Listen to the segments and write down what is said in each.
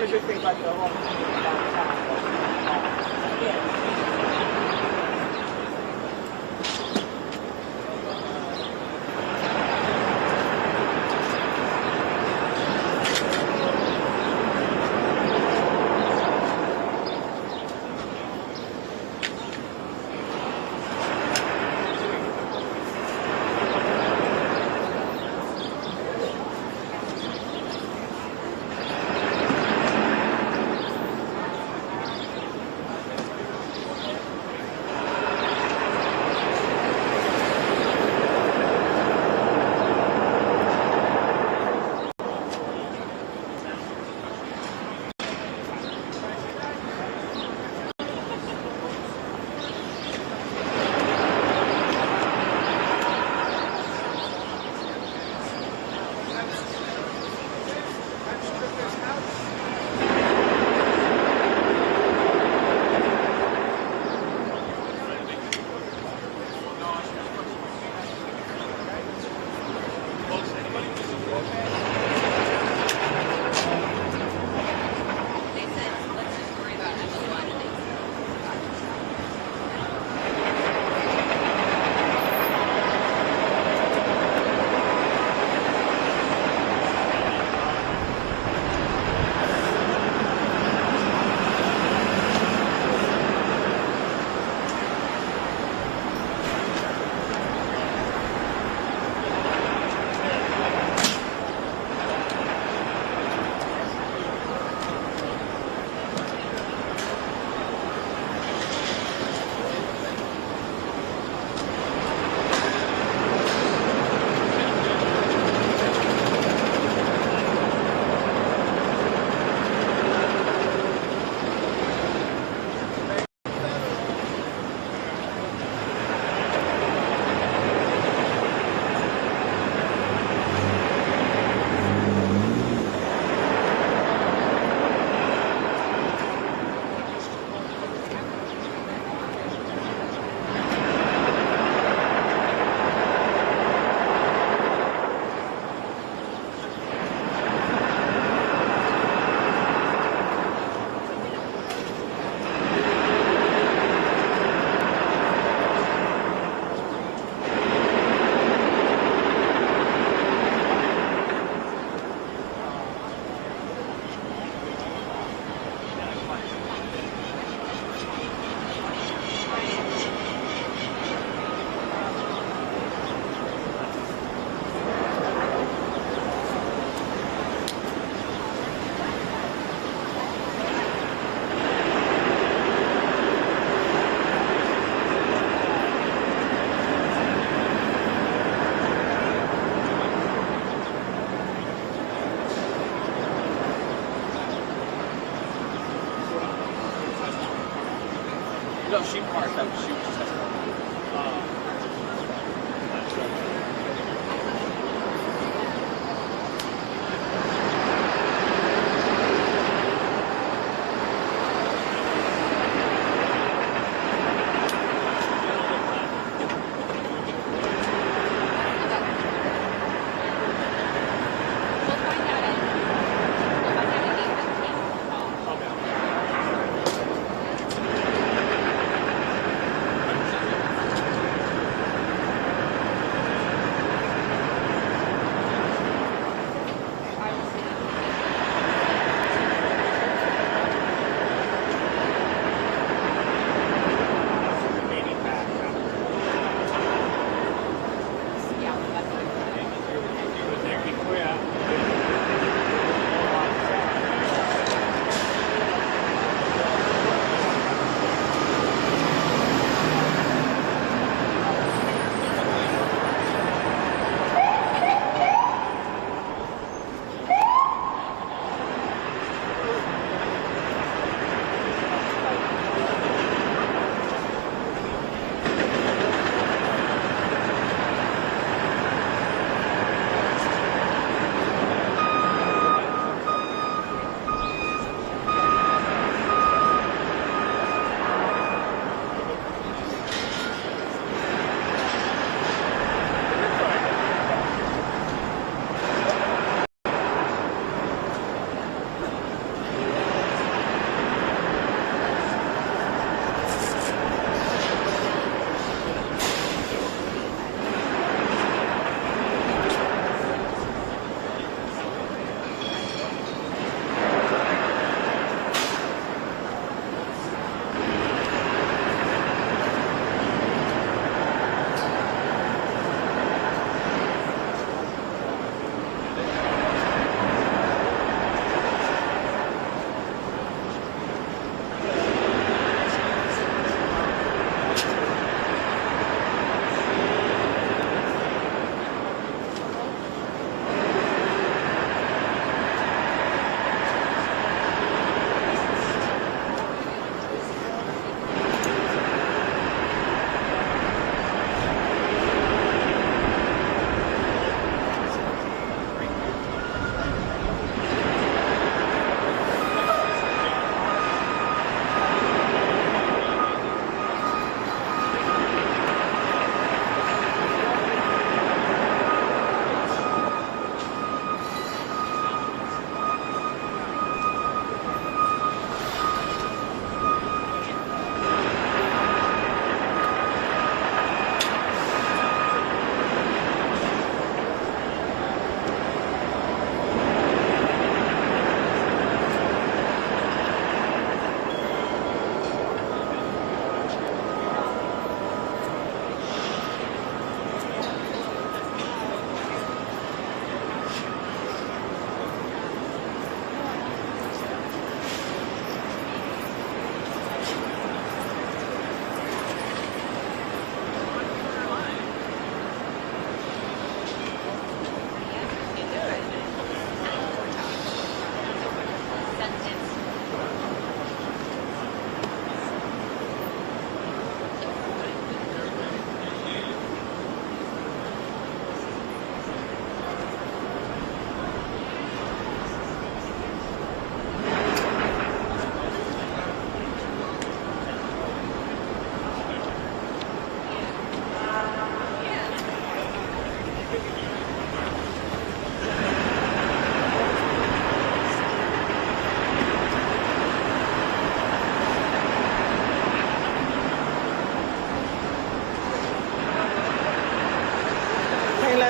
of the good things about the whole No, she parked. That was she was just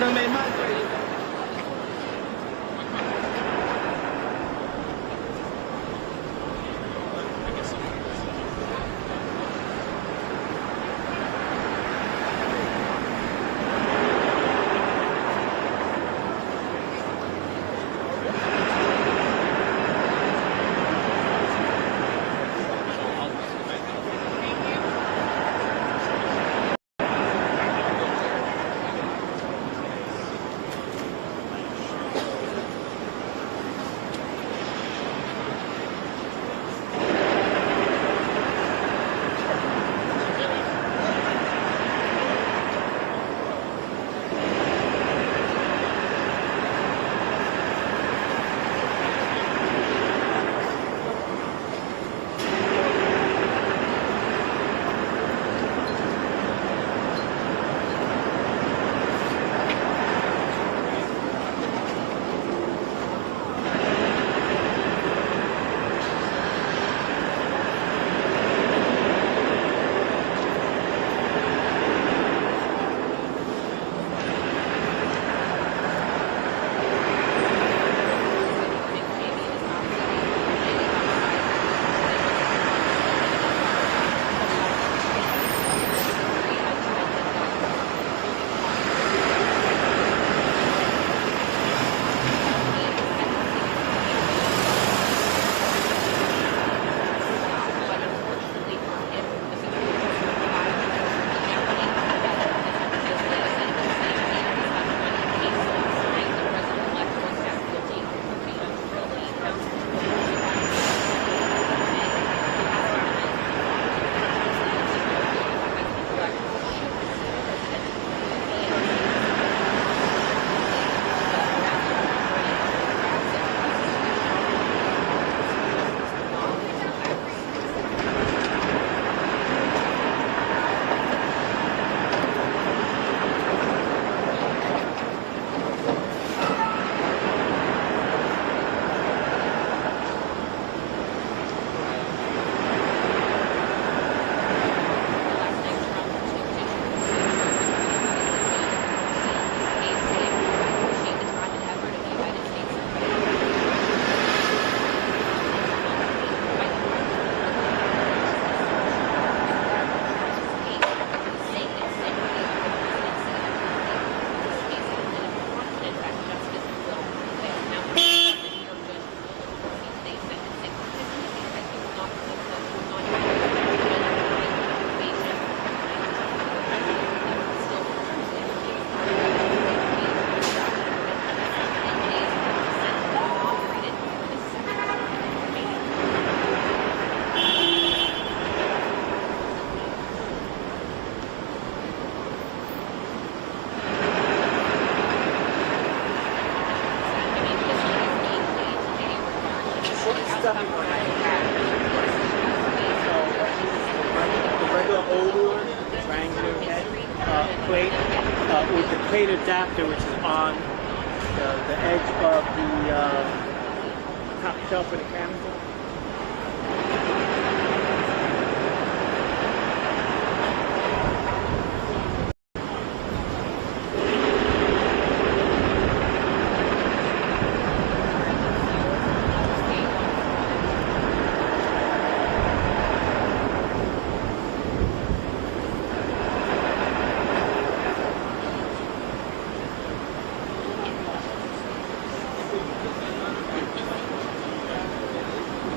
done made my grade. With the plate adapter, which is on the edge of the top shelf of the camera.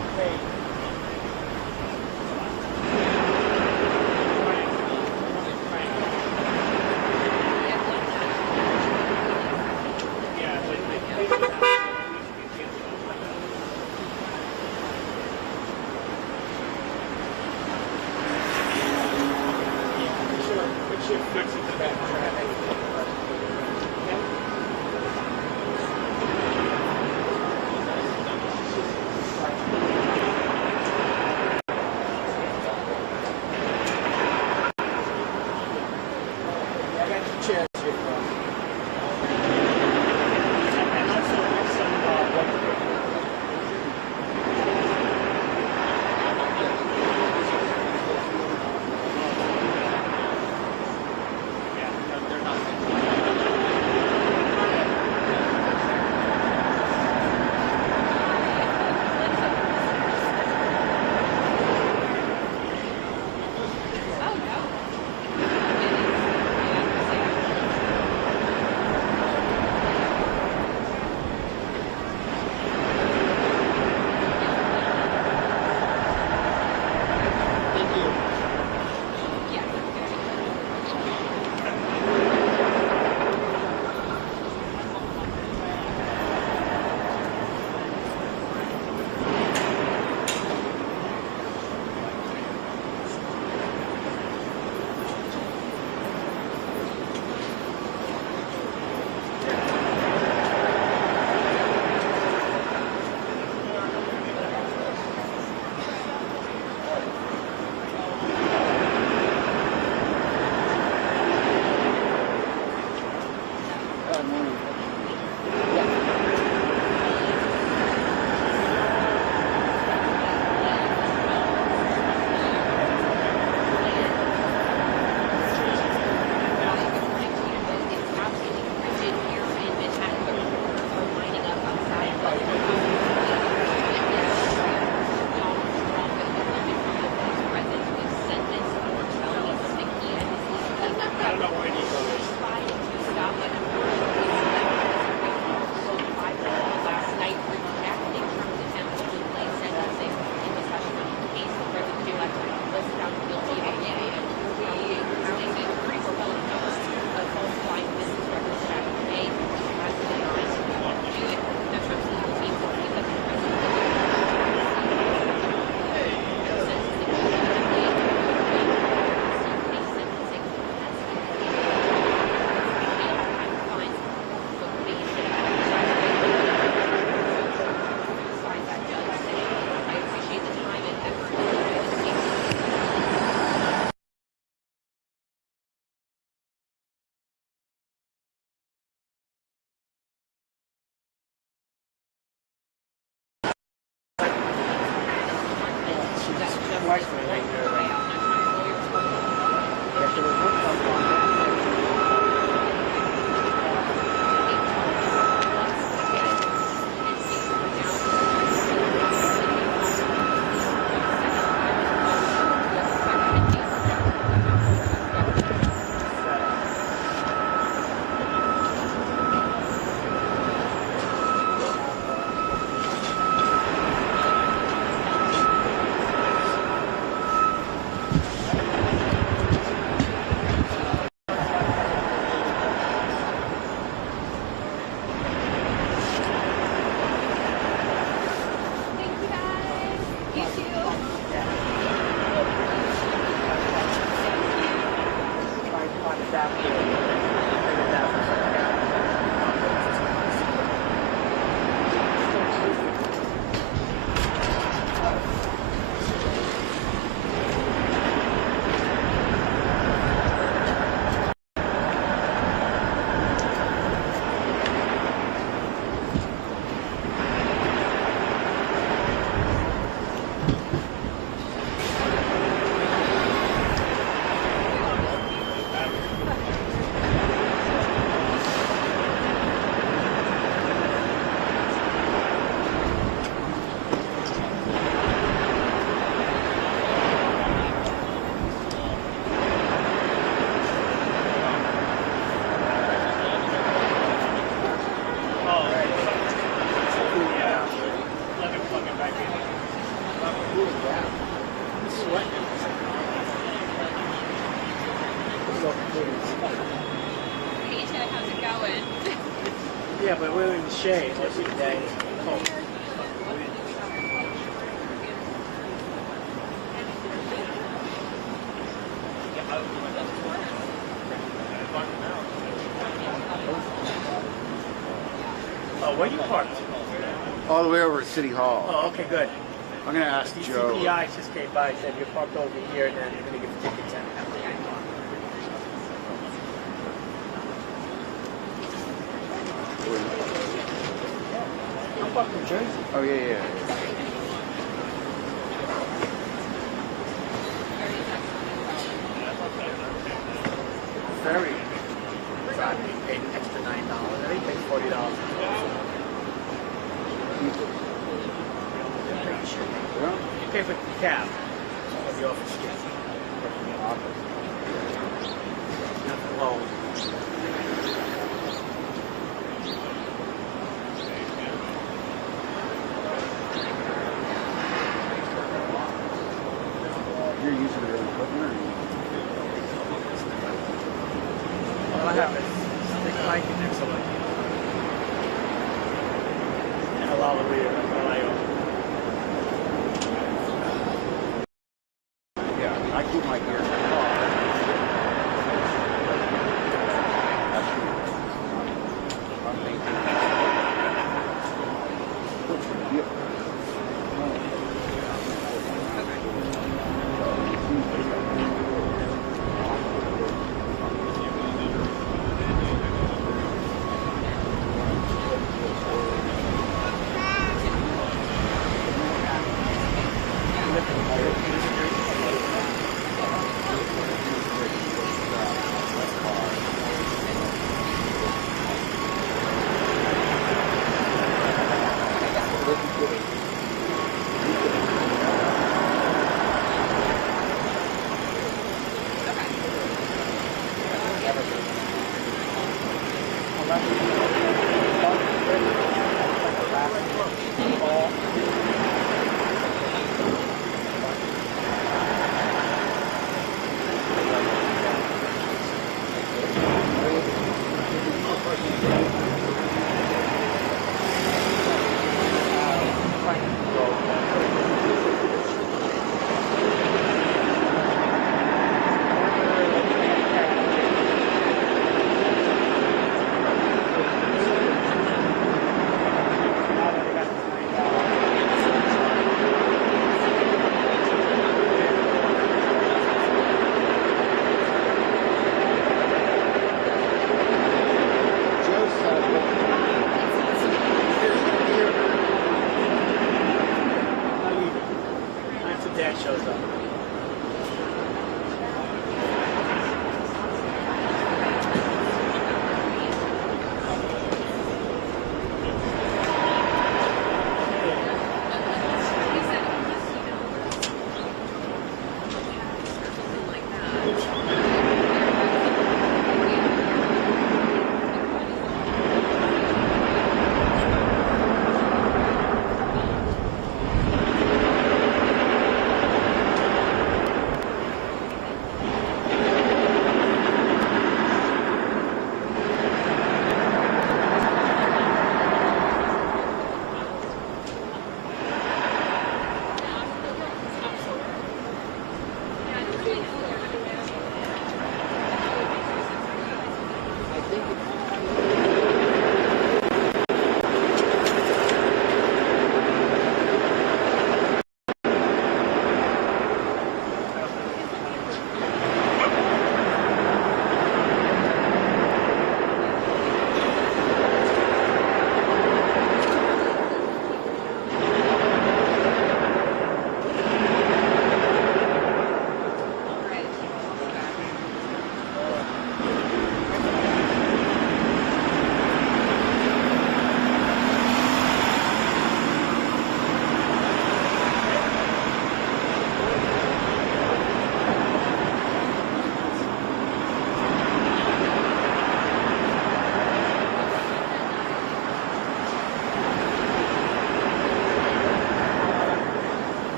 price for anything there. Yeah, so there's one up on that. Yeah, but we're in the shade every day. Cold. Oh, where you parked? All the way over to City Hall. Oh, okay, good. I'm going to ask Joe. CPI just came by and said you're parked over here and then you're going to get the tickets and have to hang on. I'm parked in Jersey. Oh, yeah. Ferry. I paid an extra $9. I think paid $40. Yeah. You pay for the cab of the office ticket. Nothing wrong. You're using it as equipment, All I have is stick mic and excellent. And a lavalier. That's all I own. I keep my gear in the car.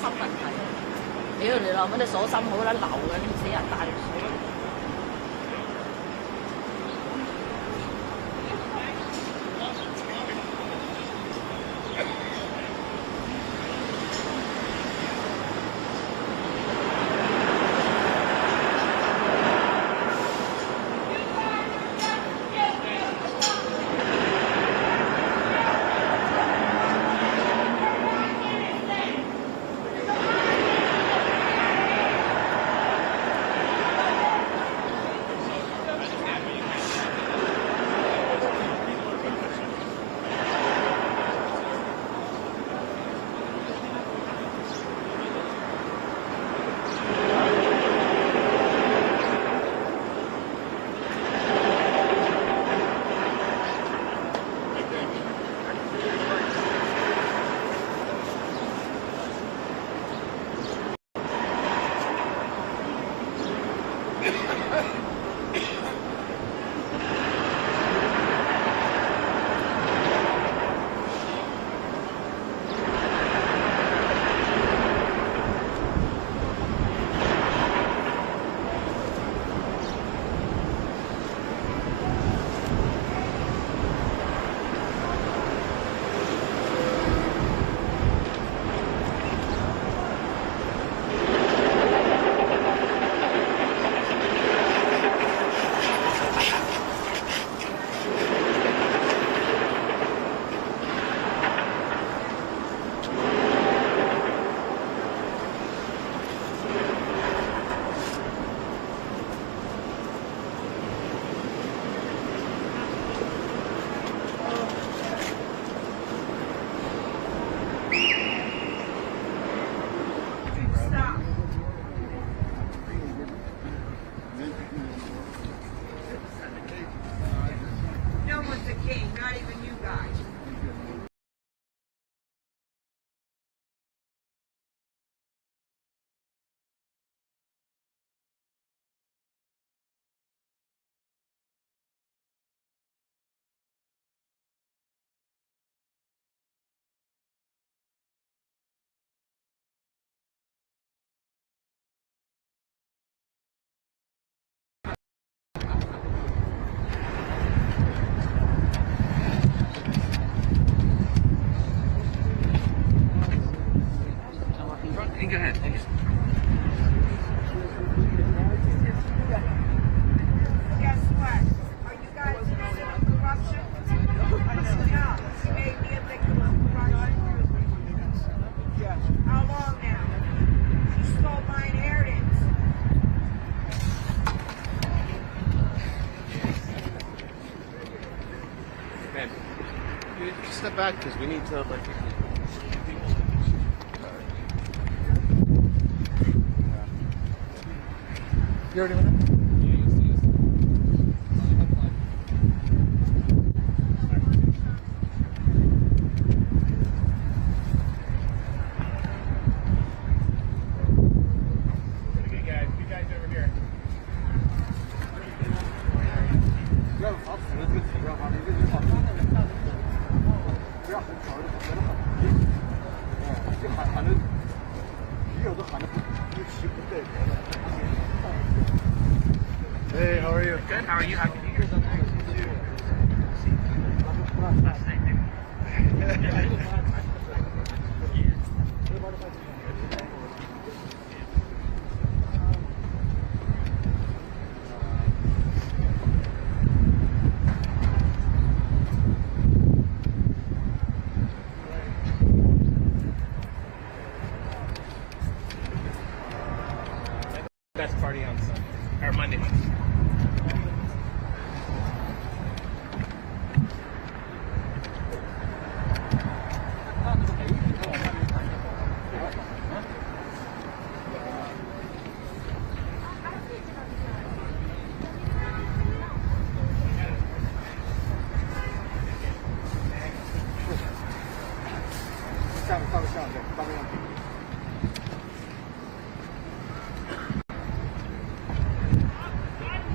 心問題。屌你老母，你鎖心好啦，流嘅呢死人大條數。Go ahead. Guess what? Are you guys innocent of corruption? No. You made me a victim of corruption. How long now? You stole my inheritance. Man, just step back because we need to like. You already went in? Hey, how are you? Good. How are you? Happy New Year. Best party on Sunday or Monday.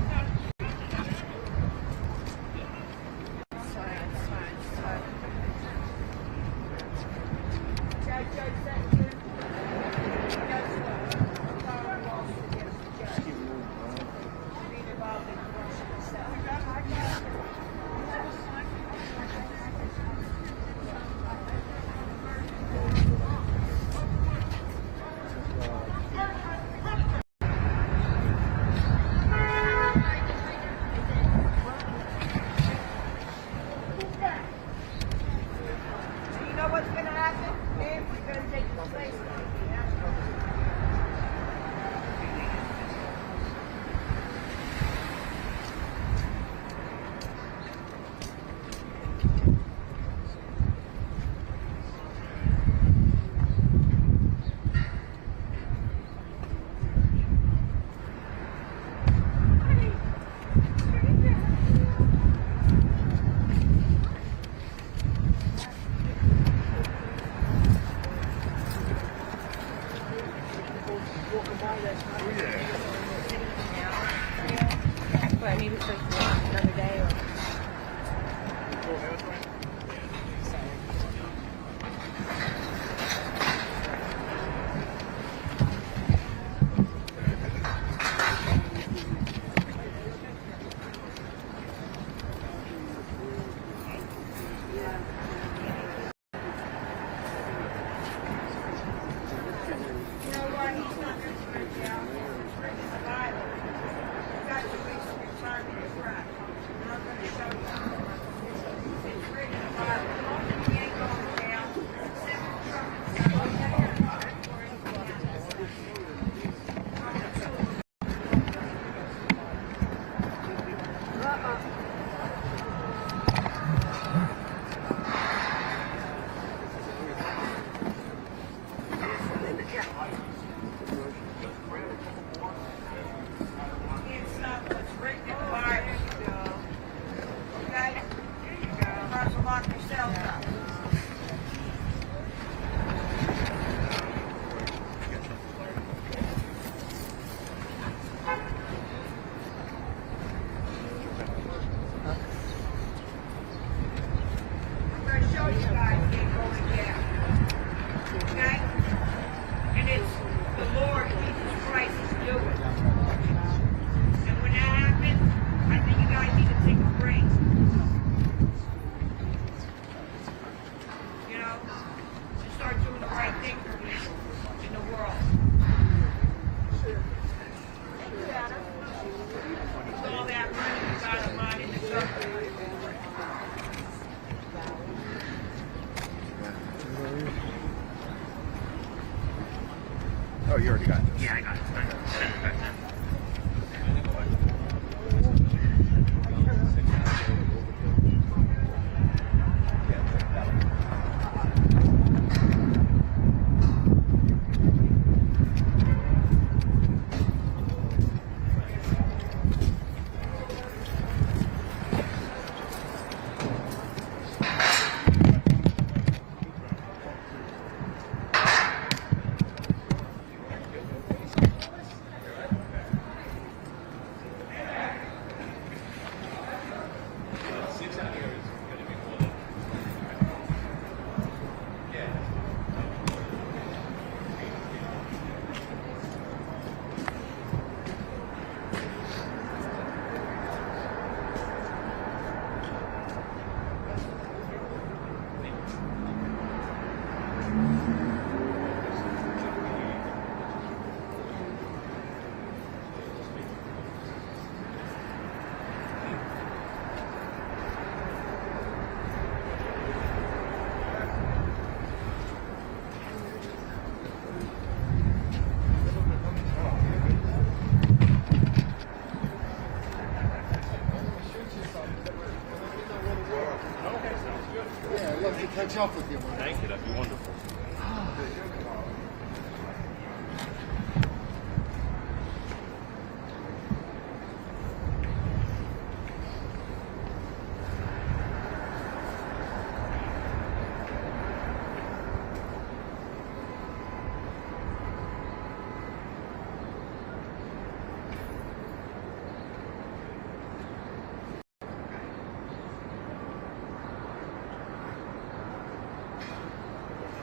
But maybe for another day or. You know what? He's not going to bring it down. He's bringing the Bible. You got to read some retirement of Crux. And I'm going to show you. It's written in the Bible. He ain't going down. Send him truck. Can't stop what's written in the Bible. Okay? You have to lock yourself up. I'm going to show you guys it going down. Okay? And it's the Lord Jesus Christ is doing. And when that happens, I think you guys need to take a break. You know? And start doing the right thing for people in the world. With all that money you got to run in the government. Oh, you already got this. Yeah, I got it. Send it back then. Yeah, I'd love to catch up with you. Thank you. That'd be wonderful.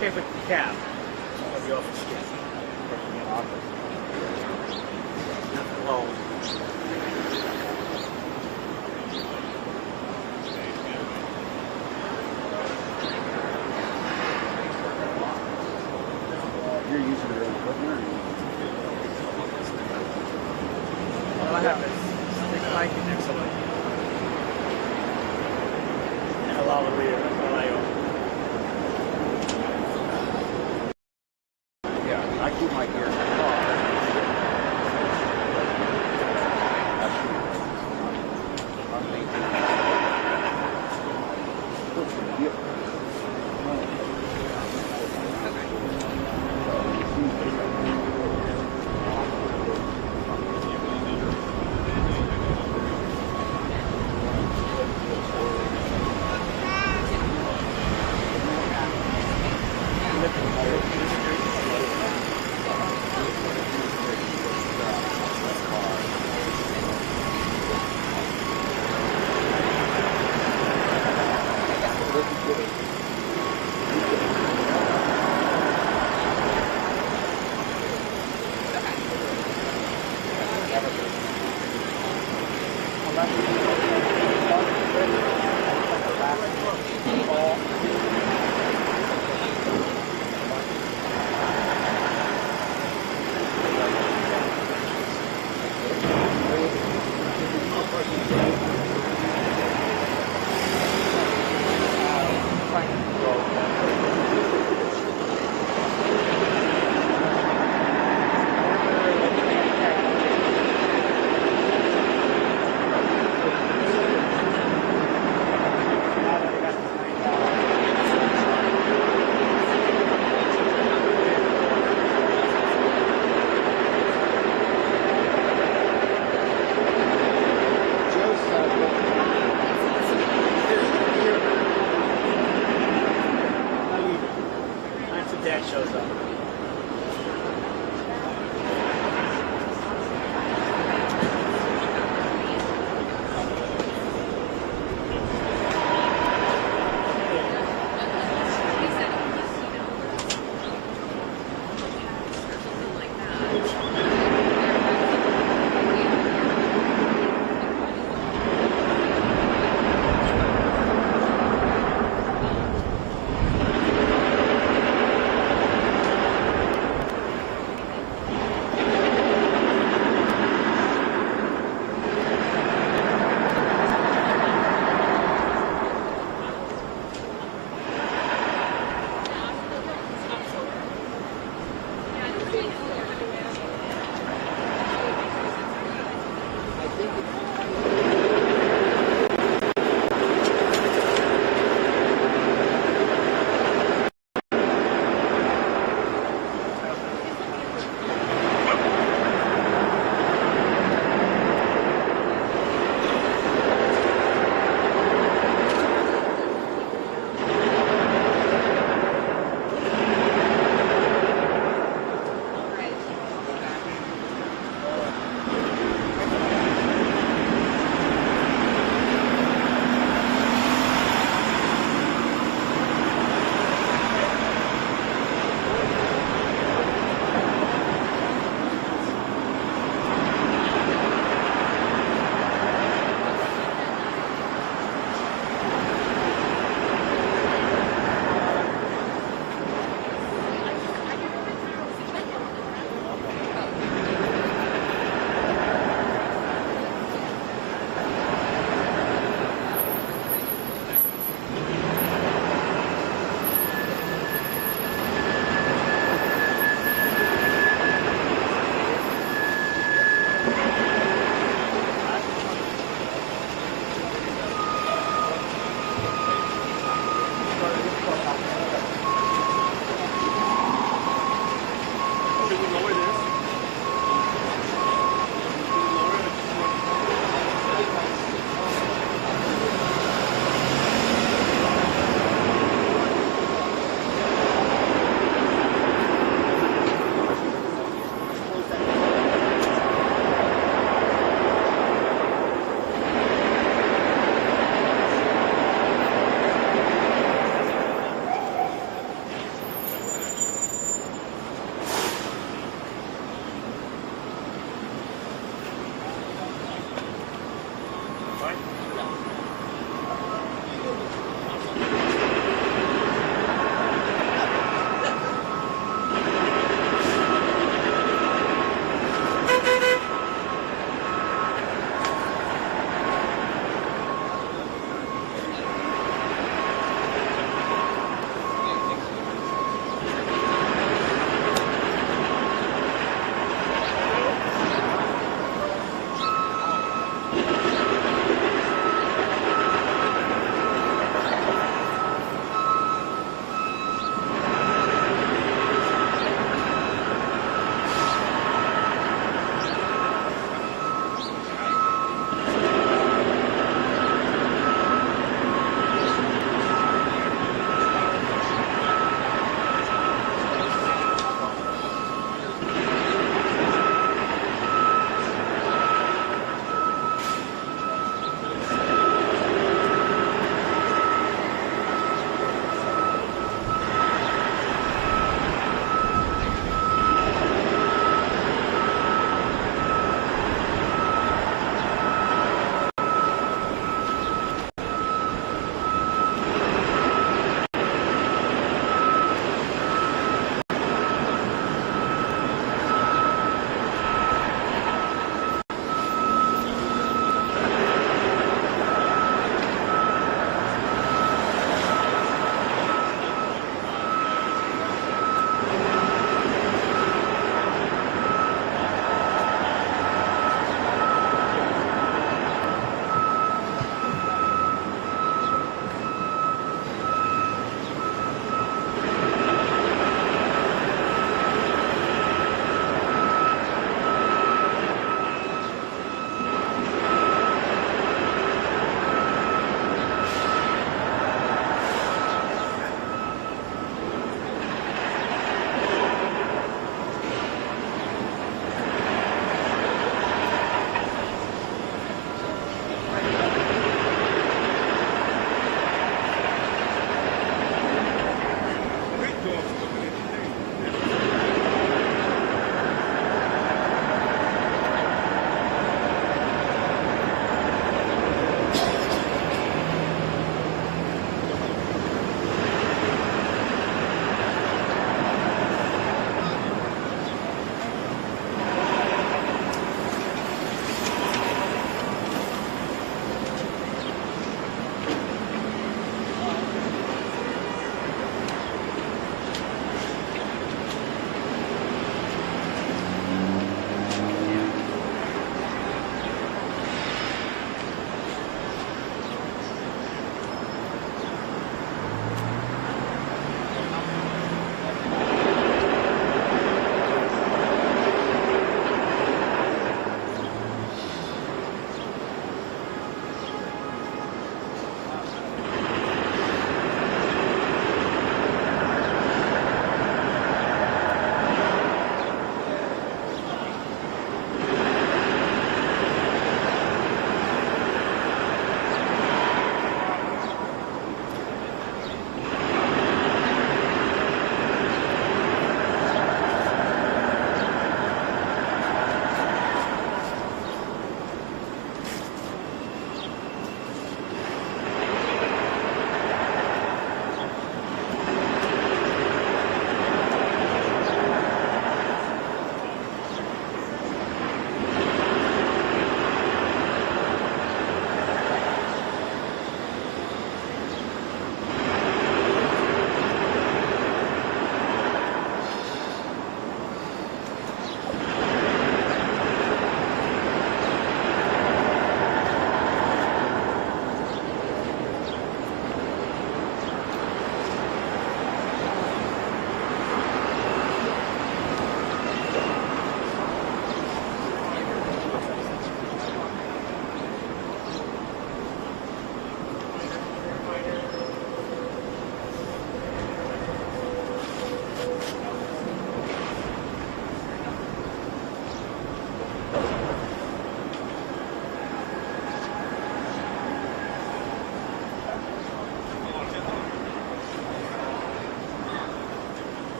pay for the cab or the office cab. Working in office. Nothing wrong. You're using your own equipment or All I have is stick mic and excellent. And a lavalier. That's all I own. yeah, I keep my gear in the car. Dad shows up.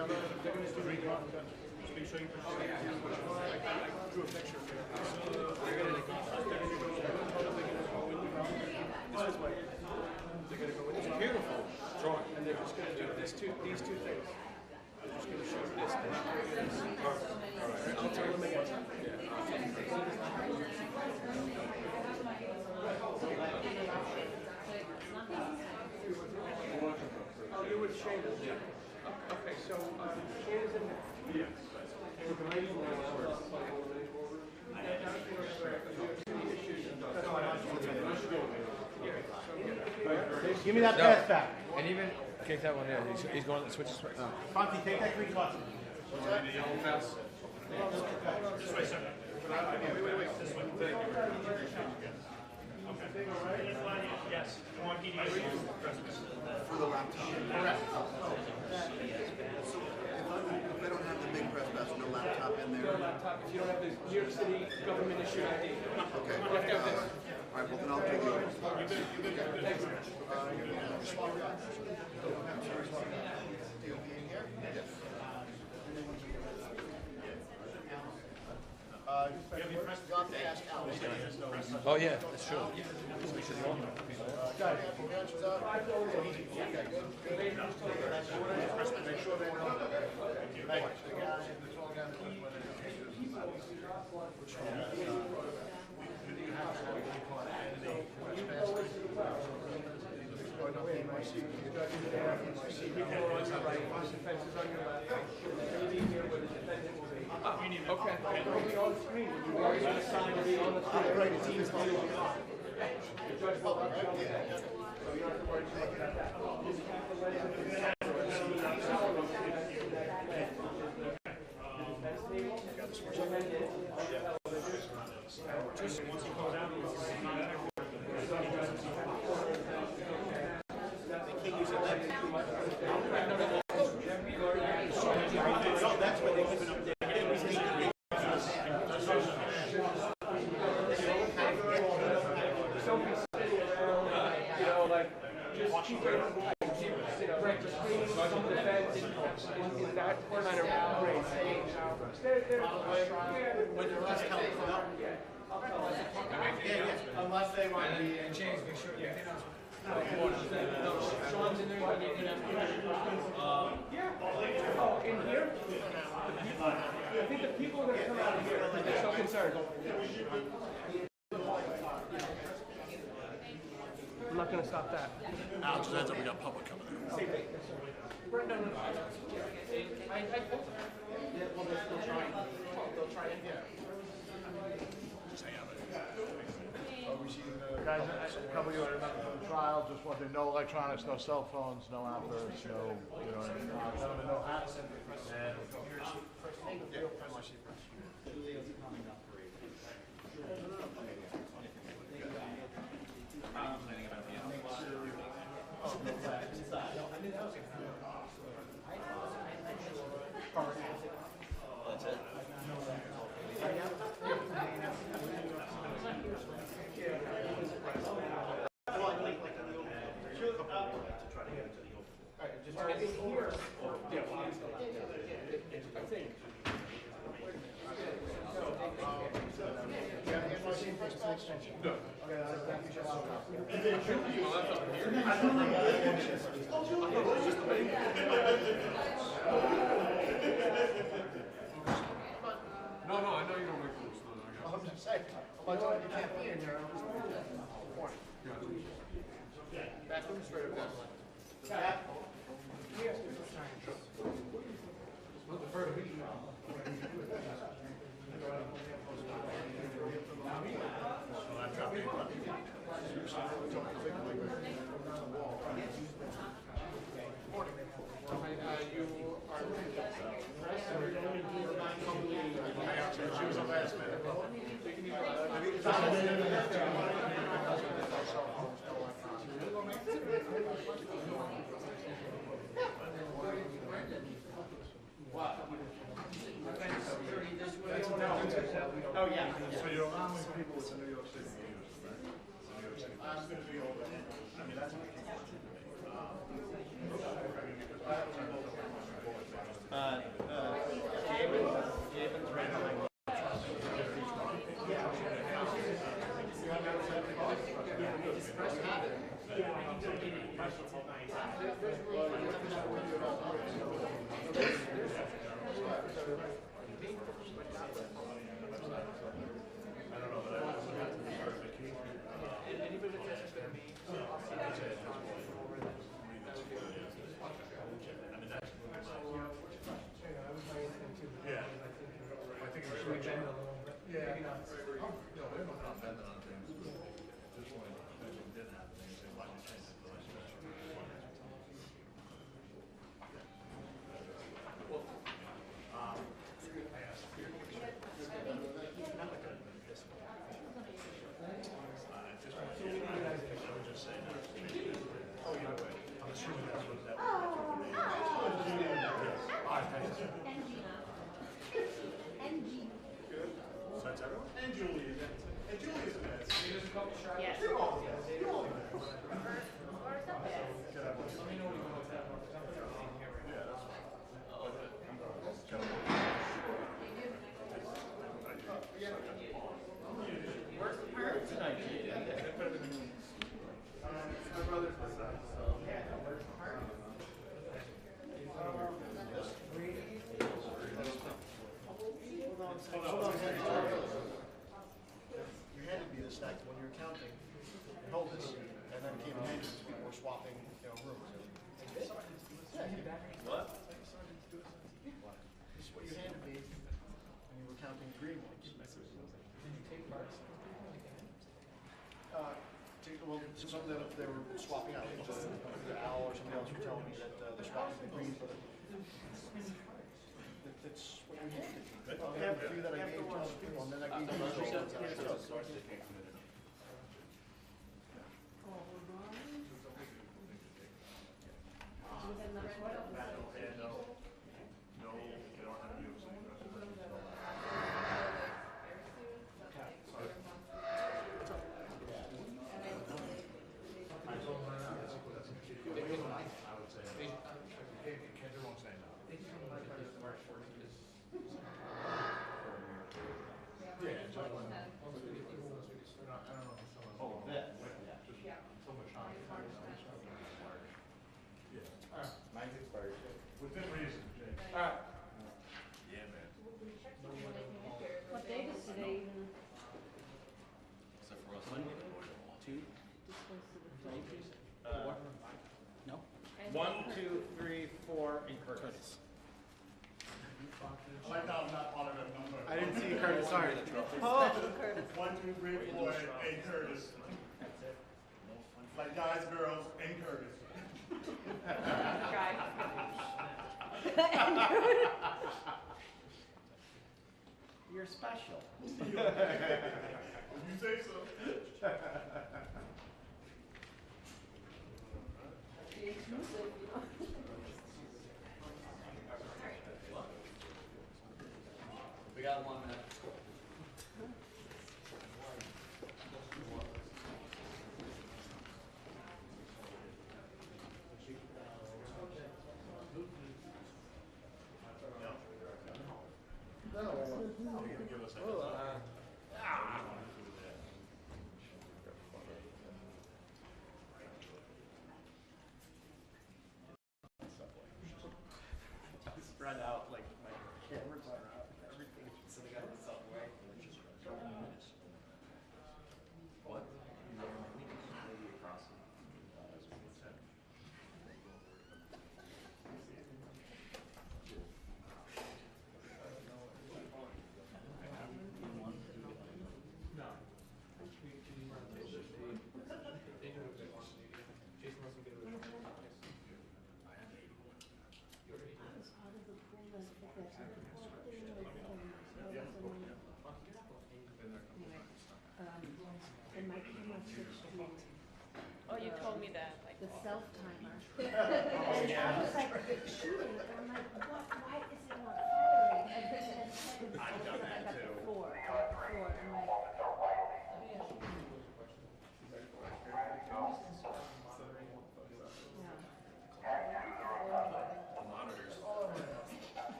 It's a beautiful drawing, and they're just going to do these two things. They're just going to show this. All right. I'll tell them again. Oh, you would shade it. Yeah. Okay, so shade is in there. Yes. Give me that pass back. And even take that one there. He's going to switch. Funky, take that green card. This way, sir. Wait. This way. Thank you. Okay. Yes. You want PDA? For the laptop. Correct. So if I don't have the big press pass, no laptop in there. No laptop. If you don't have the New York City government issued ID. Okay. You have to have this. All right. Well, then I'll take you. Thanks. Oh yeah, that's true. Okay. It'll be on screen. You always want to sign to be on the screen. Right. The team's going to be on. The judge will let you know that. So you don't have to worry about that. Just once you go down, That's what they keep it up there. You know, like, just keep it, you know, right, just clean some of the fence in that kind of range. When the rest comes out. Unless they want to be in James, make sure you Sean's in there. Oh, in here? I think the people are going to come out of here because they're so concerned. I'm not going to stop that. Alex, it ends up we got public coming in. No. I hope. Yeah, well, they'll try. They'll try it. Yeah. Just hang out. Guys, a couple of you remember from the trial, just want to no electronics, no cell phones, no appers, no, you know, gentlemen, no hats. And No, I know you don't make rules. I'm just saying, I'm like, you can't be in there. Back room straight up that way. Oh, yeah. So you don't know people with New York City. I'm going to be over. I mean, that's Javen's right on my And Julie. And Julie's a mess. Yes. My brother's the son, so. You handed me this stack when you were counting. You held this, and then came in handy because people were swapping, rooms. What? This is what you handed me when you were counting green ones. Did you take marks? Well, some of them they were swapping out. Al or somebody else were telling me that they're swapping the green for the. That's what you handed me. I have a few that I gave to other people, and then I gave you those ones. Within reason, Jake. All right. Yeah, man. What day is today even? Except for us. 1, 2, 3. No. 1, 2, 3, 4, and Curtis. I like how I'm not part of that number. I didn't see Curtis. Sorry. Oh. 1, 2, 3, 4, and Curtis. That's it. Like guys, girls, and Curtis. You're special. You say so. We got 1 minute. Spread out like my cameras are out. Everything's sitting on the subway. What? And my camera switched to Oh, you told me that. Like, the self timer. And I was like shooting, and I'm like, what? Why is it not firing? And I got the 4. I'm like, The monitors.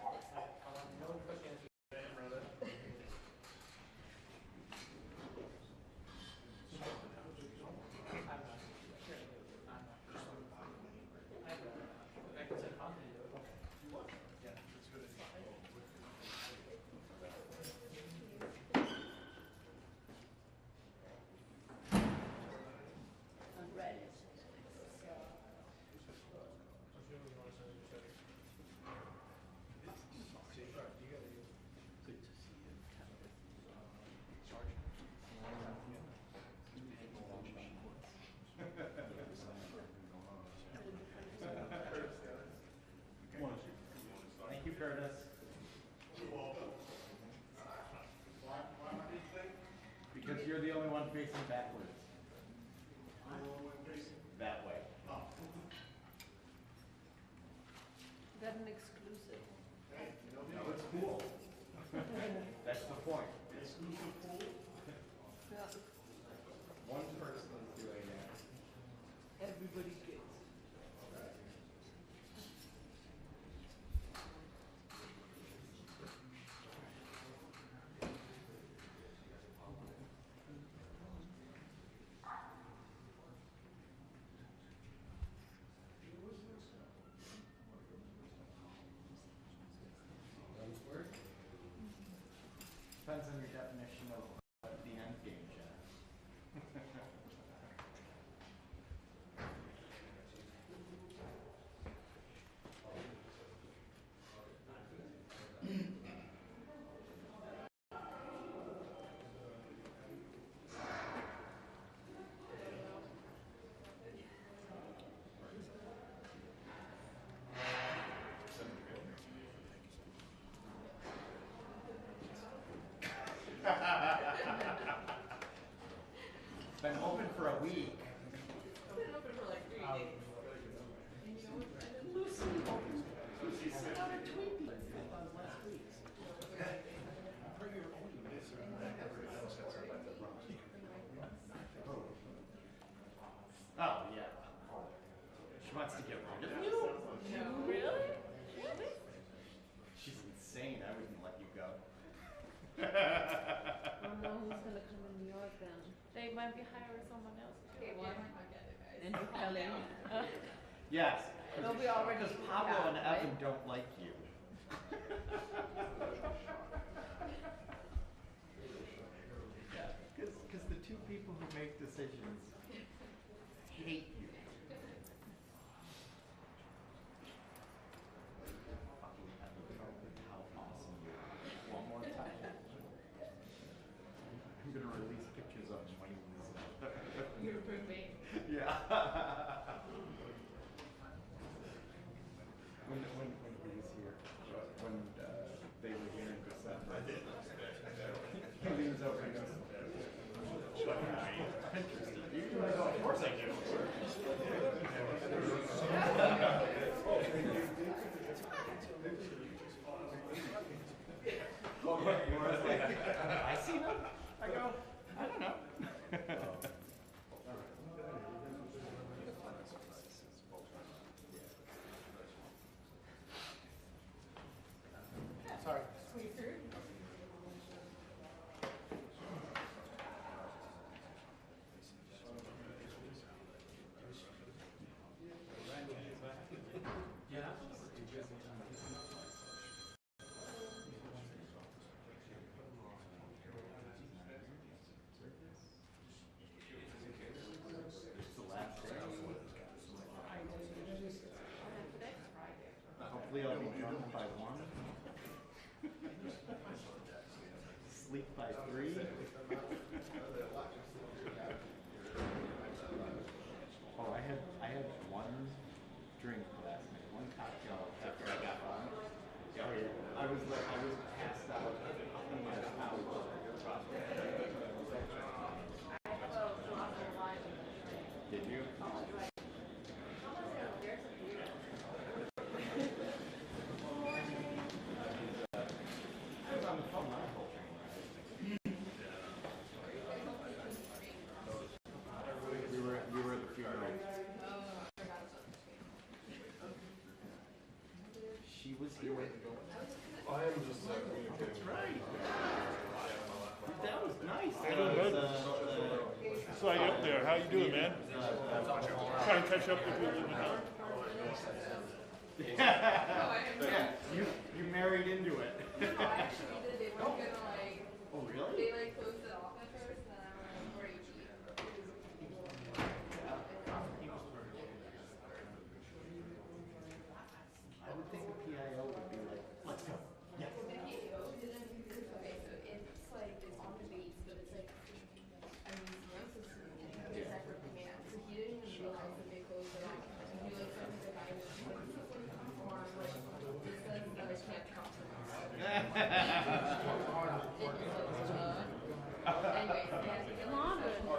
you're the only one facing backwards. That way. Got an exclusive. No, it's cool. That's the point. Exclusive pool? One person is doing that. Everybody gets. Depends on your definition of the end game, Jeff. It's been open for a week. I've been open for like 3 days. And you know, and Lucy sent out a tweet. Last week. Oh, yeah. She wants to get rid of you? No. Really? Really? She's insane. I wouldn't let you go. I don't know who's gonna come in New York then. They might be hiring someone else. Okay, well, I get it, guys. And Kelly. Yes. They'll be already Because Pablo out, and right? Evan don't like you. Yeah, because the two people who make decisions hate you. Fucking Evan, tell me how awesome you are. One more time. I'm gonna release pictures of wings. Your roommate. Yeah. When he was here, when they were here in December, he leans over and goes, interested. You go, of course I do. I see them. I go, I don't know. Sorry. It's the last day. Hopefully I'll be drunk by 1. Sleep by 3. Oh, I had one drink last night, one cocktail after I got home. Oh yeah, I was passed out in my couch. Did you? I was on the phone my whole train ride. We were at the funeral. She was here. I am just communicating. That's right. That was nice. Doing good. So you up there? How you doing, man? Trying to catch up with you a little bit now. Yeah, you married into it. No, actually, they weren't gonna like. Oh really? They like closed it off at first, and then I went, where are you eating? I would think a PIO would be like, let's go. Yeah. The PAO didn't. Okay, so it's like it's on the base, but it's like a museum, so it's a separate command. So he didn't even realize that they closed it off. So he like sent the guy who was like, this is like, this says that I can't compromise.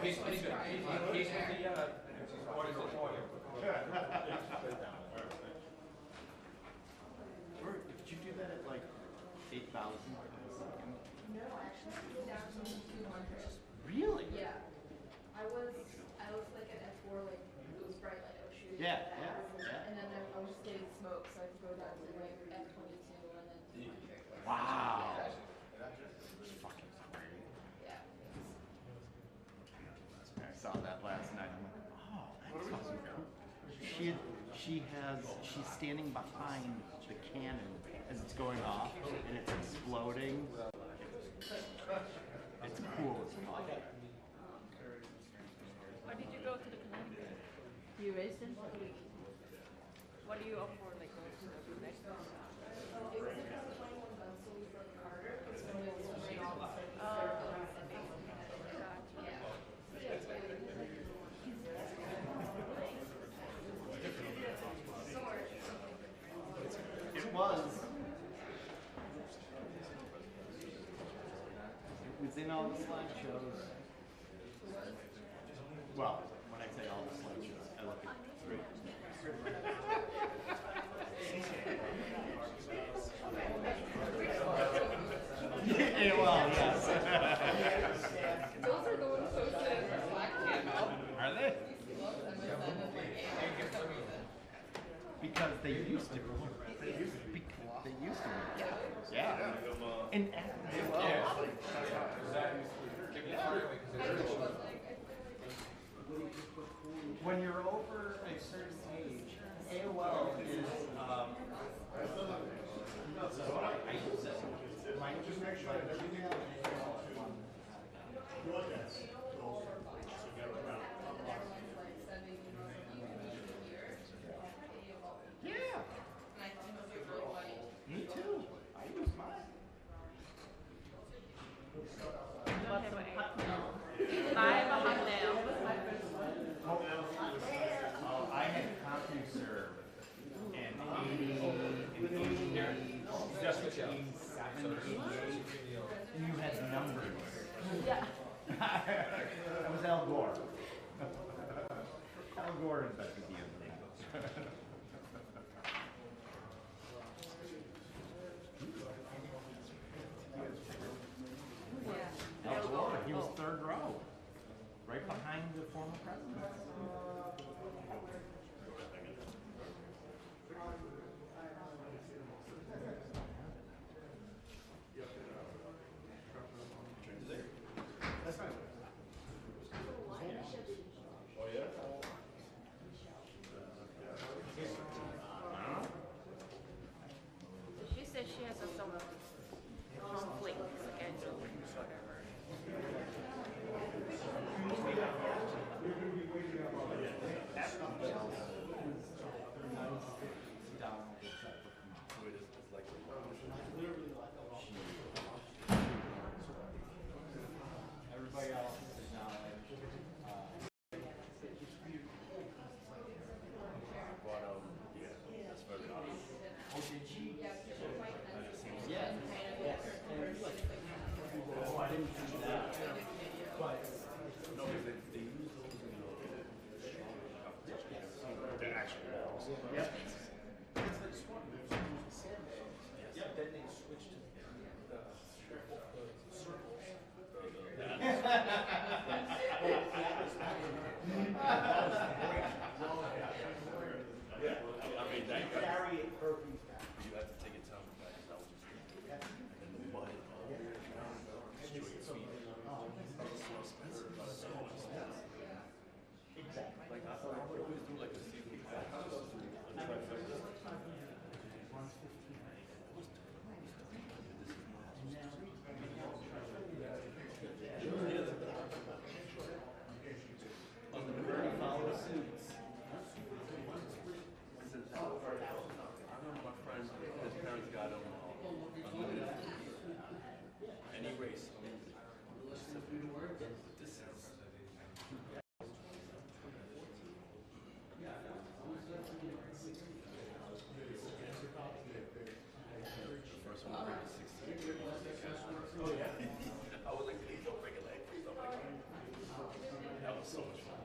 He's with the, what is it, oil? Did you do that at like 8,000 a second? No, actually, it's down to 200. Really? Yeah. I was like at F4, like, it was bright light, I was shooting. Yeah, at that. yeah. And then I was just getting smoke, so I could go down to like F22 and then 200. Wow. Yeah. It's fucking great. Yeah. I saw that last night. I'm like, oh, that's fucking cool. She's standing behind the cannon as it's going off and it's exploding. It's cool as fuck. Why did you go to the Connecticut? You racing? What do you opt for, like going to the Mexico? It was because of 21 guns sold from Carter. It's when it was right off the It was in all the slideshows. Well, when I say all the slideshows, I look at three. Yeah, well, yes. Those are the ones posted in the Slack channel. Are they? Love them. I send them like eight for some reason. Because they used to. They used to. Yeah. And when you're over a certain age, AOL is I use it. My Gmail and AOL are one. Yeah. Me too. I use mine. I have a Hotmail. Oh, I had CompuServe in 80, you had numbers. Yeah. That was Al Gore. Al Gore invented the internet. Al Gore, he was third row, right behind the former president. She says she has some conflicts against whatever.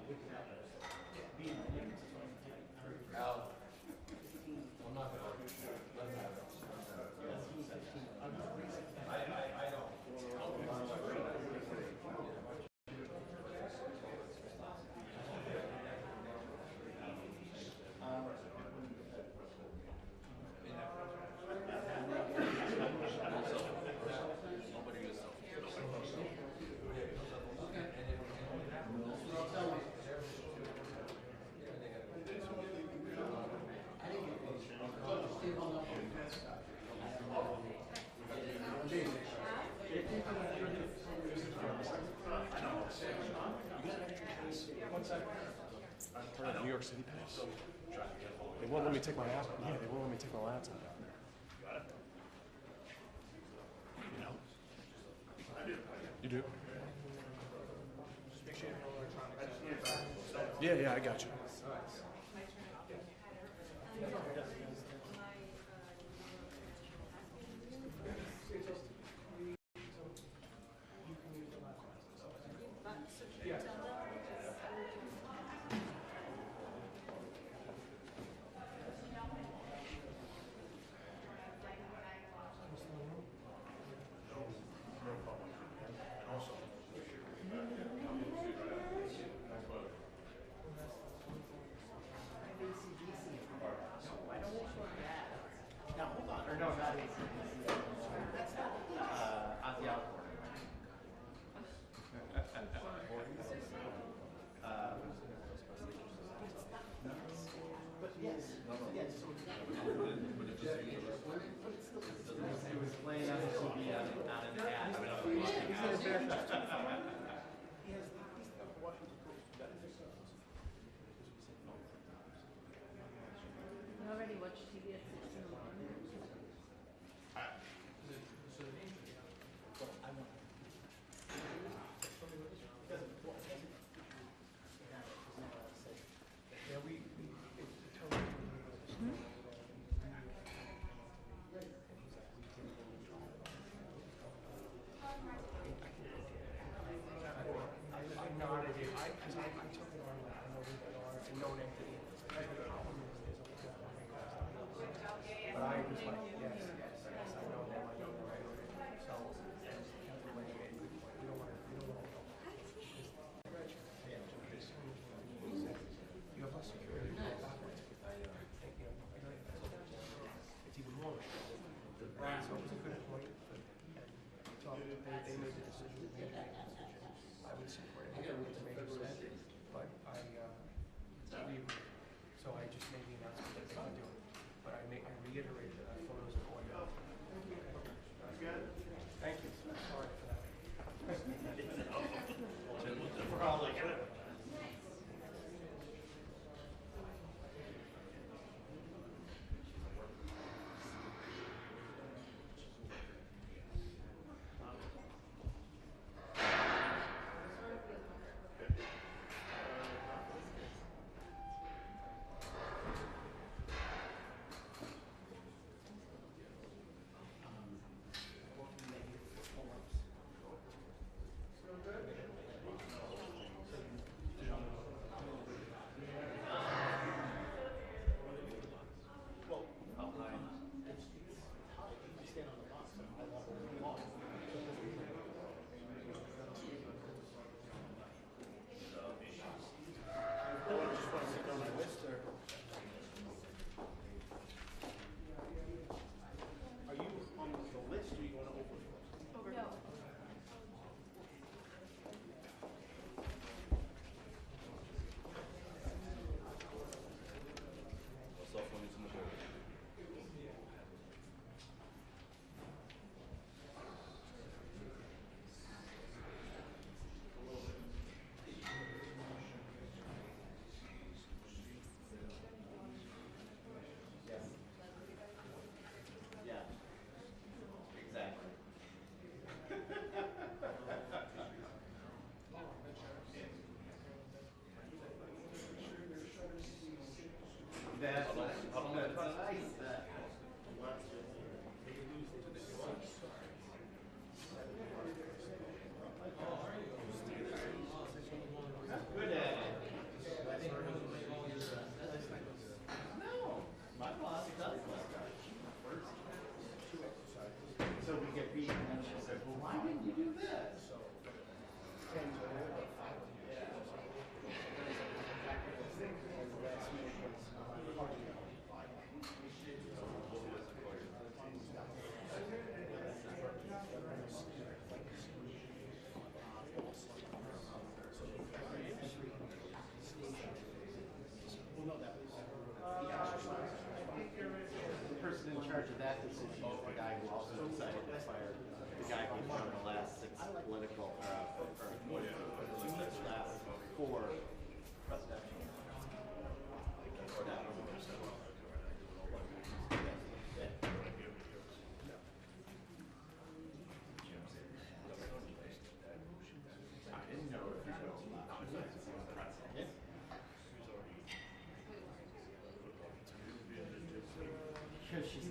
Part of New York City Pass. They won't let me take my laptop. Yeah, they won't let me take my laptop out there. You know? You do? Yeah, I got you. You already watched TV at 6 in the morning? Good at it.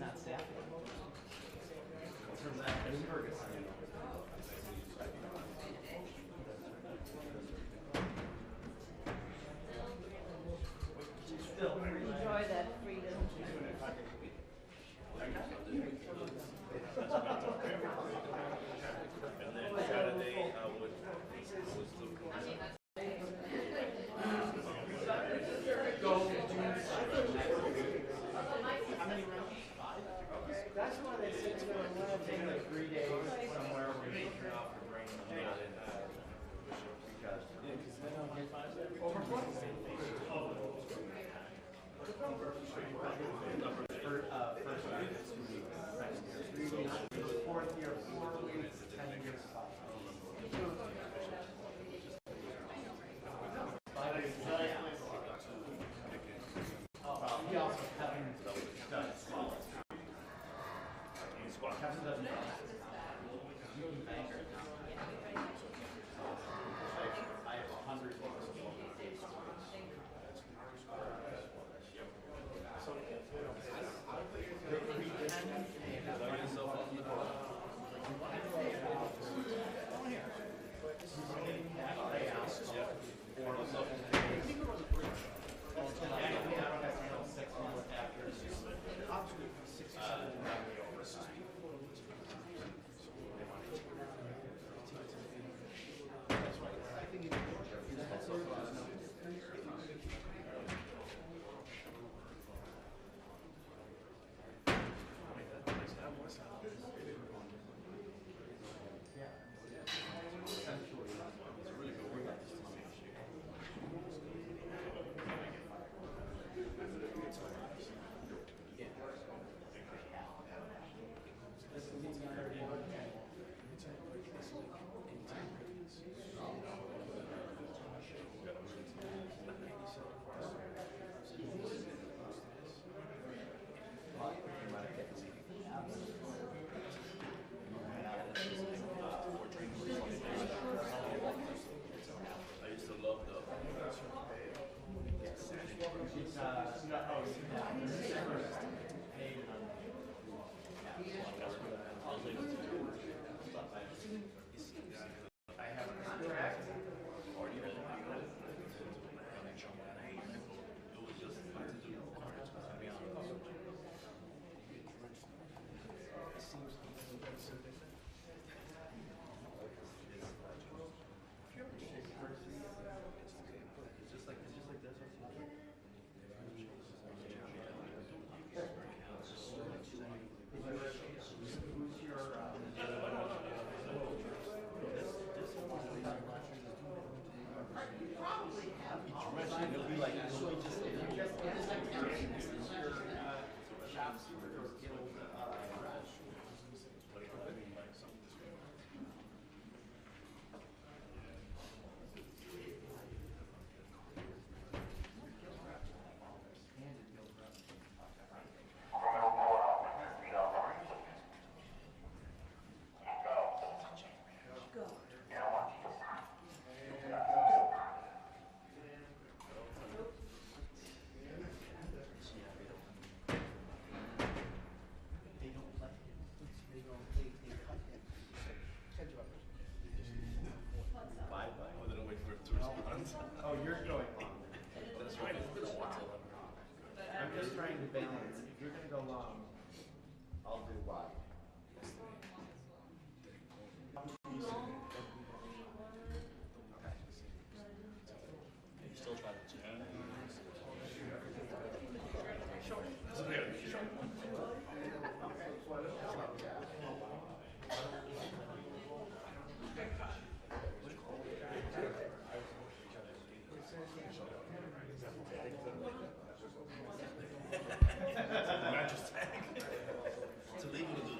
not staffing. From that, in Ferguson. Still, Enjoy that freedom. And then Saturday, I was that's why they say it's going to take like 3 days somewhere where you turn off your brain and not in because they don't get first year is 2 weeks, second year is 3 weeks, fourth year 4 weeks, 10 years 5 weeks. He also Kevin does. Kevin doesn't. Banker. I have 100 Oh, you're going long. That's right. I'm just trying to balance. If you're going to go long, I'll do wide. You still try to Matches tag. To leave it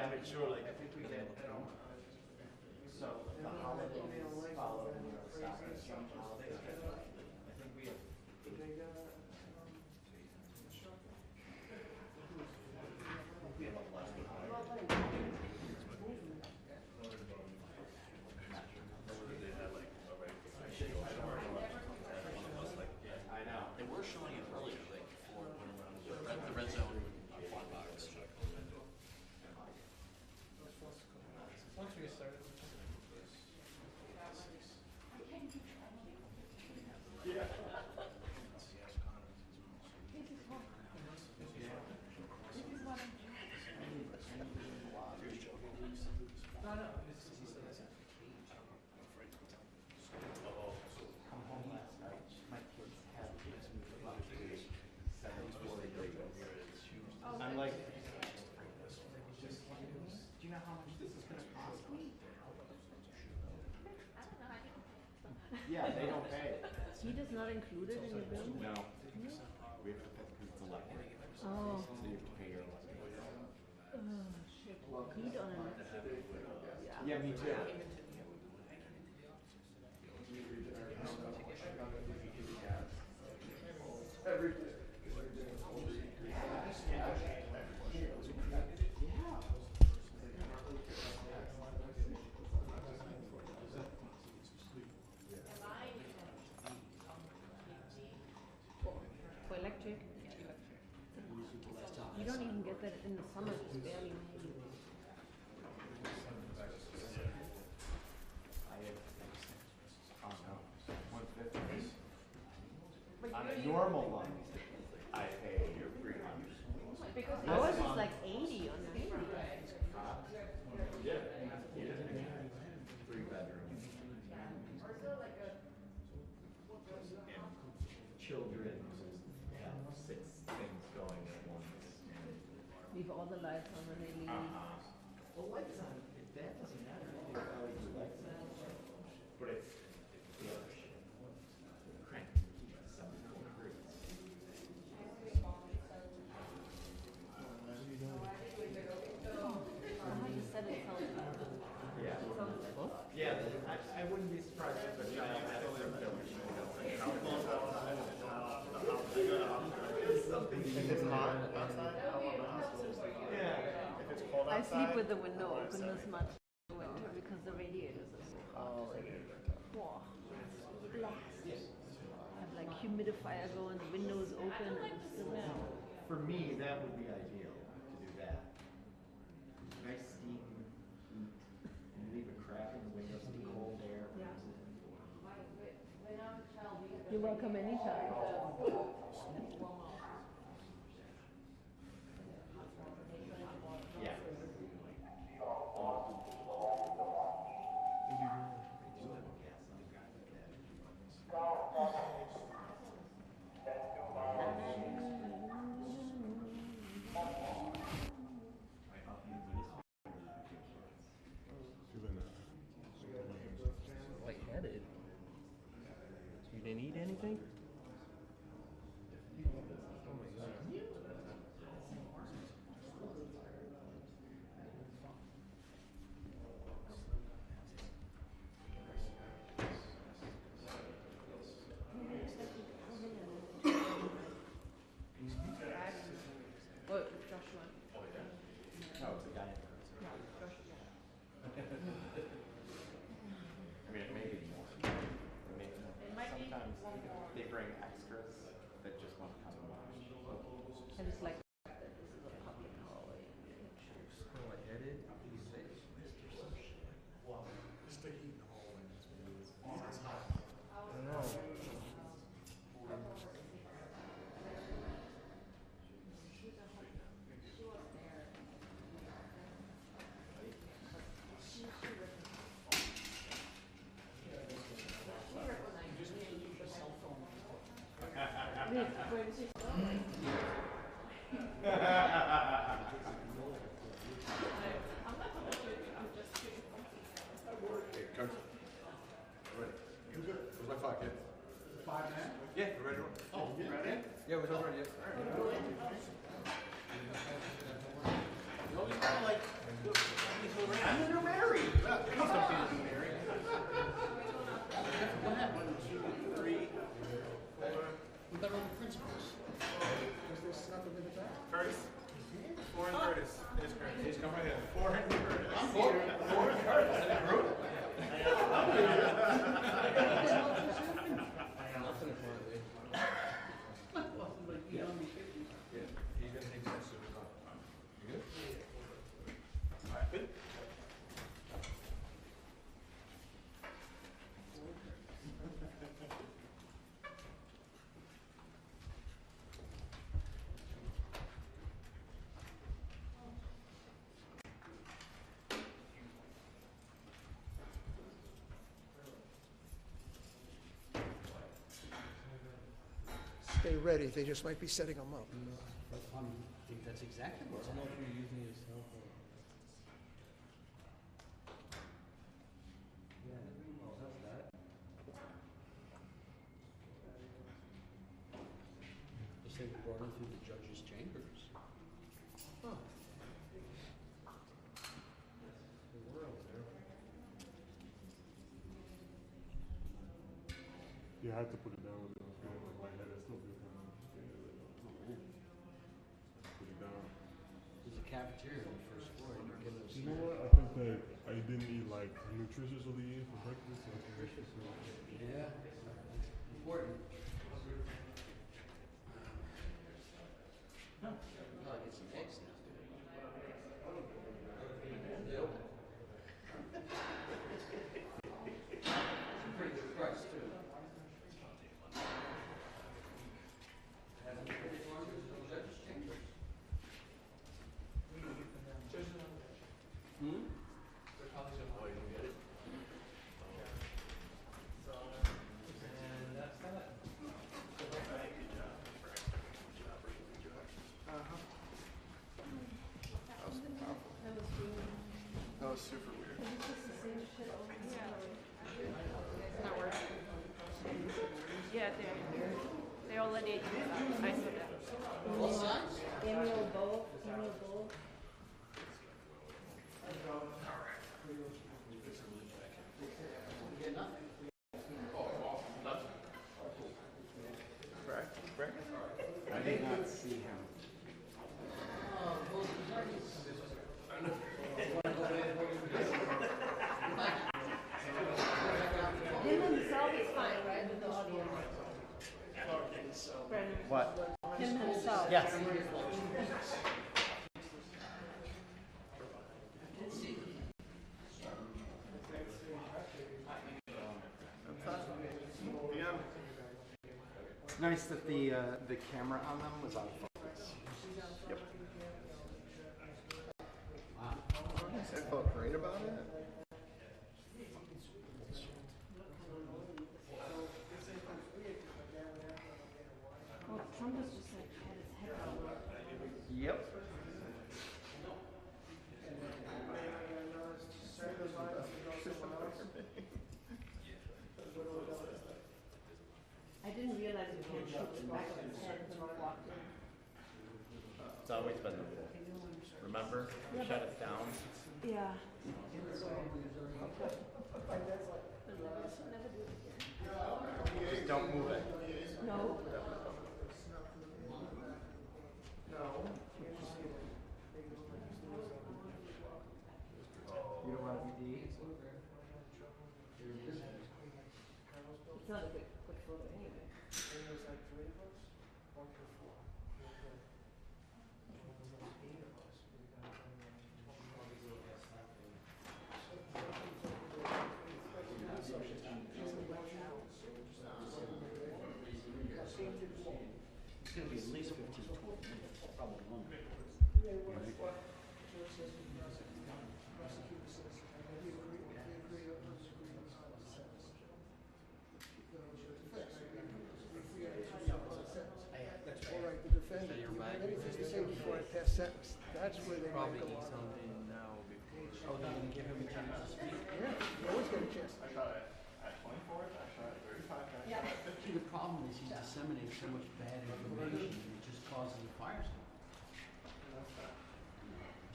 Yeah, but sure, like, I think we get, so the holidays follow the New York Stock Exchange holidays. I think we have, we have 11 holidays. I know. They were showing it earlier, like before the red zone fly box. Once we get started. Yeah. Come home last night, my kids have kids moving up to 7:40. I'm like, do you know how much this is gonna cost me? Yeah, they don't pay. Heat is not included in your bill? No. We have to pay because it's electric. Oh. So you have to pay your electric. Oh, shit. Heat on electric. Yeah, me too. For electric? You don't even get that in the summer, it's barely maybe. On a normal month, I pay your 300. Ours is like 80 or 90. Yeah. 3 bedrooms. And children have 6 things going at once. Leave all the lights on when they leave. Well, lights on, that doesn't matter. They probably do lights on. But it's the other shit. Crank. Some cool Crux. You said it felt Yeah. Yeah, I wouldn't be surprised if a child had a symptom. If it's hot outside, how about the hospitals? Yeah. If it's cold I outside. sleep with the window open this much in winter because the radiators are so hot. Wow. Blast. Have like humidifier going, the windows open, and it's still For me, that would be ideal to do that. Nice steam, heat, and leave a crack in the window so the cold air comes in. You're welcome anytime. Yeah. Lightheaded. You didn't eat anything? Oh my god. Well, Joshua. No, it's a guy in Crux. Yeah, Joshua. I mean, it may be more. Sometimes they bring extras that just want to come and watch. I just like that this is a public hallway. Lightheaded? Sticky in the hallway. I don't know. Where does it go? You good? Where's my 5 kids? 5 man? Yeah, we're ready to roll. Oh, you ready? Yeah, we're ready. Yeah. No He's kind of like, I'm married. Please don't be married. What happened? 1, 2, 3, 4. What about all the principles? Curtis? 4 and Curtis. There's Curtis. He's coming right here. 4 and Curtis. I'm 4 and Curtis. I didn't group. Stay ready. They just might be setting them up. I think that's exactly what. I don't know if you're using your cell phone. Yeah, well, how's that? Just say we're running through the judge's chambers. Huh. The world there. Yeah, I had to put it down with it. My head is still good. Put it down. There's a cafeteria on the first floor. You don't get those. You know what? I think that I didn't eat like nutritious of the year for breakfast. So Yeah, important. No. I'll get some eggs now. Some pretty good price too. That was super weird. Not working. Yeah, they already I saw that. What size? Emil Bowl. I did not see him. Him himself is fine, right, with the audio? What? Him himself. Yes. It's nice that the camera on them was out of focus. Yep. I felt great about it. Well, Trump is just like had his head out. Yep. I didn't realize you can't shoot the back of his head when I walked in. It's always been the rule. Remember? Yeah, Shut but- it down. Yeah. Just don't move it. No. You don't want to be It's not a quick photo anyway. It's going to be at least 15, 20 minutes, probably longer. All right, the defendant, do you have anything to say before I pass sentence? That's where they might go on. Oh, they're going to give him a chance to speak? Yeah, you always get a chance. I shot it at 24, I shot it at 35, I shot it at 50. See, the problem is he disseminates so much bad information, it just causes a firestorm.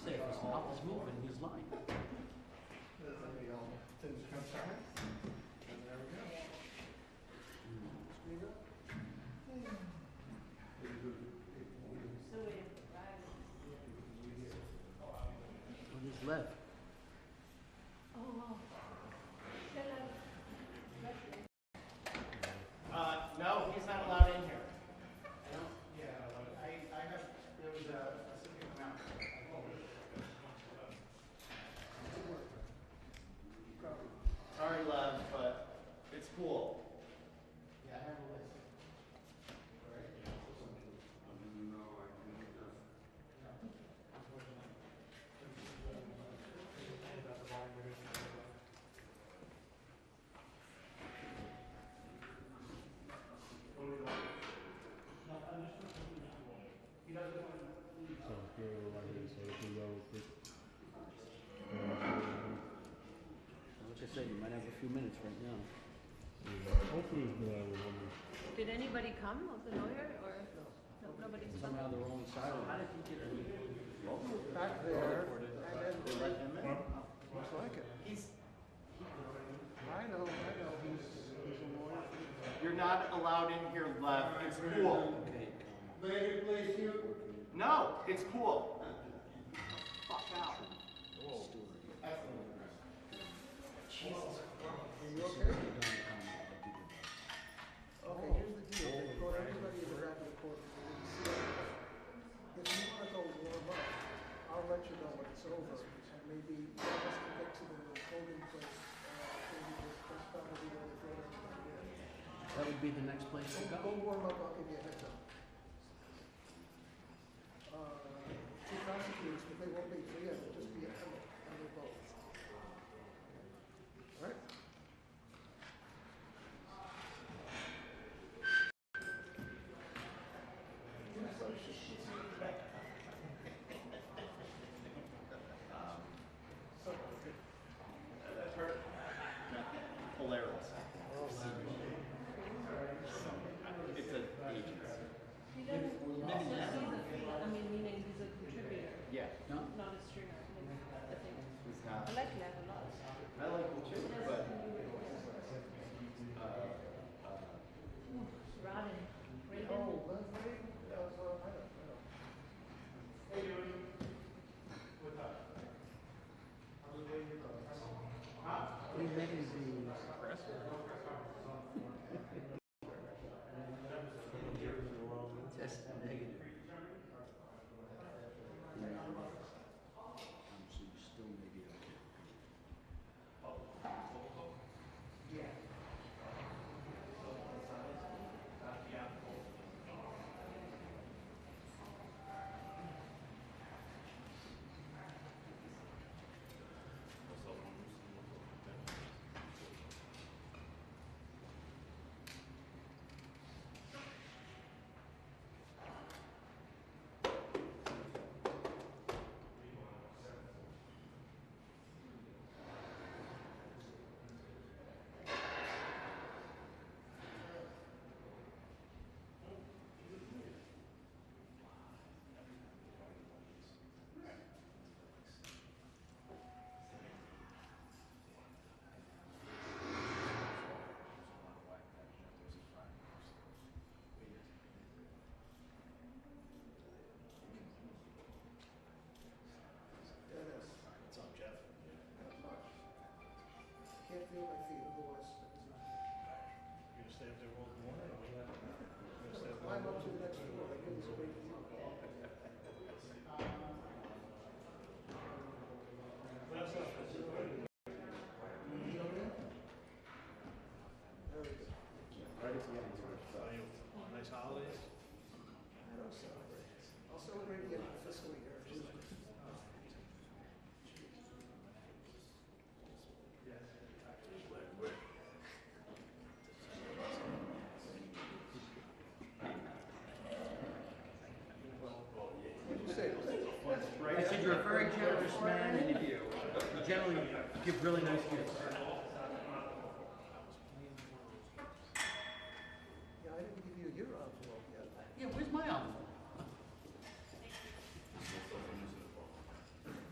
say if his mouth is moving, he's lying. On his left. No, he's not allowed in here. I have, there was a specific amount. Sorry, Lev, but it's cool. Yeah, I have a list. Like I said, you might have a few minutes right now. Hopefully it's not a woman. Did anybody come of the lawyer or no, nobody's come? Somehow they're all silent. How did he get in? Back there, and then They let him in? looks like it. I know, he's a lawyer. You're not allowed in here, Lev. It's cool. Lady, please, you. No, it's cool. Fuck out. Jesus. Are you okay? Okay, here's the deal. They brought everybody in the back of the court. If you want to go warm up, I'll let you know when it's over. And maybe one of us can get to the holding place. That's probably where they brought everybody in. That would be the next place to Go go. warm up, I'll give you a heads up. Two prosecutors, but they won't be three, it'll just be a couple, and they're both. All right? Hilarious. It's an agency. He doesn't, I mean, meaning he's a contributor. Yeah. No? Not a stringer. I think. He's not. I like Lev a lot. I like him too, but Rodden. Reagan. Oh, Leslie? I don't know. He's making the aggressive. Test negative. So you still may be okay. Can't feel my feet, otherwise. You gonna stay up there all morning? Or you gonna stay up Climb up to the next floor, I give this a great view. Very good. Nice holidays? I don't celebrate. I'll celebrate again in the fiscal year. What'd you say? I said you're a very generous man and you generally give really nice gifts. Yeah, I didn't give you your envelope yet. Yeah, where's my envelope?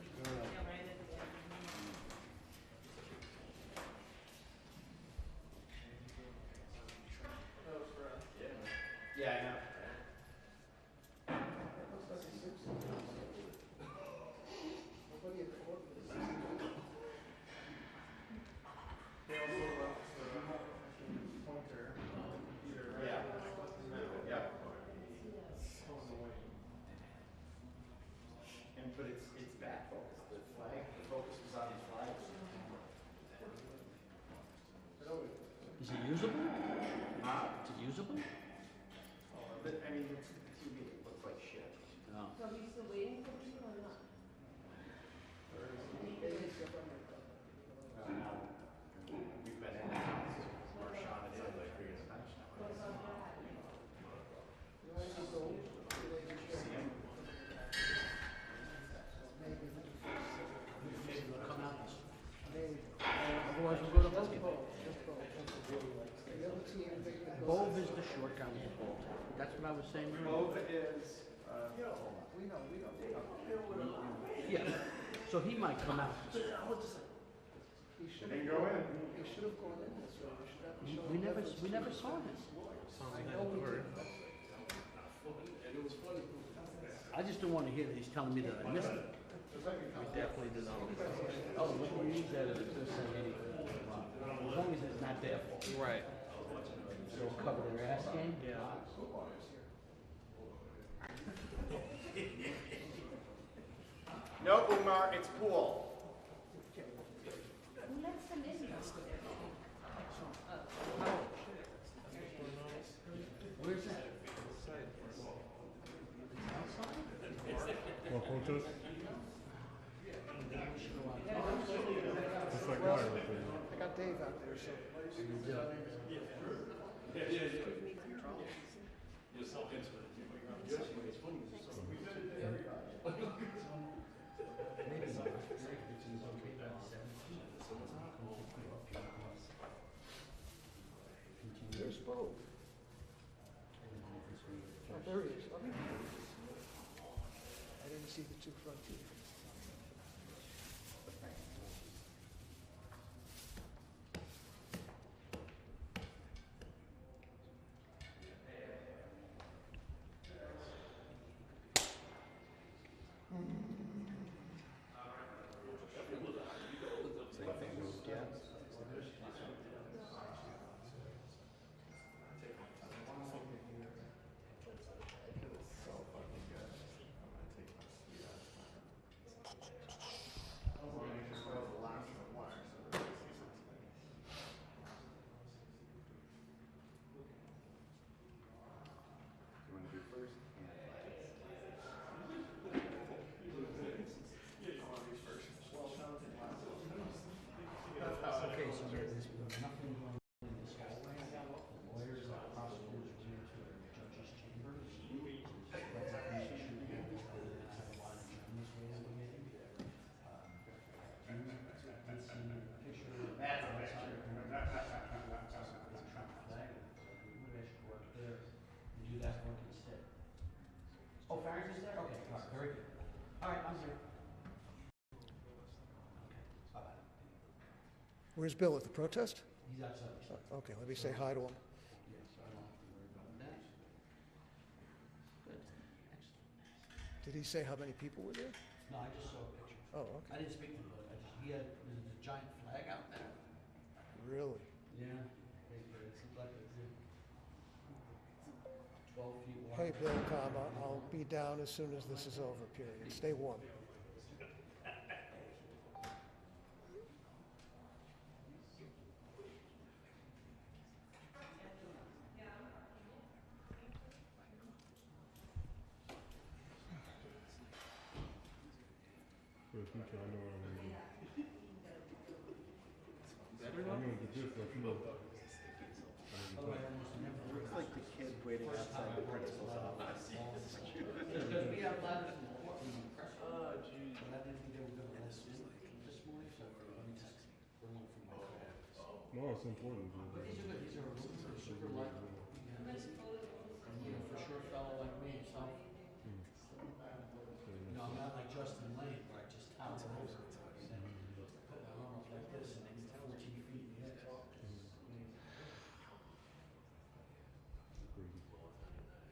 Yeah, I know. That looks like a Simpson. Nobody in court with a Simpson. They also pointer computer, right? Yeah. Yeah. And but it's back focused. The flag, the focus is on these flags. Is it usable? Is it usable? But I mean, it's the TV. It looks like shit. No. So are we still waiting for you or not? We've been in it. Marshawn and everybody figures it out now. What about that? See him? Maybe. Maybe they'll come out this Maybe. Otherwise, we'll go to Just basketball. vote, just vote. The other team, they can go. Bove is the short count of ball. That's what I was saying earlier. Bove is. We know. Yeah. So he might come out. He should They have go in. He should have gone in this way. We should have to show We him never evidence. saw him. I know we did. I just don't want to hear that he's telling me that I missed it. We definitely did not. Oh, look, we use that as a percent anything. As long as it's not their fault. Right. They'll cover their ass game. Yeah. No, Umar, it's pool. Who lets them in? Where's that? More protest? Just like Well, mine, right there. I got Dave out there, so. There's Bo. Oh, there he is. Okay. I didn't see the two front teeth. Okay, so there's nothing going on in this hallway. The lawyers and the prosecutors are here to the judge's chambers. Oh, Farring's is there? Okay, all right, very good. All right, I'm here. Bye-bye. Where's Bill at the protest? He's outside. Okay, let me say hi to him. Yes, I don't have to worry about that. Good, excellent. Did he say how many people were there? No, I just saw a picture. Oh, okay. I didn't speak to him, but he had, there's a giant flag out there. Really? Yeah. It seems like it's 12 feet wide. Hey, Bill, I'll be down as soon as this is over, period. Stay warm. For the future, I know what I'm gonna do. I'm gonna do this, like, you know. Looks like the kid waiting outside the principal's office. Because we have letters from the court, from the press. Oh, geez. But I didn't think they were going to let us in this morning, so let me text bring them from my office. No, it's important. But these are good, these are super light. And, you know, for a short fellow like me, so. You know, I'm not like Justin Lane, where I just tower over and then put my arm up like this and then 14 feet in the air.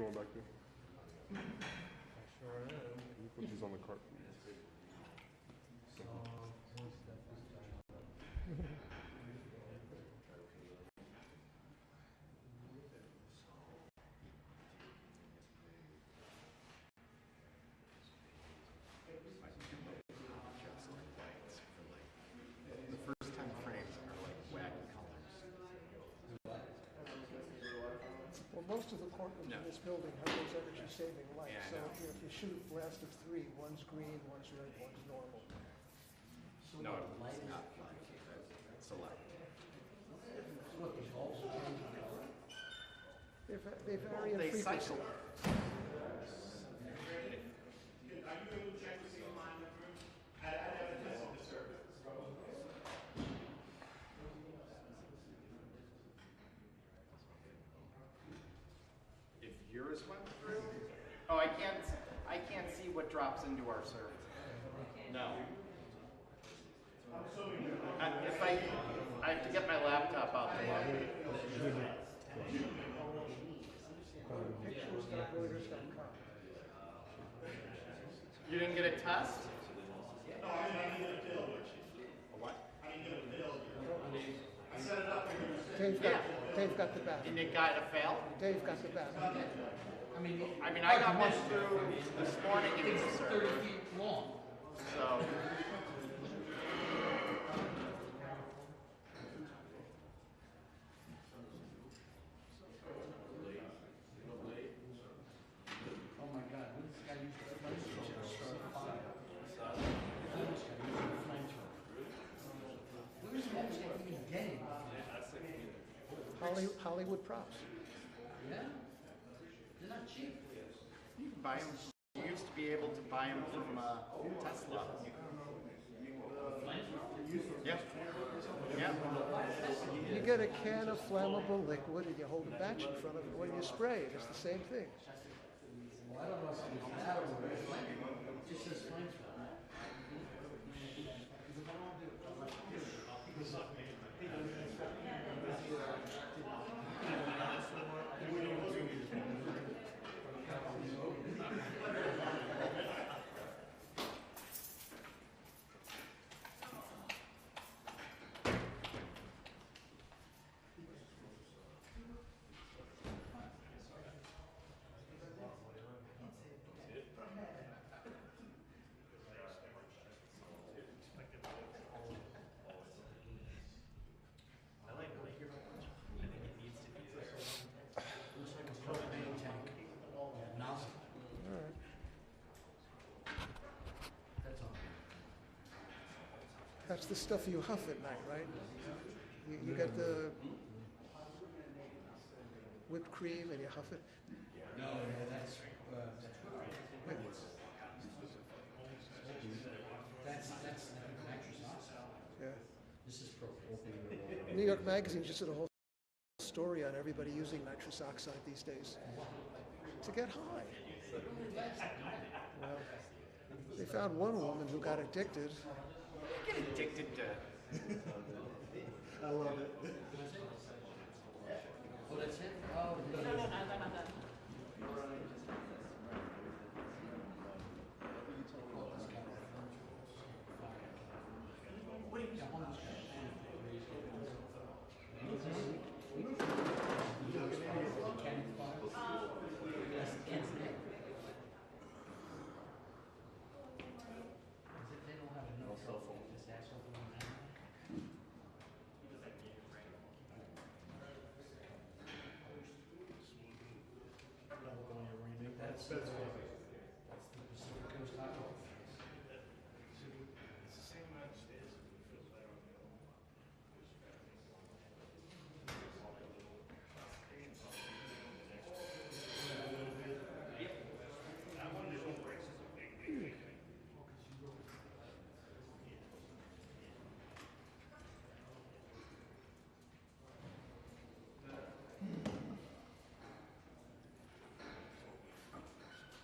going back there? Sure am. Can you put these on the cart, please? The first 10 frames are like wacky colors. Well, most of the courtrooms in this building have those energy-saving lights. Yeah, I So know. if you shoot a blast of 3, one's green, one's red, one's normal. No, it's not flying. It's a light. They vary in They frequency. cycle. If yours went through? Oh, I can't see what drops into our server. No. If I have to get my laptop out tomorrow. Pictures.reuters.com. You didn't get a test? No, I didn't get a bill. A what? I didn't get a bill. I set it up and Dave got the bat. And it got a fail? Dave got the bat. I mean, I got one through this morning and it's 30 feet long. So. Oh my God, what does this guy use for flamethrower? Where's the most even getting? Hollywood props. Yeah? They're not cheap. You can buy them. You used to be able to buy them from Tesla. Yep. Yep. You get a can of flammable liquid and you hold a batch in front of it when you spray it. It's the same thing. Well, I don't know if it's that or it just says flamethrower. That's the stuff you huff at night, right? You get the whipped cream and you huff it. No, that's nitrous oxide. Yeah. This is propane. New York Magazine just did a whole story on everybody using nitrous oxide these days to get high. Well, they found one woman who got addicted. Get addicted to. I love it. Oh, that's it? Oh, No. That's the Pacific Coast Highway.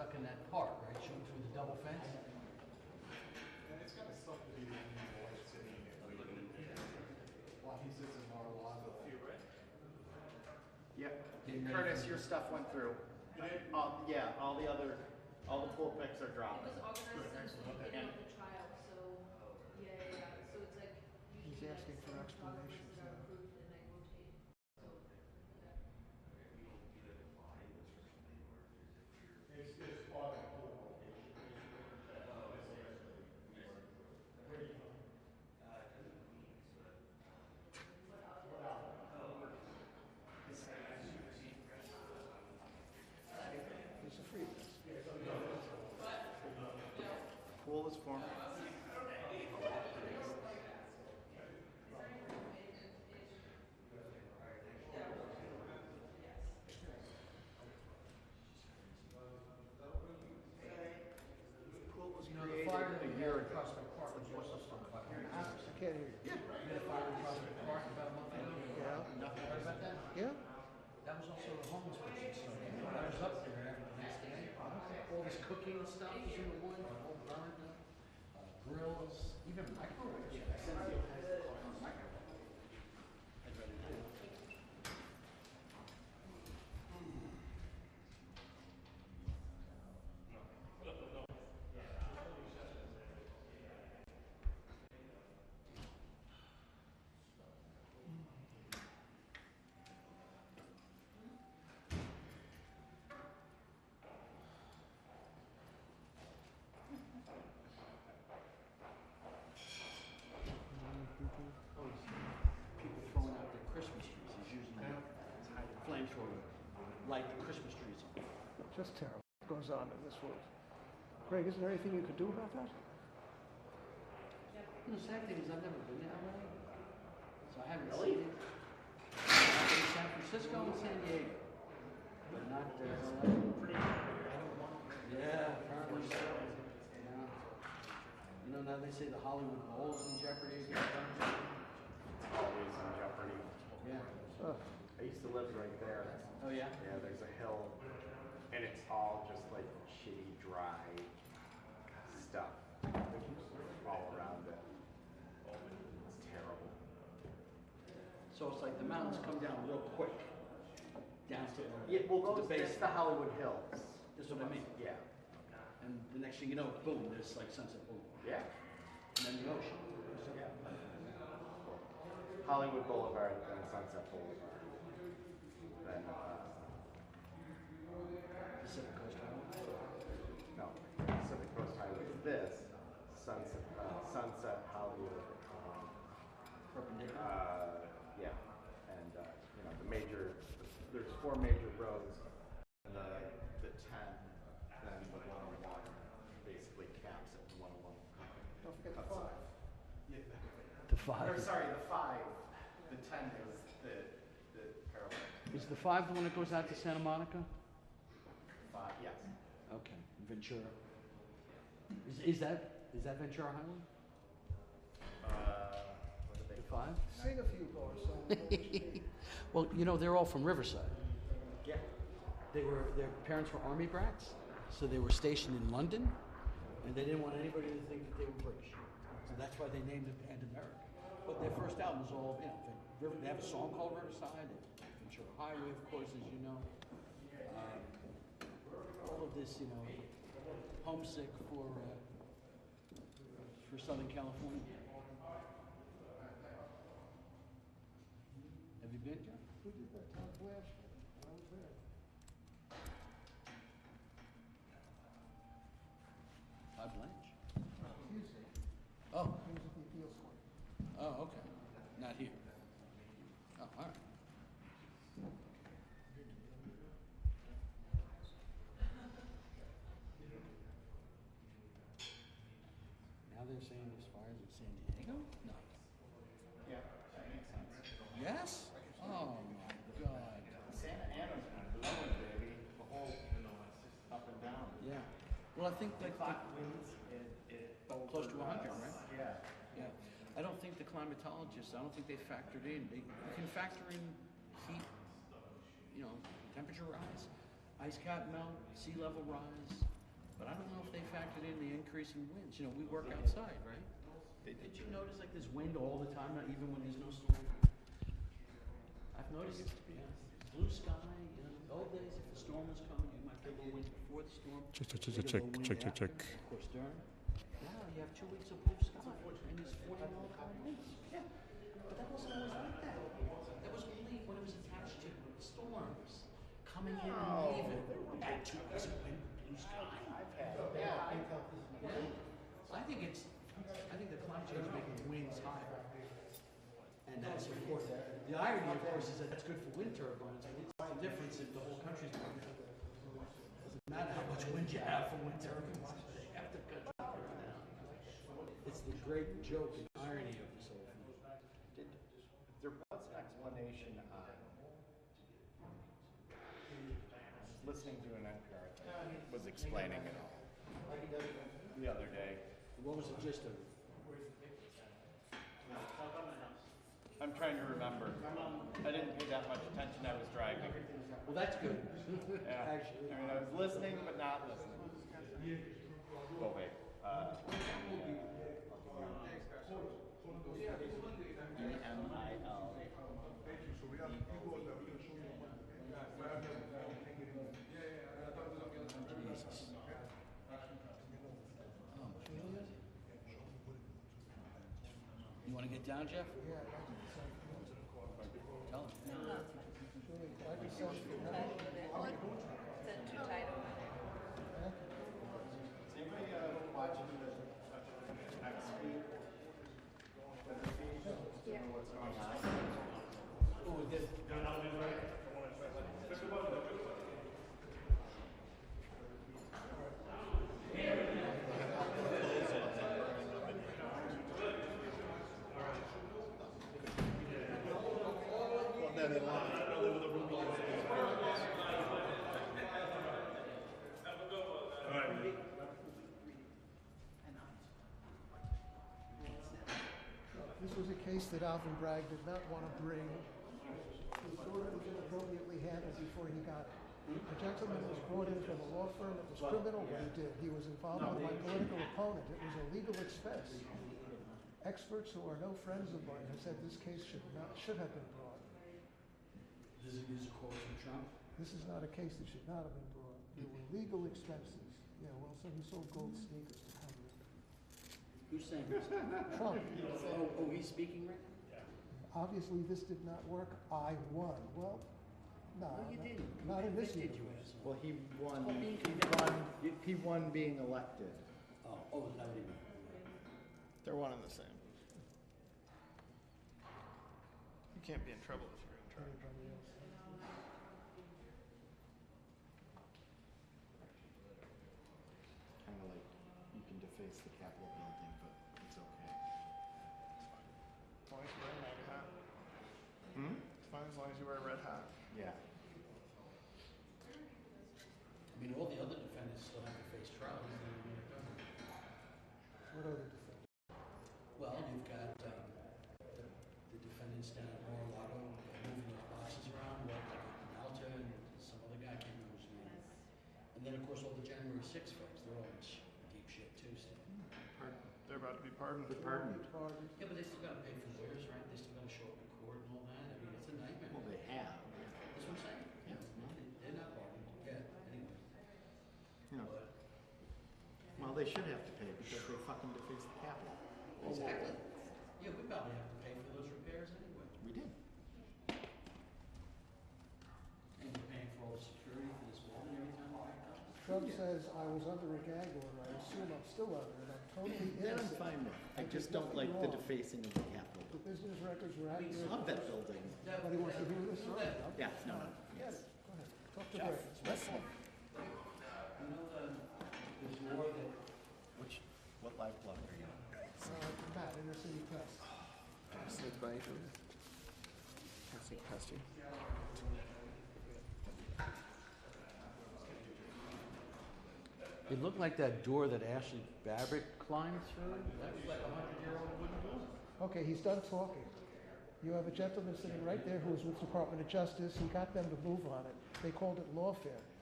stuck in that park, right, shooting through the double fence. It's got stuff to do with the White City. While he sits in Mar-a-Lago. Yep. Curtis, your stuff went through. Yeah, all the pool picks are It dropping. was organized since the beginning of the trial, so yeah. So it's like He's usually asking for like explanations that are now. approved and they rotate. So It's part of the pool. It's a free list. Pool is formed. Pool was You know, the created fire that a we year had at ago. Prospect Park was also from about I can't hear you. We had a fire at Prospect Park about a month ago. Yeah. Nothing heard about that? Yeah? That was also a homeless person started. I was up there after the next day. All this cooking and stuff was in the wood, all burned up. Grills, even microwaves. Yeah, I'd rather do. People throwing out their Christmas trees. He's using the flamethrower to light the Christmas trees on. Just terrible. What goes on in this world? Greg, isn't there anything you could do about that? The sad thing is I've never been to LA, so I haven't seen it. I've been to San Francisco and San Diego, but not LA. Yeah, apparently so. Yeah. You know, now they say the Hollywood Bowl is in jeopardy again. Always in jeopardy. Yeah. I used to live right there. Oh yeah? Yeah, there's a hill, and it's all just like shitty, dry stuff all around it. It's terrible. So it's like the mountains come down real quick, down to Yeah, well, to the base. it's the Hollywood Hills. That's what I mean. Yeah. And the next thing you know, boom, there's like Sunset Boulevard. Yeah. And then the ocean. Yeah. Hollywood Boulevard, then Sunset Boulevard. Then, Pacific Coast Highway. no, Pacific Coast Highway is this, Sunset Hollywood. Perpendicular. Yeah, and, you know, there's 4 major roads, and the 10, then the 101 basically caps at the 101. Don't forget the Cuts 5. off. Yeah. The 5. Or sorry, the 5. The 10 is the parallel. Is the 5 the one that goes out to Santa Monica? 5, yes. Okay, Ventura. Is that Ventura Highway? What did they The 5? Sing a few bars so we know what you mean. Well, you know, they're all from Riverside. Yeah. Their parents were army brats, so they were stationed in London, and they didn't want anybody to think that they were British. So that's why they named the band America. But their first album was all, you know, they have a song called Riverside, Ventura Highway, of course, as you know. All of this, you know, homesick for Southern California. Have you been, John? Who did that? Tom Blanche? I was there. Todd Blanche. Tuesday. Oh. He was at the appeals court. Oh, okay. Not here. Oh, all right. Now they're saying there's fires in San Diego? No. Yeah, that makes sense. Yes? Oh my God. Santa Ana's been blowing, baby. The whole up and down. Yeah. Well, I think The like clock winds, it close to 100, right? Yeah. Yeah. I don't think the climatologists, I don't think they factored in. You can factor in heat, you know, temperature rise. ice cap melt, sea level rise, but I don't know if they factored in the increase in winds. You know, we work outside, right? Did you notice like there's wind all the time, not even when there's no storm? I've noticed, yeah, blue sky, you know, the old days if the storm was coming, you might get a little wind before the storm. Check. Of course, during. Now you have 2 weeks of blue sky and it's 40-mile-per-hour winds. Yeah, but that wasn't always like that. That was only when it was attached to storms coming in and leaving. You had 2 weeks of wind, blue sky. Yeah. I think the climate change is making winds higher. And that's of course, the irony of course is that that's good for wind turbines, but it's the difference if the whole country's going down. Doesn't matter how much wind you have for wind turbines, half the country goes down. It's the great joke and irony of this whole thing. There was an explanation on listening to an NPR was explaining it all the other day. What was the gist of it? I'm trying to remember. I didn't pay that much attention. I was driving. Well, that's good. Yeah. Actually. I mean, I was listening, but not listening. Oh, wait. Jesus. You want to get down, Jeff? Yeah, Tell him. This was a case that Alvin Bragg did not want to bring. He thought it was inappropriately handled before he got it. A gentleman was brought in from a law firm. It was criminal what he did. He was involved with my political opponent. It was a legal expense. Experts who are no friends of mine have said this case should have been brought. This is a quote from Trump? This is not a case that should not have been brought. There were legal expenses. Yeah, well, so he sold gold sneakers to cover it. Who's saying this? Trump. Oh, he's speaking right now? Obviously, this did not work. I won. Well, no, you didn't. Not in this Did you? universe. Well, he won. Oh, being He won being elected. Oh, is that what he meant? They're one and the same. You can't be in trouble if you're in charge. Anybody else? Kind of like you can deface the Capitol building, but it's okay. As long as you wear a MAGA hat. Hmm? As long as you wear a red hat. Yeah. I mean, all the other defendants still have to face trials. What other defense? Well, you've got the defendants down at Mar-a-Lago moving those boxes around, like Malta and some other guy, I can't remember his name. And then, of course, all the January 6 folks, they're all in deep shit too still. They're about to be pardoned. Pardoned. Yeah, but they still got to pay for lawyers, right? They still got to show up in court and all that. I mean, it's a nightmare. Well, they have. That's what I'm saying. Yeah. They're not pardoned yet, anyway. No. Well, they should have to pay because they fucking defaced the Capitol. Exactly. Yeah, we probably have to pay for those repairs anyway. We did. And we're paying for all the security for this building every time we back up. Trump says I was under a gag order. I assume I'm still under it. I'm totally That I'm innocent. fine with. I did just don't nothing like the wrong. defacing of the Capitol. The business records were I accurate. love that building. Nobody wants to hear this? All right, I'll Yeah, no. get it. Go ahead. Talk to Jeff, Brad. listen. You know, there's more that What live blog are you on? Matt, Inner City Press. Snake bite. Snake pest you. It looked like that door that Ashley Babbitt climbed through. That was like a 100-year-old wooden door. Okay, he's done talking. You have a gentleman sitting right there who was with the Department of Justice. He got them to move on it. They called it lawfare.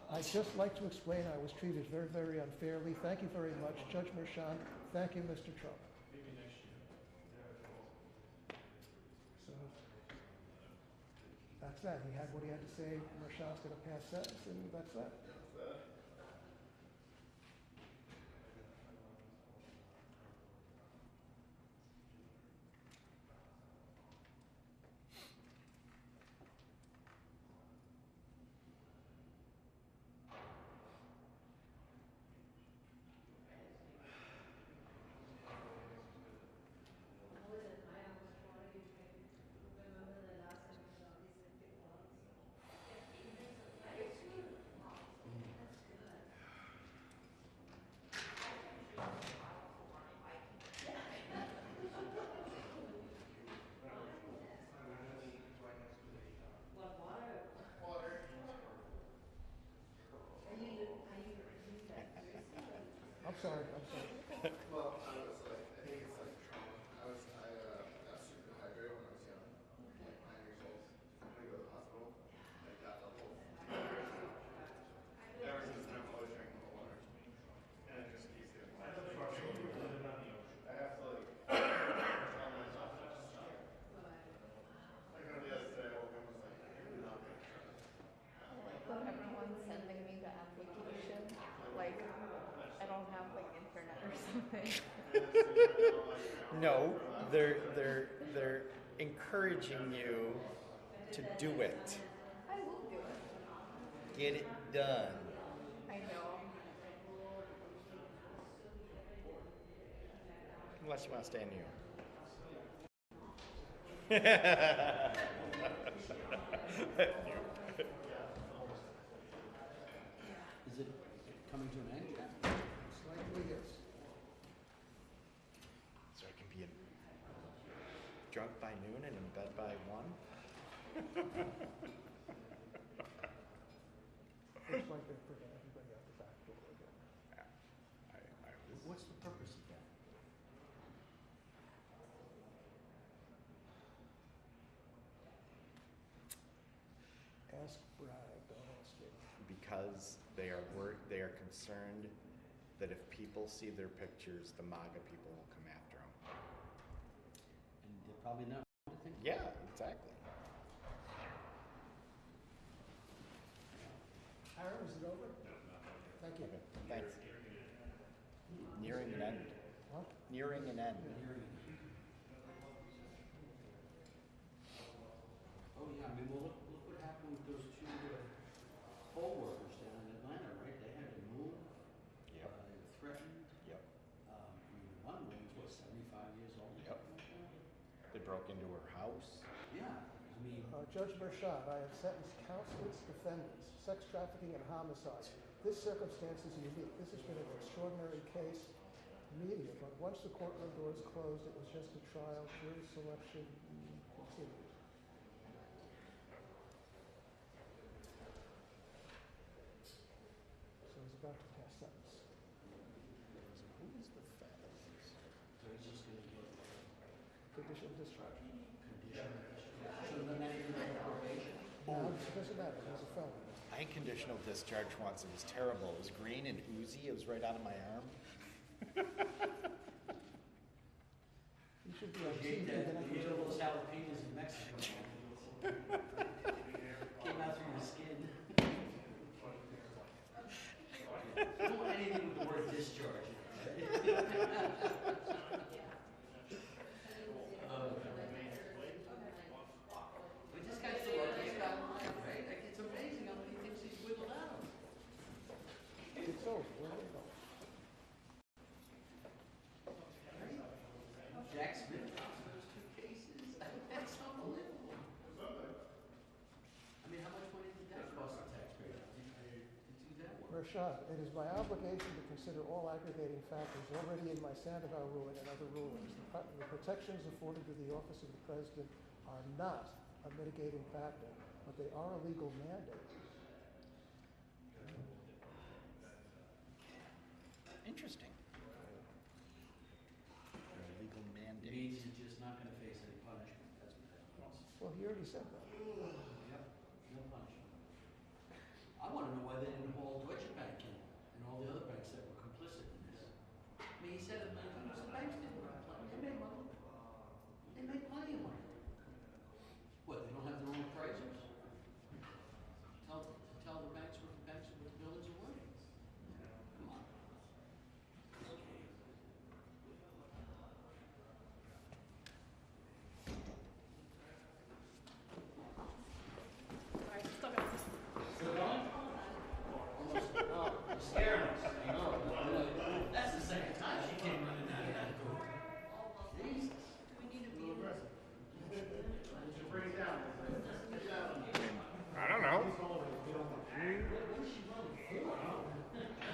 I'd just like to explain I was treated very, very unfairly. Thank you very much, Judge Mershon. Thank you, Mr. Trump. So that's that. He had what he had to say. Mershon's going to pass sentence, and that's that. I'm sorry. Well, I was like, I think it's like trauma. I got super dehydrated when I was young, like 9 years old. I'm gonna go to the hospital. I got the whole. Ever since then, I'm always drinking the water, and it just keeps getting worse. I have to like tell myself to just stop. Like the other day, I woke up and was like, I'm not gonna try. So everyone's sending me the application. Like, I don't have like internet or something. No, they're encouraging you to do it. I will do it. Get it done. I know. Unless you want to stay in New York. Is it coming to an end yet? Slightly, yes. So I can be drunk by noon and in bed by 1? Looks like they're bringing everybody out the back door again. What's the purpose of that? Ask Bragg, don't ask me. Because they are concerned that if people see their pictures, the MAGA people will come after them. And they're probably not. Yeah, exactly. Aaron, is it over? Thank you. Thanks. Nearing an end. Huh? Nearing an end. Oh yeah, I mean, well, look what happened with those two poll workers down in Atlanta, right? They had to move. Yep. They were threatened. Yep. I mean, one woman's what, 75 years old? Yep. They broke into her house. Yeah, I mean, Judge Mershon, I have sentenced countless defendants, sex trafficking and homicide. This circumstance is unique. This has been an extraordinary case, media, but once the courtroom doors closed, it was just a trial. Jury selection continued. So he's about to pass sentence. Who is the feds? so he's just going to get Conditional discharge. conditional discharge. So then that is probation. Now, it doesn't matter. He's a felon. I had conditional discharge once. It was terrible. It was green and oozy. It was right out of my arm. You should be on You ate TV. that, Then I you can ate tell all you. those jalapenos in Mexico. Came out through your skin. You don't want anything with the word discharge. We just got to work this guy alive, right? Like, it's amazing how many things he's wiggled out. It's over. Where do we go? Jack Smith, those two cases, that's unbelievable. I mean, how much money did that cost the taxpayer to do that work? Mershon, it is my obligation to consider all aggravating factors already in my Sandoval ruling and other rulings. The protections afforded to the office of the president are not a mitigating factor, but they are a legal mandate. Interesting. Legal It mandate. means he's just not gonna face any punishment, that's what that means. Well, he already said that. Yep, no punishment. I wanna know why they didn't hold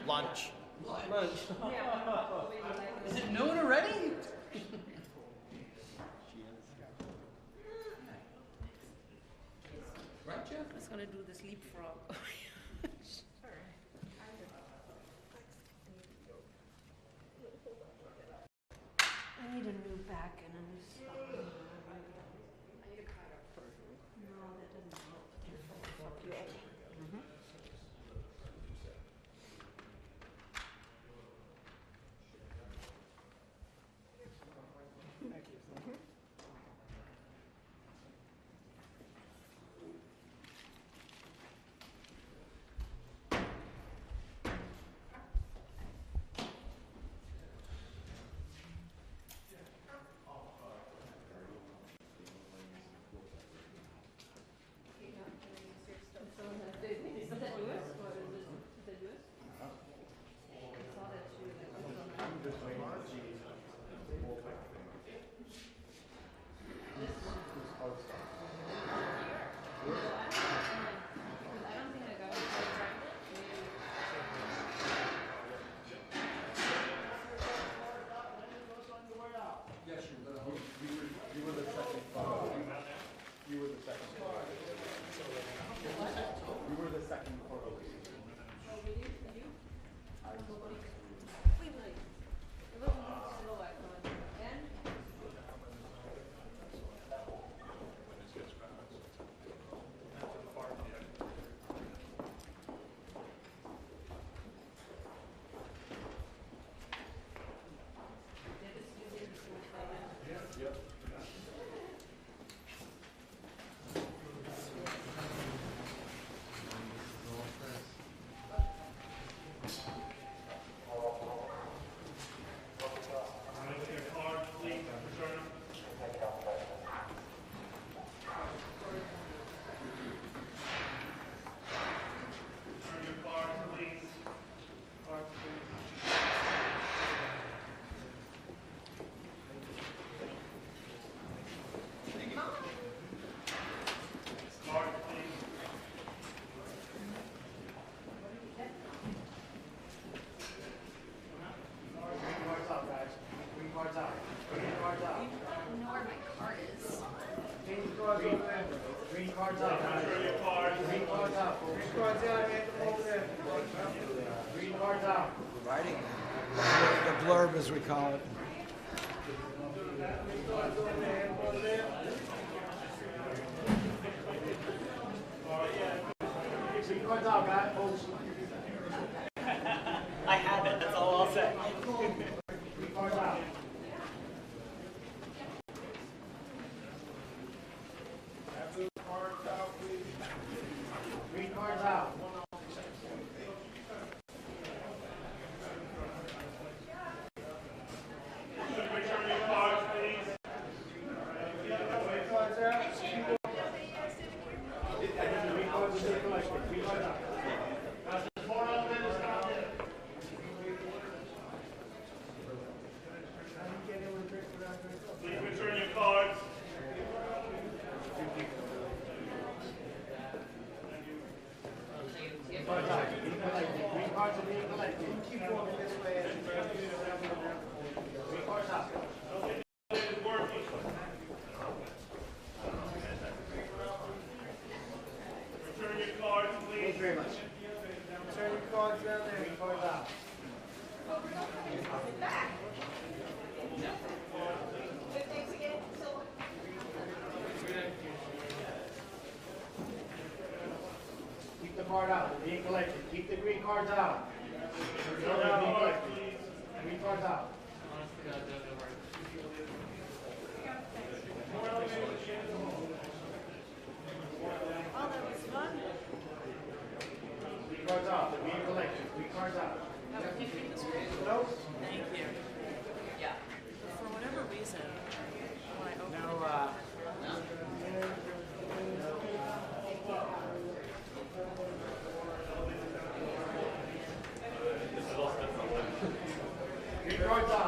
Lunch. Lunch. Is it noon already? Right, Jeff? I was gonna do this leapfrog. I need a new back and a new spine. No, that doesn't help. Fuck you up. Green cards up. Green cards up. Green cards out. Green cards out. Writing. The blurb, as we call it. Green cards out, guys. I have it. That's all I'll say. Green cards out. Green cards out. Please return your cards. Green cards are being collected. Keep walking this way. Green cards out. Return your cards, please. Thank you very much. Turn your cards down there. Green cards out. Keep the card out. They're being collected. Keep the green cards out. Green cards out. Oh, that was fun. Green cards out. They're being collected. Green cards out. Nope. Thank you. Yeah. For whatever reason, when I opened Green cards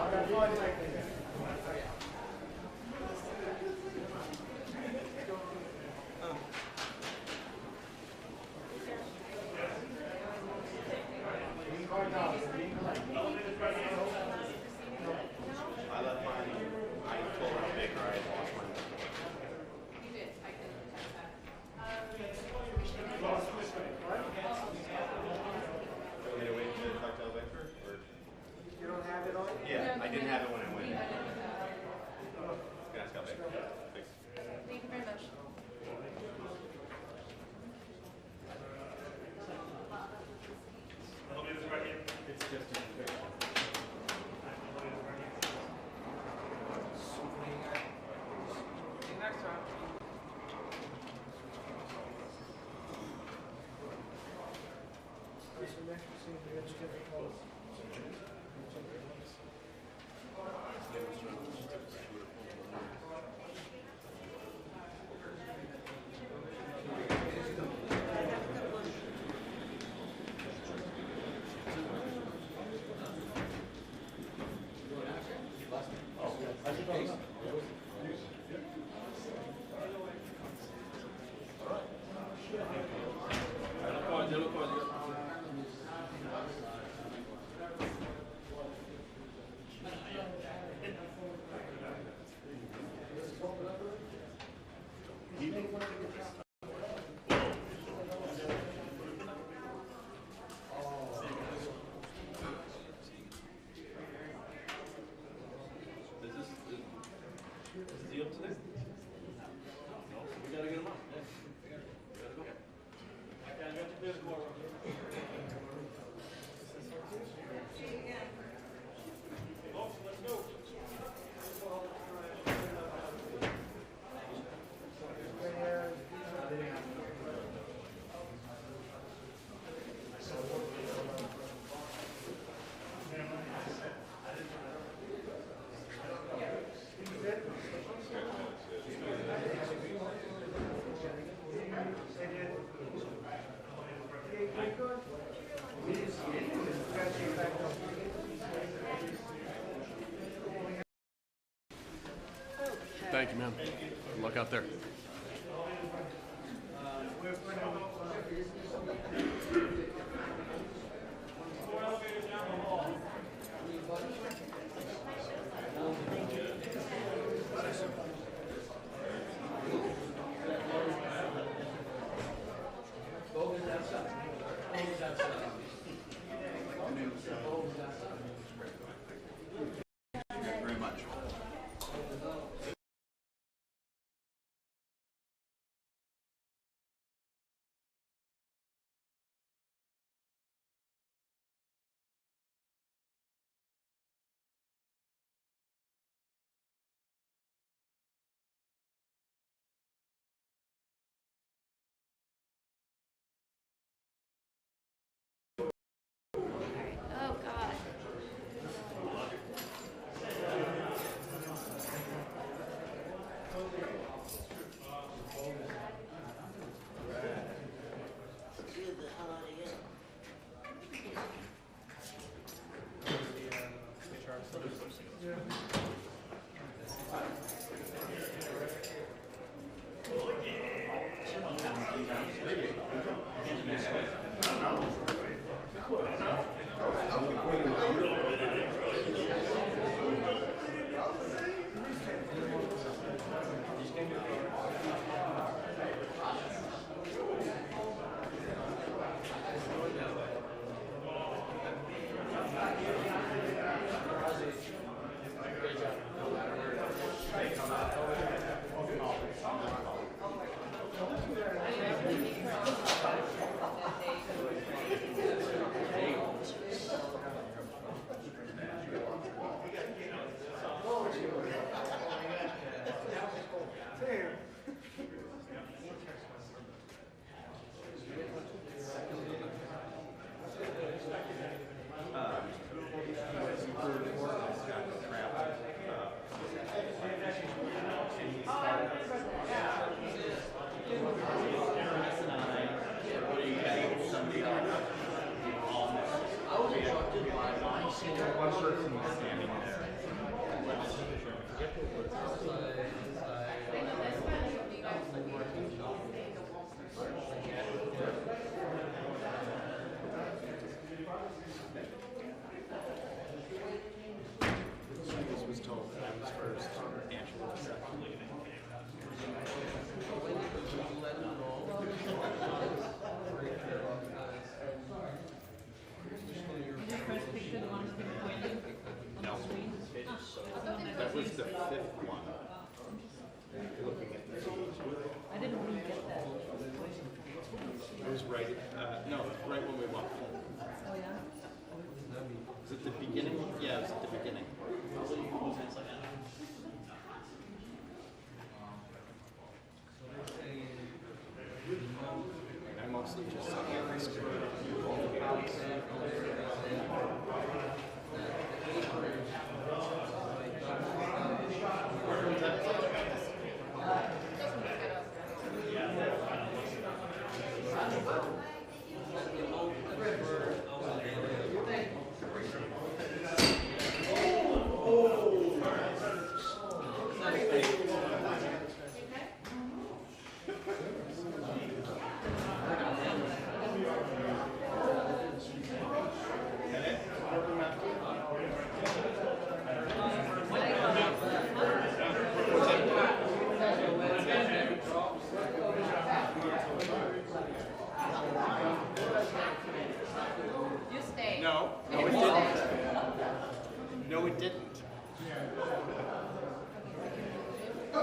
seem to be difficult. Thank you, man. Good luck out there. Very much. Oh God. One person was standing there. This was told that I was first. Angela was second. That was the fifth one. Looking at the I didn't really get that. it was right, no, right when we walked in. Oh yeah? Was it the beginning? Yeah, it was at the beginning. I mostly just saw the screen.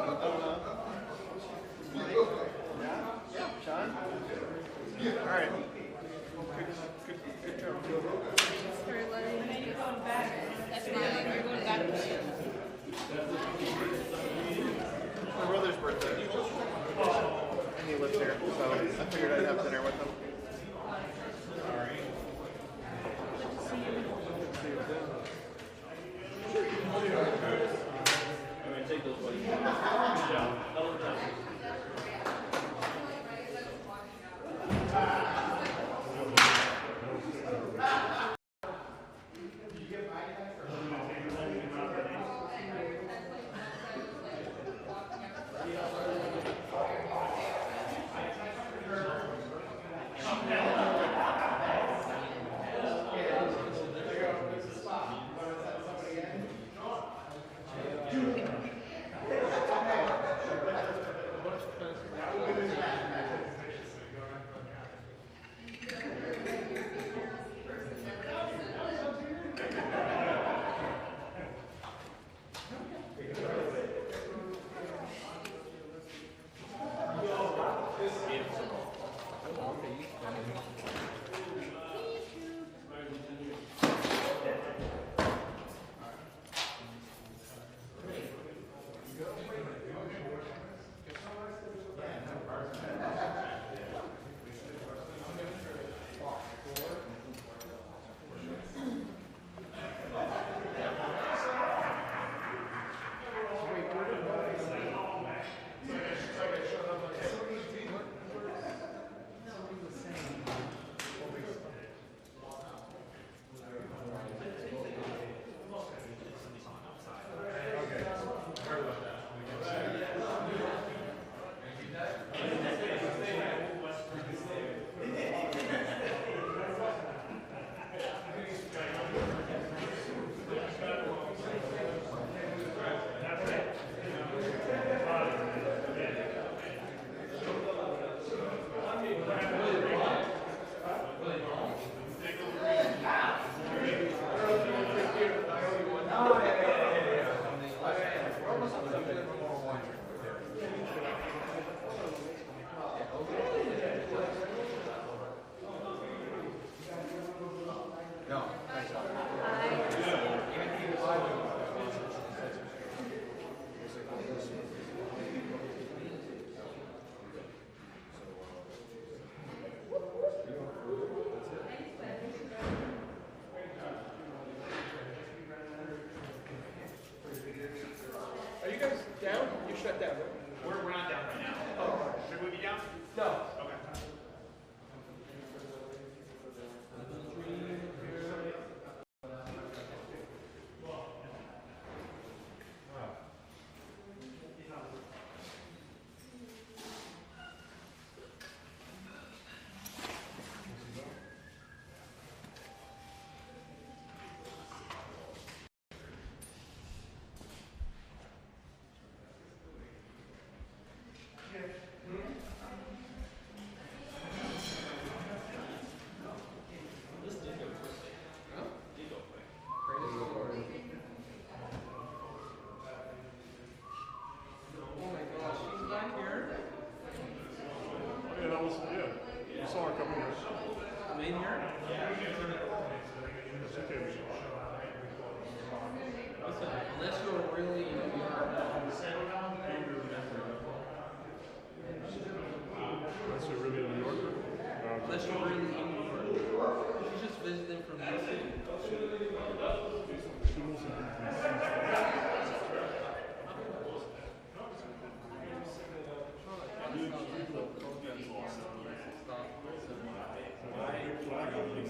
Sean? All right. Good job. For letting me go back. That's not like you're going back. My brother's birthday. And he lives here, so I figured I'd have dinner with him. Sorry. I'm going to take those buddies. Are you guys down? You shut down, right? We're not down right now. Oh. Should we be down? No. Okay. You saw her coming here. I'm in here? Yes, you came. Listen, unless you're really in New York, Unless you're really a New Yorker. unless you're really in New York, she's just visiting from the city. She moves in DC.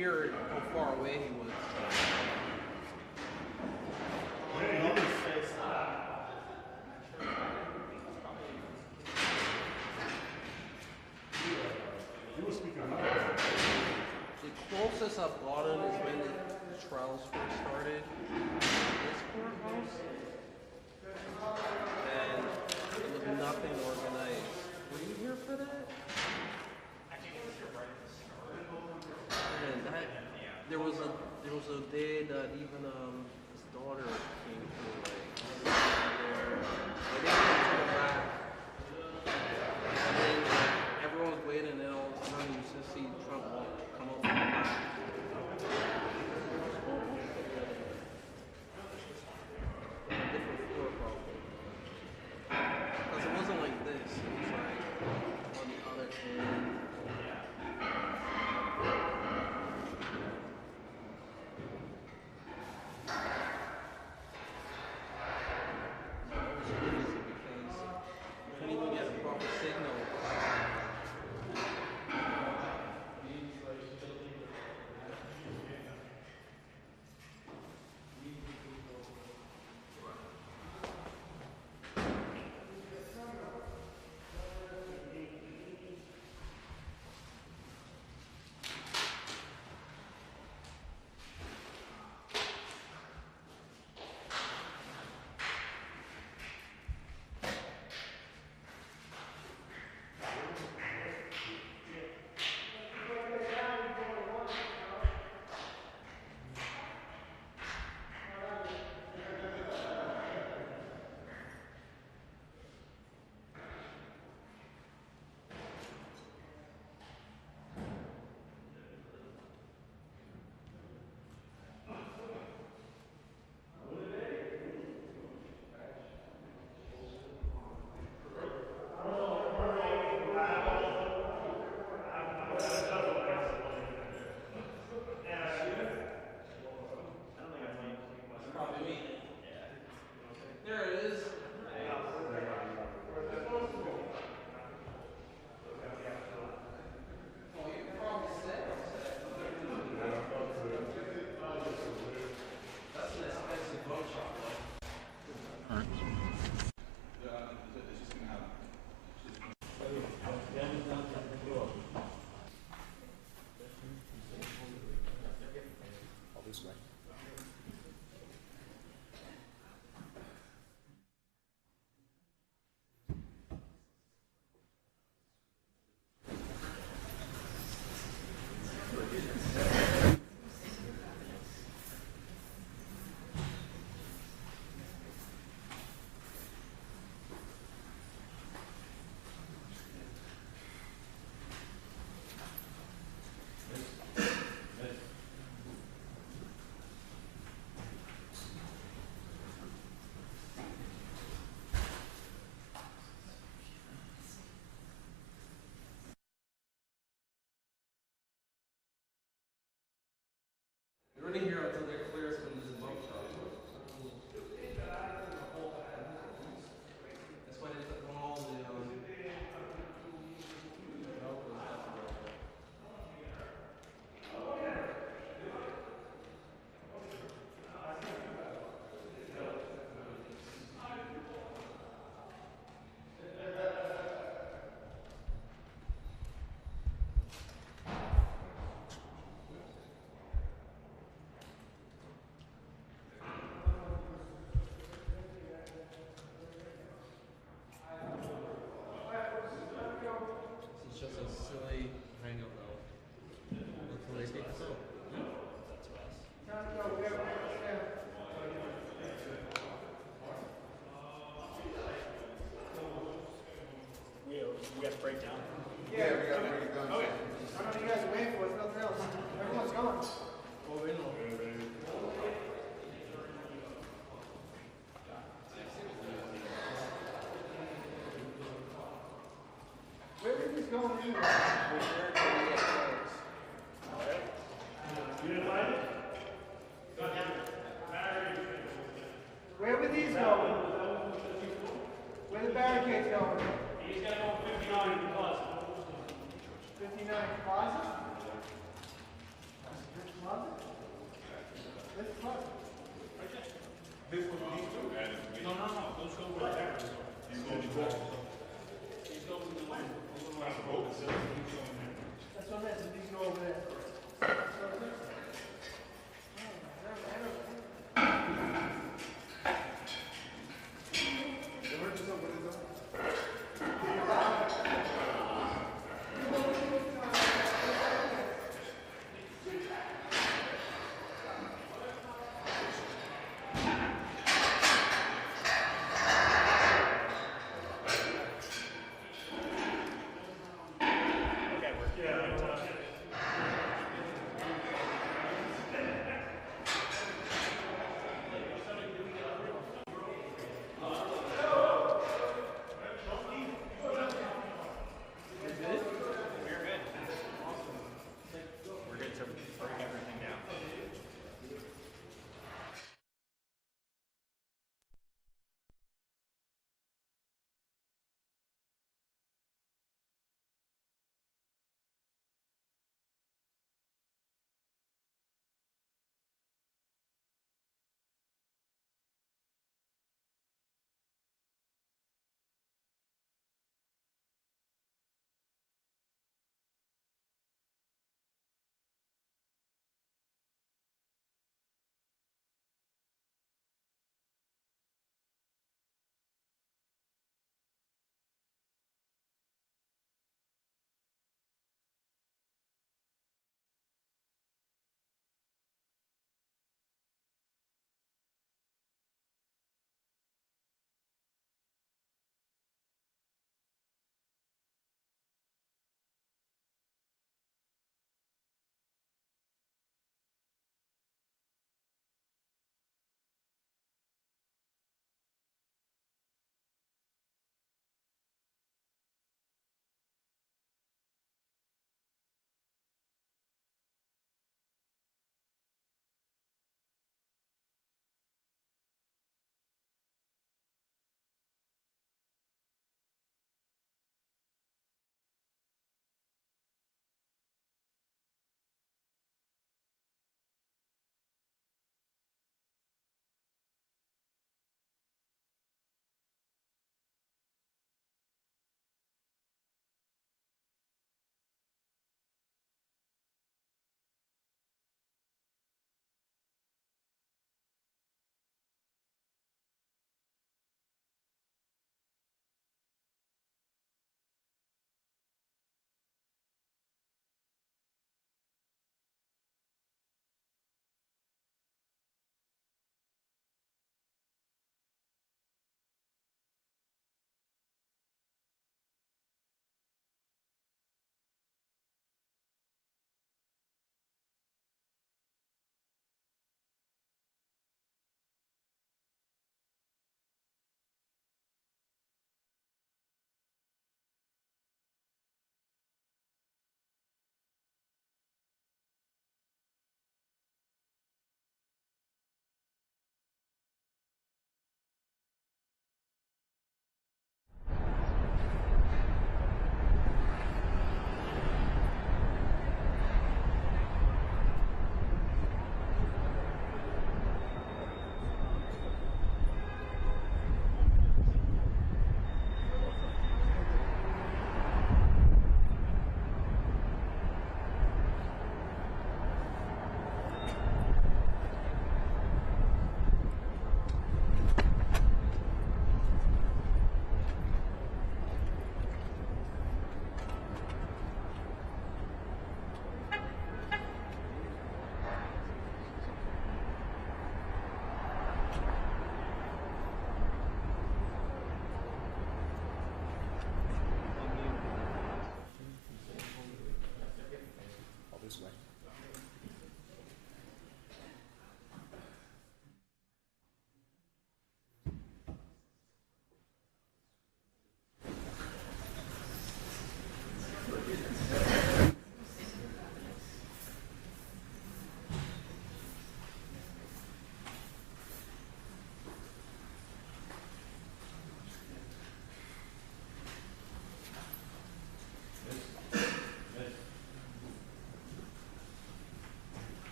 hear how far away he was. The closest I've gotten is when the trials first started. This courthouse. And it was nothing organized. Were you here for that? And that there was a day that even his daughter came through like there. They didn't come to the back. And then everyone was waiting and then all of a sudden you just see Trump come up from the back. On a different floor probably. Because it wasn't like this. It was like on the other end. They're running here until they're clear from this bump shot. That's why they took all the We got to break down. Yeah, we gotta break it down. Okay. I don't know you guys are waiting for, it's nothing else. Everyone's going. Well, we know. Where are these going anyway? You didn't find it? Where were these going? Where the barricades going? He's got to go 59 in the closet. 59 closet?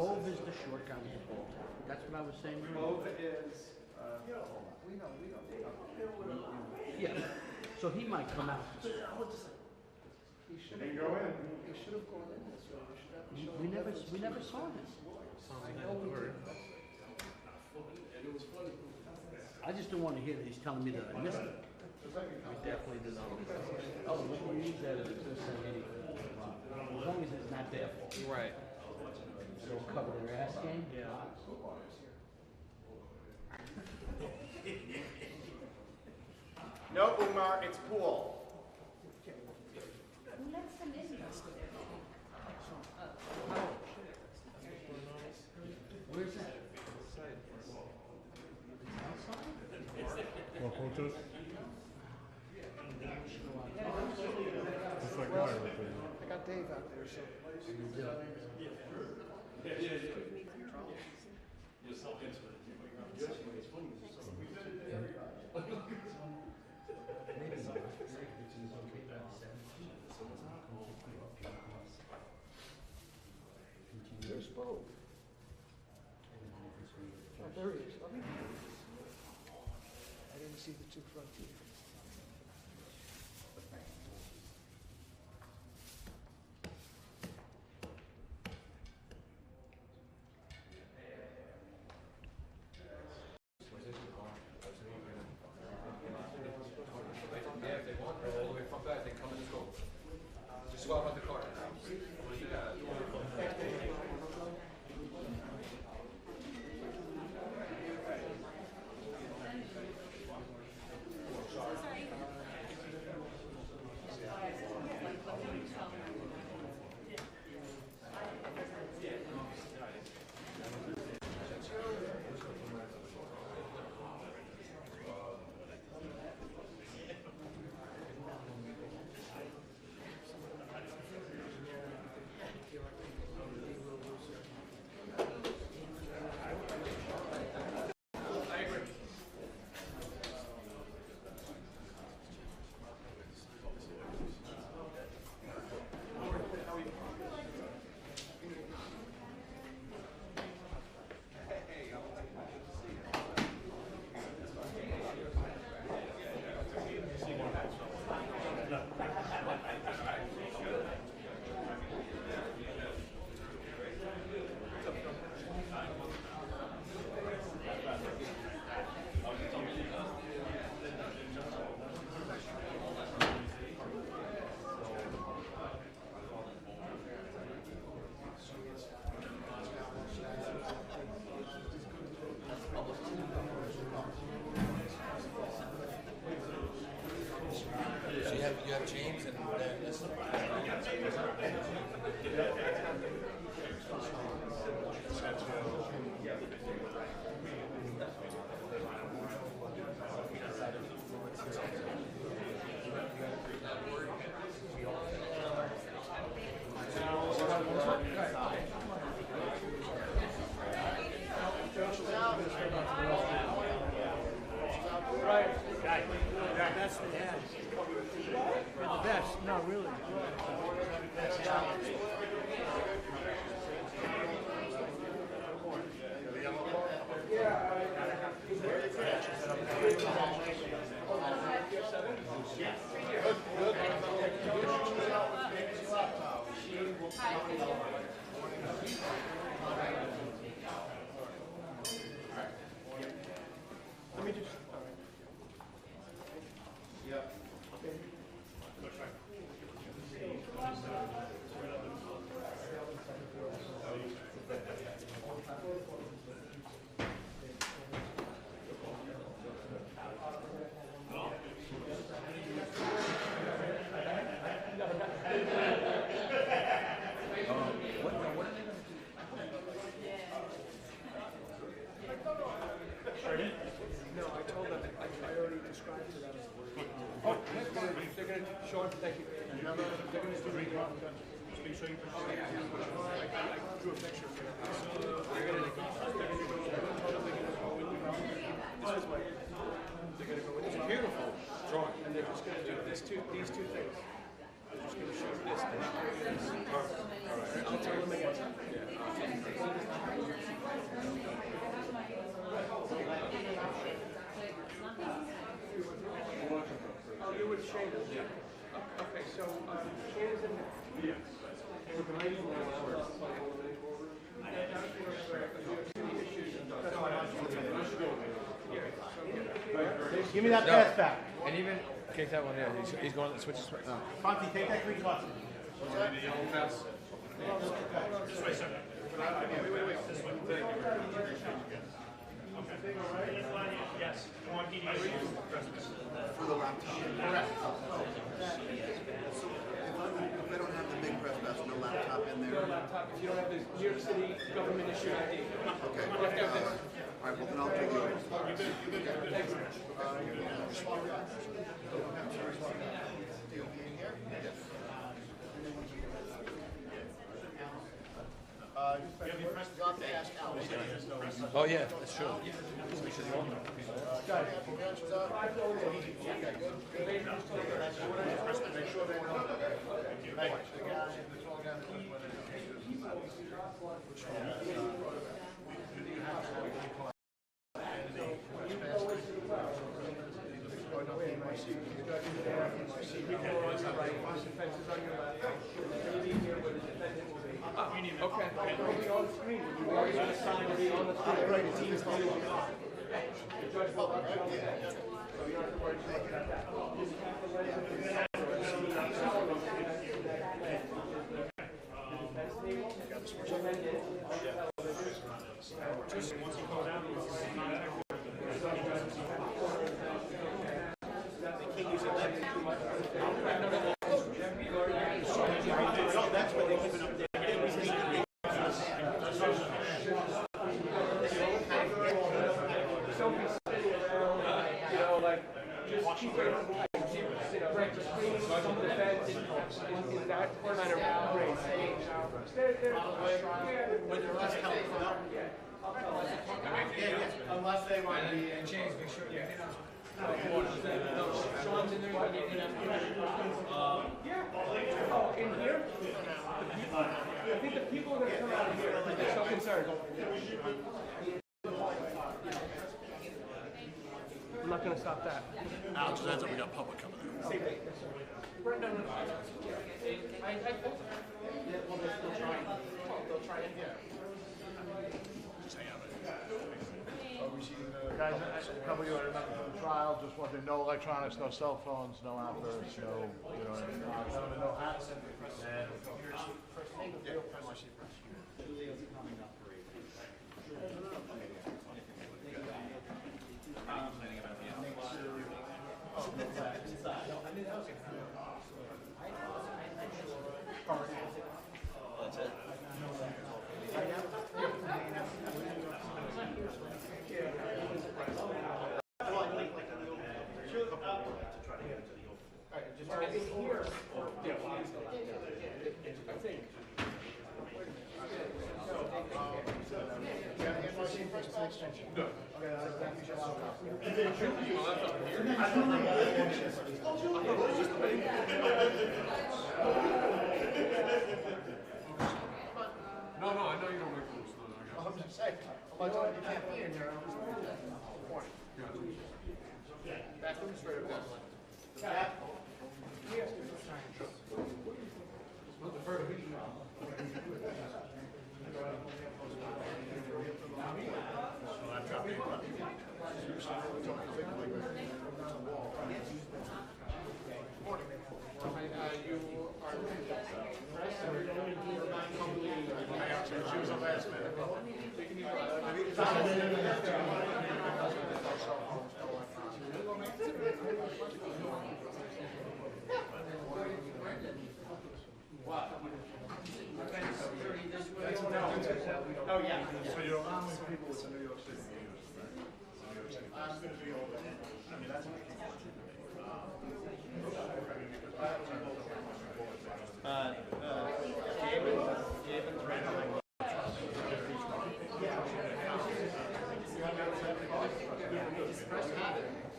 Bove is the shortcut with the ball. That's what I was saying. Bove is, We know. Yeah. So he might come out. He should Didn't have go in. He should have gone in this way. We should have We never saw him. I know we did. I just don't want to hear that he's telling me that I missed it. We definitely did not. Oh, we can use that as a anything. As long as it's not their fault. Right. They'll cover their ass game. Yeah. no, Umar, it's pool. Who lets them in? Where's that? More protest? It's like Well, fire right there. I got Dave out there, so. There's Bo. Oh, there he is. Okay. I didn't see the two front teeth. Yeah, if they want, all the way front back, they come and just go. Just swap out the car. You have James and this. That's the head. You're the best. No, really. Let me just. Yep. No, I told them, I already described to them. Oh, they're gonna, Sean, thank you. They're gonna do it. Just make sure you put it. I drew a picture for them. They're gonna go this way. They're gonna go. It's a beautiful drawing, and they're just gonna do these two things. They're just just going to show this thing. I'll tell them again. Oh, you would Shane? Yeah. Okay, so Shane is in there. Yes. Give me that pass back. And even take that one there. He's going to switch. Fonty, take that green button. What's that? The yellow pass? This way, sir. Wait. This way. Thank you very much. Appreciate you guys. Okay. Yes. On PDF. For the laptop. Correct. So if they don't have the big press pass, no laptop in there. No laptop. If you don't have the New York City government issued ID. Okay. You have to have this. All right, well then I'll do the Thanks. Oh yeah, that's true. Okay. It'll be on screen. You already got a sign to be on the screen. Right, the team's going to be on. The judge will let you know that. So you don't have to worry about that. Just once you call down, They can't use it. That's why they keep it up there. Keep it right between some of the beds in that kind of range. When they're less helpful. Unless they want to be and change, make sure you Sean's in there. Oh, in here? I think the people are going to come out of here. They're so concerned. I'm not going to stop that. Alex, that's we got public coming in. No. They'll try it. Just hang out. Guys, a couple of you I remember from the trial, just wanted no electronics, no cell phones, no outbursts, no, you know, no hats. No, I know you don't make rules. I'm just saying, you can't be in there. Back room straight up that way. Oh, yeah. So you're allowing people with New York City to use, right? New York City. I'm going to be over there. I mean, that's what I think.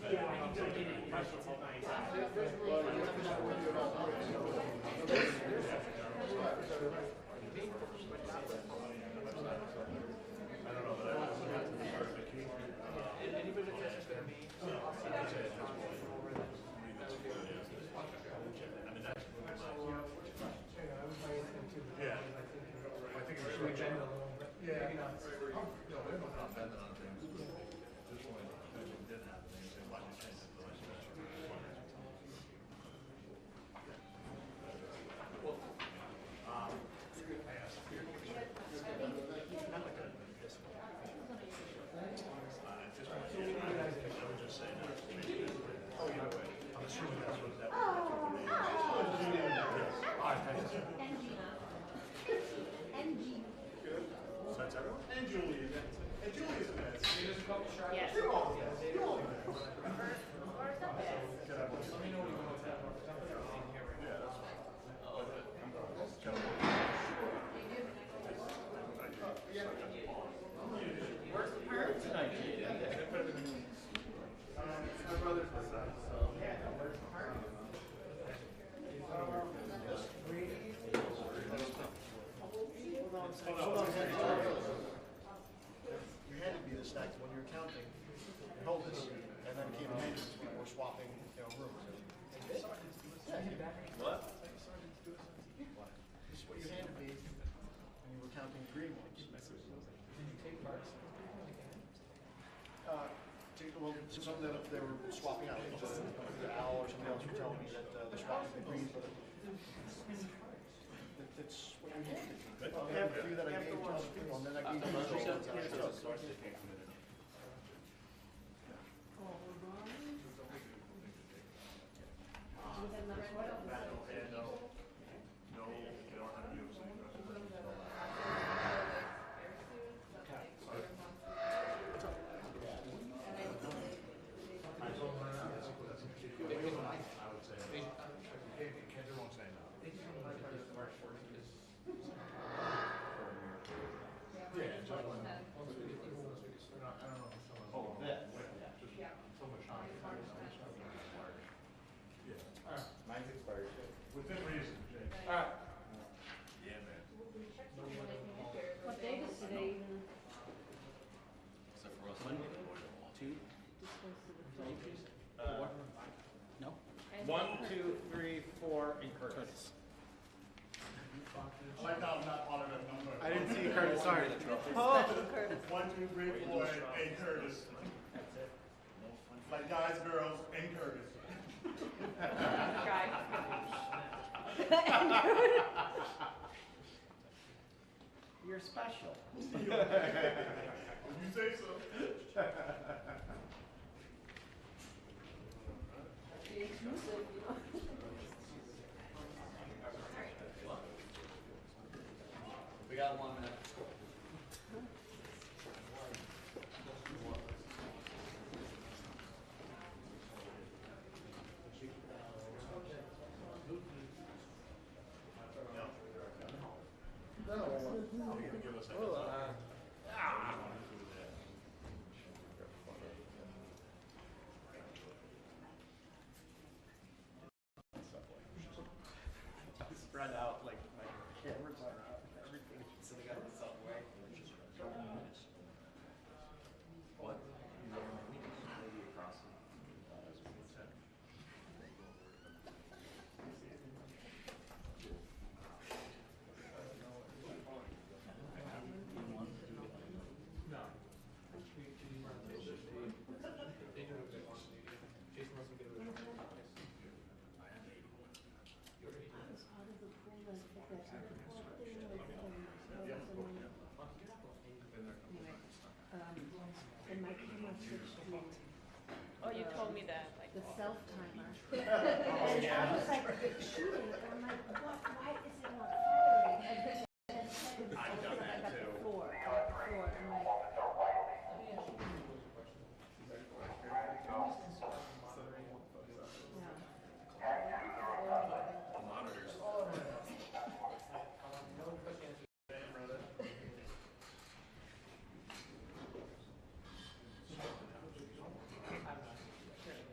You handed me this stack when you were counting. Hold this, and then it came in handy because people were swapping, rooms. What? This is what you handed me when you were counting green ones. Did you take parts? Well, some that they were swapping out. Al or somebody else were telling me that they're swapping the greens, but that's what you handed me. I have a few that I gave to other people, and then I gave you the ones that I took. Mine's expired. Within reason, Jake. Alright. Yeah, man. What date is today? Except for us. 1, 2. No? 1, 2, 3, 4, and Curtis. I like how I'm not part of that number. I didn't see Curtis, sorry. Oh, Curtis. 1, 2, 3, 4, and Curtis. Like guys, girls, and Curtis. You're special. If you say so. The exclusive, We got 1 minute. Spread out like my cameras are out and everything sitting out in the subway. What? Oh, you told me that. Like, the self timer. Oh, And yeah. I was like shooting, and I'm like, what? Why is it not firing? And then I've done that I got too. the 4. I got the 4. I'm like,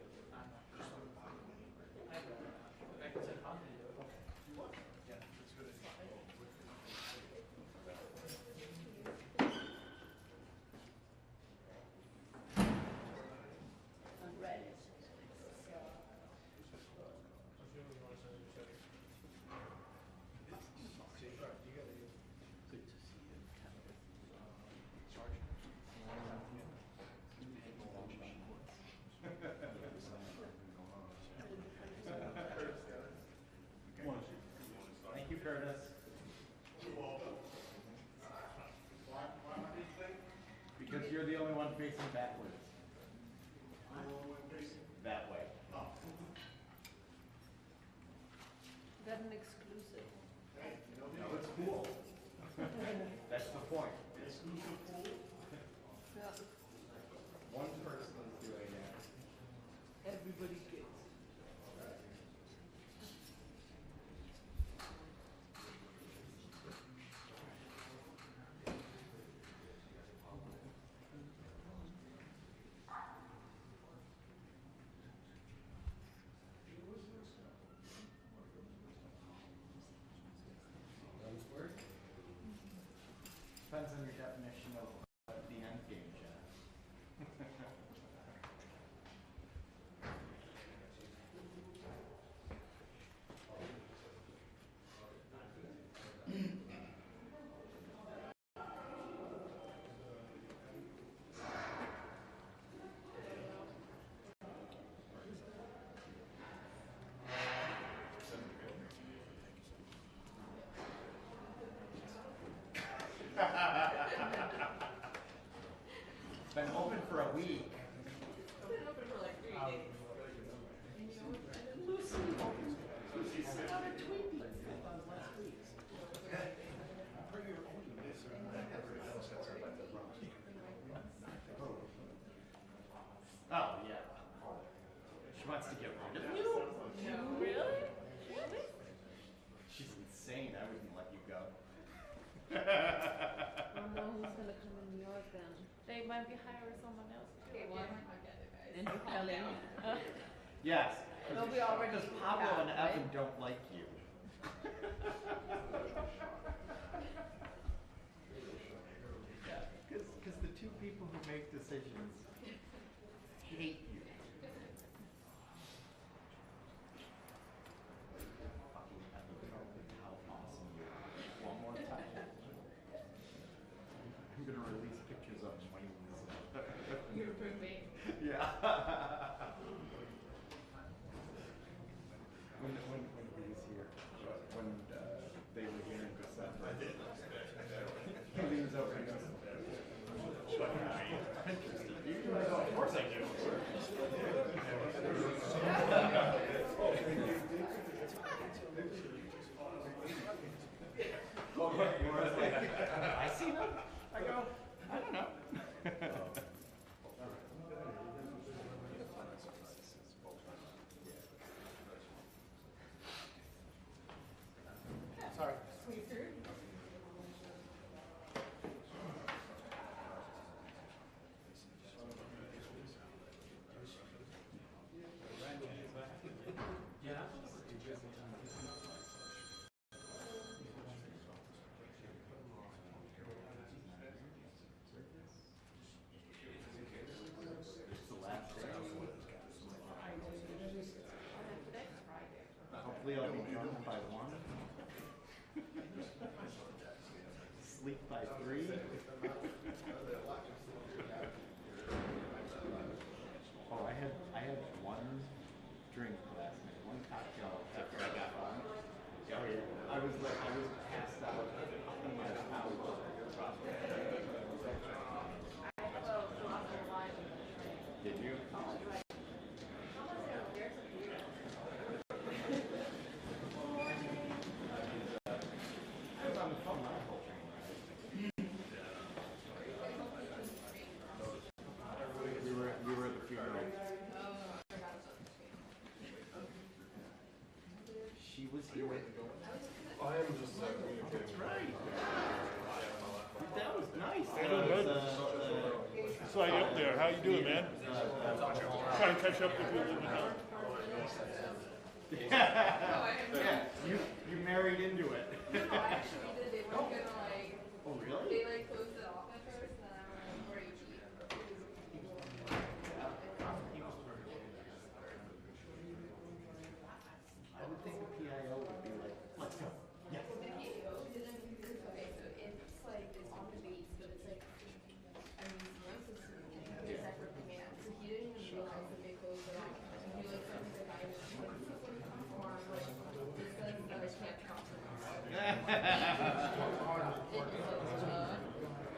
Because you're the only one facing backwards. That way. Got an exclusive. No, it's cool. That's the point. Yeah. One person is doing it. Everybody gets. Depends on your definition of the end game, Jeff. It's been open for a week. It's been open for like 3 days. And you know what? And then Lucy sent out a tweet. Last week. Oh, yeah. She wants to get rid of you? No, really? Really? She's insane. I wouldn't let you go. Oh no, who's gonna come in New York then? They might be hiring someone else. Okay, well, I might not get it, guys. And you're telling. Yes. No, we already Because Pablo have, and right? Evan don't like you. Yeah, because the two people who make decisions hate you. Fucking Evan, tell me how awesome you are. One more time. I'm gonna release pictures of wings. You're perfect. Yeah. When he was here, when they were here in December, he leans over and goes, interested. You go, of course I do. I seen him. I go, I don't know. Sorry. It's the last day. Hopefully I'll be drunk by 1. Sleep by 3. Oh, I had one drink last night, one cocktail after I got home. Oh yeah, I was passed out on my couch. Did you? I was on the phone my whole train ride. We were at the funeral. She was here. I am just communicating. That's right. That was nice. Good. Slide up there. How you doing, man? Trying to catch up with you a little bit now. Yeah, you married into it. No, actually they did. They weren't gonna like. Oh really? They like closed it off at first, and then I went like, where are you cheap? I would think the PIO would be like, let's go. Yes. The PAO didn't. Okay, so it's like it's on the base, but it's like a museum, so it's a separate command. So he didn't even realize that they closed it off. And he like sent the guy who's like, this is what uniform, like this says that I can't compromise. It was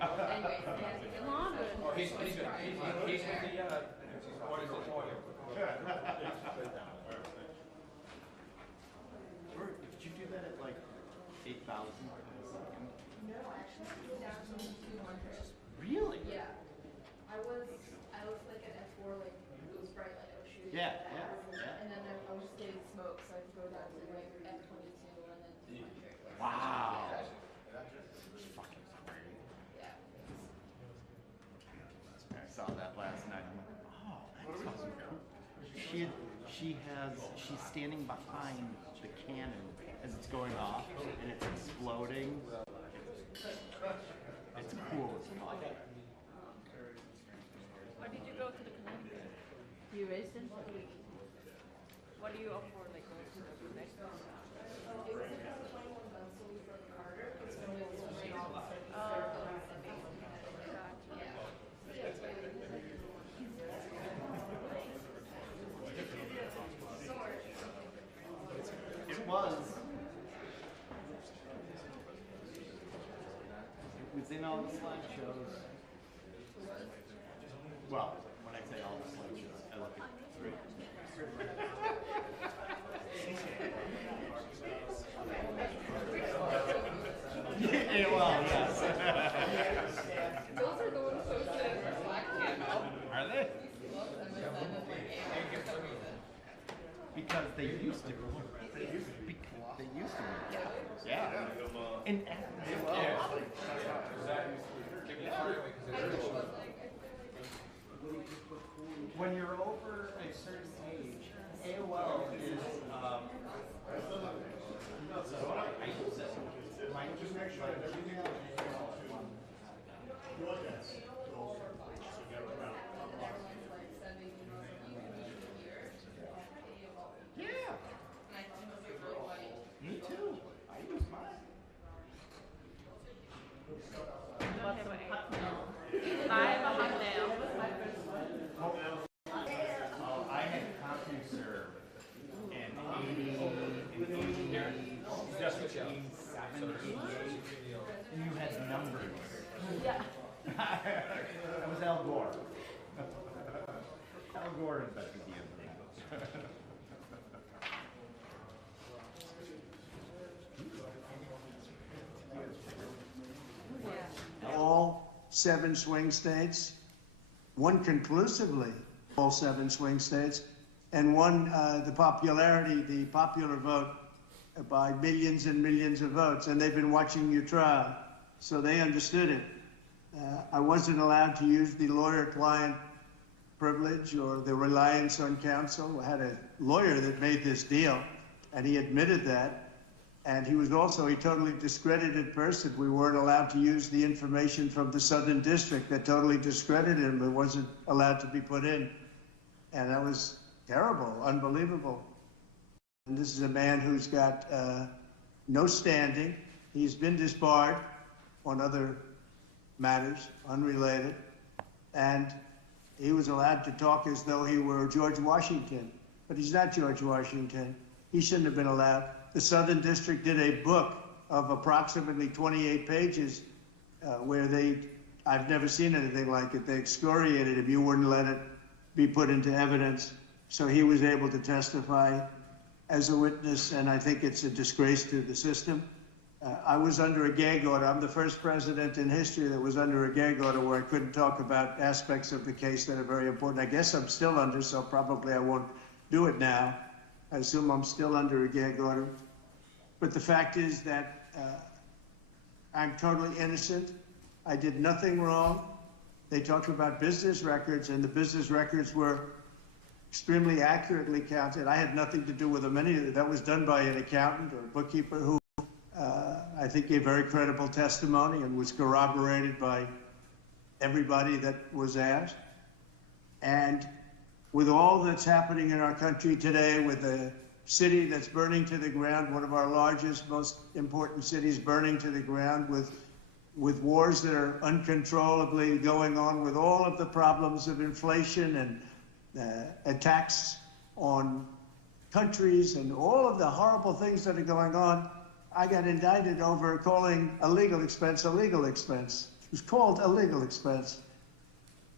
case with the, what is it, oil? Did you do that at like 8,000? No, actually, it's down to 200. Really? Yeah. I was like at F4, like, it was bright light, I was shooting. Yeah, at that. yeah. And then I was just getting smoke, so I had to go down to like F22 and then 200. Wow. Yeah. It's fucking crazy. Yeah. I saw that last night. I'm like, oh, that's awesome. She's standing behind the cannon as it's going off, and it's exploding. It's cool as fuck. Why did you go to the Connecticut? You raised in? What do you opt for, like, going to the next one? It was because of 21 guns, so we for Carter. It's when it was right off. It was. It was in all the slideshows. Well, when I say all the slideshows, I look at three. Yeah, well, yes. Those are the ones posted in Slack channel. Are they? Love them and then I'm like, hey, for some reason. Because they used to. They used to. Yeah. And when you're over a certain age, AOL is yeah. Me too. I use mine. I have a hot nail. Oh, I had CompuServe and 80, That's what you 87, 88, and you had numbers. Yeah. That was Al Gore. Al Gore invented the internet. All 7 swing states, won conclusively all 7 swing states, and won the popular vote by millions and millions of votes. And they've been watching your trial, so they understood it. I wasn't allowed to use the lawyer-client privilege or the reliance on counsel. I had a lawyer that made this deal, and he admitted that. And he was also a totally discredited person. We weren't allowed to use the information from the Southern District that totally discredited him. It wasn't allowed to be put in. And that was terrible, unbelievable. And this is a man who's got no standing. He's been disbarred on other matters, unrelated. And he was allowed to talk as though he were George Washington. But he's not George Washington. He shouldn't have been allowed. The Southern District did a book of approximately 28 pages where I've never seen anything like it. They excoriated him. You wouldn't let it be put into evidence. So he was able to testify as a witness, and I think it's a disgrace to the system. I was under a gag order. I'm the first president in history that was under a gag order where I couldn't talk about aspects of the case that are very important. I guess I'm still under, so probably I won't do it now. I assume I'm still under a gag order. But the fact is that I'm totally innocent. I did nothing wrong. They talked about business records, and the business records were extremely accurately counted. I had nothing to do with them. That was done by an accountant or a bookkeeper who I think gave very credible testimony and was corroborated by everybody that was asked. And with all that's happening in our country today, with the city that's burning to the ground, one of our largest, most important cities burning to the ground, with wars that are uncontrollably going on, with all of the problems of inflation and attacks on countries and all of the horrible things that are going on, I got indicted over calling a legal expense a legal expense. It was called a legal expense.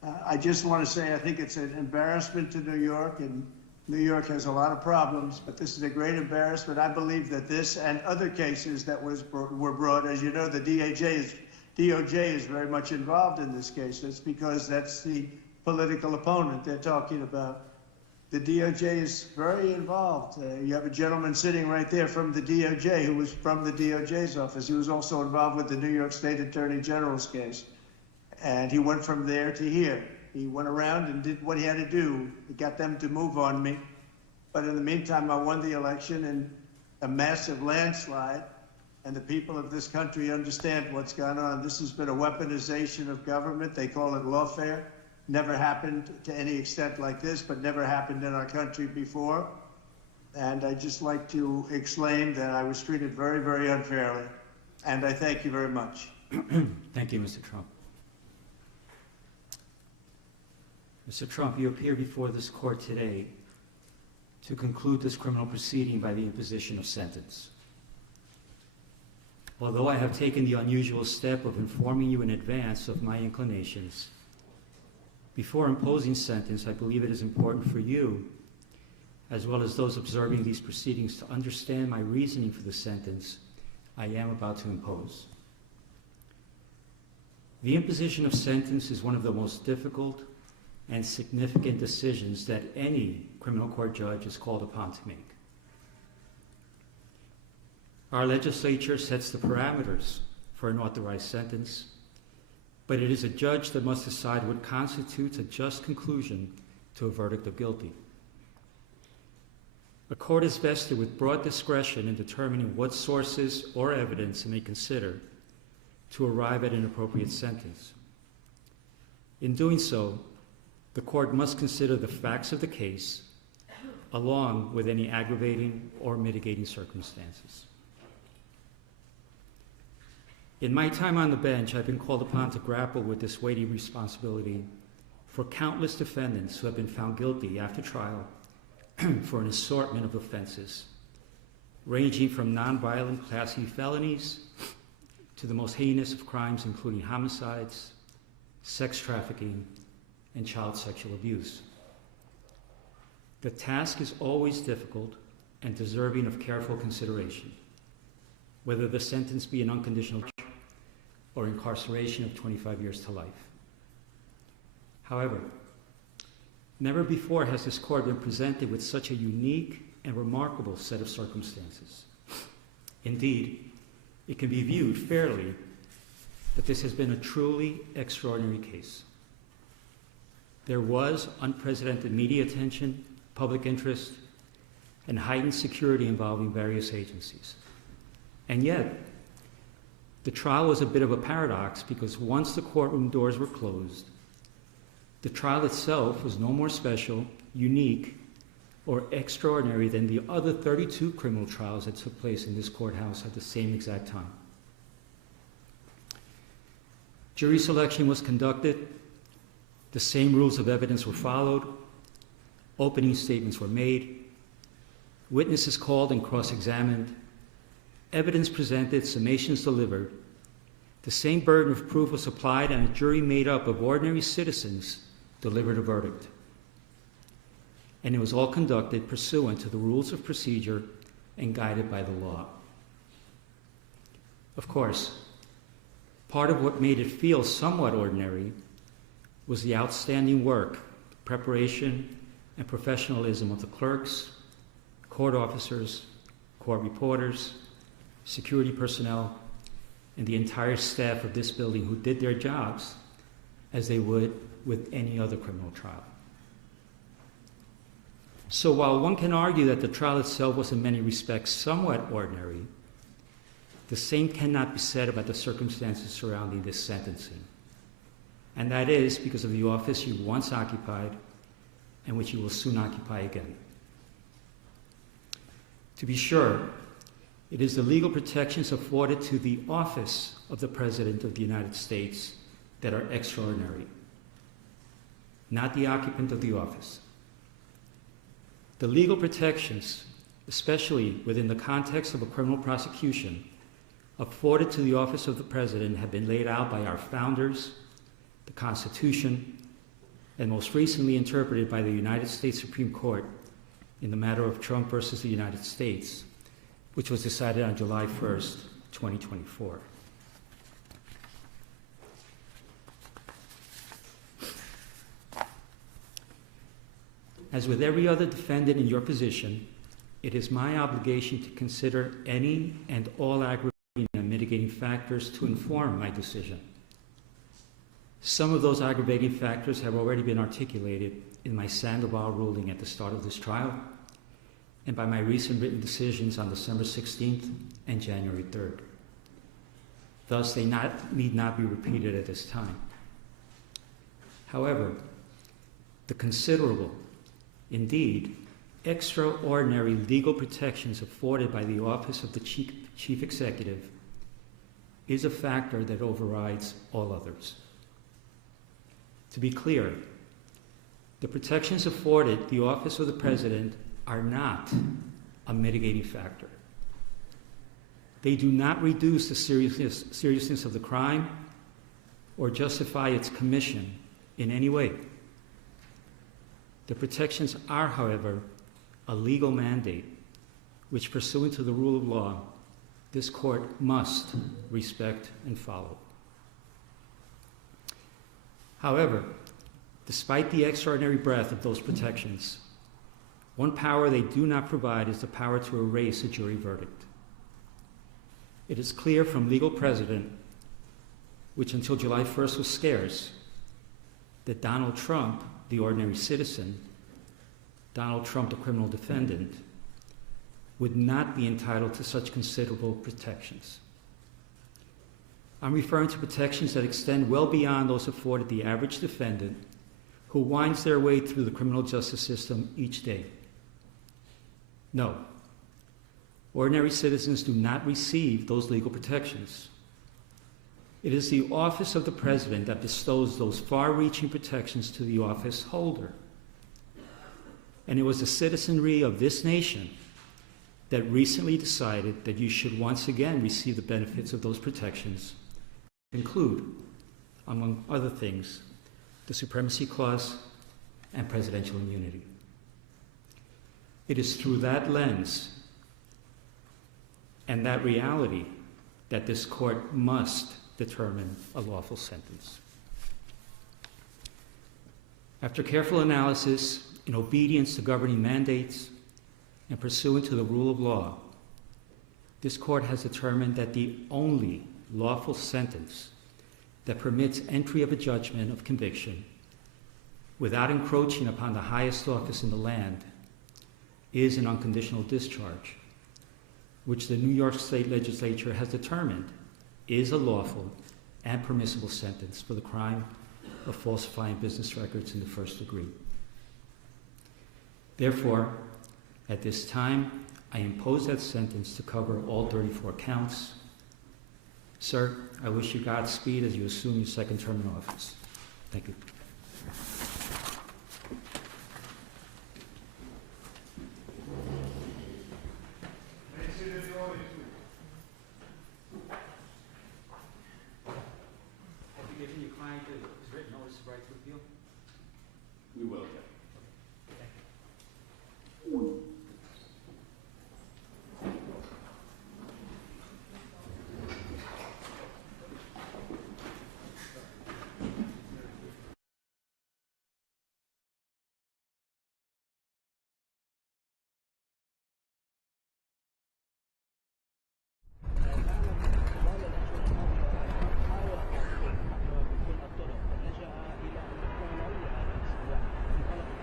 I just want to say I think it's an embarrassment to New York, and New York has a lot of problems, but this is a great embarrassment. I believe that this and other cases that were brought, as you know, the DOJ is very much involved in this case. It's because that's the political opponent they're talking about. The DOJ is very involved. You have a gentleman sitting right there from the DOJ who was from the DOJ's office. He was also involved with the New York State Attorney General's case. And he went from there to here. He went around and did what he had to do. He got them to move on me. But in the meantime, I won the election in a massive landslide. And the people of this country understand what's gone on. This has been a weaponization of government. They call it lawfare. Never happened to any extent like this, but never happened in our country before. And I'd just like to explain that I was treated very, very unfairly. And I thank you very much. Thank you, Mr. Trump. Mr. Trump, you appear before this court today to conclude this criminal proceeding by the imposition of sentence. Although I have taken the unusual step of informing you in advance of my inclinations, before imposing sentence, I believe it is important for you, as well as those observing these proceedings, to understand my reasoning for the sentence I am about to impose. The imposition of sentence is one of the most difficult and significant decisions that any criminal court judge is called upon to make. Our legislature sets the parameters for an authorized sentence, but it is a judge that must decide what constitutes a just conclusion to a verdict of guilty. A court is vested with broad discretion in determining what sources or evidence it may consider to arrive at an appropriate sentence. In doing so, the court must consider the facts of the case along with any aggravating or mitigating circumstances. In my time on the bench, I've been called upon to grapple with this weighty responsibility for countless defendants who have been found guilty after trial for an assortment of offenses, ranging from nonviolent Class E felonies to the most heinous of crimes, including homicides, sex trafficking, and child sexual abuse. The task is always difficult and deserving of careful consideration, whether the sentence be an unconditional charge or incarceration of 25 years to life. However, never before has this court been presented with such a unique and remarkable set of circumstances. Indeed, it can be viewed fairly that this has been a truly extraordinary case. There was unprecedented media attention, public interest, and heightened security involving various agencies. And yet, the trial was a bit of a paradox because once the courtroom doors were closed, the trial itself was no more special, unique, or extraordinary than the other 32 criminal trials that took place in this courthouse at the same exact time. Jury selection was conducted, the same rules of evidence were followed, opening statements were made, witnesses called and cross-examined, evidence presented, summations delivered. The same burden of proof was applied, and a jury made up of ordinary citizens delivered a verdict. And it was all conducted pursuant to the rules of procedure and guided by the law. Of course, part of what made it feel somewhat ordinary was the outstanding work, preparation, and professionalism of the clerks, court officers, court reporters, security personnel, and the entire staff of this building who did their jobs as they would with any other criminal trial. So while one can argue that the trial itself was in many respects somewhat ordinary, the same cannot be said about the circumstances surrounding this sentencing. And that is because of the office you once occupied and which you will soon occupy again. To be sure, it is the legal protections afforded to the office of the President of the United States that are extraordinary, not the occupant of the office. The legal protections, especially within the context of a criminal prosecution, afforded to the office of the President have been laid out by our founders, the Constitution, and most recently interpreted by the United States Supreme Court in the matter of Trump versus the United States, which was decided on July 1st, 2024. As with every other defendant in your position, it is my obligation to consider any and all aggravating and mitigating factors to inform my decision. Some of those aggravating factors have already been articulated in my Sandoval ruling at the start of this trial and by my recent written decisions on December 16th and January 3rd. Thus, they need not be repeated at this time. However, the considerable, indeed, extraordinary legal protections afforded by the office of the Chief Executive is a factor that overrides all others. To be clear, the protections afforded the office of the President are not a mitigating factor. They do not reduce the seriousness of the crime or justify its commission in any way. The protections are, however, a legal mandate which, pursuant to the rule of law, this court must respect and follow. However, despite the extraordinary breadth of those protections, one power they do not provide is the power to erase a jury verdict. It is clear from legal precedent, which until July 1st was scarce, that Donald Trump, the ordinary citizen, Donald Trump, the criminal defendant, would not be entitled to such considerable protections. I'm referring to protections that extend well beyond those afforded the average defendant who winds their way through the criminal justice system each day. No, ordinary citizens do not receive those legal protections. It is the office of the President that bestows those far-reaching protections to the office holder. And it was the citizenry of this nation that recently decided that you should once again receive the benefits of those protections, include, among other things, the Supremacy Clause and presidential immunity. It is through that lens and that reality that this court must determine a lawful sentence. After careful analysis, in obedience to governing mandates, and pursuant to the rule of law, this court has determined that the only lawful sentence that permits entry of a judgment of conviction without encroaching upon the highest office in the land is an unconditional discharge, which the New York State Legislature has determined is a lawful and permissible sentence for the crime of falsifying business records in the first degree. Therefore, at this time, I impose that sentence to cover all 34 counts. Sir, I wish you Godspeed as you assume your second term in office. Thank you. Have you given your client his written notice of right to appeal? We will, yeah.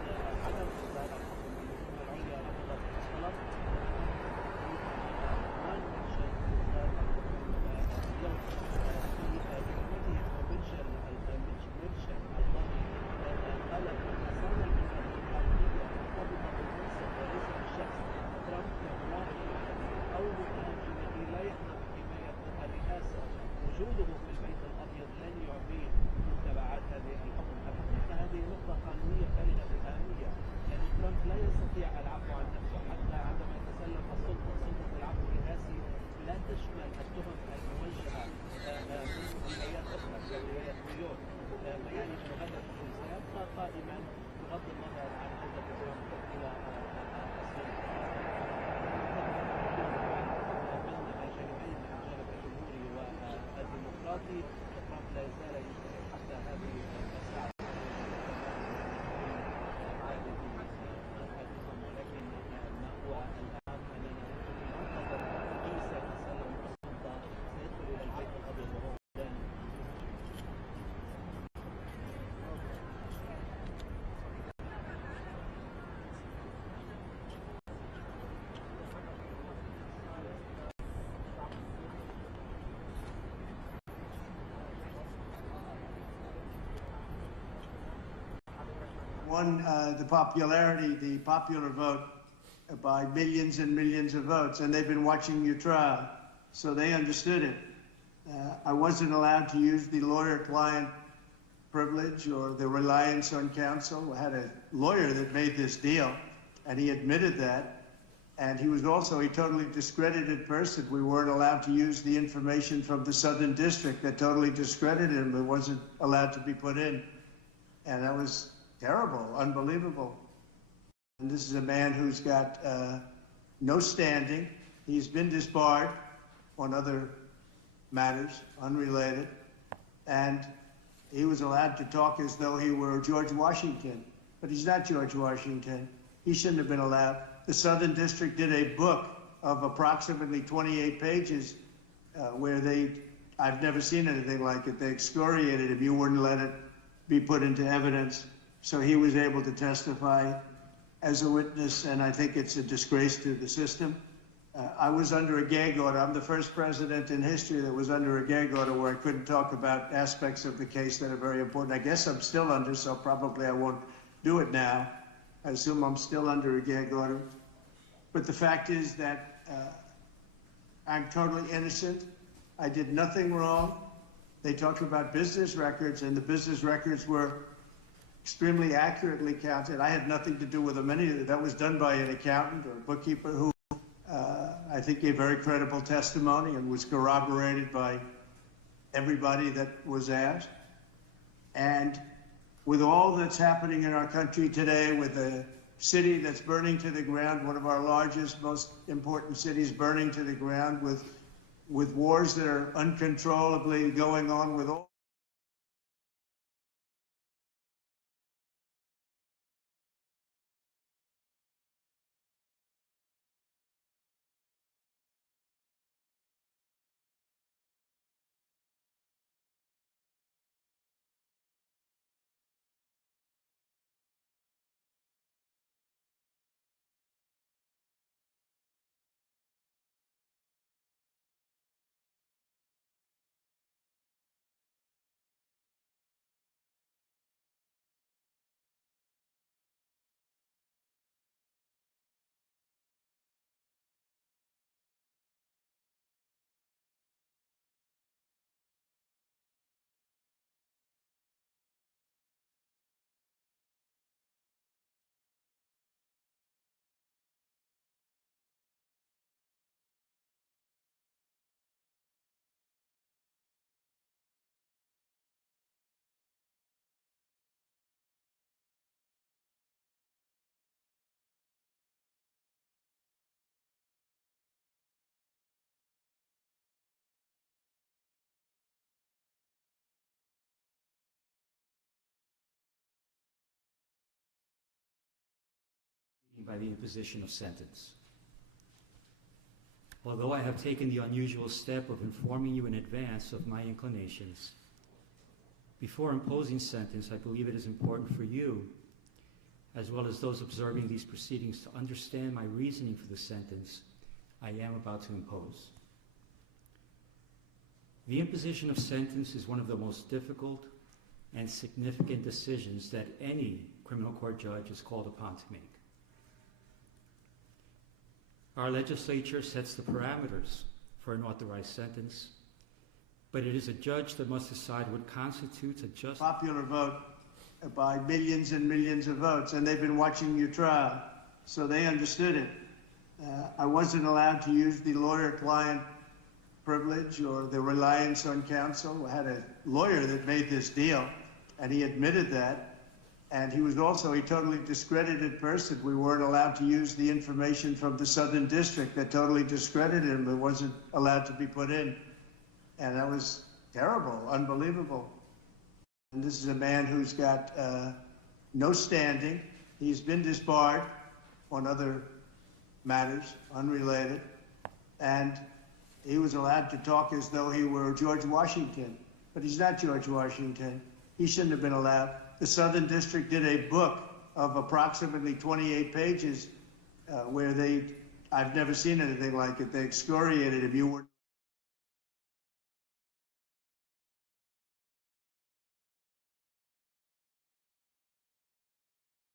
won the popular vote by millions and millions of votes, and they've been watching your trial, so they understood it. I wasn't allowed to use the lawyer-client privilege or the reliance on counsel. I had a lawyer that made this deal, and he admitted that. And he was also a totally discredited person. We weren't allowed to use the information from the Southern District that totally discredited him. It wasn't allowed to be put in. And that was terrible, unbelievable. And this is a man who's got no standing. He's been disbarred on other matters, unrelated. And he was allowed to talk as though he were George Washington. But he's not George Washington. He shouldn't have been allowed. The Southern District did a book of approximately 28 pages where I've never seen anything like it. They excoriated him. You wouldn't let it be put into evidence. So he was able to testify as a witness, and I think it's a disgrace to the system. I was under a gag order. I'm the first president in history that was under a gag order where I couldn't talk about aspects of the case that are very important. I guess I'm still under, so probably I won't do it now. I assume I'm still under a gag order. But the fact is that I'm totally innocent. I did nothing wrong. They talked about business records, and the business records were extremely accurately counted. I had nothing to do with them. That was done by an accountant or a bookkeeper who I think gave very credible testimony and was corroborated by everybody that was asked. And with all that's happening in our country today, with a city that's burning to the ground, one of our largest, most important cities burning to the ground, with wars that are uncontrollably going on, with all by the imposition of sentence. Although I have taken the unusual step of informing you in advance of my inclinations, before imposing sentence, I believe it is important for you, as well as those observing these proceedings, to understand my reasoning for the sentence I am about to impose. The imposition of sentence is one of the most difficult and significant decisions that any criminal court judge is called upon to make. Our legislature sets the parameters for an authorized sentence, but it is a judge that must decide what constitutes a just popular vote by millions and millions of votes, and they've been watching your trial, so they understood it. I wasn't allowed to use the lawyer-client privilege or the reliance on counsel. I had a lawyer that made this deal, and he admitted that. And he was also a totally discredited person. We weren't allowed to use the information from the Southern District that totally discredited him. It wasn't allowed to be put in. And that was terrible, unbelievable. And this is a man who's got no standing. He's been disbarred on other matters, unrelated. And he was allowed to talk as though he were George Washington. But he's not George Washington. He shouldn't have been allowed. The Southern District did a book of approximately 28 pages where I've never seen anything like it. They excoriated him. You were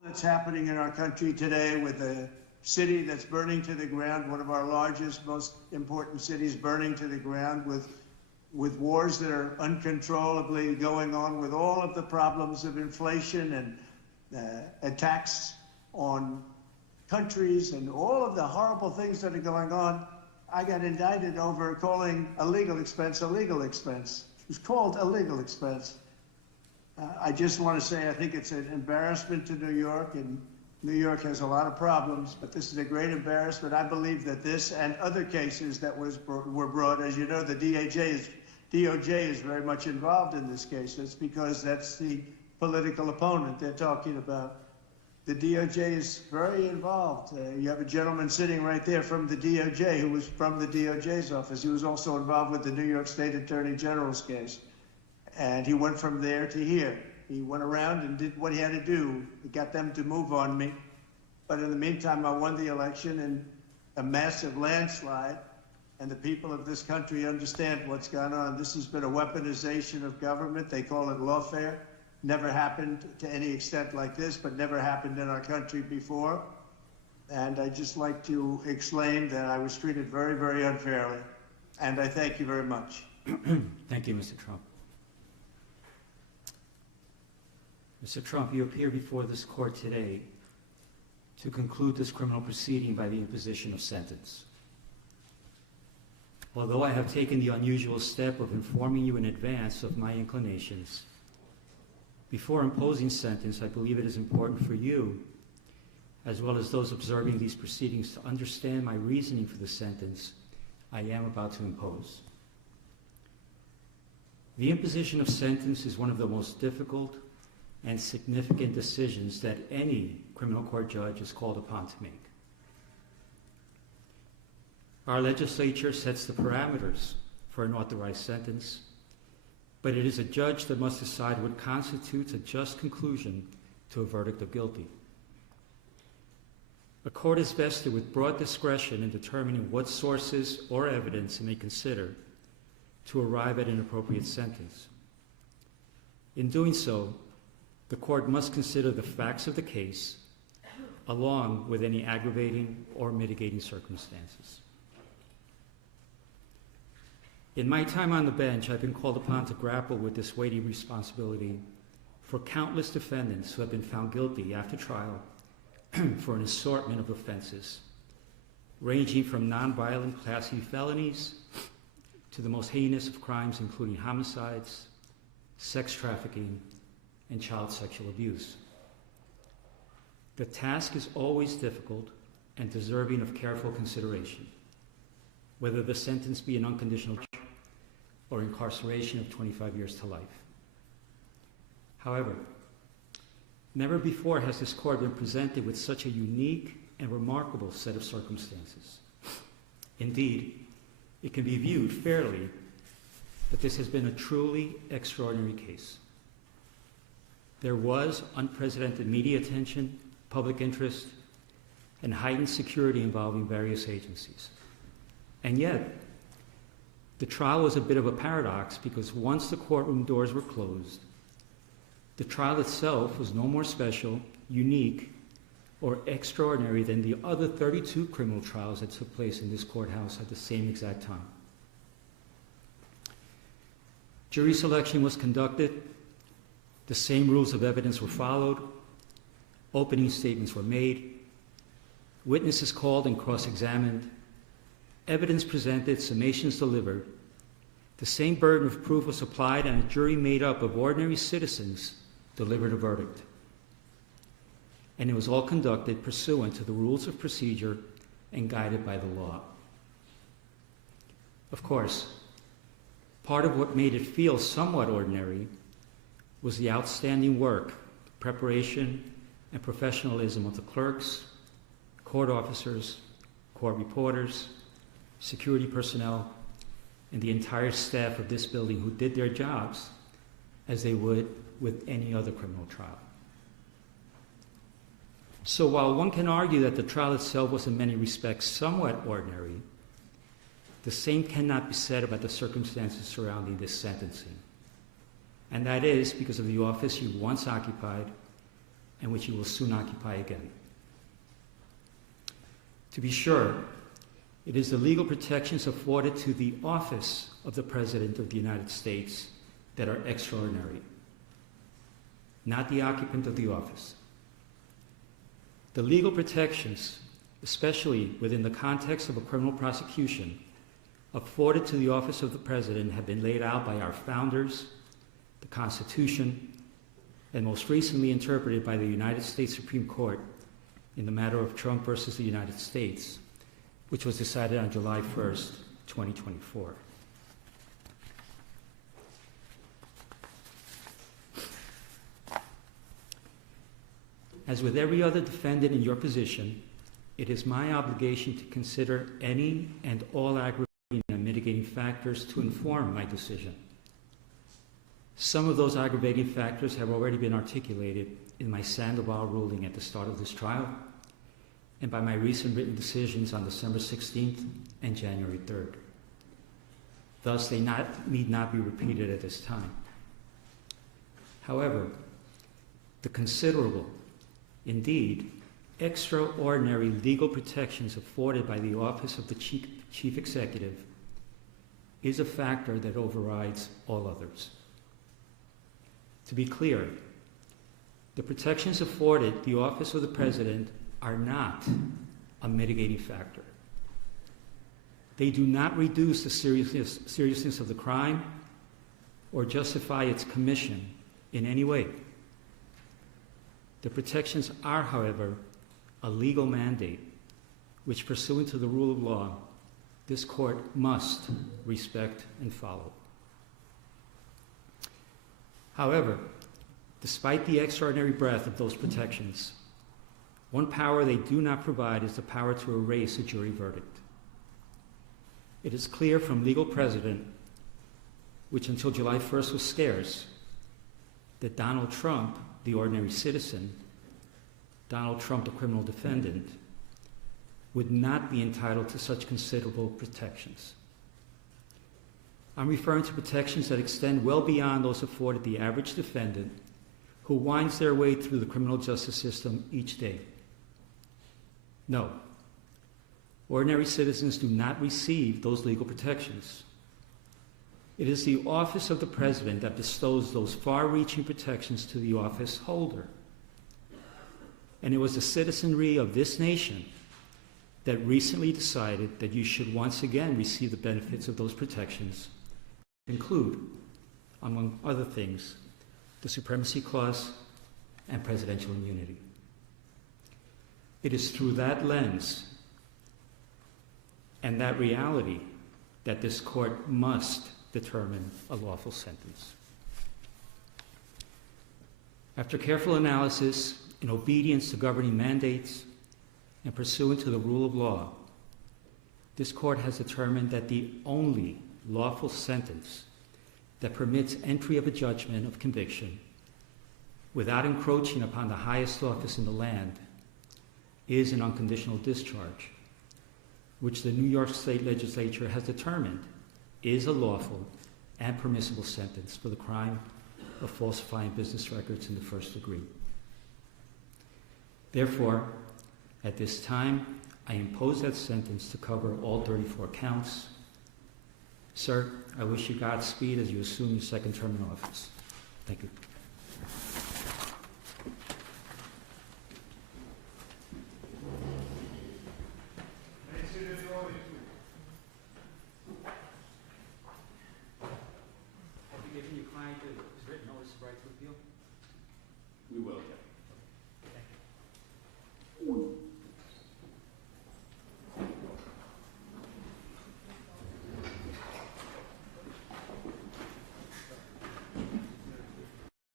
That's happening in our country today with a city that's burning to the ground, one of our largest, most important cities burning to the ground, with wars that are uncontrollably going on, with all of the problems of inflation and attacks on countries and all of the horrible things that are going on. I got indicted over calling a legal expense a legal expense. It was called a legal expense. I just want to say I think it's an embarrassment to New York, and New York has a lot of problems, but this is a great embarrassment. I believe that this and other cases that were brought, as you know, the DOJ is very much involved in this case. It's because that's the political opponent they're talking about. The DOJ is very involved. You have a gentleman sitting right there from the DOJ who was from the DOJ's office. He was also involved with the New York State Attorney General's case. And he went from there to here. He went around and did what he had to do. He got them to move on me. But in the meantime, I won the election in a massive landslide. And the people of this country understand what's gone on. This has been a weaponization of government. They call it lawfare. Never happened to any extent like this, but never happened in our country before. And I'd just like to explain that I was treated very, very unfairly. And I thank you very much. Thank you, Mr. Trump. Mr. Trump, you appear before this court today to conclude this criminal proceeding by the imposition of sentence. Although I have taken the unusual step of informing you in advance of my inclinations, before imposing sentence, I believe it is important for you, as well as those observing these proceedings, to understand my reasoning for the sentence I am about to impose. The imposition of sentence is one of the most difficult and significant decisions that any criminal court judge is called upon to make. Our legislature sets the parameters for an authorized sentence, but it is a judge that must decide what constitutes a just conclusion to a verdict of guilty. A court is vested with broad discretion in determining what sources or evidence it may consider to arrive at an appropriate sentence. In doing so, the court must consider the facts of the case along with any aggravating or mitigating circumstances. In my time on the bench, I've been called upon to grapple with this weighty responsibility for countless defendants who have been found guilty after trial for an assortment of offenses, ranging from nonviolent Class E felonies to the most heinous of crimes, including homicides, sex trafficking, and child sexual abuse. The task is always difficult and deserving of careful consideration, whether the sentence be an unconditional or incarceration of 25 years to life. However, never before has this court been presented with such a unique and remarkable set of circumstances. Indeed, it can be viewed fairly that this has been a truly extraordinary case. There was unprecedented media attention, public interest, and heightened security involving various agencies. And yet, the trial was a bit of a paradox because once the courtroom doors were closed, the trial itself was no more special, unique, or extraordinary than the other 32 criminal trials that took place in this courthouse at the same exact time. Jury selection was conducted, the same rules of evidence were followed, opening statements were made, witnesses called and cross-examined, evidence presented, summations delivered. The same burden of proof was applied, and a jury made up of ordinary citizens delivered a verdict. And it was all conducted pursuant to the rules of procedure and guided by the law. Of course, part of what made it feel somewhat ordinary was the outstanding work, preparation, and professionalism of the clerks, court officers, court reporters, security personnel, and the entire staff of this building who did their jobs as they would with any other criminal trial. So while one can argue that the trial itself was in many respects somewhat ordinary, the same cannot be said about the circumstances surrounding this sentencing. And that is because of the office you once occupied and which you will soon occupy again. To be sure, it is the legal protections afforded to the office of the President of the United States that are extraordinary, not the occupant of the office. The legal protections, especially within the context of a criminal prosecution, afforded to the office of the President have been laid out by our founders, the Constitution, and most recently interpreted by the United States Supreme Court in the matter of Trump versus the United States, which was decided on July 1st, 2024. As with every other defendant in your position, it is my obligation to consider any and all aggravating and mitigating factors to inform my decision. Some of those aggravating factors have already been articulated in my Sandoval ruling at the start of this trial and by my recent written decisions on December 16th and January 3rd. Thus, they need not be repeated at this time. However, the considerable, indeed, extraordinary legal protections afforded by the office of the Chief Executive is a factor that overrides all others. To be clear, the protections afforded the office of the President are not a mitigating factor. They do not reduce the seriousness of the crime or justify its commission in any way. The protections are, however, a legal mandate which, pursuant to the rule of law, this court must respect and follow. However, despite the extraordinary breadth of those protections, one power they do not provide is the power to erase a jury verdict. It is clear from legal precedent, which until July 1st was scarce, that Donald Trump, the ordinary citizen, Donald Trump, the criminal defendant, would not be entitled to such considerable protections. I'm referring to protections that extend well beyond those afforded the average defendant who winds their way through the criminal justice system each day. No, ordinary citizens do not receive those legal protections. It is the office of the President that bestows those far-reaching protections to the office holder. And it was the citizenry of this nation that recently decided that you should once again receive the benefits of those protections, include, among other things, the Supremacy Clause and presidential immunity. It is through that lens and that reality that this court must determine a lawful sentence. After careful analysis, in obedience to governing mandates, and pursuant to the rule of law, this court has determined that the only lawful sentence that permits entry of a judgment of conviction without encroaching upon the highest office in the land is an unconditional discharge, which the New York State Legislature has determined is a lawful and permissible sentence for the crime of falsifying business records in the first degree. Therefore, at this time, I impose that sentence to cover all 34 counts. Sir, I wish you Godspeed as you assume your second term in office. Thank you. Have you given your client his written notice of right to appeal? We will.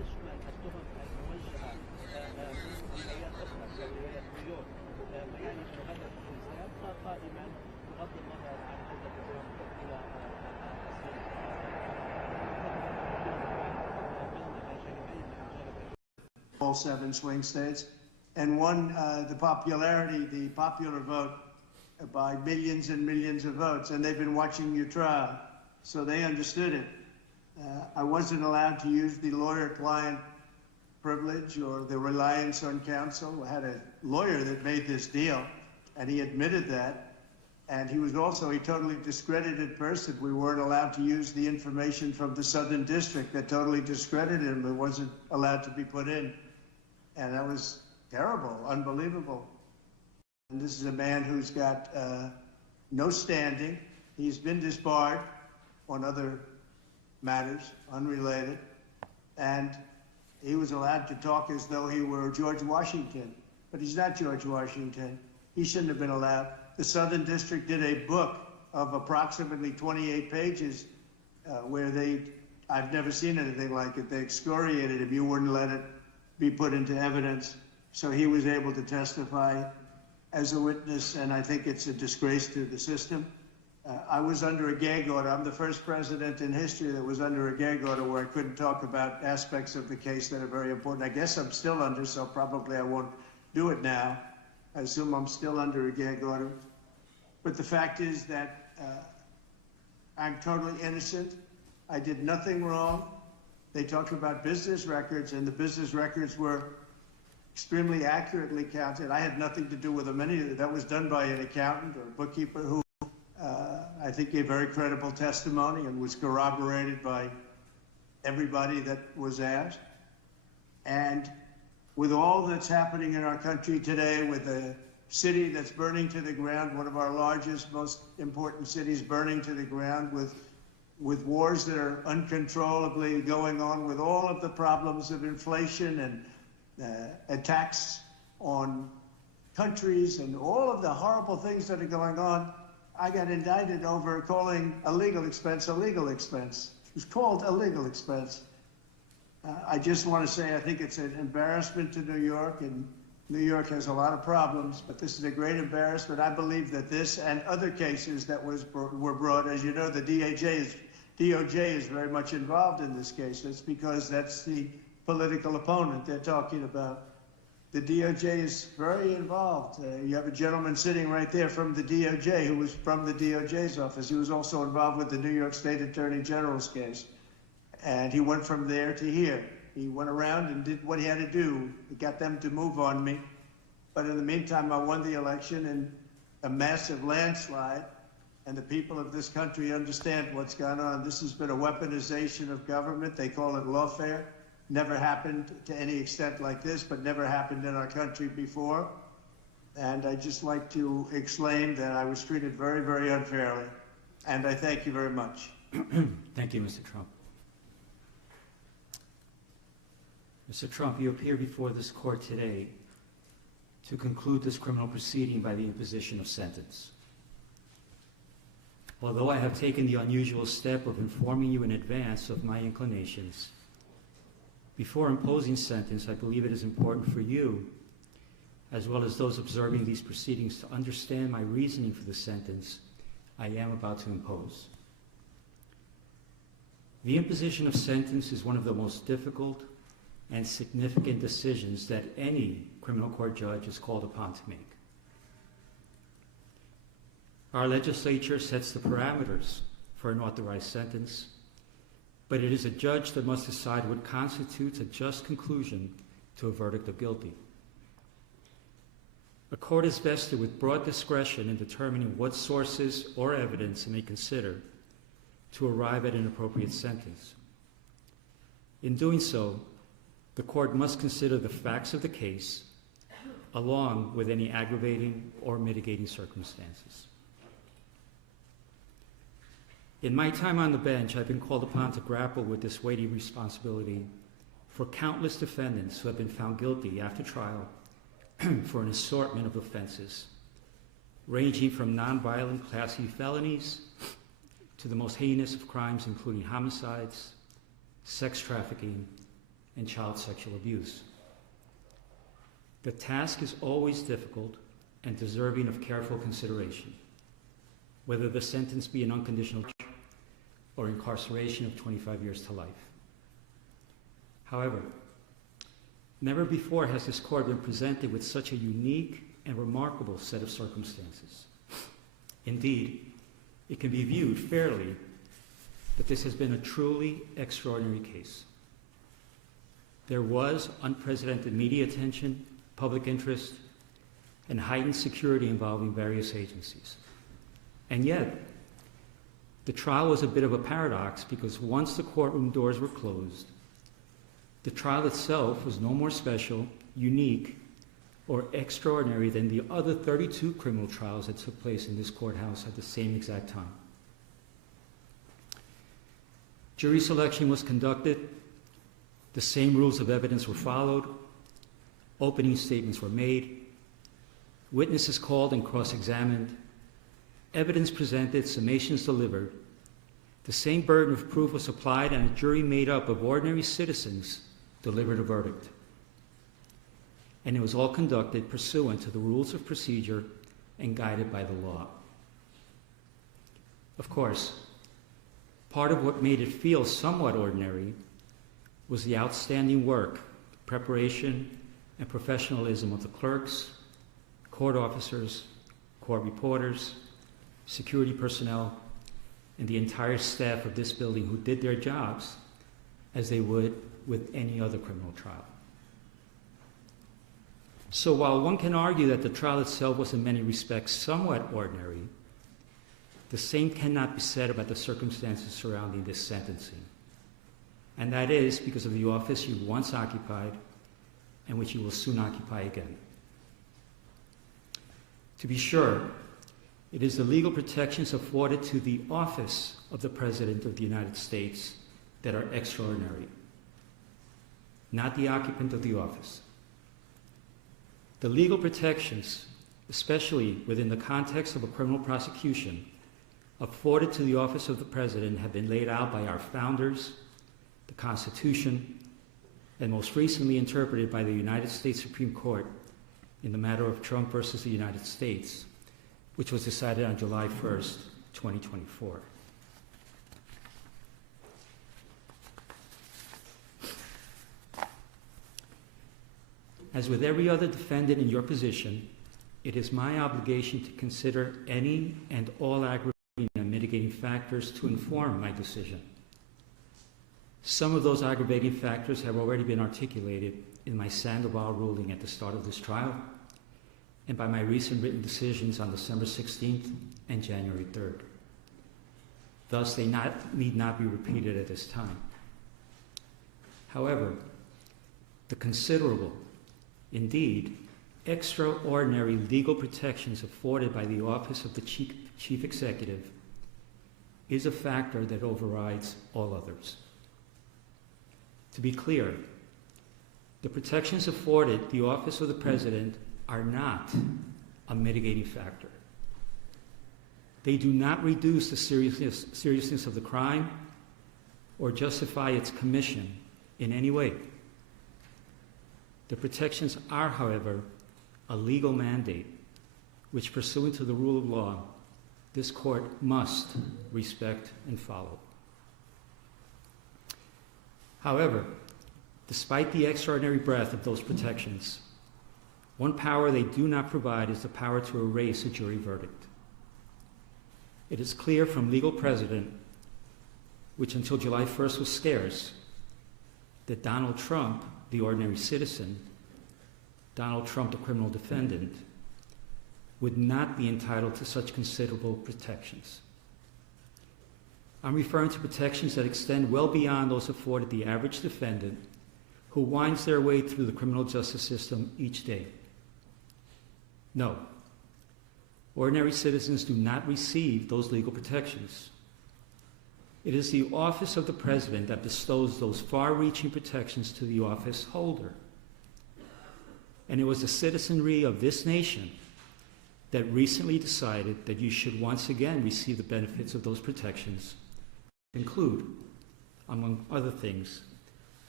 تشمل التهم الموجهه من جمعيات اخرى كولايه نيويورك، ما يعني انه هذا الحكم سيبقى قائما بغض النظر عن هذا التهم الى all 7 swing states, and won the popular vote by millions and millions of votes. And they've been watching your trial, so they understood it. I wasn't allowed to use the lawyer-client privilege or the reliance on counsel. I had a lawyer that made this deal, and he admitted that. And he was also a totally discredited person. We weren't allowed to use the information from the Southern District that totally discredited him. It wasn't allowed to be put in. And that was terrible, unbelievable. And this is a man who's got no standing. He's been disbarred on other matters, unrelated. And he was allowed to talk as though he were George Washington. But he's not George Washington. He shouldn't have been allowed. The Southern District did a book of approximately 28 pages where I've never seen anything like it. They excoriated him. You wouldn't let it be put into evidence. So he was able to testify as a witness, and I think it's a disgrace to the system. I was under a gag order. I'm the first president in history that was under a gag order where I couldn't talk about aspects of the case that are very important. I guess I'm still under, so probably I won't do it now. I assume I'm still under a gag order. But the fact is that I'm totally innocent. I did nothing wrong. They talked about business records, and the business records were extremely accurately counted. I had nothing to do with them. That was done by an accountant or bookkeeper who I think gave very credible testimony and was corroborated by everybody that was asked. And with all that's happening in our country today, with a city that's burning to the ground, one of our largest, most important cities burning to the ground, with wars that are uncontrollably going on, with all of the problems of inflation and attacks on countries and all of the horrible things that are going on, I got indicted over calling a legal expense a legal expense. It was called a legal expense. I just want to say I think it's an embarrassment to New York, and New York has a lot of problems, but this is a great embarrassment. I believe that this and other cases that were brought, as you know, the DOJ is very much involved in this case. That's because that's the political opponent they're talking about. The DOJ is very involved. You have a gentleman sitting right there from the DOJ who was from the DOJ's office. He was also involved with the New York State Attorney General's case. And he went from there to here. He went around and did what he had to do. He got them to move on me. But in the meantime, I won the election in a massive landslide. And the people of this country understand what's gone on. This has been a weaponization of government. They call it lawfare. Never happened to any extent like this, but never happened in our country before. And I'd just like to explain that I was treated very, very unfairly. And I thank you very much. Thank you, Mr. Trump. Mr. Trump, you appear before this court today to conclude this criminal proceeding by the imposition of sentence. Although I have taken the unusual step of informing you in advance of my inclinations, before imposing sentence, I believe it is important for you, as well as those observing these proceedings, to understand my reasoning for the sentence I am about to impose. The imposition of sentence is one of the most difficult and significant decisions that any criminal court judge is called upon to make. Our legislature sets the parameters for an authorized sentence, but it is a judge that must decide what constitutes a just conclusion to a verdict of guilty. A court is vested with broad discretion in determining what sources or evidence it may consider to arrive at an appropriate sentence. In doing so, the court must consider the facts of the case along with any aggravating or mitigating circumstances. In my time on the bench, I've been called upon to grapple with this weighty responsibility for countless defendants who have been found guilty after trial for an assortment of offenses, ranging from nonviolent Class E felonies to the most heinous of crimes, including homicides, sex trafficking, and child sexual abuse. The task is always difficult and deserving of careful consideration, whether the sentence be an unconditional or incarceration of 25 years to life. However, never before has this court been presented with such a unique and remarkable set of circumstances. Indeed, it can be viewed fairly that this has been a truly extraordinary case. There was unprecedented media attention, public interest, and heightened security involving various agencies. And yet, the trial was a bit of a paradox because once the courtroom doors were closed, the trial itself was no more special, unique, or extraordinary than the other 32 criminal trials that took place in this courthouse at the same exact time. Jury selection was conducted, the same rules of evidence were followed, opening statements were made, witnesses called and cross-examined, evidence presented, summations delivered, the same burden of proof was applied, and a jury made up of ordinary citizens delivered a verdict. And it was all conducted pursuant to the rules of procedure and guided by the law. Of course, part of what made it feel somewhat ordinary was the outstanding work, preparation, and professionalism of the clerks, court officers, court reporters, security personnel, and the entire staff of this building who did their jobs as they would with any other criminal trial. So while one can argue that the trial itself was in many respects somewhat ordinary, the same cannot be said about the circumstances surrounding this sentencing. And that is because of the office you once occupied and which you will soon occupy again. To be sure, it is the legal protections afforded to the office of the President of the United States that are extraordinary, not the occupant of the office. The legal protections, especially within the context of a criminal prosecution, afforded to the office of the President have been laid out by our founders, the Constitution, and most recently interpreted by the United States Supreme Court in the matter of Trump versus the United States, which was decided on July 1st, 2024. As with every other defendant in your position, it is my obligation to consider any and all aggravating and mitigating factors to inform my decision. Some of those aggravating factors have already been articulated in my Sandoval ruling at the start of this trial and by my recent written decisions on December 16th and January 3rd. Thus, they need not be repeated at this time. However, the considerable, indeed, extraordinary legal protections afforded by the office of the Chief Executive is a factor that overrides all others. To be clear, the protections afforded the office of the President are not a mitigating factor. They do not reduce the seriousness of the crime or justify its commission in any way. The protections are, however, a legal mandate which, pursuant to the rule of law, this court must respect and follow. However, despite the extraordinary breadth of those protections, one power they do not provide is the power to erase a jury verdict. It is clear from legal precedent, which until July 1st was scarce, that Donald Trump, the ordinary citizen, Donald Trump, the criminal defendant, would not be entitled to such considerable protections. I'm referring to protections that extend well beyond those afforded the average defendant who winds their way through the criminal justice system each day. No, ordinary citizens do not receive those legal protections. It is the office of the President that bestows those far-reaching protections to the office holder. And it was the citizenry of this nation that recently decided that you should once again receive the benefits of those protections, include, among other things,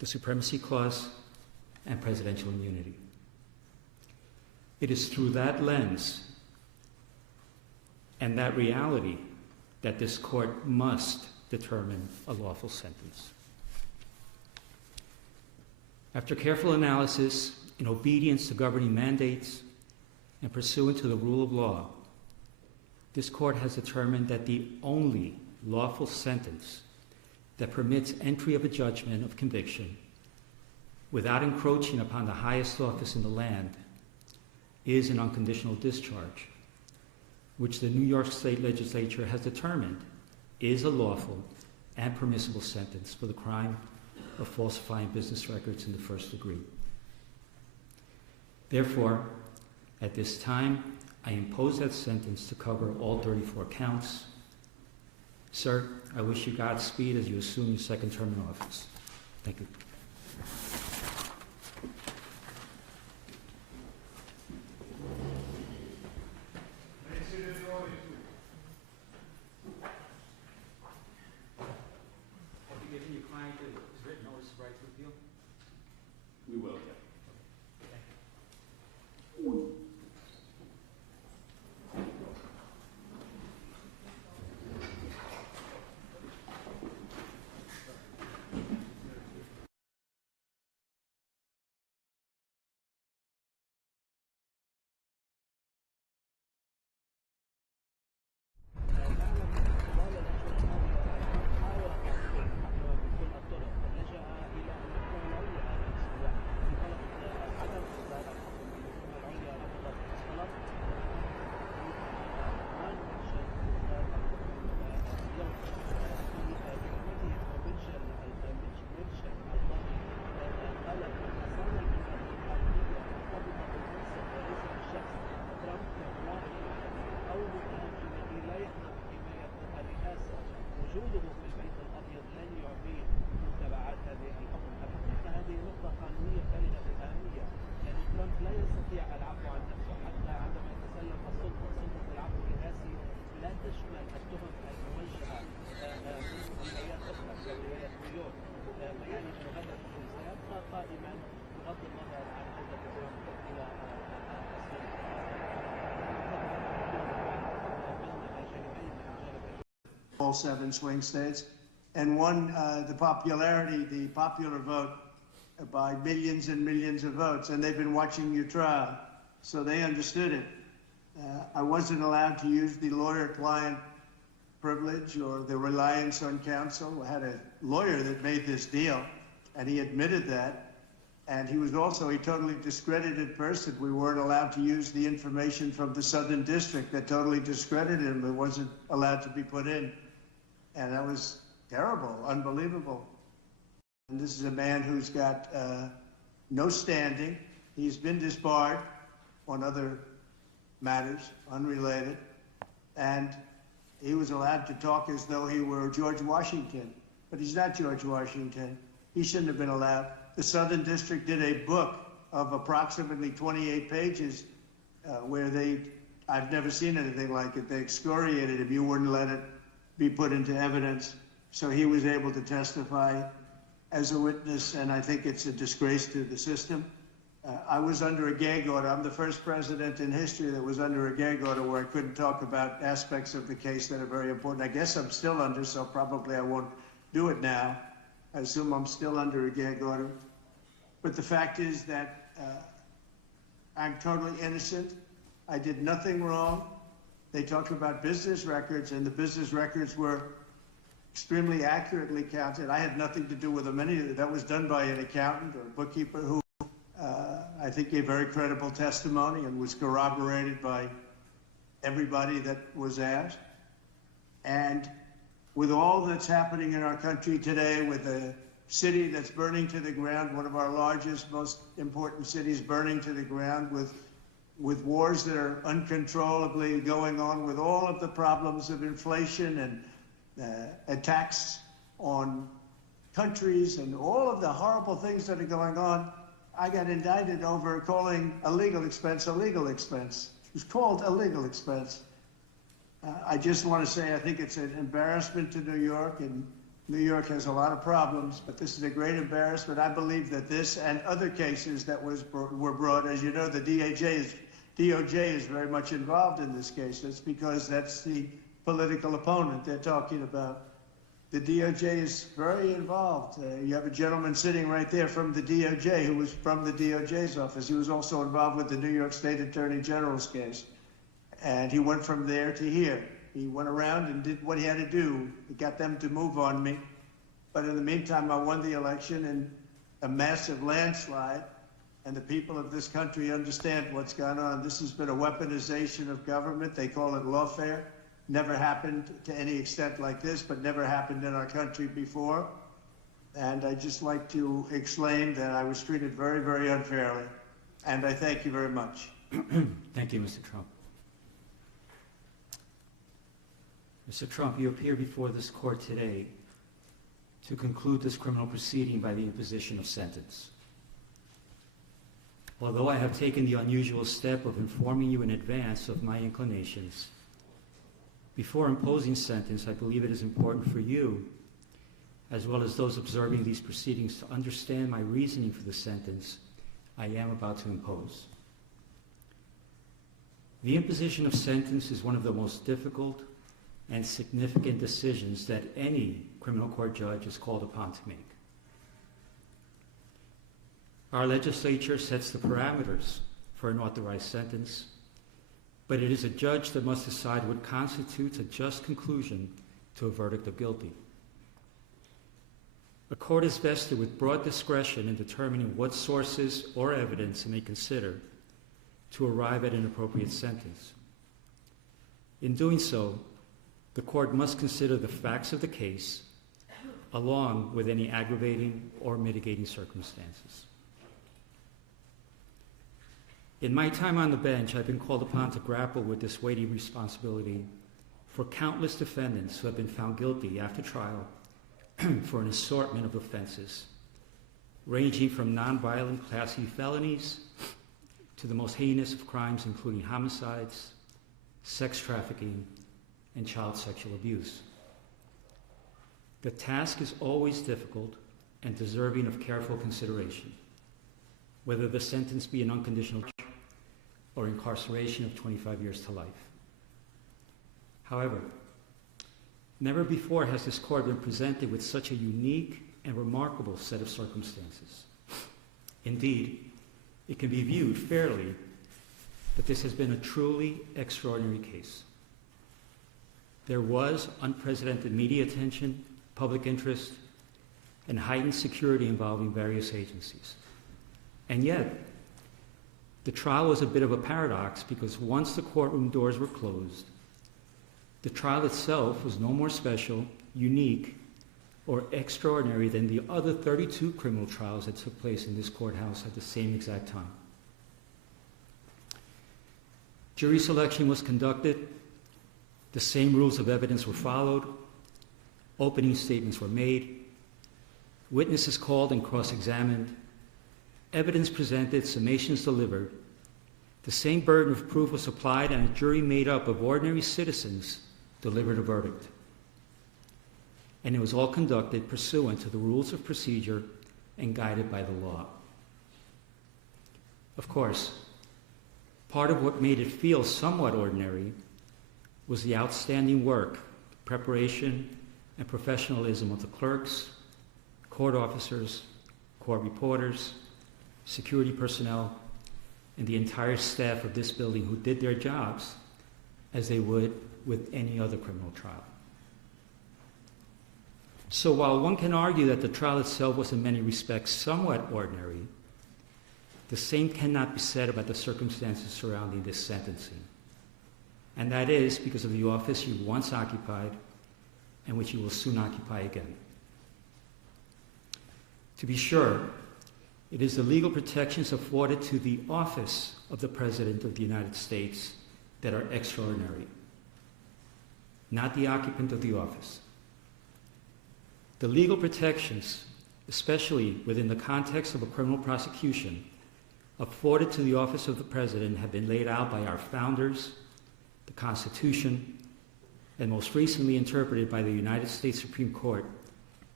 the Supremacy Clause, and presidential immunity. It is through that lens and that reality that this court must determine a lawful sentence. After careful analysis, in obedience to governing mandates, and pursuant to the rule of law, this court has determined that the only lawful sentence that permits entry of a judgment of conviction without encroaching upon the highest office in the land is an unconditional discharge, which the New York State Legislature has determined is a lawful and permissible sentence for the crime of falsifying business records in the first degree. Therefore, at this time, I impose that sentence to cover all 34 counts. Sir, I wish you Godspeed as you assume your second term in office. Thank you. We will. All 7 swing states, and won the popular vote by millions and millions of votes, and they've been watching your trial, so they understood it. I wasn't allowed to use the lawyer-client privilege or the reliance on counsel. I had a lawyer that made this deal, and he admitted that. And he was also a totally discredited person. We weren't allowed to use the information from the Southern District that totally discredited him. It wasn't allowed to be put in. And that was terrible, unbelievable. And this is a man who's got no standing. He's been disbarred on other matters, unrelated. And he was allowed to talk as though he were George Washington. But he's not George Washington. He shouldn't have been allowed. The Southern District did a book of approximately 28 pages where I've never seen anything like it. They excoriated him. You wouldn't let it be put into evidence. So he was able to testify as a witness, and I think it's a disgrace to the system. I was under a gag order. I'm the first president in history that was under a gag order where I couldn't talk about aspects of the case that are very important. I guess I'm still under, so probably I won't do it now. I assume I'm still under a gag order. But the fact is that I'm totally innocent. I did nothing wrong. They talked about business records, and the business records were extremely accurately counted. I had nothing to do with them. That was done by an accountant or a bookkeeper who I think gave very credible testimony and was corroborated by everybody that was asked. And with all that's happening in our country today, with a city that's burning to the ground, one of our largest, most important cities burning to the ground, with wars that are uncontrollably going on, with all of the problems of inflation and attacks on countries and all of the horrible things that are going on, I got indicted over calling a legal expense a legal expense. It was called a legal expense. I just want to say I think it's an embarrassment to New York and New York has a lot of problems, but this is a great embarrassment. I believe that this and other cases that were brought, as you know, the DOJ is very much involved in this case. That's because that's the political opponent they're talking about. The DOJ is very involved. You have a gentleman sitting right there from the DOJ who was from the DOJ's office. He was also involved with the New York State Attorney General's case. And he went from there to here. He went around and did what he had to do. He got them to move on me. But in the meantime, I won the election in a massive landslide. And the people of this country understand what's gone on. This has been a weaponization of government. They call it lawfare. Never happened to any extent like this, but never happened in our country before. And I'd just like to explain that I was treated very, very unfairly. And I thank you very much. Thank you, Mr. Trump. Mr. Trump, you appear before this court today to conclude this criminal proceeding by the imposition of sentence. Although I have taken the unusual step of informing you in advance of my inclinations, before imposing sentence, I believe it is important for you, as well as those observing these proceedings, to understand my reasoning for the sentence I am about to impose. The imposition of sentence is one of the most difficult and significant decisions that any criminal court judge is called upon to make. Our legislature sets the parameters for an authorized sentence, but it is a judge that must decide what constitutes a just conclusion to a verdict of guilty. A court is vested with broad discretion in determining what sources or evidence it may consider to arrive at an appropriate sentence. In doing so, the court must consider the facts of the case along with any aggravating or mitigating circumstances. In my time on the bench, I've been called upon to grapple with this weighty responsibility for countless defendants who have been found guilty after trial for an assortment of offenses, ranging from nonviolent Class E felonies to the most heinous of crimes, including homicides, sex trafficking, and child sexual abuse. The task is always difficult and deserving of careful consideration, whether the sentence be an unconditional or incarceration of 25 years to life. However, never before has this court been presented with such a unique and remarkable set of circumstances. Indeed, it can be viewed fairly that this has been a truly extraordinary case. There was unprecedented media attention, public interest, and heightened security involving various agencies. And yet, the trial was a bit of a paradox because once the courtroom doors were closed, the trial itself was no more special, unique, or extraordinary than the other 32 criminal trials that took place in this courthouse at the same exact time. Jury selection was conducted, the same rules of evidence were followed, opening statements were made, witnesses called and cross-examined, evidence presented, summations delivered, the same burden of proof was applied, and a jury made up of ordinary citizens delivered a verdict. And it was all conducted pursuant to the rules of procedure and guided by the law. Of course, part of what made it feel somewhat ordinary was the outstanding work, preparation, and professionalism of the clerks, court officers, court reporters, security personnel, and the entire staff of this building who did their jobs as they would with any other criminal trial. So while one can argue that the trial itself was in many respects somewhat ordinary, the same cannot be said about the circumstances surrounding this sentencing. And that is because of the office you once occupied and which you will soon occupy again. To be sure, it is the legal protections afforded to the office of the President of the United States that are extraordinary, not the occupant of the office. The legal protections, especially within the context of a criminal prosecution, afforded to the office of the President have been laid out by our founders, the Constitution, and most recently interpreted by the United States Supreme Court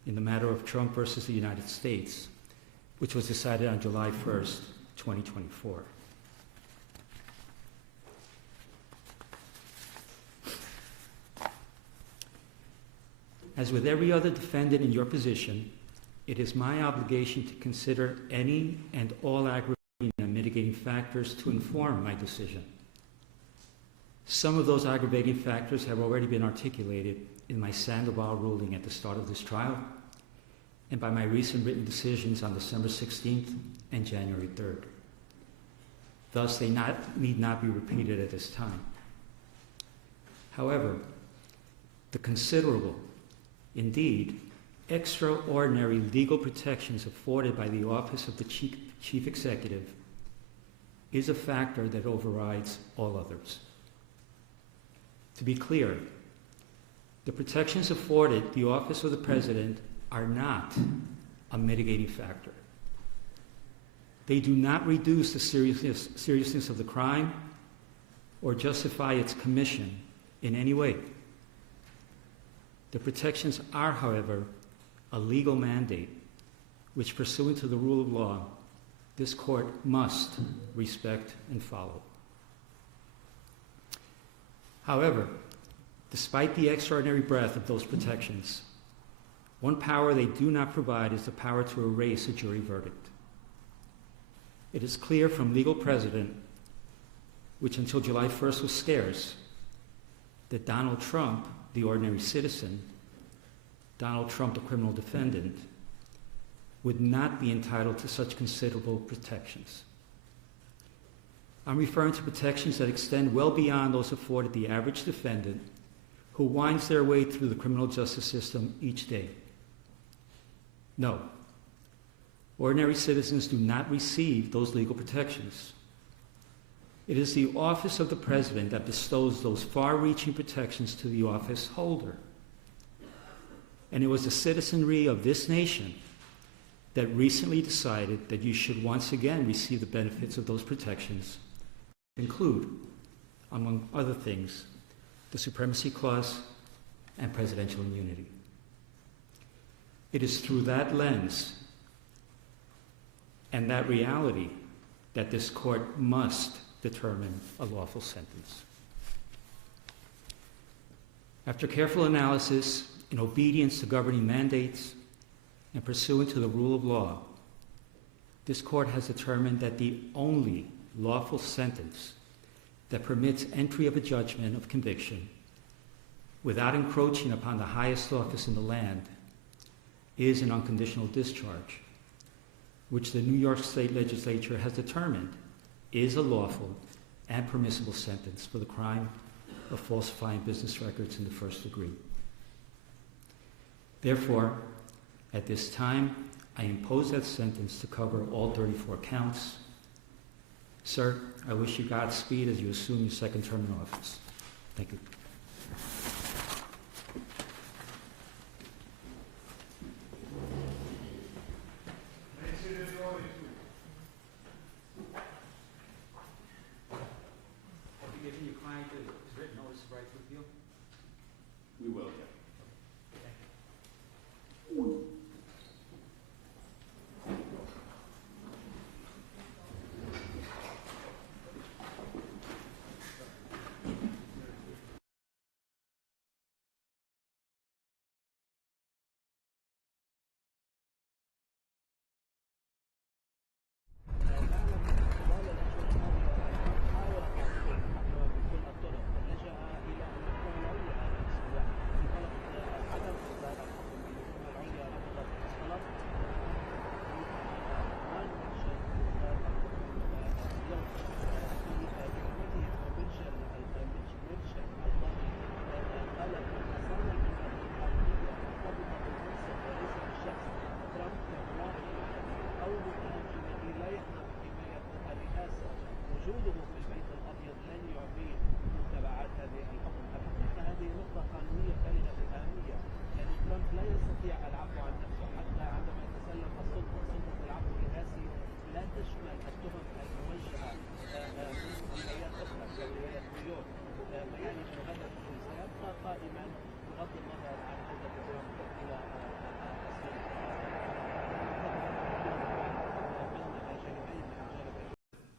in the matter of Trump versus the United States, which was decided on July 1st, 2024. As with every other defendant in your position, it is my obligation to consider any and all aggravating and mitigating factors to inform my decision. Some of those aggravating factors have already been articulated in my Sandoval ruling at the start of this trial and by my recent written decisions on December 16th and January 3rd. Thus, they need not be repeated at this time. However, the considerable, indeed, extraordinary legal protections afforded by the office of the Chief Executive is a factor that overrides all others. To be clear, the protections afforded the office of the President are not a mitigating factor. They do not reduce the seriousness of the crime or justify its commission in any way. The protections are, however, a legal mandate which, pursuant to the rule of law, this court must respect and follow. However, despite the extraordinary breadth of those protections, one power they do not provide is the power to erase a jury verdict. It is clear from legal precedent, which until July 1st was scarce, that Donald Trump, the ordinary citizen, Donald Trump, the criminal defendant, would not be entitled to such considerable protections. I'm referring to protections that extend well beyond those afforded the average defendant who winds their way through the criminal justice system each day. No, ordinary citizens do not receive those legal protections. It is the office of the President that bestows those far-reaching protections to the office holder. And it was the citizenry of this nation that recently decided that you should once again receive the benefits of those protections, include, among other things, the Supremacy Clause and presidential immunity. It is through that lens and that reality that this court must determine a lawful sentence. After careful analysis, in obedience to governing mandates, and pursuant to the rule of law, this court has determined that the only lawful sentence that permits entry of a judgment of conviction without encroaching upon the highest office in the land is an unconditional discharge, which the New York State Legislature has determined is a lawful and permissible sentence for the crime of falsifying business records in the first degree. Therefore, at this time, I impose that sentence to cover all 34 counts. Sir, I wish you Godspeed as you assume your second term in office. Thank you. Have you given your client a written notice of right to appeal? We will, yeah.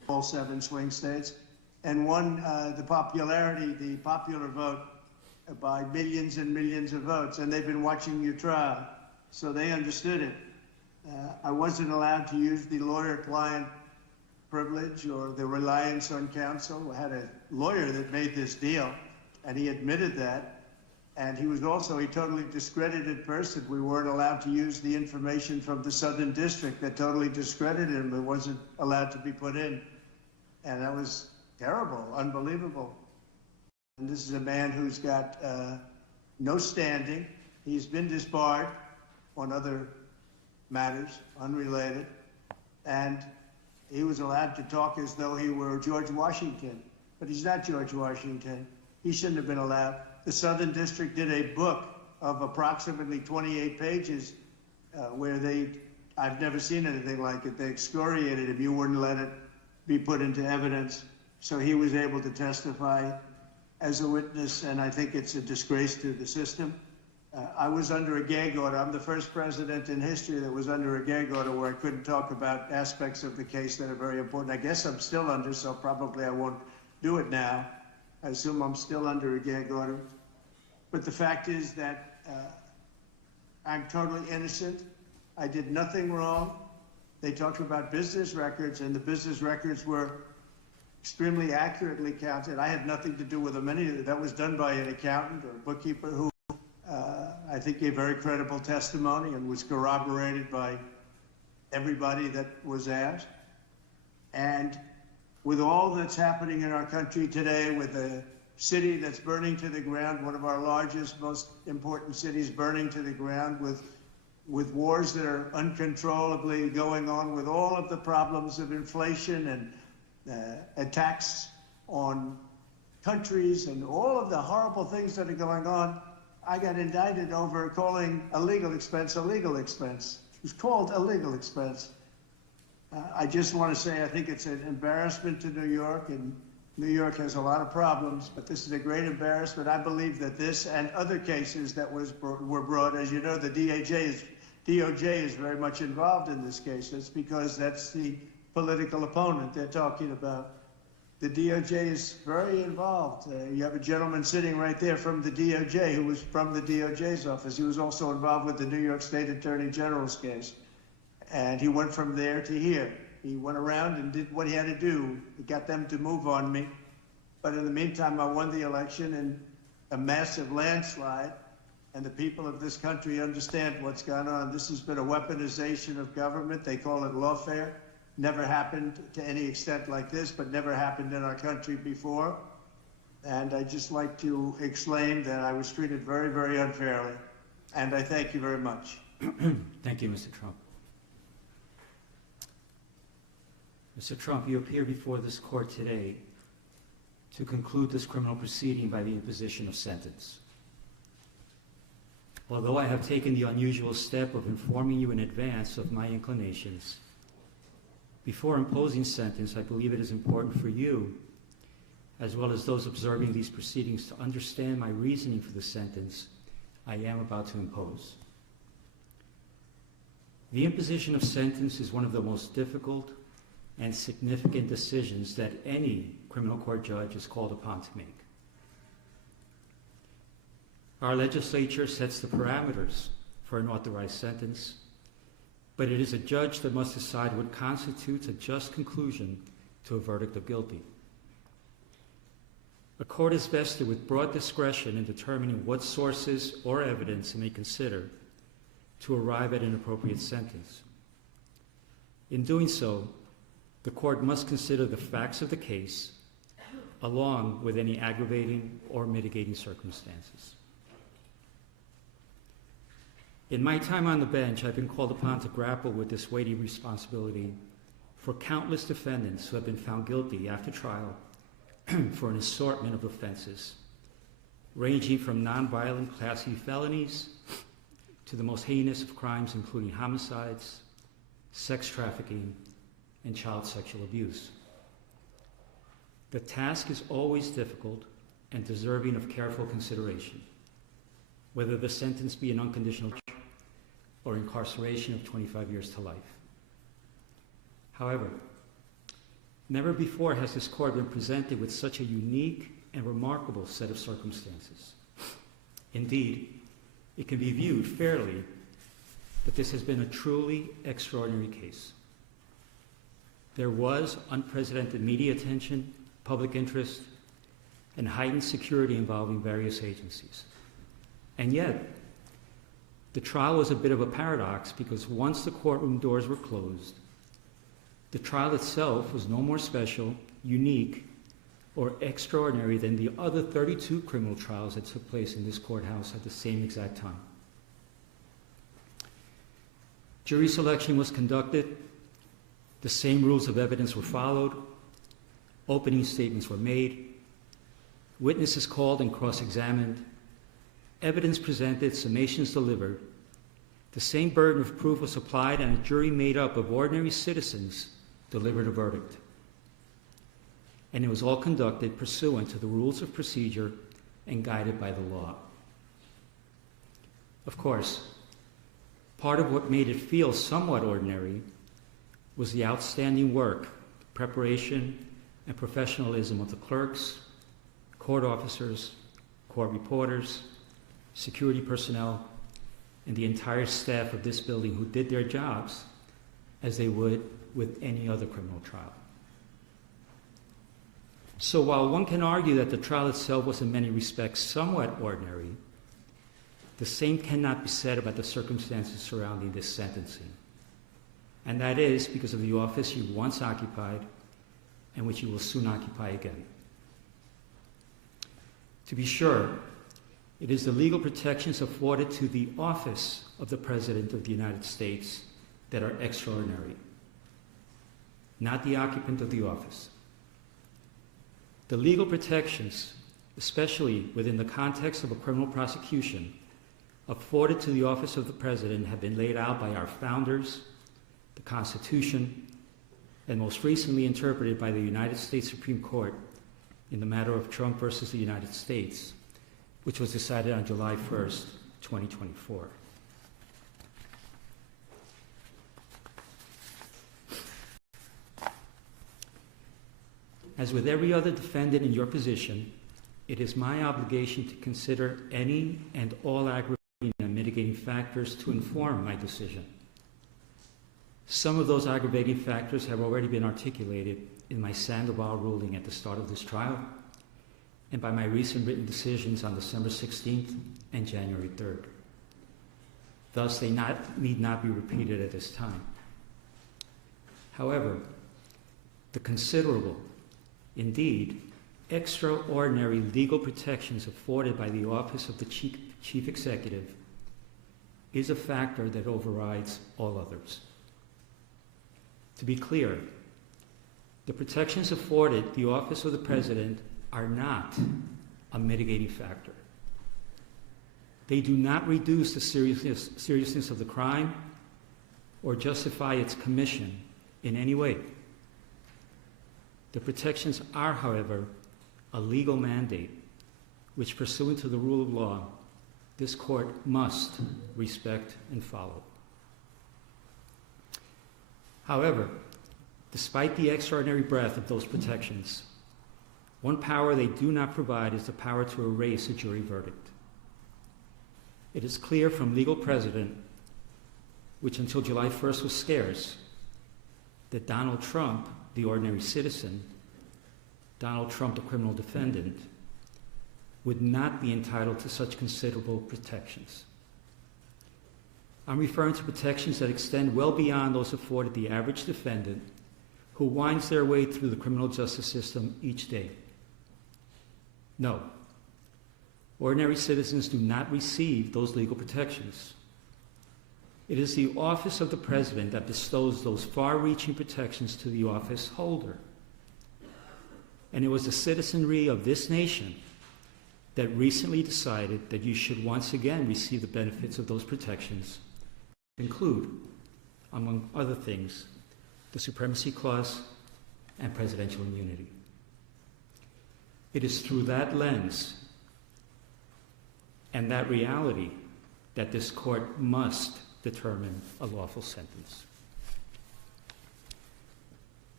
all 7 swing states, and won the popular vote by millions and millions of votes. And they've been watching your trial, so they understood it. I wasn't allowed to use the lawyer-client privilege or the reliance on counsel. I had a lawyer that made this deal, and he admitted that. And he was also a totally discredited person. We weren't allowed to use the information from the Southern District that totally discredited him. It wasn't allowed to be put in. And that was terrible, unbelievable. And this is a man who's got no standing. He's been disbarred on other matters, unrelated. And he was allowed to talk as though he were George Washington. But he's not George Washington. He shouldn't have been allowed. The Southern District did a book of approximately 28 pages where I've never seen anything like it. They excoriated him. You wouldn't let it be put into evidence. So he was able to testify as a witness, and I think it's a disgrace to the system. I was under a gag order. I'm the first president in history that was under a gag order where I couldn't talk about aspects of the case that are very important. I guess I'm still under, so probably I won't do it now. I assume I'm still under a gag order. But the fact is that I'm totally innocent. I did nothing wrong. They talked about business records, and the business records were extremely accurately counted. I had nothing to do with them. That was done by an accountant or a bookkeeper who I think gave very credible testimony and was corroborated by everybody that was asked. And with all that's happening in our country today, with the city that's burning to the ground, one of our largest, most important cities burning to the ground, with wars that are uncontrollably going on, with all of the problems of inflation and attacks on countries and all of the horrible things that are going on, I got indicted over calling a legal expense a legal expense. It was called a legal expense. I just want to say I think it's an embarrassment to New York, and New York has a lot of problems, but this is a great embarrassment. I believe that this and other cases that were brought, as you know, the DOJ is very much involved in this case. That's because that's the political opponent they're talking about. The DOJ is very involved. You have a gentleman sitting right there from the DOJ who was from the DOJ's office. He was also involved with the New York State Attorney General's case. And he went from there to here. He went around and did what he had to do. He got them to move on me. But in the meantime, I won the election in a massive landslide. And the people of this country understand what's gone on. This has been a weaponization of government. They call it lawfare. Never happened to any extent like this, but never happened in our country before. And I'd just like to explain that I was treated very, very unfairly. And I thank you very much. Thank you, Mr. Trump. Mr. Trump, you appear before this court today to conclude this criminal proceeding by the imposition of sentence. Although I have taken the unusual step of informing you in advance of my inclinations, before imposing sentence, I believe it is important for you, as well as those observing these proceedings, to understand my reasoning for the sentence I am about to impose. The imposition of sentence is one of the most difficult and significant decisions that any criminal court judge is called upon to make. Our legislature sets the parameters for an authorized sentence, but it is a judge that must decide what constitutes a just conclusion to a verdict of guilty. A court is vested with broad discretion in determining what sources or evidence it may consider to arrive at an appropriate sentence. In doing so, the court must consider the facts of the case along with any aggravating or mitigating circumstances. In my time on the bench, I've been called upon to grapple with this weighty responsibility for countless defendants who have been found guilty after trial for an assortment of offenses, ranging from nonviolent Class E felonies to the most heinous of crimes, including homicides, sex trafficking, and child sexual abuse. The task is always difficult and deserving of careful consideration, whether the sentence be an unconditional or incarceration of 25 years to life. However, Never before has this court been presented with such a unique and remarkable set of circumstances. Indeed, it can be viewed fairly that this has been a truly extraordinary case. There was unprecedented media attention, public interest, and heightened security involving various agencies. And yet, the trial was a bit of a paradox because once the courtroom doors were closed, the trial itself was no more special, unique, or extraordinary than the other 32 criminal trials that took place in this courthouse at the same exact time. Jury selection was conducted, the same rules of evidence were followed, opening statements were made, witnesses called and cross-examined, evidence presented, summations delivered, the same burden of proof was applied, and a jury made up of ordinary citizens delivered a verdict. And it was all conducted pursuant to the rules of procedure and guided by the law. Of course, part of what made it feel somewhat ordinary was the outstanding work, preparation, and professionalism of the clerks, court officers, court reporters, security personnel, and the entire staff of this building who did their jobs as they would with any other criminal trial. So while one can argue that the trial itself was in many respects somewhat ordinary, the same cannot be said about the circumstances surrounding this sentencing. And that is because of the office you once occupied and which you will soon occupy again. To be sure, it is the legal protections afforded to the office of the President of the United States that are extraordinary, not the occupant of the office. The legal protections, especially within the context of a criminal prosecution, afforded to the office of the President have been laid out by our founders, the Constitution, and most recently interpreted by the United States Supreme Court in the matter of Trump versus the United States, which was decided on July 1st, 2024. As with every other defendant in your position, it is my obligation to consider any and all aggravating and mitigating factors to inform my decision. Some of those aggravating factors have already been articulated in my Sandoval ruling at the start of this trial and by my recent written decisions on December 16th and January 3rd. Thus, they need not be repeated at this time. However, the considerable, indeed, extraordinary legal protections afforded by the office of the Chief Executive is a factor that overrides all others. To be clear, the protections afforded the office of the President are not a mitigating factor. They do not reduce the seriousness of the crime or justify its commission in any way. The protections are, however, a legal mandate which, pursuant to the rule of law, this court must respect and follow. However, despite the extraordinary breadth of those protections, one power they do not provide is the power to erase a jury verdict. It is clear from legal precedent, which until July 1st was scarce, that Donald Trump, the ordinary citizen, Donald Trump, the criminal defendant, would not be entitled to such considerable protections. I'm referring to protections that extend well beyond those afforded the average defendant who winds their way through the criminal justice system each day. No, ordinary citizens do not receive those legal protections. It is the office of the President that bestows those far-reaching protections to the office holder. And it was the citizenry of this nation that recently decided that you should once again receive the benefits of those protections, include, among other things, the Supremacy Clause and presidential immunity. It is through that lens and that reality that this court must determine a lawful sentence.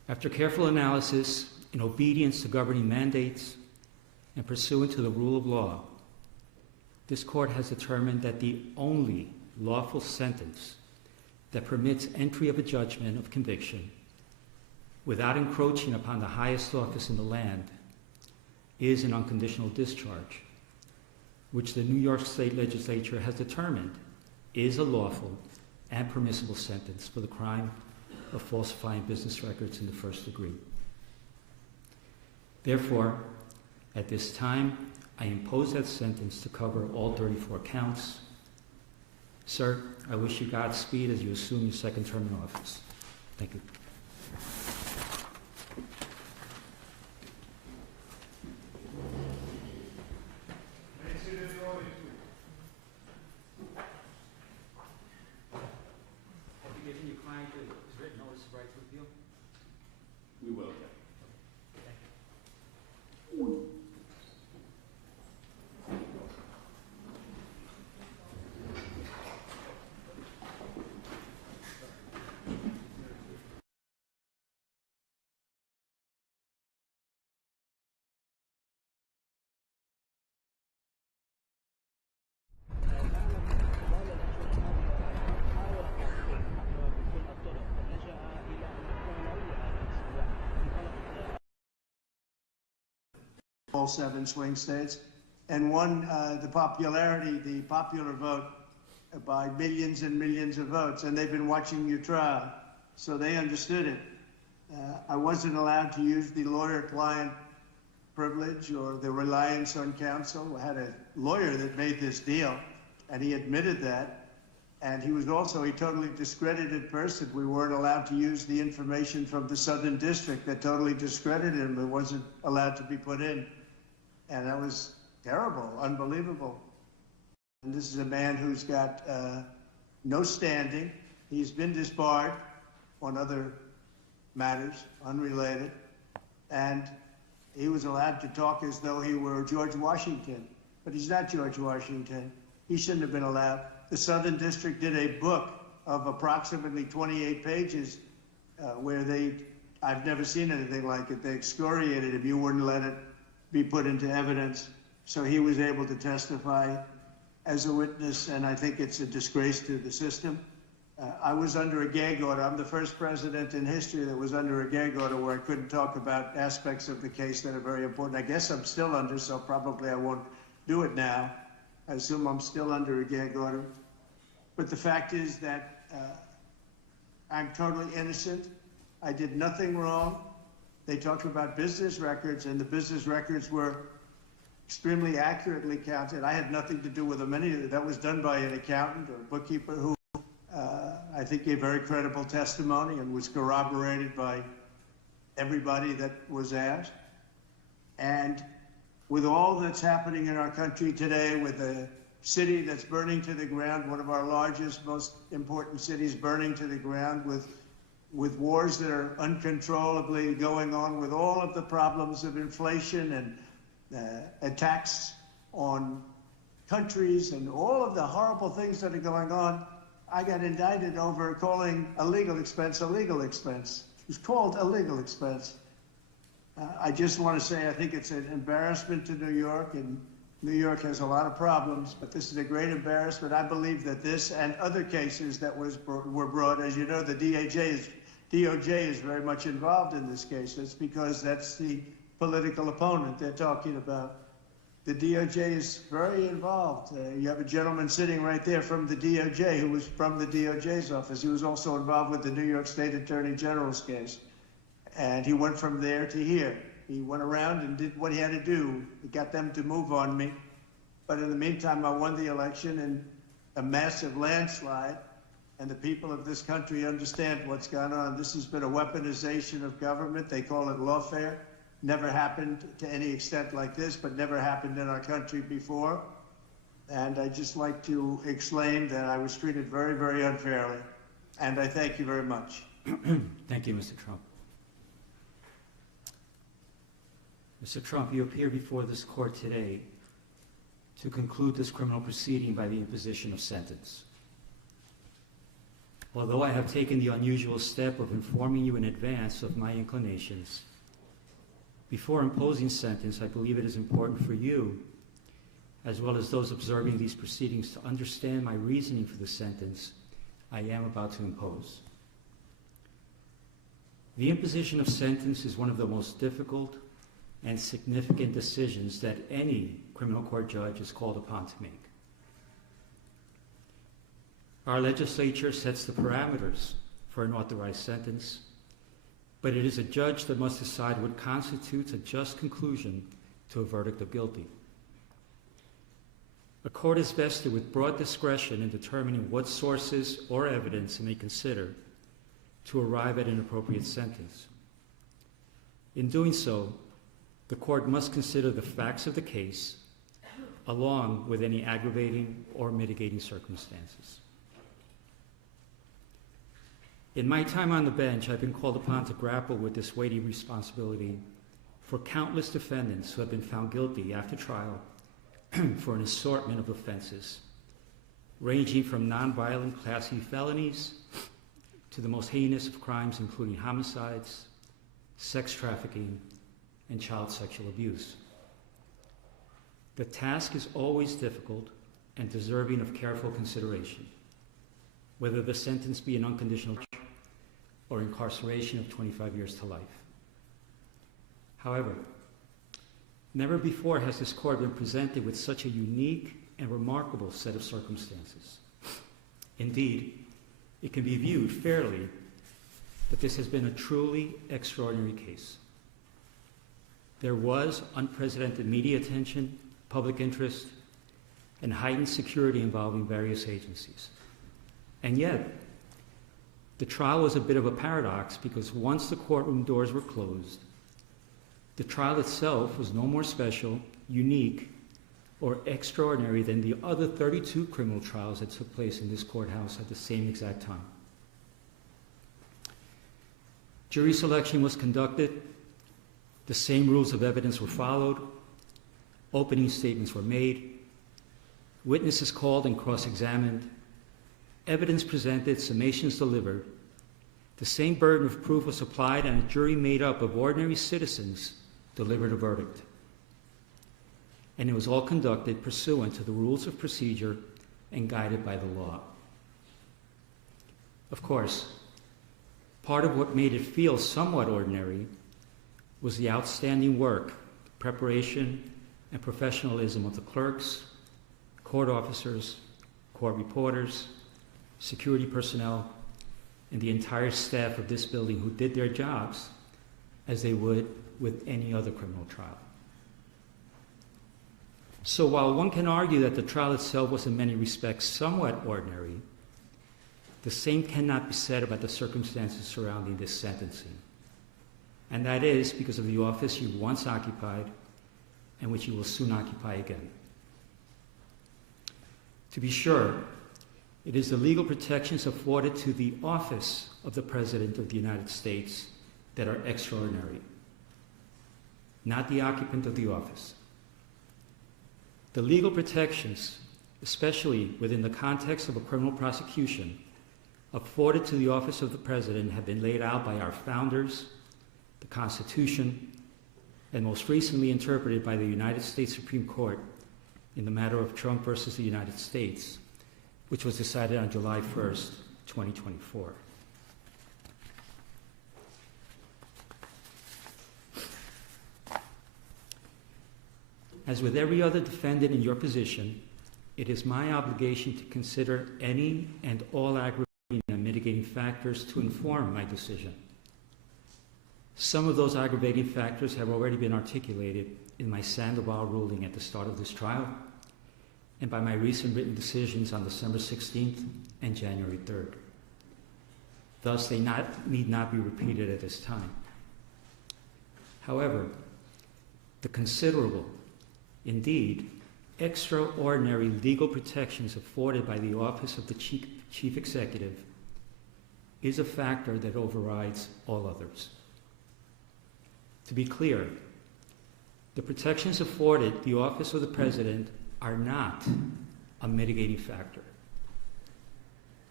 After careful analysis, in obedience to governing mandates, and pursuant to the rule of law, this court has determined that the only lawful sentence that permits entry of a judgment of conviction without encroaching upon the highest office in the land is an unconditional discharge, which the New York State Legislature has determined is a lawful and permissible sentence for the crime of falsifying business records in the first degree. Therefore, at this time, I impose that sentence to cover all 34 counts. Sir, I wish you Godspeed as you assume your second term in office. Thank you. Have you given your client his written notice of right to appeal? We will. All 7 swing states, and won the popular vote by millions and millions of votes, and they've been watching your trial, so they understood it. I wasn't allowed to use the lawyer-client privilege or the reliance on counsel. I had a lawyer that made this deal, and he admitted that, and he was also a totally discredited person. We weren't allowed to use the information from the Southern District that totally discredited him. It wasn't allowed to be put in. And that was terrible, unbelievable. And this is a man who's got no standing. He's been disbarred on other matters, unrelated. And he was allowed to talk as though he were George Washington. But he's not George Washington. He shouldn't have been allowed. The Southern District did a book of approximately 28 pages where I've never seen anything like it. They excoriated him. You wouldn't let it be put into evidence. So he was able to testify as a witness, and I think it's a disgrace to the system. I was under a gag order. I'm the first president in history that was under a gag order where I couldn't talk about aspects of the case that are very important. I guess I'm still under, so probably I won't do it now. I assume I'm still under a gag order. But the fact is that I'm totally innocent. I did nothing wrong. They talked about business records, and the business records were extremely accurately counted. I had nothing to do with them. That was done by an accountant or a bookkeeper who I think gave very credible testimony and was corroborated by everybody that was asked. And with all that's happening in our country today, with a city that's burning to the ground, one of our largest, most important cities burning to the ground, with wars that are uncontrollably going on, with all of the problems of inflation and attacks on countries and all of the horrible things that are going on, I got indicted over calling a legal expense a legal expense. It was called a legal expense. I just want to say I think it's an embarrassment to New York, and New York has a lot of problems, but this is a great embarrassment. I believe that this and other cases that were brought, as you know, the DOJ is very much involved in this case. It's because that's the political opponent they're talking about. The DOJ is very involved. You have a gentleman sitting right there from the DOJ who was from the DOJ's office. He was also involved with the New York State Attorney General's case. And he went from there to here. He went around and did what he had to do. He got them to move on me. But in the meantime, I won the election in a massive landslide. And the people of this country understand what's gone on. This has been a weaponization of government. They call it lawfare. Never happened to any extent like this, but never happened in our country before. And I'd just like to explain that I was treated very, very unfairly. And I thank you very much. Thank you, Mr. Trump. Mr. Trump, you appear before this court today to conclude this criminal proceeding by the imposition of sentence. Although I have taken the unusual step of informing you in advance of my inclinations, before imposing sentence, I believe it is important for you, as well as those observing these proceedings, to understand my reasoning for the sentence I am about to impose. The imposition of sentence is one of the most difficult and significant decisions that any criminal court judge is called upon to make. Our legislature sets the parameters for an authorized sentence, but it is a judge that must decide what constitutes a just conclusion to a verdict of guilty. A court is vested with broad discretion in determining what sources or evidence it may consider to arrive at an appropriate sentence. In doing so, the court must consider the facts of the case along with any aggravating or mitigating circumstances. In my time on the bench, I've been called upon to grapple with this weighty responsibility for countless defendants who have been found guilty after trial for an assortment of offenses, ranging from nonviolent Class E felonies to the most heinous of crimes, including homicides, sex trafficking, and child sexual abuse. The task is always difficult and deserving of careful consideration, whether the sentence be an unconditional or incarceration of 25 years to life. However, never before has this court been presented with such a unique and remarkable set of circumstances. Indeed, it can be viewed fairly that this has been a truly extraordinary case. There was unprecedented media attention, public interest, and heightened security involving various agencies. And yet, the trial was a bit of a paradox because once the courtroom doors were closed, the trial itself was no more special, unique, or extraordinary than the other 32 criminal trials that took place in this courthouse at the same exact time. Jury selection was conducted, the same rules of evidence were followed, opening statements were made, witnesses called and cross-examined, evidence presented, summations delivered, the same burden of proof was applied, and a jury made up of ordinary citizens delivered a verdict. And it was all conducted pursuant to the rules of procedure and guided by the law. Of course, part of what made it feel somewhat ordinary was the outstanding work, preparation, and professionalism of the clerks, court officers, court reporters, security personnel, and the entire staff of this building who did their jobs as they would with any other criminal trial. So while one can argue that the trial itself was in many respects somewhat ordinary, the same cannot be said about the circumstances surrounding this sentencing. And that is because of the office you once occupied and which you will soon occupy again. To be sure, it is the legal protections afforded to the office of the President of the United States that are extraordinary, not the occupant of the office. The legal protections, especially within the context of a criminal prosecution, afforded to the office of the President have been laid out by our founders, the Constitution, and most recently interpreted by the United States Supreme Court in the matter of Trump versus the United States, which was decided on July 1st, 2024. As with every other defendant in your position, it is my obligation to consider any and all aggravating and mitigating factors to inform my decision. Some of those aggravating factors have already been articulated in my Sandoval ruling at the start of this trial and by my recent written decisions on December 16th and January 3rd. Thus, they need not be repeated at this time. However, the considerable, indeed, extraordinary legal protections afforded by the office of the Chief Executive is a factor that overrides all others. To be clear, the protections afforded the office of the President are not a mitigating factor.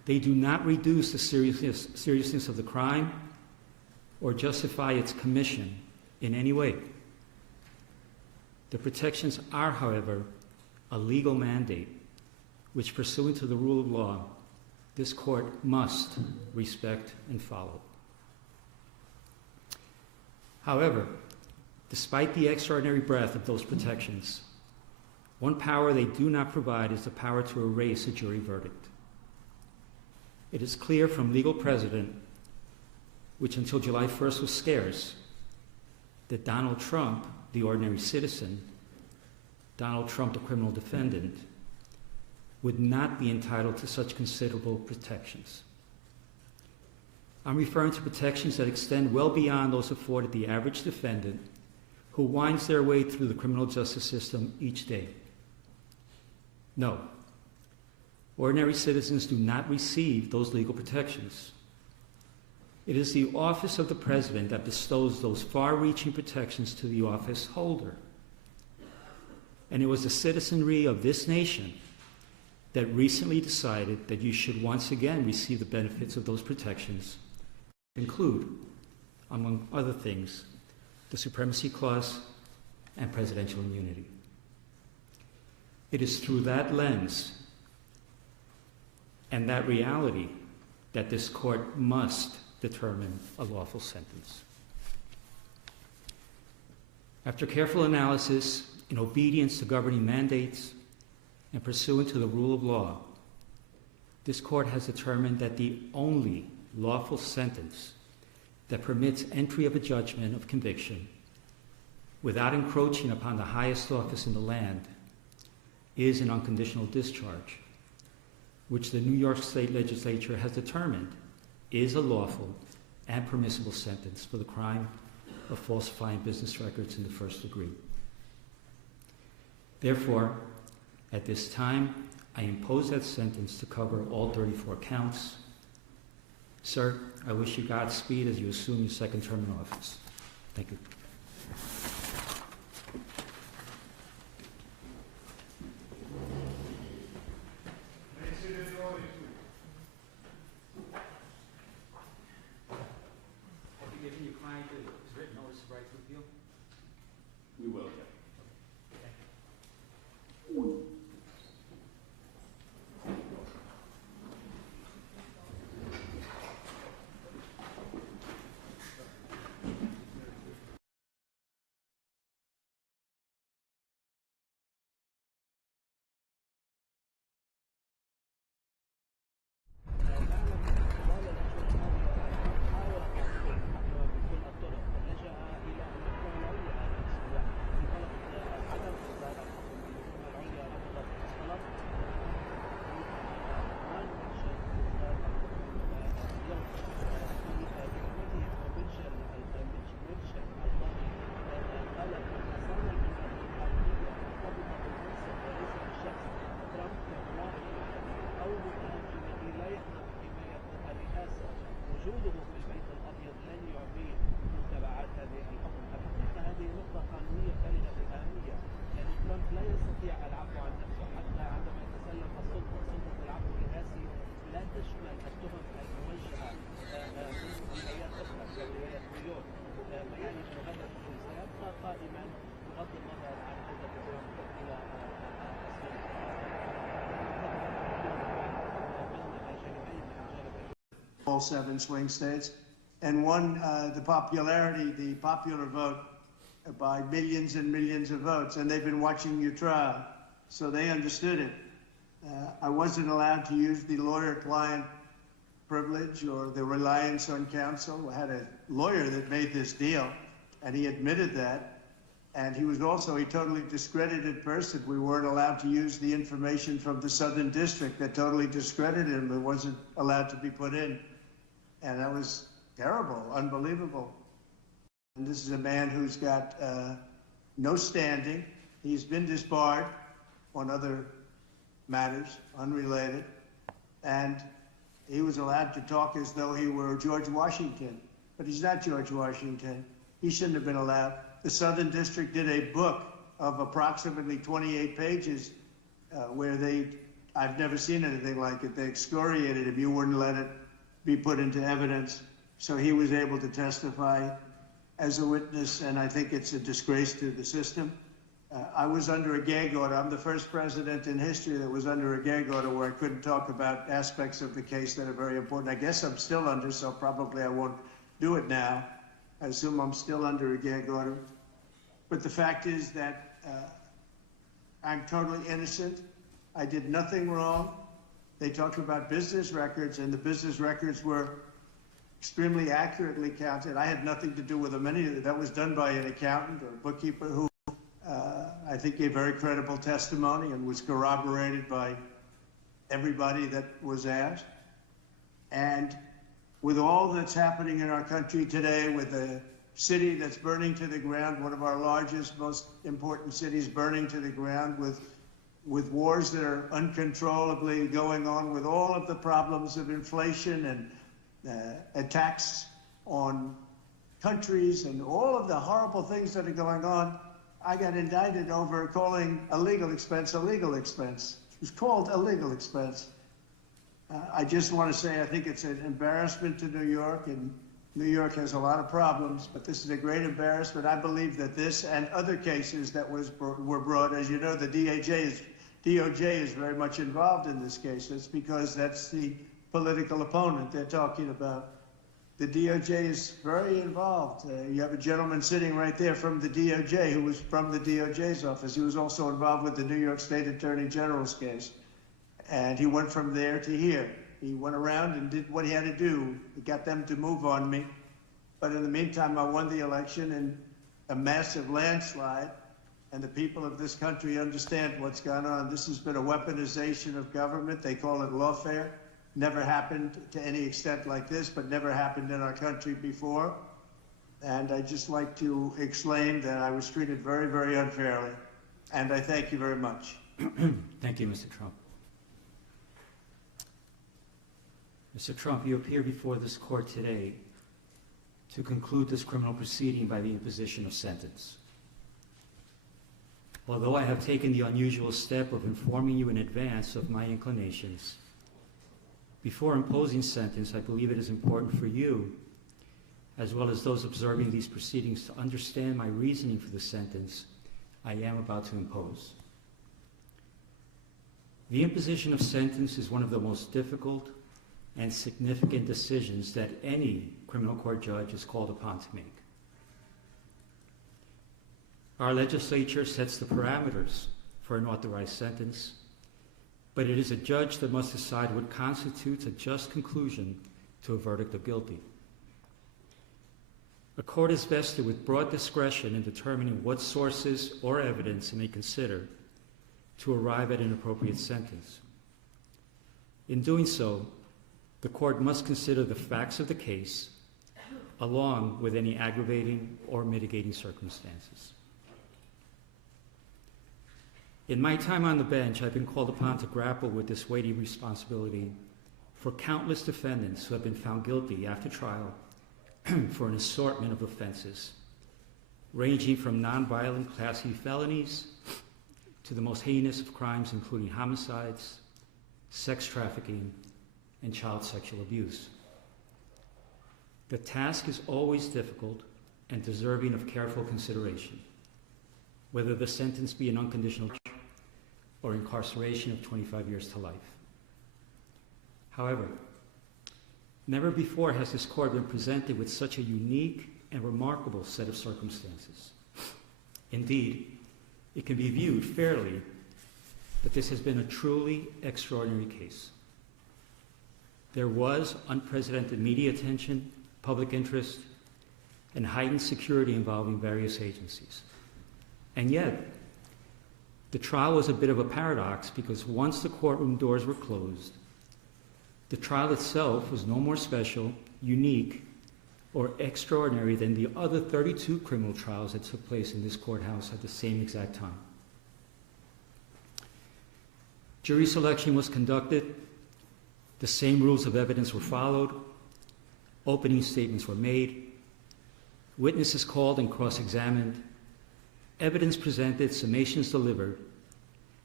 They do not reduce the seriousness of the crime or justify its commission in any way. The protections are, however, a legal mandate which, pursuant to the rule of law, this court must respect and follow. However, despite the extraordinary breadth of those protections, one power they do not provide is the power to erase a jury verdict. It is clear from legal precedent, which until July 1st was scarce, that Donald Trump, the ordinary citizen, Donald Trump, the criminal defendant, would not be entitled to such considerable protections. I'm referring to protections that extend well beyond those afforded the average defendant who winds their way through the criminal justice system each day. No, ordinary citizens do not receive those legal protections. It is the office of the president that bestows those far-reaching protections to the office holder. And it was the citizenry of this nation that recently decided that you should once again receive the benefits of those protections, include, among other things, the Supremacy Clause and presidential immunity. It is through that lens and that reality that this court must determine a lawful sentence. After careful analysis, in obedience to governing mandates, and pursuant to the rule of law, this court has determined that the only lawful sentence that permits entry of a judgment of conviction without encroaching upon the highest office in the land is an unconditional discharge, which the New York State Legislature has determined is a lawful and permissible sentence for the crime of falsifying business records in the first degree. Therefore, at this time, I impose that sentence to cover all 34 counts. Sir, I wish you Godspeed as you assume your second term in office. Thank you. Have you given your client his written notice of right to appeal? We will. All 7 swing states, and won the popular vote by millions and millions of votes. And they've been watching your trial, so they understood it. I wasn't allowed to use the lawyer-client privilege or the reliance on counsel. I had a lawyer that made this deal, and he admitted that. And he was also a totally discredited person. We weren't allowed to use the information from the Southern District that totally discredited him. It wasn't allowed to be put in. And that was terrible, unbelievable. And this is a man who's got no standing. He's been disbarred on other matters, unrelated. And he was allowed to talk as though he were George Washington. But he's not George Washington. He shouldn't have been allowed. The Southern District did a book of approximately 28 pages where they I've never seen anything like it. They excoriated him. You wouldn't let it be put into evidence. So he was able to testify as a witness, and I think it's a disgrace to the system. I was under a gag order. I'm the first president in history that was under a gag order where I couldn't talk about aspects of the case that are very important. I guess I'm still under, so probably I won't do it now. I assume I'm still under a gag order. But the fact is that I'm totally innocent. I did nothing wrong. They talked about business records, and the business records were extremely accurately counted. I had nothing to do with them. That was done by an accountant or bookkeeper who I think gave very credible testimony and was corroborated by everybody that was asked. And with all that's happening in our country today, with a city that's burning to the ground, one of our largest, most important cities burning to the ground, with wars that are uncontrollably going on, with all of the problems of inflation and attacks on countries and all of the horrible things that are going on, I got indicted over calling a legal expense a legal expense. It was called a legal expense. I just want to say I think it's an embarrassment to New York, and New York has a lot of problems, but this is a great embarrassment. I believe that this and other cases that were brought, as you know, the DOJ is very much involved in this case. It's because that's the political opponent they're talking about. The DOJ is very involved. You have a gentleman sitting right there from the DOJ who was from the DOJ's office. He was also involved with the New York State Attorney General's case. And he went from there to here. He went around and did what he had to do. He got them to move on me. But in the meantime, I won the election in a massive landslide. And the people of this country understand what's gone on. This has been a weaponization of government. They call it lawfare. Never happened to any extent like this, but never happened in our country before. And I'd just like to explain that I was treated very, very unfairly. And I thank you very much. Thank you, Mr. Trump. Mr. Trump, you appear before this court today to conclude this criminal proceeding by the imposition of sentence. Although I have taken the unusual step of informing you in advance of my inclinations, before imposing sentence, I believe it is important for you, as well as those observing these proceedings, to understand my reasoning for the sentence I am about to impose. The imposition of sentence is one of the most difficult and significant decisions that any criminal court judge is called upon to make. Our legislature sets the parameters for an authorized sentence, but it is a judge that must decide what constitutes a just conclusion to a verdict of guilty. A court is vested with broad discretion in determining what sources or evidence it may consider to arrive at an appropriate sentence. In doing so, the court must consider the facts of the case along with any aggravating or mitigating circumstances. In my time on the bench, I've been called upon to grapple with this weighty responsibility for countless defendants who have been found guilty after trial for an assortment of offenses, ranging from nonviolent Class E felonies to the most heinous of crimes, including homicides, sex trafficking, and child sexual abuse. The task is always difficult and deserving of careful consideration, whether the sentence be an unconditional or incarceration of 25 years to life. However, never before has this court been presented with such a unique and remarkable set of circumstances. Indeed, it can be viewed fairly that this has been a truly extraordinary case. There was unprecedented media attention, public interest, and heightened security involving various agencies. And yet, the trial was a bit of a paradox because once the courtroom doors were closed, the trial itself was no more special, unique, or extraordinary than the other 32 criminal trials that took place in this courthouse at the same exact time. Jury selection was conducted, the same rules of evidence were followed, opening statements were made, witnesses called and cross-examined, evidence presented, summations delivered,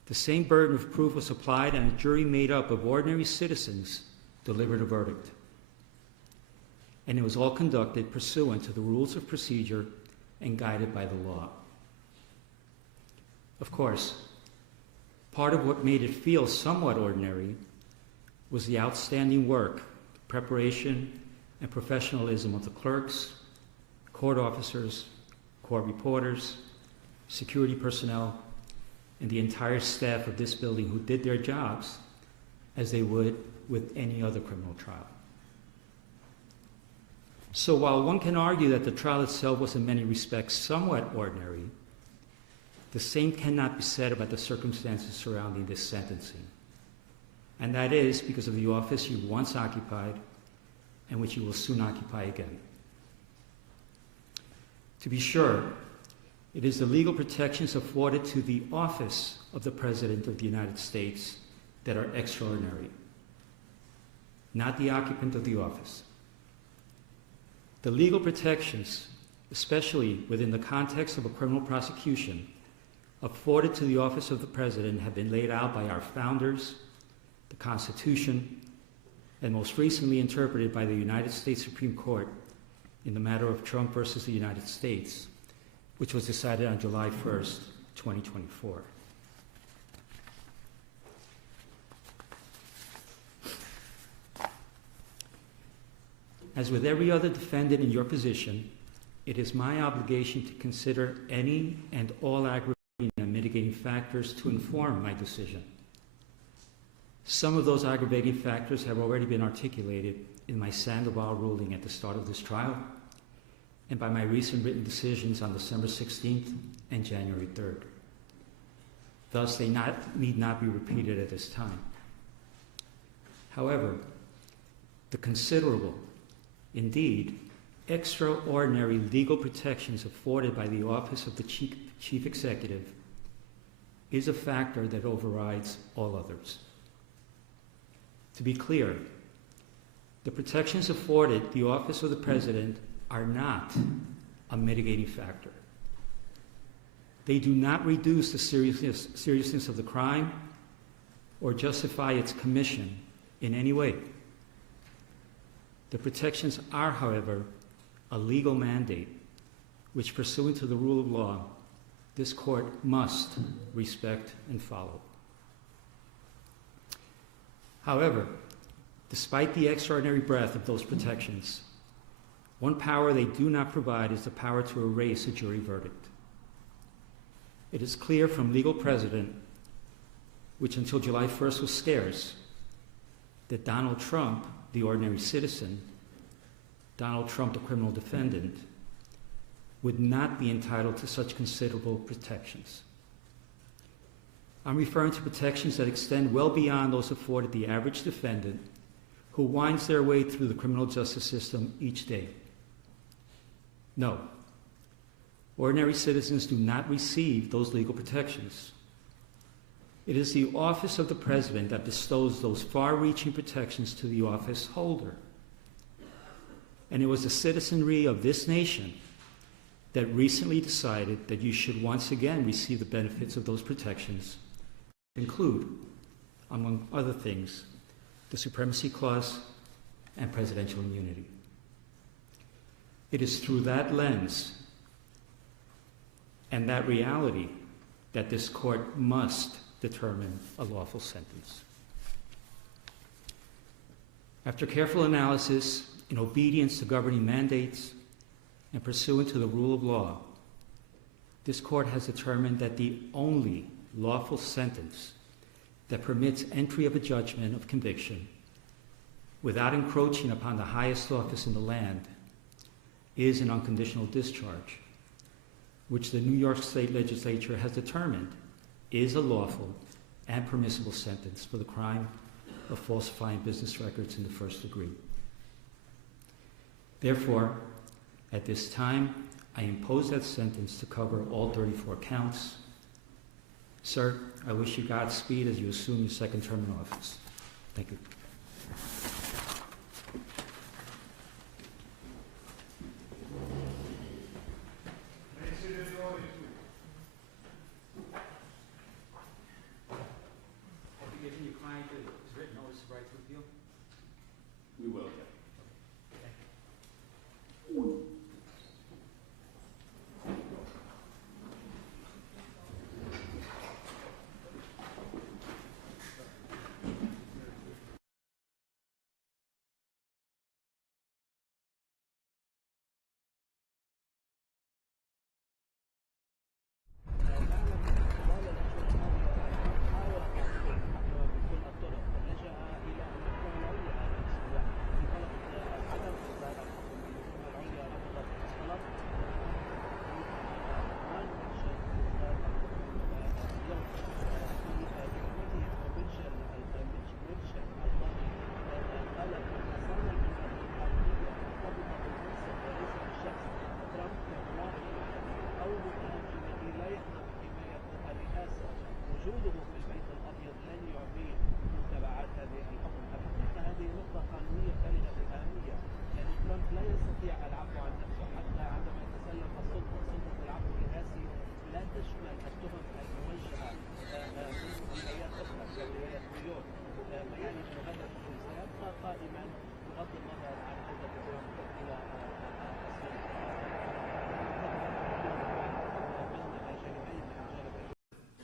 The same burden of proof was applied, and a jury made up of ordinary citizens delivered a verdict. And it was all conducted pursuant to the rules of procedure and guided by the law. Of course, part of what made it feel somewhat ordinary was the outstanding work, preparation, and professionalism of the clerks, court officers, court reporters, security personnel, and the entire staff of this building who did their jobs as they would with any other criminal trial. So while one can argue that the trial itself was in many respects somewhat ordinary, the same cannot be said about the circumstances surrounding this sentencing. And that is because of the office you once occupied and which you will soon occupy again. To be sure, it is the legal protections afforded to the office of the President of the United States that are extraordinary, not the occupant of the office. The legal protections, especially within the context of a criminal prosecution, afforded to the office of the President have been laid out by our founders, the Constitution, and most recently interpreted by the United States Supreme Court in the matter of Trump versus the United States, which was decided on July 1st, 2024. As with every other defendant in your position, it is my obligation to consider any and all aggravating and mitigating factors to inform my decision. Some of those aggravating factors have already been articulated in my Sandoval ruling at the start of this trial and by my recent written decisions on December 16th and January 3rd. Thus, they need not be repeated at this time. However, the considerable, indeed, extraordinary legal protections afforded by the office of the Chief Executive is a factor that overrides all others. To be clear, the protections afforded the office of the President are not a mitigating factor. They do not reduce the seriousness of the crime or justify its commission in any way. The protections are, however, a legal mandate which, pursuant to the rule of law, this court must respect and follow. However, despite the extraordinary breadth of those protections, one power they do not provide is the power to erase a jury verdict. It is clear from legal precedent, which until July 1st was scarce, that Donald Trump, the ordinary citizen, Donald Trump, the criminal defendant, would not be entitled to such considerable protections. I'm referring to protections that extend well beyond those afforded the average defendant who winds their way through the criminal justice system each day. No, ordinary citizens do not receive those legal protections. It is the office of the President that bestows those far-reaching protections to the office holder. And it was the citizenry of this nation that recently decided that you should once again receive the benefits of those protections, include, among other things, the Supremacy Clause and presidential immunity. It is through that lens and that reality that this court must determine a lawful sentence. After careful analysis, in obedience to governing mandates, and pursuant to the rule of law, this court has determined that the only lawful sentence that permits entry of a judgment of conviction without encroaching upon the highest office in the land is an unconditional discharge, which the New York State Legislature has determined is a lawful and permissible sentence for the crime of falsifying business records in the first degree. Therefore, at this time, I impose that sentence to cover all 34 counts. Sir, I wish you Godspeed as you assume your second term in office. Thank you.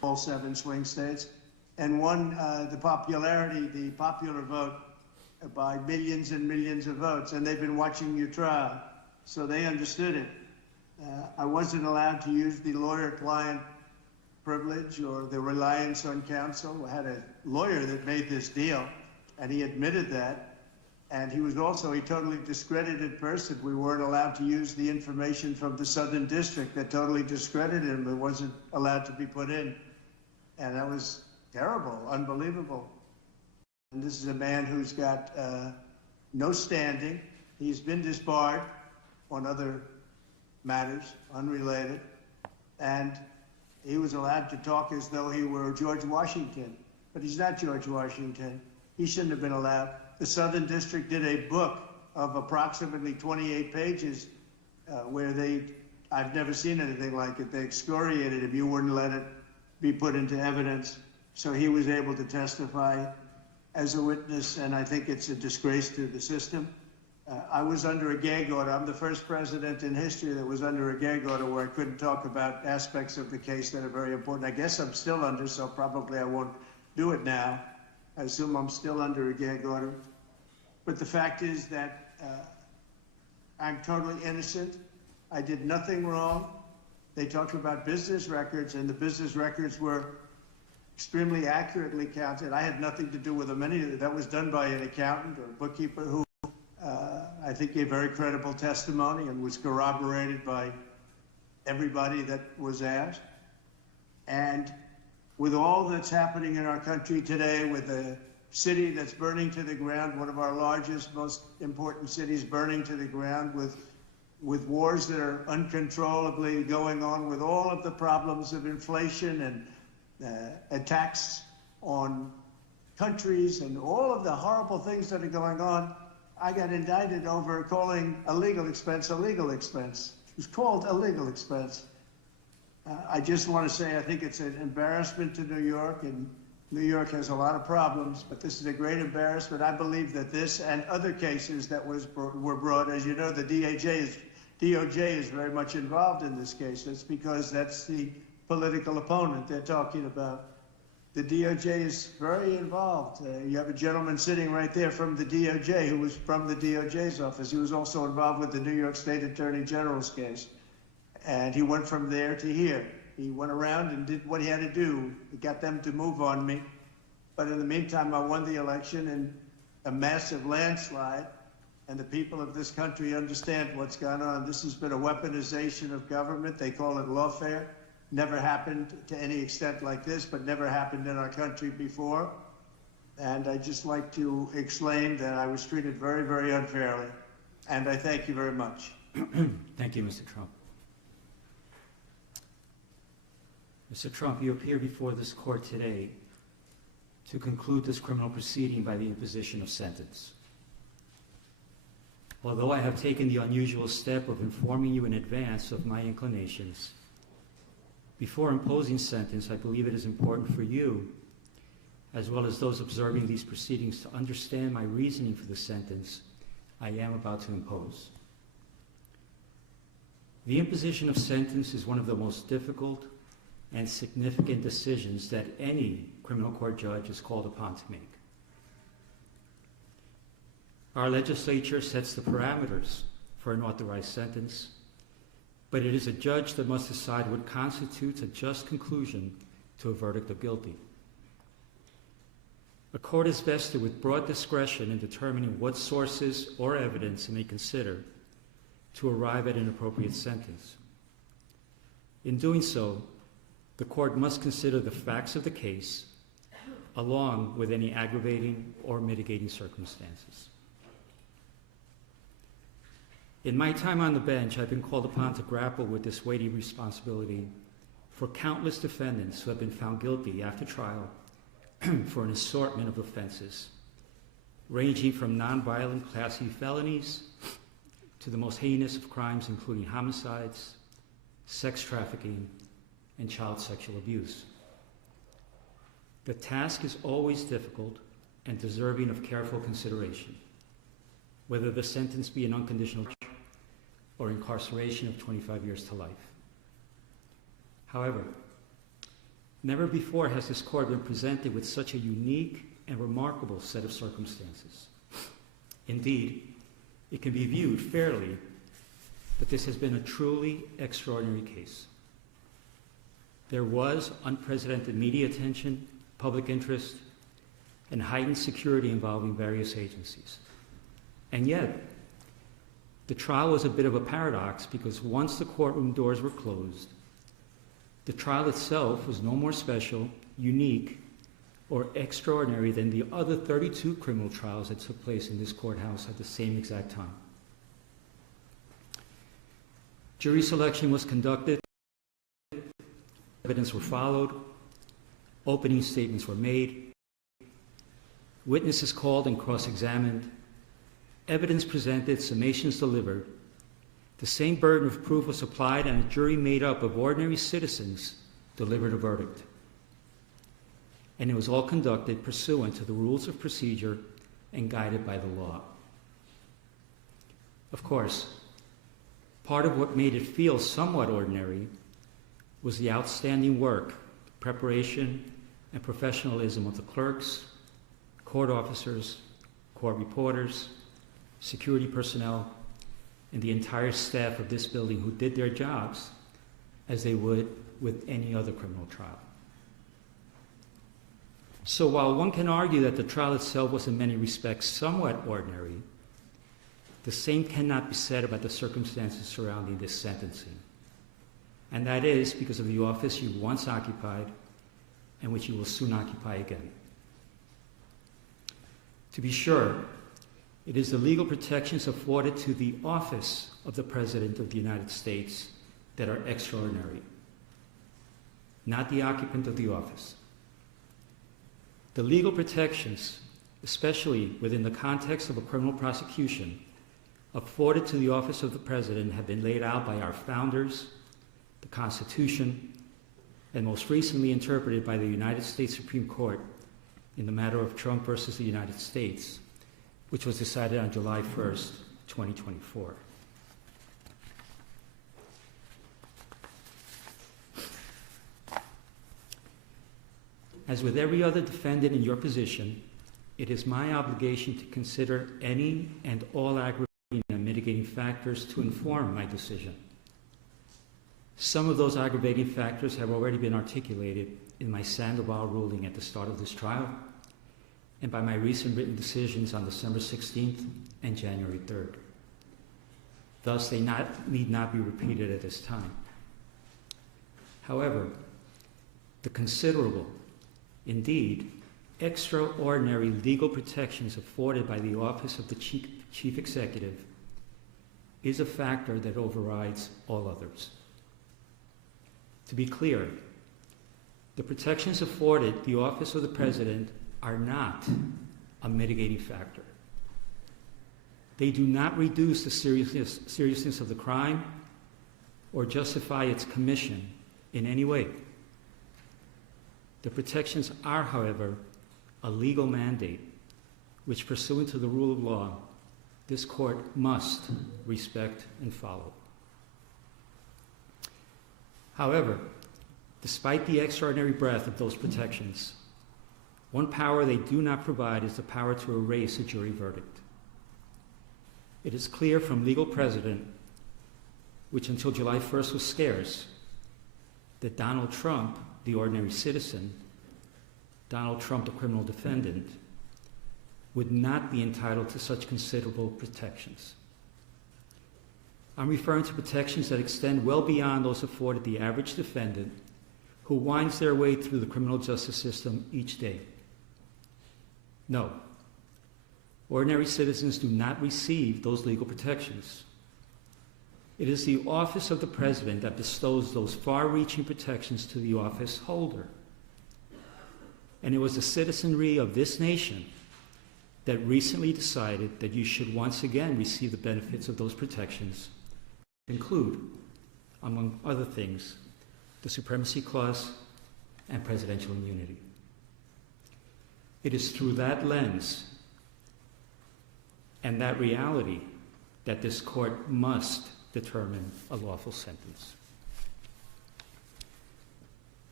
all 7 swing states, and won the popular vote by millions and millions of votes. And they've been watching your trial, so they understood it. I wasn't allowed to use the lawyer-client privilege or the reliance on counsel. I had a lawyer that made this deal, and he admitted that. And he was also a totally discredited person. We weren't allowed to use the information from the Southern District that totally discredited him. It wasn't allowed to be put in. And that was terrible, unbelievable. And this is a man who's got no standing. He's been disbarred on other matters, unrelated. And he was allowed to talk as though he were George Washington. But he's not George Washington. He shouldn't have been allowed. The Southern District did a book of approximately 28 pages where I've never seen anything like it. They excoriated him. You wouldn't let it be put into evidence. So he was able to testify as a witness, and I think it's a disgrace to the system. I was under a gag order. I'm the first president in history that was under a gag order where I couldn't talk about aspects of the case that are very important. I guess I'm still under, so probably I won't do it now. I assume I'm still under a gag order. But the fact is that I'm totally innocent. I did nothing wrong. They talked about business records, and the business records were extremely accurately counted. I had nothing to do with them. That was done by an accountant or a bookkeeper who I think gave very credible testimony and was corroborated by everybody that was asked. And with all that's happening in our country today, with the city that's burning to the ground, one of our largest, most important cities burning to the ground, with wars that are uncontrollably going on, with all of the problems of inflation and attacks on countries and all of the horrible things that are going on, I got indicted over calling a legal expense a legal expense. It was called a legal expense. I just want to say I think it's an embarrassment to New York, and New York has a lot of problems, but this is a great embarrassment. I believe that this and other cases that were brought, as you know, the DOJ is very much involved in this case. It's because that's the political opponent they're talking about. The DOJ is very involved. You have a gentleman sitting right there from the DOJ who was from the DOJ's office. He was also involved with the New York State Attorney General's case. And he went from there to here. He went around and did what he had to do. He got them to move on me. But in the meantime, I won the election in a massive landslide. And the people of this country understand what's gone on. This has been a weaponization of government. They call it lawfare. Never happened to any extent like this, but never happened in our country before. And I'd just like to explain that I was treated very, very unfairly. And I thank you very much. Thank you, Mr. Trump. Mr. Trump, you appear before this court today to conclude this criminal proceeding by the imposition of sentence. Although I have taken the unusual step of informing you in advance of my inclinations, before imposing sentence, I believe it is important for you, as well as those observing these proceedings, to understand my reasoning for the sentence I am about to impose. The imposition of sentence is one of the most difficult and significant decisions that any criminal court judge is called upon to make. Our legislature sets the parameters for an authorized sentence, but it is a judge that must decide what constitutes a just conclusion to a verdict of guilty. A court is vested with broad discretion in determining what sources or evidence it may consider to arrive at an appropriate sentence. In doing so, the court must consider the facts of the case along with any aggravating or mitigating circumstances. In my time on the bench, I've been called upon to grapple with this weighty responsibility for countless defendants who have been found guilty after trial for an assortment of offenses, ranging from nonviolent Class E felonies to the most heinous of crimes, including homicides, sex trafficking, and child sexual abuse. The task is always difficult and deserving of careful consideration, whether the sentence be an unconditional or incarceration of 25 years to life. However, Never before has this court been presented with such a unique and remarkable set of circumstances. Indeed, it can be viewed fairly that this has been a truly extraordinary case. There was unprecedented media attention, public interest, and heightened security involving various agencies. And yet, the trial was a bit of a paradox because once the courtroom doors were closed, the trial itself was no more special, unique, or extraordinary than the other 32 criminal trials that took place in this courthouse at the same exact time. Jury selection was conducted, evidence were followed, opening statements were made, witnesses called and cross-examined, evidence presented, summations delivered. The same burden of proof was applied, and a jury made up of ordinary citizens delivered a verdict. And it was all conducted pursuant to the rules of procedure and guided by the law. Of course, part of what made it feel somewhat ordinary was the outstanding work, preparation, and professionalism of the clerks, court officers, court reporters, security personnel, and the entire staff of this building who did their jobs as they would with any other criminal trial. So while one can argue that the trial itself was in many respects somewhat ordinary, the same cannot be said about the circumstances surrounding this sentencing. And that is because of the office you once occupied and which you will soon occupy again. To be sure, it is the legal protections afforded to the office of the President of the United States that are extraordinary, not the occupant of the office. The legal protections, especially within the context of a criminal prosecution, afforded to the office of the President have been laid out by our founders, the Constitution, and most recently interpreted by the United States Supreme Court in the matter of Trump versus the United States, which was decided on July 1st, 2024. As with every other defendant in your position, it is my obligation to consider any and all aggravating and mitigating factors to inform my decision. Some of those aggravating factors have already been articulated in my Sandoval ruling at the start of this trial and by my recent written decisions on December 16th and January 3rd. Thus, they need not be repeated at this time. However, the considerable, indeed, extraordinary legal protections afforded by the office of the Chief Executive is a factor that overrides all others. To be clear, the protections afforded the office of the President are not a mitigating factor. They do not reduce the seriousness of the crime or justify its commission in any way. The protections are, however, a legal mandate which, pursuant to the rule of law, this court must respect and follow. However, despite the extraordinary breadth of those protections, one power they do not provide is the power to erase a jury verdict. It is clear from legal precedent, which until July 1st was scarce, that Donald Trump, the ordinary citizen, Donald Trump, the criminal defendant, would not be entitled to such considerable protections. I'm referring to protections that extend well beyond those afforded the average defendant who winds their way through the criminal justice system each day. No, ordinary citizens do not receive those legal protections. It is the office of the President that bestows those far-reaching protections to the office holder. And it was the citizenry of this nation that recently decided that you should once again receive the benefits of those protections, include, among other things, the Supremacy Clause and presidential immunity. It is through that lens and that reality that this court must determine a lawful sentence.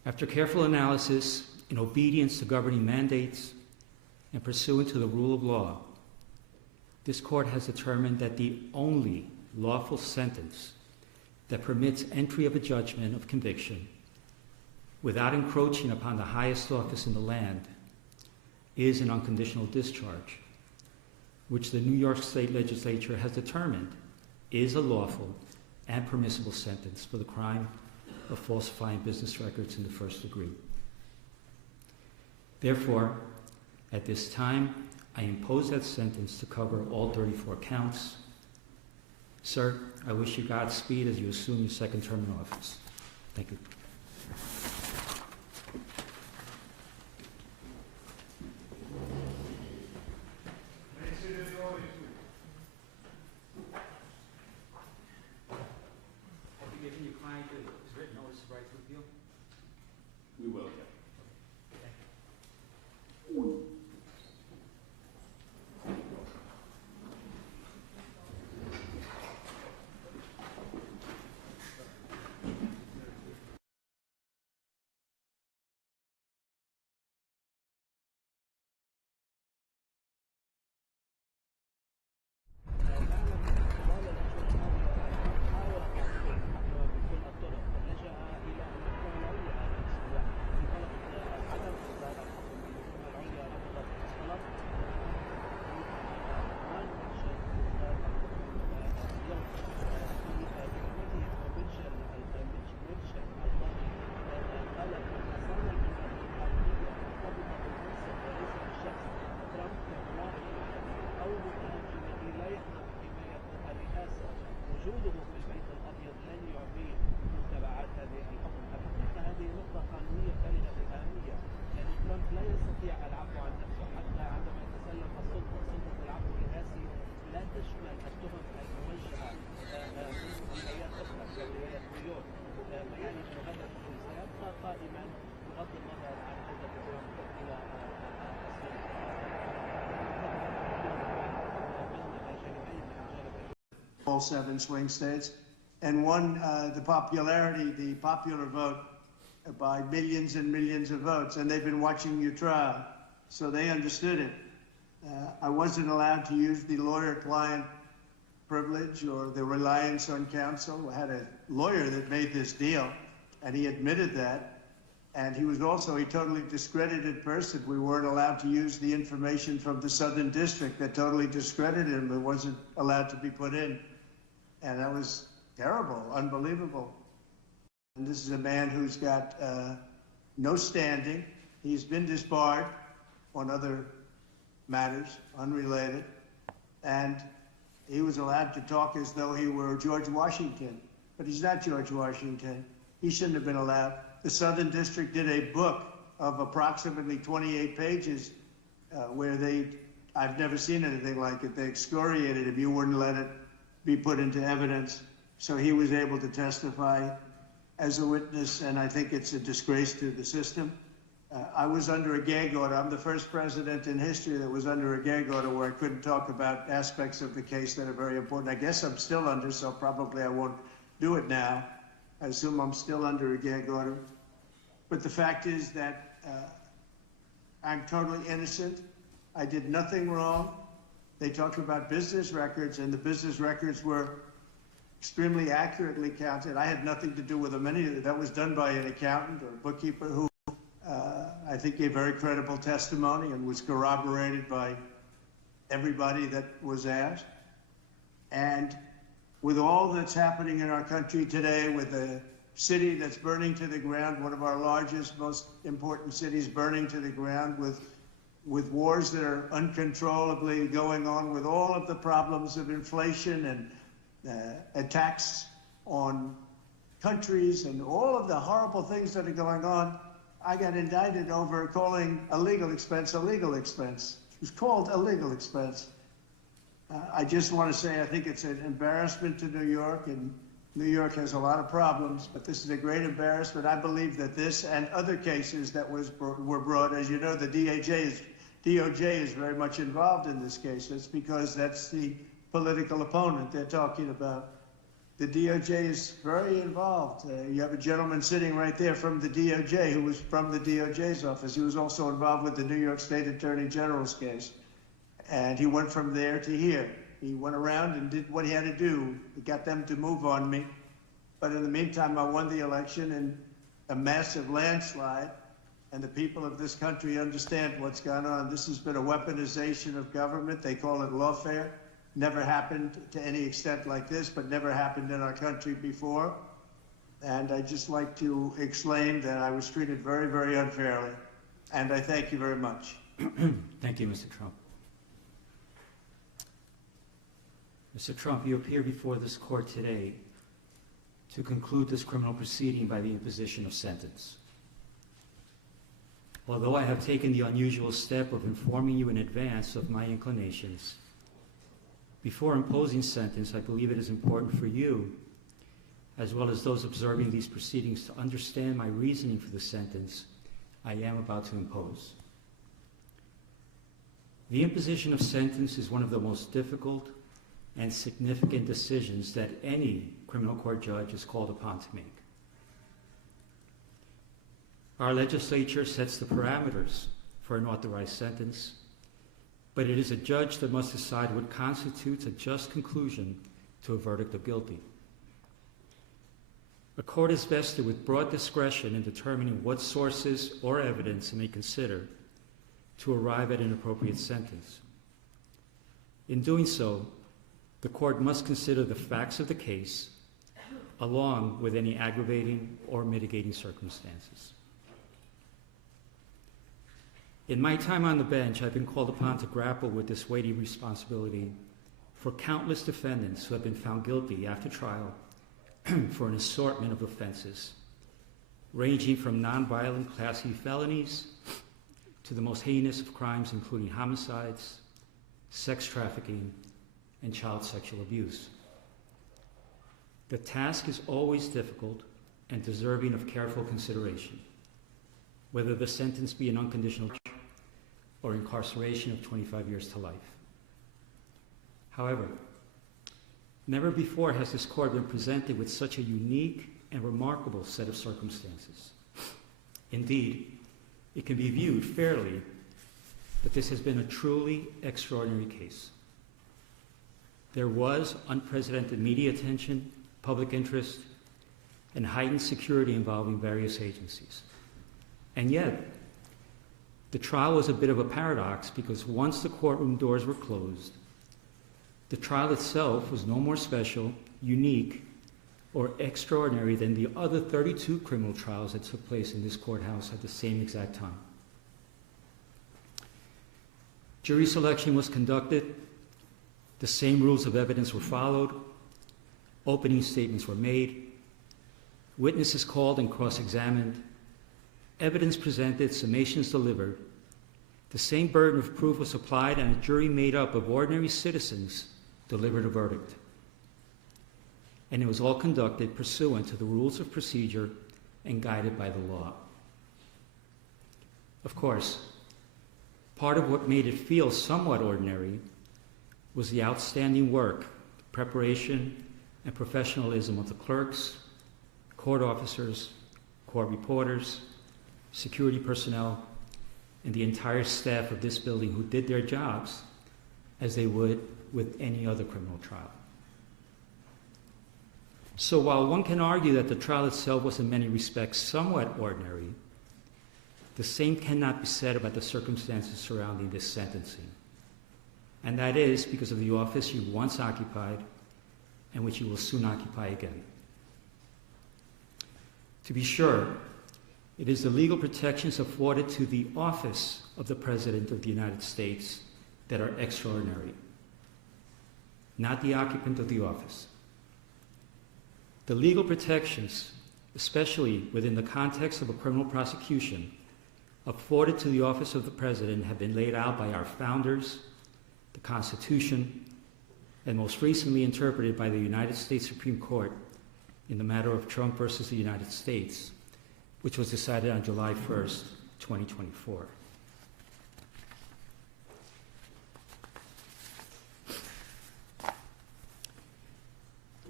After careful analysis, in obedience to governing mandates, and pursuant to the rule of law, this court has determined that the only lawful sentence that permits entry of a judgment of conviction without encroaching upon the highest office in the land is an unconditional discharge, which the New York State Legislature has determined is a lawful and permissible sentence for the crime of falsifying business records in the first degree. Therefore, at this time, I impose that sentence to cover all 34 counts. Sir, I wish you Godspeed as you assume your second term in office. Thank you. Have you given your client his written notice of right to appeal? We will. All 7 swing states, and won the popular vote by millions and millions of votes. And they've been watching your trial, so they understood it. I wasn't allowed to use the lawyer-client privilege or the reliance on counsel. I had a lawyer that made this deal, and he admitted that. And he was also a totally discredited person. We weren't allowed to use the information from the Southern District that totally discredited him. It wasn't allowed to be put in. And that was terrible, unbelievable. And this is a man who's got no standing. He's been disbarred on other matters, unrelated. And he was allowed to talk as though he were George Washington. But he's not George Washington. He shouldn't have been allowed. The Southern District did a book of approximately 28 pages where I've never seen anything like it. They excoriated him. You wouldn't let it be put into evidence. So he was able to testify as a witness, and I think it's a disgrace to the system. I was under a gag order. I'm the first president in history that was under a gag order where I couldn't talk about aspects of the case that are very important. I guess I'm still under, so probably I won't do it now. I assume I'm still under a gag order. But the fact is that I'm totally innocent. I did nothing wrong. They talked about business records, and the business records were extremely accurately counted. I had nothing to do with them. That was done by an accountant or bookkeeper who I think gave very credible testimony and was corroborated by everybody that was asked. And with all that's happening in our country today, with a city that's burning to the ground, one of our largest, most important cities burning to the ground, with wars that are uncontrollably going on, with all of the problems of inflation and attacks on countries and all of the horrible things that are going on, I got indicted over calling a legal expense a legal expense. It was called a legal expense. I just want to say I think it's an embarrassment to New York, and New York has a lot of problems, but this is a great embarrassment. I believe that this and other cases that were brought, as you know, the DOJ is very much involved in this case. It's because that's the political opponent they're talking about. the DOJ is very involved. You have a gentleman sitting right there from the DOJ who was from the DOJ's office. He was also involved with the New York State Attorney General's case. And he went from there to here. He went around and did what he had to do. He got them to move on me. But in the meantime, I won the election in a massive landslide. And the people of this country understand what's gone on. This has been a weaponization of government. They call it lawfare. Never happened to any extent like this, but never happened in our country before. And I'd just like to explain that I was treated very, very unfairly. And I thank you very much. Thank you, Mr. Trump. Mr. Trump, you appear before this court today to conclude this criminal proceeding by the imposition of sentence. Although I have taken the unusual step of informing you in advance of my inclinations, before imposing sentence, I believe it is important for you, as well as those observing these proceedings, to understand my reasoning for the sentence I am about to impose. The imposition of sentence is one of the most difficult and significant decisions that any criminal court judge is called upon to make. Our legislature sets the parameters for an authorized sentence, but it is a judge that must decide what constitutes a just conclusion to a verdict of guilty. A court is vested with broad discretion in determining what sources or evidence it may consider to arrive at an appropriate sentence. In doing so, the court must consider the facts of the case along with any aggravating or mitigating circumstances. In my time on the bench, I've been called upon to grapple with this weighty responsibility for countless defendants who have been found guilty after trial for an assortment of offenses, ranging from nonviolent Class E felonies to the most heinous of crimes, including homicides, sex trafficking, and child sexual abuse. The task is always difficult and deserving of careful consideration, whether the sentence be an unconditional or incarceration of 25 years to life. However, never before has this court been presented with such a unique and remarkable set of circumstances. Indeed, it can be viewed fairly that this has been a truly extraordinary case. There was unprecedented media attention, public interest, and heightened security involving various agencies. And yet, the trial was a bit of a paradox because once the courtroom doors were closed, the trial itself was no more special, unique, or extraordinary than the other 32 criminal trials that took place in this courthouse at the same exact time. Jury selection was conducted, the same rules of evidence were followed, opening statements were made, witnesses called and cross-examined, evidence presented, summations delivered, the same burden of proof was applied, and a jury made up of ordinary citizens delivered a verdict. And it was all conducted pursuant to the rules of procedure and guided by the law. Of course, part of what made it feel somewhat ordinary was the outstanding work, preparation, and professionalism of the clerks, court officers, court reporters, security personnel, and the entire staff of this building who did their jobs as they would with any other criminal trial. So while one can argue that the trial itself was in many respects somewhat ordinary, the same cannot be said about the circumstances surrounding this sentencing. And that is because of the office you once occupied and which you will soon occupy again. To be sure, it is the legal protections afforded to the office of the President of the United States that are extraordinary, not the occupant of the office. The legal protections, especially within the context of a criminal prosecution, afforded to the office of the President have been laid out by our founders, the Constitution, and most recently interpreted by the United States Supreme Court in the matter of Trump versus the United States, which was decided on July 1st, 2024.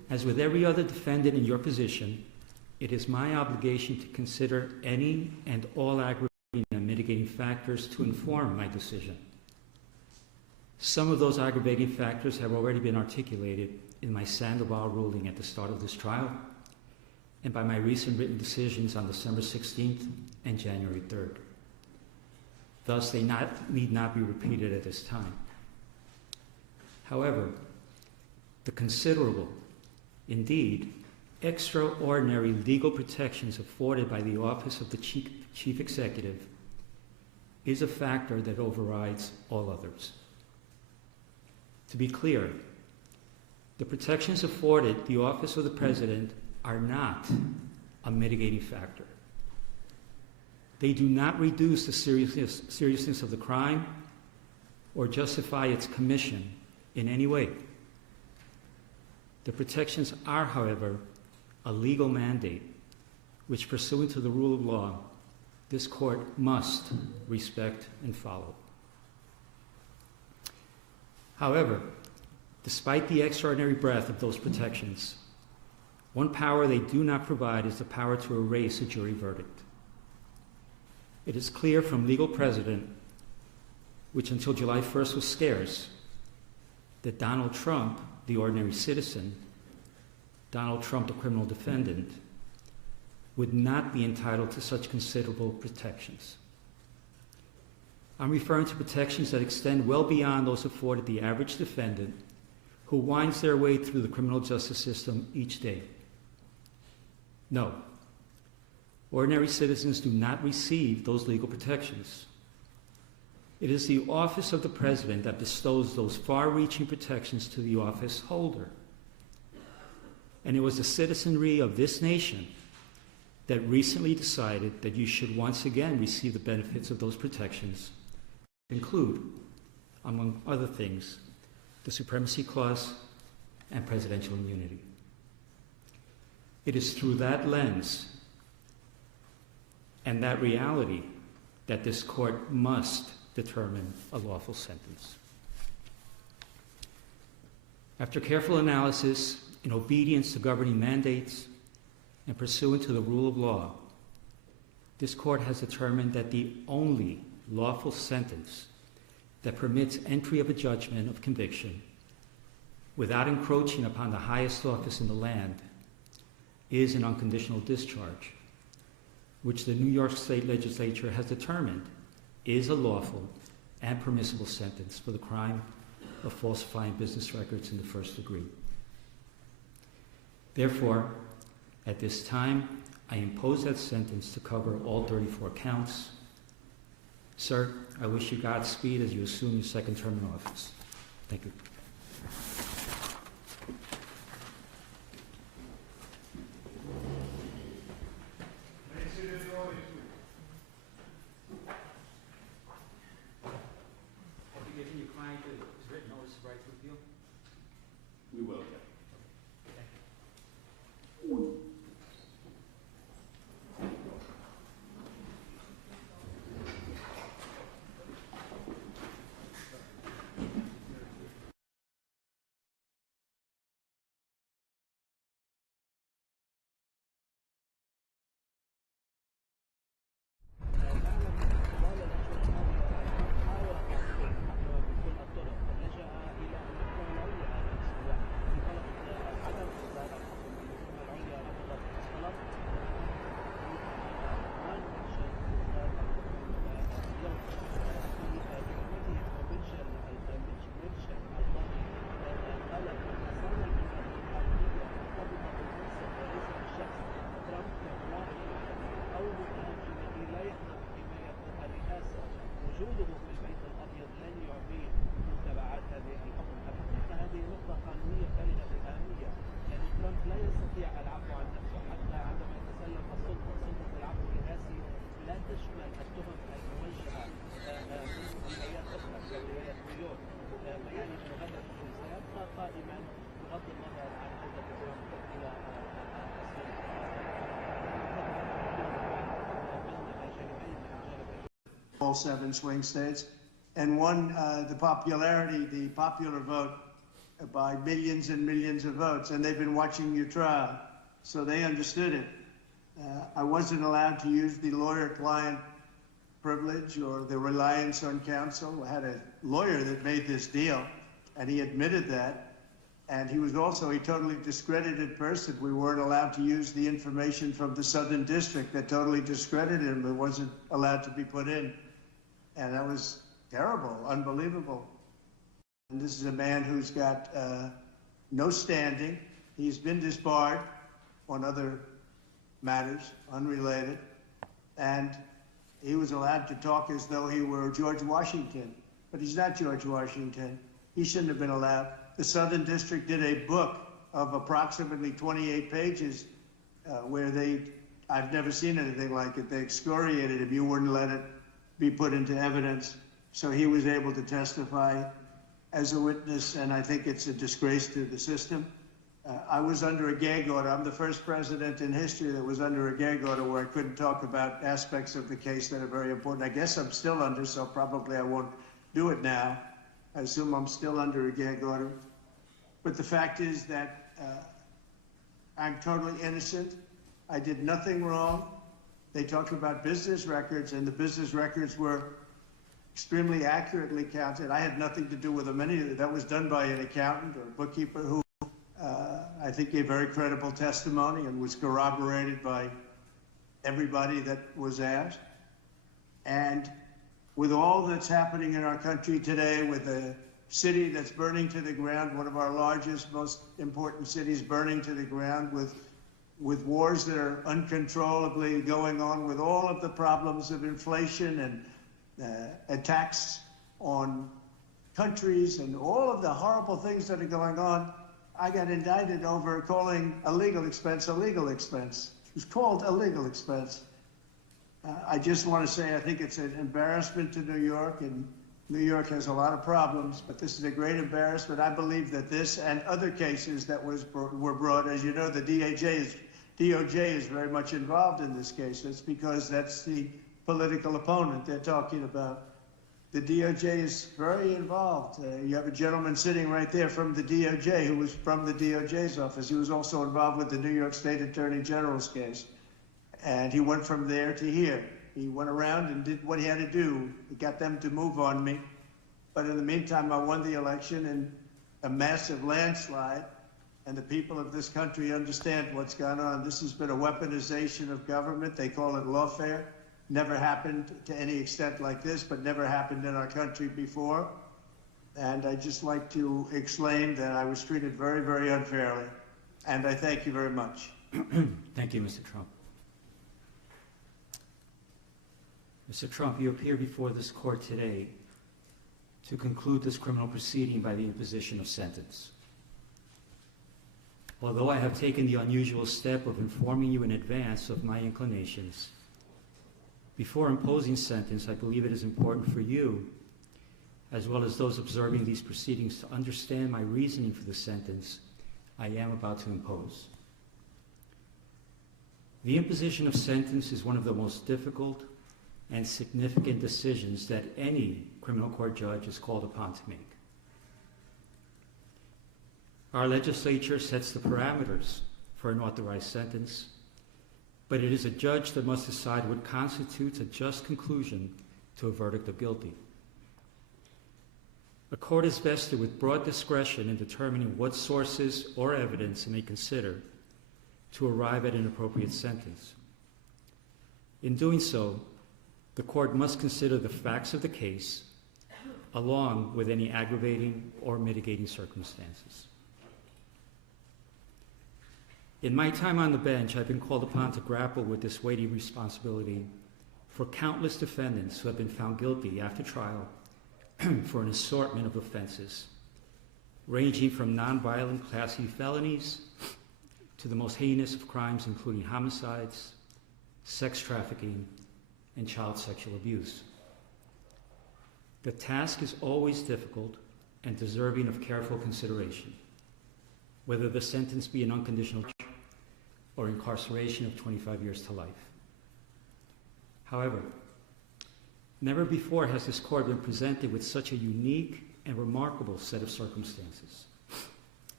As with every other defendant in your position, it is my obligation to consider any and all aggravating and mitigating factors to inform my decision. Some of those aggravating factors have already been articulated in my Sandoval ruling at the start of this trial and by my recent written decisions on December 16th and January 3rd. Thus, they need not be repeated at this time. However, the considerable, indeed, extraordinary legal protections afforded by the office of the Chief Executive is a factor that overrides all others. To be clear, the protections afforded the office of the President are not a mitigating factor. They do not reduce the seriousness of the crime or justify its commission in any way. The protections are, however, a legal mandate which, pursuant to the rule of law, this court must respect and follow. However, despite the extraordinary breadth of those protections, one power they do not provide is the power to erase a jury verdict. It is clear from legal precedent, which until July 1st was scarce, that Donald Trump, the ordinary citizen, Donald Trump, the criminal defendant, would not be entitled to such considerable protections. I'm referring to protections that extend well beyond those afforded the average defendant who winds their way through the criminal justice system each day. No, ordinary citizens do not receive those legal protections. It is the office of the President that bestows those far-reaching protections to the office holder. And it was the citizenry of this nation that recently decided that you should once again receive the benefits of those protections, include, among other things, the Supremacy Clause and presidential immunity. It is through that lens and that reality that this court must determine a lawful sentence. After careful analysis, in obedience to governing mandates, and pursuant to the rule of law, this court has determined that the only lawful sentence that permits entry of a judgment of conviction without encroaching upon the highest office in the land is an unconditional discharge, which the New York State Legislature has determined is a lawful and permissible sentence for the crime of falsifying business records in the first degree. Therefore, at this time, I impose that sentence to cover all 34 counts. Sir, I wish you Godspeed as you assume your second term in office. Thank you. Have you given your client a written notice of right to appeal? We will. All 7 swing states, and won the popular vote by millions and millions of votes, and they've been watching your trial, so they understood it. I wasn't allowed to use the lawyer-client privilege or the reliance on counsel. I had a lawyer that made this deal, and he admitted that. And he was also a totally discredited person. We weren't allowed to use the information from the Southern District that totally discredited him. It wasn't allowed to be put in. And that was terrible, unbelievable. And this is a man who's got no standing. He's been disbarred on other matters, unrelated. And he was allowed to talk as though he were George Washington. But he's not George Washington. He shouldn't have been allowed. The Southern District did a book of approximately 28 pages where I've never seen anything like it. They excoriated him. You wouldn't let it be put into evidence. So he was able to testify as a witness, and I think it's a disgrace to the system. I was under a gag order. I'm the first president in history that was under a gag order where I couldn't talk about aspects of the case that are very important. I guess I'm still under, so probably I won't do it now. I assume I'm still under a gag order. But the fact is that I'm totally innocent. I did nothing wrong. They talked about business records, and the business records were extremely accurately counted. I had nothing to do with them. That was done by an accountant or bookkeeper who I think gave very credible testimony and was corroborated by everybody that was asked. And with all that's happening in our country today, with the city that's burning to the ground, one of our largest, most important cities burning to the ground, with wars that are uncontrollably going on, with all of the problems of inflation and attacks on countries and all of the horrible things that are going on, I got indicted over calling a legal expense a legal expense. It was called a legal expense. I just want to say I think it's an embarrassment to New York, and New York has a lot of problems, but this is a great embarrassment. I believe that this and other cases that were brought, as you know, the DOJ is very much involved in this case. It's because that's the political opponent they're talking about. The DOJ is very involved. You have a gentleman sitting right there from the DOJ who was from the DOJ's office. He was also involved with the New York State Attorney General's case. And he went from there to here. He went around and did what he had to do. He got them to move on me. But in the meantime, I won the election in a massive landslide. And the people of this country understand what's gone on. This has been a weaponization of government. They call it lawfare. Never happened to any extent like this, but never happened in our country before. And I'd just like to explain that I was treated very, very unfairly. And I thank you very much. Thank you, Mr. Trump. Mr. Trump, you appear before this court today to conclude this criminal proceeding by the imposition of sentence. Although I have taken the unusual step of informing you in advance of my inclinations, before imposing sentence, I believe it is important for you, as well as those observing these proceedings, to understand my reasoning for the sentence I am about to impose. The imposition of sentence is one of the most difficult and significant decisions that any criminal court judge is called upon to make. Our legislature sets the parameters for an authorized sentence, but it is a judge that must decide what constitutes a just conclusion to a verdict of guilty. A court is vested with broad discretion in determining what sources or evidence it may consider to arrive at an appropriate sentence. In doing so, the court must consider the facts of the case along with any aggravating or mitigating circumstances. In my time on the bench, I've been called upon to grapple with this weighty responsibility for countless defendants who have been found guilty after trial for an assortment of offenses, ranging from nonviolent Class E felonies to the most heinous of crimes, including homicides, sex trafficking, and child sexual abuse. The task is always difficult and deserving of careful consideration, whether the sentence be an unconditional or incarceration of 25 years to life. However, never before has this court been presented with such a unique and remarkable set of circumstances.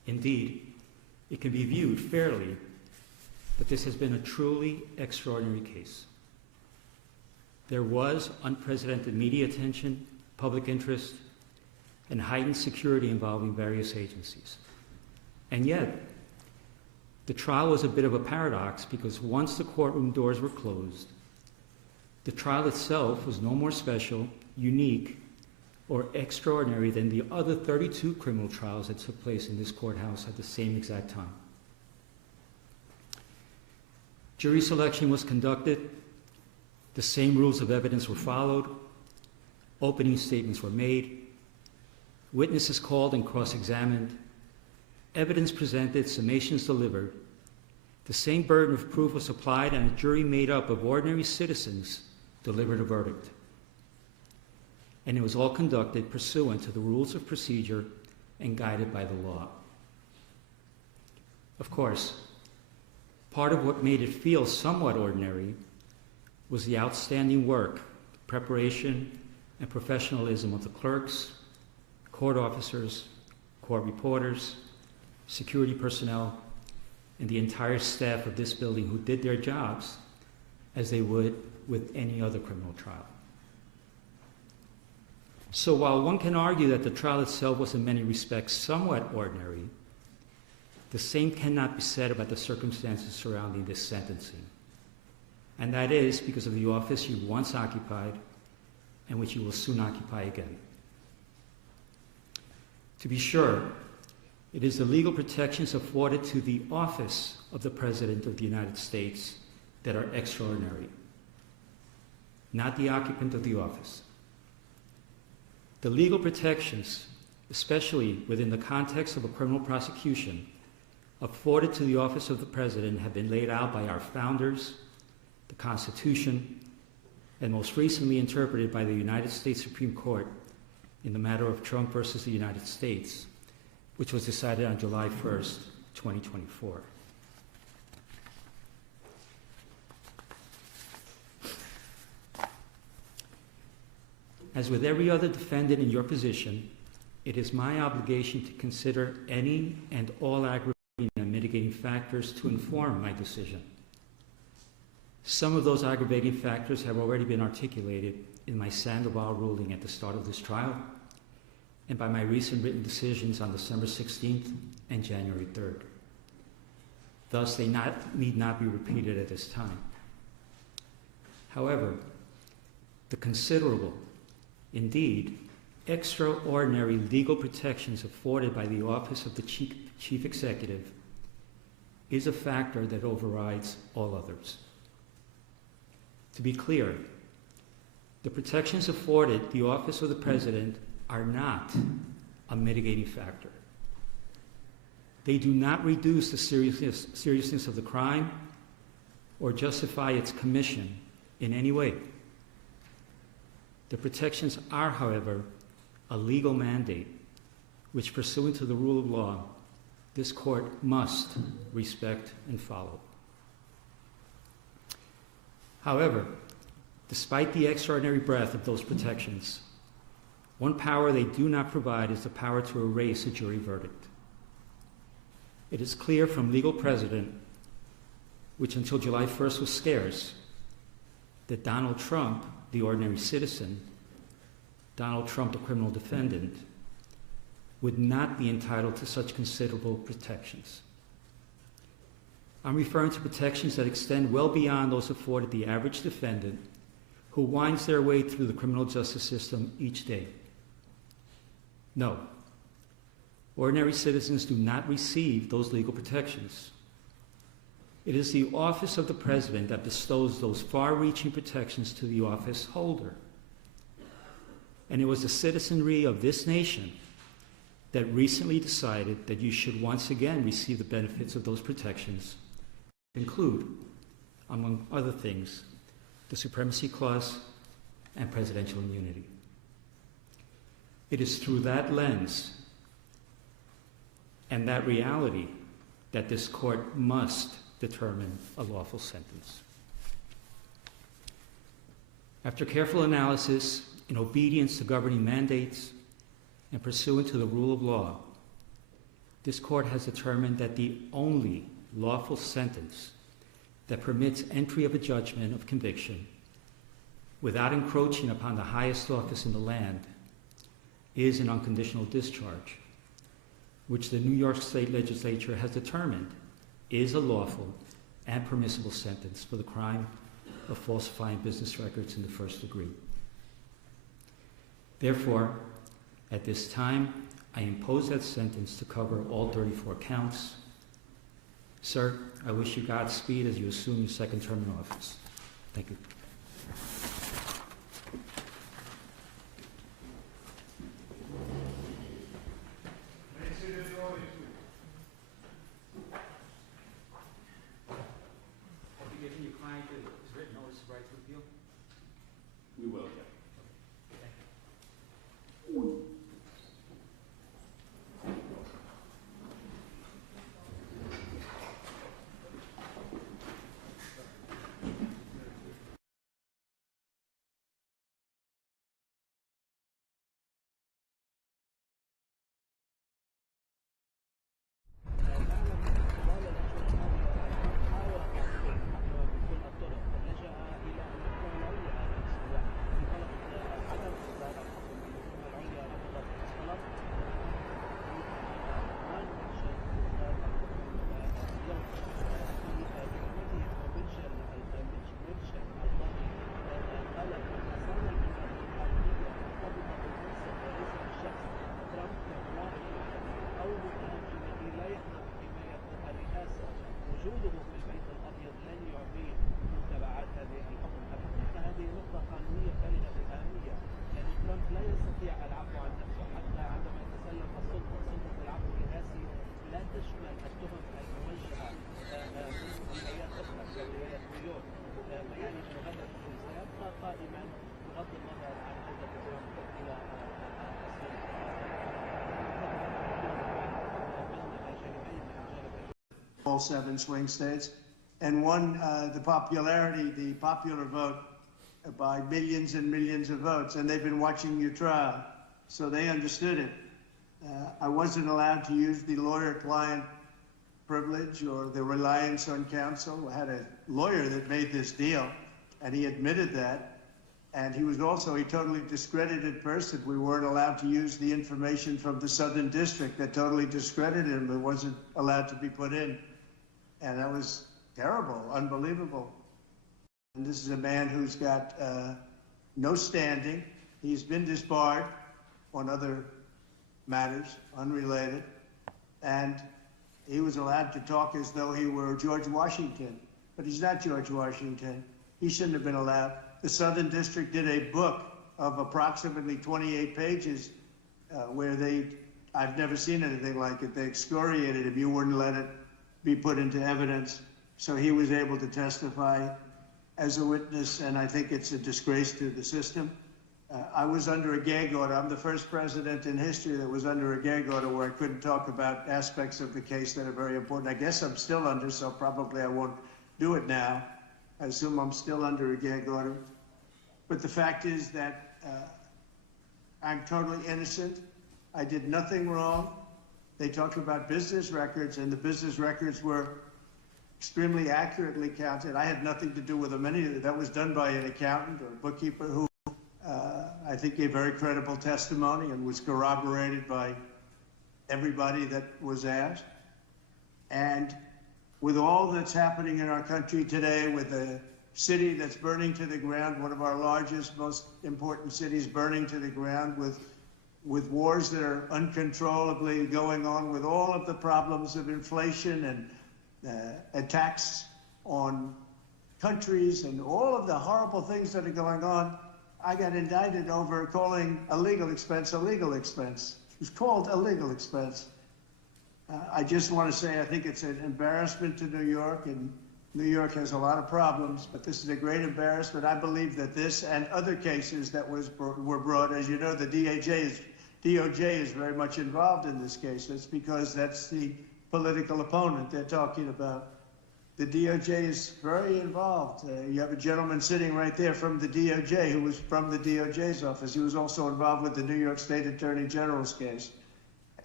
Indeed, it can be viewed fairly that this has been a truly extraordinary case. There was unprecedented media attention, public interest, and heightened security involving various agencies. And yet, the trial was a bit of a paradox because once the courtroom doors were closed, the trial itself was no more special, unique, or extraordinary than the other 32 criminal trials that took place in this courthouse at the same exact time. Jury selection was conducted, the same rules of evidence were followed, opening statements were made, witnesses called and cross-examined, evidence presented, summations delivered. The same burden of proof was applied, and a jury made up of ordinary citizens delivered a verdict. And it was all conducted pursuant to the rules of procedure and guided by the law. Of course, part of what made it feel somewhat ordinary was the outstanding work, preparation, and professionalism of the clerks, court officers, court reporters, security personnel, and the entire staff of this building who did their jobs as they would with any other criminal trial. So while one can argue that the trial itself was in many respects somewhat ordinary, the same cannot be said about the circumstances surrounding this sentencing. And that is because of the office you once occupied and which you will soon occupy again. To be sure, it is the legal protections afforded to the office of the President of the United States that are extraordinary, not the occupant of the office. The legal protections, especially within the context of a criminal prosecution, afforded to the office of the President have been laid out by our founders, the Constitution, and most recently interpreted by the United States Supreme Court in the matter of Trump versus the United States, which was decided on July 1st, 2024. As with every other defendant in your position, it is my obligation to consider any and all aggravating and mitigating factors to inform my decision. Some of those aggravating factors have already been articulated in my Sandoval ruling at the start of this trial and by my recent written decisions on December 16th and January 3rd. Thus, they need not be repeated at this time. However, the considerable, indeed, extraordinary legal protections afforded by the office of the Chief Executive is a factor that overrides all others. To be clear, the protections afforded the office of the President are not a mitigating factor. They do not reduce the seriousness of the crime or justify its commission in any way. The protections are, however, a legal mandate which, pursuant to the rule of law, this court must respect and follow. However, despite the extraordinary breadth of those protections, one power they do not provide is the power to erase a jury verdict. It is clear from legal precedent, which until July 1st was scarce, that Donald Trump, the ordinary citizen, Donald Trump, the criminal defendant, would not be entitled to such considerable protections. I'm referring to protections that extend well beyond those afforded the average defendant who winds their way through the criminal justice system each day. No, ordinary citizens do not receive those legal protections. It is the office of the President that bestows those far-reaching protections to the office holder. And it was the citizenry of this nation that recently decided that you should once again receive the benefits of those protections, include, among other things, the Supremacy Clause and presidential immunity. It is through that lens and that reality that this court must determine a lawful sentence. After careful analysis, in obedience to governing mandates, and pursuant to the rule of law, this court has determined that the only lawful sentence that permits entry of a judgment of conviction without encroaching upon the highest office in the land is an unconditional discharge, which the New York State Legislature has determined is a lawful and permissible sentence for the crime of falsifying business records in the first degree. Therefore, at this time, I impose that sentence to cover all 34 counts. Sir, I wish you Godspeed as you assume your second term in office. Thank you. Have you given your client his written notice of right to appeal? We will, yeah. All 7 swing states, and won the popular vote by millions and millions of votes, and they've been watching your trial, so they understood it. I wasn't allowed to use the lawyer-client privilege or the reliance on counsel. I had a lawyer that made this deal, and he admitted that. And he was also a totally discredited person. We weren't allowed to use the information from the Southern District that totally discredited him. It wasn't allowed to be put in. And that was terrible, unbelievable. And this is a man who's got no standing. He's been disbarred on other matters, unrelated. And he was allowed to talk as though he were George Washington. But he's not George Washington. He shouldn't have been allowed. The Southern District did a book of approximately 28 pages where I've never seen anything like it. They excoriated him. You wouldn't let it be put into evidence. So he was able to testify as a witness, and I think it's a disgrace to the system. I was under a gag order. I'm the first president in history that was under a gag order where I couldn't talk about aspects of the case that are very important. I guess I'm still under, so probably I won't do it now. I assume I'm still under a gag order. But the fact is that I'm totally innocent. I did nothing wrong. They talked about business records, and the business records were extremely accurately counted. I had nothing to do with them. That was done by an accountant or a bookkeeper who I think gave very credible testimony and was corroborated by everybody that was asked. And with all that's happening in our country today, with a city that's burning to the ground, one of our largest, most important cities burning to the ground, with wars that are uncontrollably going on, with all of the problems of inflation and attacks on countries and all of the horrible things that are going on, I got indicted over calling a legal expense a legal expense. It was called a legal expense. I just want to say I think it's an embarrassment to New York, and New York has a lot of problems, but this is a great embarrassment. I believe that this and other cases that were brought, as you know, the DOJ is very much involved in this case. That's because that's the political opponent they're talking about. The DOJ is very involved. You have a gentleman sitting right there from the DOJ who was from the DOJ's office. He was also involved with the New York State Attorney General's case.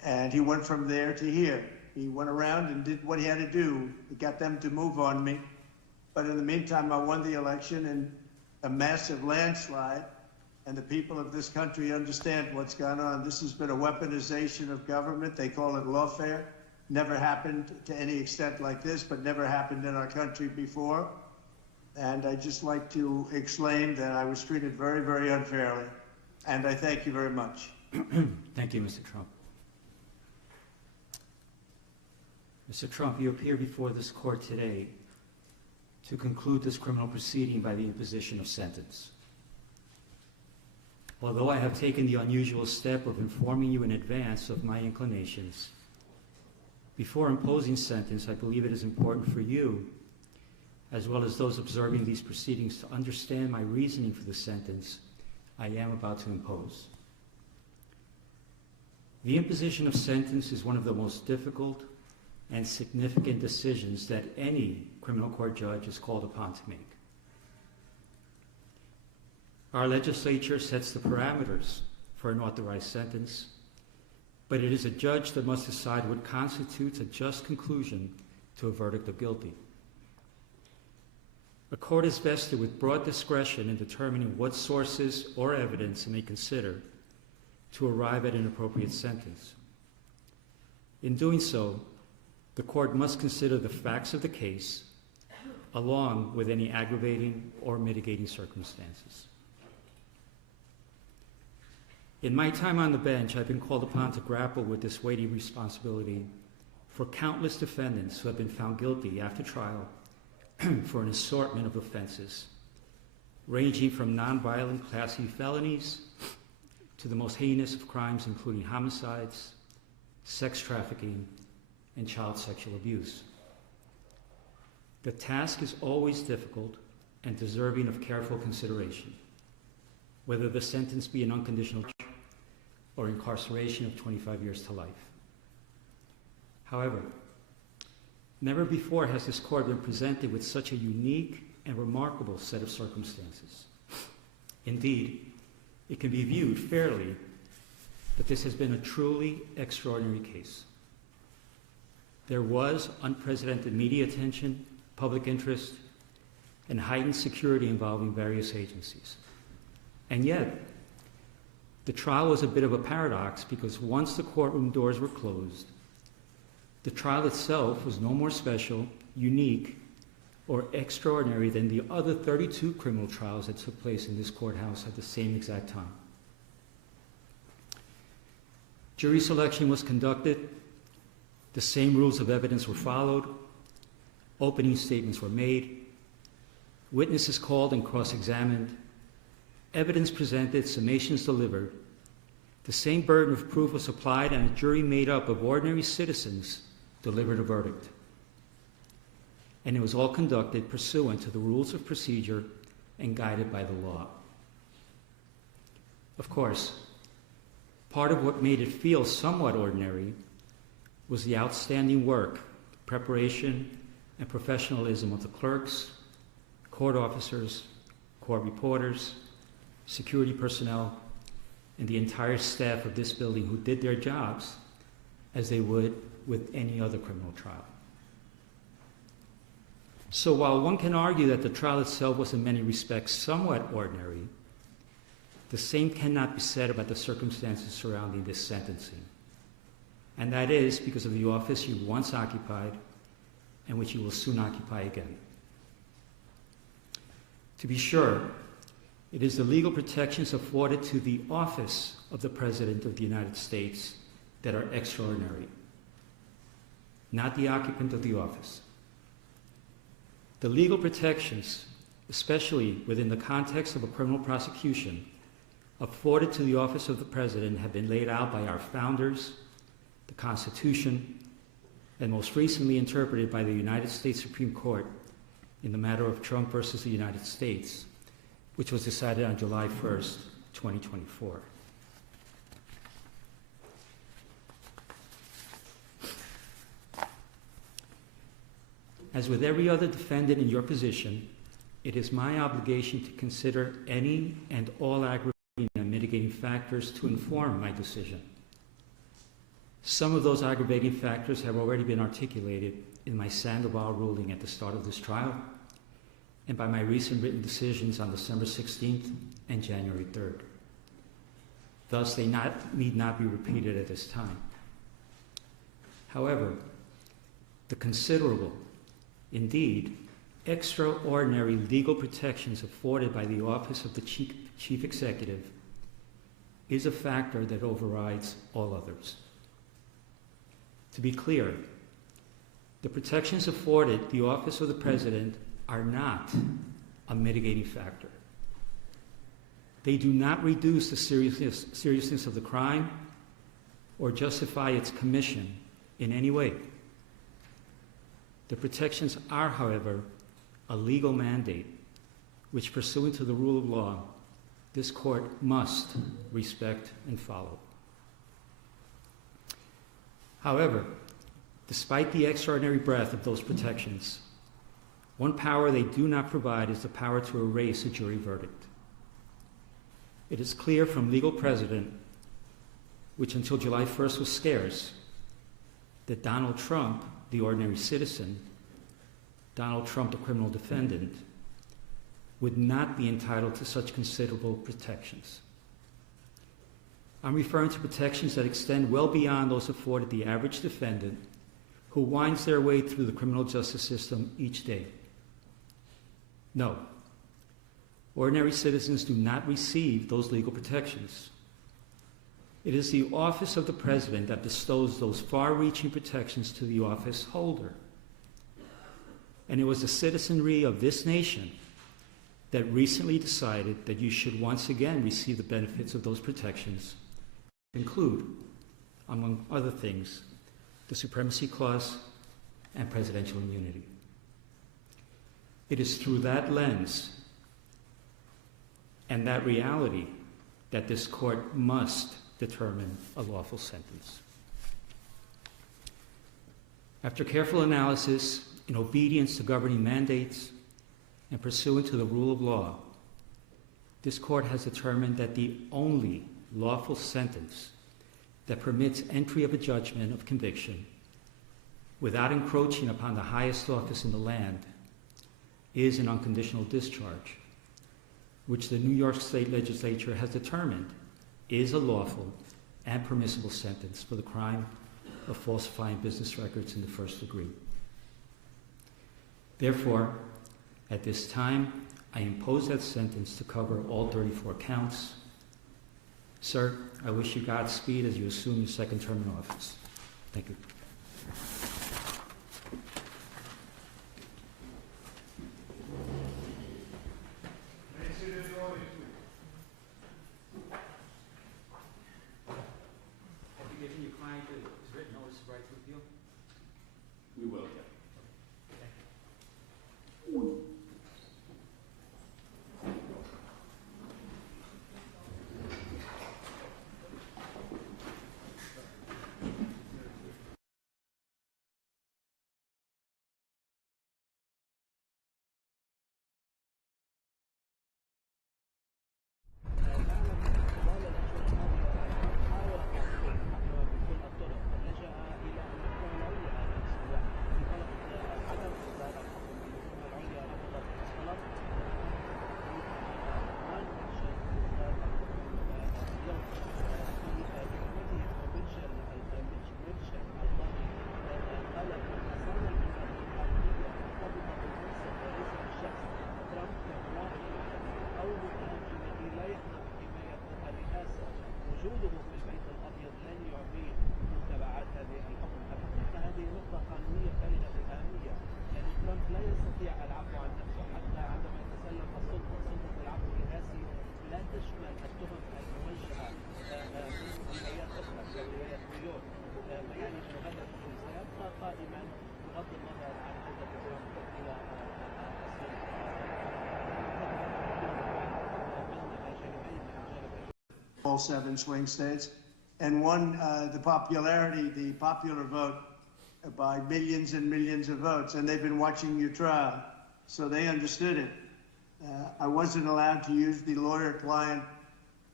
And he went from there to here. He went around and did what he had to do. He got them to move on me. But in the meantime, I won the election in a massive landslide. And the people of this country understand what's gone on. This has been a weaponization of government. They call it lawfare. Never happened to any extent like this, but never happened in our country before. And I'd just like to explain that I was treated very, very unfairly. And I thank you very much. Thank you, Mr. Trump. Mr. Trump, you appear before this court today to conclude this criminal proceeding by the imposition of sentence. Although I have taken the unusual step of informing you in advance of my inclinations, before imposing sentence, I believe it is important for you, as well as those observing these proceedings, to understand my reasoning for the sentence I am about to impose. The imposition of sentence is one of the most difficult and significant decisions that any criminal court judge is called upon to make. Our legislature sets the parameters for an authorized sentence, but it is a judge that must decide what constitutes a just conclusion to a verdict of guilty. A court is vested with broad discretion in determining what sources or evidence it may consider to arrive at an appropriate sentence. In doing so, the court must consider the facts of the case along with any aggravating or mitigating circumstances. In my time on the bench, I've been called upon to grapple with this weighty responsibility for countless defendants who have been found guilty after trial for an assortment of offenses, ranging from nonviolent Class E felonies to the most heinous of crimes, including homicides, sex trafficking, and child sexual abuse. The task is always difficult and deserving of careful consideration, whether the sentence be an unconditional or incarceration of 25 years to life. However, never before has this court been presented with such a unique and remarkable set of circumstances. Indeed, it can be viewed fairly that this has been a truly extraordinary case. There was unprecedented media attention, public interest, and heightened security involving various agencies. And yet, the trial was a bit of a paradox because once the courtroom doors were closed, the trial itself was no more special, unique, or extraordinary than the other 32 criminal trials that took place in this courthouse at the same exact time. Jury selection was conducted, the same rules of evidence were followed, opening statements were made, witnesses called and cross-examined, evidence presented, summations delivered, the same burden of proof was applied, and a jury made up of ordinary citizens delivered a verdict. And it was all conducted pursuant to the rules of procedure and guided by the law. Of course, part of what made it feel somewhat ordinary was the outstanding work, preparation, and professionalism of the clerks, court officers, court reporters, security personnel, and the entire staff of this building who did their jobs as they would with any other criminal trial. So while one can argue that the trial itself was in many respects somewhat ordinary, the same cannot be said about the circumstances surrounding this sentencing. And that is because of the office you once occupied and which you will soon occupy again. To be sure, it is the legal protections afforded to the office of the President of the United States that are extraordinary, not the occupant of the office. The legal protections, especially within the context of a criminal prosecution, afforded to the office of the President have been laid out by our founders, the Constitution, and most recently interpreted by the United States Supreme Court in the matter of Trump versus the United States, which was decided on July 1st, 2024. As with every other defendant in your position, it is my obligation to consider any and all aggravating and mitigating factors to inform my decision. Some of those aggravating factors have already been articulated in my Sandoval ruling at the start of this trial and by my recent written decisions on December 16th and January 3rd. Thus, they need not be repeated at this time. However, the considerable, indeed, extraordinary legal protections afforded by the office of the Chief Executive is a factor that overrides all others. To be clear, the protections afforded the office of the President are not a mitigating factor. They do not reduce the seriousness of the crime or justify its commission in any way. The protections are, however, a legal mandate which, pursuant to the rule of law, this court must respect and follow. However, despite the extraordinary breadth of those protections, one power they do not provide is the power to erase a jury verdict. It is clear from legal precedent, which until July 1st was scarce, that Donald Trump, the ordinary citizen, Donald Trump, the criminal defendant, would not be entitled to such considerable protections. I'm referring to protections that extend well beyond those afforded the average defendant who winds their way through the criminal justice system each day. No, ordinary citizens do not receive those legal protections. It is the office of the President that bestows those far-reaching protections to the office holder. And it was the citizenry of this nation that recently decided that you should once again receive the benefits of those protections, include, among other things, the Supremacy Clause and presidential immunity. It is through that lens and that reality that this court must determine a lawful sentence. After careful analysis, in obedience to governing mandates, and pursuant to the rule of law, this court has determined that the only lawful sentence that permits entry of a judgment of conviction without encroaching upon the highest office in the land is an unconditional discharge, which the New York State Legislature has determined is a lawful and permissible sentence for the crime of falsifying business records in the first degree. Therefore, at this time, I impose that sentence to cover all 34 counts. Sir, I wish you Godspeed as you assume your second term in office. Thank you. Have you given your client his written notice of right to appeal? We will, yeah. All 7 swing states, and won the popular vote by millions and millions of votes, and they've been watching your trial, so they understood it. I wasn't allowed to use the lawyer-client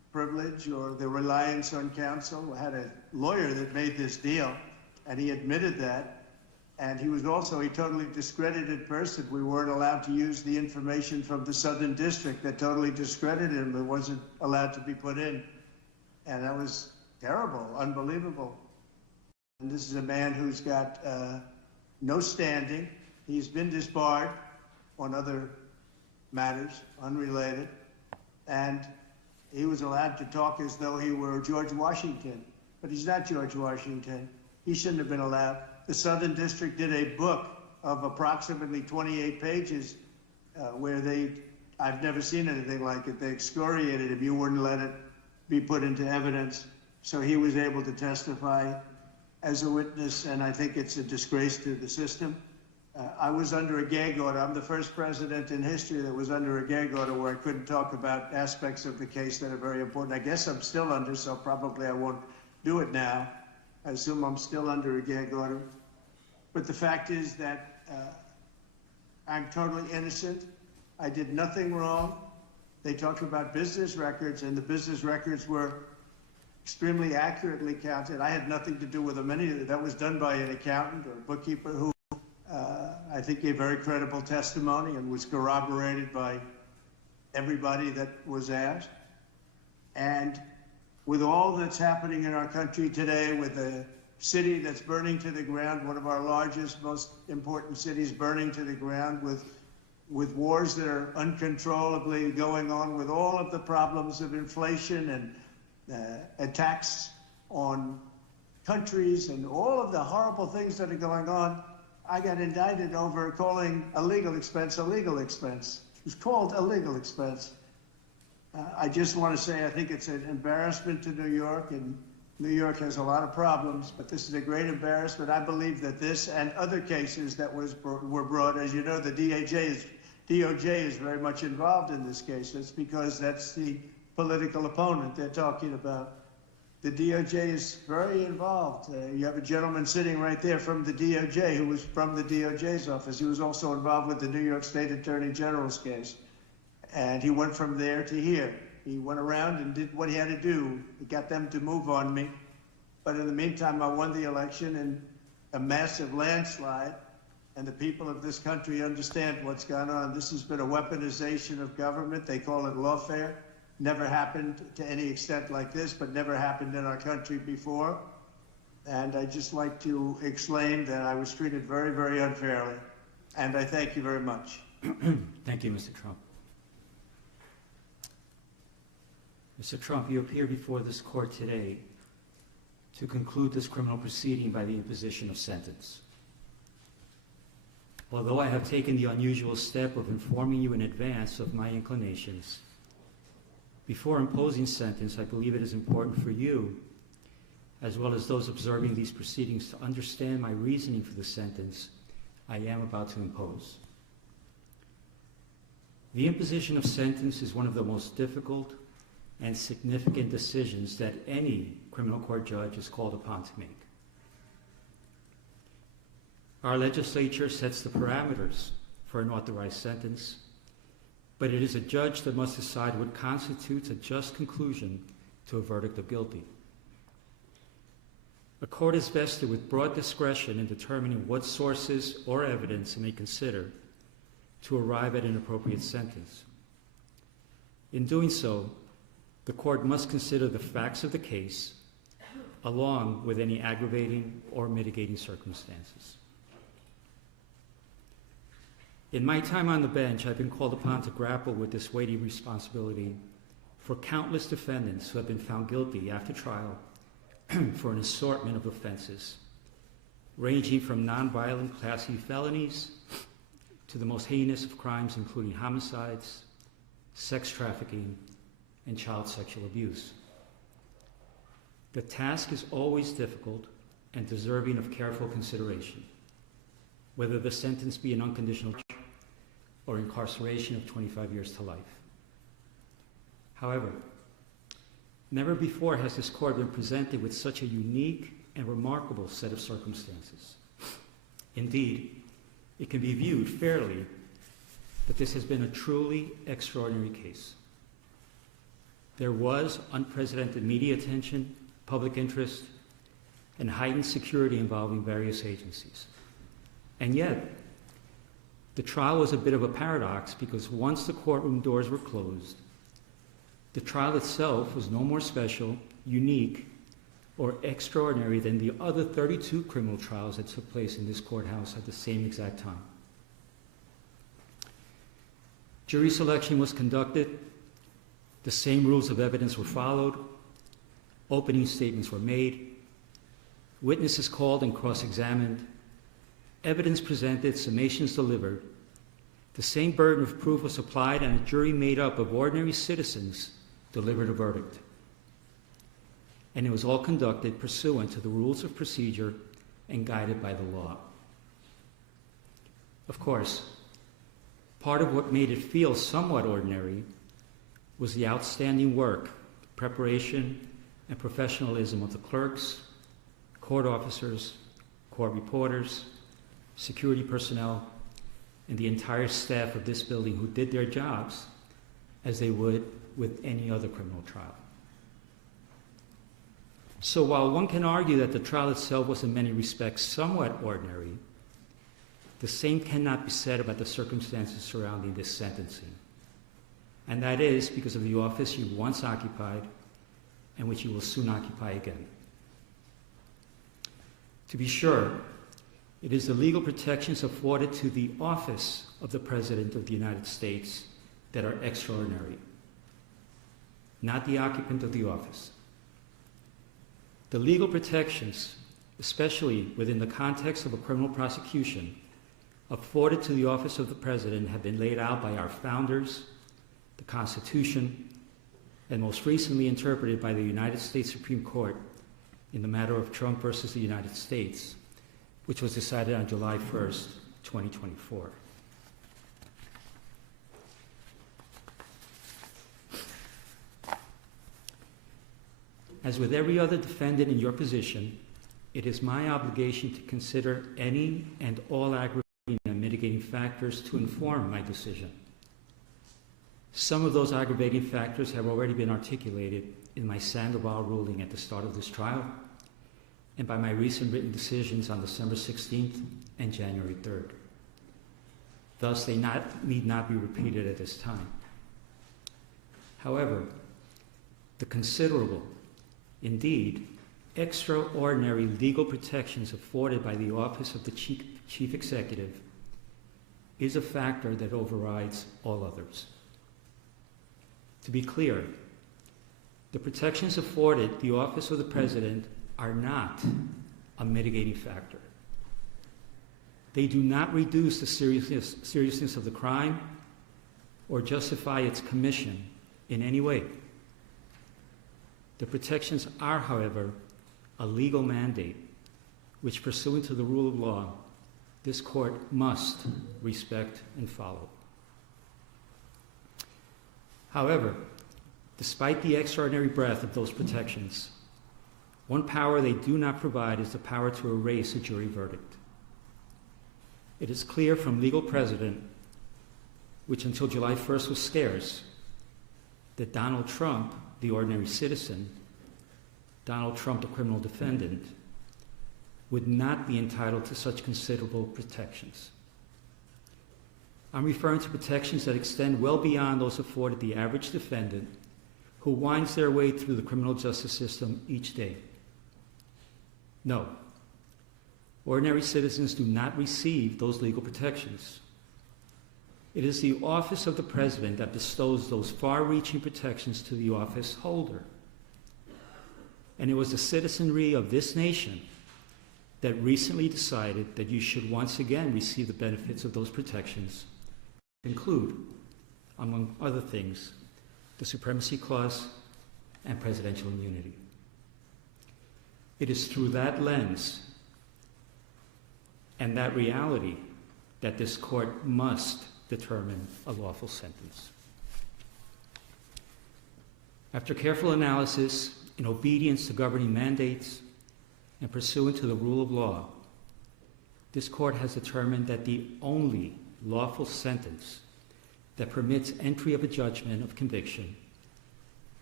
privilege or the reliance on counsel. I had a lawyer that made this deal, and he admitted that. And he was also a totally discredited person. We weren't allowed to use the information from the Southern District that totally discredited him. It wasn't allowed to be put in. And that was terrible, unbelievable. And this is a man who's got no standing. He's been disbarred on other matters, unrelated. And he was allowed to talk as though he were George Washington. But he's not George Washington. He shouldn't have been allowed. The Southern District did a book of approximately 28 pages where I've never seen anything like it. They excoriated him. You wouldn't let it be put into evidence. So he was able to testify as a witness, and I think it's a disgrace to the system. I was under a gag order. I'm the first president in history that was under a gag order where I couldn't talk about aspects of the case that are very important. I guess I'm still under, so probably I won't do it now. I assume I'm still under a gag order. But the fact is that I'm totally innocent. I did nothing wrong. They talked about business records, and the business records were extremely accurately counted. I had nothing to do with them. That was done by an accountant or a bookkeeper who I think gave very credible testimony and was corroborated by everybody that was asked. And with all that's happening in our country today, with the city that's burning to the ground, one of our largest, most important cities burning to the ground, with wars that are uncontrollably going on, with all of the problems of inflation and attacks on countries and all of the horrible things that are going on, I got indicted over calling a legal expense a legal expense. It was called a legal expense. I just want to say I think it's an embarrassment to New York, and New York has a lot of problems, but this is a great embarrassment. I believe that this and other cases that were brought, as you know, the DOJ is very much involved in this case. That's because that's the political opponent they're talking about. The DOJ is very involved. You have a gentleman sitting right there from the DOJ who was from the DOJ's office. He was also involved with the New York State Attorney General's case. And he went from there to here. He went around and did what he had to do. He got them to move on me. But in the meantime, I won the election in a massive landslide. And the people of this country understand what's gone on. This has been a weaponization of government. They call it lawfare. Never happened to any extent like this, but never happened in our country before. And I'd just like to explain that I was treated very, very unfairly. And I thank you very much. Thank you, Mr. Trump. Mr. Trump, you appear before this court today to conclude this criminal proceeding by the imposition of sentence. Although I have taken the unusual step of informing you in advance of my inclinations, before imposing sentence, I believe it is important for you, as well as those observing these proceedings, to understand my reasoning for the sentence I am about to impose. The imposition of sentence is one of the most difficult and significant decisions that any criminal court judge is called upon to make. Our legislature sets the parameters for an authorized sentence, but it is a judge that must decide what constitutes a just conclusion to a verdict of guilty. A court is vested with broad discretion in determining what sources or evidence it may consider to arrive at an appropriate sentence. In doing so, the court must consider the facts of the case along with any aggravating or mitigating circumstances. In my time on the bench, I've been called upon to grapple with this weighty responsibility for countless defendants who have been found guilty after trial for an assortment of offenses, ranging from nonviolent Class E felonies to the most heinous of crimes, including homicides, sex trafficking, and child sexual abuse. The task is always difficult and deserving of careful consideration, whether the sentence be an unconditional or incarceration of 25 years to life. However, never before has this court been presented with such a unique and remarkable set of circumstances. Indeed, it can be viewed fairly that this has been a truly extraordinary case. there was unprecedented media attention, public interest, and heightened security involving various agencies. And yet, the trial was a bit of a paradox because once the courtroom doors were closed, the trial itself was no more special, unique, or extraordinary than the other 32 criminal trials that took place in this courthouse at the same exact time. Jury selection was conducted, the same rules of evidence were followed, opening statements were made, witnesses called and cross-examined, evidence presented, summations delivered, the same burden of proof was applied, and a jury made up of ordinary citizens delivered a verdict. And it was all conducted pursuant to the rules of procedure and guided by the law. Of course, part of what made it feel somewhat ordinary was the outstanding work, preparation, and professionalism of the clerks, court officers, court reporters, security personnel, and the entire staff of this building who did their jobs as they would with any other criminal trial. So while one can argue that the trial itself was in many respects somewhat ordinary, the same cannot be said about the circumstances surrounding this sentencing. And that is because of the office you once occupied and which you will soon occupy again. To be sure, it is the legal protections afforded to the office of the President of the United States that are extraordinary, not the occupant of the office. The legal protections, especially within the context of a criminal prosecution, afforded to the office of the President have been laid out by our founders, the Constitution, and most recently interpreted by the United States Supreme Court in the matter of Trump versus the United States, which was decided on July 1st, 2024. As with every other defendant in your position, it is my obligation to consider any and all aggravating and mitigating factors to inform my decision. Some of those aggravating factors have already been articulated in my Sandoval ruling at the start of this trial and by my recent written decisions on December 16th and January 3rd. Thus, they need not be repeated at this time. However, the considerable, indeed, extraordinary legal protections afforded by the office of the Chief Executive is a factor that overrides all others. To be clear, the protections afforded the office of the President are not a mitigating factor. They do not reduce the seriousness of the crime or justify its commission in any way. The protections are, however, a legal mandate which, pursuant to the rule of law, this court must respect and follow. However, despite the extraordinary breadth of those protections, one power they do not provide is the power to erase a jury verdict. It is clear from legal precedent, which until July 1st was scarce, that Donald Trump, the ordinary citizen, Donald Trump, the criminal defendant, would not be entitled to such considerable protections. I'm referring to protections that extend well beyond those afforded the average defendant who winds their way through the criminal justice system each day. No, ordinary citizens do not receive those legal protections. It is the office of the President that bestows those far-reaching protections to the office holder. And it was the citizenry of this nation that recently decided that you should once again receive the benefits of those protections, include, among other things, the Supremacy Clause and presidential immunity. It is through that lens and that reality that this court must determine a lawful sentence. After careful analysis, in obedience to governing mandates, and pursuant to the rule of law, this court has determined that the only lawful sentence that permits entry of a judgment of conviction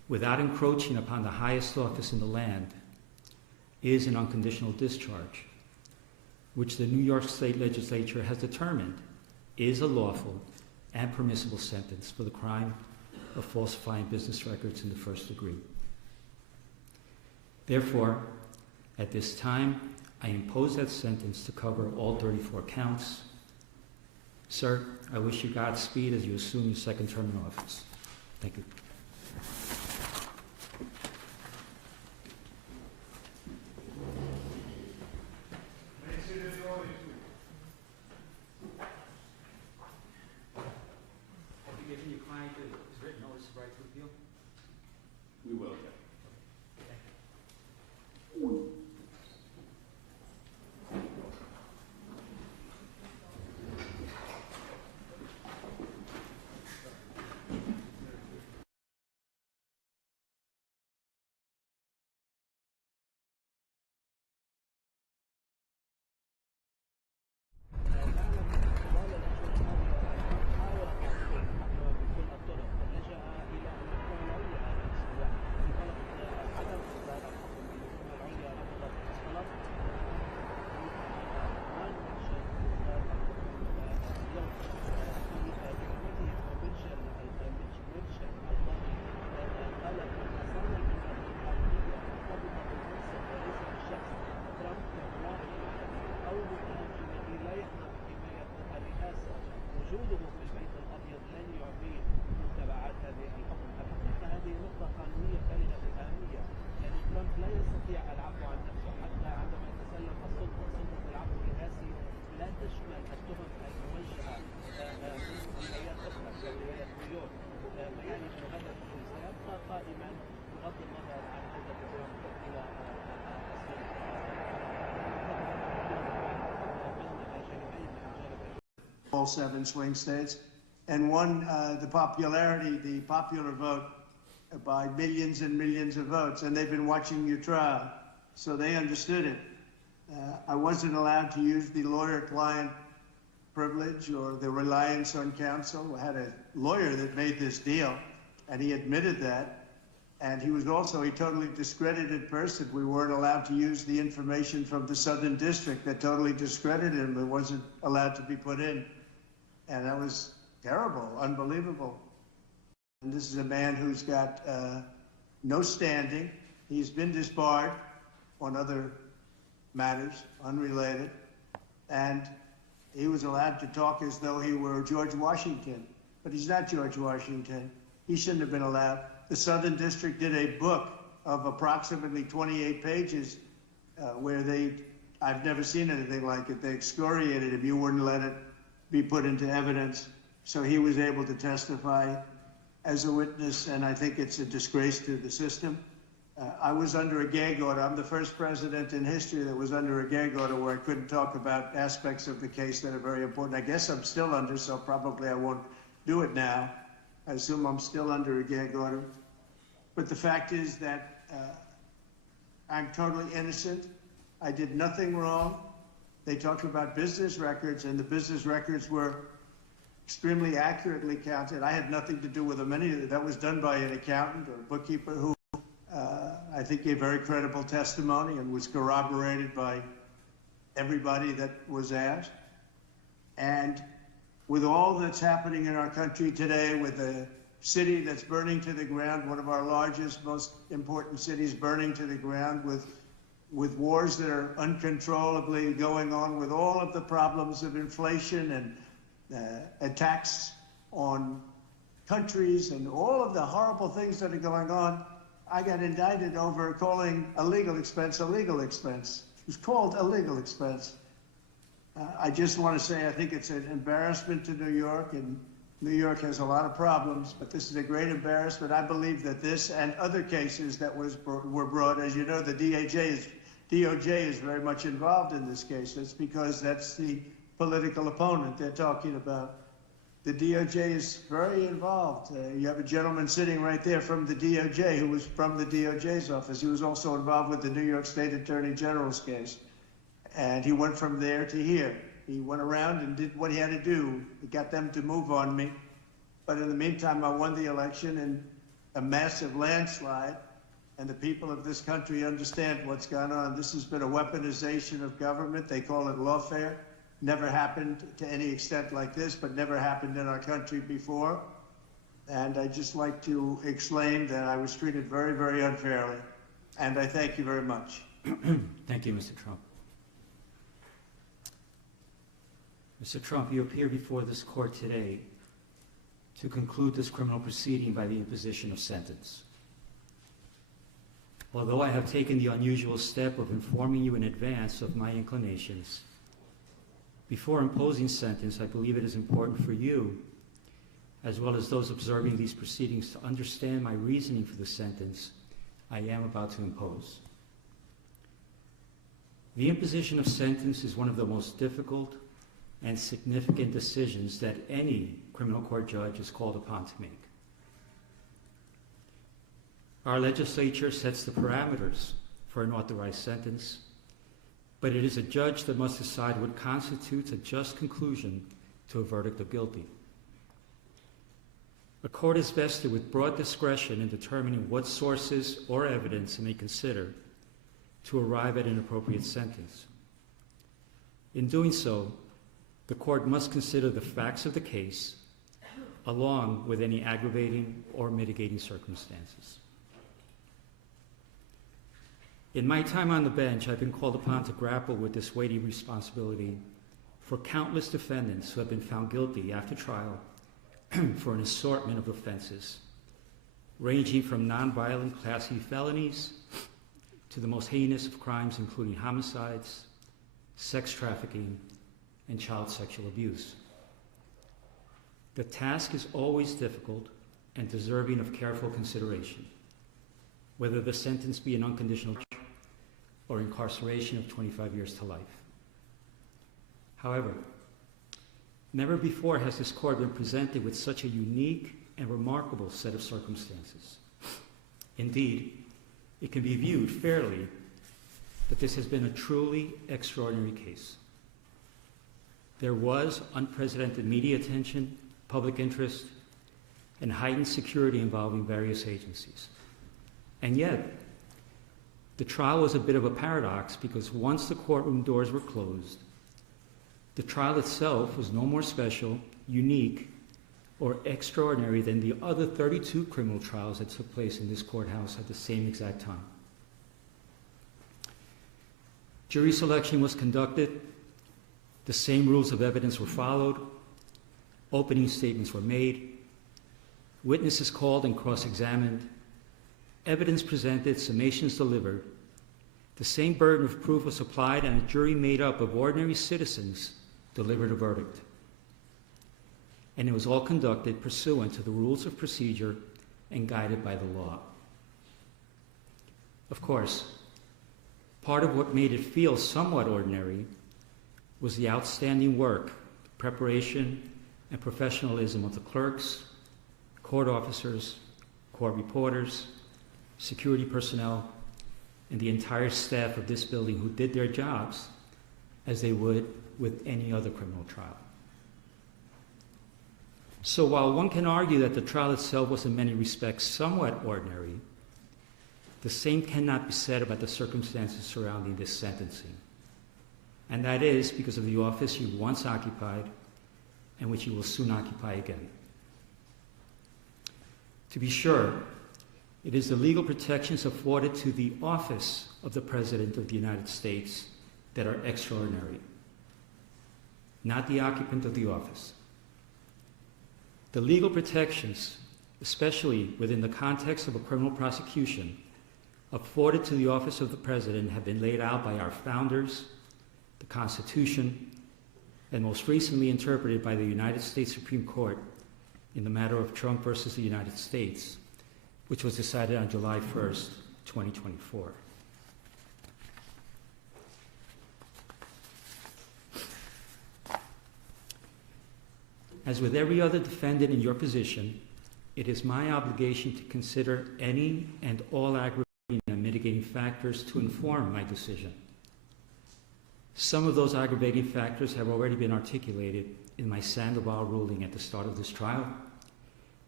without encroaching upon the highest office in the land is an unconditional discharge, which the New York State Legislature has determined is a lawful and permissible sentence for the crime of falsifying business records in the first degree. Therefore, at this time, I impose that sentence to cover all 34 counts. Sir, I wish you Godspeed as you assume your second term in office. Thank you. We will, yeah. All 7 swing states, and won the popular vote by millions and millions of votes, and they've been watching your trial, so they understood it. I wasn't allowed to use the lawyer-client privilege or the reliance on counsel. I had a lawyer that made this deal, and he admitted that, and he was also a totally discredited person. We weren't allowed to use the information from the Southern District that totally discredited him. It wasn't allowed to be put in. And that was terrible, unbelievable. And this is a man who's got no standing. He's been disbarred on other matters, unrelated. And he was allowed to talk as though he were George Washington. But he's not George Washington. He shouldn't have been allowed. The Southern District did a book of approximately 28 pages where I've never seen anything like it. They excoriated him. You wouldn't let it be put into evidence. So he was able to testify as a witness, and I think it's a disgrace to the system. I was under a gag order. I'm the first president in history that was under a gag order where I couldn't talk about aspects of the case that are very important. I guess I'm still under, so probably I won't do it now. I assume I'm still under a gag order. But the fact is that I'm totally innocent. I did nothing wrong. They talked about business records, and the business records were extremely accurately counted. I had nothing to do with them. That was done by an accountant or a bookkeeper who I think gave very credible testimony and was corroborated by everybody that was asked. And with all that's happening in our country today, with a city that's burning to the ground, one of our largest, most important cities burning to the ground, with wars that are uncontrollably going on, with all of the problems of inflation and attacks on countries and all of the horrible things that are going on, I got indicted over calling a legal expense a legal expense. It was called a legal expense. I just want to say I think it's an embarrassment to New York, and New York has a lot of problems, but this is a great embarrassment. I believe that this and other cases that were brought, as you know, the DOJ is very much involved in this case. It's because that's the political opponent they're talking about. The DOJ is very involved. You have a gentleman sitting right there from the DOJ who was from the DOJ's office. He was also involved with the New York State Attorney General's case. And he went from there to here. He went around and did what he had to do. He got them to move on me. But in the meantime, I won the election, and a massive landslide, and the people of this country understand what's gone on. This has been a weaponization of government. They call it lawfare. Never happened to any extent like this, but never happened in our country before. And I'd just like to explain that I was treated very, very unfairly. And I thank you very much. Thank you, Mr. Trump. Mr. Trump, you appear before this court today to conclude this criminal proceeding by the imposition of sentence. Although I have taken the unusual step of informing you in advance of my inclinations, before imposing sentence, I believe it is important for you, as well as those observing these proceedings, to understand my reasoning for the sentence I am about to impose. The imposition of sentence is one of the most difficult and significant decisions that any criminal court judge is called upon to make. Our legislature sets the parameters for an authorized sentence, but it is a judge that must decide what constitutes a just conclusion to a verdict of guilty. A court is vested with broad discretion in determining what sources or evidence it may consider to arrive at an appropriate sentence. In doing so, the court must consider the facts of the case along with any aggravating or mitigating circumstances. In my time on the bench, I've been called upon to grapple with this weighty responsibility for countless defendants who have been found guilty after trial for an assortment of offenses, ranging from nonviolent Class E felonies to the most heinous of crimes, including homicides, sex trafficking, and child sexual abuse. The task is always difficult and deserving of careful consideration, whether the sentence be an unconditional or incarceration of 25 years to life. However, never before has this court been presented with such a unique and remarkable set of circumstances. Indeed, it can be viewed fairly that this has been a truly extraordinary case. There was unprecedented media attention, public interest, and heightened security involving various agencies. And yet, the trial was a bit of a paradox because once the courtroom doors were closed, the trial itself was no more special, unique, or extraordinary than the other 32 criminal trials that took place in this courthouse at the same exact time. Jury selection was conducted, the same rules of evidence were followed, opening statements were made, witnesses called and cross-examined, evidence presented, summations delivered, the same burden of proof was applied, and a jury made up of ordinary citizens delivered a verdict. And it was all conducted pursuant to the rules of procedure and guided by the law. Of course, part of what made it feel somewhat ordinary was the outstanding work, preparation, and professionalism of the clerks, court officers, court reporters, security personnel, and the entire staff of this building who did their jobs as they would with any other criminal trial. So while one can argue that the trial itself was in many respects somewhat ordinary, the same cannot be said about the circumstances surrounding this sentencing. And that is because of the office you once occupied and which you will soon occupy again. To be sure, it is the legal protections afforded to the office of the President of the United States that are extraordinary, not the occupant of the office. The legal protections, especially within the context of a criminal prosecution, afforded to the office of the President have been laid out by our founders, the Constitution, and most recently interpreted by the United States Supreme Court in the matter of Trump versus the United States, which was decided on July 1st, 2024. As with every other defendant in your position, it is my obligation to consider any and all aggravating and mitigating factors to inform my decision. Some of those aggravating factors have already been articulated in my Sandoval ruling at the start of this trial,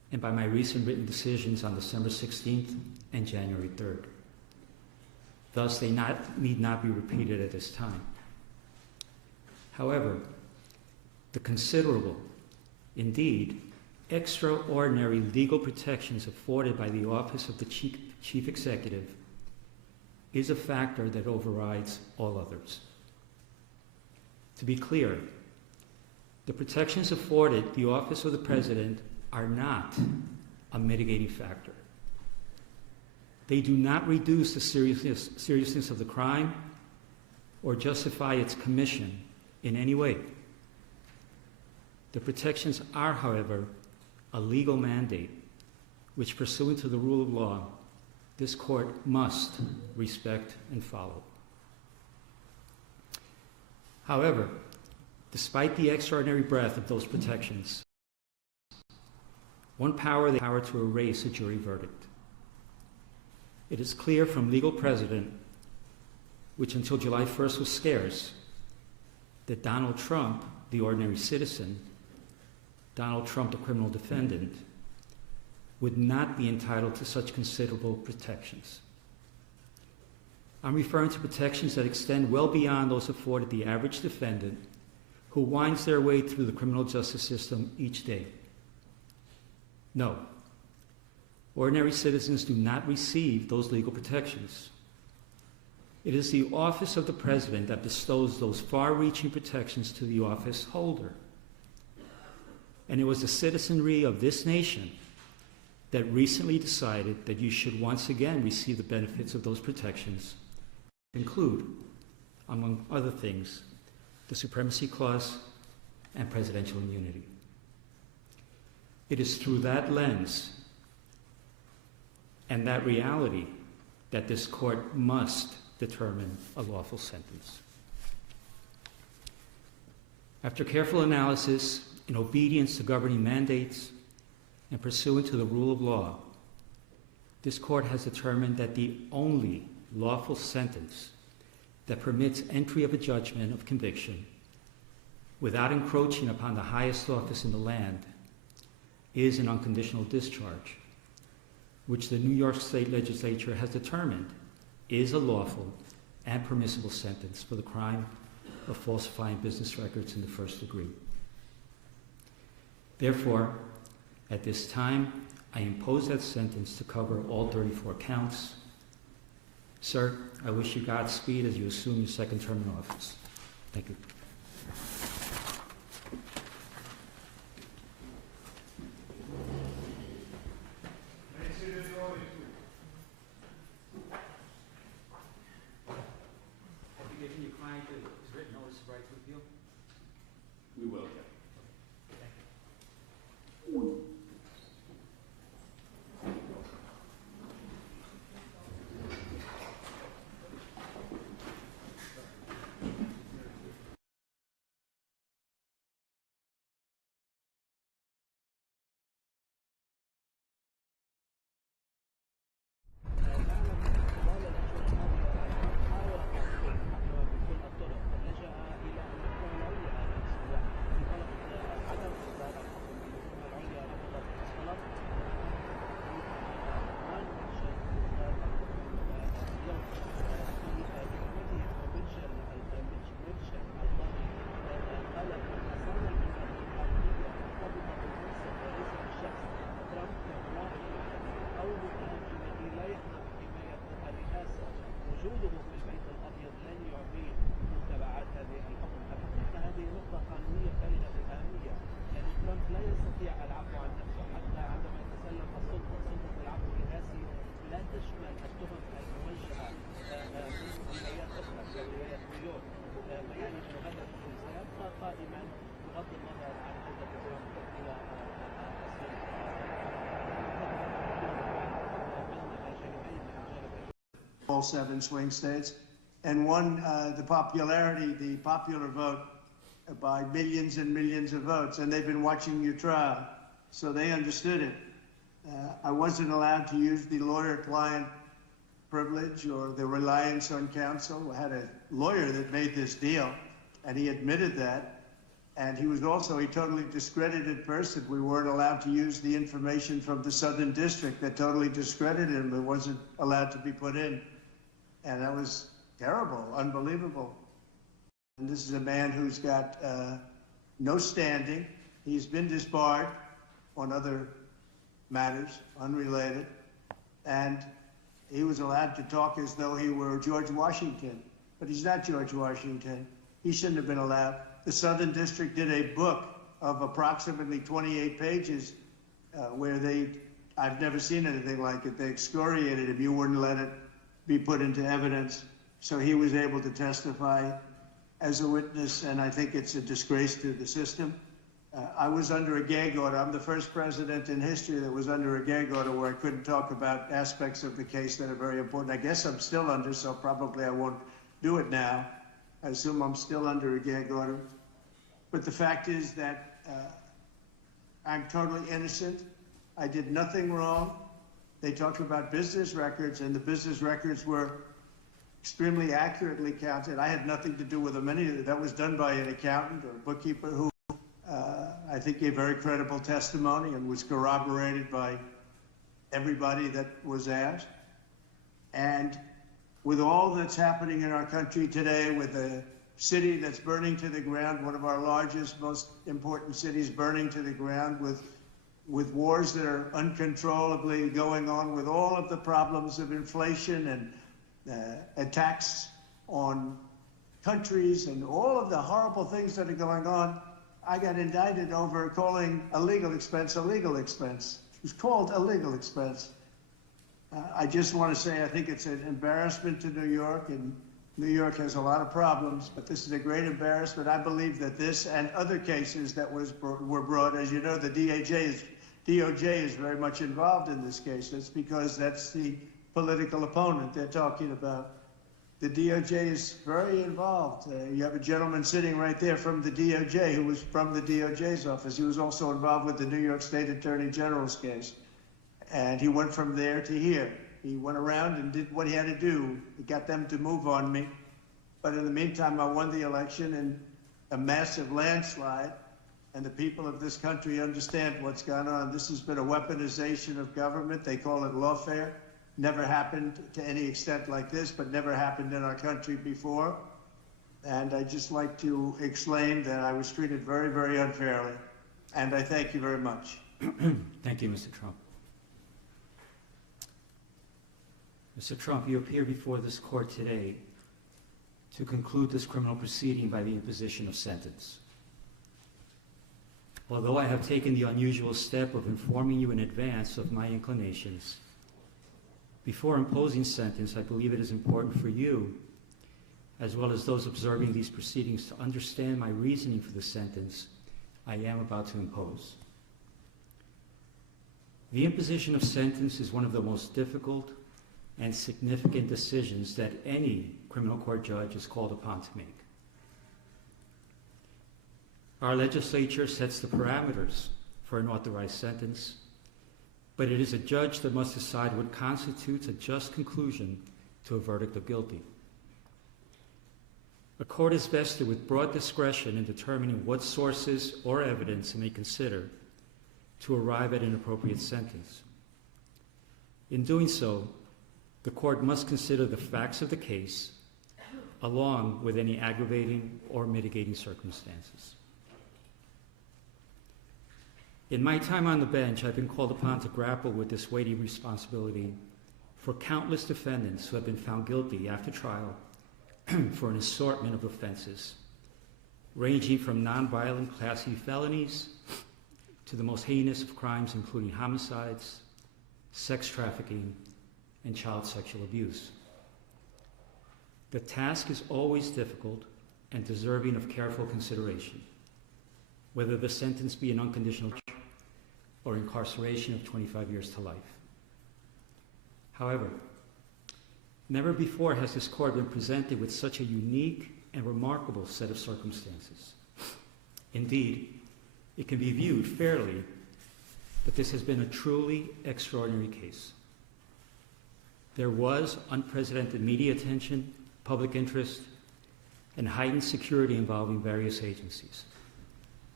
and by my recent written decisions on December 16th and January 3rd. Thus, they need not be repeated at this time. However, the considerable, indeed, extraordinary legal protections afforded by the office of the Chief Executive is a factor that overrides all others. To be clear, the protections afforded the office of the President are not a mitigating factor. They do not reduce the seriousness of the crime or justify its commission in any way. The protections are, however, a legal mandate which, pursuant to the rule of law, this court must respect and follow. However, despite the extraordinary breadth of those protections, one power, the power to erase a jury verdict. It is clear from legal precedent, which until July 1st was scarce, that Donald Trump, the ordinary citizen, Donald Trump, the criminal defendant, would not be entitled to such considerable protections. I'm referring to protections that extend well beyond those afforded the average defendant who winds their way through the criminal justice system each day. No, ordinary citizens do not receive those legal protections. It is the office of the President that bestows those far-reaching protections to the office holder. And it was the citizenry of this nation that recently decided that you should once again receive the benefits of those protections, include, among other things, the Supremacy Clause and presidential immunity. It is through that lens and that reality that this court must determine a lawful sentence. After careful analysis, in obedience to governing mandates, and pursuant to the rule of law, this court has determined that the only lawful sentence that permits entry of a judgment of conviction without encroaching upon the highest office in the land is an unconditional discharge, which the New York State Legislature has determined is a lawful and permissible sentence for the crime of falsifying business records in the first degree. Therefore, at this time, I impose that sentence to cover all 34 counts. Sir, I wish you Godspeed as you assume your second term in office. Thank you. Have you given your client his written notice of right to appeal? We will, yeah. All 7 swing states, and won the popular vote by millions and millions of votes, and they've been watching your trial, so they understood it. I wasn't allowed to use the lawyer-client privilege or the reliance on counsel. I had a lawyer that made this deal, and he admitted that, And he was also a totally discredited person. We weren't allowed to use the information from the Southern District that totally discredited him. It wasn't allowed to be put in. And that was terrible, unbelievable. And this is a man who's got no standing. He's been disbarred on other matters, unrelated. And he was allowed to talk as though he were George Washington. But he's not George Washington. He shouldn't have been allowed. The Southern District did a book of approximately 28 pages where I've never seen anything like it. They excoriated him. You wouldn't let it be put into evidence. So he was able to testify as a witness, and I think it's a disgrace to the system. I was under a gag order. I'm the first president in history that was under a gag order where I couldn't talk about aspects of the case that are very important. I guess I'm still under, so probably I won't do it now. I assume I'm still under a gag order. But the fact is that I'm totally innocent. I did nothing wrong. They talked about business records, and the business records were extremely accurately counted. I had nothing to do with them. Any of it. That was done by an accountant or bookkeeper who I think gave very credible testimony and was corroborated by everybody that was asked. And with all that's happening in our country today, with a city that's burning to the ground, one of our largest, most important cities burning to the ground, with wars that are uncontrollably going on, with all of the problems of inflation and attacks on countries and all of the horrible things that are going on, I got indicted over calling a legal expense a legal expense. It was called a legal expense. I just want to say I think it's an embarrassment to New York, and New York has a lot of problems, but this is a great embarrassment. I believe that this and other cases that were brought, as you know, the DOJ is very much involved in this case. That's because that's the political opponent they're talking about. The DOJ is very involved. You have a gentleman sitting right there from the DOJ who was from the DOJ's office. He was also involved with the New York State Attorney General's case. And he went from there to here. He went around and did what he had to do. He got them to move on me. But in the meantime, I won the election in a massive landslide. And the people of this country understand what's gone on. This has been a weaponization of government. They call it lawfare. Never happened to any extent like this, but never happened in our country before. And I'd just like to explain that I was treated very, very unfairly. And I thank you very much. Thank you, Mr. Trump. Mr. Trump, you appear before this court today to conclude this criminal proceeding by the imposition of sentence. Although I have taken the unusual step of informing you in advance of my inclinations, before imposing sentence, I believe it is important for you, as well as those observing these proceedings, to understand my reasoning for the sentence I am about to impose. The imposition of sentence is one of the most difficult and significant decisions that any criminal court judge is called upon to make. Our legislature sets the parameters for an authorized sentence, but it is a judge that must decide what constitutes a just conclusion to a verdict of guilty. A court is vested with broad discretion in determining what sources or evidence it may consider to arrive at an appropriate sentence. In doing so, the court must consider the facts of the case along with any aggravating or mitigating circumstances. In my time on the bench, I've been called upon to grapple with this weighty responsibility for countless defendants who have been found guilty after trial for an assortment of offenses, ranging from nonviolent Class E felonies to the most heinous of crimes, including homicides, sex trafficking, and child sexual abuse. The task is always difficult and deserving of careful consideration, whether the sentence be an unconditional or incarceration of 25 years to life. However, never before has this court been presented with such a unique and remarkable set of circumstances. Indeed, it can be viewed fairly that this has been a truly extraordinary case. There was unprecedented media attention, public interest, and heightened security involving various agencies.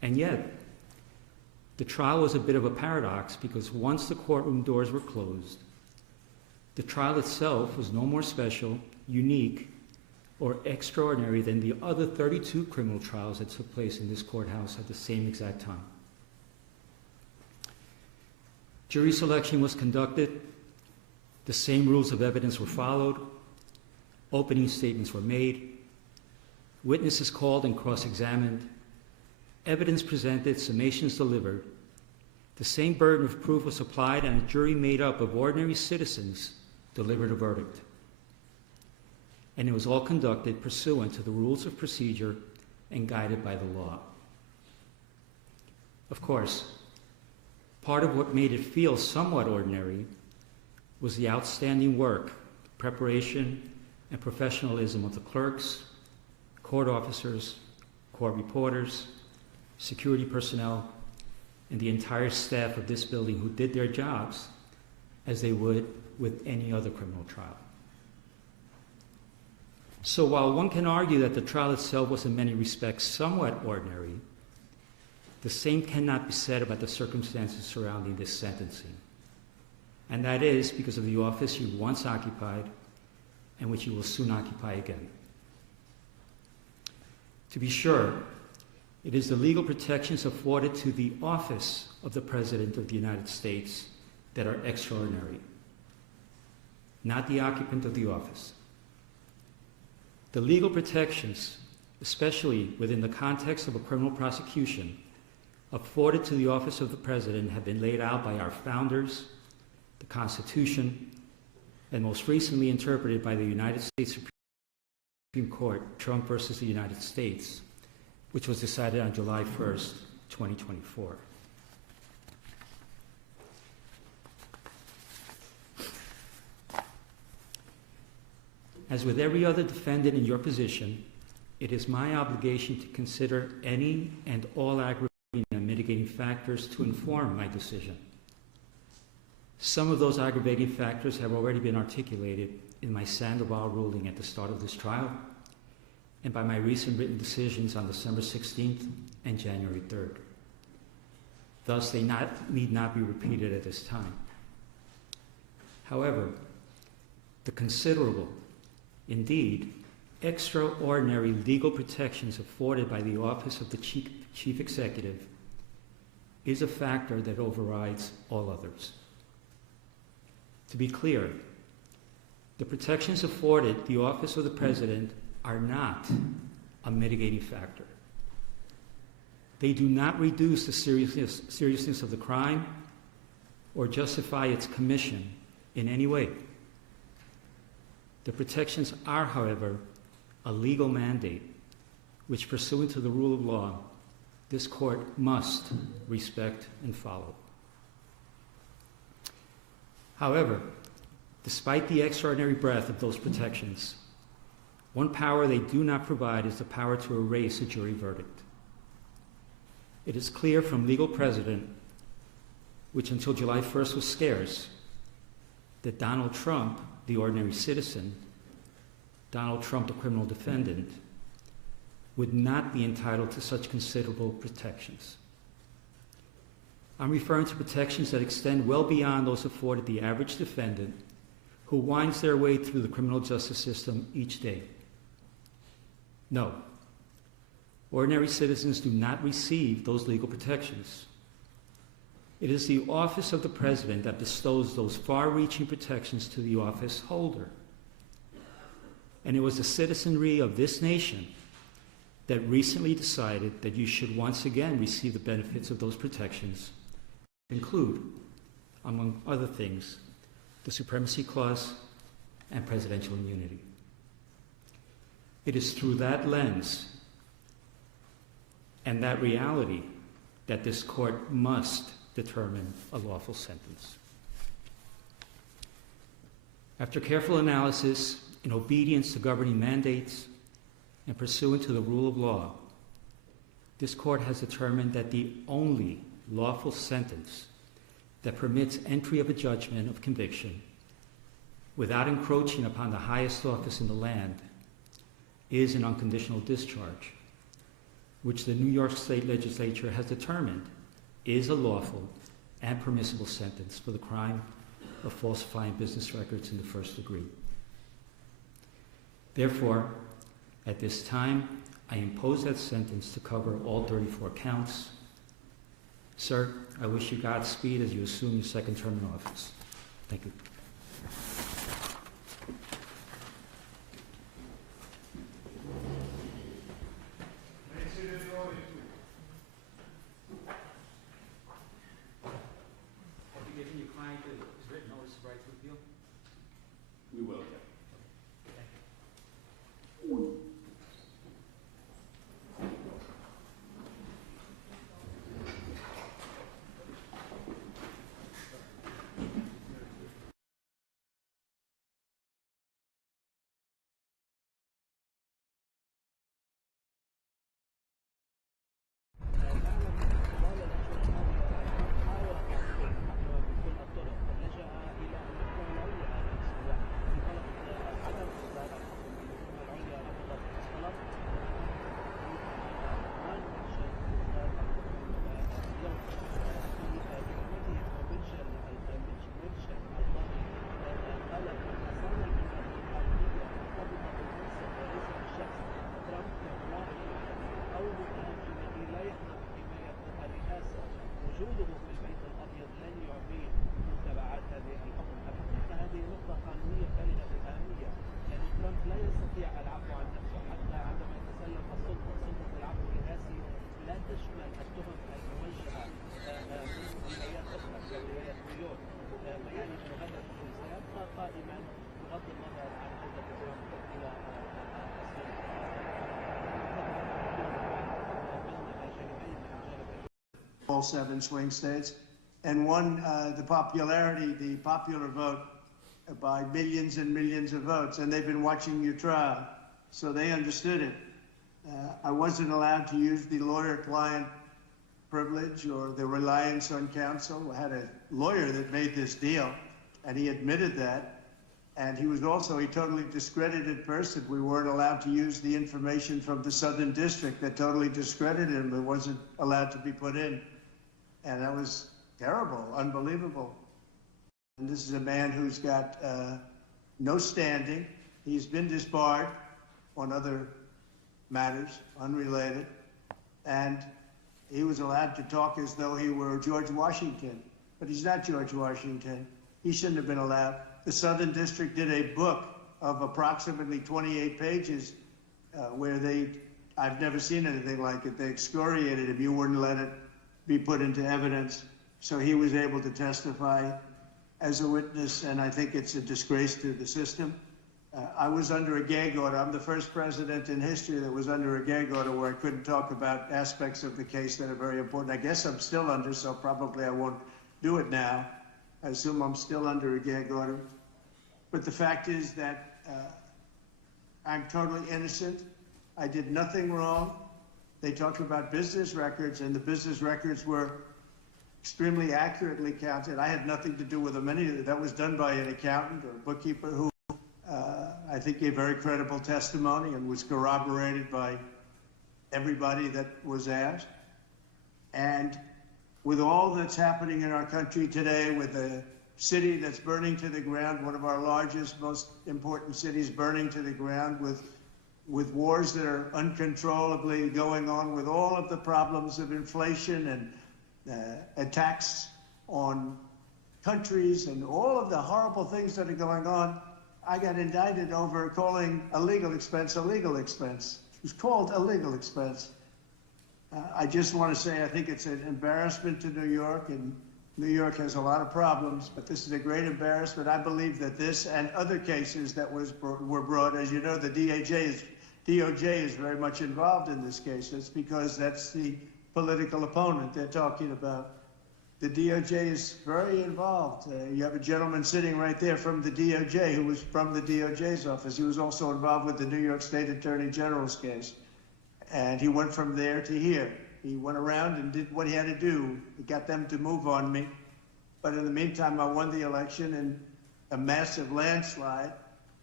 And yet, the trial was a bit of a paradox because once the courtroom doors were closed, the trial itself was no more special, unique, or extraordinary than the other 32 criminal trials that took place in this courthouse at the same exact time. Jury selection was conducted, the same rules of evidence were followed, opening statements were made, witnesses called and cross-examined, evidence presented, summations delivered, the same burden of proof was applied, and a jury made up of ordinary citizens delivered a verdict. And it was all conducted pursuant to the rules of procedure and guided by the law. Of course, part of what made it feel somewhat ordinary was the outstanding work, preparation, and professionalism of the clerks, court officers, court reporters, security personnel, and the entire staff of this building who did their jobs as they would with any other criminal trial. So while one can argue that the trial itself was in many respects somewhat ordinary, the same cannot be said about the circumstances surrounding this sentencing. And that is because of the office you once occupied and which you will soon occupy again. To be sure, it is the legal protections afforded to the office of the President of the United States that are extraordinary, not the occupant of the office. The legal protections, especially within the context of a criminal prosecution, afforded to the office of the President have been laid out by our founders, the Constitution, and most recently interpreted by the United States Supreme Court, Trump versus the United States, which was decided on July 1st, 2024. As with every other defendant in your position, it is my obligation to consider any and all aggravating and mitigating factors to inform my decision. Some of those aggravating factors have already been articulated in my Sandoval ruling at the start of this trial and by my recent written decisions on December 16th and January 3rd. Thus, they need not be repeated at this time. However, the considerable, indeed, extraordinary legal protections afforded by the office of the Chief Executive is a factor that overrides all others. To be clear, the protections afforded the office of the President are not a mitigating factor. They do not reduce the seriousness of the crime or justify its commission in any way. The protections are, however, a legal mandate which, pursuant to the rule of law, this court must respect and follow. However, despite the extraordinary breadth of those protections, one power they do not provide is the power to erase a jury verdict. It is clear from legal precedent, which until July 1st was scarce, that Donald Trump, the ordinary citizen, Donald Trump, the criminal defendant, would not be entitled to such considerable protections. I'm referring to protections that extend well beyond those afforded the average defendant who winds their way through the criminal justice system each day. No, ordinary citizens do not receive those legal protections. It is the office of the President that bestows those far-reaching protections to the office holder. And it was the citizenry of this nation that recently decided that you should once again receive the benefits of those protections, include, among other things, the Supremacy Clause and presidential immunity. It is through that lens and that reality that this court must determine a lawful sentence. After careful analysis, in obedience to governing mandates, and pursuant to the rule of law, this court has determined that the only lawful sentence that permits entry of a judgment of conviction without encroaching upon the highest office in the land is an unconditional discharge, which the New York State Legislature has determined is a lawful and permissible sentence for the crime of falsifying business records in the first degree. Therefore, at this time, I impose that sentence to cover all 34 counts. Sir, I wish you Godspeed as you assume your second term in office. Thank you. Have you given your client his written notice of right to appeal? We will, yeah. وجوده في البيت الابيض لن يعطيه متبعات هذه الحكم. الحقيقه هذه نقطه قانونيه بالغه الاهميه، يعني ترامب لا يستطيع العفو عن نفسه حتى عندما يتسلم السلطه، سلطه العفو الرئاسي لا تشمل التهم الموجهه من ولايات اخرى كولايه نيويورك، ما يعني انه هذا الحكم سيبقى قائما بغض النظر عن عوده ترامب الى all 7 swing states, and won the popular vote by millions and millions of votes. And they've been watching your trial, so they understood it. I wasn't allowed to use the lawyer-client privilege or the reliance on counsel. I had a lawyer that made this deal, and he admitted that. And he was also a totally discredited person. We weren't allowed to use the information from the Southern District that totally discredited him. It wasn't allowed to be put in. And that was terrible, unbelievable. And this is a man who's got no standing. He's been disbarred on other matters, unrelated. And he was allowed to talk as though he were George Washington. But he's not George Washington. He shouldn't have been allowed. The Southern District did a book of approximately 28 pages where I've never seen anything like it. They excoriated him. You wouldn't let it be put into evidence. So he was able to testify as a witness, and I think it's a disgrace to the system. I was under a gag order. I'm the first president in history that was under a gag order where I couldn't talk about aspects of the case that are very important. I guess I'm still under, so probably I won't do it now. I assume I'm still under a gag order. But the fact is that I'm totally innocent. I did nothing wrong. They talked about business records, and the business records were extremely accurately counted. I had nothing to do with them. That was done by an accountant or a bookkeeper who I think gave very credible testimony and was corroborated by everybody that was asked. And with all that's happening in our country today, with a city that's burning to the ground, one of our largest, most important cities burning to the ground, with wars that are uncontrollably going on, with all of the problems of inflation and attacks on countries and all of the horrible things that are going on, I got indicted over calling a legal expense a legal expense. It was called a legal expense. I just want to say I think it's an embarrassment to New York, and New York has a lot of problems, but this is a great embarrassment. I believe that this and other cases that were brought, as you know, the DOJ is very much involved in this case. It's because that's the political opponent they're talking about. The DOJ is very involved. You have a gentleman sitting right there from the DOJ who was from the DOJ's office. He was also involved with the New York State Attorney General's case. And he went from there to here. He went around and did what he had to do. He got them to move on me. But in the meantime, I won the election in a massive landslide.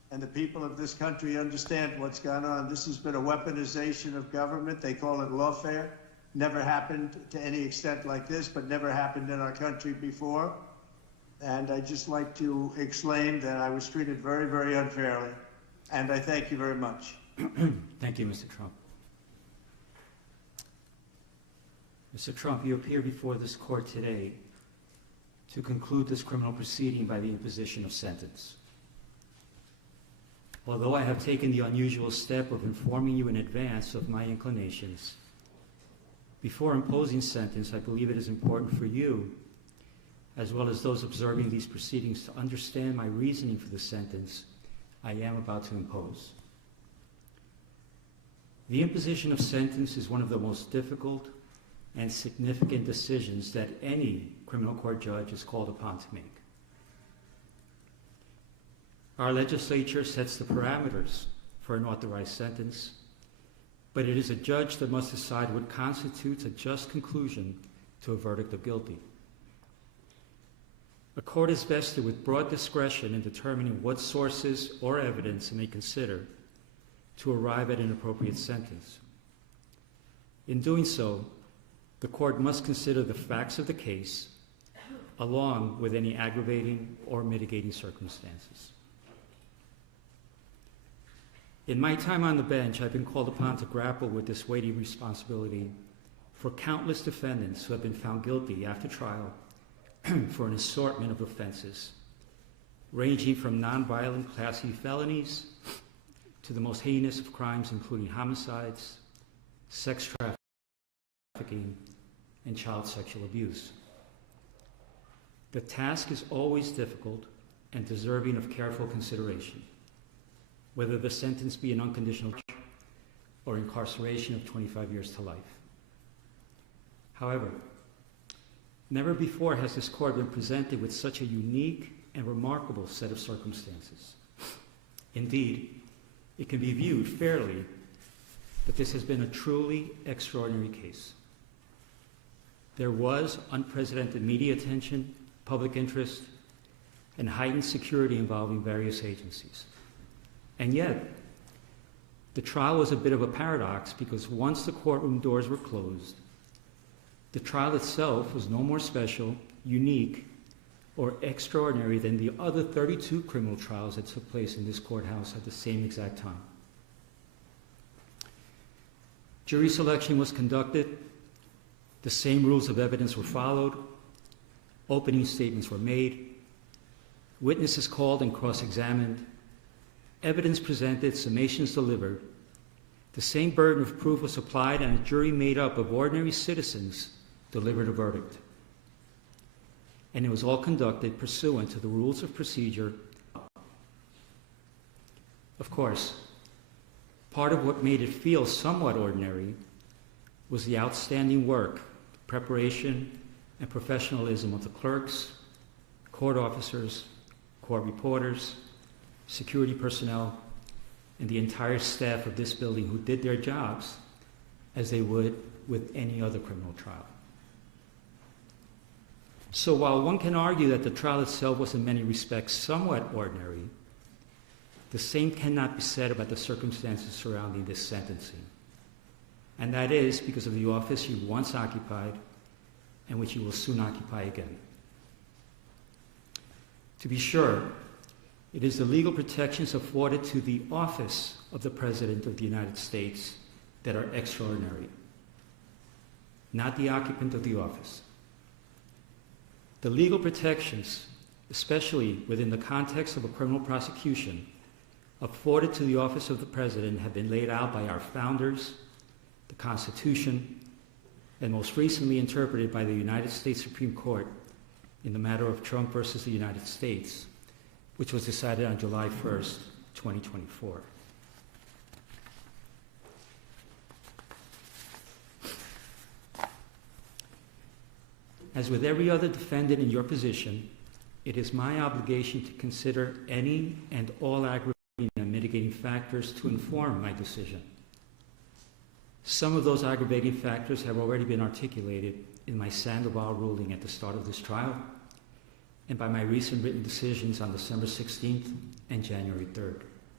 and the people of this country understand what's gone on. This has been a weaponization of government. They call it lawfare. Never happened to any extent like this, but never happened in our country before. And I'd just like to explain that I was treated very, very unfairly. And I thank you very much. Thank you, Mr. Trump. Mr. Trump, you appear before this court today to conclude this criminal proceeding by the imposition of sentence. Although I have taken the unusual step of informing you in advance of my inclinations, before imposing sentence, I believe it is important for you, as well as those observing these proceedings, to understand my reasoning for the sentence I am about to impose. The imposition of sentence is one of the most difficult and significant decisions that any criminal court judge is called upon to make. Our legislature sets the parameters for an authorized sentence, but it is a judge that must decide what constitutes a just conclusion to a verdict of guilty. A court is vested with broad discretion in determining what sources or evidence it may consider to arrive at an appropriate sentence. In doing so, the court must consider the facts of the case along with any aggravating or mitigating circumstances. In my time on the bench, I've been called upon to grapple with this weighty responsibility for countless defendants who have been found guilty after trial for an assortment of offenses, ranging from nonviolent Class E felonies to the most heinous of crimes, including homicides, sex trafficking, and child sexual abuse. The task is always difficult and deserving of careful consideration, whether the sentence be an unconditional or incarceration of 25 years to life. However, never before has this court been presented with such a unique and remarkable set of circumstances. Indeed, it can be viewed fairly that this has been a truly extraordinary case. There was unprecedented media attention, public interest, and heightened security involving various agencies. And yet, the trial was a bit of a paradox because once the courtroom doors were closed, the trial itself was no more special, unique, or extraordinary than the other 32 criminal trials that took place in this courthouse at the same exact time. Jury selection was conducted, the same rules of evidence were followed, opening statements were made, witnesses called and cross-examined, evidence presented, summations delivered, the same burden of proof was applied, and a jury made up of ordinary citizens delivered a verdict. And it was all conducted pursuant to the rules of procedure. Of course, part of what made it feel somewhat ordinary was the outstanding work, preparation, and professionalism of the clerks, court officers, court reporters, security personnel, and the entire staff of this building who did their jobs as they would with any other criminal trial. So while one can argue that the trial itself was in many respects somewhat ordinary, the same cannot be said about the circumstances surrounding this sentencing. And that is because of the office you once occupied and which you will soon occupy again. To be sure, it is the legal protections afforded to the office of the President of the United States that are extraordinary, not the occupant of the office. The legal protections, especially within the context of a criminal prosecution, afforded to the office of the President have been laid out by our founders, the Constitution, and most recently interpreted by the United States Supreme Court in the matter of Trump versus the United States, which was decided on July 1st, 2024. As with every other defendant in your position, it is my obligation to consider any and all aggravating and mitigating factors to inform my decision. Some of those aggravating factors have already been articulated in my Sandoval ruling at the start of this trial and by my recent written decisions on December 16th and January 3rd.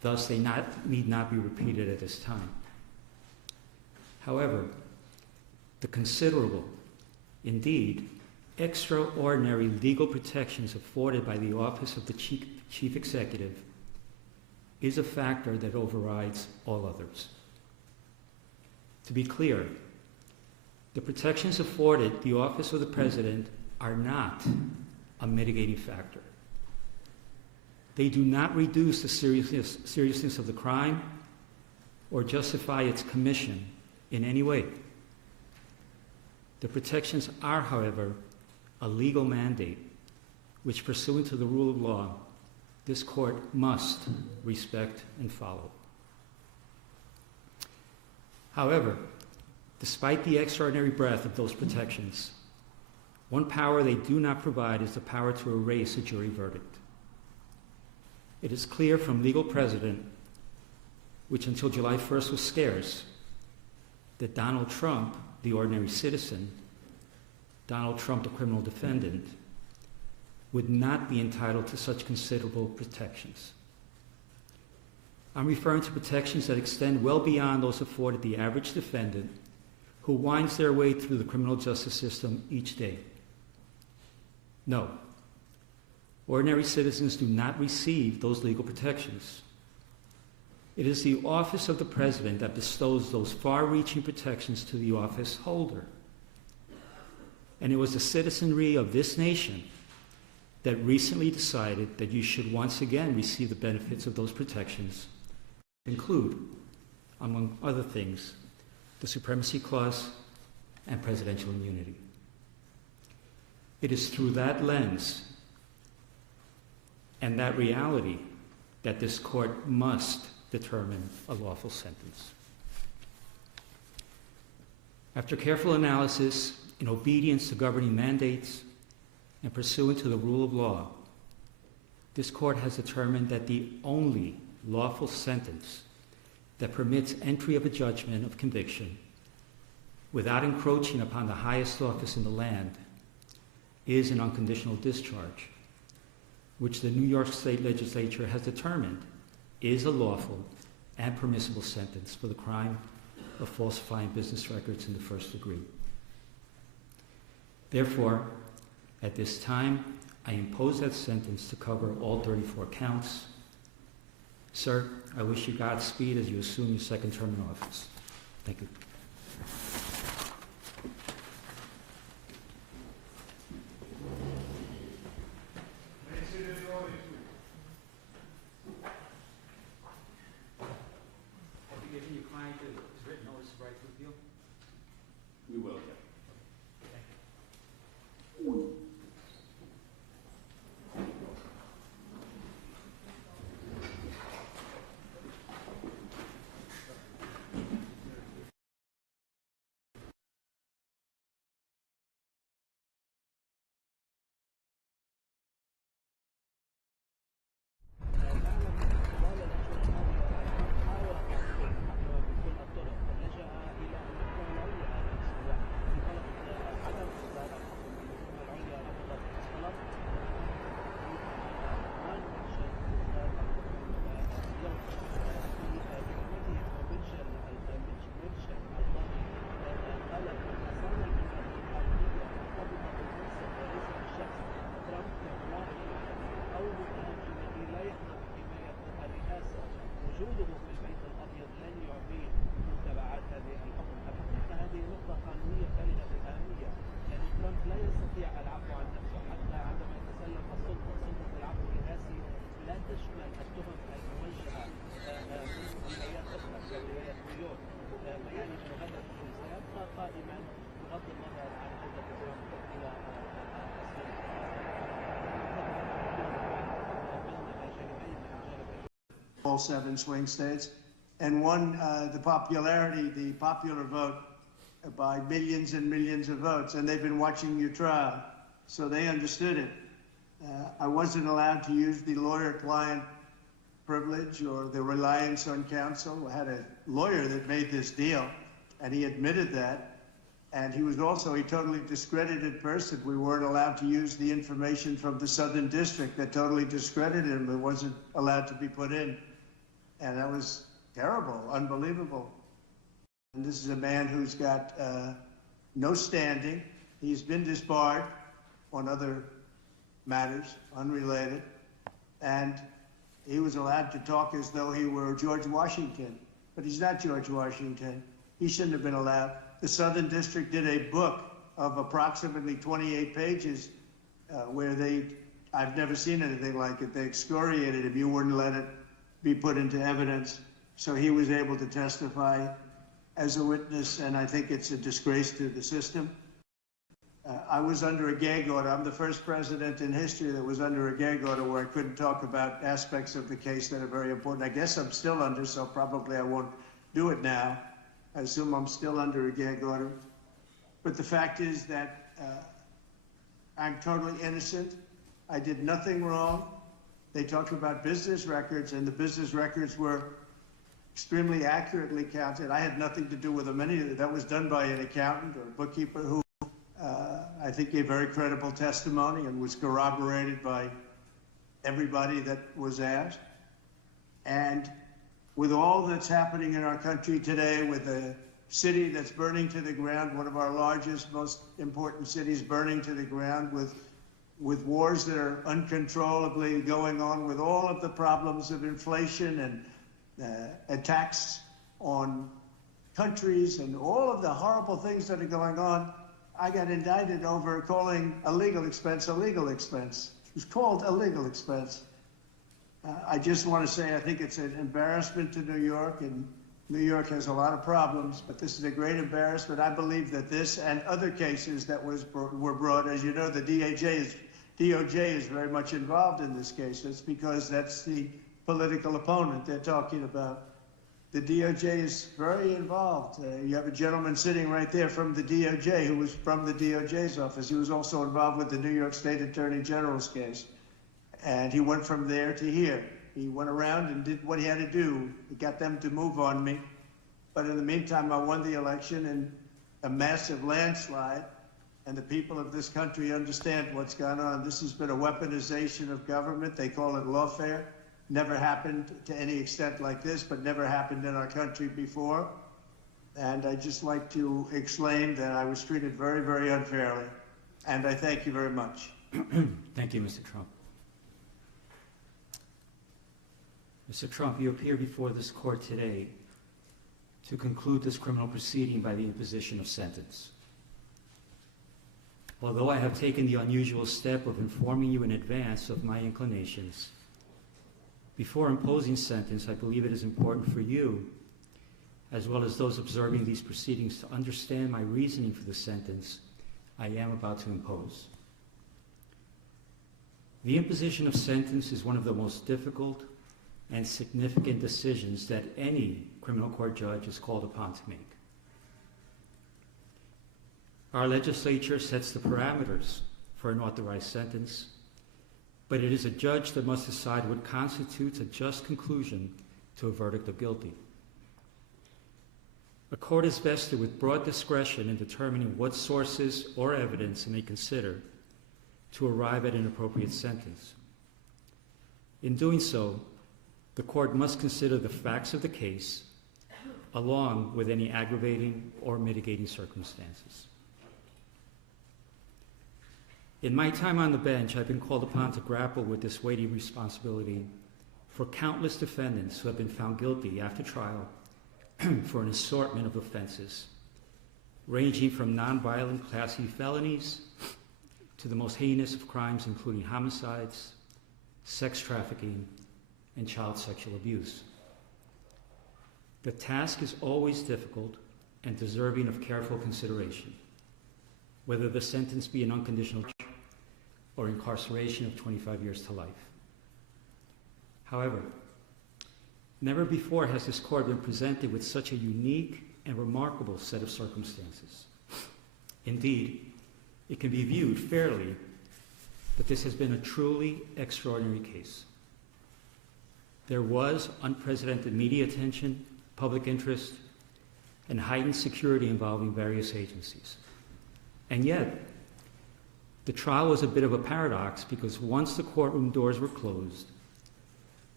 Thus, they need not be repeated at this time. However, the considerable, indeed, extraordinary legal protections afforded by the office of the Chief Executive is a factor that overrides all others. To be clear, the protections afforded the office of the President are not a mitigating factor. They do not reduce the seriousness of the crime or justify its commission in any way. The protections are, however, a legal mandate which, pursuant to the rule of law, this court must respect and follow. However, despite the extraordinary breadth of those protections, one power they do not provide is the power to erase a jury verdict. It is clear from legal precedent, which until July 1st was scarce, that Donald Trump, the ordinary citizen, Donald Trump, the criminal defendant, would not be entitled to such considerable protections. I'm referring to protections that extend well beyond those afforded the average defendant who winds their way through the criminal justice system each day. No, ordinary citizens do not receive those legal protections. It is the office of the President that bestows those far-reaching protections to the office holder. And it was the citizenry of this nation that recently decided that you should once again receive the benefits of those protections, include, among other things, the Supremacy Clause and presidential immunity. It is through that lens and that reality that this court must determine a lawful sentence. After careful analysis, in obedience to governing mandates, and pursuant to the rule of law, this court has determined that the only lawful sentence that permits entry of a judgment of conviction without encroaching upon the highest office in the land is an unconditional discharge, which the New York State Legislature has determined is a lawful and permissible sentence for the crime of falsifying business records in the first degree. Therefore, at this time, I impose that sentence to cover all 34 counts. Sir, I wish you Godspeed as you assume your second term in office. Thank you. Have you given your client a written notice of right to appeal? We will, yeah. All 7 swing states, and won the popular vote by millions and millions of votes, and they've been watching your trial, so they understood it. I wasn't allowed to use the lawyer-client privilege or the reliance on counsel. I had a lawyer that made this deal, and he admitted that, and he was also a totally discredited person. We weren't allowed to use the information from the Southern District that totally discredited him. It wasn't allowed to be put in. And that was terrible, unbelievable. And this is a man who's got no standing. He's been disbarred on other matters, unrelated. And he was allowed to talk as though he were George Washington. But he's not George Washington. He shouldn't have been allowed. The Southern District did a book of approximately 28 pages where I've never seen anything like it. They excoriated him. You wouldn't let it be put into evidence. So he was able to testify as a witness, and I think it's a disgrace to the system. I was under a gag order. I'm the first president in history that was under a gag order where I couldn't talk about aspects of the case that are very important. I guess I'm still under, so probably I won't do it now. I assume I'm still under a gag order. But the fact is that I'm totally innocent. I did nothing wrong. They talked about business records, and the business records were extremely accurately counted. I had nothing to do with them. That was done by an accountant or bookkeeper who I think gave very credible testimony and was corroborated by everybody that was asked. And with all that's happening in our country today, with a city that's burning to the ground, one of our largest, most important cities burning to the ground, with wars that are uncontrollably going on, with all of the problems of inflation and attacks on countries and all of the horrible things that are going on, I got indicted over calling a legal expense a legal expense. It was called a legal expense. I just want to say I think it's an embarrassment to New York, and New York has a lot of problems, but this is a great embarrassment. I believe that this and other cases that were brought, as you know, the DOJ is very much involved in this case. It's because that's the political opponent they're talking about. The DOJ is very involved. You have a gentleman sitting right there from the DOJ who was from the DOJ's office. He was also involved with the New York State Attorney General's case. And he went from there to here. He went around and did what he had to do. He got them to move on me. But in the meantime, I won the election in a massive landslide. And the people of this country understand what's gone on. This has been a weaponization of government. They call it lawfare. Never happened to any extent like this, but never happened in our country before. And I'd just like to explain that I was treated very, very unfairly. And I thank you very much. Thank you, Mr. Trump. Mr. Trump, you appear before this court today to conclude this criminal proceeding by the imposition of sentence. Although I have taken the unusual step of informing you in advance of my inclinations, before imposing sentence, I believe it is important for you, as well as those observing these proceedings, to understand my reasoning for the sentence I am about to impose. The imposition of sentence is one of the most difficult and significant decisions that any criminal court judge is called upon to make. Our legislature sets the parameters for an authorized sentence, but it is a judge that must decide what constitutes a just conclusion to a verdict of guilty. A court is vested with broad discretion in determining what sources or evidence it may consider to arrive at an appropriate sentence. In doing so, the court must consider the facts of the case along with any aggravating or mitigating circumstances. In my time on the bench, I've been called upon to grapple with this weighty responsibility for countless defendants who have been found guilty after trial for an assortment of offenses, ranging from nonviolent Class E felonies to the most heinous of crimes, including homicides, sex trafficking, and child sexual abuse. The task is always difficult and deserving of careful consideration, whether the sentence be an unconditional or incarceration of 25 years to life. However, never before has this court been presented with such a unique and remarkable set of circumstances. Indeed, it can be viewed fairly that this has been a truly extraordinary case. There was unprecedented media attention, public interest, and heightened security involving various agencies. And yet, the trial was a bit of a paradox because once the courtroom doors were closed,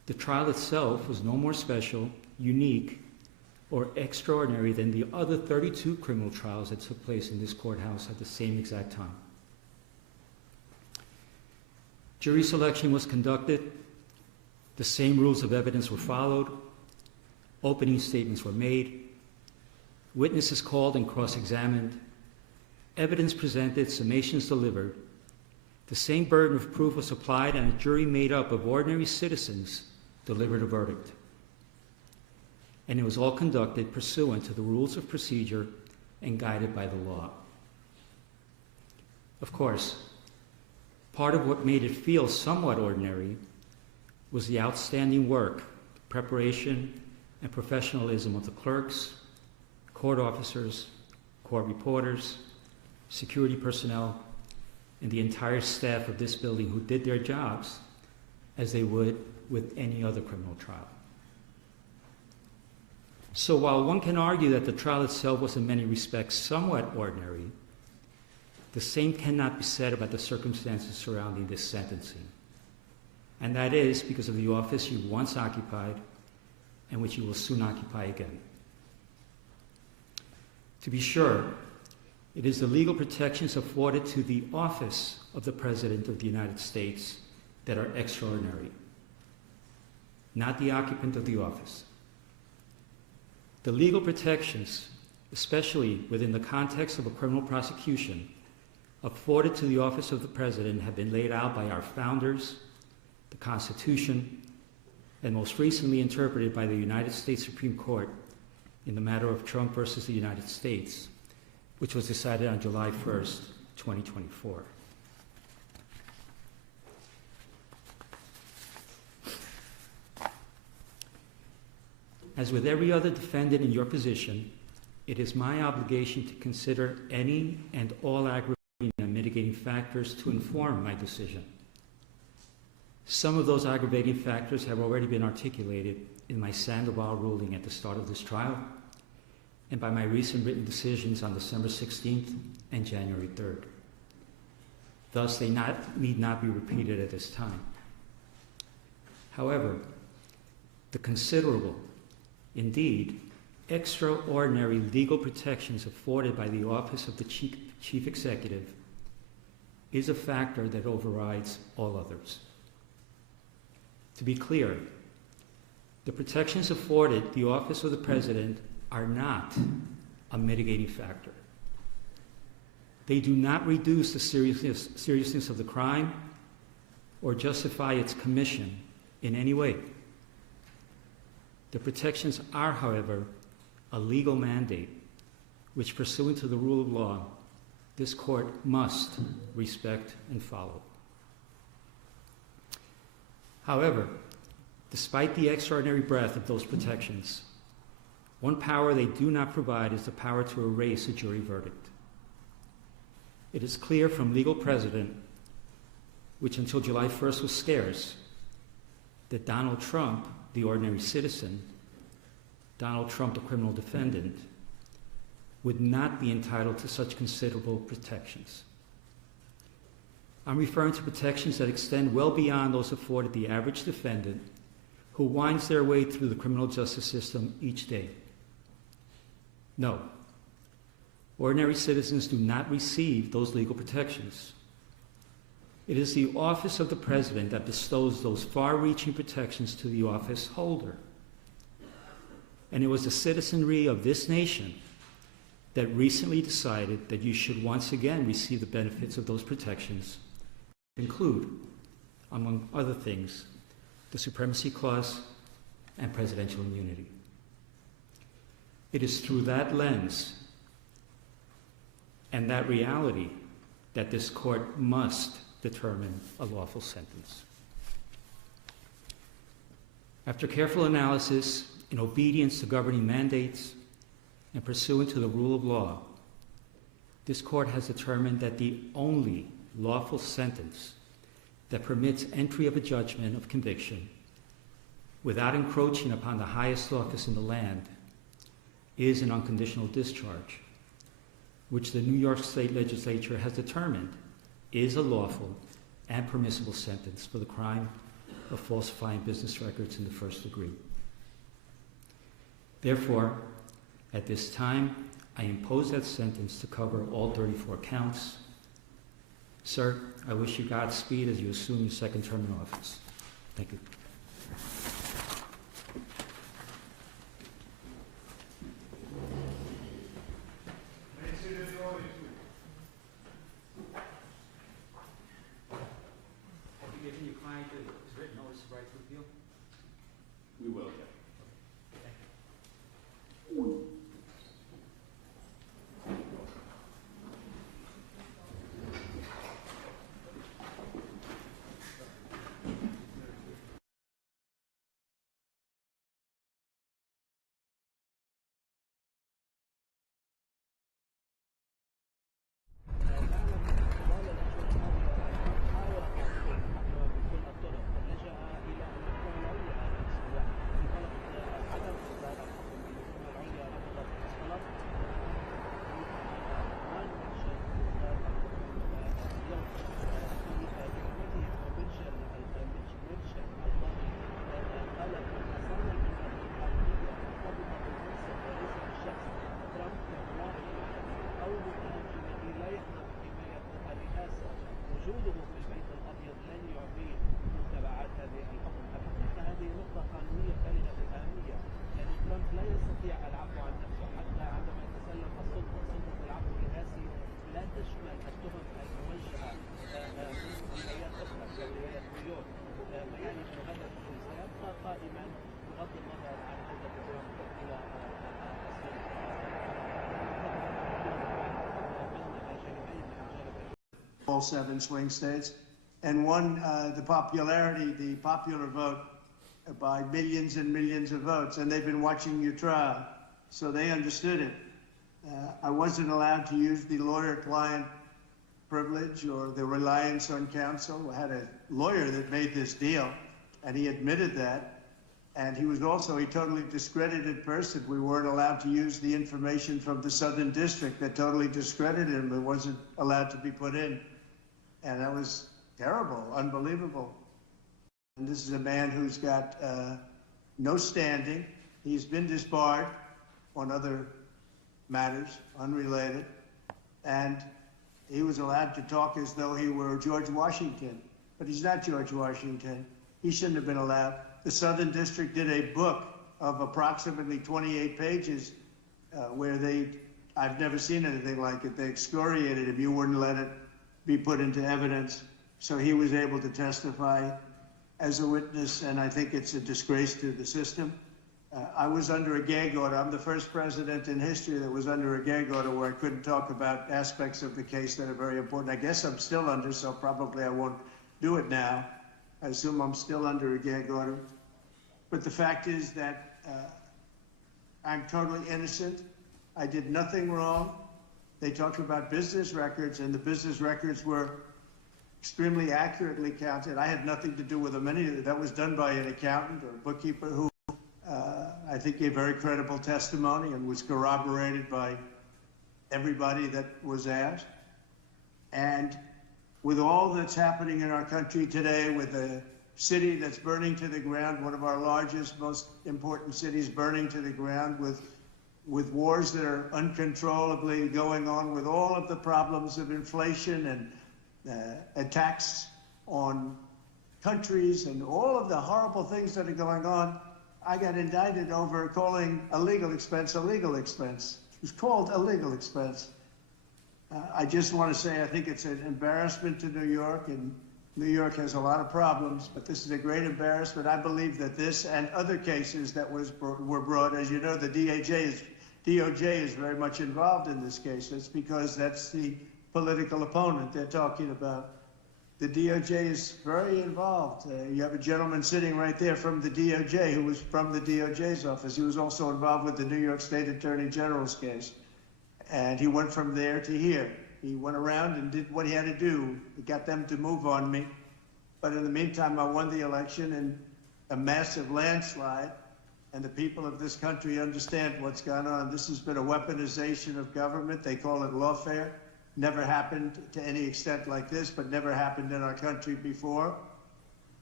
The trial itself was no more special, unique, or extraordinary than the other 32 criminal trials that took place in this courthouse at the same exact time. Jury selection was conducted, the same rules of evidence were followed, opening statements were made, witnesses called and cross-examined, evidence presented, summations delivered, the same burden of proof was applied, and a jury made up of ordinary citizens delivered a verdict. And it was all conducted pursuant to the rules of procedure and guided by the law. Of course, part of what made it feel somewhat ordinary was the outstanding work, preparation, and professionalism of the clerks, court officers, court reporters, security personnel, and the entire staff of this building who did their jobs as they would with any other criminal trial. So while one can argue that the trial itself was in many respects somewhat ordinary, the same cannot be said about the circumstances surrounding this sentencing. And that is because of the office you once occupied and which you will soon occupy again. To be sure, it is the legal protections afforded to the office of the President of the United States that are extraordinary, not the occupant of the office. The legal protections, especially within the context of a criminal prosecution, afforded to the office of the President have been laid out by our founders, the Constitution, and most recently interpreted by the United States Supreme Court in the matter of Trump versus the United States, which was decided on July 1st, 2024. As with every other defendant in your position, it is my obligation to consider any and all aggravating and mitigating factors to inform my decision. Some of those aggravating factors have already been articulated in my Sandoval ruling at the start of this trial and by my recent written decisions on December 16th and January 3rd. Thus, they need not be repeated at this time. However, the considerable, indeed, extraordinary legal protections afforded by the office of the Chief Executive is a factor that overrides all others. To be clear, the protections afforded the office of the President are not a mitigating factor. They do not reduce the seriousness of the crime or justify its commission in any way. The protections are, however, a legal mandate which, pursuant to the rule of law, this court must respect and follow. However, despite the extraordinary breadth of those protections, one power they do not provide is the power to erase a jury verdict. It is clear from legal precedent, which until July 1st was scarce, that Donald Trump, the ordinary citizen, Donald Trump, the criminal defendant, would not be entitled to such considerable protections. I'm referring to protections that extend well beyond those afforded the average defendant who winds their way through the criminal justice system each day. No, ordinary citizens do not receive those legal protections. It is the office of the President that bestows those far-reaching protections to the office holder. And it was the citizenry of this nation that recently decided that you should once again receive the benefits of those protections, include, among other things, the Supremacy Clause and presidential immunity. It is through that lens and that reality that this court must determine a lawful sentence. After careful analysis, in obedience to governing mandates, and pursuant to the rule of law, this court has determined that the only lawful sentence that permits entry of a judgment of conviction without encroaching upon the highest office in the land is an unconditional discharge, which the New York State Legislature has determined is a lawful and permissible sentence for the crime of falsifying business records in the first degree. Therefore, at this time, I impose that sentence to cover all 34 counts. Sir, I wish you Godspeed as you assume your second term in office. Thank you. We will, Judge. All 7 swing states, and won the popular vote by millions and millions of votes, and they've been watching your trial, so they understood it. I wasn't allowed to use the lawyer-client privilege or the reliance on counsel. I had a lawyer that made this deal, and he admitted that, and he was also a totally discredited person. We weren't allowed to use the information from the Southern District that totally discredited him. It wasn't allowed to be put in. And that was terrible, unbelievable. And this is a man who's got no standing. He's been disbarred on other matters, unrelated. And he was allowed to talk as though he were George Washington. But he's not George Washington. He shouldn't have been allowed. The Southern District did a book of approximately 28 pages where I've never seen anything like it. They excoriated him. You wouldn't let it be put into evidence. So he was able to testify as a witness, and I think it's a disgrace to the system. I was under a gag order. I'm the first president in history that was under a gag order where I couldn't talk about aspects of the case that are very important. I guess I'm still under, so probably I won't do it now. I assume I'm still under a gag order. But the fact is that I'm totally innocent. I did nothing wrong. They talked about business records, and the business records were extremely accurately counted. I had nothing to do with them. That was done by an accountant or a bookkeeper who I think gave very credible testimony and was corroborated by everybody that was asked. And with all that's happening in our country today, with a city that's burning to the ground, one of our largest, most important cities burning to the ground, with wars that are uncontrollably going on, with all of the problems of inflation and attacks on countries and all of the horrible things that are going on, I got indicted over calling a legal expense a legal expense. It was called a legal expense. I just want to say I think it's an embarrassment to New York, and New York has a lot of problems, but this is a great embarrassment. I believe that this and other cases that were brought, as you know, the DOJ is very much involved in this case. It's because that's the political opponent they're talking about. The DOJ is very involved. You have a gentleman sitting right there from the DOJ who was from the DOJ's office. He was also involved with the New York State Attorney General's case. And he went from there to here. He went around and did what he had to do. He got them to move on me. But in the meantime, I won the election in a massive landslide. And the people of this country understand what's gone on. This has been a weaponization of government. They call it lawfare. Never happened to any extent like this, but never happened in our country before.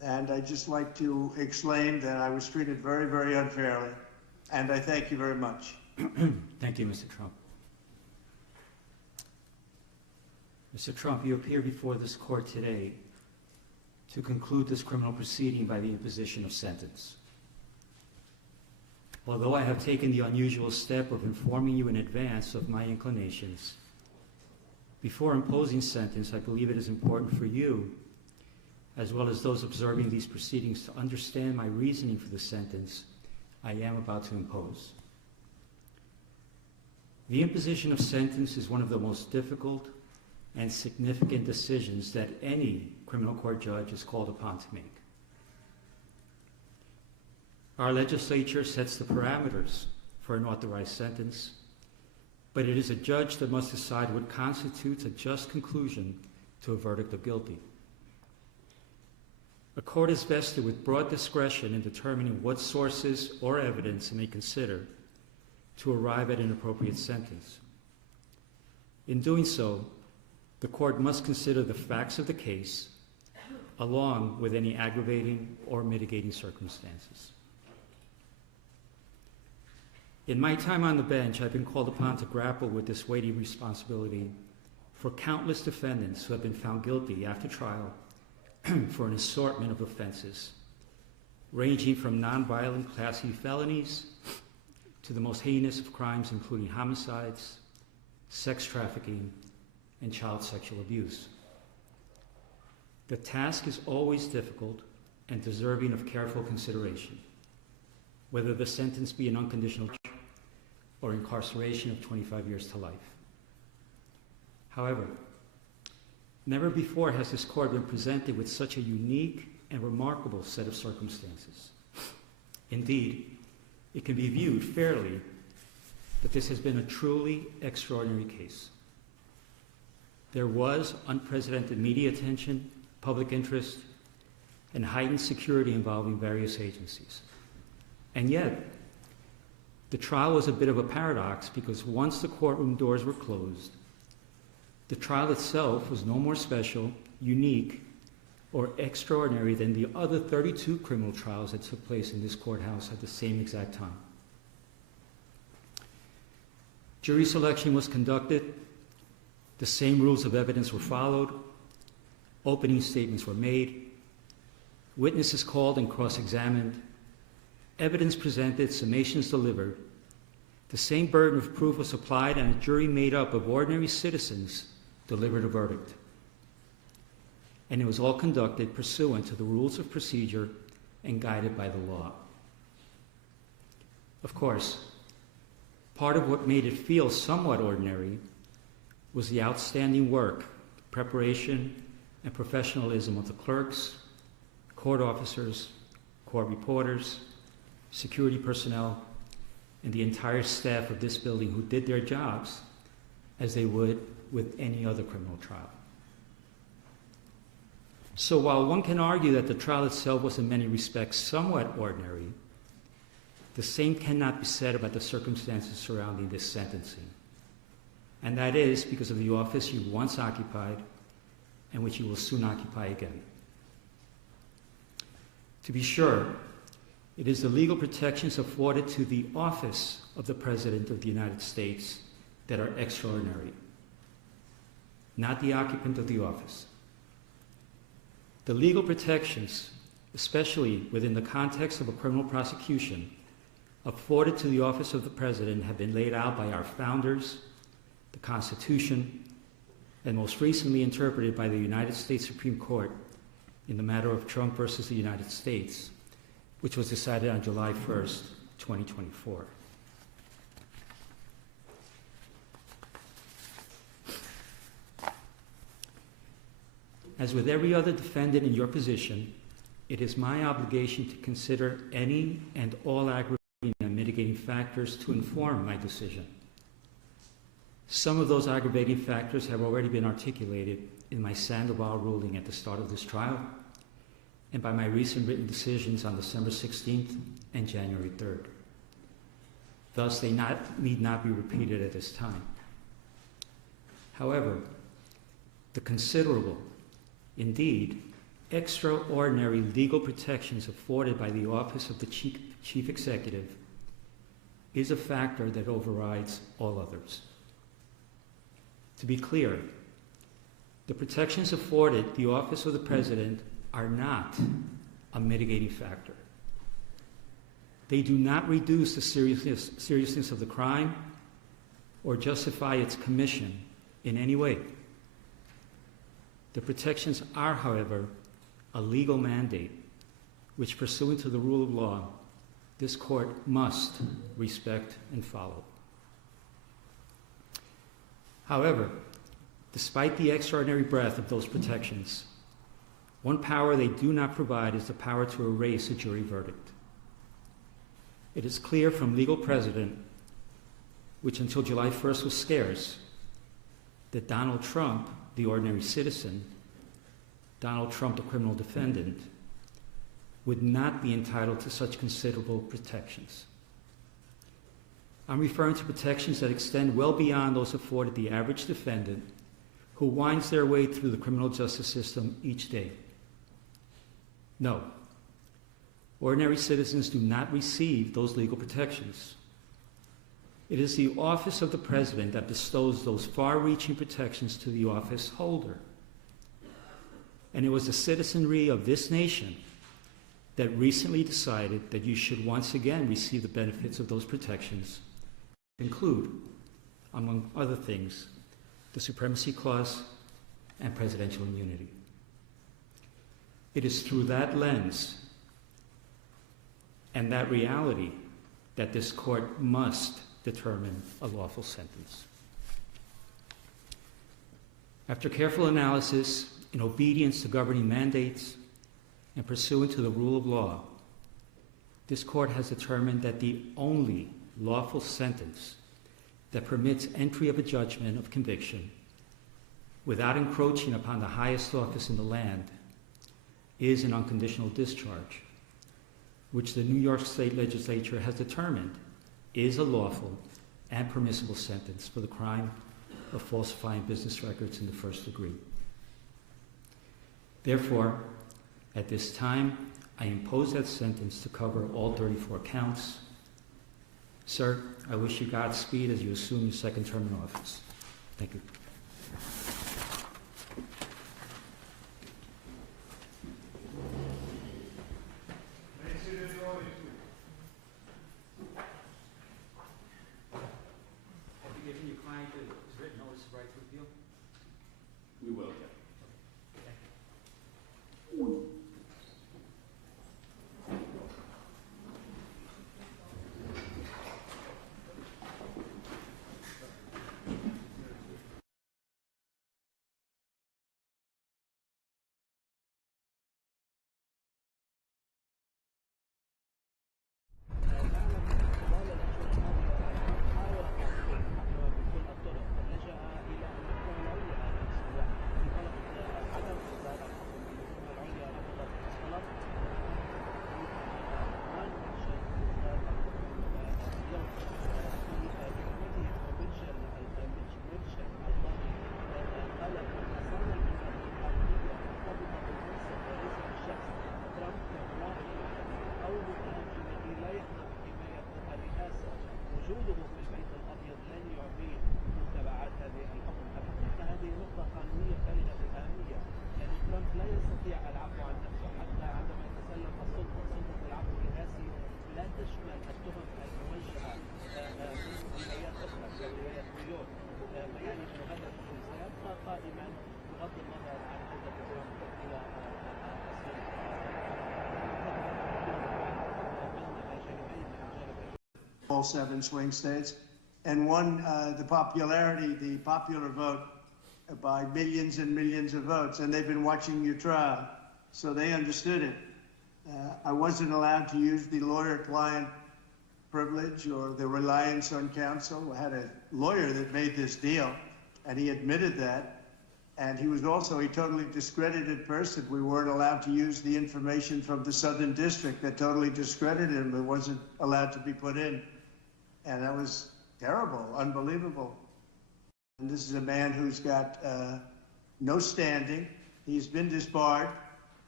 And I'd just like to explain that I was treated very, very unfairly. And I thank you very much. Thank you, Mr. Trump. Mr. Trump, you appear before this court today to conclude this criminal proceeding by the imposition of sentence. Although I have taken the unusual step of informing you in advance of my inclinations, before imposing sentence, I believe it is important for you, as well as those observing these proceedings, to understand my reasoning for the sentence I am about to impose. The imposition of sentence is one of the most difficult and significant decisions that any criminal court judge is called upon to make. Our legislature sets the parameters for an authorized sentence, but it is a judge that must decide what constitutes a just conclusion to a verdict of guilty. A court is vested with broad discretion in determining what sources or evidence it may consider to arrive at an appropriate sentence. In doing so, the court must consider the facts of the case along with any aggravating or mitigating circumstances. In my time on the bench, I've been called upon to grapple with this weighty responsibility for countless defendants who have been found guilty after trial for an assortment of offenses, ranging from nonviolent Class E felonies to the most heinous of crimes, including homicides, sex trafficking, and child sexual abuse. The task is always difficult and deserving of careful consideration, whether the sentence be an unconditional or incarceration of 25 years to life. However, never before has this court been presented with such a unique and remarkable set of circumstances. Indeed, it can be viewed fairly that this has been a truly extraordinary case. There was unprecedented media attention, public interest, and heightened security involving various agencies. And yet, the trial was a bit of a paradox because once the courtroom doors were closed, the trial itself was no more special, unique, or extraordinary than the other 32 criminal trials that took place in this courthouse at the same exact time. Jury selection was conducted, the same rules of evidence were followed, opening statements were made, witnesses called and cross-examined, evidence presented, summations delivered, the same burden of proof was applied, and a jury made up of ordinary citizens delivered a verdict. And it was all conducted pursuant to the rules of procedure and guided by the law. Of course, part of what made it feel somewhat ordinary was the outstanding work, preparation, and professionalism of the clerks, court officers, court reporters, security personnel, and the entire staff of this building who did their jobs as they would with any other criminal trial. So while one can argue that the trial itself was in many respects somewhat ordinary, the same cannot be said about the circumstances surrounding this sentencing. And that is because of the office you once occupied and which you will soon occupy again. To be sure, it is the legal protections afforded to the office of the President of the United States that are extraordinary, not the occupant of the office. The legal protections, especially within the context of a criminal prosecution, afforded to the office of the President have been laid out by our founders, the Constitution, and most recently interpreted by the United States Supreme Court in the matter of Trump versus the United States, which was decided on July 1st, 2024. As with every other defendant in your position, it is my obligation to consider any and all aggravating and mitigating factors to inform my decision. Some of those aggravating factors have already been articulated in my Sandoval ruling at the start of this trial and by my recent written decisions on December 16th and January 3rd. Thus, they need not be repeated at this time. However, the considerable, indeed extraordinary legal protections afforded by the office of the chief executive is a factor that overrides all others. To be clear, the protections afforded the office of the president are not a mitigating factor. They do not reduce the seriousness of the crime or justify its commission in any way. The protections are, however, a legal mandate which, pursuant to the rule of law, this court must respect and follow. However, despite the extraordinary breadth of those protections, one power they do not provide is the power to erase a jury verdict. It is clear from legal precedent, which until July 1st was scarce, that Donald Trump, the ordinary citizen, Donald Trump, the criminal defendant, would not be entitled to such considerable protections. I'm referring to protections that extend well beyond those afforded the average defendant who winds their way through the criminal justice system each day. No, ordinary citizens do not receive those legal protections. It is the office of the president that bestows those far-reaching protections to the office holder. And it was the citizenry of this nation that recently decided that you should once again receive the benefits of those protections, include, among other things, the Supremacy Clause and presidential immunity. It is through that lens and that reality that this court must determine a lawful sentence. After careful analysis, in obedience to governing mandates, and pursuant to the rule of law, this court has determined that the only lawful sentence that permits entry of a judgment of conviction without encroaching upon the highest office in the land is an unconditional discharge, which the New York State Legislature has determined is a lawful and permissible sentence for the crime of falsifying business records in the first degree. Therefore, at this time, I impose that sentence to cover all 34 counts. Sir, I wish you Godspeed as you assume your second term in office. Thank you. Have you given your client his written notice of right to appeal? We will, yeah. All 7 swing states, and won the popular vote by millions and millions of votes, and they've been watching your trial, so they understood it. I wasn't allowed to use the lawyer-client privilege or the reliance on counsel. I had a lawyer that made this deal, and he admitted that. And he was also a totally discredited person. We weren't allowed to use the information from the Southern District that totally discredited him. It wasn't allowed to be put in. And that was terrible, unbelievable. And this is a man who's got no standing. He's been disbarred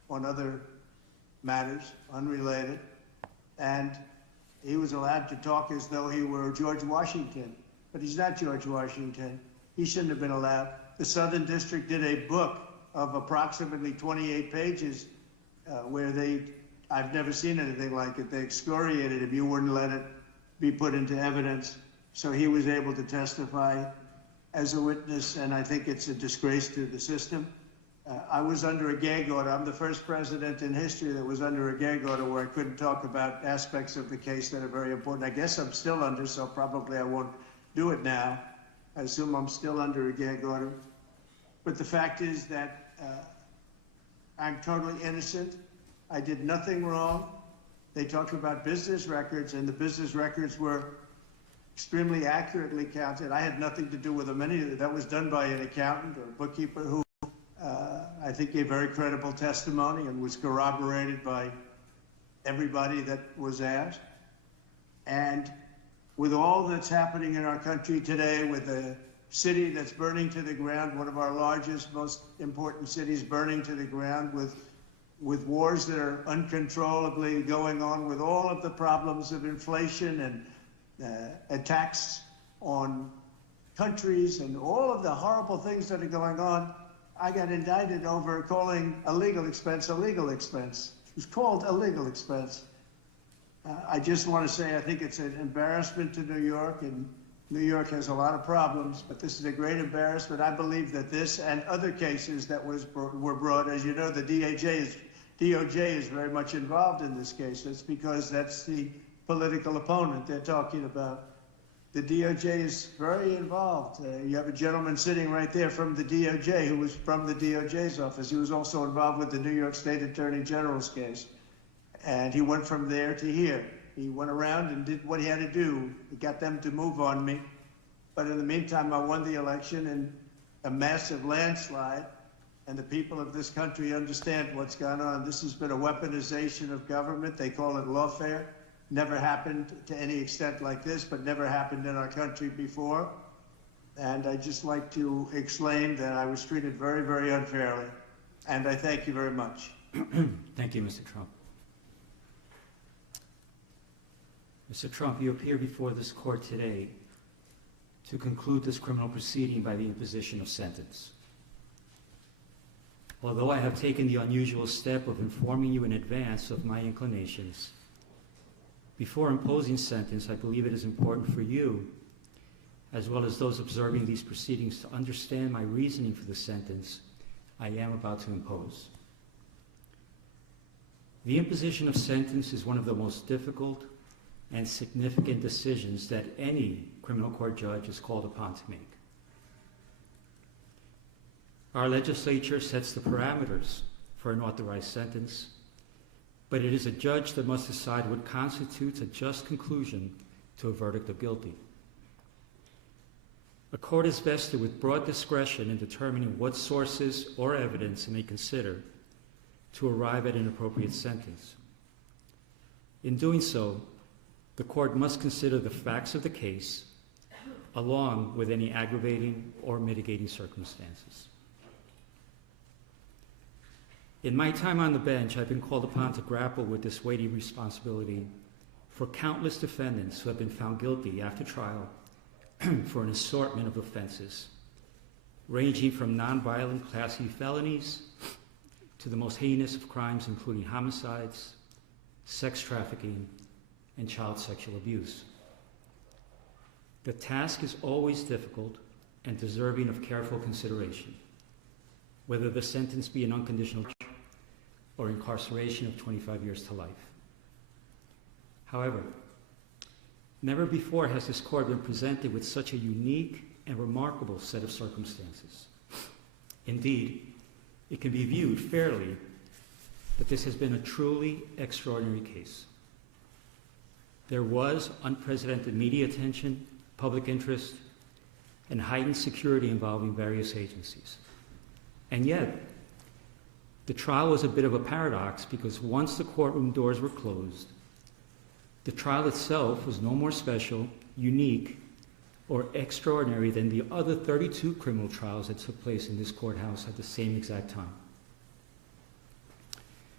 on other matters, unrelated, and he was allowed to talk as though he were George Washington, but he's not George Washington. He shouldn't have been allowed. The Southern District did a book of approximately 28 pages where I've never seen anything like it. They excoriated him. You wouldn't let it be put into evidence. So he was able to testify as a witness, and I think it's a disgrace to the system. I was under a gag order. I'm the first president in history that was under a gag order where I couldn't talk about aspects of the case that are very important. I guess I'm still under, so probably I won't do it now. I assume I'm still under a gag order. But the fact is that I'm totally innocent. I did nothing wrong. They talked about business records, and the business records were extremely accurately counted. I had nothing to do with them. That was done by an accountant or a bookkeeper who I think gave very credible testimony and was corroborated by everybody that was asked. And with all that's happening in our country today, with the city that's burning to the ground, one of our largest, most important cities burning to the ground, with wars that are uncontrollably going on, with all of the problems of inflation and attacks on countries and all of the horrible things that are going on, I got indicted over calling a legal expense a legal expense. It was called a legal expense. I just want to say I think it's an embarrassment to New York, and New York has a lot of problems, but this is a great embarrassment. I believe that this and other cases that were brought, as you know, the DOJ is very much involved in this case. It's because that's the political opponent they're talking about. The DOJ is very involved. You have a gentleman sitting right there from the DOJ who was from the DOJ's office. He was also involved with the New York State Attorney General's case. And he went from there to here. He went around and did what he had to do. He got them to move on me. But in the meantime, I won the election in a massive landslide. And the people of this country understand what's gone on. This has been a weaponization of government. They call it lawfare. Never happened to any extent like this, but never happened in our country before. And I'd just like to explain that I was treated very, very unfairly. And I thank you very much. Thank you, Mr. Trump. Mr. Trump, you appear before this court today to conclude this criminal proceeding by the imposition of sentence. Although I have taken the unusual step of informing you in advance of my inclinations, before imposing sentence, I believe it is important for you, as well as those observing these proceedings, to understand my reasoning for the sentence I am about to impose. The imposition of sentence is one of the most difficult and significant decisions that any criminal court judge is called upon to make. Our legislature sets the parameters for an authorized sentence, but it is a judge that must decide what constitutes a just conclusion to a verdict of guilty. A court is vested with broad discretion in determining what sources or evidence it may consider to arrive at an appropriate sentence. In doing so, the court must consider the facts of the case along with any aggravating or mitigating circumstances. In my time on the bench, I've been called upon to grapple with this weighty responsibility for countless defendants who have been found guilty after trial for an assortment of offenses, ranging from nonviolent Class E felonies to the most heinous of crimes, including homicides, sex trafficking, and child sexual abuse. The task is always difficult and deserving of careful consideration, whether the sentence be an unconditional or incarceration of 25 years to life. However, never before has this court been presented with such a unique and remarkable set of circumstances. Indeed, it can be viewed fairly that this has been a truly extraordinary case. There was unprecedented media attention, public interest, and heightened security involving various agencies. And yet, the trial was a bit of a paradox because once the courtroom doors were closed, the trial itself was no more special, unique, or extraordinary than the other 32 criminal trials that took place in this courthouse at the same exact time.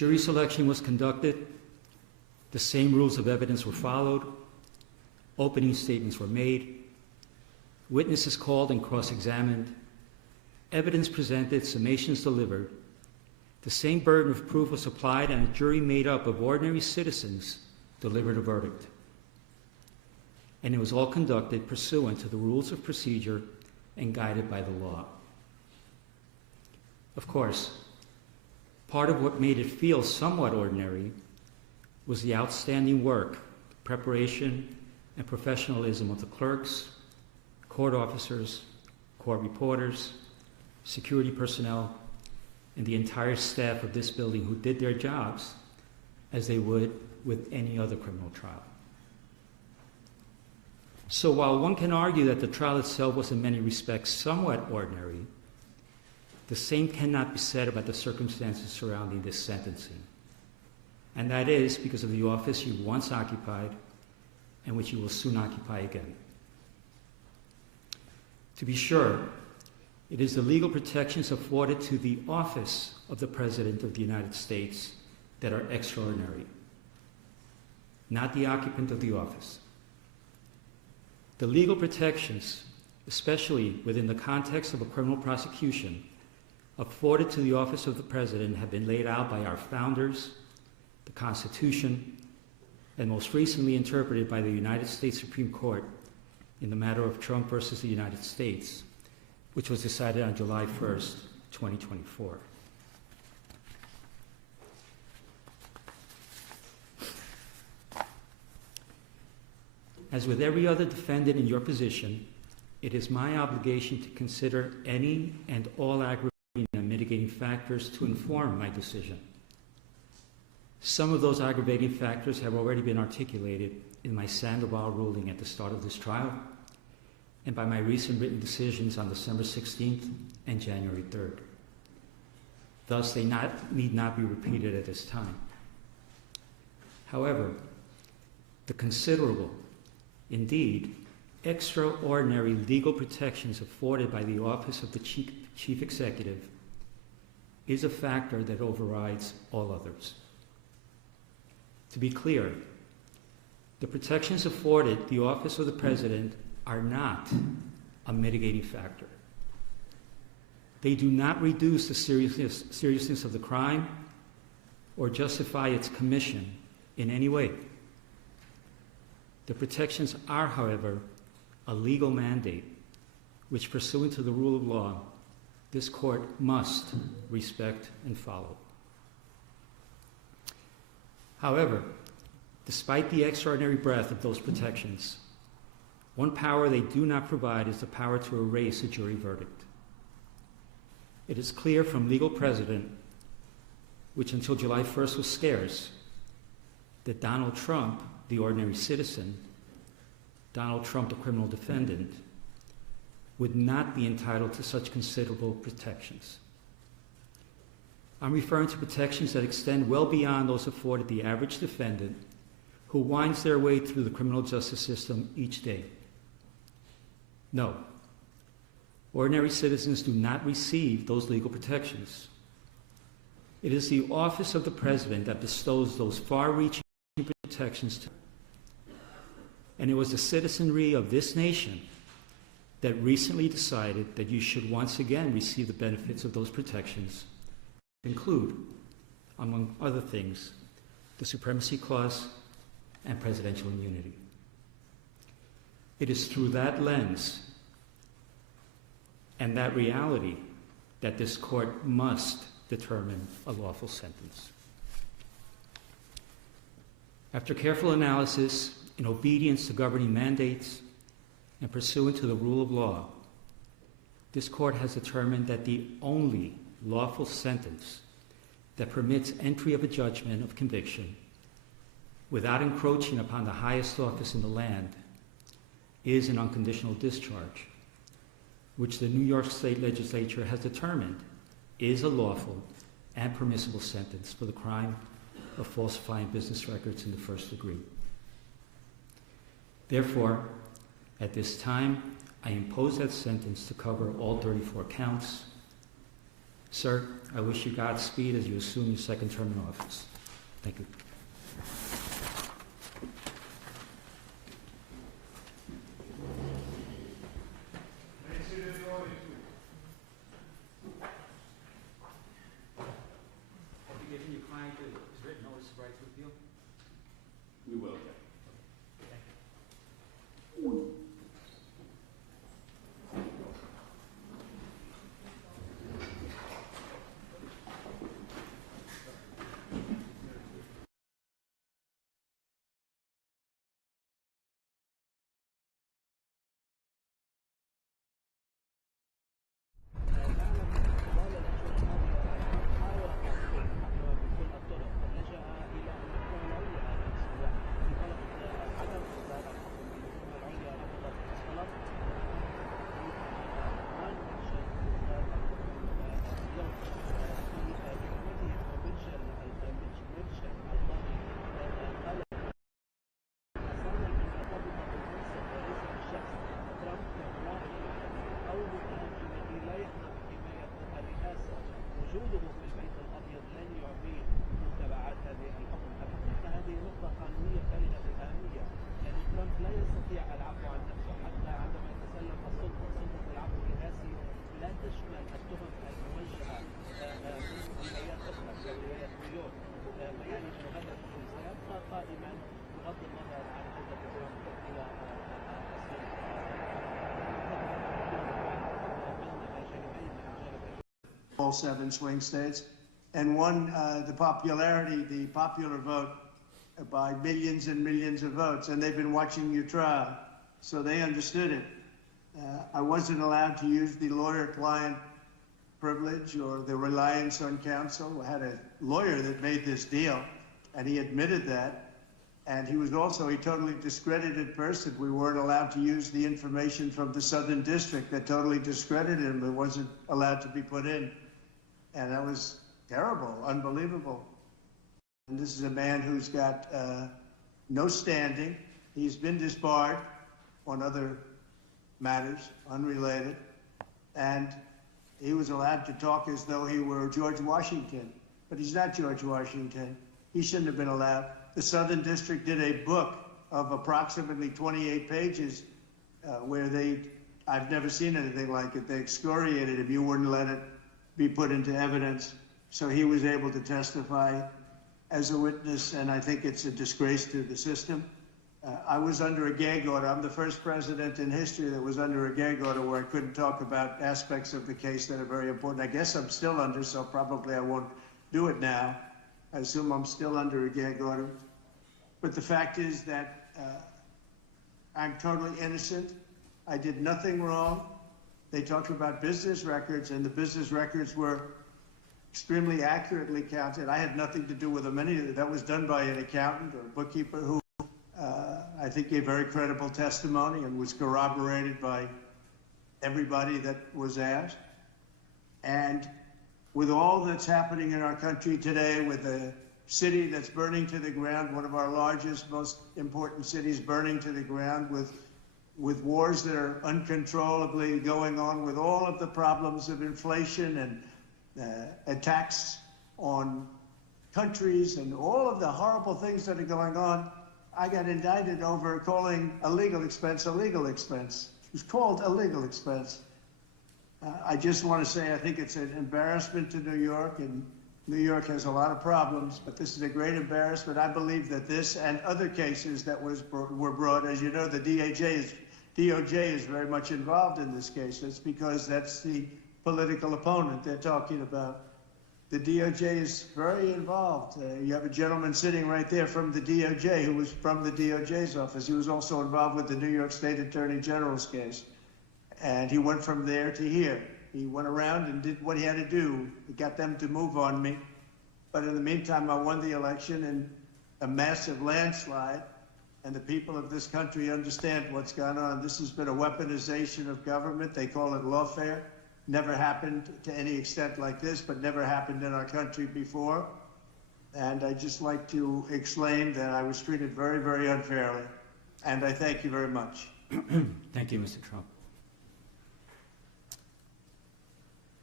Jury selection was conducted, the same rules of evidence were followed, opening statements were made, witnesses called and cross-examined, evidence presented, summations delivered, the same burden of proof was applied, and a jury made up of ordinary citizens delivered a verdict. And it was all conducted pursuant to the rules of procedure and guided by the law. Of course, part of what made it feel somewhat ordinary was the outstanding work, preparation, and professionalism of the clerks, court officers, court reporters, security personnel, and the entire staff of this building who did their jobs as they would with any other criminal trial. So while one can argue that the trial itself was in many respects somewhat ordinary, the same cannot be said about the circumstances surrounding this sentencing. And that is because of the office you once occupied and which you will soon occupy again. To be sure, it is the legal protections afforded to the office of the President of the United States that are extraordinary, not the occupant of the office. The legal protections, especially within the context of a criminal prosecution, afforded to the office of the President have been laid out by our founders, the Constitution, and most recently interpreted by the United States Supreme Court in the matter of Trump versus the United States, which was decided on July 1st, 2024. As with every other defendant in your position, it is my obligation to consider any and all aggravating and mitigating factors to inform my decision. Some of those aggravating factors have already been articulated in my Sandoval ruling at the start of this trial and by my recent written decisions on December 16th and January 3rd. Thus, they need not be repeated at this time. However, the considerable, indeed, extraordinary legal protections afforded by the office of the Chief Executive is a factor that overrides all others. To be clear, the protections afforded the office of the President are not a mitigating factor. They do not reduce the seriousness of the crime or justify its commission in any way. The protections are, however, a legal mandate which, pursuant to the rule of law, this court must respect and follow. However, despite the extraordinary breadth of those protections, one power they do not provide is the power to erase a jury verdict. It is clear from legal precedent, which until July 1st was scarce, that Donald Trump, the ordinary citizen, Donald Trump, the criminal defendant, would not be entitled to such considerable protections. I'm referring to protections that extend well beyond those afforded the average defendant who winds their way through the criminal justice system each day. No, ordinary citizens do not receive those legal protections. It is the office of the President that bestows those far-reaching protections to. And it was the citizenry of this nation that recently decided that you should once again receive the benefits of those protections, include, among other things, the Supremacy Clause and presidential immunity. It is through that lens and that reality that this court must determine a lawful sentence. After careful analysis, in obedience to governing mandates, and pursuant to the rule of law, this court has determined that the only lawful sentence that permits entry of a judgment of conviction without encroaching upon the highest office in the land is an unconditional discharge, which the New York State Legislature has determined is a lawful and permissible sentence for the crime of falsifying business records in the first degree. Therefore, at this time, I impose that sentence to cover all 34 counts Sir, I wish you Godspeed as you assume your second term in office. Thank you. Have you given your client his written notice of right to appeal? We will. All 7 swing states, and won the popular vote by millions and millions of votes. And they've been watching your trial, so they understood it. I wasn't allowed to use the lawyer-client privilege or the reliance on counsel. I had a lawyer that made this deal, and he admitted that. And he was also a totally discredited person. We weren't allowed to use the information from the Southern District that totally discredited him. It wasn't allowed to be put in. And that was terrible, unbelievable. And this is a man who's got no standing. He's been disbarred on other matters, unrelated. And he was allowed to talk as though he were George Washington. But he's not George Washington. He shouldn't have been allowed. The Southern District did a book of approximately 28 pages where I've never seen anything like it. They excoriated him. You wouldn't let it be put into evidence. So he was able to testify as a witness, and I think it's a disgrace to the system. I was under a gag order. I'm the first president in history that was under a gag order where I couldn't talk about aspects of the case that are very important. I guess I'm still under, so probably I won't do it now. I assume I'm still under a gag order. But the fact is that I'm totally innocent. I did nothing wrong. They talked about business records, and the business records were extremely accurately counted. I had nothing to do with them. That was done by an accountant or a bookkeeper who I think gave very credible testimony and was corroborated by everybody that was asked. And with all that's happening in our country today, with the city that's burning to the ground, one of our largest, most important cities burning to the ground, with wars that are uncontrollably going on, with all of the problems of inflation and attacks on countries and all of the horrible things that are going on, I got indicted over calling a legal expense a legal expense. It was called a legal expense. I just want to say I think it's an embarrassment to New York, and New York has a lot of problems, but this is a great embarrassment. I believe that this and other cases that were brought, as you know, the DOJ is very much involved in this case. It's because that's the political opponent they're talking about. The DOJ is very involved. You have a gentleman sitting right there from the DOJ who was from the DOJ's office. He was also involved with the New York State Attorney General's case. And he went from there to here. He went around and did what he had to do. He got them to move on me. But in the meantime, I won the election in a massive landslide. And the people of this country understand what's gone on. This has been a weaponization of government. They call it lawfare. Never happened to any extent like this, but never happened in our country before. And I'd just like to explain that I was treated very, very unfairly. And I thank you very much. Thank you, Mr. Trump.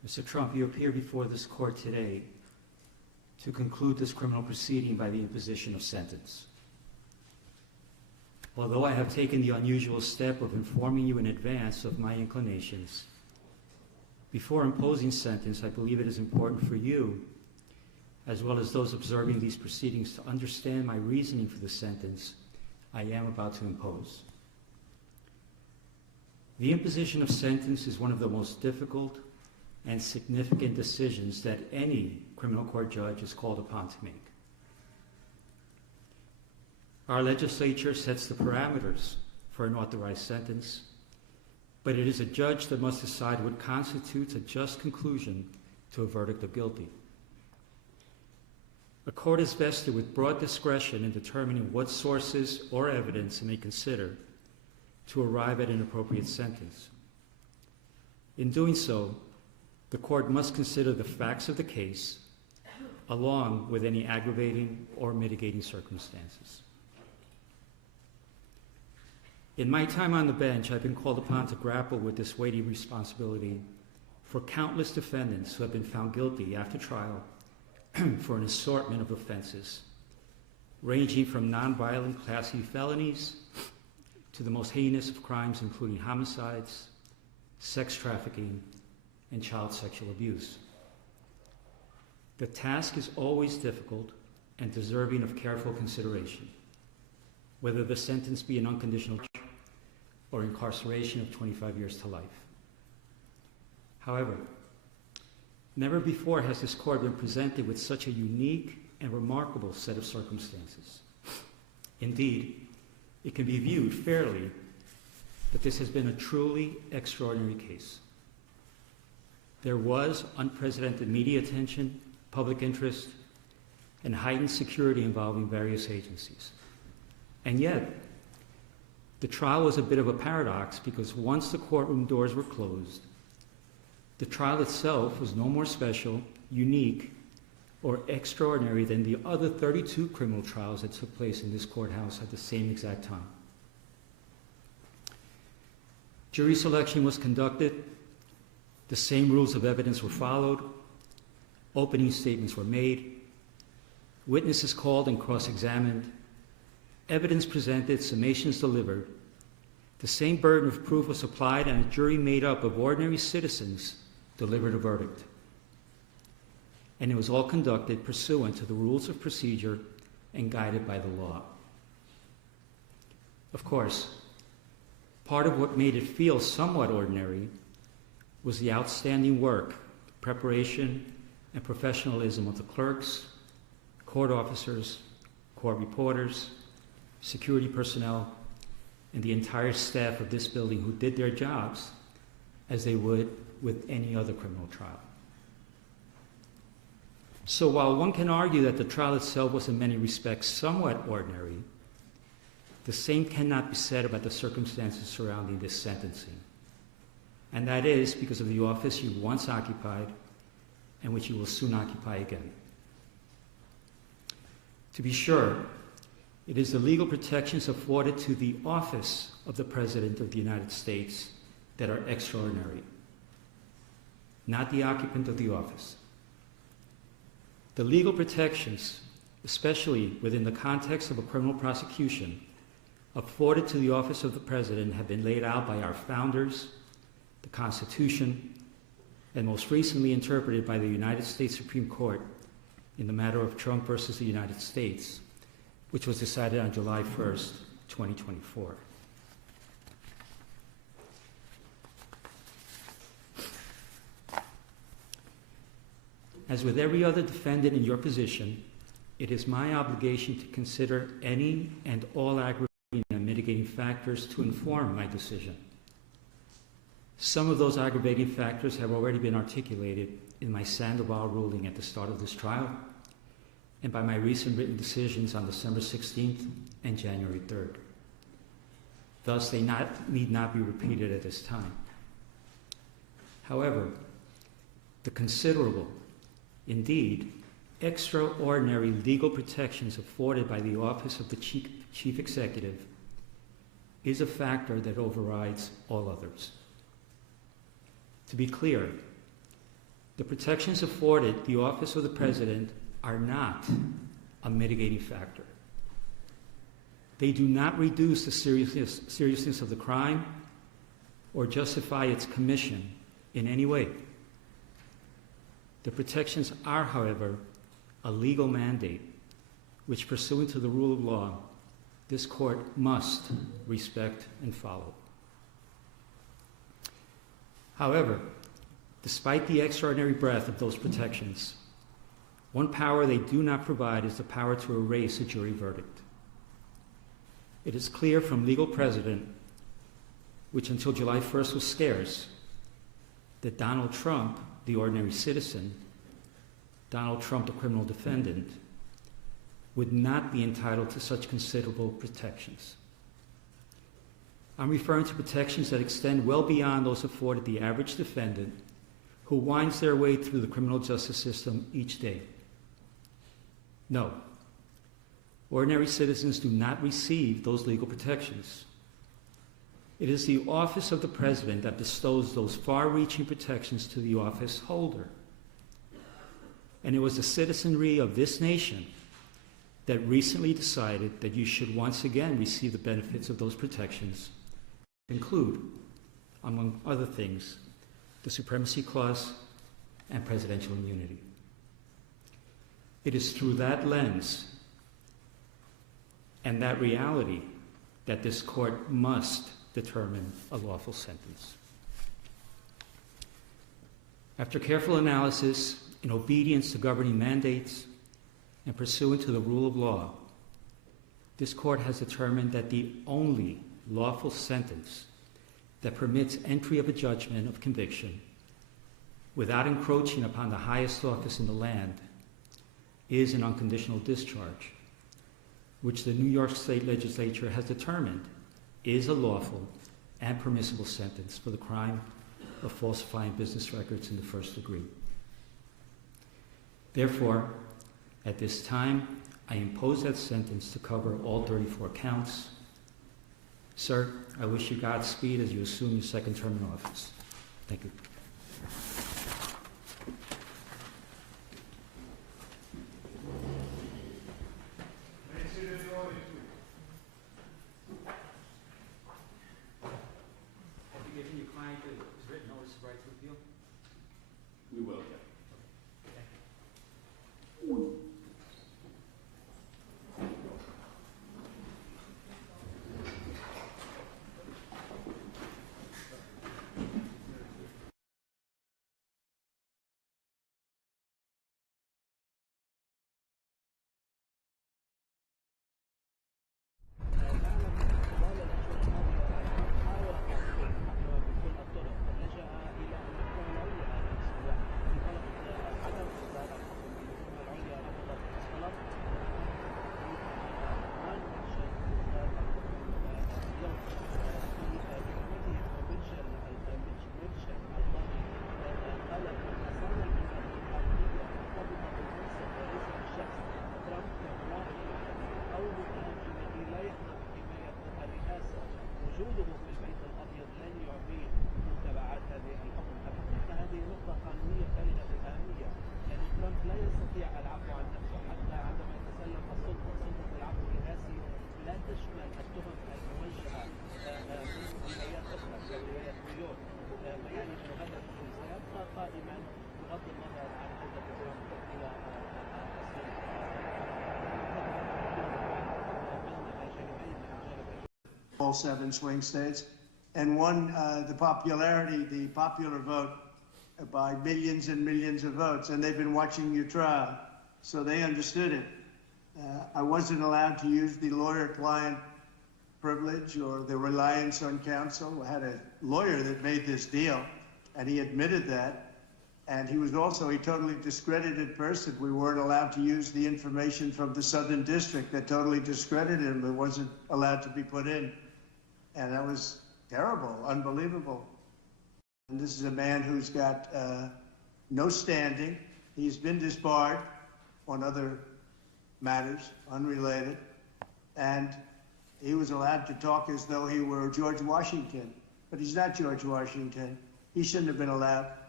Mr. Trump, you appear before this court today to conclude this criminal proceeding by the imposition of sentence. Although I have taken the unusual step of informing you in advance of my inclinations, before imposing sentence, I believe it is important for you, as well as those observing these proceedings, to understand my reasoning for the sentence I am about to impose. The imposition of sentence is one of the most difficult and significant decisions that any criminal court judge is called upon to make. Our legislature sets the parameters for an authorized sentence, but it is a judge that must decide what constitutes a just conclusion to a verdict of guilty. A court is vested with broad discretion in determining what sources or evidence it may consider to arrive at an appropriate sentence. In doing so, the court must consider the facts of the case along with any aggravating or mitigating circumstances. In my time on the bench, I've been called upon to grapple with this weighty responsibility for countless defendants who have been found guilty after trial for an assortment of offenses, ranging from nonviolent Class E felonies to the most heinous of crimes, including homicides, sex trafficking, and child sexual abuse. The task is always difficult and deserving of careful consideration, whether the sentence be an unconditional or incarceration of 25 years to life. However, never before has this court been presented with such a unique and remarkable set of circumstances. Indeed, it can be viewed fairly that this has been a truly extraordinary case. There was unprecedented media attention, public interest, and heightened security involving various agencies. And yet, the trial was a bit of a paradox because once the courtroom doors were closed, the trial itself was no more special, unique, or extraordinary than the other 32 criminal trials that took place in this courthouse at the same exact time. Jury selection was conducted, the same rules of evidence were followed, opening statements were made, witnesses called and cross-examined, evidence presented, summations delivered, the same burden of proof was applied, and a jury made up of ordinary citizens delivered a verdict. And it was all conducted pursuant to the rules of procedure and guided by the law. Of course, part of what made it feel somewhat ordinary was the outstanding work, preparation, and professionalism of the clerks, court officers, court reporters, security personnel, and the entire staff of this building who did their jobs as they would with any other criminal trial. So while one can argue that the trial itself was in many respects somewhat ordinary, the same cannot be said about the circumstances surrounding this sentencing. And that is because of the office you once occupied and which you will soon occupy again. To be sure, it is the legal protections afforded to the office of the President of the United States that are extraordinary, not the occupant of the office. The legal protections, especially within the context of a criminal prosecution, afforded to the office of the President have been laid out by our founders, the Constitution, and most recently interpreted by the United States Supreme Court in the matter of Trump versus the United States, which was decided on July 1st, 2024. As with every other defendant in your position, it is my obligation to consider any and all aggravating and mitigating factors to inform my decision. Some of those aggravating factors have already been articulated in my Sandoval ruling at the start of this trial and by my recent written decisions on December 16th and January 3rd. Thus, they need not be repeated at this time. However, the considerable, indeed, extraordinary legal protections afforded by the office of the Chief Executive is a factor that overrides all others. To be clear, The protections afforded the office of the president are not a mitigating factor. They do not reduce the seriousness of the crime or justify its commission in any way. The protections are, however, a legal mandate which, pursuant to the rule of law, this court must respect and follow. However, despite the extraordinary breadth of those protections, one power they do not provide is the power to erase a jury verdict. It is clear from legal precedent, which until July 1st was scarce, that Donald Trump, the ordinary citizen, Donald Trump, the criminal defendant, would not be entitled to such considerable protections. I'm referring to protections that extend well beyond those afforded the average defendant who winds their way through the criminal justice system each day. No, ordinary citizens do not receive those legal protections. It is the office of the president that bestows those far-reaching protections to the office holder. And it was the citizenry of this nation that recently decided that you should once again receive the benefits of those protections, include, among other things, the Supremacy Clause and presidential immunity. It is through that lens and that reality that this court must determine a lawful sentence. After careful analysis, in obedience to governing mandates, and pursuant to the rule of law, this court has determined that the only lawful sentence that permits entry of a judgment of conviction without encroaching upon the highest office in the land is an unconditional discharge, which the New York State Legislature has determined is a lawful and permissible sentence for the crime of falsifying business records in the first degree. Therefore, at this time, I impose that sentence to cover all 34 counts. Sir, I wish you Godspeed as you assume your second term in office. Thank you. Have you given your client his written notice of right to appeal? We will, yeah. All 7 swing states, and won the popular vote by millions and millions of votes, and they've been watching your trial, so they understood it. I wasn't allowed to use the lawyer-client privilege or the reliance on counsel. I had a lawyer that made this deal, and he admitted that. And he was also a totally discredited person. We weren't allowed to use the information from the Southern District that totally discredited him. It wasn't allowed to be put in. And that was terrible, unbelievable. And this is a man who's got no standing. He's been disbarred on other matters, unrelated. And he was allowed to talk as though he were George Washington. But he's not George Washington. He shouldn't have been allowed.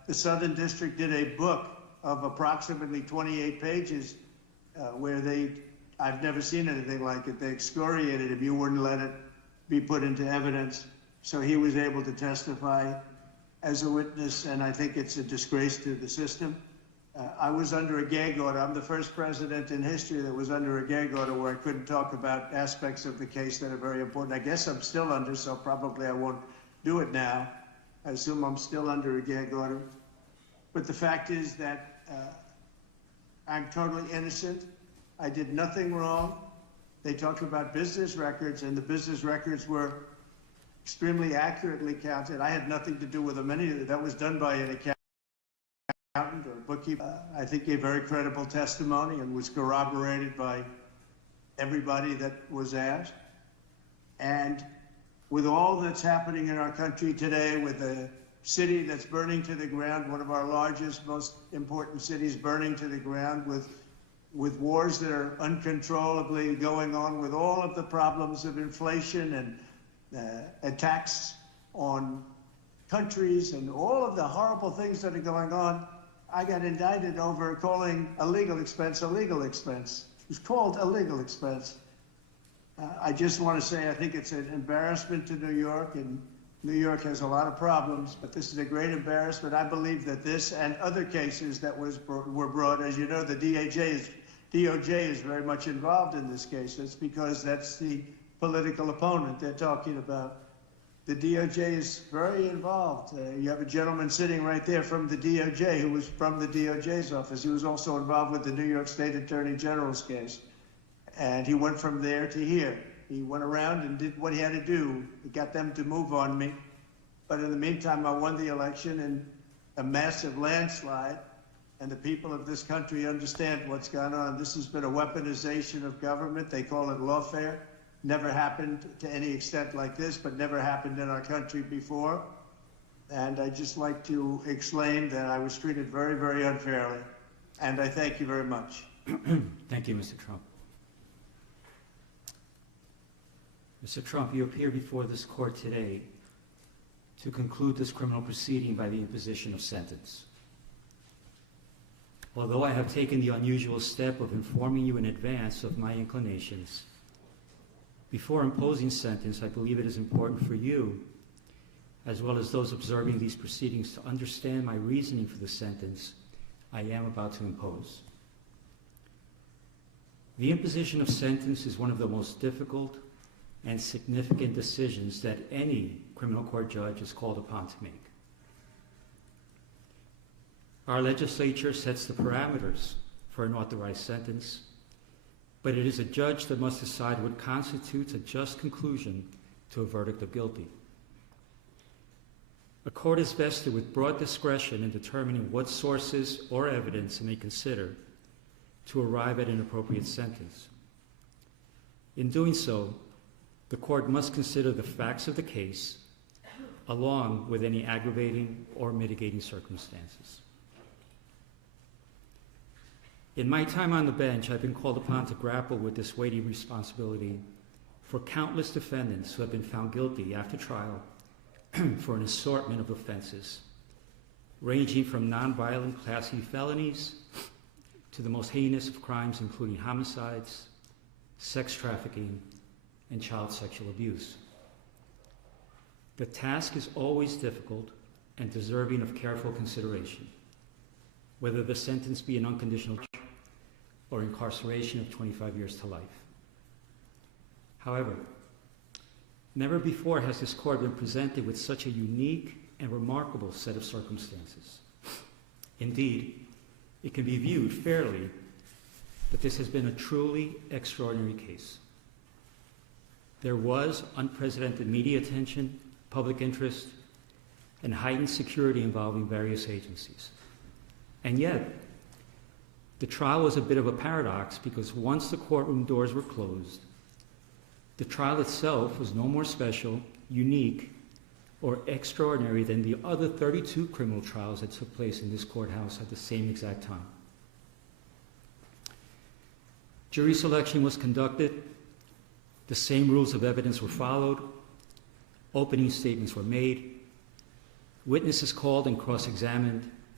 the Southern District did a book of approximately 28 pages where I've never seen anything like it. They excoriated him. You wouldn't let it be put into evidence. So he was able to testify as a witness, and I think it's a disgrace to the system. I was under a gag order. I'm the first president in history that was under a gag order where I couldn't talk about aspects of the case that are very important. I guess I'm still under, so probably I won't do it now. I assume I'm still under a gag order. But the fact is that I'm totally innocent. I did nothing wrong. They talked about business records, and the business records were extremely accurately counted. I had nothing to do with them. That was done by an accountant or bookkeeper. I think gave very credible testimony and was corroborated by everybody that was asked. And with all that's happening in our country today, with the city that's burning to the ground, one of our largest, most important cities burning to the ground, with wars that are uncontrollably going on, with all of the problems of inflation and attacks on countries and all of the horrible things that are going on, I got indicted over calling a legal expense a legal expense. It was called a legal expense. I just want to say I think it's an embarrassment to New York, and New York has a lot of problems, but this is a great embarrassment. I believe that this and other cases that were brought, as you know, the DOJ is very much involved in this case. It's because that's the political opponent they're talking about. The DOJ is very involved. You have a gentleman sitting right there from the DOJ who was from the DOJ's office. He was also involved with the New York State Attorney General's case. And he went from there to here. He went around and did what he had to do. He got them to move on me. But in the meantime, I won the election in a massive landslide. And the people of this country understand what's gone on. This has been a weaponization of government. They call it lawfare. Never happened to any extent like this, but never happened in our country before. And I'd just like to explain that I was treated very, very unfairly. And I thank you very much. Thank you, Mr. Trump. Mr. Trump, you appear before this court today to conclude this criminal proceeding by the imposition of sentence. Although I have taken the unusual step of informing you in advance of my inclinations, before imposing sentence, I believe it is important for you, as well as those observing these proceedings, to understand my reasoning for the sentence I am about to impose. The imposition of sentence is one of the most difficult and significant decisions that any criminal court judge is called upon to make. Our legislature sets the parameters for an authorized sentence, but it is a judge that must decide what constitutes a just conclusion to a verdict of guilty. A court is vested with broad discretion in determining what sources or evidence it may consider to arrive at an appropriate sentence. In doing so, the court must consider the facts of the case along with any aggravating or mitigating circumstances. In my time on the bench, I've been called upon to grapple with this weighty responsibility for countless defendants who have been found guilty after trial for an assortment of offenses, ranging from nonviolent Class E felonies to the most heinous of crimes, including homicides, sex trafficking, and child sexual abuse. The task is always difficult and deserving of careful consideration, whether the sentence be an unconditional or incarceration of 25 years to life. However, never before has this court been presented with such a unique and remarkable set of circumstances. Indeed, it can be viewed fairly that this has been a truly extraordinary case. There was unprecedented media attention, public interest, and heightened security involving various agencies. And yet, the trial was a bit of a paradox because once the courtroom doors were closed, the trial itself was no more special, unique, or extraordinary than the other 32 criminal trials that took place in this courthouse at the same exact time. Jury selection was conducted, the same rules of evidence were followed, opening statements were made, witnesses called and cross-examined,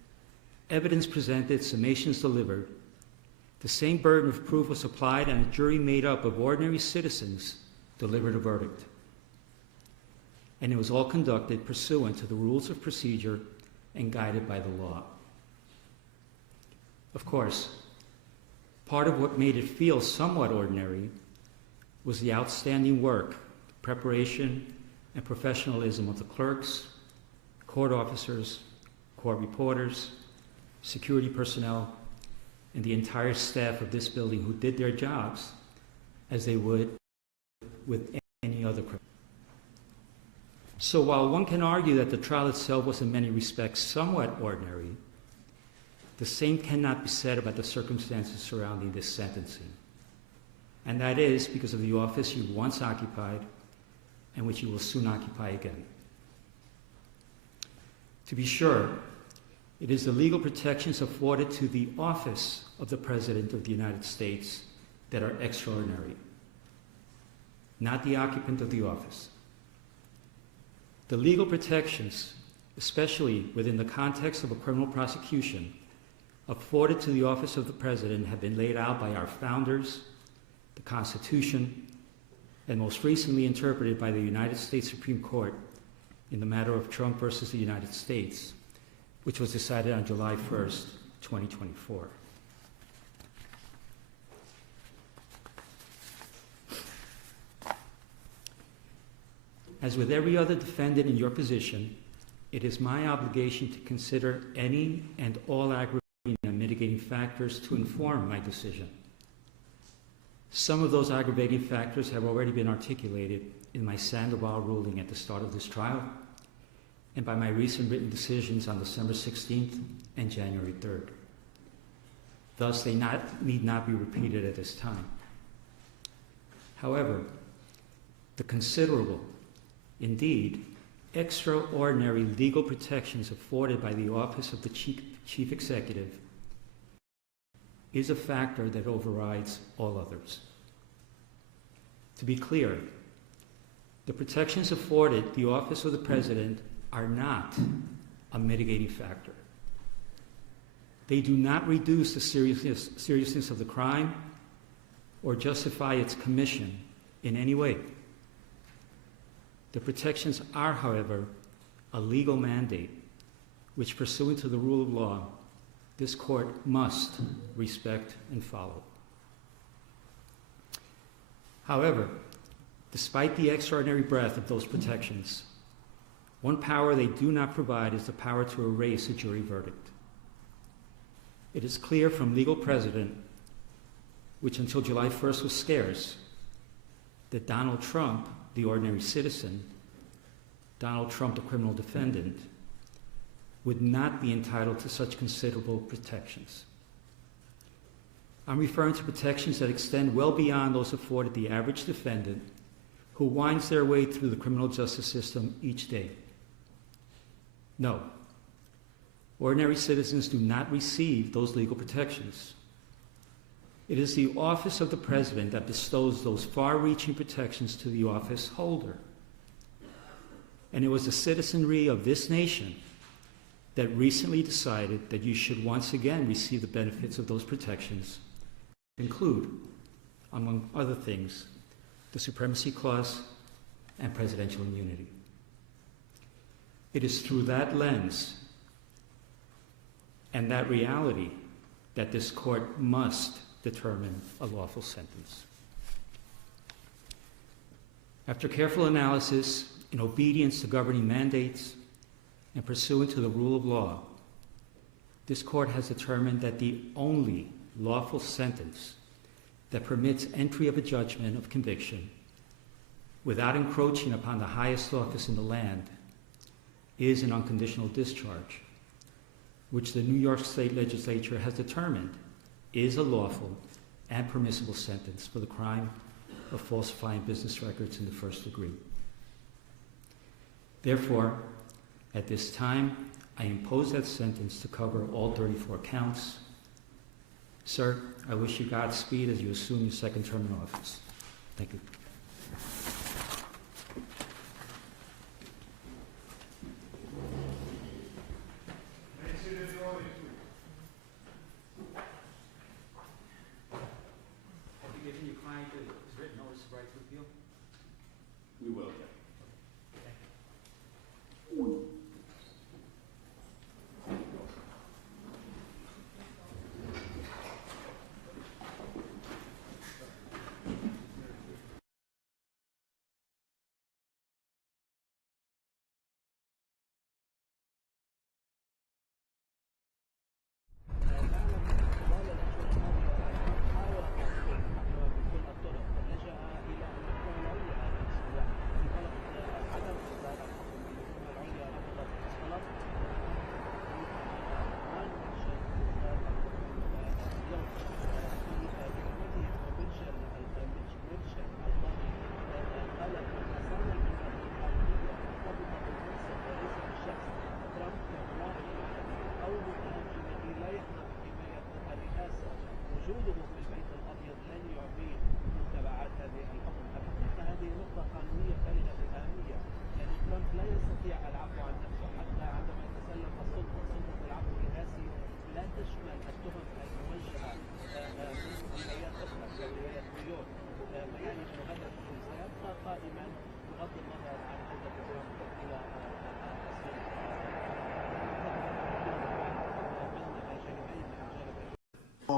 evidence presented, summations delivered, the same burden of proof was applied, and a jury made up of ordinary citizens delivered a verdict. And it was all conducted pursuant to the rules of procedure and guided by the law. Of course, part of what made it feel somewhat ordinary was the outstanding work, preparation, and professionalism of the clerks, court officers, court reporters, security personnel, and the entire staff of this building who did their jobs as they would with any other criminal. So while one can argue that the trial itself was in many respects somewhat ordinary, the same cannot be said about the circumstances surrounding this sentencing. And that is because of the office you once occupied and which you will soon occupy again. To be sure, it is the legal protections afforded to the office of the President of the United States that are extraordinary, not the occupant of the office. The legal protections, especially within the context of a criminal prosecution, afforded to the office of the President have been laid out by our founders, the Constitution, and most recently interpreted by the United States Supreme Court in the matter of Trump versus the United States, which was decided on July 1st, 2024. As with every other defendant in your position, it is my obligation to consider any and all aggravating and mitigating factors to inform my decision. Some of those aggravating factors have already been articulated in my Sandoval ruling at the start of this trial and by my recent written decisions on December 16th and January 3rd. Thus, they need not be repeated at this time. However, the considerable, indeed, extraordinary legal protections afforded by the office of the Chief Executive is a factor that overrides all others. To be clear, the protections afforded the office of the President are not a mitigating factor. They do not reduce the seriousness of the crime or justify its commission in any way. The protections are, however, a legal mandate which, pursuant to the rule of law, this court must respect and follow. However, despite the extraordinary breadth of those protections, one power they do not provide is the power to erase a jury verdict. It is clear from legal precedent, which until July 1st was scarce, that Donald Trump, the ordinary citizen, Donald Trump, the criminal defendant, would not be entitled to such considerable protections. I'm referring to protections that extend well beyond those afforded the average defendant who winds their way through the criminal justice system each day. No, ordinary citizens do not receive those legal protections. It is the office of the President that bestows those far-reaching protections to the office holder. And it was the citizenry of this nation that recently decided that you should once again receive the benefits of those protections, include, among other things, the Supremacy Clause and presidential immunity. It is through that lens and that reality that this court must determine a lawful sentence. After careful analysis, in obedience to governing mandates, and pursuant to the rule of law, this court has determined that the only lawful sentence that permits entry of a judgment of conviction without encroaching upon the highest office in the land is an unconditional discharge, which the New York State Legislature has determined is a lawful and permissible sentence for the crime of falsifying business records in the first degree. Therefore, at this time, I impose that sentence to cover all 34 counts. Sir, I wish you Godspeed as you assume your second term in office. Thank you.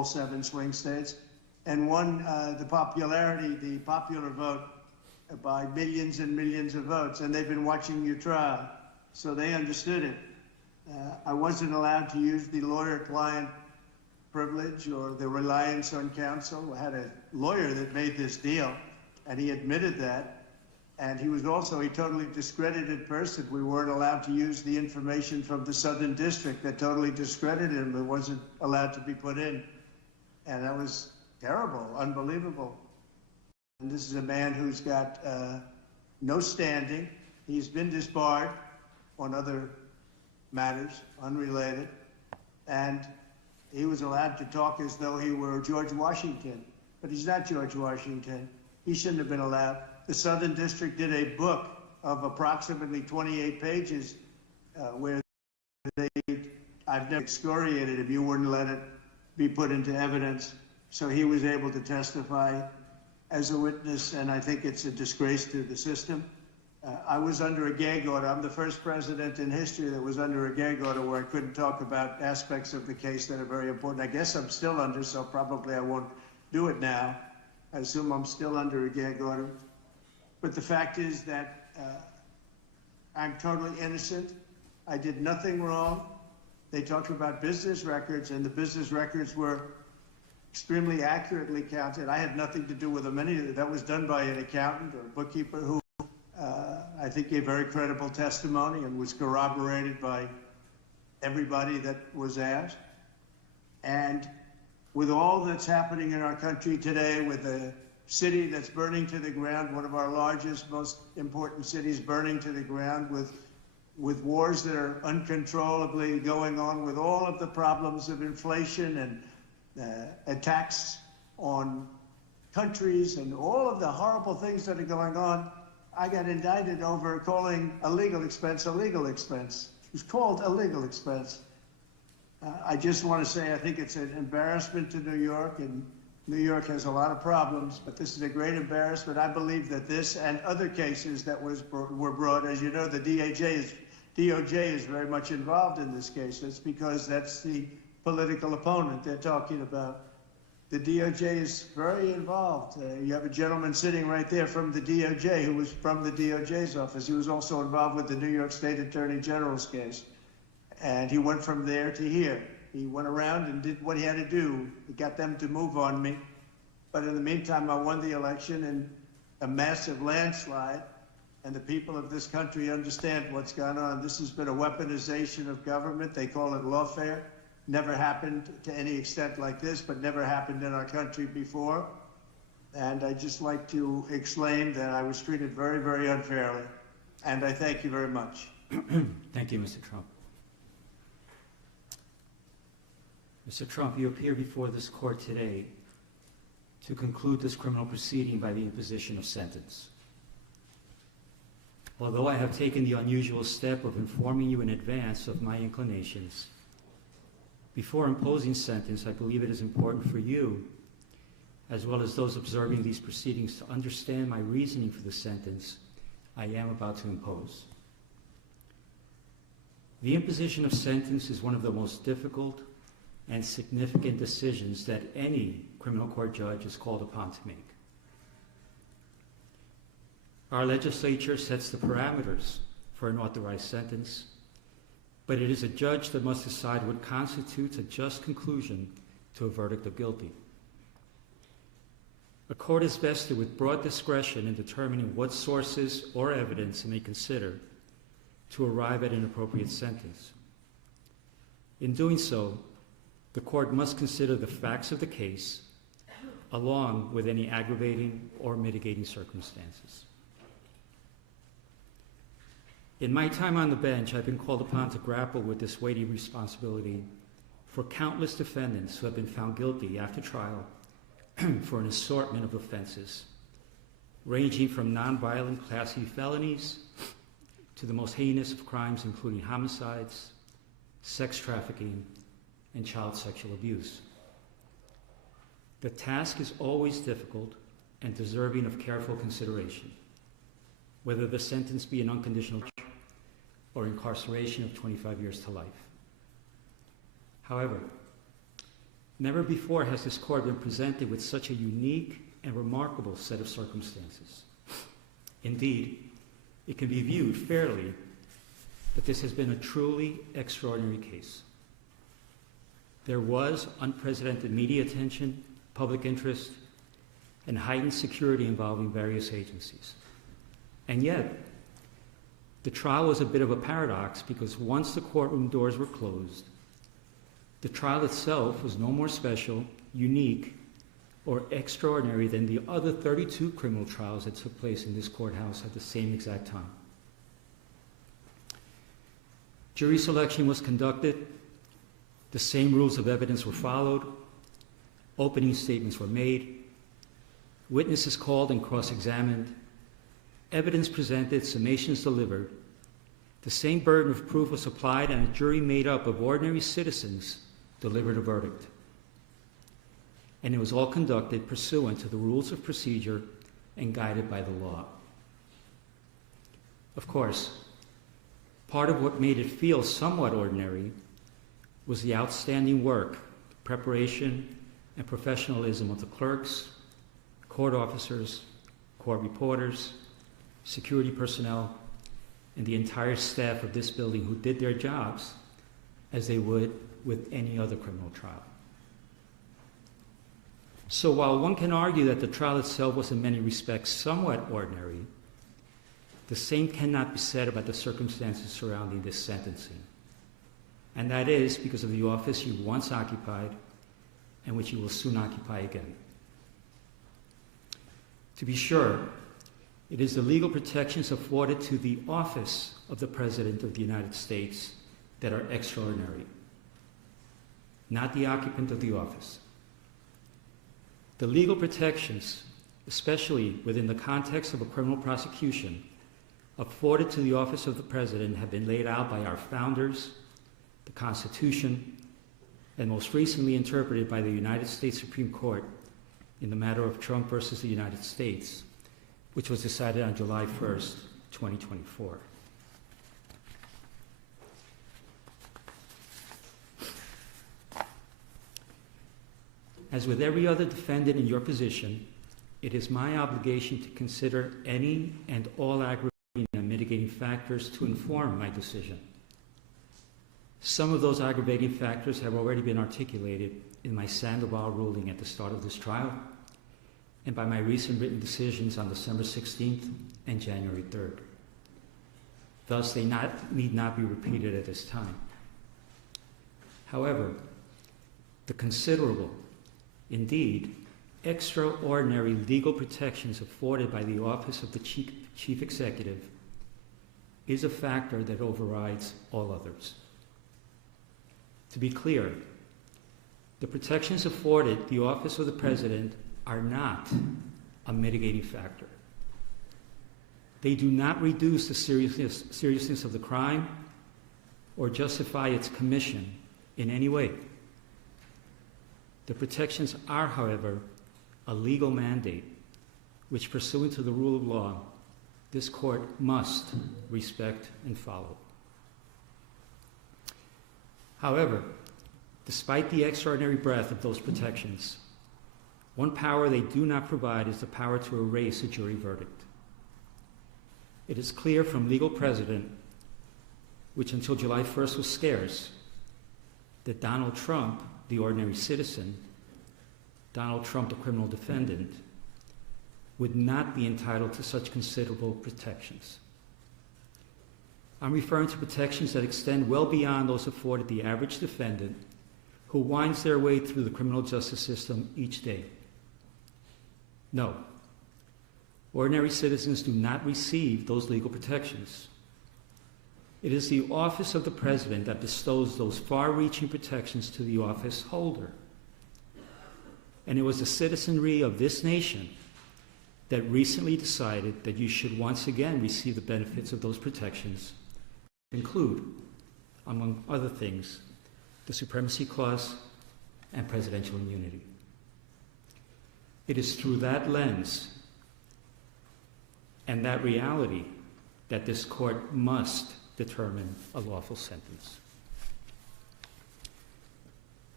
all 7 swing states, and won the popular vote by millions and millions of votes. And they've been watching your trial, so they understood it. I wasn't allowed to use the lawyer-client privilege or the reliance on counsel. I had a lawyer that made this deal, and he admitted that. And he was also a totally discredited person. We weren't allowed to use the information from the Southern District that totally discredited him. It wasn't allowed to be put in. And that was terrible, unbelievable. And this is a man who's got no standing. He's been disbarred on other matters, unrelated. And he was allowed to talk as though he were George Washington. But he's not George Washington. He shouldn't have been allowed. The Southern District did a book of approximately 28 pages where I've never excoriated if you wouldn't let it be put into evidence. So he was able to testify as a witness, and I think it's a disgrace to the system. I was under a gag order. I'm the first president in history that was under a gag order where I couldn't talk about aspects of the case that are very important. I guess I'm still under, so probably I won't do it now. I assume I'm still under a gag order. But the fact is that I'm totally innocent. I did nothing wrong. They talked about business records, and the business records were extremely accurately counted. I had nothing to do with them. That was done by an accountant or a bookkeeper who I think gave very credible testimony and was corroborated by everybody that was asked. And with all that's happening in our country today, with the city that's burning to the ground, one of our largest, most important cities burning to the ground, with wars that are uncontrollably going on, with all of the problems of inflation and attacks on countries and all of the horrible things that are going on, I got indicted over calling a legal expense a legal expense. It was called a legal expense. I just want to say I think it's an embarrassment to New York, and New York has a lot of problems, but this is a great embarrassment. I believe that this and other cases that were brought, as you know, the DOJ is very much involved in this case. It's because that's the political opponent they're talking about. The DOJ is very involved. You have a gentleman sitting right there from the DOJ who was from the DOJ's office. He was also involved with the New York State Attorney General's case. And he went from there to here. He went around and did what he had to do. He got them to move on me. But in the meantime, I won the election in a massive landslide. And the people of this country understand what's gone on. This has been a weaponization of government. They call it lawfare. Never happened to any extent like this, but never happened in our country before. And I'd just like to explain that I was treated very, very unfairly. And I thank you very much. Thank you, Mr. Trump. Mr. Trump, you appear before this court today to conclude this criminal proceeding by the imposition of sentence. Although I have taken the unusual step of informing you in advance of my inclinations, before imposing sentence, I believe it is important for you, as well as those observing these proceedings, to understand my reasoning for the sentence I am about to impose. The imposition of sentence is one of the most difficult and significant decisions that any criminal court judge is called upon to make. Our legislature sets the parameters for an authorized sentence, but it is a judge that must decide what constitutes a just conclusion to a verdict of guilty. A court is vested with broad discretion in determining what sources or evidence it may consider to arrive at an appropriate sentence. In doing so, the court must consider the facts of the case along with any aggravating or mitigating circumstances. In my time on the bench, I've been called upon to grapple with this weighty responsibility for countless defendants who have been found guilty after trial for an assortment of offenses, ranging from nonviolent Class E felonies to the most heinous of crimes, including homicides, sex trafficking, and child sexual abuse. The task is always difficult and deserving of careful consideration, whether the sentence be an unconditional or incarceration of 25 years to life. However, Never before has this court been presented with such a unique and remarkable set of circumstances. Indeed, it can be viewed fairly that this has been a truly extraordinary case. There was unprecedented media attention, public interest, and heightened security involving various agencies. And yet, the trial was a bit of a paradox because once the courtroom doors were closed, the trial itself was no more special, unique, or extraordinary than the other 32 criminal trials that took place in this courthouse at the same exact time. Jury selection was conducted, the same rules of evidence were followed, opening statements were made, witnesses called and cross-examined, evidence presented, summations delivered, the same burden of proof was applied, and a jury made up of ordinary citizens delivered a verdict. And it was all conducted pursuant to the rules of procedure and guided by the law. Of course, part of what made it feel somewhat ordinary was the outstanding work, preparation, and professionalism of the clerks, court officers, court reporters, security personnel, and the entire staff of this building who did their jobs as they would with any other criminal trial. So while one can argue that the trial itself was in many respects somewhat ordinary, the same cannot be said about the circumstances surrounding this sentencing. And that is because of the office you once occupied and which you will soon occupy again. To be sure, it is the legal protections afforded to the office of the President of the United States that are extraordinary, not the occupant of the office. The legal protections, especially within the context of a criminal prosecution, afforded to the office of the President have been laid out by our founders, the Constitution, and most recently interpreted by the United States Supreme Court in the matter of Trump versus the United States, which was decided on July 1st, 2024. As with every other defendant in your position, it is my obligation to consider any and all aggravating and mitigating factors to inform my decision. Some of those aggravating factors have already been articulated in my Sandoval ruling at the start of this trial and by my recent written decisions on December 16th and January 3rd. Thus, they need not be repeated at this time. However, the considerable, indeed, extraordinary legal protections afforded by the office of the Chief Executive is a factor that overrides all others. To be clear, the protections afforded the office of the President are not a mitigating factor. They do not reduce the seriousness of the crime or justify its commission in any way. The protections are, however, a legal mandate which, pursuant to the rule of law, this court must respect and follow. However, despite the extraordinary breadth of those protections, one power they do not provide is the power to erase a jury verdict. It is clear from legal precedent, which until July 1st was scarce, that Donald Trump, the ordinary citizen, Donald Trump, the criminal defendant, would not be entitled to such considerable protections. I'm referring to protections that extend well beyond those afforded the average defendant who winds their way through the criminal justice system each day. No, ordinary citizens do not receive those legal protections. It is the office of the President that bestows those far-reaching protections to the office holder. And it was the citizenry of this nation that recently decided that you should once again receive the benefits of those protections, include, among other things, the Supremacy Clause and presidential immunity. It is through that lens and that reality that this court must determine a lawful sentence.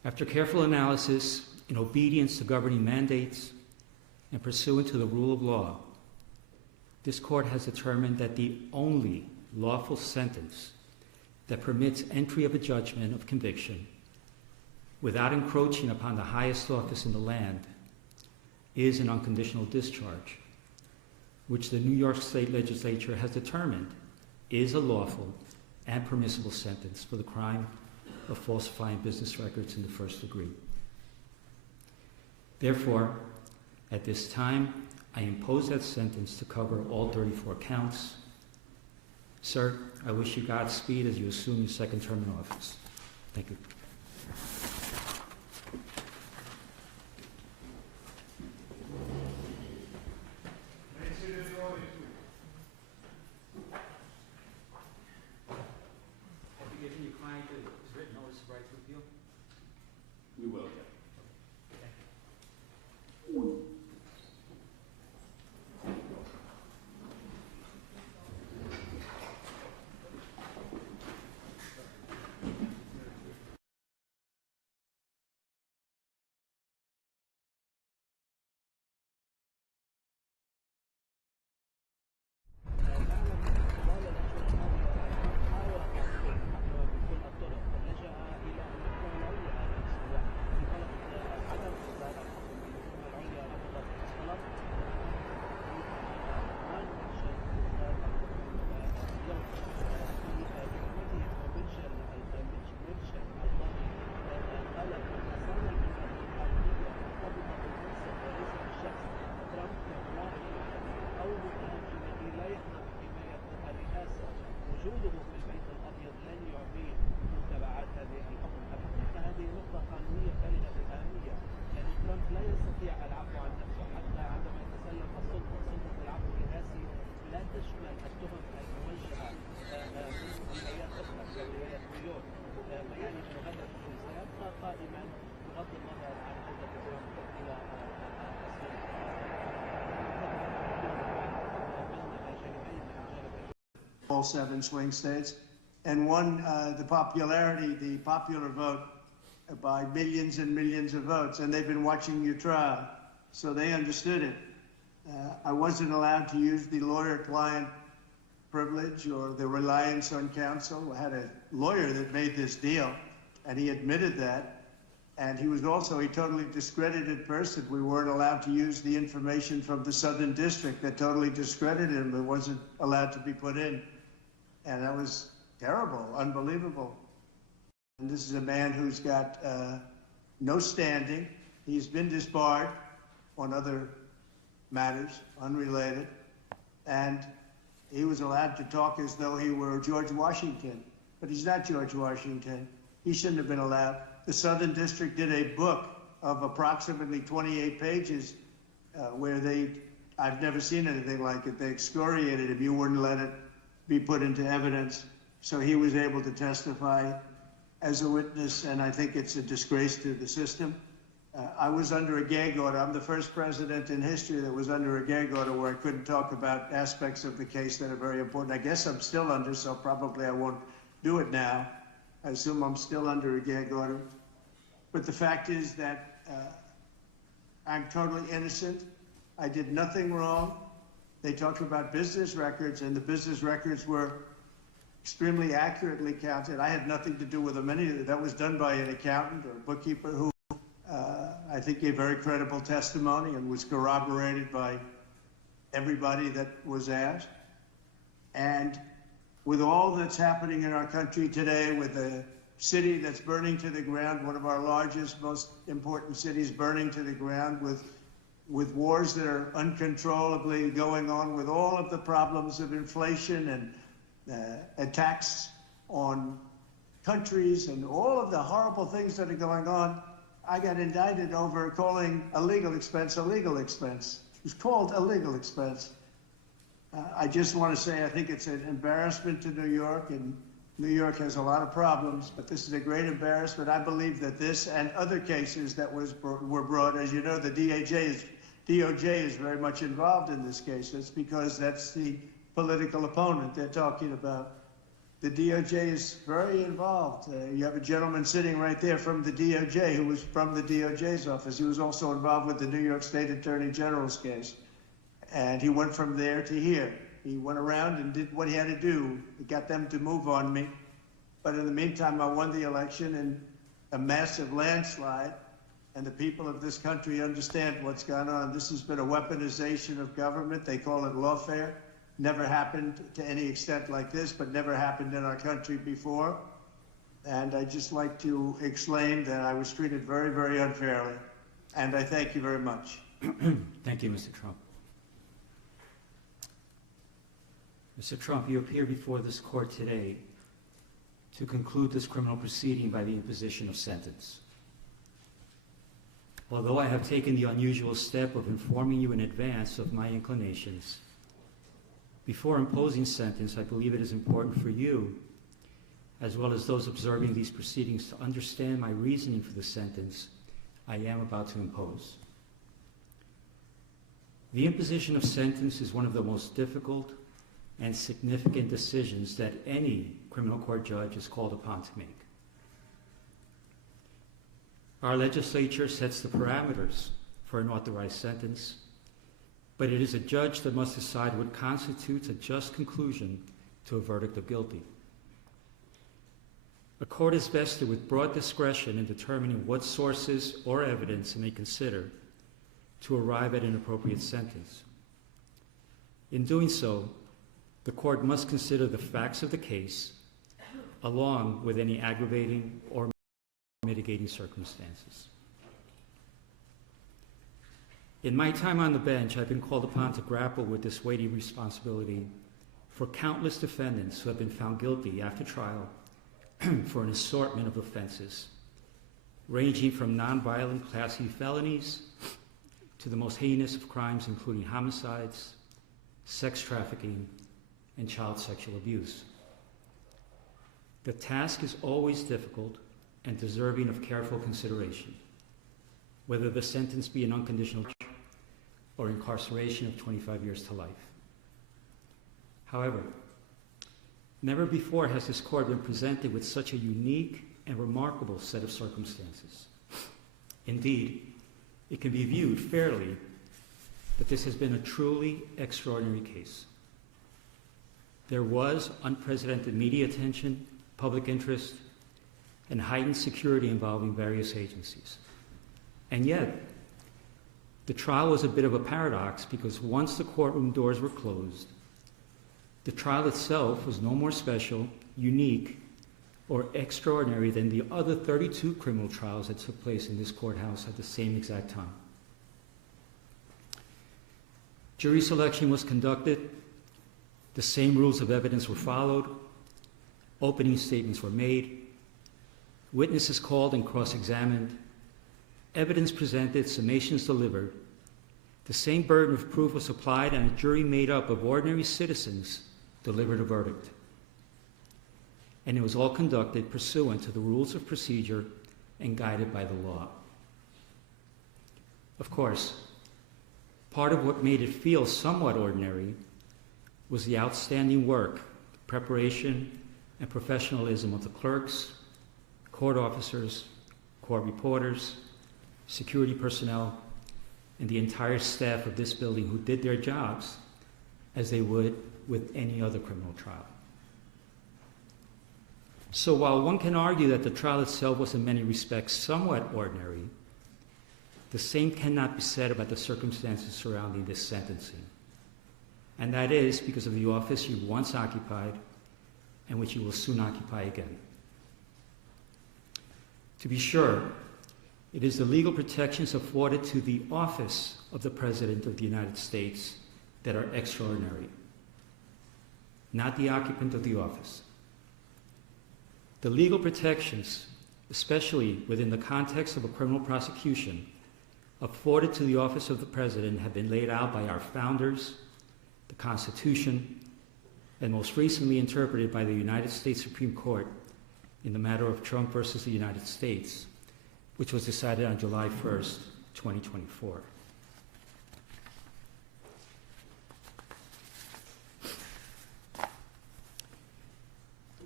After careful analysis, in obedience to governing mandates, and pursuant to the rule of law, this court has determined that the only lawful sentence that permits entry of a judgment of conviction without encroaching upon the highest office in the land is an unconditional discharge, which the New York State Legislature has determined is a lawful and permissible sentence for the crime of falsifying business records in the first degree. Therefore, at this time, I impose that sentence to cover all 34 counts. Sir, I wish you Godspeed as you assume your second term in office. Thank you. Have you given your client his written notice of right to appeal? We will, yeah. All 7 swing states, and won the popular vote by millions and millions of votes, and they've been watching your trial, so they understood it. I wasn't allowed to use the lawyer-client privilege or the reliance on counsel. I had a lawyer that made this deal, and he admitted that, and he was also a totally discredited person. We weren't allowed to use the information from the Southern District that totally discredited him. It wasn't allowed to be put in. And that was terrible, unbelievable. And this is a man who's got no standing. He's been disbarred on other matters, unrelated. And he was allowed to talk as though he were George Washington. But he's not George Washington. He shouldn't have been allowed. The Southern District did a book of approximately 28 pages where I've never seen anything like it. They excoriated him. You wouldn't let it be put into evidence. So he was able to testify as a witness, and I think it's a disgrace to the system. I was under a gag order. I'm the first president in history that was under a gag order where I couldn't talk about aspects of the case that are very important. I guess I'm still under, so probably I won't do it now. I assume I'm still under a gag order. But the fact is that I'm totally innocent. I did nothing wrong. They talked about business records, and the business records were extremely accurately counted. I had nothing to do with them. That was done by an accountant or bookkeeper who I think gave very credible testimony and was corroborated by everybody that was asked. And with all that's happening in our country today, with the city that's burning to the ground, one of our largest, most important cities burning to the ground, with wars that are uncontrollably going on, with all of the problems of inflation and attacks on countries and all of the horrible things that are going on, I got indicted over calling a legal expense a legal expense. It was called a legal expense. I just want to say I think it's an embarrassment to New York, and New York has a lot of problems, but this is a great embarrassment. I believe that this and other cases that were brought, as you know, the DOJ is very much involved in this case. It's because that's the political opponent they're talking about. The DOJ is very involved. You have a gentleman sitting right there from the DOJ who was from the DOJ's office. He was also involved with the New York State Attorney General's case. And he went from there to here. He went around and did what he had to do. He got them to move on me. But in the meantime, I won the election in a massive landslide. And the people of this country understand what's gone on. This has been a weaponization of government. They call it lawfare. Never happened to any extent like this, but never happened in our country before. And I'd just like to explain that I was treated very, very unfairly. And I thank you very much. Thank you, Mr. Trump. Mr. Trump, you appear before this court today to conclude this criminal proceeding by the imposition of sentence. Although I have taken the unusual step of informing you in advance of my inclinations, before imposing sentence, I believe it is important for you, as well as those observing these proceedings, to understand my reasoning for the sentence I am about to impose. The imposition of sentence is one of the most difficult and significant decisions that any criminal court judge is called upon to make. Our legislature sets the parameters for an authorized sentence, but it is a judge that must decide what constitutes a just conclusion to a verdict of guilty. A court is vested with broad discretion in determining what sources or evidence it may consider to arrive at an appropriate sentence. In doing so, the court must consider the facts of the case, along with any aggravating or mitigating circumstances. In my time on the bench, I've been called upon to grapple with this weighty responsibility for countless defendants who have been found guilty after trial for an assortment of offenses, ranging from nonviolent Class E felonies to the most heinous of crimes, including homicides, sex trafficking, and child sexual abuse. The task is always difficult and deserving of careful consideration, whether the sentence be an unconditional or incarceration of 25 years to life. However, never before has this court been presented with such a unique and remarkable set of circumstances. Indeed, it can be viewed fairly that this has been a truly extraordinary case. There was unprecedented media attention, public interest, and heightened security involving various agencies. And yet, the trial was a bit of a paradox because once the courtroom doors were closed, the trial itself was no more special, unique, or extraordinary than the other 32 criminal trials that took place in this courthouse at the same exact time. Jury selection was conducted, the same rules of evidence were followed, opening statements were made, witnesses called and cross-examined, evidence presented, summations delivered. The same burden of proof was applied, and a jury made up of ordinary citizens delivered a verdict. And it was all conducted pursuant to the rules of procedure and guided by the law. Of course, part of what made it feel somewhat ordinary was the outstanding work, preparation, and professionalism of the clerks, court officers, court reporters, security personnel, and the entire staff of this building who did their jobs as they would with any other criminal trial. So while one can argue that the trial itself was in many respects somewhat ordinary, the same cannot be said about the circumstances surrounding this sentencing. And that is because of the office you once occupied and which you will soon occupy again. To be sure, it is the legal protections afforded to the office of the President of the United States that are extraordinary, not the occupant of the office. The legal protections, especially within the context of a criminal prosecution, afforded to the office of the President have been laid out by our founders, the Constitution, and most recently interpreted by the United States Supreme Court in the matter of Trump versus the United States, which was decided on July 1st, 2024.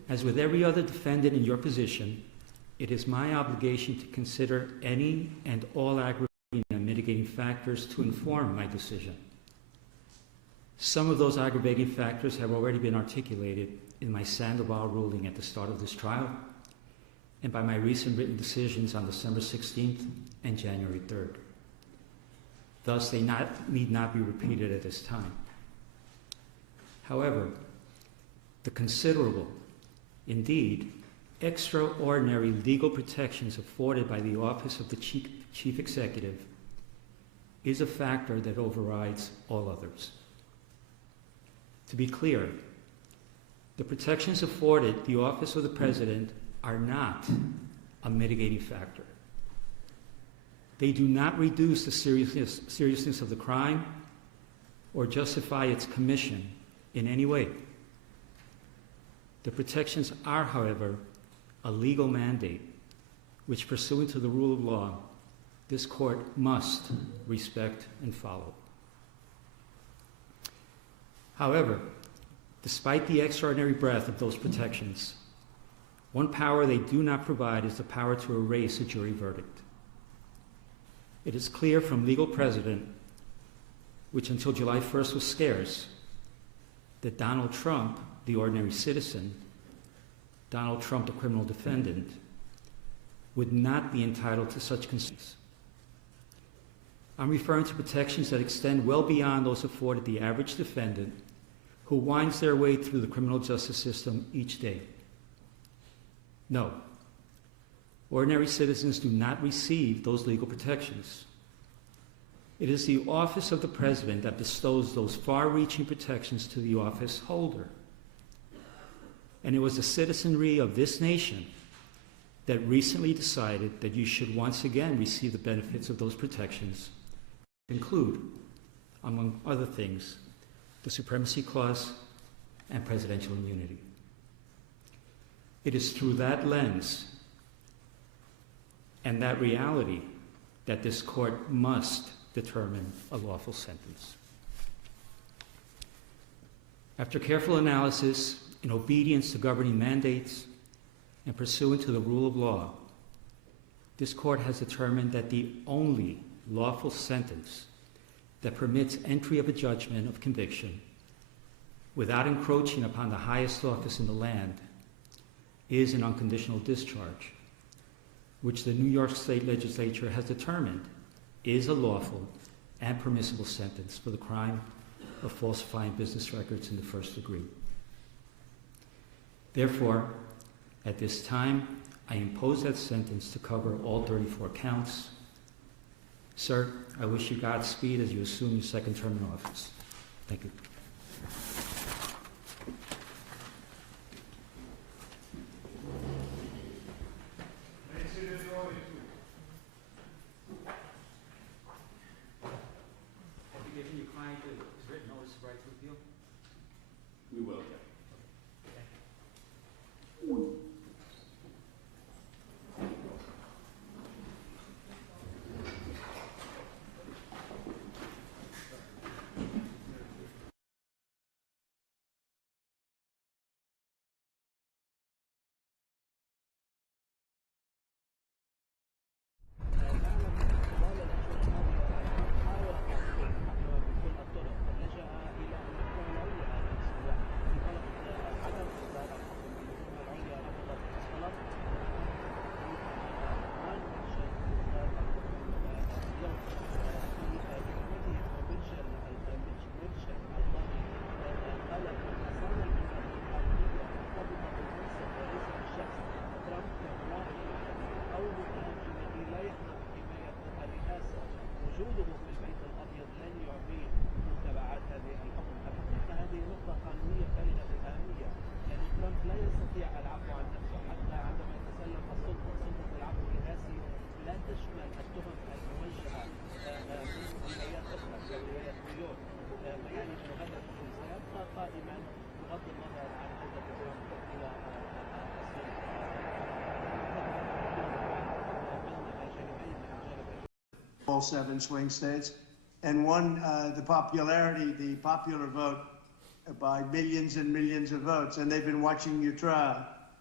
As with every other defendant in your position, it is my obligation to consider any and all aggravating and mitigating factors to inform my decision. Some of those aggravating factors have already been articulated in my Sandoval ruling at the start of this trial and by my recent written decisions on December 16th and January 3rd. Thus, they need not be repeated at this time. However, the considerable, indeed, extraordinary legal protections afforded by the office of the Chief Executive is a factor that overrides all others. To be clear, the protections afforded the office of the President are not a mitigating factor. They do not reduce the seriousness of the crime or justify its commission in any way. The protections are, however, a legal mandate which, pursuant to the rule of law, this court must respect and follow. However, despite the extraordinary breadth of those protections, one power they do not provide is the power to erase a jury verdict. It is clear from legal precedent, which until July 1st was scarce, that Donald Trump, the ordinary citizen, Donald Trump, the criminal defendant, would not be entitled to such concerns. I'm referring to protections that extend well beyond those afforded the average defendant who winds their way through the criminal justice system each day. No, ordinary citizens do not receive those legal protections. It is the office of the President that bestows those far-reaching protections to the office holder. And it was the citizenry of this nation that recently decided that you should once again receive the benefits of those protections, include, among other things, the Supremacy Clause and presidential immunity. It is through that lens and that reality that this court must determine a lawful sentence. After careful analysis, in obedience to governing mandates, and pursuant to the rule of law, this court has determined that the only lawful sentence that permits entry of a judgment of conviction without encroaching upon the highest office in the land is an unconditional discharge, which the New York State Legislature has determined is a lawful and permissible sentence for the crime of falsifying business records in the first degree. Therefore, at this time, I impose that sentence to cover all 34 counts. Sir, I wish you Godspeed as you assume your second term in office. Thank you. Have you given your client his written notice of right to appeal? We will. All 7 swing states, and won the popular vote by millions and millions of votes, and they've been watching your trial.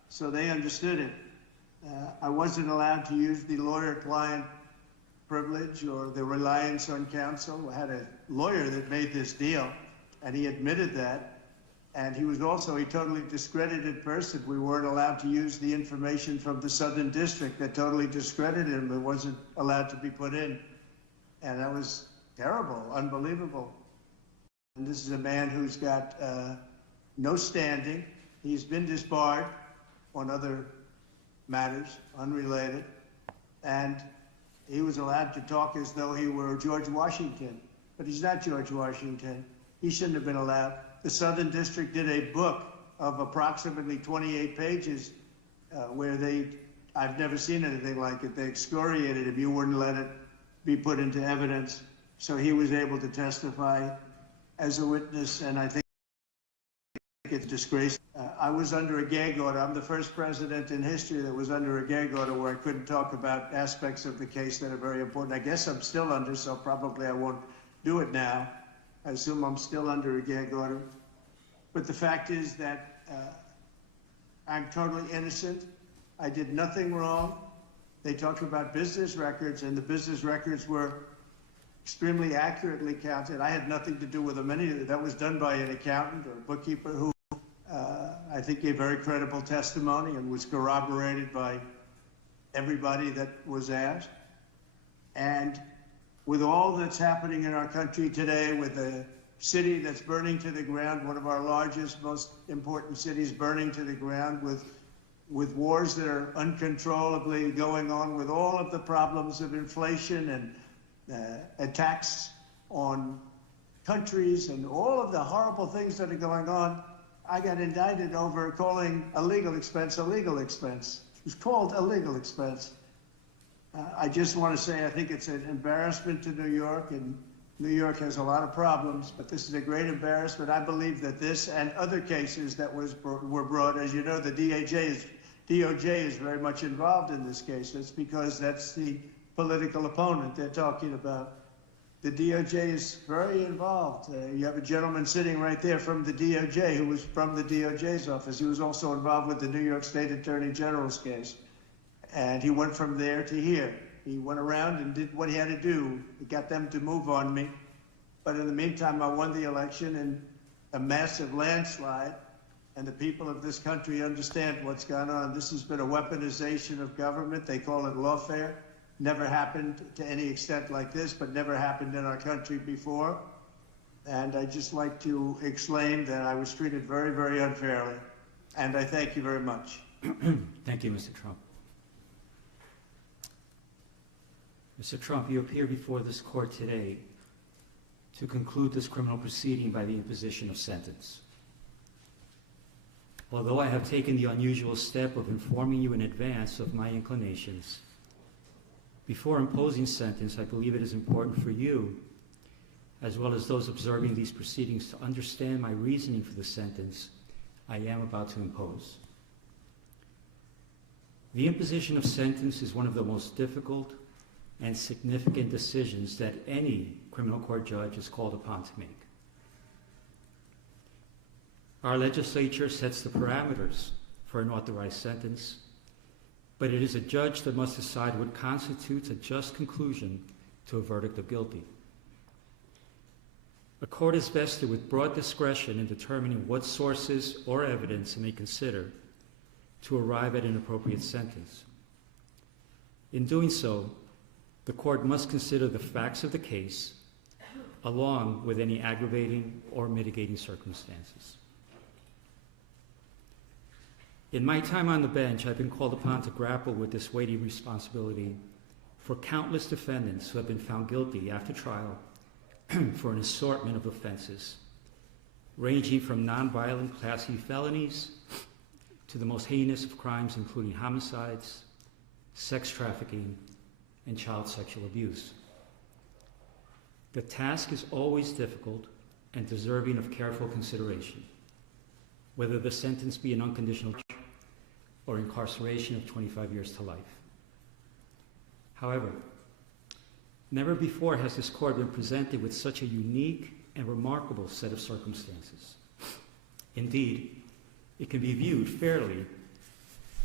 so they understood it. I wasn't allowed to use the lawyer-client privilege or the reliance on counsel. I had a lawyer that made this deal, and he admitted that. And he was also a totally discredited person. We weren't allowed to use the information from the Southern District that totally discredited him. It wasn't allowed to be put in. And that was terrible, unbelievable. And this is a man who's got no standing. He's been disbarred on other matters, unrelated. And he was allowed to talk as though he were George Washington. But he's not George Washington. He shouldn't have been allowed. The Southern District did a book of approximately 28 pages where I've never seen anything like it. They excoriated him. You wouldn't let it be put into evidence. So he was able to testify as a witness, and I think it's disgraceful. I was under a gag order. I'm the first president in history that was under a gag order where I couldn't talk about aspects of the case that are very important. I guess I'm still under, so probably I won't do it now. I assume I'm still under a gag order. But the fact is that I'm totally innocent. I did nothing wrong. They talked about business records, and the business records were extremely accurately counted. I had nothing to do with them. That was done by an accountant or a bookkeeper who I think gave very credible testimony and was corroborated by everybody that was asked. And with all that's happening in our country today, with the city that's burning to the ground, one of our largest, most important cities burning to the ground, with wars that are uncontrollably going on, with all of the problems of inflation and attacks on countries and all of the horrible things that are going on, I got indicted over calling a legal expense a legal expense. It was called a legal expense. I just want to say I think it's an embarrassment to New York, and New York has a lot of problems, but this is a great embarrassment. I believe that this and other cases that were brought, as you know, the DOJ is very much involved in this case. That's because that's the political opponent they're talking about. The DOJ is very involved. You have a gentleman sitting right there from the DOJ who was from the DOJ's office. He was also involved with the New York State Attorney General's case. And he went from there to here. He went around and did what he had to do. He got them to move on me. But in the meantime, I won the election in a massive landslide. And the people of this country understand what's gone on. This has been a weaponization of government. They call it lawfare. Never happened to any extent like this, but never happened in our country before. And I'd just like to explain that I was treated very, very unfairly. And I thank you very much. Thank you, Mr. Trump. Mr. Trump, you appear before this court today to conclude this criminal proceeding by the imposition of sentence. Although I have taken the unusual step of informing you in advance of my inclinations, before imposing sentence, I believe it is important for you, as well as those observing these proceedings, to understand my reasoning for the sentence I am about to impose. The imposition of sentence is one of the most difficult and significant decisions that any criminal court judge is called upon to make. Our legislature sets the parameters for an authorized sentence, but it is a judge that must decide what constitutes a just conclusion to a verdict of guilty. A court is vested with broad discretion in determining what sources or evidence it may consider to arrive at an appropriate sentence. In doing so, the court must consider the facts of the case along with any aggravating or mitigating circumstances. In my time on the bench, I've been called upon to grapple with this weighty responsibility for countless defendants who have been found guilty after trial for an assortment of offenses, ranging from nonviolent Class E felonies to the most heinous of crimes, including homicides, sex trafficking, and child sexual abuse. The task is always difficult and deserving of careful consideration, whether the sentence be an unconditional or incarceration of 25 years to life. However, never before has this court been presented with such a unique and remarkable set of circumstances. Indeed, it can be viewed fairly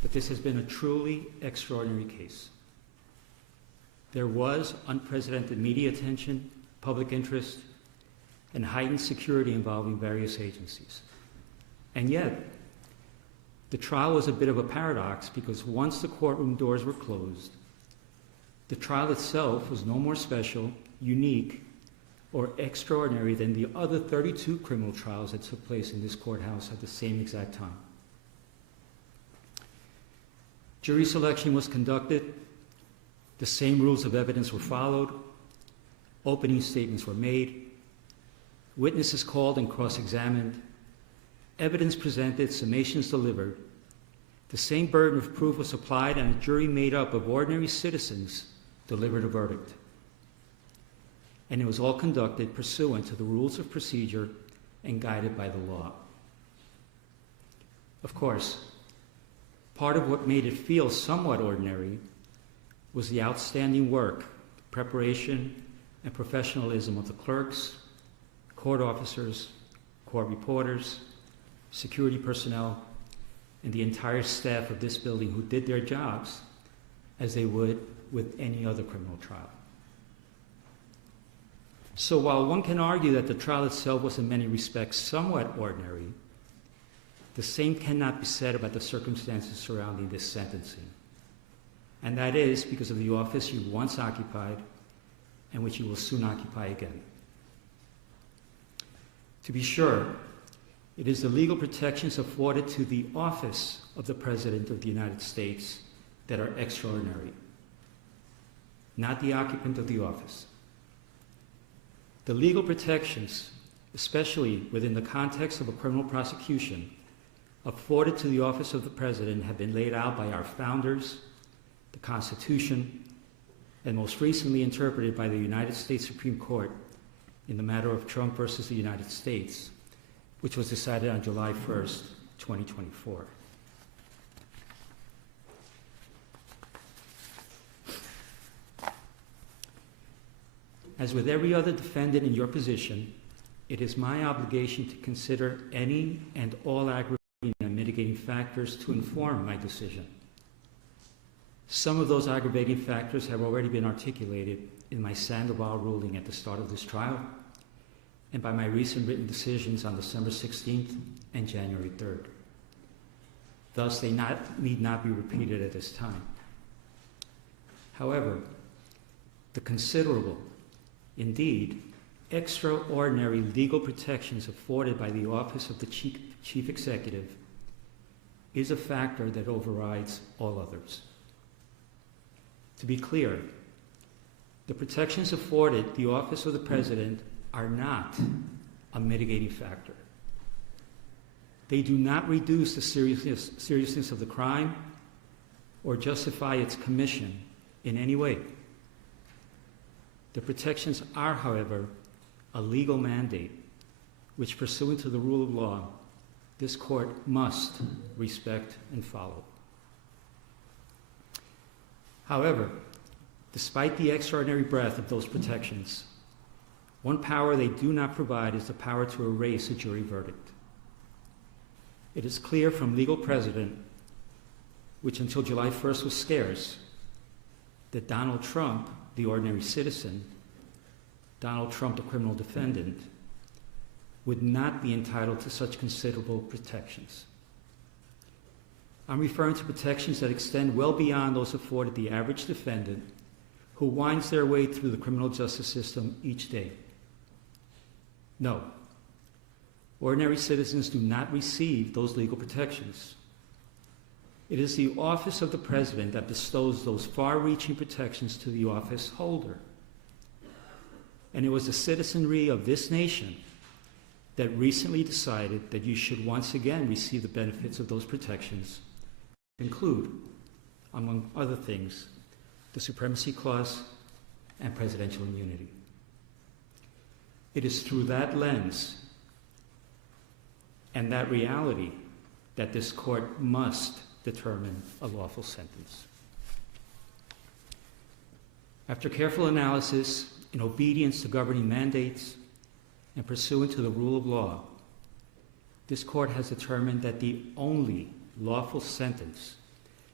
but this has been a truly extraordinary case. There was unprecedented media attention, public interest, and heightened security involving various agencies. And yet, the trial was a bit of a paradox because once the courtroom doors were closed, the trial itself was no more special, unique, or extraordinary than the other 32 criminal trials that took place in this courthouse at the same exact time. Jury selection was conducted, the same rules of evidence were followed, opening statements were made, witnesses called and cross-examined, evidence presented, summations delivered. The same burden of proof was applied, and a jury made up of ordinary citizens delivered a verdict. And it was all conducted pursuant to the rules of procedure and guided by the law. Of course, part of what made it feel somewhat ordinary was the outstanding work, preparation, and professionalism of the clerks, court officers, court reporters, security personnel, and the entire staff of this building who did their jobs as they would with any other criminal trial. So while one can argue that the trial itself was in many respects somewhat ordinary, the same cannot be said about the circumstances surrounding this sentencing. And that is because of the office you once occupied and which you will soon occupy again. To be sure, it is the legal protections afforded to the office of the President of the United States that are extraordinary, not the occupant of the office. The legal protections, especially within the context of a criminal prosecution, afforded to the office of the President have been laid out by our founders, the Constitution, and most recently interpreted by the United States Supreme Court in the matter of Trump versus the United States, which was decided on July 1st, 2024. As with every other defendant in your position, it is my obligation to consider any and all aggravating and mitigating factors to inform my decision. Some of those aggravating factors have already been articulated in my Sandoval ruling at the start of this trial and by my recent written decisions on December 16th and January 3rd. Thus, they need not be repeated at this time. However, the considerable, indeed, extraordinary legal protections afforded by the office of the Chief Executive is a factor that overrides all others. To be clear, the protections afforded the office of the President are not a mitigating factor. They do not reduce the seriousness of the crime or justify its commission in any way. The protections are, however, a legal mandate which, pursuant to the rule of law, this court must respect and follow. However, despite the extraordinary breadth of those protections, one power they do not provide is the power to erase a jury verdict. It is clear from legal precedent, which until July 1st was scarce, that Donald Trump, the ordinary citizen, Donald Trump, the criminal defendant, would not be entitled to such considerable protections. I'm referring to protections that extend well beyond those afforded the average defendant who winds their way through the criminal justice system each day. No, ordinary citizens do not receive those legal protections. It is the office of the President that bestows those far-reaching protections to the office holder. And it was the citizenry of this nation that recently decided that you should once again receive the benefits of those protections, include, among other things, the Supremacy Clause and presidential immunity. It is through that lens and that reality that this court must determine a lawful sentence. After careful analysis, in obedience to governing mandates, and pursuant to the rule of law, this court has determined that the only lawful sentence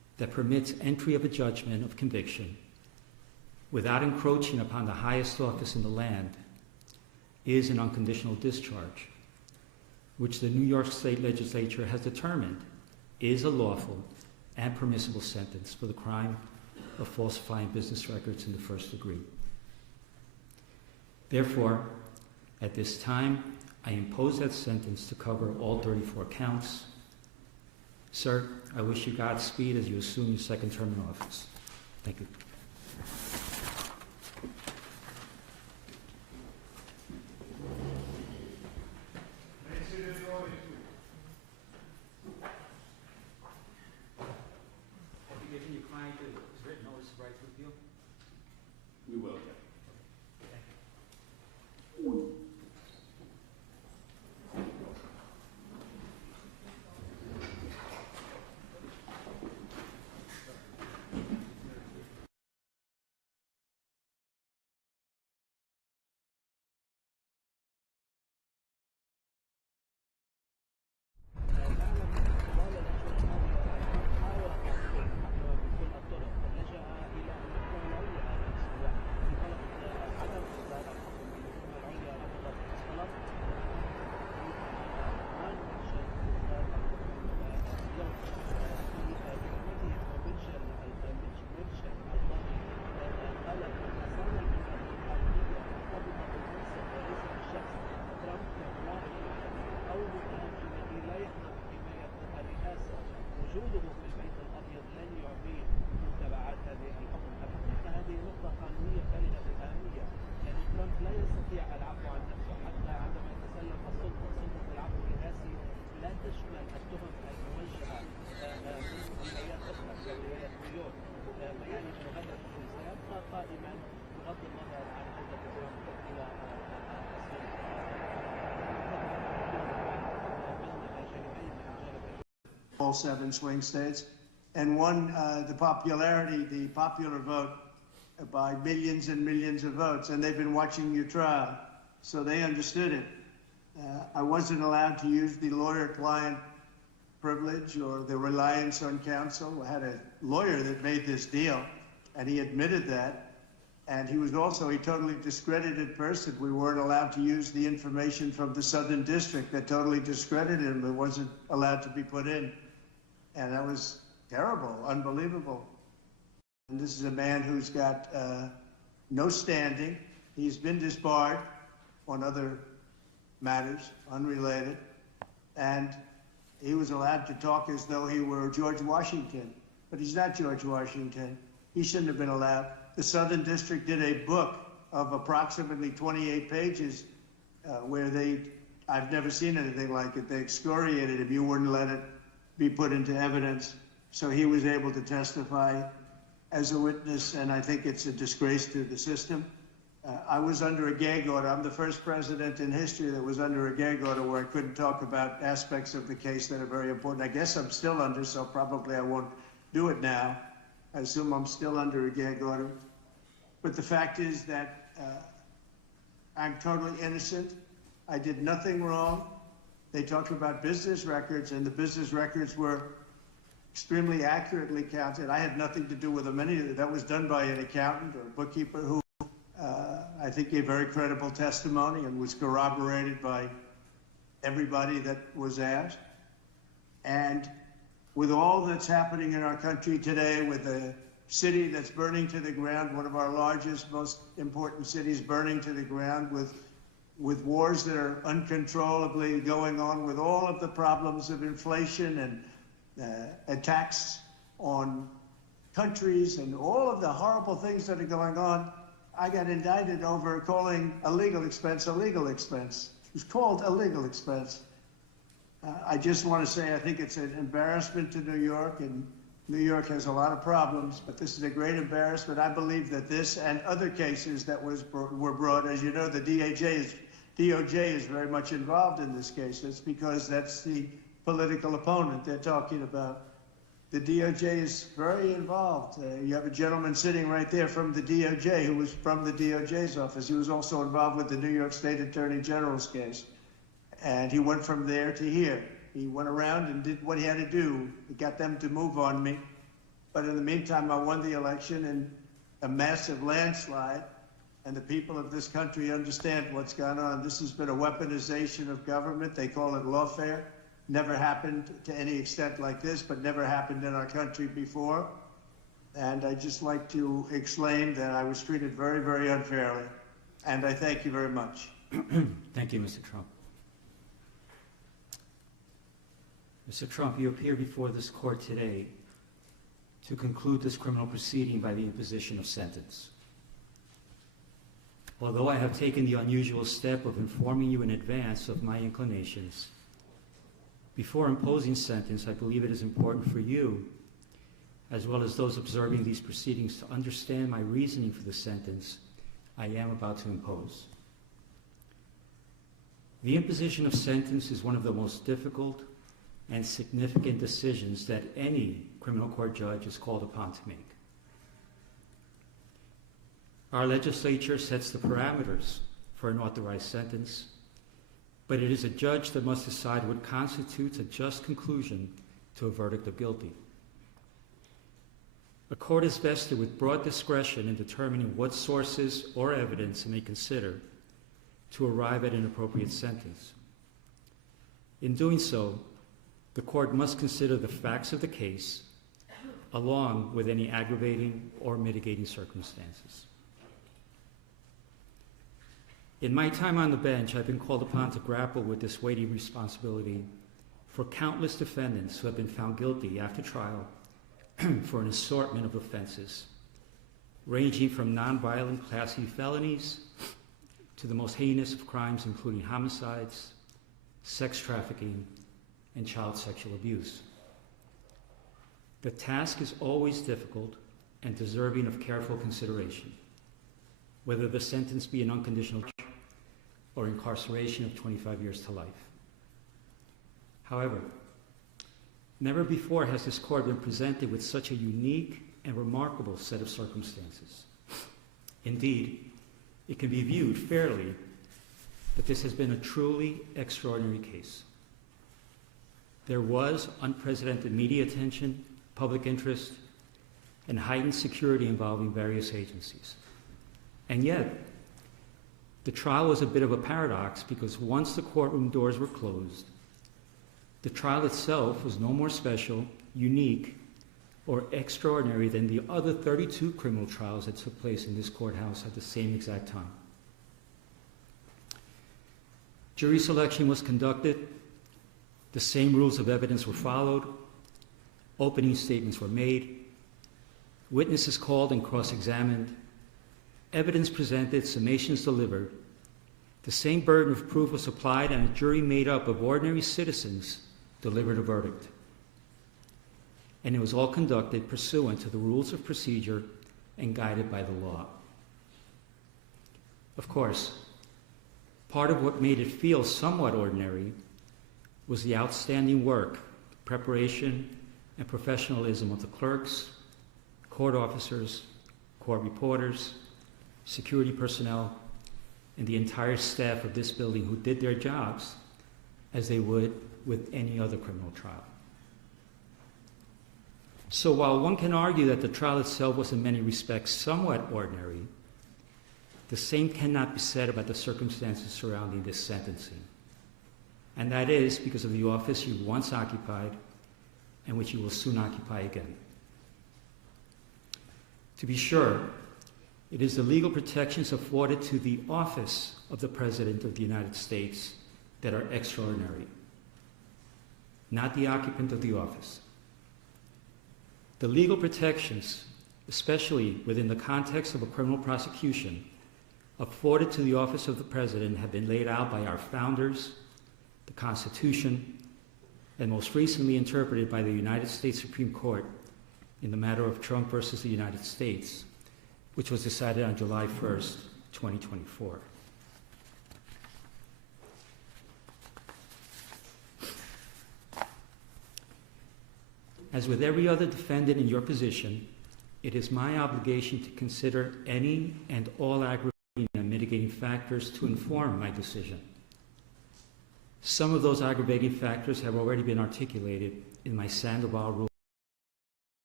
that permits entry of a judgment of conviction without encroaching upon the highest office in the land is an unconditional discharge, which the New York State Legislature has determined is a lawful and permissible sentence for the crime of falsifying business records in the first degree. Therefore, at this time, I impose that sentence to cover all 34 counts. Sir, I wish you Godspeed as you assume your second term in office. Thank you. We will. All 7 swing states, and won the popular vote by millions and millions of votes. And they've been watching your trial, so they understood it. I wasn't allowed to use the lawyer-client privilege or the reliance on counsel. I had a lawyer that made this deal, and he admitted that. And he was also a totally discredited person. We weren't allowed to use the information from the Southern District that totally discredited him. It wasn't allowed to be put in. And that was terrible, unbelievable. And this is a man who's got no standing. He's been disbarred on other matters, unrelated. And he was allowed to talk as though he were George Washington. But he's not George Washington. He shouldn't have been allowed. The Southern District did a book of approximately 28 pages where I've never seen anything like it. They excoriated him. You wouldn't let it be put into evidence. So he was able to testify as a witness, and I think it's a disgrace to the system. I was under a gag order. I'm the first president in history that was under a gag order where I couldn't talk about aspects of the case that are very important. I guess I'm still under, so probably I won't do it now. I assume I'm still under a gag order. But the fact is that I'm totally innocent. I did nothing wrong. They talked about business records, and the business records were extremely accurately counted. I had nothing to do with them. Any of it. That was done by an accountant or bookkeeper who I think gave very credible testimony and was corroborated by everybody that was asked. And with all that's happening in our country today, with a city that's burning to the ground, one of our largest, most important cities burning to the ground, with wars that are uncontrollably going on, with all of the problems of inflation and attacks on countries and all of the horrible things that are going on, I got indicted over calling a legal expense a legal expense. It was called a legal expense. I just want to say I think it's an embarrassment to New York, and New York has a lot of problems, but this is a great embarrassment. I believe that this and other cases that were brought, as you know, the DOJ is very much involved in this case. It's because that's the political opponent they're talking about. The DOJ is very involved. You have a gentleman sitting right there from the DOJ who was from the DOJ's office. He was also involved with the New York State Attorney General's case. And he went from there to here. He went around and did what he had to do. He got them to move on me. But in the meantime, I won the election in a massive landslide, and the people of this country understand what's gone on. This has been a weaponization of government. They call it lawfare. Never happened to any extent like this, but never happened in our country before. And I'd just like to explain that I was treated very, very unfairly. And I thank you very much. Thank you, Mr. Trump. Mr. Trump, you appear before this court today to conclude this criminal proceeding by the imposition of sentence. Although I have taken the unusual step of informing you in advance of my inclinations, before imposing sentence, I believe it is important for you, as well as those observing these proceedings, to understand my reasoning for the sentence I am about to impose. The imposition of sentence is one of the most difficult and significant decisions that any criminal court judge is called upon to make. Our legislature sets the parameters for an authorized sentence, but it is a judge that must decide what constitutes a just conclusion to a verdict of guilty. A court is vested with broad discretion in determining what sources or evidence it may consider to arrive at an appropriate sentence. In doing so, the court must consider the facts of the case along with any aggravating or mitigating circumstances. In my time on the bench, I've been called upon to grapple with this weighty responsibility for countless defendants who have been found guilty after trial for an assortment of offenses, ranging from nonviolent Class E felonies to the most heinous of crimes, including homicides, sex trafficking, and child sexual abuse. The task is always difficult and deserving of careful consideration, whether the sentence be an unconditional or incarceration of 25 years to life. However, never before has this court been presented with such a unique and remarkable set of circumstances. Indeed, it can be viewed fairly that this has been a truly extraordinary case. There was unprecedented media attention, public interest, and heightened security involving various agencies. And yet, the trial was a bit of a paradox because once the courtroom doors were closed, the trial itself was no more special, unique, or extraordinary than the other 32 criminal trials that took place in this courthouse at the same exact time. Jury selection was conducted, the same rules of evidence were followed, opening statements were made, witnesses called and cross-examined, evidence presented, summations delivered, the same burden of proof was applied, and a jury made up of ordinary citizens delivered a verdict. And it was all conducted pursuant to the rules of procedure and guided by the law. Of course, part of what made it feel somewhat ordinary was the outstanding work, preparation, and professionalism of the clerks, court officers, court reporters, security personnel, and the entire staff of this building who did their jobs as they would with any other criminal trial. So while one can argue that the trial itself was in many respects somewhat ordinary, the same cannot be said about the circumstances surrounding this sentencing. And that is because of the office you once occupied and which you will soon occupy again. To be sure, it is the legal protections afforded to the office of the President of the United States that are extraordinary, not the occupant of the office. The legal protections, especially within the context of a criminal prosecution, afforded to the office of the President have been laid out by our founders, the Constitution, and most recently interpreted by the United States Supreme Court in the matter of Trump versus the United States, which was decided on July 1st, 2024. As with every other defendant in your position, it is my obligation to consider any and all aggravating and mitigating factors to inform my decision. Some of those aggravating factors have already been articulated in my Sandoval rule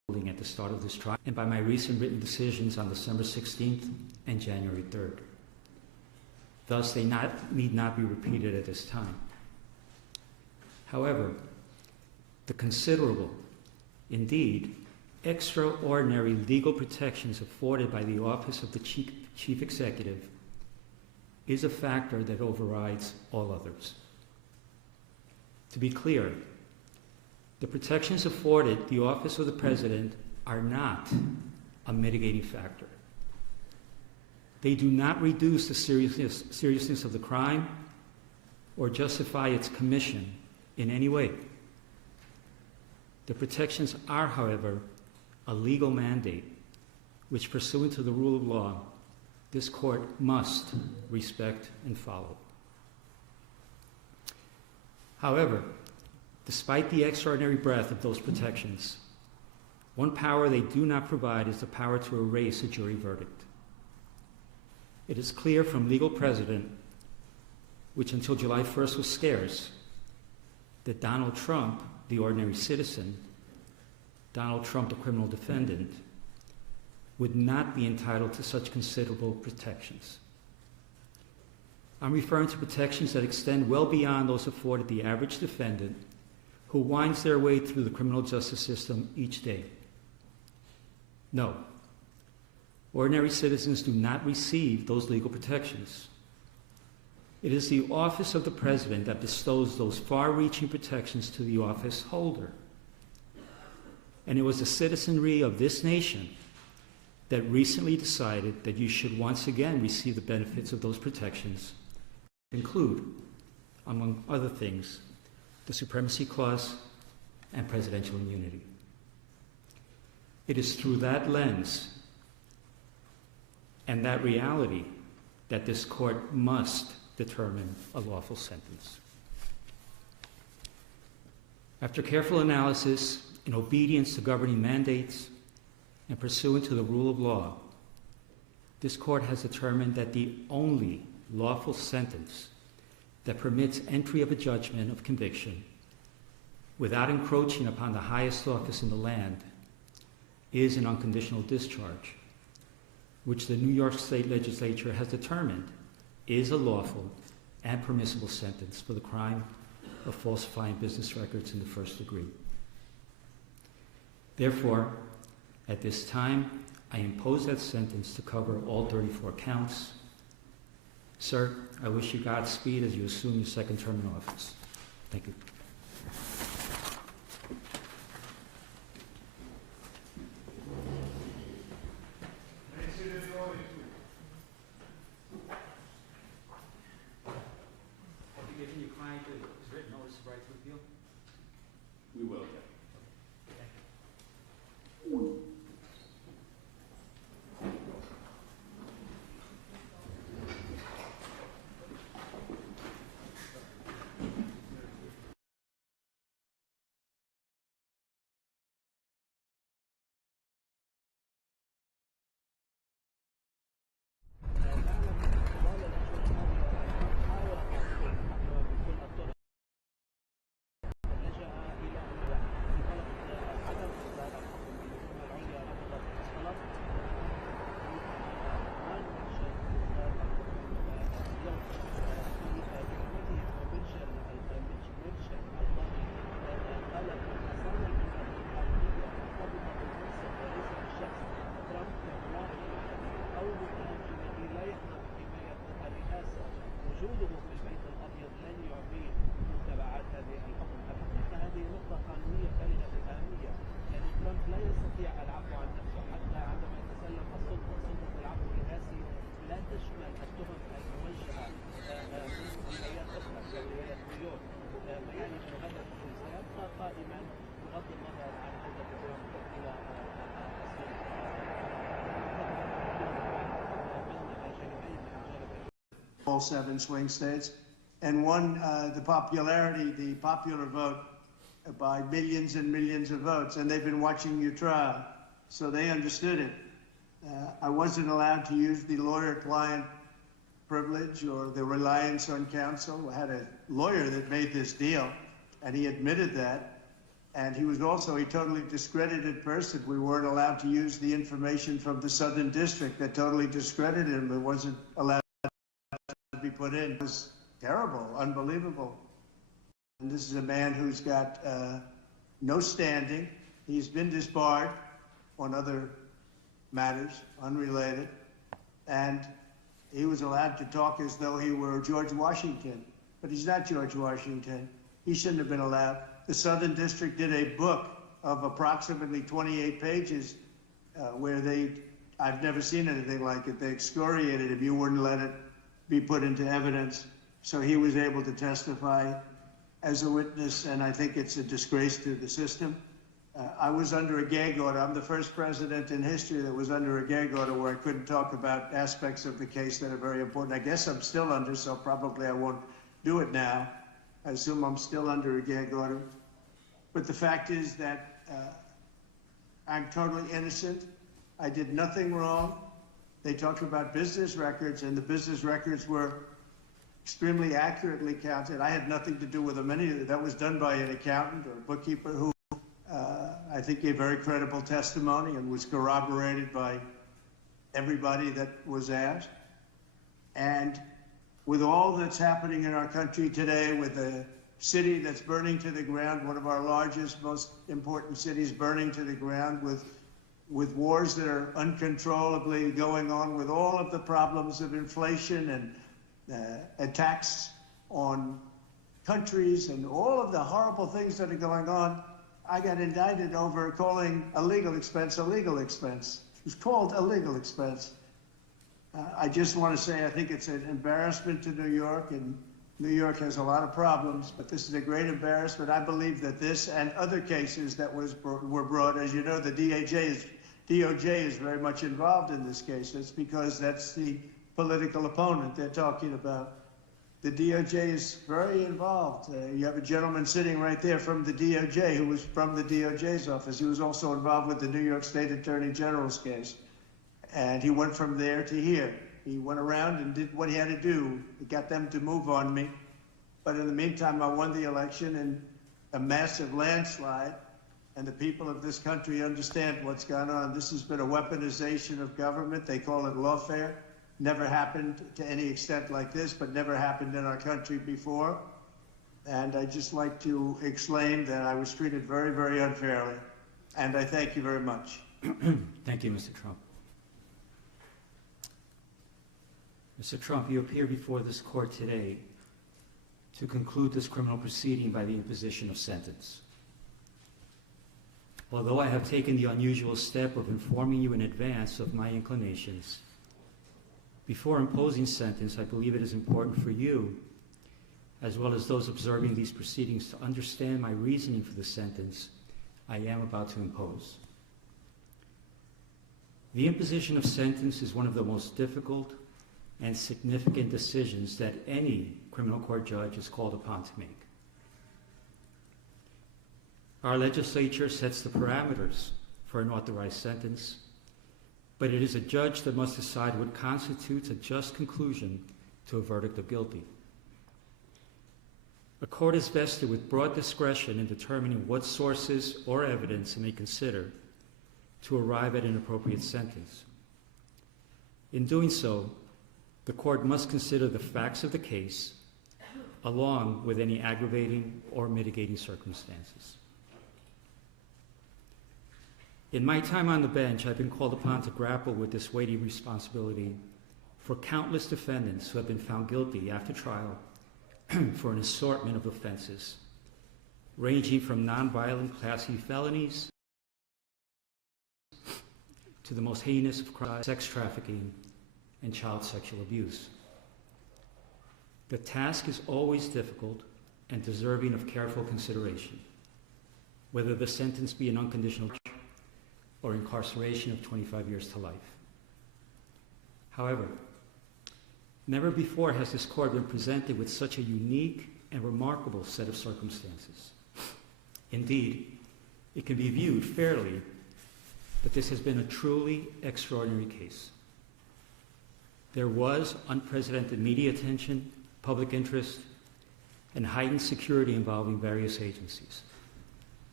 ruling at the start of this trial, and by my recent written decisions on December 16th and January 3rd. Thus, they need not be repeated at this time. However, the considerable, indeed, extraordinary legal protections afforded by the office of the Chief Executive is a factor that overrides all others. To be clear, the protections afforded the office of the President are not a mitigating factor. They do not reduce the seriousness of the crime or justify its commission in any way. The protections are, however, a legal mandate which, pursuant to the rule of law, this court must respect and follow. However, despite the extraordinary breadth of those protections, one power they do not provide is the power to erase a jury verdict. It is clear from legal precedent, which until July 1st was scarce, that Donald Trump, the ordinary citizen, Donald Trump, the criminal defendant, would not be entitled to such considerable protections. I'm referring to protections that extend well beyond those afforded the average defendant who winds their way through the criminal justice system each day. No, ordinary citizens do not receive those legal protections. It is the office of the President that bestows those far-reaching protections to the office holder. And it was the citizenry of this nation that recently decided that you should once again receive the benefits of those protections, include, among other things, the Supremacy Clause and presidential immunity. It is through that lens and that reality that this court must determine a lawful sentence. After careful analysis, in obedience to governing mandates, and pursuant to the rule of law, this court has determined that the only lawful sentence that permits entry of a judgment of conviction without encroaching upon the highest office in the land is an unconditional discharge, which the New York State Legislature has determined is a lawful and permissible sentence for the crime of falsifying business records in the first degree. Therefore, at this time, I impose that sentence to cover all 34 counts. Sir, I wish you Godspeed as you assume your second term in office. Thank you. Have you given your client his written notice of right to appeal? We will. All 7 swing states, and won the popular vote by millions and millions of votes, and they've been watching your trial, so they understood it. I wasn't allowed to use the lawyer-client privilege or the reliance on counsel. I had a lawyer that made this deal, and he admitted that, And he was also a totally discredited person. We weren't allowed to use the information from the Southern District that totally discredited him. It wasn't allowed to be put in. It was terrible, unbelievable. And this is a man who's got no standing. He's been disbarred on other matters, unrelated. And he was allowed to talk as though he were George Washington. But he's not George Washington. He shouldn't have been allowed. The Southern District did a book of approximately 28 pages where I've never seen anything like it. They excoriated him. You wouldn't let it be put into evidence. So he was able to testify as a witness, and I think it's a disgrace to the system. I was under a gag order. I'm the first president in history that was under a gag order where I couldn't talk about aspects of the case that are very important. I guess I'm still under, so probably I won't do it now. I assume I'm still under a gag order. But the fact is that I'm totally innocent. I did nothing wrong. They talked about business records, and the business records were extremely accurately counted. I had nothing to do with them. That was done by an accountant or a bookkeeper who I think gave very credible testimony and was corroborated by everybody that was asked. And with all that's happening in our country today, with the city that's burning to the ground, one of our largest, most important cities burning to the ground, with wars that are uncontrollably going on, with all of the problems of inflation and attacks on countries and all of the horrible things that are going on, I got indicted over calling a legal expense a legal expense. It was called a legal expense. I just want to say I think it's an embarrassment to New York, and New York has a lot of problems, but this is a great embarrassment. I believe that this and other cases that were brought, as you know, the DOJ is very much involved in this case. It's because that's the political opponent they're talking about. The DOJ is very involved. You have a gentleman sitting right there from the DOJ who was from the DOJ's office. He was also involved with the New York State Attorney General's case. And he went from there to here. He went around and did what he had to do. He got them to move on me. But in the meantime, I won the election in a massive landslide. And the people of this country understand what's gone on. This has been a weaponization of government. They call it lawfare. Never happened to any extent like this, but never happened in our country before. And I'd just like to explain that I was treated very, very unfairly. And I thank you very much. Thank you, Mr. Trump. Mr. Trump, you appear before this court today to conclude this criminal proceeding by the imposition of sentence. Although I have taken the unusual step of informing you in advance of my inclinations, before imposing sentence, I believe it is important for you, as well as those observing these proceedings, to understand my reasoning for the sentence I am about to impose. The imposition of sentence is one of the most difficult and significant decisions that any criminal court judge is called upon to make. Our legislature sets the parameters for an authorized sentence, but it is a judge that must decide what constitutes a just conclusion to a verdict of guilty. A court is vested with broad discretion in determining what sources or evidence it may consider to arrive at an appropriate sentence. In doing so, the court must consider the facts of the case along with any aggravating or mitigating circumstances. In my time on the bench, I've been called upon to grapple with this weighty responsibility for countless defendants who have been found guilty after trial for an assortment of offenses, ranging from nonviolent Class E felonies to the most heinous of crimes, sex trafficking and child sexual abuse. The task is always difficult and deserving of careful consideration, whether the sentence be an unconditional or incarceration of 25 years to life. However, never before has this court been presented with such a unique and remarkable set of circumstances. Indeed, it can be viewed fairly that this has been a truly extraordinary case. There was unprecedented media attention, public interest, and heightened security involving various agencies.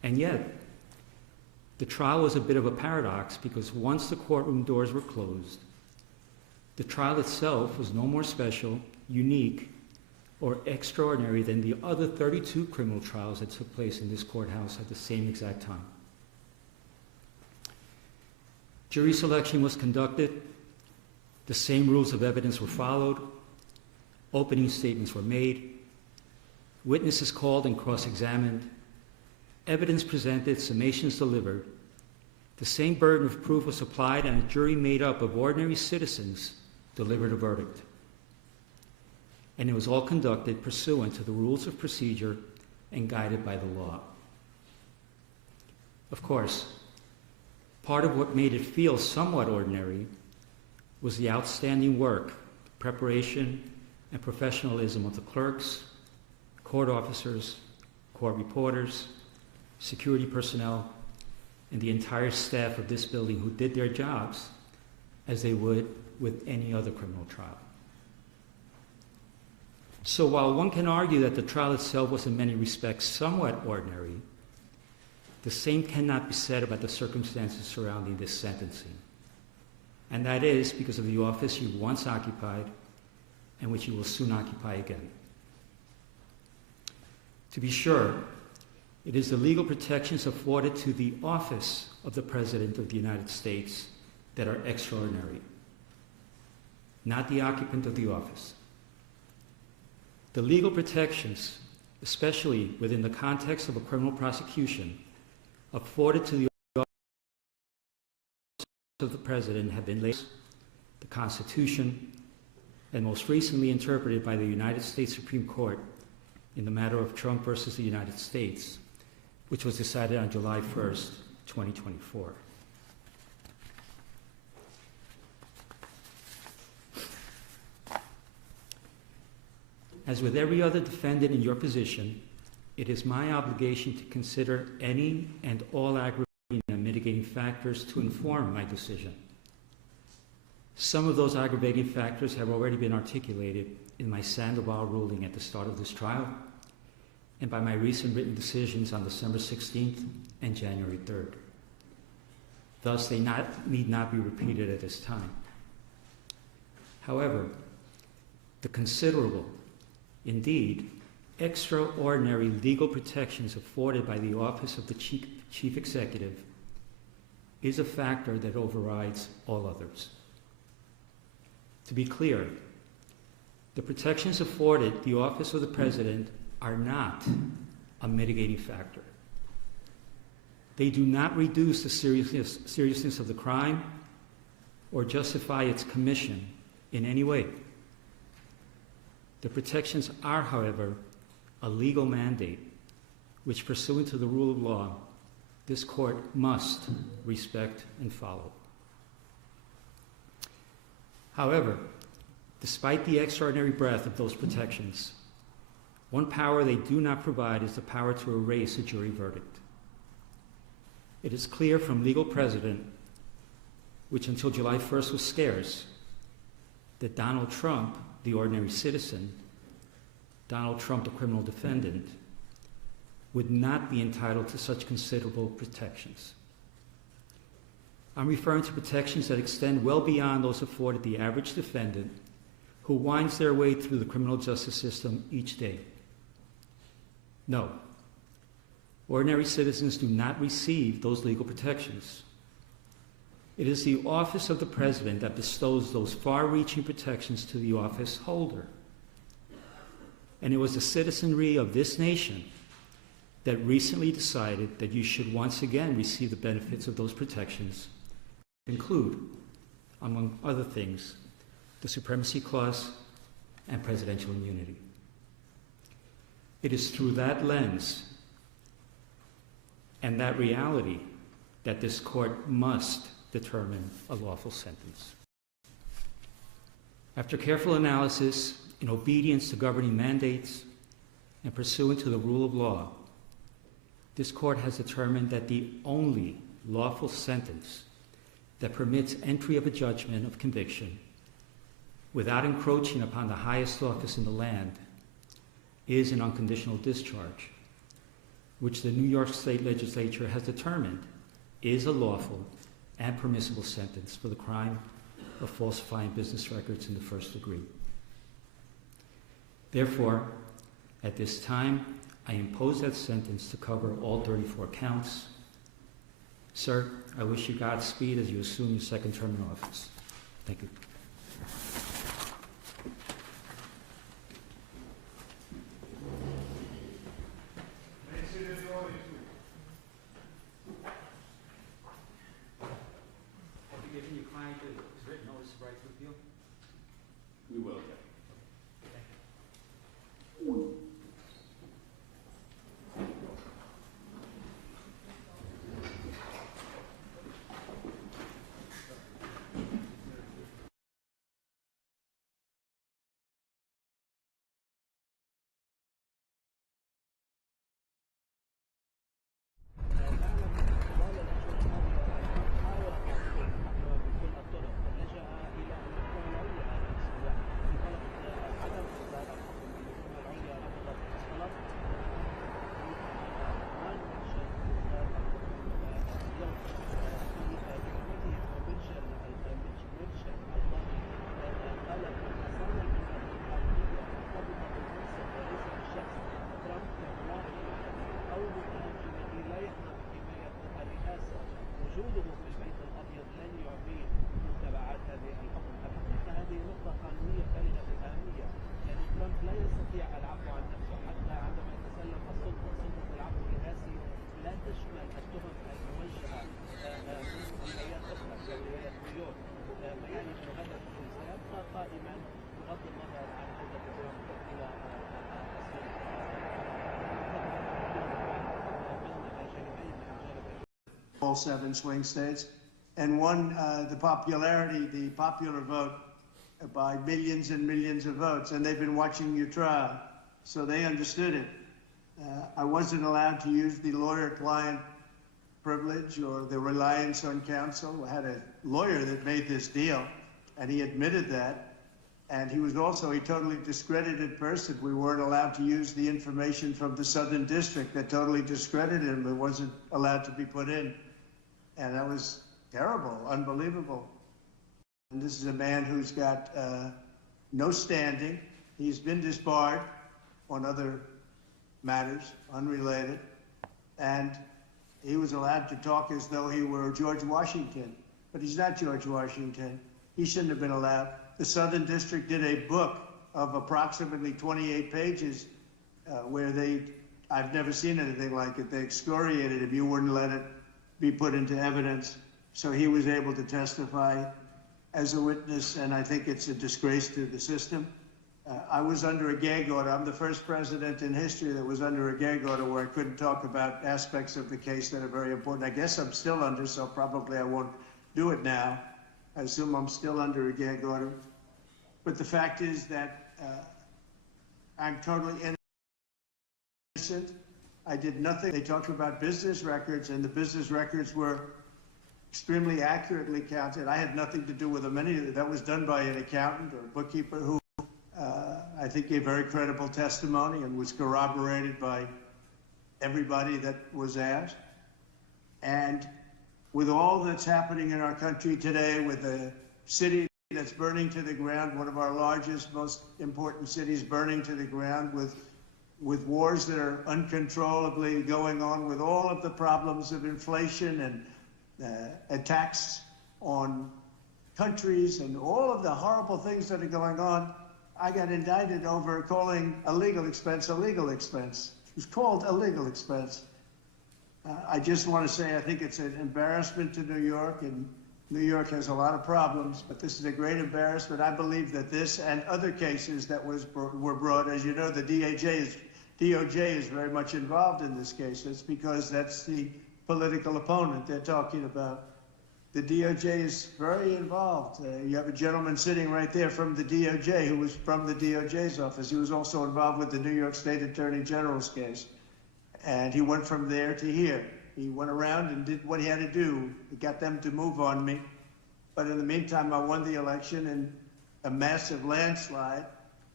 And yet, the trial was a bit of a paradox because once the courtroom doors were closed, the trial itself was no more special, unique, or extraordinary than the other 32 criminal trials that took place in this courthouse at the same exact time. Jury selection was conducted, the same rules of evidence were followed, opening statements were made, witnesses called and cross-examined, evidence presented, summations delivered, the same burden of proof was applied, and a jury made up of ordinary citizens delivered a verdict. And it was all conducted pursuant to the rules of procedure and guided by the law. Of course, part of what made it feel somewhat ordinary was the outstanding work, preparation, and professionalism of the clerks, court officers, court reporters, security personnel, and the entire staff of this building who did their jobs as they would with any other criminal trial. So while one can argue that the trial itself was in many respects somewhat ordinary, the same cannot be said about the circumstances surrounding this sentencing. And that is because of the office you once occupied and which you will soon occupy again. To be sure, it is the legal protections afforded to the office of the President of the United States that are extraordinary, not the occupant of the office. The legal protections, especially within the context of a criminal prosecution, afforded to the office of the President have been laid, the Constitution, and most recently interpreted by the United States Supreme Court in the matter of Trump versus the United States, which was decided on July 1st, 2024. As with every other defendant in your position, it is my obligation to consider any and all aggravating and mitigating factors to inform my decision. Some of those aggravating factors have already been articulated in my Sandoval ruling at the start of this trial and by my recent written decisions on December 16th and January 3rd. Thus, they need not be repeated at this time. However, the considerable, indeed, extraordinary legal protections afforded by the office of the Chief Executive is a factor that overrides all others. To be clear, the protections afforded the office of the President are not a mitigating factor. They do not reduce the seriousness of the crime or justify its commission in any way. The protections are, however, a legal mandate which, pursuant to the rule of law, this court must respect and follow. However, despite the extraordinary breadth of those protections, one power they do not provide is the power to erase a jury verdict. It is clear from legal precedent, which until July 1st was scarce, that Donald Trump, the ordinary citizen, Donald Trump, the criminal defendant, would not be entitled to such considerable protections. I'm referring to protections that extend well beyond those afforded the average defendant who winds their way through the criminal justice system each day. No, ordinary citizens do not receive those legal protections. It is the office of the President that bestows those far-reaching protections to the office holder. And it was the citizenry of this nation that recently decided that you should once again receive the benefits of those protections, include, among other things, the Supremacy Clause and presidential immunity. It is through that lens and that reality that this court must determine a lawful sentence. After careful analysis, in obedience to governing mandates, and pursuant to the rule of law, this court has determined that the only lawful sentence that permits entry of a judgment of conviction without encroaching upon the highest office in the land is an unconditional discharge, which the New York State Legislature has determined is a lawful and permissible sentence for the crime of falsifying business records in the first degree. Therefore, at this time, I impose that sentence to cover all 34 counts. Sir, I wish you Godspeed as you assume your second term in office. Thank you. We will. All 7 swing states, and won the popular vote by millions and millions of votes. And they've been watching your trial, so they understood it. I wasn't allowed to use the lawyer-client privilege or the reliance on counsel. I had a lawyer that made this deal, and he admitted that. And he was also a totally discredited person. We weren't allowed to use the information from the Southern District that totally discredited him. It wasn't allowed to be put in. And that was terrible, unbelievable. And this is a man who's got no standing. He's been disbarred on other matters, unrelated. And he was allowed to talk as though he were George Washington. But he's not George Washington. He shouldn't have been allowed. The Southern District did a book of approximately 28 pages where I've never seen anything like it. They excoriated him. You wouldn't let it be put into evidence. So he was able to testify as a witness, and I think it's a disgrace to the system. I was under a gag order. I'm the first president in history that was under a gag order where I couldn't talk about aspects of the case that are very important. I guess I'm still under, so probably I won't do it now. I assume I'm still under a gag order. But the fact is that I'm totally innocent. I did nothing. They talked about business records, and the business records were extremely accurately counted. I had nothing to do with them. That was done by an accountant or a bookkeeper who I think gave very credible testimony and was corroborated by everybody that was asked. And with all that's happening in our country today, with the city that's burning to the ground, one of our largest, most important cities burning to the ground, with wars that are uncontrollably going on, with all of the problems of inflation and attacks on countries and all of the horrible things that are going on, I got indicted over calling a legal expense a legal expense. It was called a legal expense. I just want to say I think it's an embarrassment to New York, and New York has a lot of problems, but this is a great embarrassment. I believe that this and other cases that were brought, as you know, the DOJ is very much involved in this case. It's because that's the political opponent they're talking about. The DOJ is very involved. You have a gentleman sitting right there from the DOJ who was from the DOJ's office. He was also involved with the New York State Attorney General's case. And he went from there to here. He went around and did what he had to do. He got them to move on me. But in the meantime, I won the election in a massive landslide.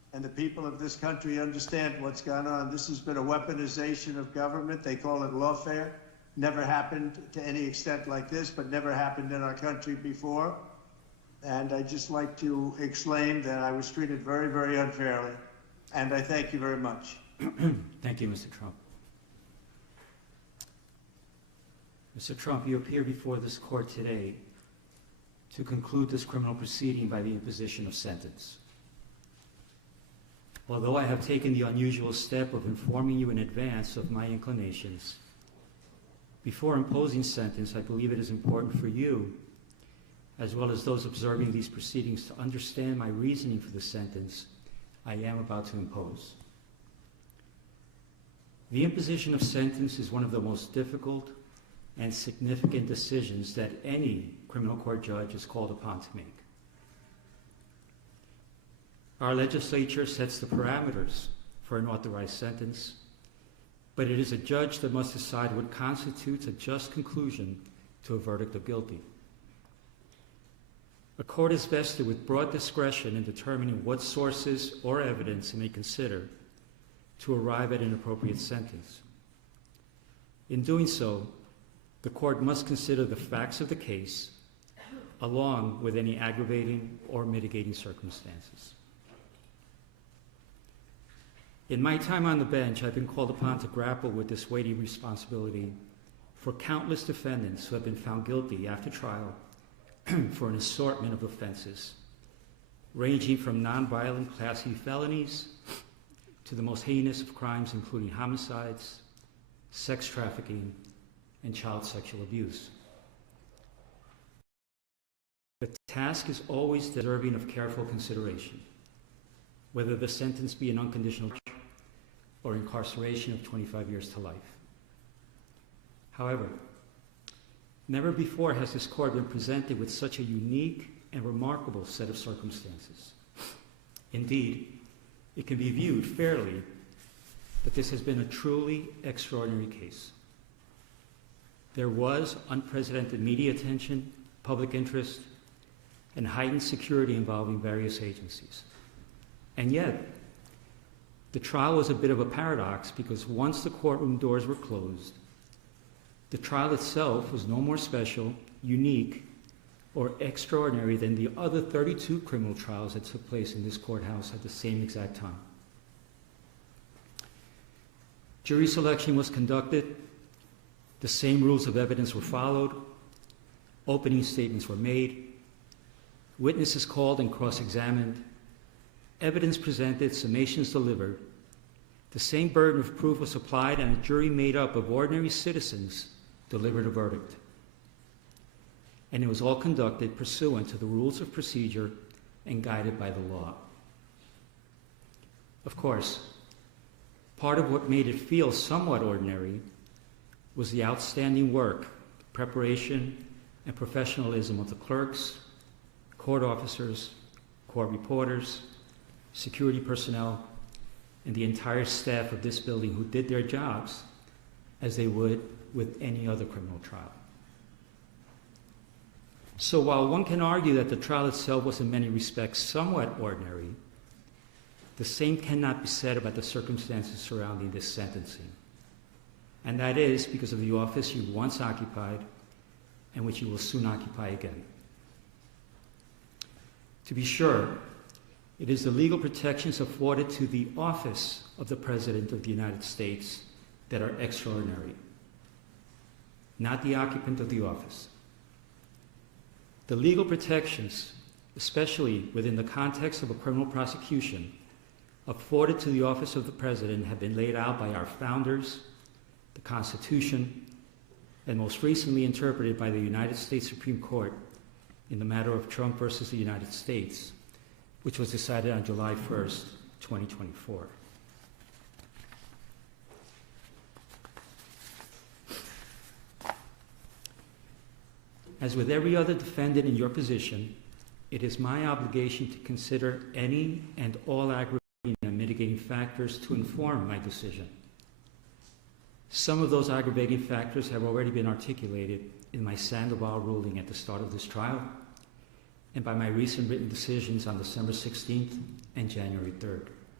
and the people of this country understand what's gone on. This has been a weaponization of government. They call it lawfare. Never happened to any extent like this, but never happened in our country before. And I'd just like to explain that I was treated very, very unfairly. And I thank you very much. Thank you, Mr. Trump. Mr. Trump, you appear before this court today to conclude this criminal proceeding by the imposition of sentence. Although I have taken the unusual step of informing you in advance of my inclinations, before imposing sentence, I believe it is important for you, as well as those observing these proceedings, to understand my reasoning for the sentence I am about to impose. The imposition of sentence is one of the most difficult and significant decisions that any criminal court judge is called upon to make. Our legislature sets the parameters for an authorized sentence, but it is a judge that must decide what constitutes a just conclusion to a verdict of guilty. A court is vested with broad discretion in determining what sources or evidence it may consider to arrive at an appropriate sentence. In doing so, the court must consider the facts of the case along with any aggravating or mitigating circumstances. In my time on the bench, I've been called upon to grapple with this weighty responsibility for countless defendants who have been found guilty after trial for an assortment of offenses, ranging from nonviolent Class E felonies to the most heinous of crimes, including homicides, sex trafficking, and child sexual abuse. The task is always deserving of careful consideration, whether the sentence be an unconditional or incarceration of 25 years to life. However, never before has this court been presented with such a unique and remarkable set of circumstances. Indeed, it can be viewed fairly that this has been a truly extraordinary case. There was unprecedented media attention, public interest, and heightened security involving various agencies. And yet, the trial was a bit of a paradox because once the courtroom doors were closed, the trial itself was no more special, unique, or extraordinary than the other 32 criminal trials that took place in this courthouse at the same exact time. Jury selection was conducted, the same rules of evidence were followed, opening statements were made, witnesses called and cross-examined, evidence presented, summations delivered, the same burden of proof was applied, and a jury made up of ordinary citizens delivered a verdict. And it was all conducted pursuant to the rules of procedure and guided by the law. Of course, part of what made it feel somewhat ordinary was the outstanding work, preparation, and professionalism of the clerks, court officers, court reporters, security personnel, and the entire staff of this building who did their jobs as they would with any other criminal trial. So while one can argue that the trial itself was in many respects somewhat ordinary, the same cannot be said about the circumstances surrounding this sentencing. And that is because of the office you once occupied and which you will soon occupy again. To be sure, it is the legal protections afforded to the office of the President of the United States that are extraordinary, not the occupant of the office. The legal protections, especially within the context of a criminal prosecution, afforded to the office of the President have been laid out by our founders, the Constitution, and most recently interpreted by the United States Supreme Court in the matter of Trump versus the United States, which was decided on July 1st, 2024. As with every other defendant in your position, it is my obligation to consider any and all aggravating and mitigating factors to inform my decision. Some of those aggravating factors have already been articulated in my Sandoval ruling at the start of this trial and by my recent written decisions on December 16th and January 3rd.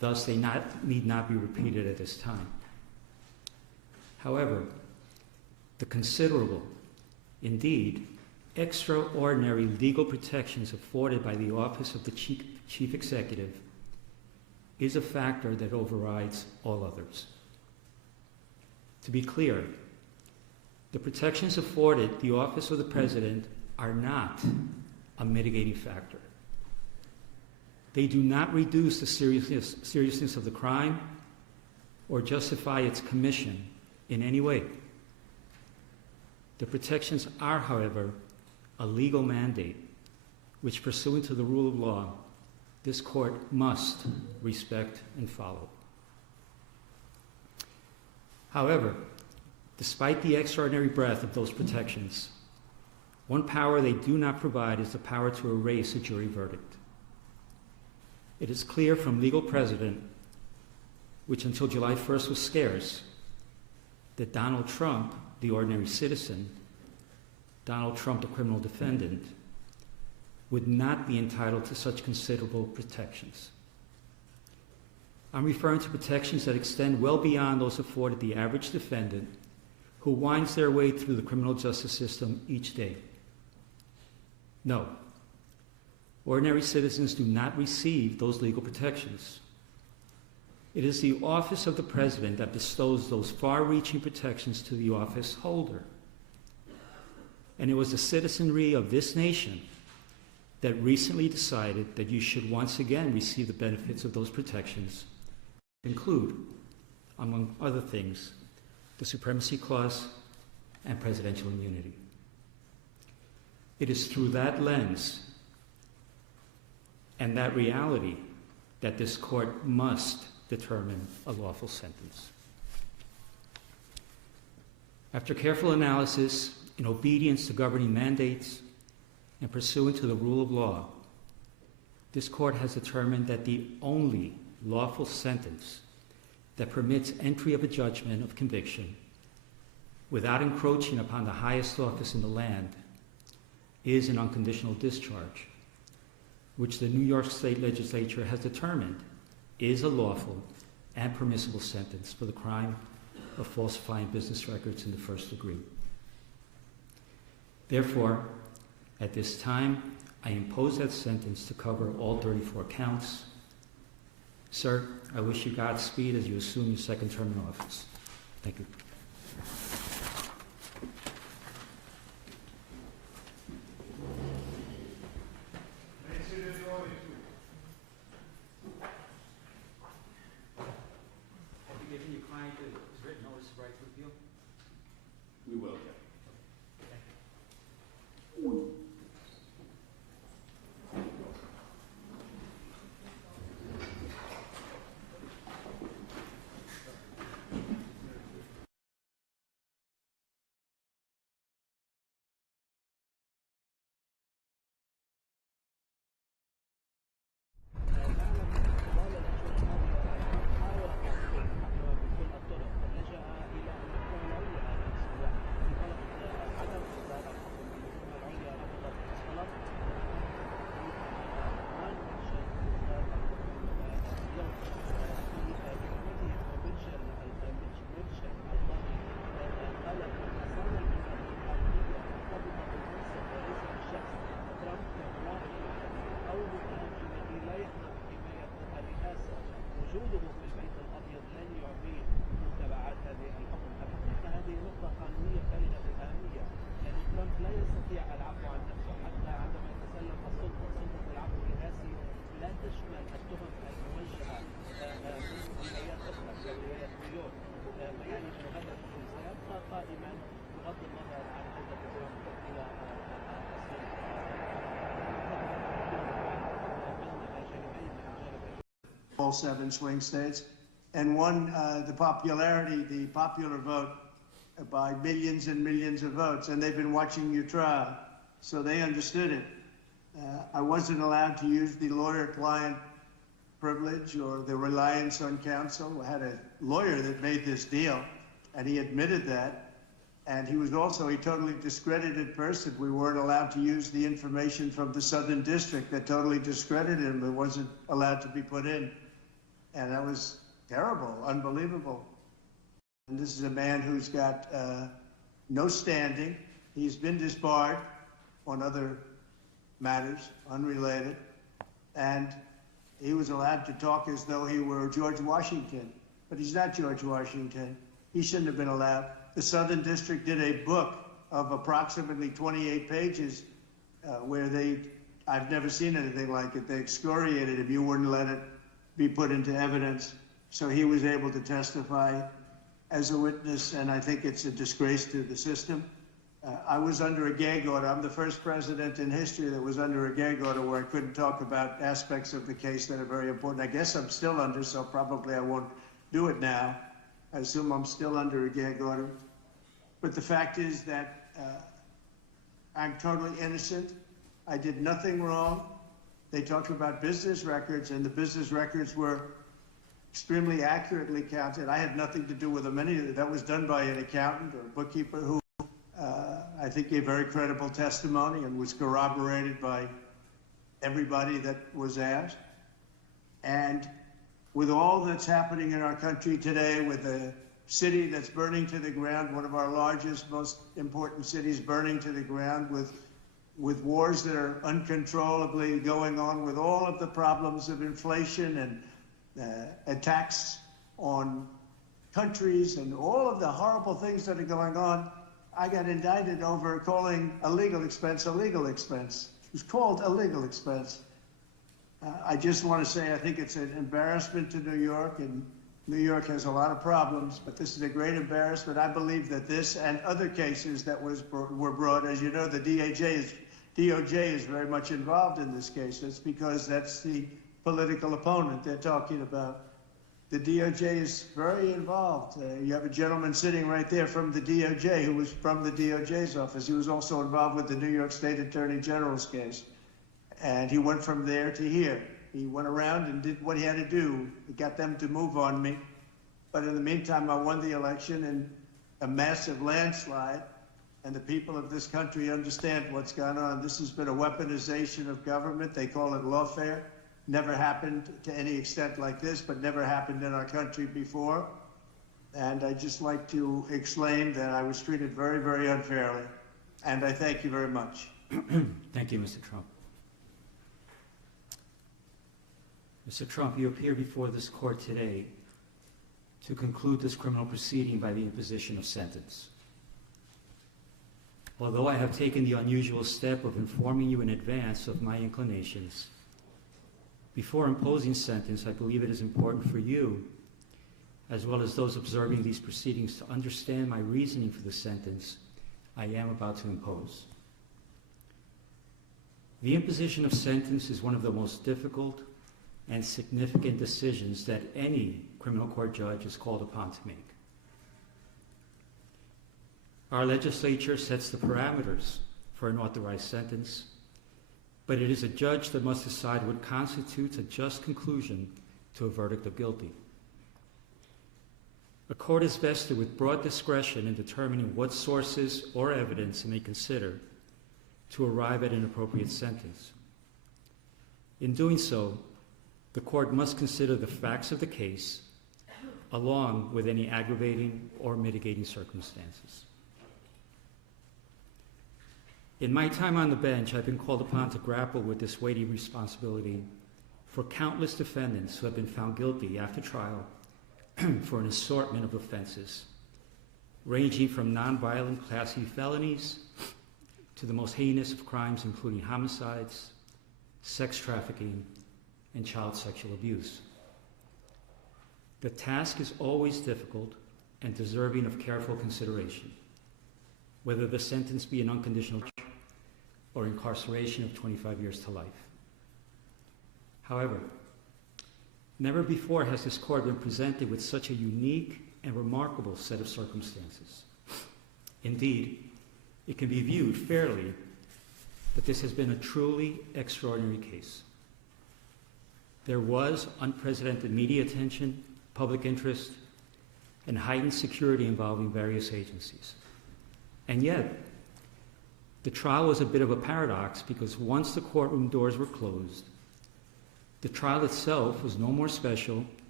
Thus, they need not be repeated at this time. However, the considerable, indeed, extraordinary legal protections afforded by the office of the Chief Executive is a factor that overrides all others. To be clear, the protections afforded the office of the President are not a mitigating factor. They do not reduce the seriousness of the crime or justify its commission in any way. The protections are, however, a legal mandate which, pursuant to the rule of law, this court must respect and follow. However, despite the extraordinary breadth of those protections, one power they do not provide is the power to erase a jury verdict. It is clear from legal precedent, which until July 1st was scarce, that Donald Trump, the ordinary citizen, Donald Trump, the criminal defendant, would not be entitled to such considerable protections. I'm referring to protections that extend well beyond those afforded the average defendant who winds their way through the criminal justice system each day. No, ordinary citizens do not receive those legal protections. It is the office of the President that bestows those far-reaching protections to the office holder. And it was the citizenry of this nation that recently decided that you should once again receive the benefits of those protections, include, among other things, the Supremacy Clause and presidential immunity. It is through that lens and that reality that this court must determine a lawful sentence. After careful analysis, in obedience to governing mandates, and pursuant to the rule of law, this court has determined that the only lawful sentence that permits entry of a judgment of conviction without encroaching upon the highest office in the land is an unconditional discharge, which the New York State Legislature has determined is a lawful and permissible sentence for the crime of falsifying business records in the first degree. Therefore, at this time, I impose that sentence to cover all 34 counts. Sir, I wish you Godspeed as you assume your second term in office. Thank you. Have you given your client a written notice of right to appeal? We will. All 7 swing states, and won the popular vote by millions and millions of votes, and they've been watching your trial, so they understood it. I wasn't allowed to use the lawyer-client privilege or the reliance on counsel. I had a lawyer that made this deal, and he admitted that. And he was also a totally discredited person. We weren't allowed to use the information from the Southern District that totally discredited him. It wasn't allowed to be put in. And that was terrible, unbelievable. And this is a man who's got no standing. He's been disbarred on other matters, unrelated. And he was allowed to talk as though he were George Washington. But he's not George Washington. He shouldn't have been allowed. The Southern District did a book of approximately 28 pages where I've never seen anything like it. They excoriated him. You wouldn't let it be put into evidence. So he was able to testify as a witness, and I think it's a disgrace to the system. I was under a gag order. I'm the first president in history that was under a gag order where I couldn't talk about aspects of the case that are very important. I guess I'm still under, so probably I won't do it now. I assume I'm still under a gag order. But the fact is that I'm totally innocent. I did nothing wrong. They talked about business records, and the business records were extremely accurately counted. I had nothing to do with them. That was done by an accountant or a bookkeeper who I think gave very credible testimony and was corroborated by everybody that was asked. And with all that's happening in our country today, with the city that's burning to the ground, one of our largest, most important cities burning to the ground, with wars that are uncontrollably going on, with all of the problems of inflation and attacks on countries and all of the horrible things that are going on, I got indicted over calling a legal expense a legal expense. It was called a legal expense. I just want to say I think it's an embarrassment to New York, and New York has a lot of problems, but this is a great embarrassment. I believe that this and other cases that were brought, as you know, the DOJ is very much involved in this case. It's because that's the political opponent they're talking about. The DOJ is very involved. You have a gentleman sitting right there from the DOJ who was from the DOJ's office. He was also involved with the New York State Attorney General's case. And he went from there to here. He went around and did what he had to do. He got them to move on me. But in the meantime, I won the election in a massive landslide. And the people of this country understand what's gone on. This has been a weaponization of government. They call it lawfare. Never happened to any extent like this, but never happened in our country before. And I'd just like to explain that I was treated very, very unfairly. And I thank you very much. Thank you, Mr. Trump. Mr. Trump, you appear before this court today to conclude this criminal proceeding by the imposition of sentence. Although I have taken the unusual step of informing you in advance of my inclinations, before imposing sentence, I believe it is important for you, as well as those observing these proceedings, to understand my reasoning for the sentence I am about to impose. The imposition of sentence is one of the most difficult and significant decisions that any criminal court judge is called upon to make. Our legislature sets the parameters for an authorized sentence, but it is a judge that must decide what constitutes a just conclusion to a verdict of guilty. A court is vested with broad discretion in determining what sources or evidence it may consider to arrive at an appropriate sentence. In doing so, the court must consider the facts of the case along with any aggravating or mitigating circumstances. In my time on the bench, I've been called upon to grapple with this weighty responsibility for countless defendants who have been found guilty after trial for an assortment of offenses, ranging from nonviolent Class E felonies to the most heinous of crimes, including homicides, sex trafficking, and child sexual abuse. The task is always difficult and deserving of careful consideration, whether the sentence be an unconditional or incarceration of 25 years to life. However, never before has this court been presented with such a unique and remarkable set of circumstances. Indeed, it can be viewed fairly that this has been a truly extraordinary case. There was unprecedented media attention, public interest, and heightened security involving various agencies. And yet, the trial was a bit of a paradox because once the courtroom doors were closed, the trial itself was no more special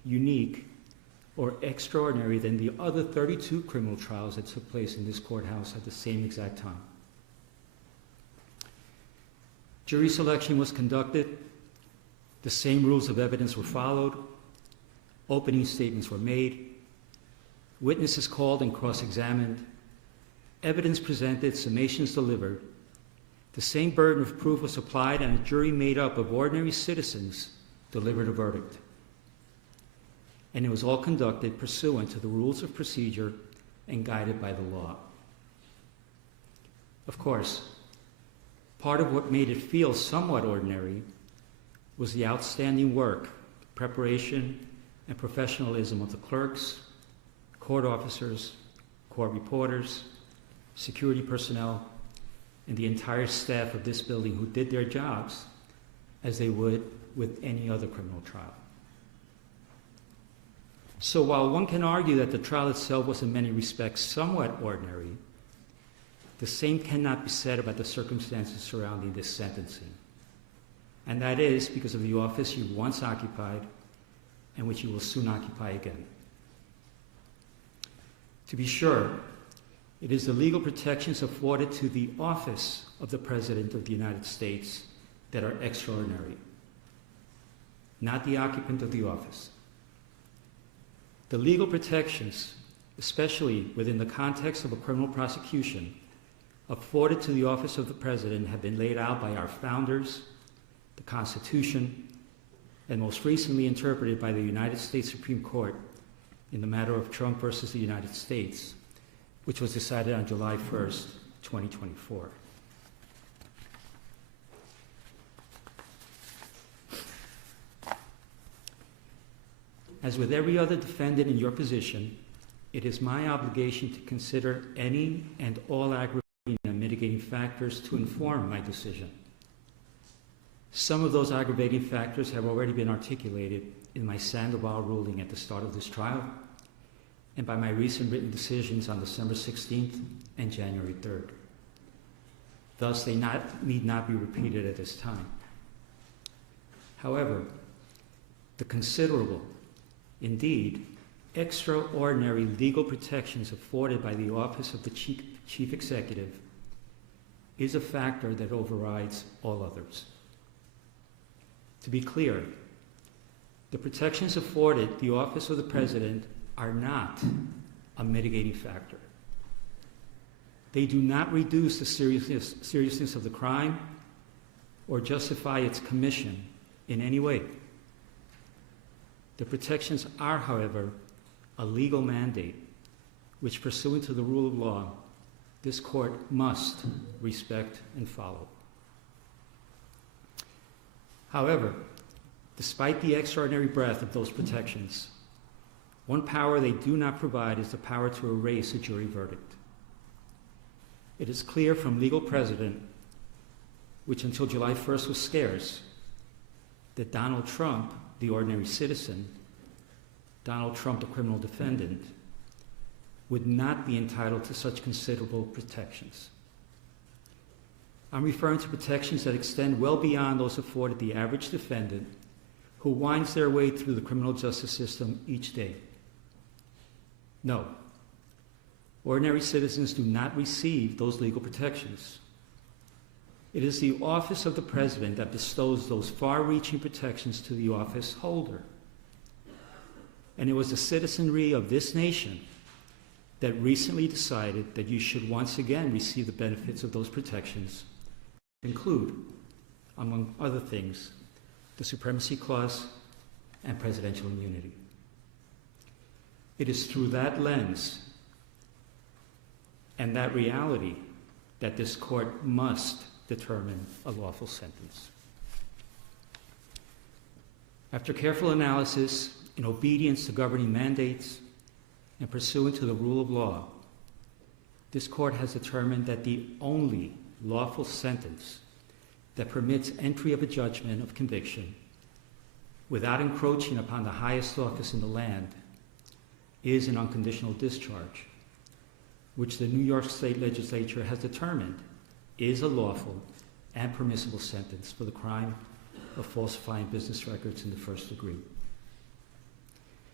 unique, or extraordinary than the other 32 criminal trials that took place in this courthouse at the same exact time. Jury selection was conducted, the same rules of evidence were followed, opening statements were made, witnesses called and cross-examined, evidence presented, summations delivered, the same burden of proof was applied, and a jury made up of ordinary citizens delivered a verdict. And it was all conducted pursuant to the rules of procedure and guided by the law. Of course, part of what made it feel somewhat ordinary was the outstanding work, preparation, and professionalism of the clerks, court officers, court reporters, security personnel, and the entire staff of this building who did their jobs as they would with any other criminal trial. So while one can argue that the trial itself was in many respects somewhat ordinary, the same cannot be said about the circumstances surrounding this sentencing. And that is because of the office you once occupied and which you will soon occupy again. To be sure, it is the legal protections afforded to the office of the President of the United States that are extraordinary, not the occupant of the office. The legal protections, especially within the context of a criminal prosecution, afforded to the office of the President have been laid out by our founders, the Constitution, and most recently interpreted by the United States Supreme Court in the matter of Trump versus the United States, which was decided on July 1st, 2024. As with every other defendant in your position, it is my obligation to consider any and all aggravating and mitigating factors to inform my decision. Some of those aggravating factors have already been articulated in my Sandoval ruling at the start of this trial and by my recent written decisions on December 16th and January 3rd. Thus, they need not be repeated at this time. However, the considerable, indeed, extraordinary legal protections afforded by the office of the Chief Executive is a factor that overrides all others. To be clear, the protections afforded the office of the President are not a mitigating factor. They do not reduce the seriousness of the crime or justify its commission in any way. The protections are, however, a legal mandate which, pursuant to the rule of law, this court must respect and follow. However, despite the extraordinary breadth of those protections, one power they do not provide is the power to erase a jury verdict. It is clear from legal precedent, which until July 1st was scarce, that Donald Trump, the ordinary citizen, Donald Trump, the criminal defendant, would not be entitled to such considerable protections. I'm referring to protections that extend well beyond those afforded the average defendant who winds their way through the criminal justice system each day. No, ordinary citizens do not receive those legal protections. It is the office of the President that bestows those far-reaching protections to the office holder. And it was the citizenry of this nation that recently decided that you should once again receive the benefits of those protections, include, among other things, the Supremacy Clause and presidential immunity. It is through that lens and that reality that this court must determine a lawful sentence. After careful analysis, in obedience to governing mandates, and pursuant to the rule of law, this court has determined that the only lawful sentence that permits entry of a judgment of conviction without encroaching upon the highest office in the land is an unconditional discharge, which the New York State Legislature has determined is a lawful and permissible sentence for the crime of falsifying business records in the first degree.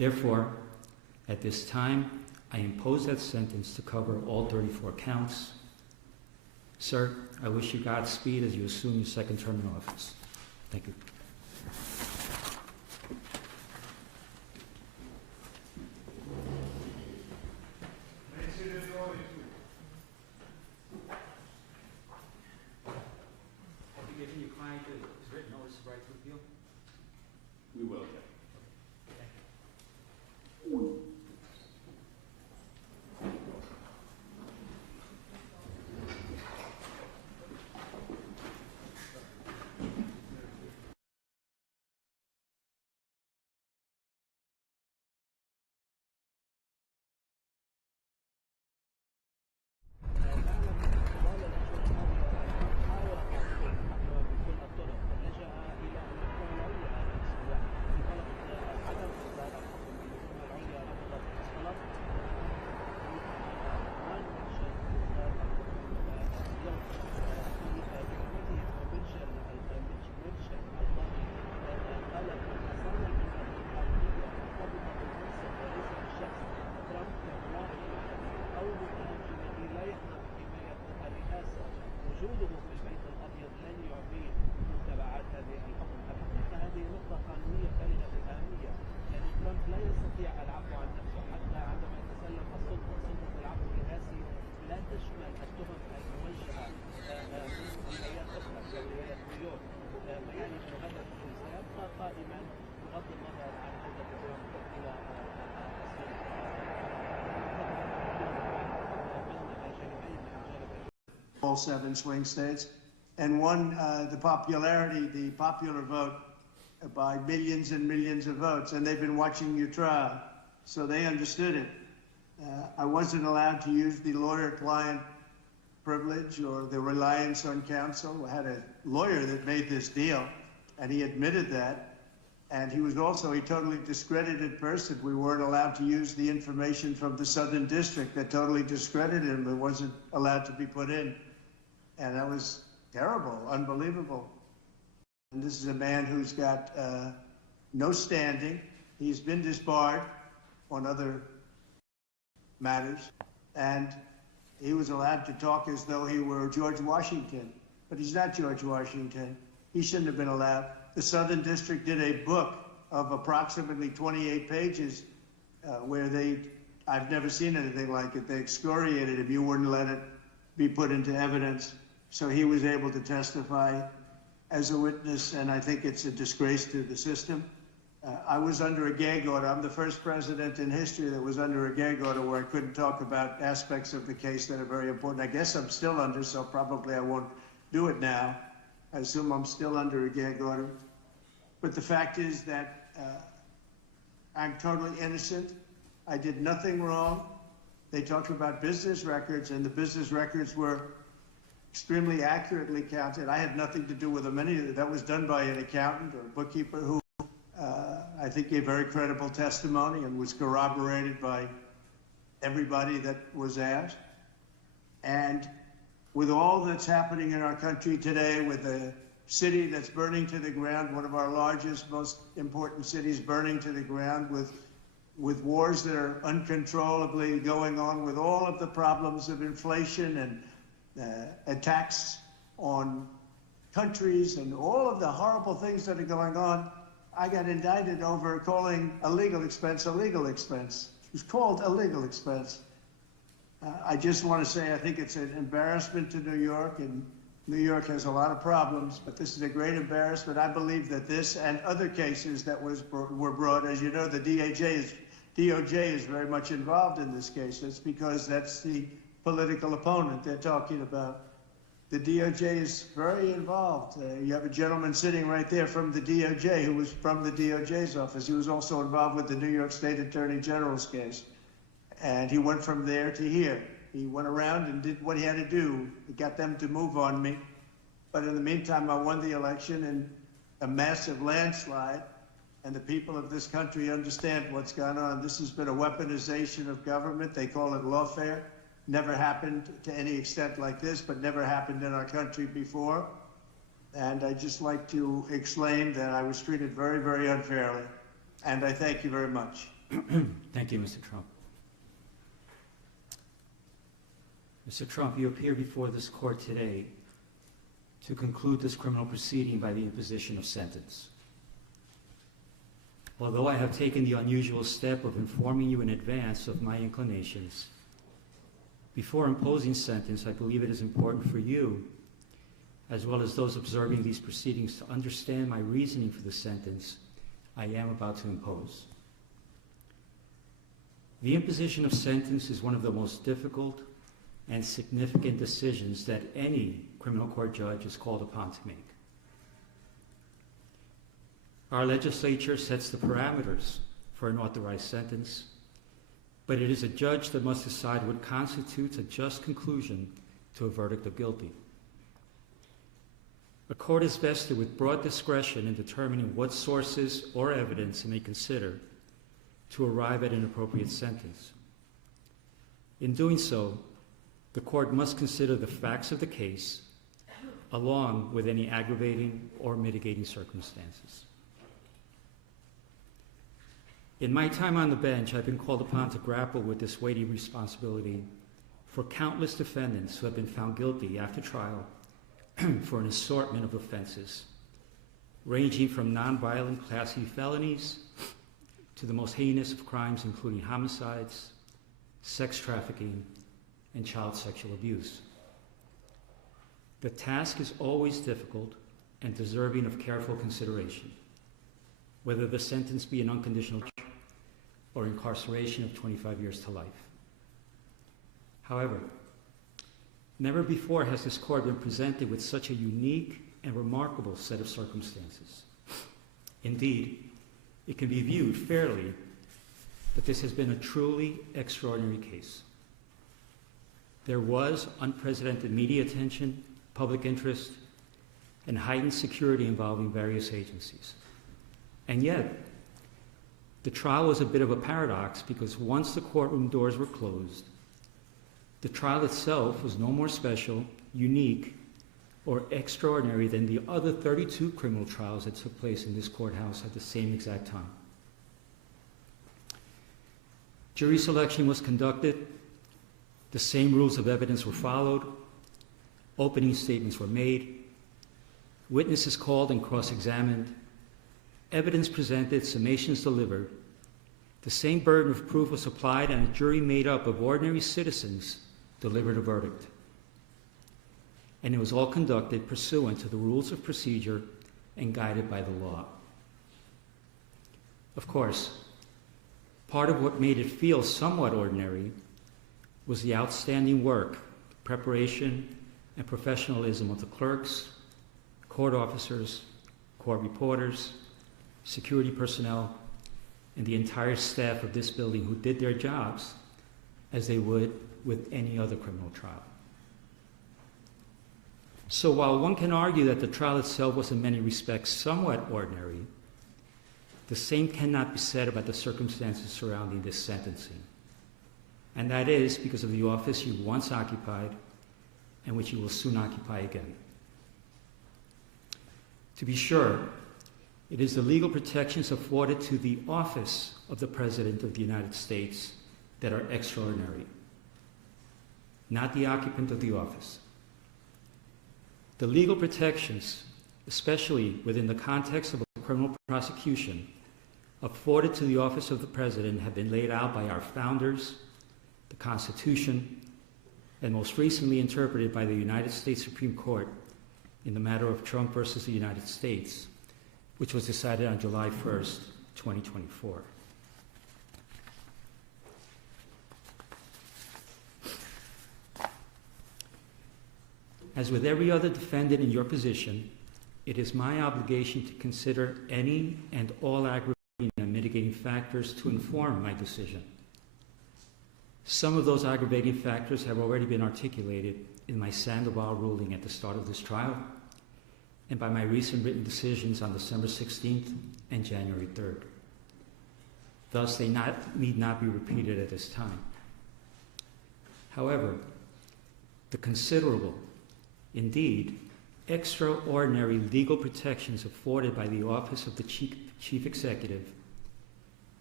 Therefore, at this time, I impose that sentence to cover all 34 counts. Sir, I wish you Godspeed as you assume your second term in office. Thank you. Have you given your client his written notice of right to appeal? We will, Judge. All 7 swing states, and won the popular vote by millions and millions of votes, and they've been watching your trial, so they understood it. I wasn't allowed to use the lawyer-client privilege or the reliance on counsel. I had a lawyer that made this deal, and he admitted that, and he was also a totally discredited person. We weren't allowed to use the information from the Southern District that totally discredited him. It wasn't allowed to be put in. And that was terrible, unbelievable. And this is a man who's got no standing. He's been disbarred on other matters. And he was allowed to talk as though he were George Washington. But he's not George Washington. He shouldn't have been allowed. The Southern District did a book of approximately 28 pages where I've never seen anything like it. They excoriated him. You wouldn't let it be put into evidence. So he was able to testify as a witness, and I think it's a disgrace to the system. I was under a gag order. I'm the first president in history that was under a gag order where I couldn't talk about aspects of the case that are very important. I guess I'm still under, so probably I won't do it now. I assume I'm still under a gag order. But the fact is that I'm totally innocent. I did nothing wrong. They talked about business records, and the business records were extremely accurately counted. I had nothing to do with them. That was done by an accountant or a bookkeeper who I think gave very credible testimony and was corroborated by everybody that was asked. And with all that's happening in our country today, with the city that's burning to the ground, one of our largest, most important cities burning to the ground, with wars that are uncontrollably going on, with all of the problems of inflation and attacks on countries and all of the horrible things that are going on, I got indicted over calling a legal expense a legal expense. It was called a legal expense. I just want to say I think it's an embarrassment to New York, and New York has a lot of problems, but this is a great embarrassment. I believe that this and other cases that were brought, as you know, the DOJ is very much involved in this case. It's because that's the political opponent they're talking about. The DOJ is very involved. You have a gentleman sitting right there from the DOJ who was from the DOJ's office. He was also involved with the New York State Attorney General's case. And he went from there to here. He went around and did what he had to do. He got them to move on me. But in the meantime, I won the election in a massive landslide. And the people of this country understand what's gone on. This has been a weaponization of government. They call it lawfare. Never happened to any extent like this, but never happened in our country before. And I'd just like to explain that I was treated very, very unfairly. And I thank you very much. Thank you, Mr. Trump. Mr. Trump, you appear before this court today to conclude this criminal proceeding by the imposition of sentence. Although I have taken the unusual step of informing you in advance of my inclinations, before imposing sentence, I believe it is important for you, as well as those observing these proceedings, to understand my reasoning for the sentence I am about to impose. The imposition of sentence is one of the most difficult and significant decisions that any criminal court judge is called upon to make. Our legislature sets the parameters for an authorized sentence, but it is a judge that must decide what constitutes a just conclusion to a verdict of guilty. A court is vested with broad discretion in determining what sources or evidence it may consider to arrive at an appropriate sentence. In doing so, the court must consider the facts of the case along with any aggravating or mitigating circumstances. In my time on the bench, I've been called upon to grapple with this weighty responsibility for countless defendants who have been found guilty after trial for an assortment of offenses, ranging from nonviolent Class E felonies to the most heinous of crimes, including homicides, sex trafficking, and child sexual abuse. The task is always difficult and deserving of careful consideration, whether the sentence be an unconditional or incarceration of 25 years to life. However, never before has this court been presented with such a unique and remarkable set of circumstances. Indeed, it can be viewed fairly that this has been a truly extraordinary case. There was unprecedented media attention, public interest, and heightened security involving various agencies. And yet, the trial was a bit of a paradox because once the courtroom doors were closed, the trial itself was no more special, unique, or extraordinary than the other 32 criminal trials that took place in this courthouse at the same exact time. Jury selection was conducted, the same rules of evidence were followed, opening statements were made, witnesses called and cross-examined, evidence presented, summations delivered, the same burden of proof was applied, and a jury made up of ordinary citizens delivered a verdict. And it was all conducted pursuant to the rules of procedure and guided by the law. Of course, part of what made it feel somewhat ordinary was the outstanding work, preparation, and professionalism of the clerks, court officers, court reporters, security personnel, and the entire staff of this building who did their jobs as they would with any other criminal trial. So while one can argue that the trial itself was in many respects somewhat ordinary, the same cannot be said about the circumstances surrounding this sentencing. And that is because of the office you once occupied and which you will soon occupy again. To be sure, it is the legal protections afforded to the office of the President of the United States that are extraordinary, not the occupant of the office. The legal protections, especially within the context of a criminal prosecution, afforded to the office of the President have been laid out by our founders, the Constitution, and most recently interpreted by the United States Supreme Court in the matter of Trump versus the United States, which was decided on July 1st, 2024. As with every other defendant in your position, it is my obligation to consider any and all aggravating and mitigating factors to inform my decision. Some of those aggravating factors have already been articulated in my Sandoval ruling at the start of this trial and by my recent written decisions on December 16th and January 3rd. Thus, they need not be repeated at this time. However, the considerable, indeed, extraordinary legal protections afforded by the office of the Chief Executive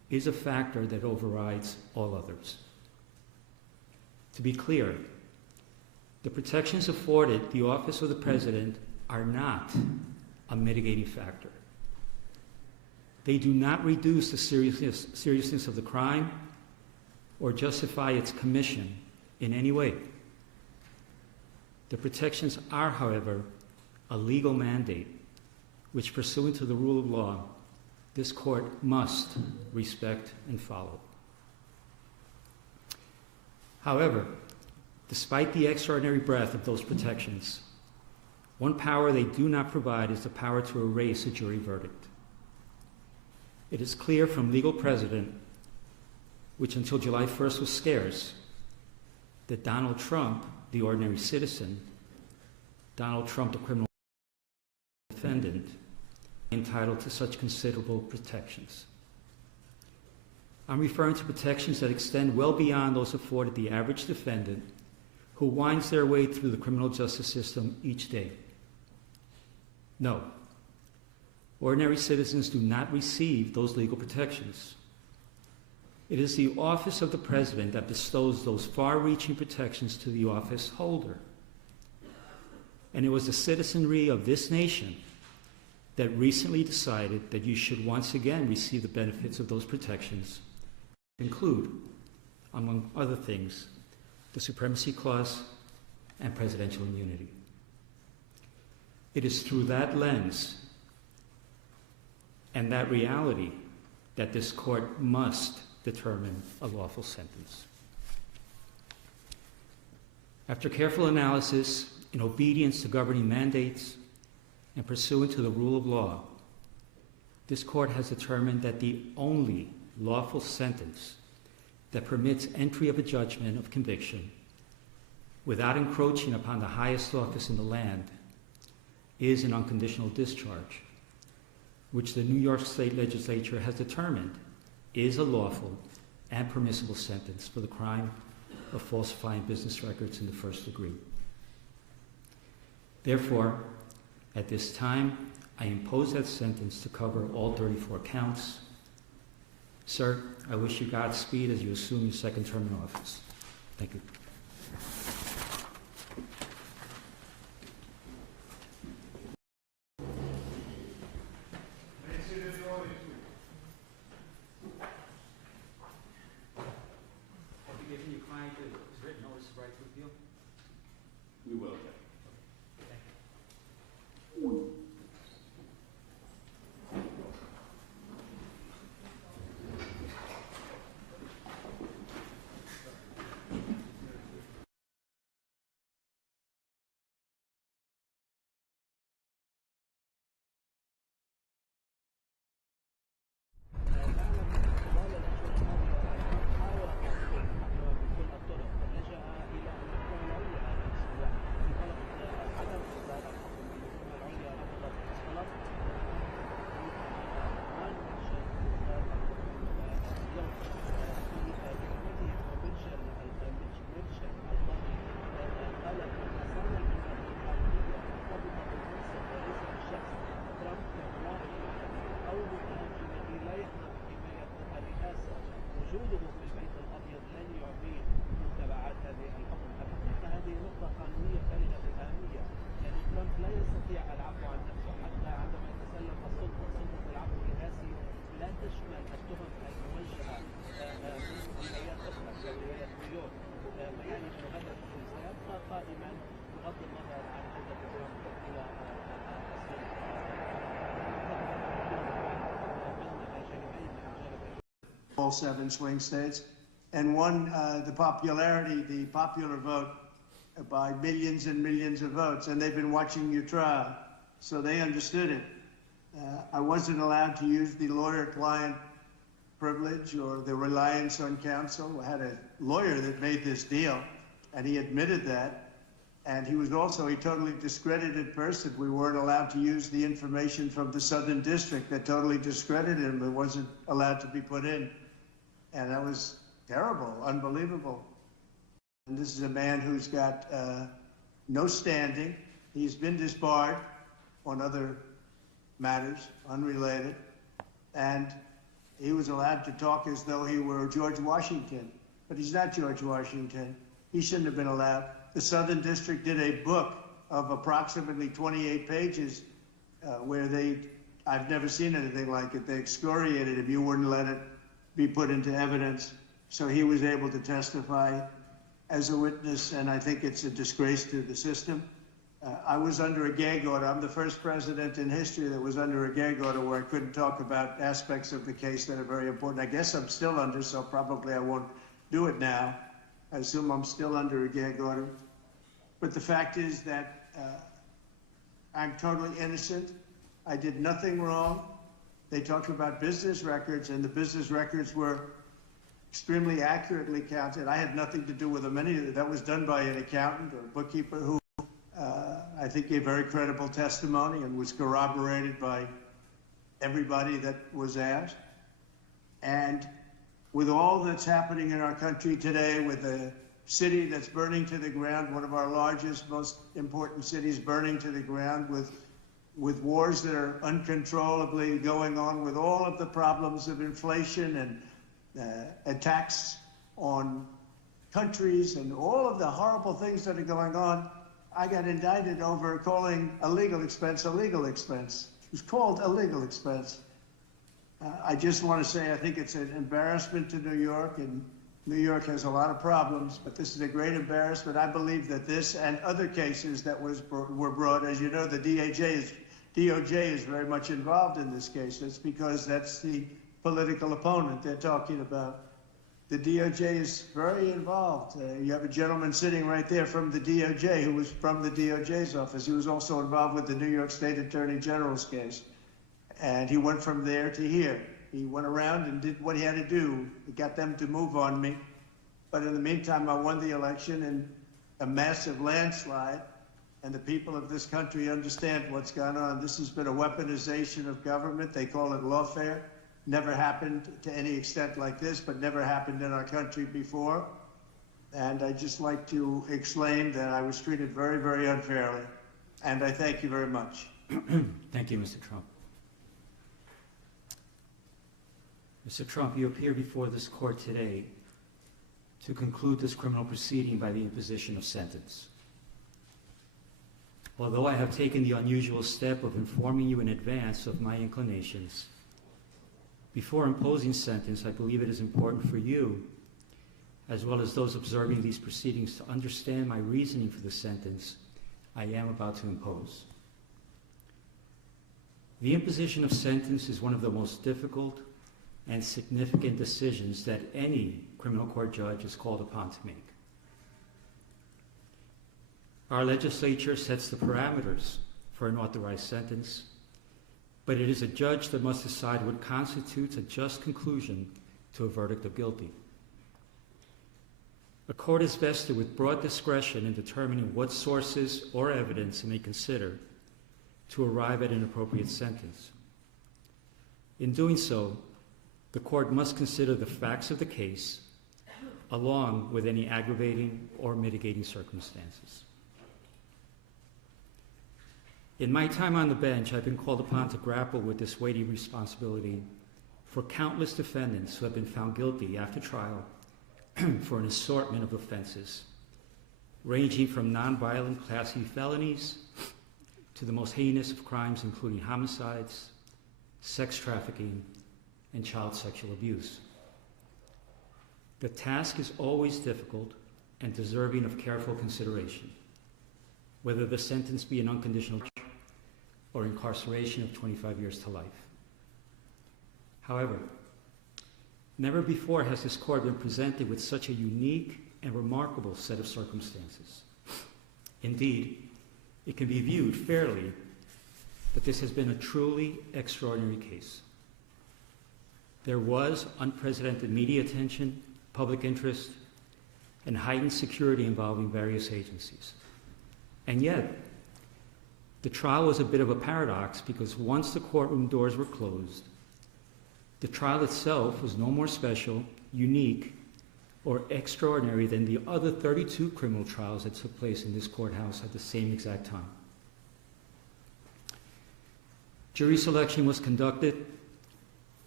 is a factor that overrides all others. To be clear, the protections afforded the office of the president are not a mitigating factor. They do not reduce the seriousness of the crime or justify its commission in any way. The protections are, however, a legal mandate which, pursuant to the rule of law, this court must respect and follow. However, despite the extraordinary breadth of those protections, one power they do not provide is the power to erase a jury verdict. It is clear from legal precedent, which until July 1st was scarce, that Donald Trump, the ordinary citizen, Donald Trump, the criminal defendant, entitled to such considerable protections. I'm referring to protections that extend well beyond those afforded the average defendant who winds their way through the criminal justice system each day. No, ordinary citizens do not receive those legal protections. It is the office of the president that bestows those far-reaching protections to the office holder. And it was the citizenry of this nation that recently decided that you should once again receive the benefits of those protections, include, among other things, the Supremacy Clause and presidential immunity. It is through that lens and that reality that this court must determine a lawful sentence. After careful analysis, in obedience to governing mandates, and pursuant to the rule of law, this court has determined that the only lawful sentence that permits entry of a judgment of conviction without encroaching upon the highest office in the land is an unconditional discharge, which the New York State Legislature has determined is a lawful and permissible sentence for the crime of falsifying business records in the first degree. Therefore, at this time, I impose that sentence to cover all 34 counts. Sir, I wish you Godspeed as you assume your second term in office. Thank you. Have you given your client a written notice of right to appeal? We will. All 7 swing states, and won the popular vote by millions and millions of votes. And they've been watching your trial, so they understood it. I wasn't allowed to use the lawyer-client privilege or the reliance on counsel. I had a lawyer that made this deal, and he admitted that. And he was also a totally discredited person. We weren't allowed to use the information from the Southern District that totally discredited him. It wasn't allowed to be put in. And that was terrible, unbelievable. And this is a man who's got no standing. He's been disbarred on other matters, unrelated. And He was allowed to talk as though he were George Washington, but he's not George Washington. He shouldn't have been allowed. The Southern District did a book of approximately 28 pages where I've never seen anything like it. They excoriated him. You wouldn't let it be put into evidence. So he was able to testify as a witness, and I think it's a disgrace to the system. I was under a gag order. I'm the first president in history that was under a gag order where I couldn't talk about aspects of the case that are very important. I guess I'm still under, so probably I won't do it now. I assume I'm still under a gag order. But the fact is that I'm totally innocent. I did nothing wrong. They talked about business records, and the business records were extremely accurately counted. I had nothing to do with them. That was done by an accountant or a bookkeeper who I think gave very credible testimony and was corroborated by everybody that was asked. And with all that's happening in our country today, with the city that's burning to the ground, one of our largest, most important cities burning to the ground, with wars that are uncontrollably going on, with all of the problems of inflation and attacks on countries and all of the horrible things that are going on, I got indicted over calling a legal expense a legal expense. It was called a legal expense. I just want to say I think it's an embarrassment to New York, and New York has a lot of problems, but this is a great embarrassment. I believe that this and other cases that were brought, as you know, the DOJ is very much involved in this case. That's because that's the political opponent they're talking about. The DOJ is very involved. You have a gentleman sitting right there from the DOJ who was from the DOJ's office. He was also involved with the New York State Attorney General's case. And he went from there to here. He went around and did what he had to do. He got them to move on me. But in the meantime, I won the election in a massive landslide. And the people of this country understand what's gone on. This has been a weaponization of government. They call it lawfare. Never happened to any extent like this, but never happened in our country before. And I'd just like to explain that I was treated very, very unfairly. And I thank you very much. Thank you, Mr. Trump. Mr. Trump, you appear before this court today to conclude this criminal proceeding by the imposition of sentence. Although I have taken the unusual step of informing you in advance of my inclinations, before imposing sentence, I believe it is important for you, as well as those observing these proceedings, to understand my reasoning for the sentence I am about to impose. The imposition of sentence is one of the most difficult and significant decisions that any criminal court judge is called upon to make. Our legislature sets the parameters for an authorized sentence, but it is a judge that must decide what constitutes a just conclusion to a verdict of guilty. A court is vested with broad discretion in determining what sources or evidence it may consider to arrive at an appropriate sentence. In doing so, the court must consider the facts of the case along with any aggravating or mitigating circumstances. In my time on the bench, I've been called upon to grapple with this weighty responsibility for countless defendants who have been found guilty after trial for an assortment of offenses, ranging from nonviolent Class E felonies to the most heinous of crimes, including homicides, sex trafficking, and child sexual abuse. The task is always difficult and deserving of careful consideration, whether the sentence be an unconditional or incarceration of 25 years to life. However, never before has this court been presented with such a unique and remarkable set of circumstances. Indeed, it can be viewed fairly that this has been a truly extraordinary case. There was unprecedented media attention, public interest, and heightened security involving various agencies. And yet, the trial was a bit of a paradox because once the courtroom doors were closed, the trial itself was no more special, unique, or extraordinary than the other 32 criminal trials that took place in this courthouse at the same exact time. Jury selection was conducted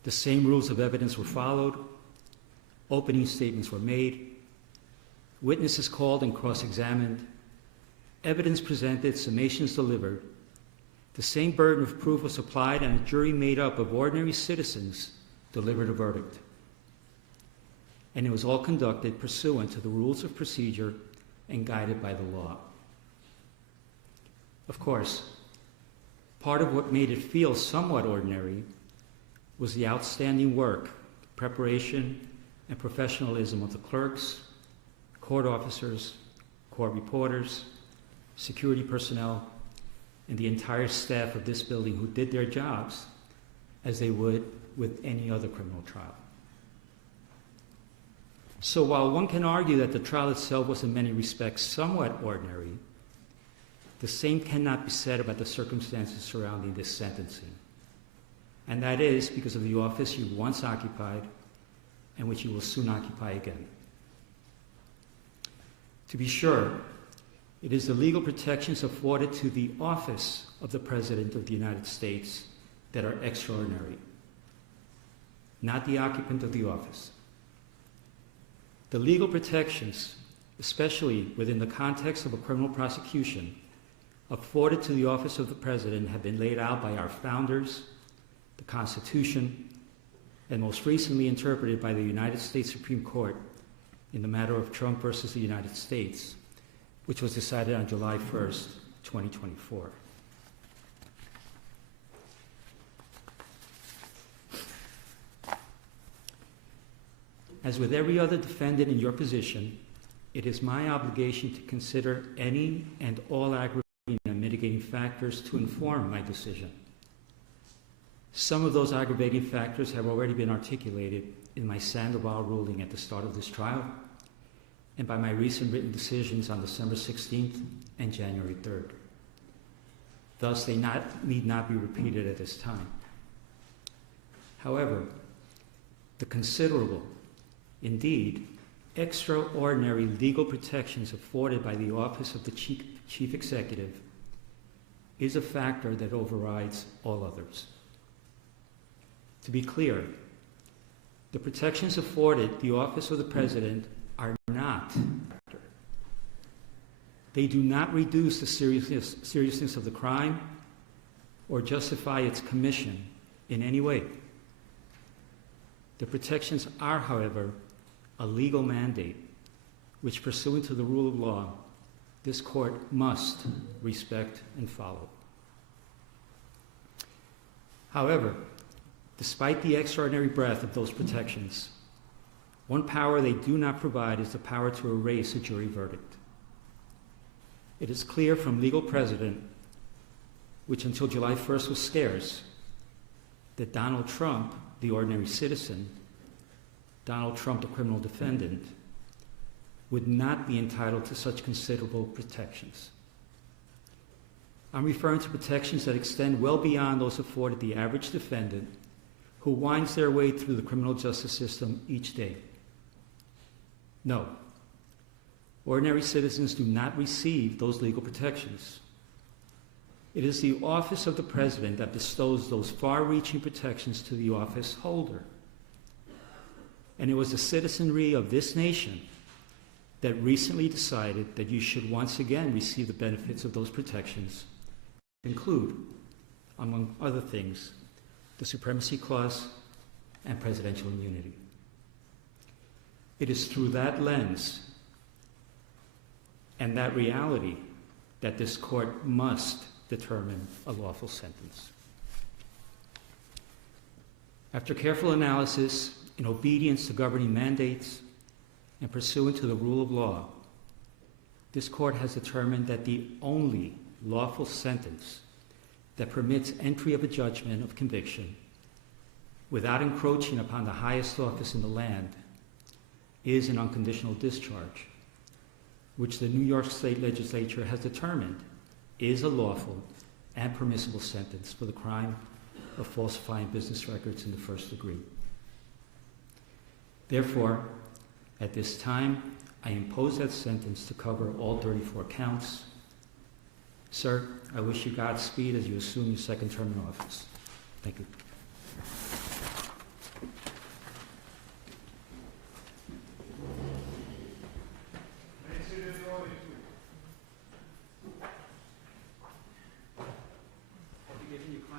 The same rules of evidence were followed. Opening statements were made. Witnesses called and cross-examined. Evidence presented, summations delivered. The same burden of proof was applied, and a jury made up of ordinary citizens delivered a verdict. And it was all conducted pursuant to the rules of procedure and guided by the law. Of course, part of what made it feel somewhat ordinary was the outstanding work, preparation, and professionalism of the clerks, court officers, court reporters, security personnel, and the entire staff of this building who did their jobs as they would with any other criminal trial. So while one can argue that the trial itself was in many respects somewhat ordinary, the same cannot be said about the circumstances surrounding this sentencing. And that is because of the office you once occupied and which you will soon occupy again. To be sure, it is the legal protections afforded to the office of the President of the United States that are extraordinary, not the occupant of the office. The legal protections, especially within the context of a criminal prosecution, afforded to the office of the President have been laid out by our founders, the Constitution, and most recently interpreted by the United States Supreme Court in the matter of Trump versus the United States, which was decided on July 1st, 2024. As with every other defendant in your position, it is my obligation to consider any and all aggravating and mitigating factors to inform my decision. Some of those aggravating factors have already been articulated in my Sandoval ruling at the start of this trial and by my recent written decisions on December 16th and January 3rd. Thus, they need not be repeated at this time. However, the considerable, indeed, extraordinary legal protections afforded by the office of the Chief Executive is a factor that overrides all others. To be clear, the protections afforded the office of the President are not. They do not reduce the seriousness of the crime or justify its commission in any way. The protections are, however, a legal mandate which, pursuant to the rule of law, this court must respect and follow. However, despite the extraordinary breadth of those protections, one power they do not provide is the power to erase a jury verdict. It is clear from legal precedent, which until July 1st was scarce, that Donald Trump, the ordinary citizen, Donald Trump, the criminal defendant, would not be entitled to such considerable protections. I'm referring to protections that extend well beyond those afforded the average defendant who winds their way through the criminal justice system each day. No, ordinary citizens do not receive those legal protections. It is the office of the President that bestows those far-reaching protections to the office holder. And it was the citizenry of this nation that recently decided that you should once again receive the benefits of those protections, include, among other things, the Supremacy Clause and presidential immunity. It is through that lens and that reality that this court must determine a lawful sentence. After careful analysis, in obedience to governing mandates, and pursuant to the rule of law, this court has determined that the only lawful sentence that permits entry of a judgment of conviction without encroaching upon the highest office in the land is an unconditional discharge, which the New York State Legislature has determined is a lawful and permissible sentence for the crime of falsifying business records in the first degree. Therefore, at this time, I impose that sentence to cover all 34 counts. Sir, I wish you Godspeed as you assume your second term in office. Thank you.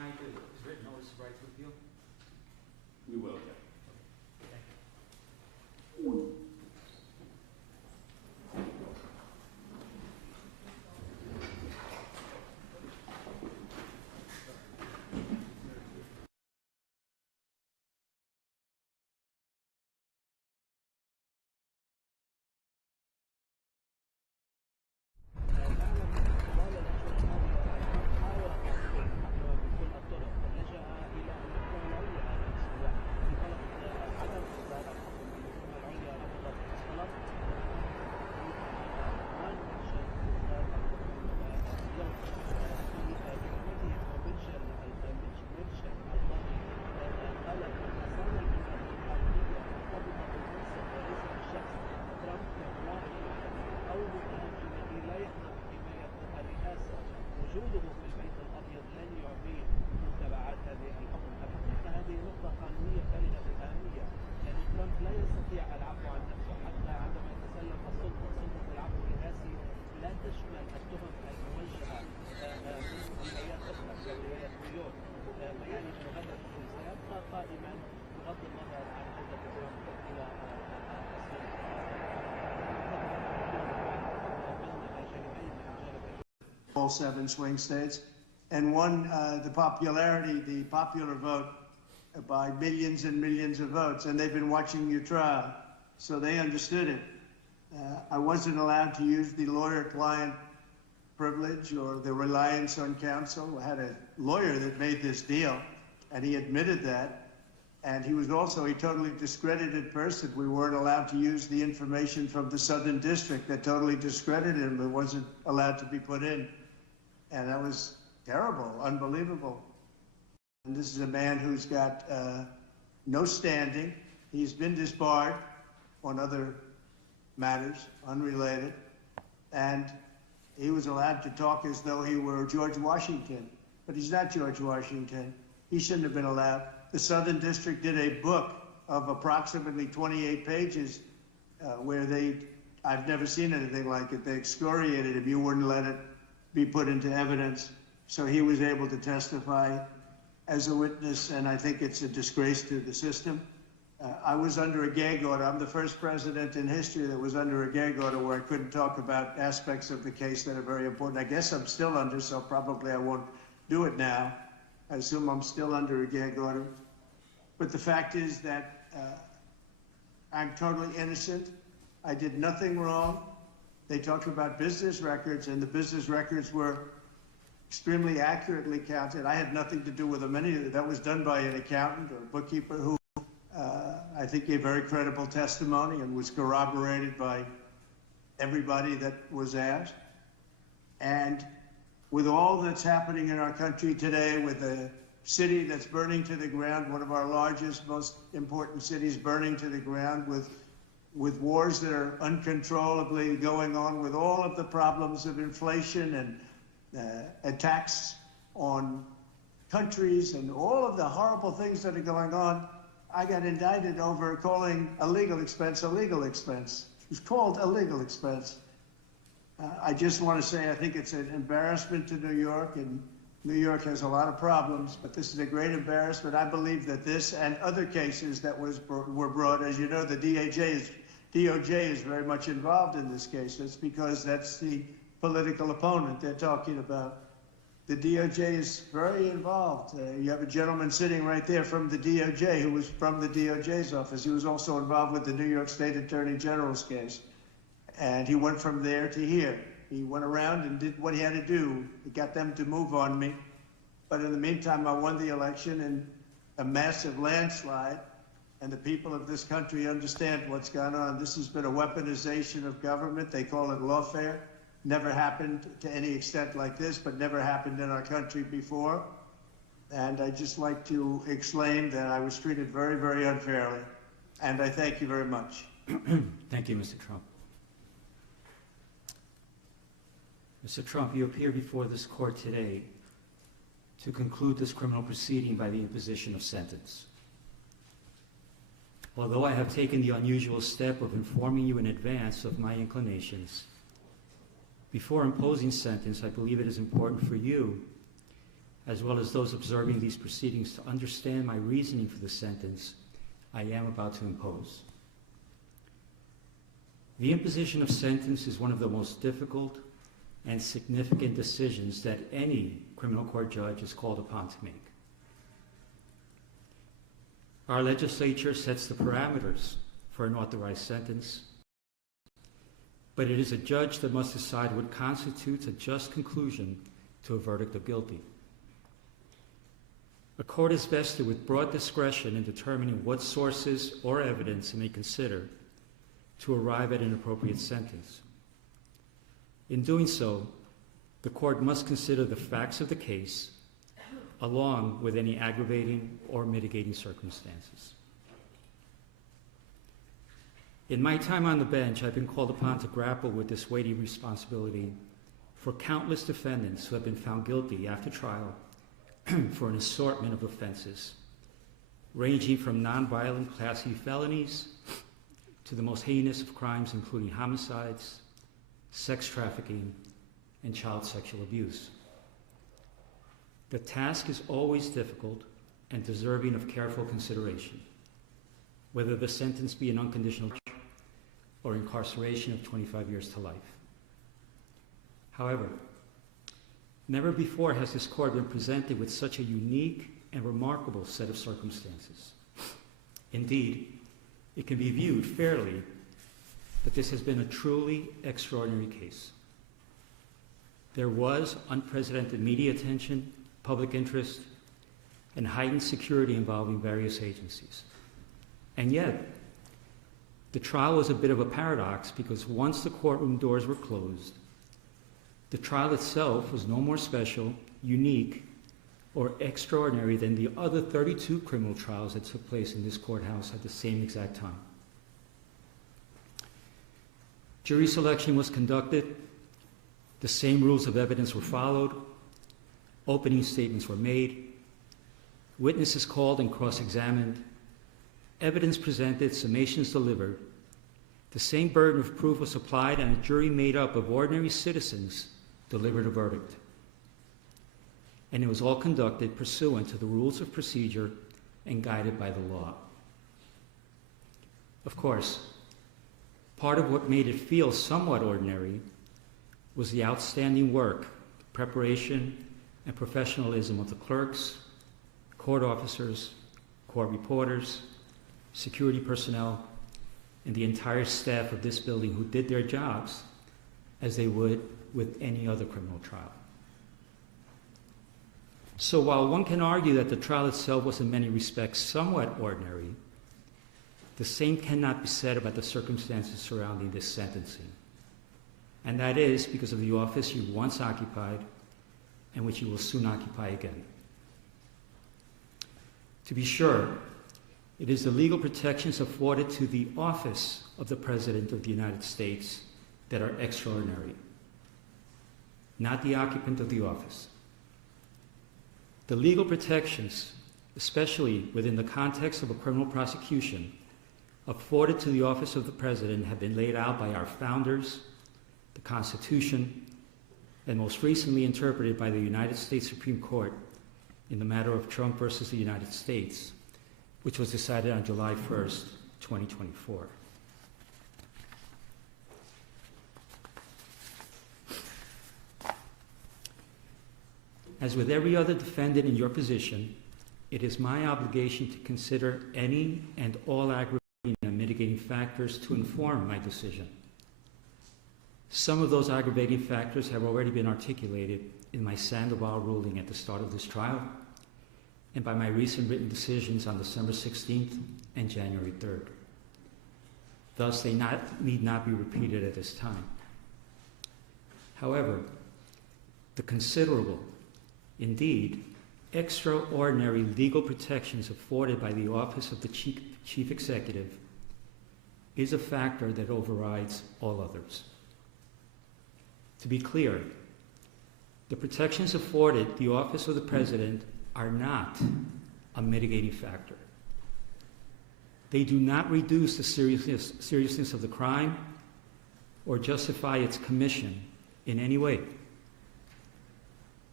signed his written notice of right to appeal? We will, yeah. All 7 swing states, and won the popular vote by millions and millions of votes. And they've been watching your trial, so they understood it. I wasn't allowed to use the lawyer-client privilege or the reliance on counsel. I had a lawyer that made this deal, and he admitted that. And he was also a totally discredited person. We weren't allowed to use the information from the Southern District that totally discredited him. It wasn't allowed to be put in. And that was terrible, unbelievable. And this is a man who's got no standing. He's been disbarred on other matters, unrelated. And he was allowed to talk as though he were George Washington. But he's not George Washington. He shouldn't have been allowed. The Southern District did a book of approximately 28 pages where I've never seen anything like it. They excoriated him. You wouldn't let it be put into evidence. So he was able to testify as a witness, and I think it's a disgrace to the system. I was under a gag order. I'm the first president in history that was under a gag order where I couldn't talk about aspects of the case that are very important. I guess I'm still under, so probably I won't do it now. I assume I'm still under a gag order. But the fact is that I'm totally innocent. I did nothing wrong. They talked about business records, and the business records were extremely accurately counted. I had nothing to do with them. That was done by an accountant or a bookkeeper who I think gave very credible testimony and was corroborated by everybody that was asked. And with all that's happening in our country today, with the city that's burning to the ground, one of our largest, most important cities burning to the ground, with wars that are uncontrollably going on, with all of the problems of inflation and attacks on countries and all of the horrible things that are going on, I got indicted over calling a legal expense a legal expense. It was called a legal expense. I just want to say I think it's an embarrassment to New York, and New York has a lot of problems, but this is a great embarrassment. I believe that this and other cases that were brought, as you know, the DOJ is very much involved in this case. That's because that's the political opponent they're talking about. The DOJ is very involved. You have a gentleman sitting right there from the DOJ who was from the DOJ's office. He was also involved with the New York State Attorney General's case. And he went from there to here. He went around and did what he had to do. He got them to move on me. But in the meantime, I won the election in a massive landslide. And the people of this country understand what's gone on. This has been a weaponization of government. They call it lawfare. Never happened to any extent like this, but never happened in our country before. And I'd just like to explain that I was treated very, very unfairly. And I thank you very much. Thank you, Mr. Trump. Mr. Trump, you appear before this court today to conclude this criminal proceeding by the imposition of sentence. Although I have taken the unusual step of informing you in advance of my inclinations, before imposing sentence, I believe it is important for you, as well as those observing these proceedings, to understand my reasoning for the sentence I am about to impose. The imposition of sentence is one of the most difficult and significant decisions that any criminal court judge is called upon to make. Our legislature sets the parameters for an authorized sentence, but it is a judge that must decide what constitutes a just conclusion to a verdict of guilty. A court is vested with broad discretion in determining what sources or evidence it may consider to arrive at an appropriate sentence. In doing so, the court must consider the facts of the case along with any aggravating or mitigating circumstances. In my time on the bench, I've been called upon to grapple with this weighty responsibility for countless defendants who have been found guilty after trial for an assortment of offenses, ranging from nonviolent Class E felonies to the most heinous of crimes, including homicides, sex trafficking, and child sexual abuse. The task is always difficult and deserving of careful consideration, whether the sentence be an unconditional or incarceration of 25 years to life. However, never before has this court been presented with such a unique and remarkable set of circumstances. Indeed, it can be viewed fairly that this has been a truly extraordinary case. There was unprecedented media attention, public interest, and heightened security involving various agencies. And yet, the trial was a bit of a paradox because once the courtroom doors were closed, the trial itself was no more special, unique, or extraordinary than the other 32 criminal trials that took place in this courthouse at the same exact time. Jury selection was conducted, the same rules of evidence were followed, opening statements were made, witnesses called and cross-examined, evidence presented, summations delivered, the same burden of proof was applied, and a jury made up of ordinary citizens delivered a verdict. And it was all conducted pursuant to the rules of procedure and guided by the law. Of course, part of what made it feel somewhat ordinary was the outstanding work, preparation, and professionalism of the clerks, court officers, court reporters, security personnel, and the entire staff of this building who did their jobs as they would with any other criminal trial. So while one can argue that the trial itself was in many respects somewhat ordinary, the same cannot be said about the circumstances surrounding this sentencing. And that is because of the office you once occupied and which you will soon occupy again. To be sure, it is the legal protections afforded to the office of the President of the United States that are extraordinary, not the occupant of the office. The legal protections, especially within the context of a criminal prosecution, afforded to the office of the President have been laid out by our founders, the Constitution, and most recently interpreted by the United States Supreme Court in the matter of Trump versus the United States, which was decided on July 1st, 2024. As with every other defendant in your position, it is my obligation to consider any and all aggravating and mitigating factors to inform my decision. Some of those aggravating factors have already been articulated in my Sandoval ruling at the start of this trial and by my recent written decisions on December 16th and January 3rd. Thus, they need not be repeated at this time. However, the considerable, indeed, extraordinary legal protections afforded by the office of the Chief Executive is a factor that overrides all others. To be clear, the protections afforded the office of the President are not a mitigating factor. They do not reduce the seriousness of the crime or justify its commission in any way.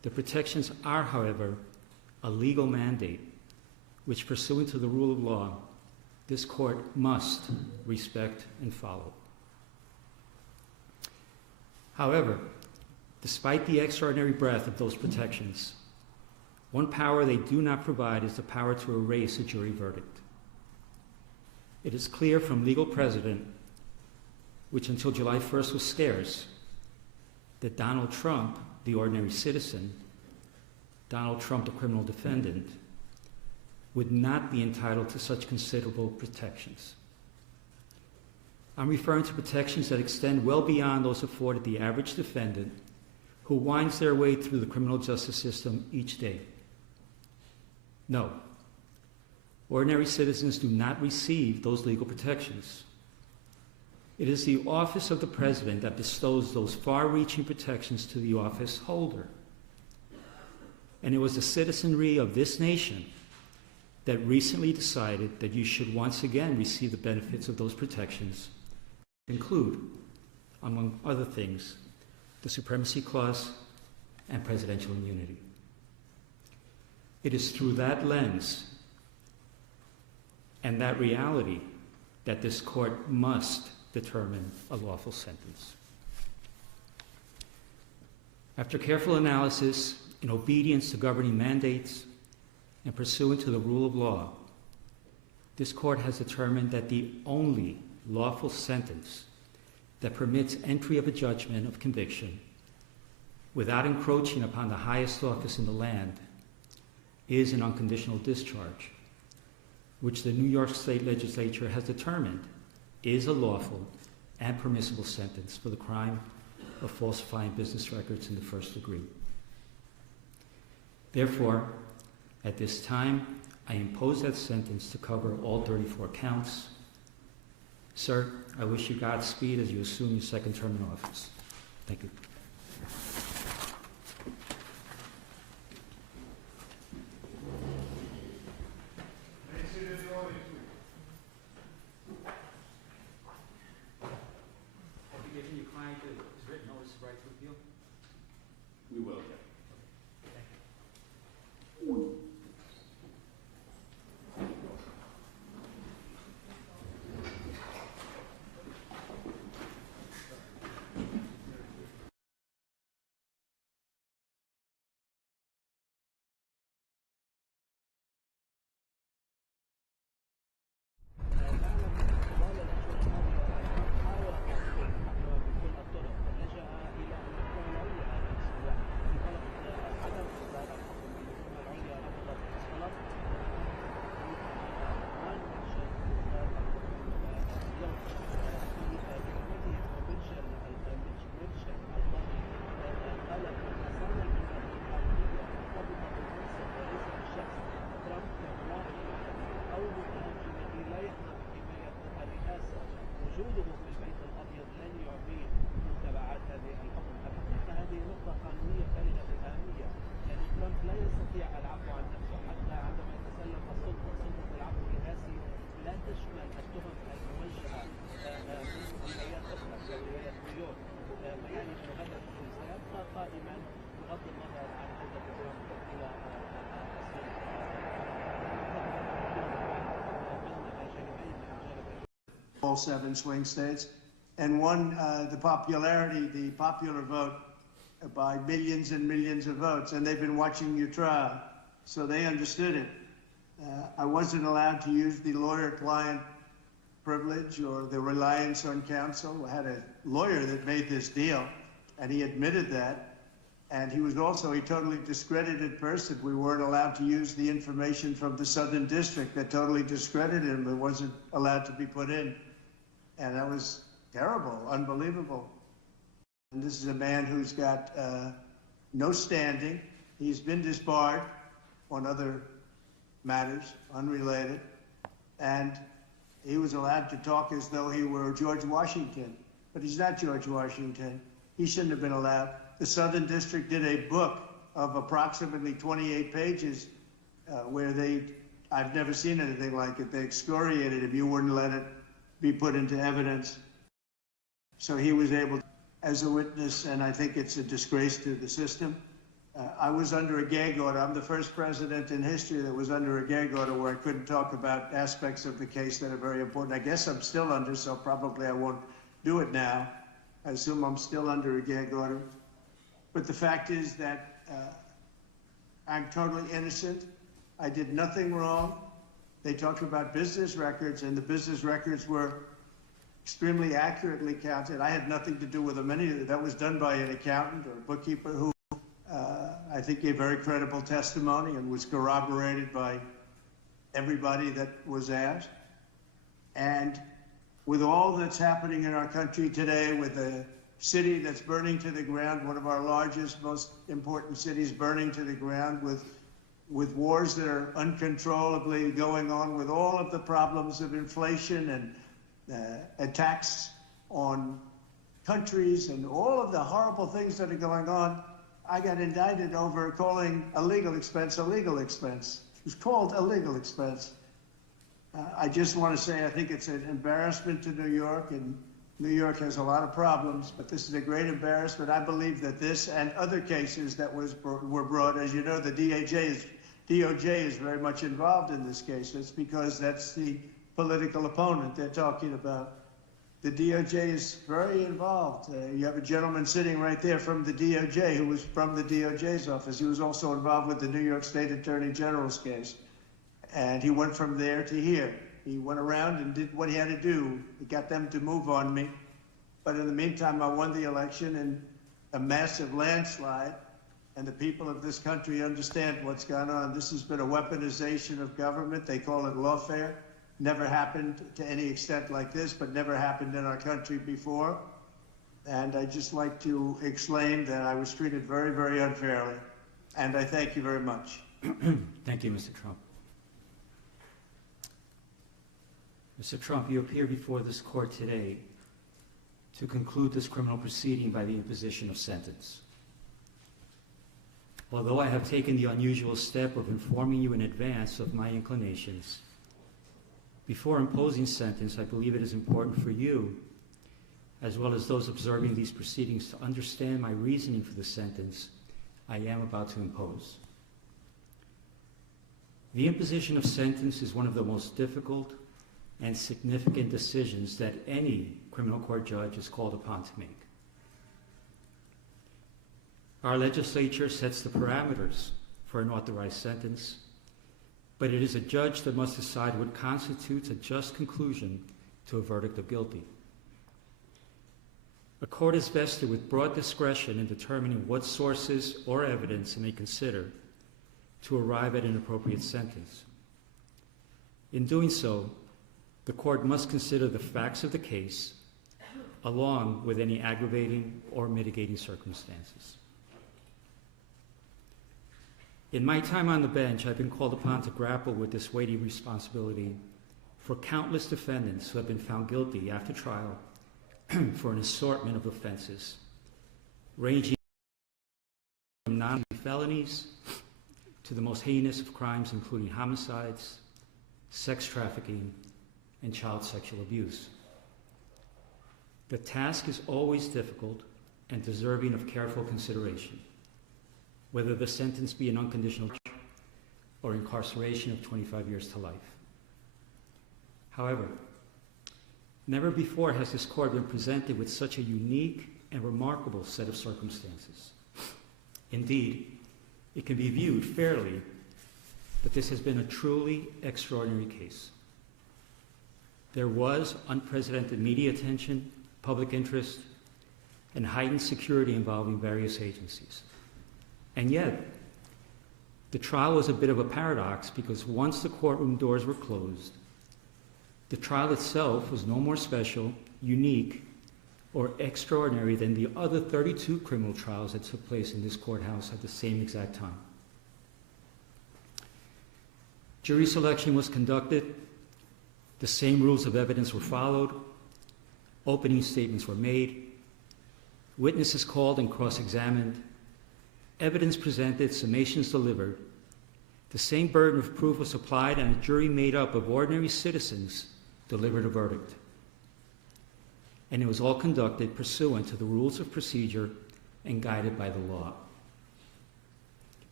The protections are, however, a legal mandate, which, pursuant to the rule of law, this court must respect and follow. However, despite the extraordinary breadth of those protections, one power they do not provide is the power to erase a jury verdict. It is clear from legal precedent, which until July 1st was scarce, that Donald Trump, the ordinary citizen, Donald Trump, the criminal defendant, would not be entitled to such considerable protections. I'm referring to protections that extend well beyond those afforded the average defendant who winds their way through the criminal justice system each day. No, ordinary citizens do not receive those legal protections. It is the office of the president that bestows those far-reaching protections to the office holder. And it was the citizenry of this nation that recently decided that you should once again receive the benefits of those protections, include, among other things, the Supremacy Clause and presidential immunity. It is through that lens and that reality that this court must determine a lawful sentence. After careful analysis, in obedience to governing mandates, and pursuant to the rule of law, this court has determined that the only lawful sentence that permits entry of a judgment of conviction without encroaching upon the highest office in the land is an unconditional discharge, which the New York State Legislature has determined is a lawful and permissible sentence for the crime of falsifying business records in the first degree. Therefore, at this time, I impose that sentence to cover all 34 counts. Sir, I wish you Godspeed as you assume your second term in office. Thank you. Have you given your client his written notice of right to appeal? We will, yeah. وجوده في البيت الأبيض لن يعطيه متبعات هذه الحكم. الحقيقة هذه نقطة قانونية بالغة الأهمية، يعني ترامب لا يستطيع العفو عن نفسه حتى عندما يتسلم السلطة. سلطة العفو الرئاسي لا تشمل التهم الموجهة من ولايات أخرى كولاية نيويورك، ما يعني أن هذا الحكم سيبقى قائما بغض النظر عن عودة ترامب إلى all 7 swing states, and won the popular vote by millions and millions of votes. And they've been watching your trial, so they understood it. I wasn't allowed to use the lawyer-client privilege or the reliance on counsel. I had a lawyer that made this deal, and he admitted that. And he was also a totally discredited person. We weren't allowed to use the information from the Southern District that totally discredited him. It wasn't allowed to be put in. And that was terrible, unbelievable. And this is a man who's got no standing. He's been disbarred on other matters, unrelated. And he was allowed to talk as though he were George Washington. But he's not George Washington. He shouldn't have been allowed. The Southern District did a book of approximately 28 pages where I've never seen anything like it. They excoriated him. You wouldn't let it be put into evidence. So he was able to, as a witness, and I think it's a disgrace to the system. I was under a gag order. I'm the first president in history that was under a gag order where I couldn't talk about aspects of the case that are very important. I guess I'm still under, so probably I won't do it now. I assume I'm still under a gag order. But the fact is that I'm totally innocent. I did nothing wrong. They talked about business records, and the business records were extremely accurately counted. I had nothing to do with them. That was done by an accountant or bookkeeper who I think gave very credible testimony and was corroborated by everybody that was asked. And with all that's happening in our country today, with a city that's burning to the ground, one of our largest, most important cities burning to the ground, with wars that are uncontrollably going on, with all of the problems of inflation and attacks on countries and all of the horrible things that are going on, I got indicted over calling a legal expense a legal expense. It was called a legal expense. I just want to say I think it's an embarrassment to New York, and New York has a lot of problems, but this is a great embarrassment. I believe that this and other cases that were brought, as you know, the DOJ is very much involved in this case. It's because that's the political opponent they're talking about. The DOJ is very involved. You have a gentleman sitting right there from the DOJ who was from the DOJ's office. He was also involved with the New York State Attorney General's case. And he went from there to here. He went around and did what he had to do. He got them to move on me. But in the meantime, I won the election in a massive landslide. And the people of this country understand what's gone on. This has been a weaponization of government. They call it lawfare. Never happened to any extent like this, but never happened in our country before. And I'd just like to explain that I was treated very, very unfairly. And I thank you very much. Thank you, Mr. Trump. Mr. Trump, you appear before this court today to conclude this criminal proceeding by the imposition of sentence. Although I have taken the unusual step of informing you in advance of my inclinations, before imposing sentence, I believe it is important for you, as well as those observing these proceedings, to understand my reasoning for the sentence I am about to impose. The imposition of sentence is one of the most difficult and significant decisions that any criminal court judge is called upon to make. Our legislature sets the parameters for an authorized sentence, but it is a judge that must decide what constitutes a just conclusion to a verdict of guilty. A court is vested with broad discretion in determining what sources or evidence it may consider to arrive at an appropriate sentence. In doing so, the court must consider the facts of the case along with any aggravating or mitigating circumstances. In my time on the bench, I've been called upon to grapple with this weighty responsibility for countless defendants who have been found guilty after trial for an assortment of offenses, ranging from non-felonies to the most heinous of crimes, including homicides, sex trafficking, and child sexual abuse. The task is always difficult and deserving of careful consideration, whether the sentence be an unconditional charge or incarceration of 25 years to life. However, never before has this court been presented with such a unique and remarkable set of circumstances. Indeed, it can be viewed fairly that this has been a truly extraordinary case. There was unprecedented media attention, public interest, and heightened security involving various agencies. And yet, the trial was a bit of a paradox because once the courtroom doors were closed, the trial itself was no more special, unique, or extraordinary than the other 32 criminal trials that took place in this courthouse at the same exact time. Jury selection was conducted, the same rules of evidence were followed, opening statements were made, witnesses called and cross-examined, evidence presented, summations delivered. The same burden of proof was applied, and a jury made up of ordinary citizens delivered a verdict. And it was all conducted pursuant to the rules of procedure and guided by the law.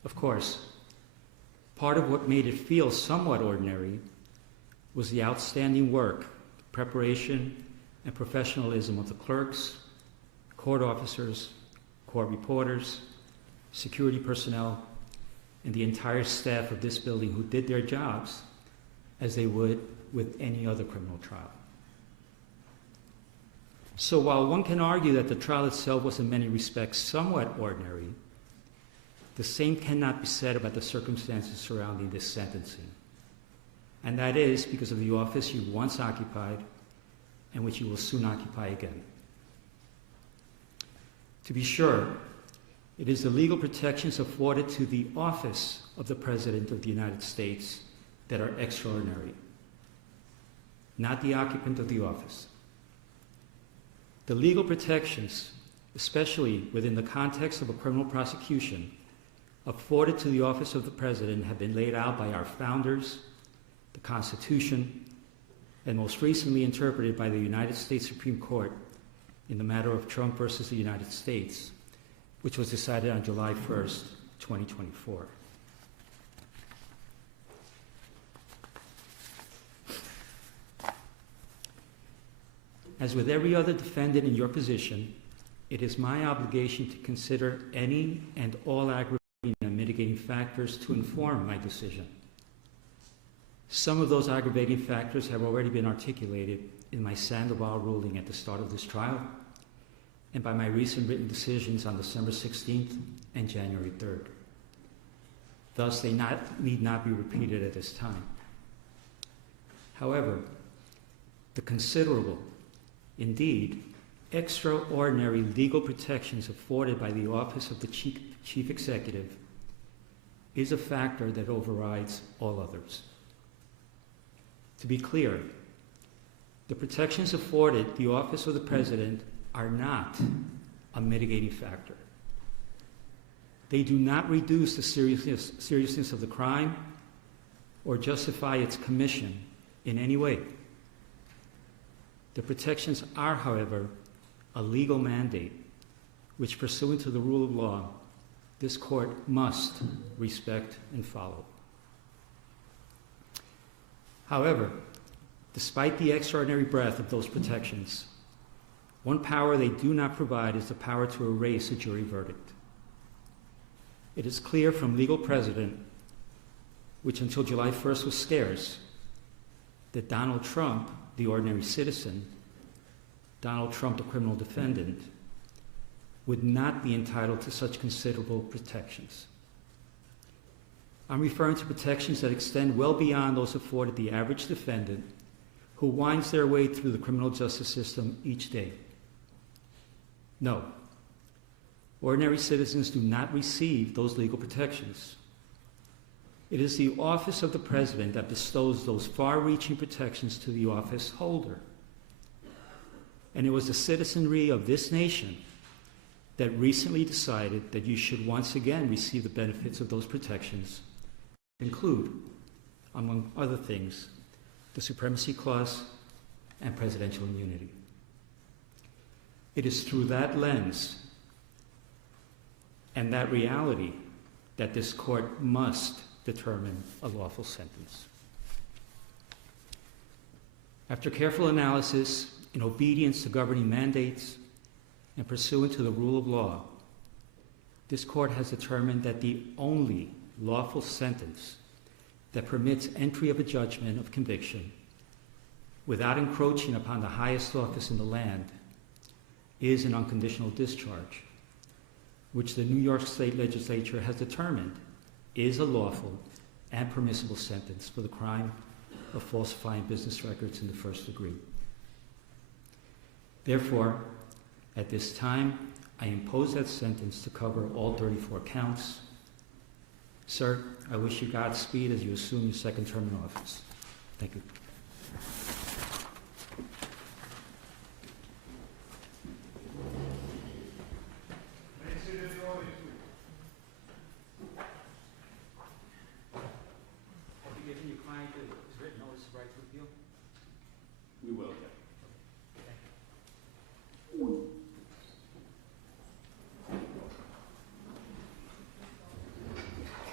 Of course, part of what made it feel somewhat ordinary was the outstanding work, preparation, and professionalism of the clerks, court officers, court reporters, security personnel, and the entire staff of this building who did their jobs as they would with any other criminal trial. So while one can argue that the trial itself was in many respects somewhat ordinary, the same cannot be said about the circumstances surrounding this sentencing. And that is because of the office you once occupied and which you will soon occupy again. To be sure, it is the legal protections afforded to the office of the President of the United States that are extraordinary, not the occupant of the office. The legal protections, especially within the context of a criminal prosecution, afforded to the office of the President have been laid out by our founders, the Constitution, and most recently interpreted by the United States Supreme Court in the matter of Trump versus the United States, which was decided on July 1st, 2024. As with every other defendant in your position, it is my obligation to consider any and all aggravating and mitigating factors to inform my decision. Some of those aggravating factors have already been articulated in my Sandoval ruling at the start of this trial and by my recent written decisions on December 16th and January 3rd. Thus, they need not be repeated at this time. However, the considerable, indeed, extraordinary legal protections afforded by the office of the Chief Executive is a factor that overrides all others. To be clear, the protections afforded the office of the President are not a mitigating factor. They do not reduce the seriousness of the crime or justify its commission in any way. The protections are, however, a legal mandate which, pursuant to the rule of law, this court must respect and follow. However, despite the extraordinary breadth of those protections, one power they do not provide is the power to erase a jury verdict. It is clear from legal precedent, which until July 1st was scarce, that Donald Trump, the ordinary citizen, Donald Trump, the criminal defendant, would not be entitled to such considerable protections. I'm referring to protections that extend well beyond those afforded the average defendant who winds their way through the criminal justice system each day. No, ordinary citizens do not receive those legal protections. It is the office of the President that bestows those far-reaching protections to the office holder. And it was the citizenry of this nation that recently decided that you should once again receive the benefits of those protections, include, among other things, the Supremacy Clause and presidential immunity. It is through that lens and that reality that this court must determine a lawful sentence. After careful analysis, in obedience to governing mandates, and pursuant to the rule of law, this court has determined that the only lawful sentence that permits entry of a judgment of conviction without encroaching upon the highest office in the land is an unconditional discharge, which the New York State Legislature has determined is a lawful and permissible sentence for the crime of falsifying business records in the first degree. Therefore, at this time, I impose that sentence to cover all 34 counts. Sir, I wish you Godspeed as you assume your second term in office. Thank you. Have you given your client his written notice of right to appeal? We will.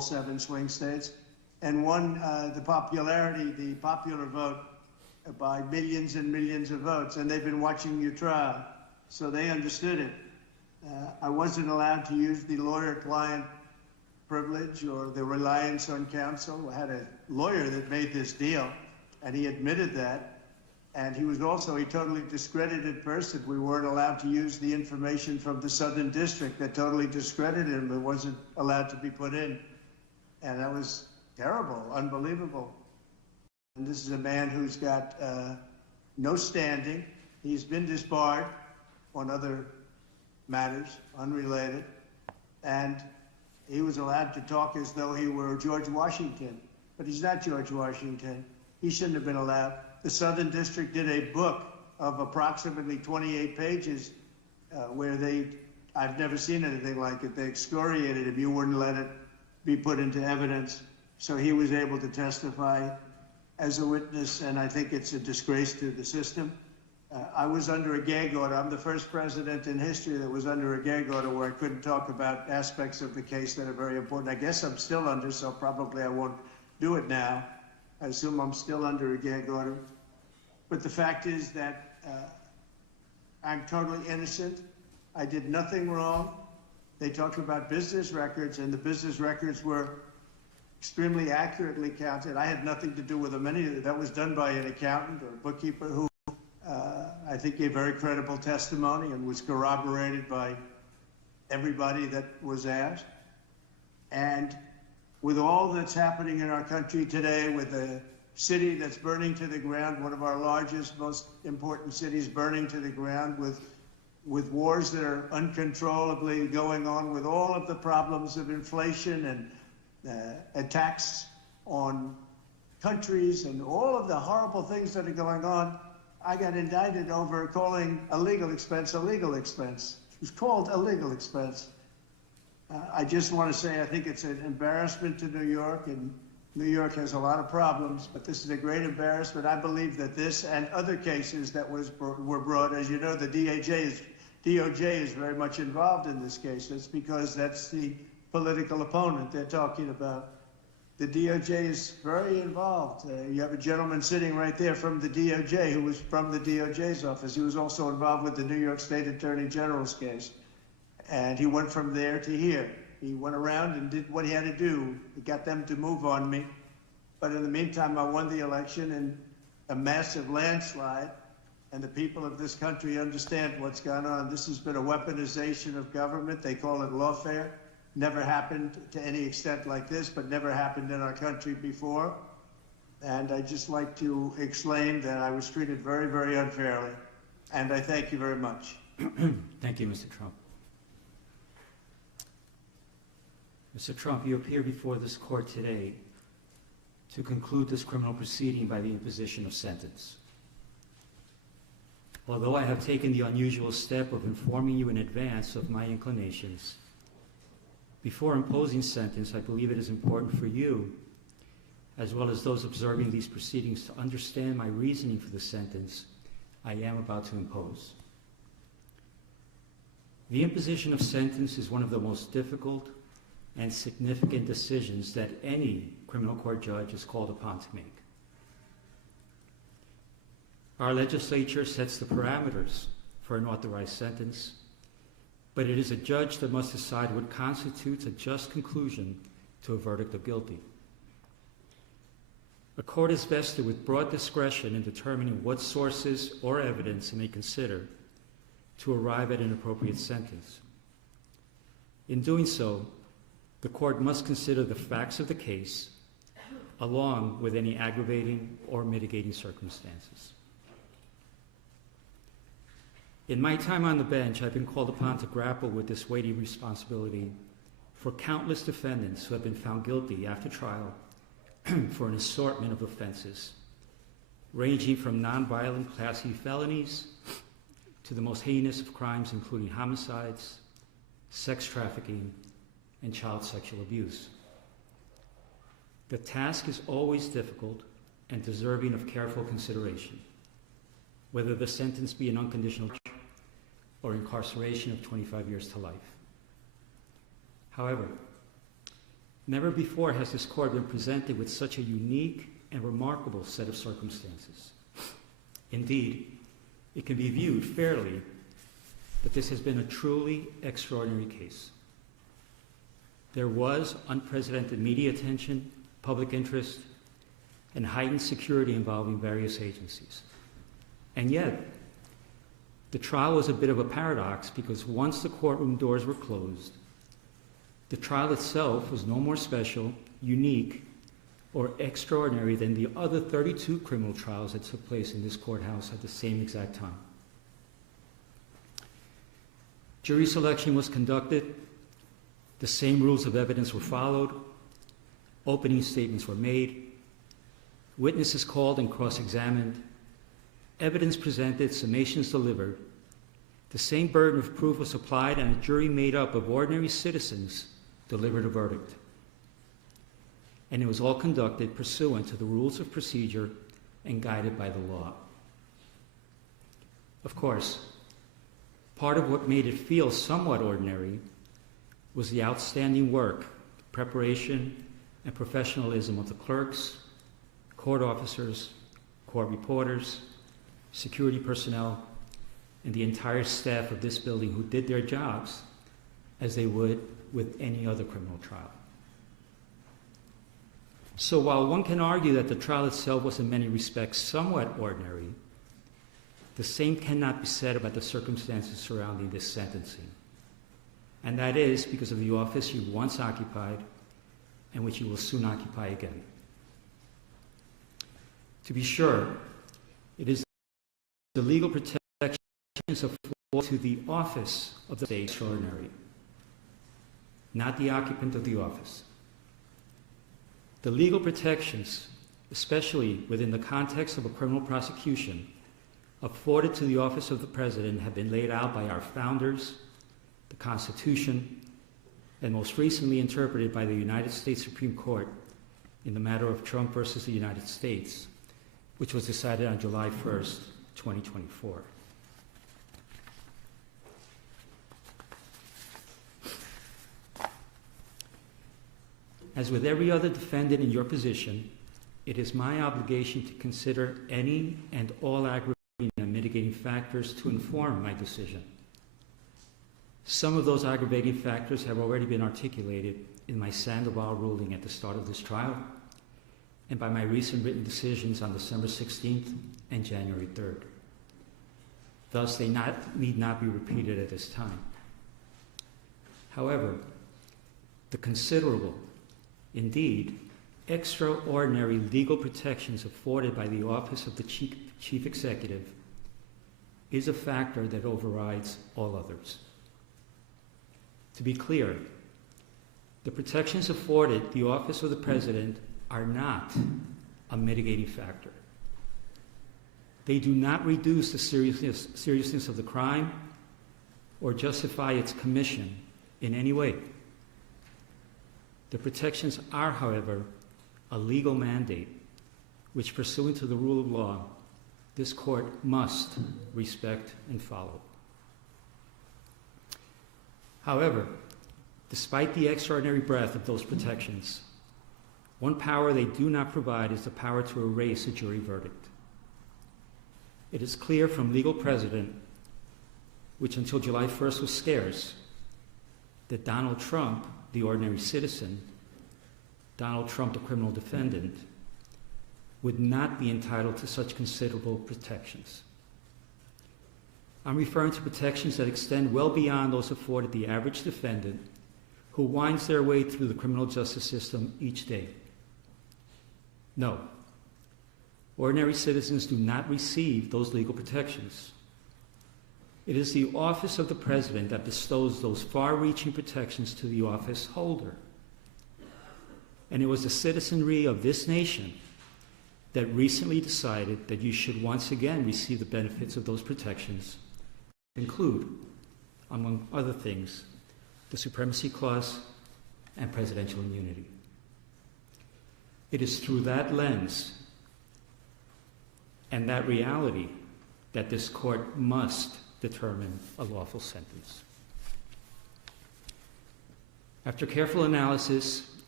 7 swing states, and won the popular vote by millions and millions of votes. And they've been watching your trial, so they understood it. I wasn't allowed to use the lawyer-client privilege or the reliance on counsel. I had a lawyer that made this deal, and he admitted that. And he was also a totally discredited person. We weren't allowed to use the information from the Southern District that totally discredited him. It wasn't allowed to be put in. And that was terrible, unbelievable. And this is a man who's got no standing. He's been disbarred on other matters, unrelated. And he was allowed to talk as though he were George Washington. But he's not George Washington. He shouldn't have been allowed. The Southern District did a book of approximately 28 pages where I've never seen anything like it. They excoriated him. You wouldn't let it be put into evidence. So he was able to testify as a witness, and I think it's a disgrace to the system. I was under a gag order. I'm the first president in history that was under a gag order where I couldn't talk about aspects of the case that are very important. I guess I'm still under, so probably I won't do it now. I assume I'm still under a gag order. But the fact is that I'm totally innocent. I did nothing wrong. They talked about business records, and the business records were extremely accurately counted. I had nothing to do with them. That was done by an accountant or a bookkeeper who I think gave very credible testimony and was corroborated by everybody that was asked. And with all that's happening in our country today, with a city that's burning to the ground, one of our largest, most important cities burning to the ground, with wars that are uncontrollably going on, with all of the problems of inflation and attacks on countries and all of the horrible things that are going on, I got indicted over calling a legal expense a legal expense. It was called a legal expense. I just want to say I think it's an embarrassment to New York, and New York has a lot of problems, but this is a great embarrassment. I believe that this and other cases that were brought, as you know, the DOJ is very much involved in this case. It's because that's the political opponent they're talking about. The DOJ is very involved. You have a gentleman sitting right there from the DOJ who was from the DOJ's office. He was also involved with the New York State Attorney General's case. And he went from there to here. He went around and did what he had to do. He got them to move on me. But in the meantime, I won the election in a massive landslide. And the people of this country understand what's gone on. This has been a weaponization of government. They call it lawfare. Never happened to any extent like this, but never happened in our country before. And I'd just like to explain that I was treated very, very unfairly. And I thank you very much. Thank you, Mr. Trump. Mr. Trump, you appear before this court today to conclude this criminal proceeding by the imposition of sentence. Although I have taken the unusual step of informing you in advance of my inclinations, before imposing sentence, I believe it is important for you, as well as those observing these proceedings, to understand my reasoning for the sentence I am about to impose. The imposition of sentence is one of the most difficult and significant decisions that any criminal court judge is called upon to make. Our legislature sets the parameters for an authorized sentence, but it is a judge that must decide what constitutes a just conclusion to a verdict of guilty. A court is vested with broad discretion in determining what sources or evidence it may consider to arrive at an appropriate sentence. In doing so, the court must consider the facts of the case along with any aggravating or mitigating circumstances. In my time on the bench, I've been called upon to grapple with this weighty responsibility for countless defendants who have been found guilty after trial for an assortment of offenses, ranging from nonviolent Class E felonies to the most heinous of crimes, including homicides, sex trafficking, and child sexual abuse. The task is always difficult and deserving of careful consideration, whether the sentence be an unconditional or incarceration of 25 years to life. However, Never before has this court been presented with such a unique and remarkable set of circumstances. Indeed, it can be viewed fairly that this has been a truly extraordinary case. There was unprecedented media attention, public interest, and heightened security involving various agencies. And yet, the trial was a bit of a paradox because once the courtroom doors were closed, the trial itself was no more special, unique, or extraordinary than the other 32 criminal trials that took place in this courthouse at the same exact time. Jury selection was conducted, the same rules of evidence were followed, opening statements were made, witnesses called and cross-examined, evidence presented, summations delivered, the same burden of proof was applied, and a jury made up of ordinary citizens delivered a verdict. And it was all conducted pursuant to the rules of procedure and guided by the law. Of course, part of what made it feel somewhat ordinary was the outstanding work, preparation, and professionalism of the clerks, court officers, court reporters, security personnel, and the entire staff of this building who did their jobs as they would with any other criminal trial. So while one can argue that the trial itself was in many respects somewhat ordinary, the same cannot be said about the circumstances surrounding this sentencing. And that is because of the office you once occupied and which you will soon occupy again. To be sure, it is the legal protections afforded to the office of the state extraordinary, not the occupant of the office. The legal protections, especially within the context of a criminal prosecution, afforded to the office of the president have been laid out by our founders, the Constitution, and most recently interpreted by the United States Supreme Court in the matter of Trump versus the United States, which was decided on July 1st, 2024. As with every other defendant in your position, it is my obligation to consider any and all aggravating and mitigating factors to inform my decision. Some of those aggravating factors have already been articulated in my Sandoval ruling at the start of this trial and by my recent written decisions on December 16th and January 3rd. Thus, they need not be repeated at this time. However, the considerable, indeed, extraordinary legal protections afforded by the office of the chief executive is a factor that overrides all others. To be clear, the protections afforded the office of the president are not a mitigating factor. They do not reduce the seriousness of the crime or justify its commission in any way. The protections are, however, a legal mandate which, pursuant to the rule of law, this court must respect and follow. However, despite the extraordinary breadth of those protections, one power they do not provide is the power to erase a jury verdict. It is clear from legal precedent, which until July 1st was scarce, that Donald Trump, the ordinary citizen, Donald Trump, the criminal defendant, would not be entitled to such considerable protections. I'm referring to protections that extend well beyond those afforded the average defendant who winds their way through the criminal justice system each day. No, ordinary citizens do not receive those legal protections. It is the office of the president that bestows those far-reaching protections to the office holder. And it was the citizenry of this nation that recently decided that you should once again receive the benefits of those protections, include, among other things, the Supremacy Clause and presidential immunity. It is through that lens and that reality that this court must determine a lawful sentence. After careful analysis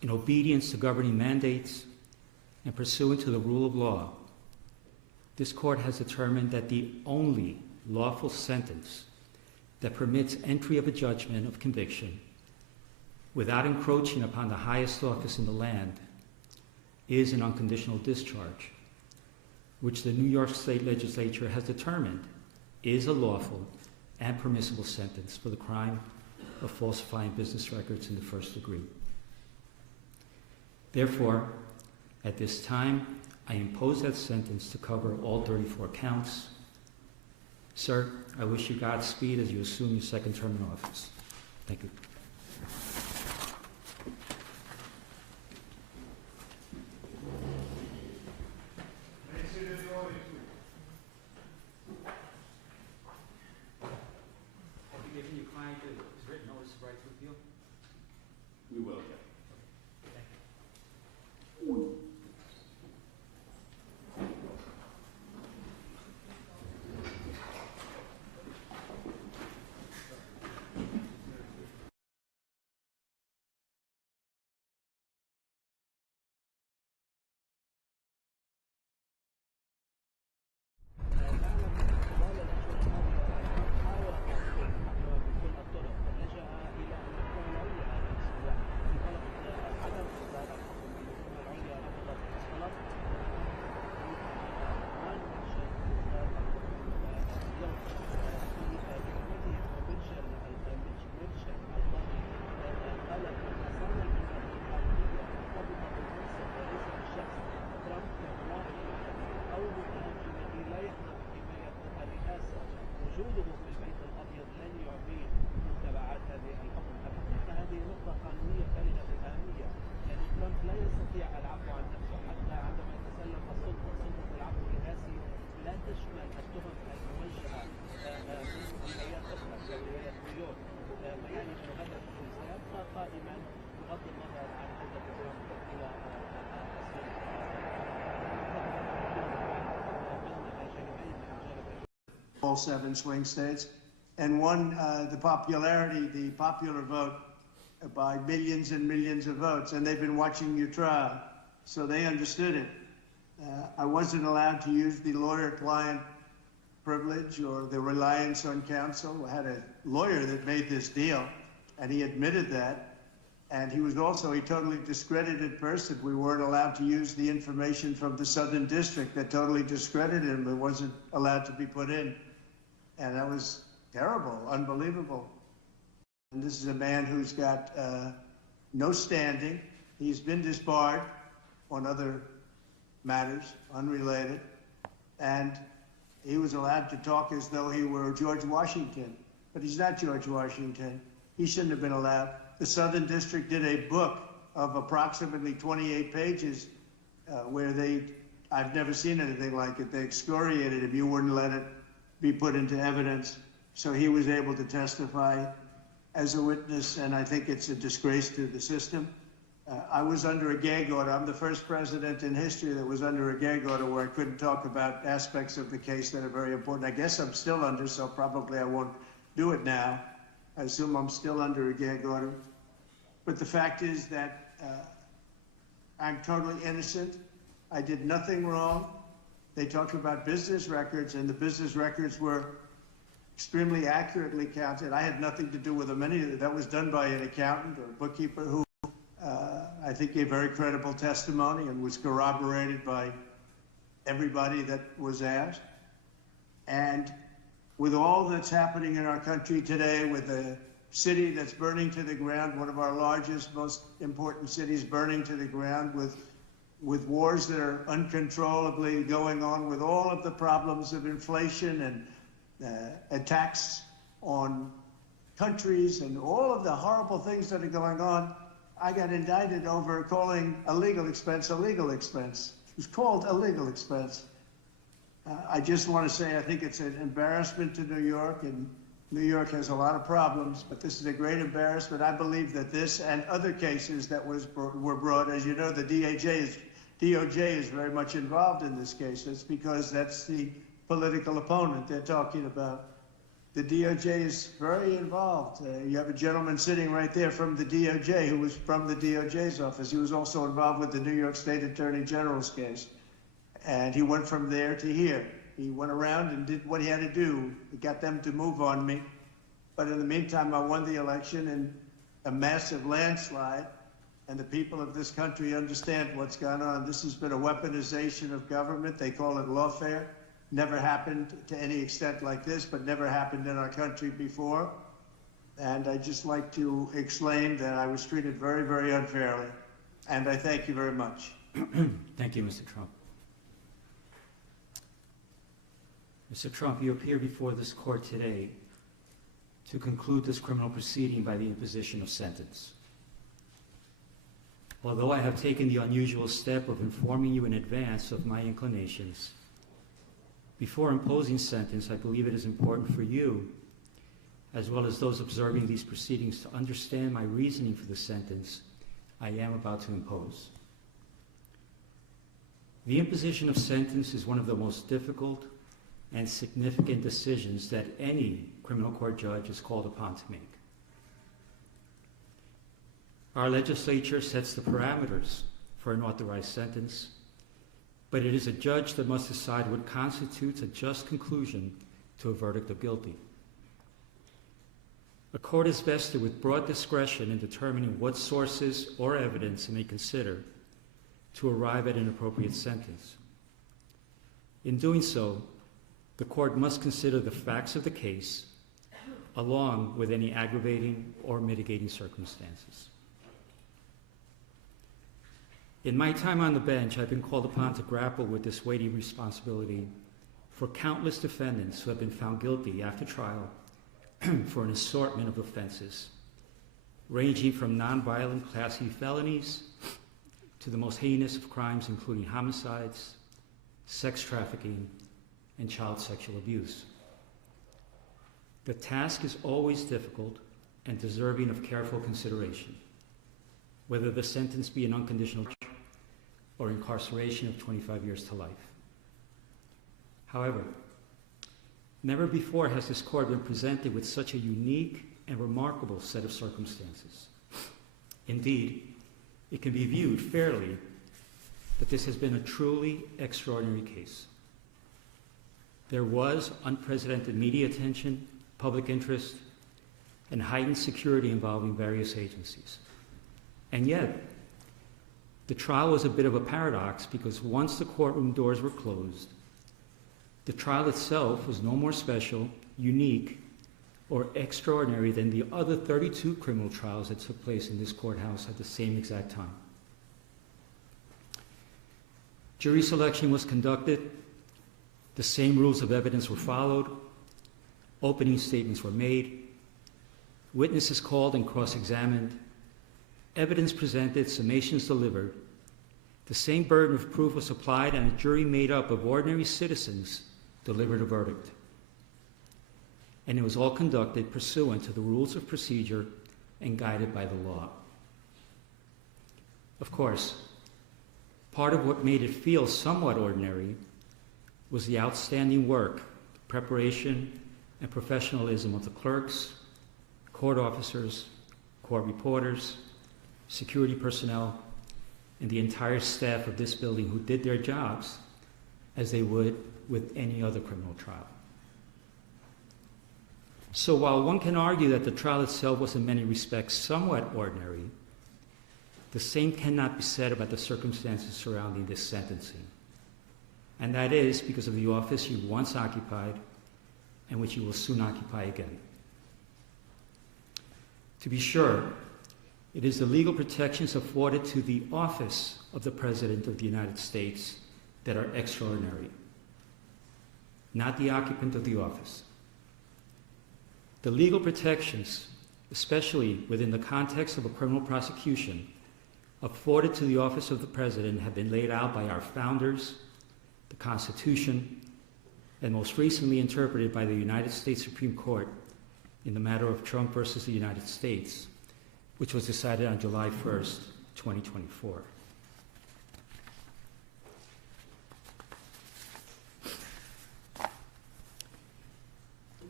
in obedience to governing mandates and pursuant to the rule of law, this court has determined that the only lawful sentence that permits entry of a judgment of conviction without encroaching upon the highest office in the land is an unconditional discharge, which the New York State Legislature has determined is a lawful and permissible sentence for the crime of falsifying business records in the first degree. Therefore, at this time, I impose that sentence to cover all 34 counts. Sir, I wish you Godspeed as you assume your second term in office. Thank you. We will. All 7 swing states, and won the popular vote by millions and millions of votes. And they've been watching your trial, so they understood it. I wasn't allowed to use the lawyer-client privilege or the reliance on counsel. I had a lawyer that made this deal, and he admitted that. And he was also a totally discredited person. We weren't allowed to use the information from the Southern District that totally discredited him. It wasn't allowed to be put in. And that was terrible, unbelievable. And this is a man who's got no standing. He's been disbarred on other matters, unrelated. And he was allowed to talk as though he were George Washington. But he's not George Washington. He shouldn't have been allowed. The Southern District did a book of approximately 28 pages where I've never seen anything like it. They excoriated him. You wouldn't let it be put into evidence. So he was able to testify as a witness, and I think it's a disgrace to the system. I was under a gag order. I'm the first president in history that was under a gag order where I couldn't talk about aspects of the case that are very important. I guess I'm still under, so probably I won't do it now. I assume I'm still under a gag order. But the fact is that I'm totally innocent. I did nothing wrong. They talked about business records, and the business records were extremely accurately counted. I had nothing to do with them. That was done by an accountant or bookkeeper who I think gave very credible testimony and was corroborated by everybody that was asked. And with all that's happening in our country today, with a city that's burning to the ground, one of our largest, most important cities burning to the ground, with wars that are uncontrollably going on, with all of the problems of inflation and attacks on countries and all of the horrible things that are going on, I got indicted over calling a legal expense a legal expense. It was called a legal expense. I just want to say I think it's an embarrassment to New York, and New York has a lot of problems, but this is a great embarrassment. I believe that this and other cases that were brought, as you know, the DOJ is very much involved in this case. It's because that's the political opponent they're talking about. the DOJ is very involved. You have a gentleman sitting right there from the DOJ who was from the DOJ's office. He was also involved with the New York State Attorney General's case. And he went from there to here. He went around and did what he had to do. He got them to move on me. But in the meantime, I won the election in a massive landslide. And the people of this country understand what's gone on. This has been a weaponization of government. They call it lawfare. Never happened to any extent like this, but never happened in our country before. And I'd just like to explain that I was treated very, very unfairly. And I thank you very much. Thank you, Mr. Trump. Mr. Trump, you appear before this court today to conclude this criminal proceeding by the imposition of sentence. Although I have taken the unusual step of informing you in advance of my inclinations, before imposing sentence, I believe it is important for you, as well as those observing these proceedings, to understand my reasoning for the sentence I am about to impose. The imposition of sentence is one of the most difficult and significant decisions that any criminal court judge is called upon to make. Our legislature sets the parameters for an authorized sentence, but it is a judge that must decide what constitutes a just conclusion to a verdict of guilty. A court is vested with broad discretion in determining what sources or evidence it may consider to arrive at an appropriate sentence. In doing so, the court must consider the facts of the case along with any aggravating or mitigating circumstances. In my time on the bench, I've been called upon to grapple with this weighty responsibility for countless defendants who have been found guilty after trial for an assortment of offenses, ranging from nonviolent Class E felonies to the most heinous of crimes, including homicides, sex trafficking, and child sexual abuse. The task is always difficult and deserving of careful consideration, whether the sentence be an unconditional or incarceration of 25 years to life. However, never before has this court been presented with such a unique and remarkable set of circumstances. Indeed, it can be viewed fairly that this has been a truly extraordinary case. There was unprecedented media attention, public interest, and heightened security involving various agencies. And yet, the trial was a bit of a paradox because once the courtroom doors were closed, the trial itself was no more special, unique, or extraordinary than the other 32 criminal trials that took place in this courthouse at the same exact time. Jury selection was conducted, the same rules of evidence were followed, opening statements were made, witnesses called and cross-examined, evidence presented, summations delivered, the same burden of proof was applied, and a jury made up of ordinary citizens delivered a verdict. And it was all conducted pursuant to the rules of procedure and guided by the law. Of course, part of what made it feel somewhat ordinary was the outstanding work, preparation, and professionalism of the clerks, court officers, court reporters, security personnel, and the entire staff of this building who did their jobs as they would with any other criminal trial. So while one can argue that the trial itself was in many respects somewhat ordinary, the same cannot be said about the circumstances surrounding this sentencing. And that is because of the office you once occupied and which you will soon occupy again. To be sure, it is the legal protections afforded to the office of the President of the United States that are extraordinary, not the occupant of the office. The legal protections, especially within the context of a criminal prosecution, afforded to the office of the President have been laid out by our founders, the Constitution, and most recently interpreted by the United States Supreme Court in the matter of Trump versus the United States, which was decided on July 1st, 2024.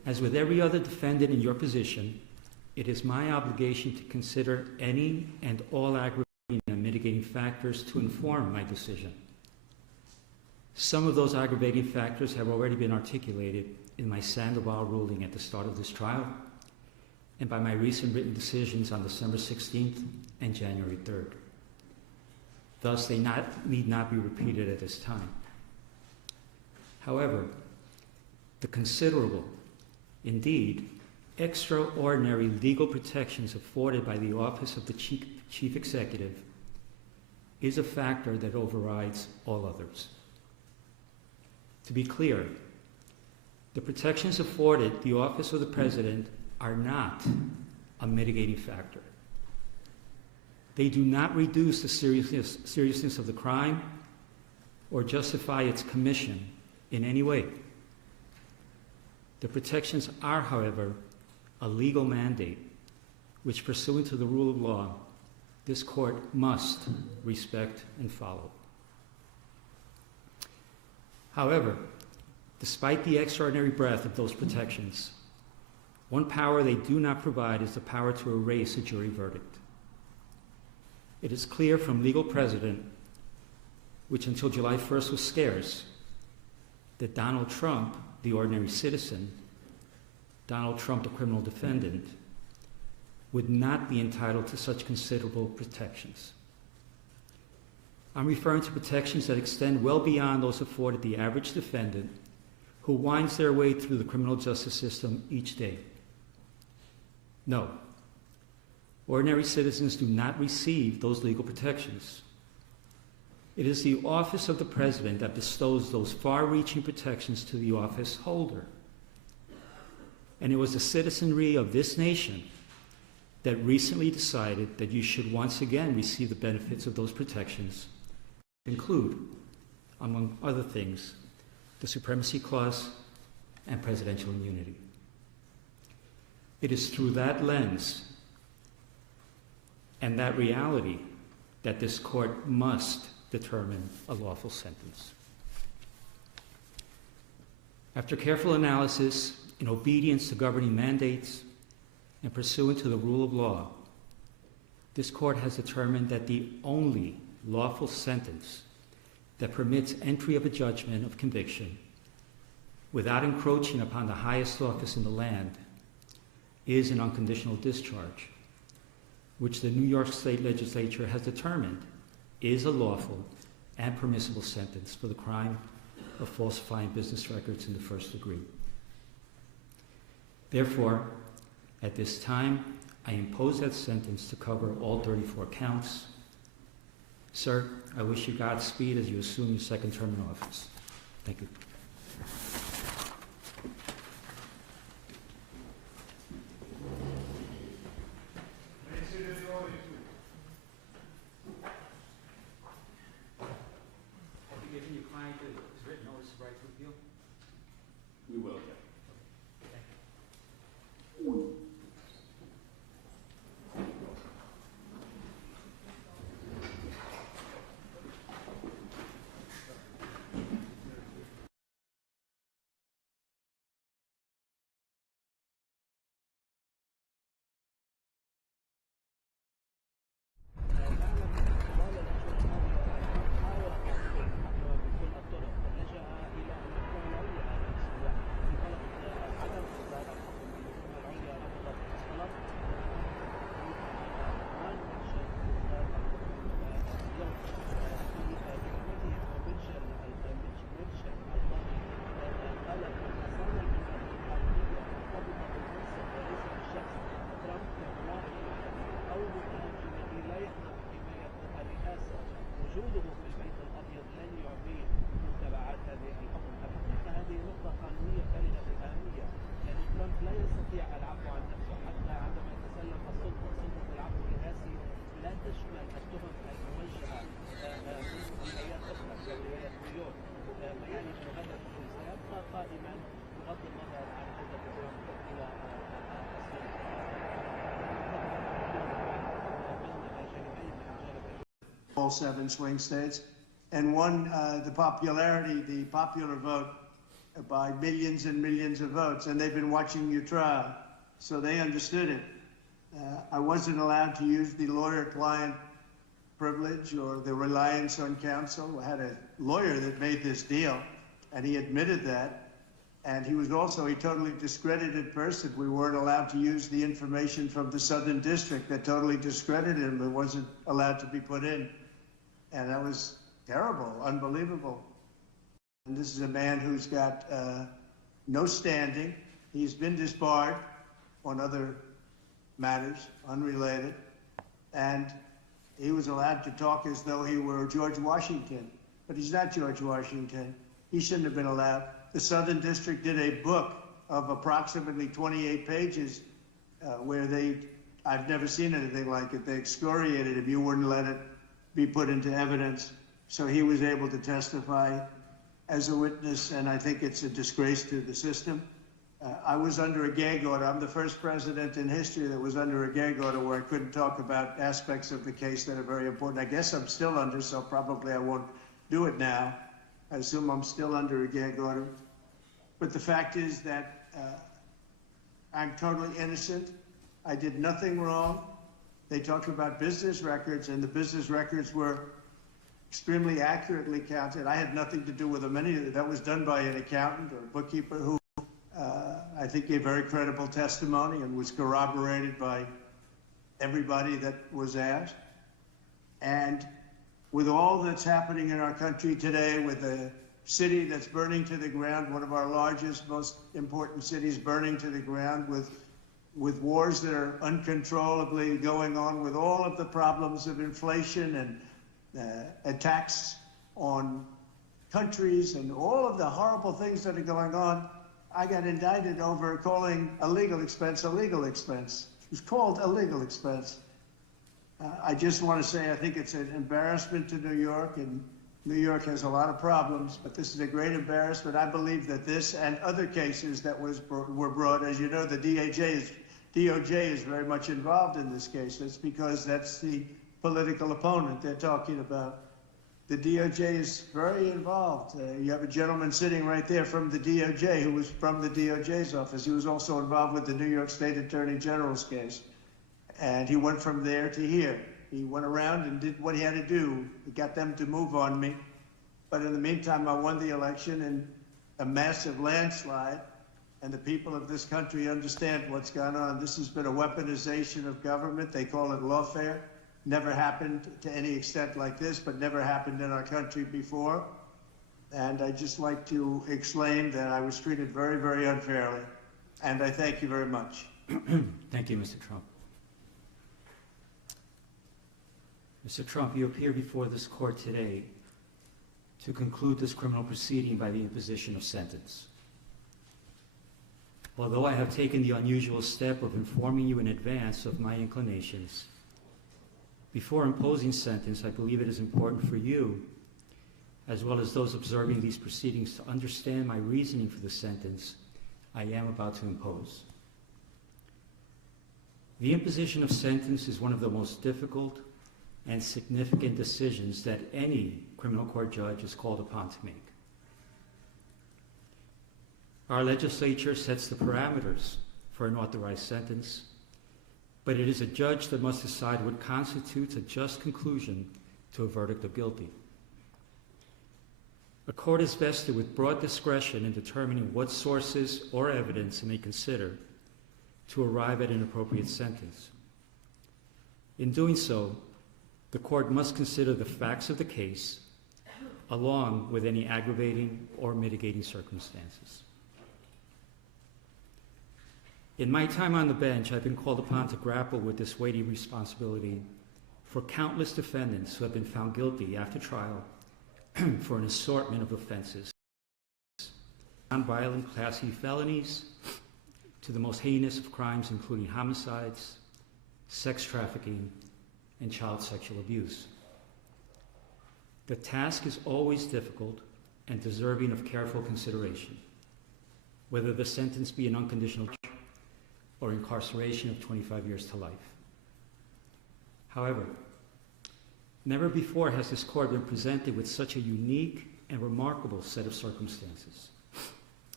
As with every other defendant in your position, it is my obligation to consider any and all aggravating and mitigating factors to inform my decision. Some of those aggravating factors have already been articulated in my Sandoval ruling at the start of this trial and by my recent written decisions on December 16th and January 3rd. Thus, they need not be repeated at this time. However, the considerable, indeed, extraordinary legal protections afforded by the office of the Chief Executive is a factor that overrides all others. To be clear, the protections afforded the office of the President are not a mitigating factor. They do not reduce the seriousness of the crime or justify its commission in any way. The protections are, however, a legal mandate which, pursuant to the rule of law, this court must respect and follow. However, despite the extraordinary breadth of those protections, one power they do not provide is the power to erase a jury verdict. It is clear from legal precedent, which until July 1st was scarce, that Donald Trump, the ordinary citizen, Donald Trump, the criminal defendant, would not be entitled to such considerable protections. I'm referring to protections that extend well beyond those afforded the average defendant who winds their way through the criminal justice system each day. No, ordinary citizens do not receive those legal protections. It is the office of the President that bestows those far-reaching protections to the office holder. And it was the citizenry of this nation that recently decided that you should once again receive the benefits of those protections, include, among other things, the Supremacy Clause and presidential immunity. It is through that lens and that reality that this court must determine a lawful sentence. After careful analysis, in obedience to governing mandates, and pursuant to the rule of law, this court has determined that the only lawful sentence that permits entry of a judgment of conviction without encroaching upon the highest office in the land is an unconditional discharge, which the New York State Legislature has determined is a lawful and permissible sentence for the crime of falsifying business records in the first degree. Therefore, at this time, I impose that sentence to cover all 34 counts. Sir, I wish you Godspeed as you assume your second term in office. Thank you. We will. All 7 swing states, and the popular vote by millions and millions of votes, and they've been watching your trial, so they understood it. I wasn't allowed to use the lawyer-client privilege or the reliance on counsel. I had a lawyer that made this deal, and he admitted that. And he was also a totally discredited person. We weren't allowed to use the information from the Southern District that totally discredited him. It wasn't allowed to be put in. And that was terrible, unbelievable. And this is a man who's got no standing. He's been disbarred on other matters, unrelated. And he was allowed to talk as though he were George Washington. But he's not George Washington. He shouldn't have been allowed. The Southern District did a book of approximately 28 pages where I've never seen anything like it. They excoriated him. You wouldn't let it be put into evidence. So he was able to testify as a witness, and I think it's a disgrace to the system. I was under a gag order. I'm the first president in history that was under a gag order where I couldn't talk about aspects of the case that are very important. I guess I'm still under, so probably I won't do it now. I assume I'm still under a gag order. But the fact is that I'm totally innocent. I did nothing wrong. They talked about business records, and the business records were extremely accurately counted. I had nothing to do with them. That was done by an accountant or a bookkeeper who I think gave very credible testimony and was corroborated by everybody that was asked. And with all that's happening in our country today, with the city that's burning to the ground, one of our largest, most important cities burning to the ground, with wars that are uncontrollably going on, with all of the problems of inflation and attacks on countries and all of the horrible things that are going on, I got indicted over calling a legal expense a legal expense. It was called a legal expense. I just want to say I think it's an embarrassment to New York, and New York has a lot of problems, but this is a great embarrassment. I believe that this and other cases that were brought, as you know, the DOJ is very much involved in this case. It's because that's the political opponent they're talking about. The DOJ is very involved. You have a gentleman sitting right there from the DOJ who was from the DOJ's office. He was also involved with the New York State Attorney General's case. And he went from there to here. He went around and did what he had to do. He got them to move on me. But in the meantime, I won the election in a massive landslide. And the people of this country understand what's gone on. This has been a weaponization of government. They call it lawfare. Never happened to any extent like this, but never happened in our country before. And I'd just like to explain that I was treated very, very unfairly. And I thank you very much. Thank you, Mr. Trump. Mr. Trump, you appear before this court today to conclude this criminal proceeding by the imposition of sentence. Although I have taken the unusual step of informing you in advance of my inclinations, before imposing sentence, I believe it is important for you, as well as those observing these proceedings, to understand my reasoning for the sentence I am about to impose. The imposition of sentence is one of the most difficult and significant decisions that any criminal court judge is called upon to make. Our legislature sets the parameters for an authorized sentence, but it is a judge that must decide what constitutes a just conclusion to a verdict of guilty. A court is vested with broad discretion in determining what sources or evidence it may consider to arrive at an appropriate sentence. In doing so, the court must consider the facts of the case along with any aggravating or mitigating circumstances. In my time on the bench, I've been called upon to grapple with this weighty responsibility for countless defendants who have been found guilty after trial for an assortment of offenses, nonviolent Class E felonies to the most heinous of crimes, including homicides, sex trafficking, and child sexual abuse. The task is always difficult and deserving of careful consideration, whether the sentence be an unconditional or incarceration of 25 years to life. However, never before has this court been presented with such a unique and remarkable set of circumstances.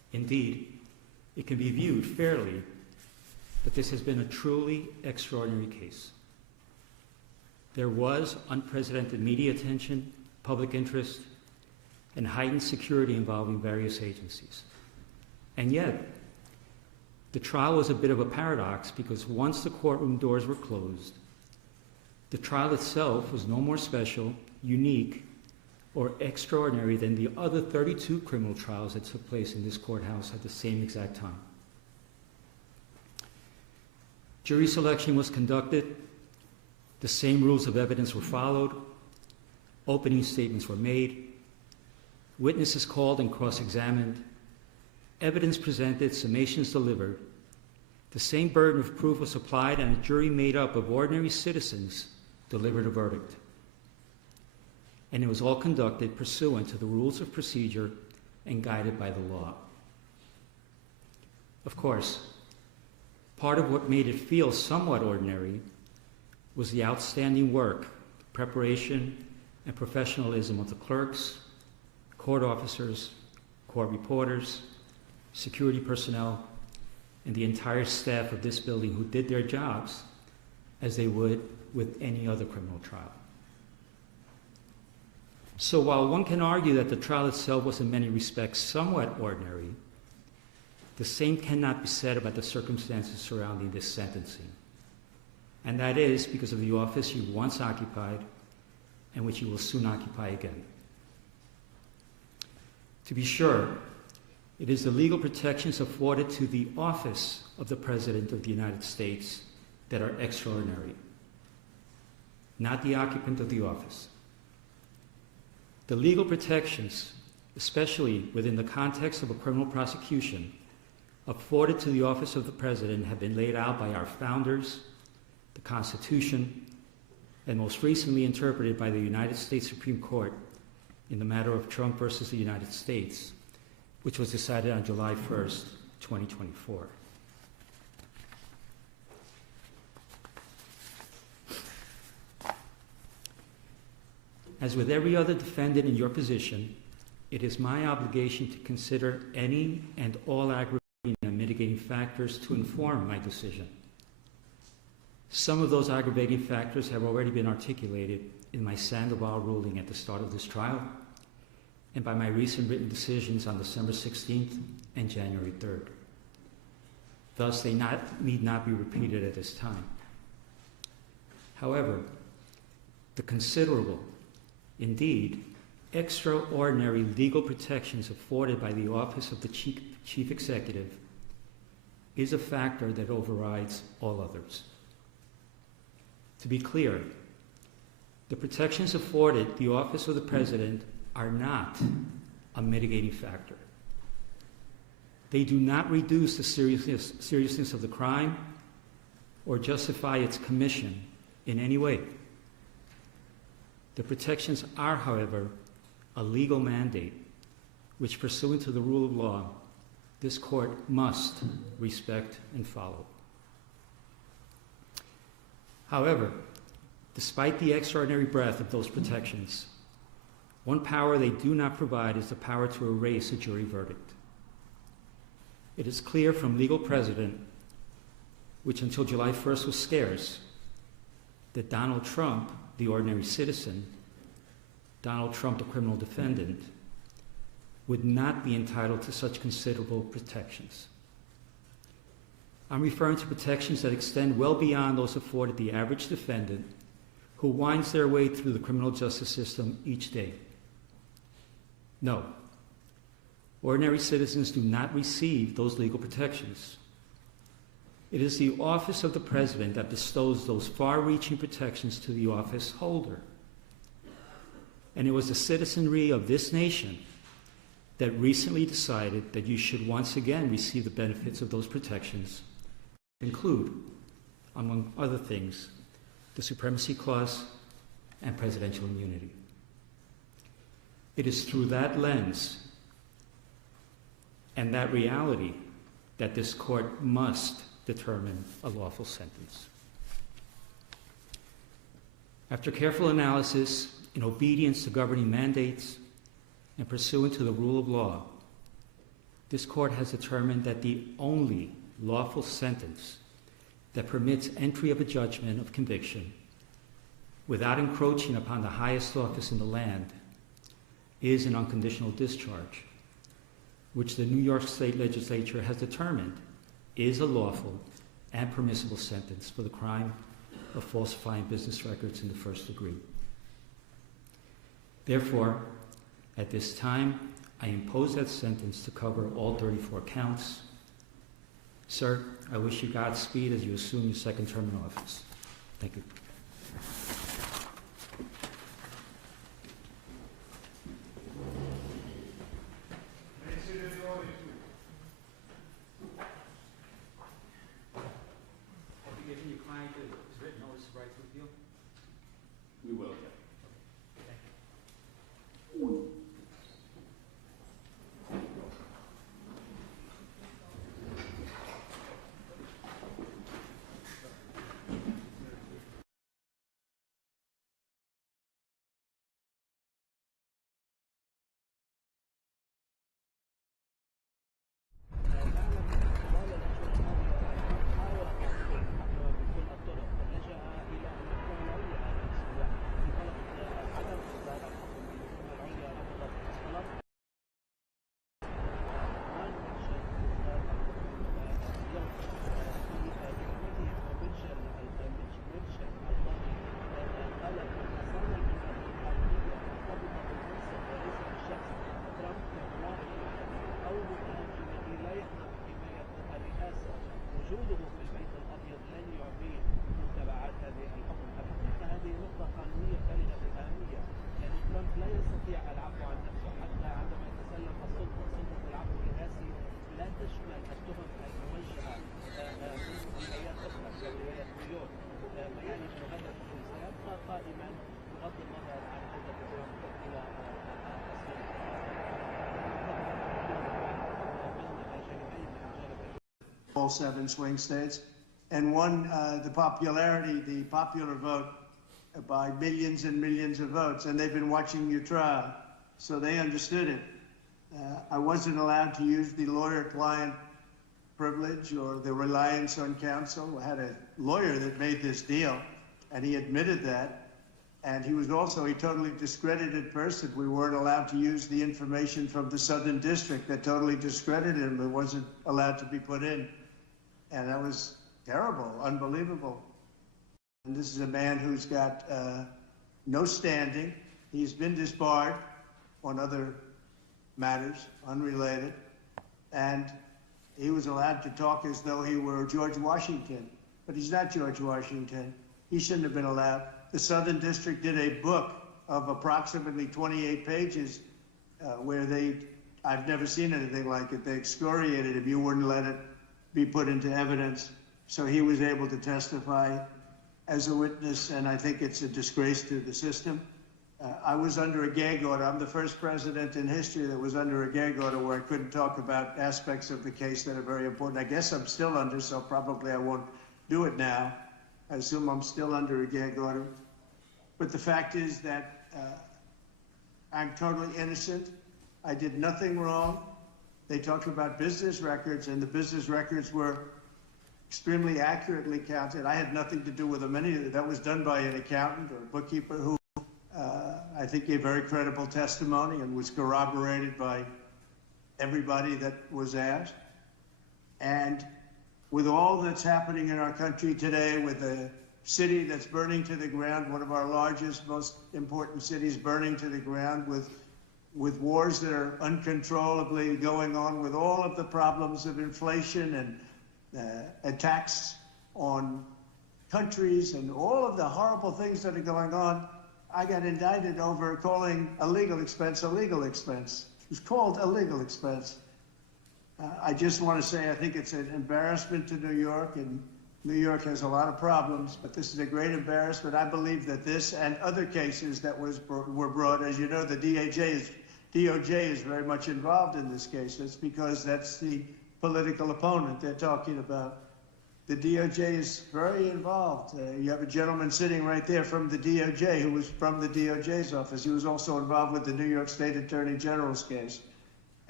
Indeed, it can be viewed fairly that this has been a truly extraordinary case. There was unprecedented media attention, public interest, and heightened security involving various agencies. And yet, the trial was a bit of a paradox because once the courtroom doors were closed, the trial itself was no more special, unique, or extraordinary than the other 32 criminal trials that took place in this courthouse at the same exact time. Jury selection was conducted, the same rules of evidence were followed, opening statements were made, witnesses called and cross-examined, evidence presented, summations delivered, the same burden of proof was applied, and a jury made up of ordinary citizens delivered a verdict. And it was all conducted pursuant to the rules of procedure and guided by the law. Of course, part of what made it feel somewhat ordinary was the outstanding work, preparation, and professionalism of the clerks, court officers, court reporters, security personnel, and the entire staff of this building who did their jobs as they would with any other criminal trial. So while one can argue that the trial itself was in many respects somewhat ordinary, the same cannot be said about the circumstances surrounding this sentencing. And that is because of the office you once occupied and which you will soon occupy again. To be sure, it is the legal protections afforded to the office of the President of the United States that are extraordinary, not the occupant of the office. The legal protections, especially within the context of a criminal prosecution, afforded to the office of the President have been laid out by our founders, the Constitution, and most recently interpreted by the United States Supreme Court in the matter of Trump versus the United States, which was decided on July 1st, 2024. As with every other defendant in your position, it is my obligation to consider any and all aggravating and mitigating factors to inform my decision. Some of those aggravating factors have already been articulated in my Sandoval ruling at the start of this trial and by my recent written decisions on December 16th and January 3rd. Thus, they need not be repeated at this time. However, the considerable, indeed, extraordinary legal protections afforded by the office of the Chief Executive is a factor that overrides all others. To be clear, the protections afforded the office of the President are not a mitigating factor. They do not reduce the seriousness of the crime or justify its commission in any way. The protections are, however, a legal mandate which, pursuant to the rule of law, this court must respect and follow. However, despite the extraordinary breadth of those protections, one power they do not provide is the power to erase a jury verdict. It is clear from legal precedent, which until July 1st was scarce, that Donald Trump, the ordinary citizen, Donald Trump, the criminal defendant, would not be entitled to such considerable protections. I'm referring to protections that extend well beyond those afforded the average defendant who winds their way through the criminal justice system each day. No, ordinary citizens do not receive those legal protections. It is the office of the President that bestows those far-reaching protections to the office holder. And it was the citizenry of this nation that recently decided that you should once again receive the benefits of those protections, include, among other things, the Supremacy Clause and presidential immunity. It is through that lens and that reality that this court must determine a lawful sentence. After careful analysis, in obedience to governing mandates, and pursuant to the rule of law, this court has determined that the only lawful sentence that permits entry of a judgment of conviction without encroaching upon the highest office in the land is an unconditional discharge, which the New York State Legislature has determined is a lawful and permissible sentence for the crime of falsifying business records in the first degree. Therefore, at this time, I impose that sentence to cover all 34 counts. Sir, I wish you Godspeed as you assume your second term in office. Thank you. We will. All 7 swing states, and won the popular vote by millions and millions of votes. And they've been watching your trial, so they understood it. I wasn't allowed to use the lawyer-client privilege or the reliance on counsel. I had a lawyer that made this deal, and he admitted that. And he was also a totally discredited person. We weren't allowed to use the information from the Southern District that totally discredited him. It wasn't allowed to be put in. And that was terrible, unbelievable. And this is a man who's got no standing. He's been disbarred on other matters, unrelated. And he was allowed to talk as though he were George Washington. But he's not George Washington. He shouldn't have been allowed. The Southern District did a book of approximately 28 pages where I've never seen anything like it. They excoriated him. You wouldn't let it be put into evidence. So he was able to testify as a witness, and I think it's a disgrace to the system. I was under a gag order. I'm the first president in history that was under a gag order where I couldn't talk about aspects of the case that are very important. I guess I'm still under, so probably I won't do it now. I assume I'm still under a gag order. But the fact is that I'm totally innocent. I did nothing wrong. They talked about business records, and the business records were extremely accurately counted. I had nothing to do with them. That was done by an accountant or bookkeeper who I think gave very credible testimony and was corroborated by everybody that was asked. And with all that's happening in our country today, with a city that's burning to the ground, one of our largest, most important cities burning to the ground, with wars that are uncontrollably going on, with all of the problems of inflation and attacks on countries and all of the horrible things that are going on, I got indicted over calling a legal expense a legal expense. It was called a legal expense. I just want to say I think it's an embarrassment to New York, and New York has a lot of problems, but this is a great embarrassment. I believe that this and other cases that were brought, as you know, the DOJ is very much involved in this case. It's because that's the political opponent they're talking about. The DOJ is very involved. You have a gentleman sitting right there from the DOJ who was from the DOJ's office. He was also involved with the New York State Attorney General's case.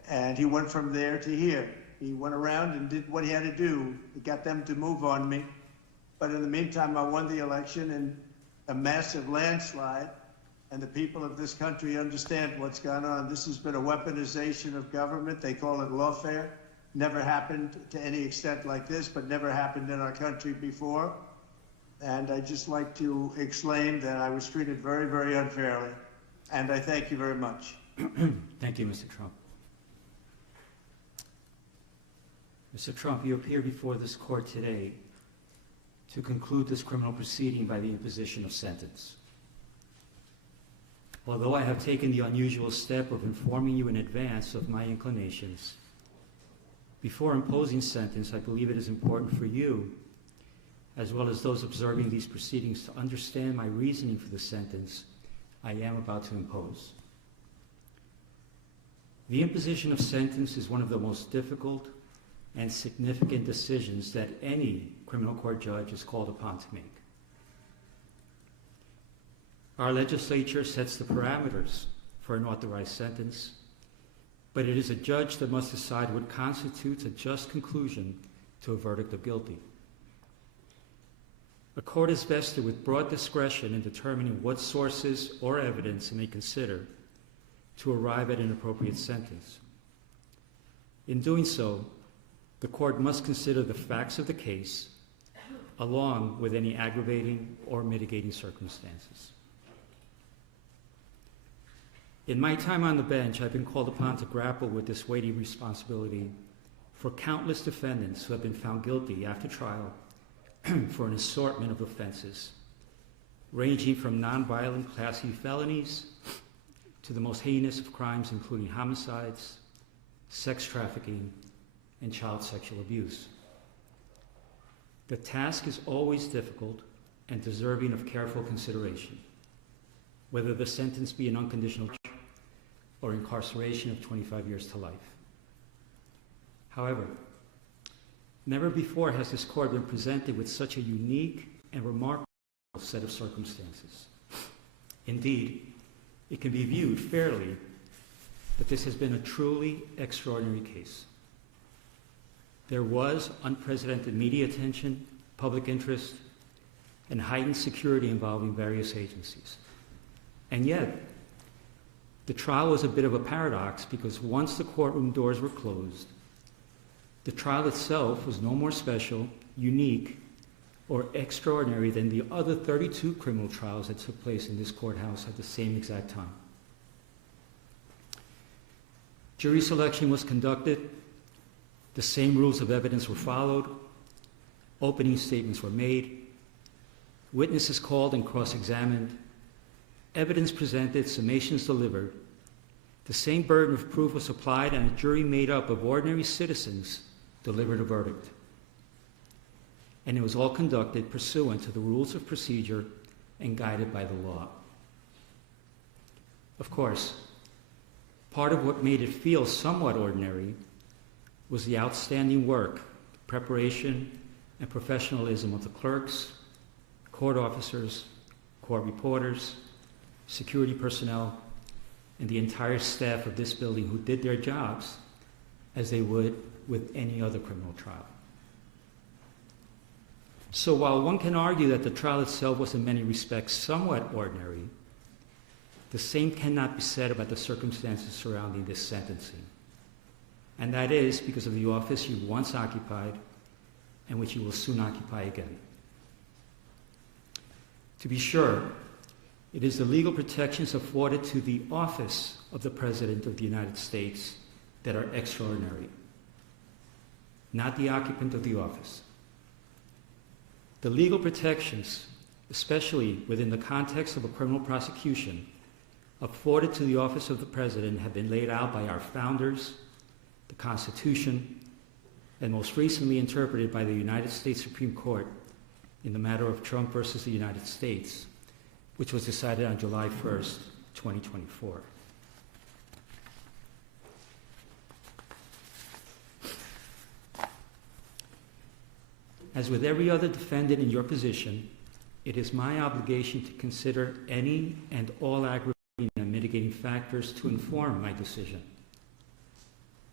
And he went from there to here. He went around and did what he had to do. He got them to move on me. But in the meantime, I won the election in a massive landslide. And the people of this country understand what's gone on. This has been a weaponization of government. They call it lawfare. Never happened to any extent like this, but never happened in our country before. And I'd just like to explain that I was treated very, very unfairly. And I thank you very much. Thank you, Mr. Trump. Mr. Trump, you appear before this court today to conclude this criminal proceeding by the imposition of sentence. Although I have taken the unusual step of informing you in advance of my inclinations, before imposing sentence, I believe it is important for you, as well as those observing these proceedings, to understand my reasoning for the sentence I am about to impose. The imposition of sentence is one of the most difficult and significant decisions that any criminal court judge is called upon to make. Our legislature sets the parameters for an authorized sentence, but it is a judge that must decide what constitutes a just conclusion to a verdict of guilty. A court is vested with broad discretion in determining what sources or evidence it may consider to arrive at an appropriate sentence. In doing so, the court must consider the facts of the case along with any aggravating or mitigating circumstances. In my time on the bench, I've been called upon to grapple with this weighty responsibility for countless defendants who have been found guilty after trial for an assortment of offenses, ranging from nonviolent Class E felonies to the most heinous of crimes, including homicides, sex trafficking, and child sexual abuse. The task is always difficult and deserving of careful consideration, whether the sentence be an unconditional or incarceration of 25 years to life. However, never before has this court been presented with such a unique and remarkable set of circumstances. Indeed, it can be viewed fairly that this has been a truly extraordinary case. There was unprecedented media attention, public interest, and heightened security involving various agencies. And yet, the trial was a bit of a paradox because once the courtroom doors were closed, the trial itself was no more special, unique, or extraordinary than the other 32 criminal trials that took place in this courthouse at the same exact time. Jury selection was conducted, the same rules of evidence were followed, opening statements were made, witnesses called and cross-examined, evidence presented, summations delivered, the same burden of proof was applied, and a jury made up of ordinary citizens delivered a verdict. And it was all conducted pursuant to the rules of procedure and guided by the law. Of course, part of what made it feel somewhat ordinary was the outstanding work, preparation, and professionalism of the clerks, court officers, court reporters, security personnel, and the entire staff of this building who did their jobs as they would with any other criminal trial. So while one can argue that the trial itself was in many respects somewhat ordinary, the same cannot be said about the circumstances surrounding this sentencing. And that is because of the office you once occupied and which you will soon occupy again. To be sure, it is the legal protections afforded to the office of the President of the United States that are extraordinary, not the occupant of the office. The legal protections, especially within the context of a criminal prosecution, afforded to the office of the President have been laid out by our founders, the Constitution, and most recently interpreted by the United States Supreme Court in the matter of Trump versus the United States, which was decided on July 1st, 2024. As with every other defendant in your position, it is my obligation to consider any and all aggravating and mitigating factors to inform my decision.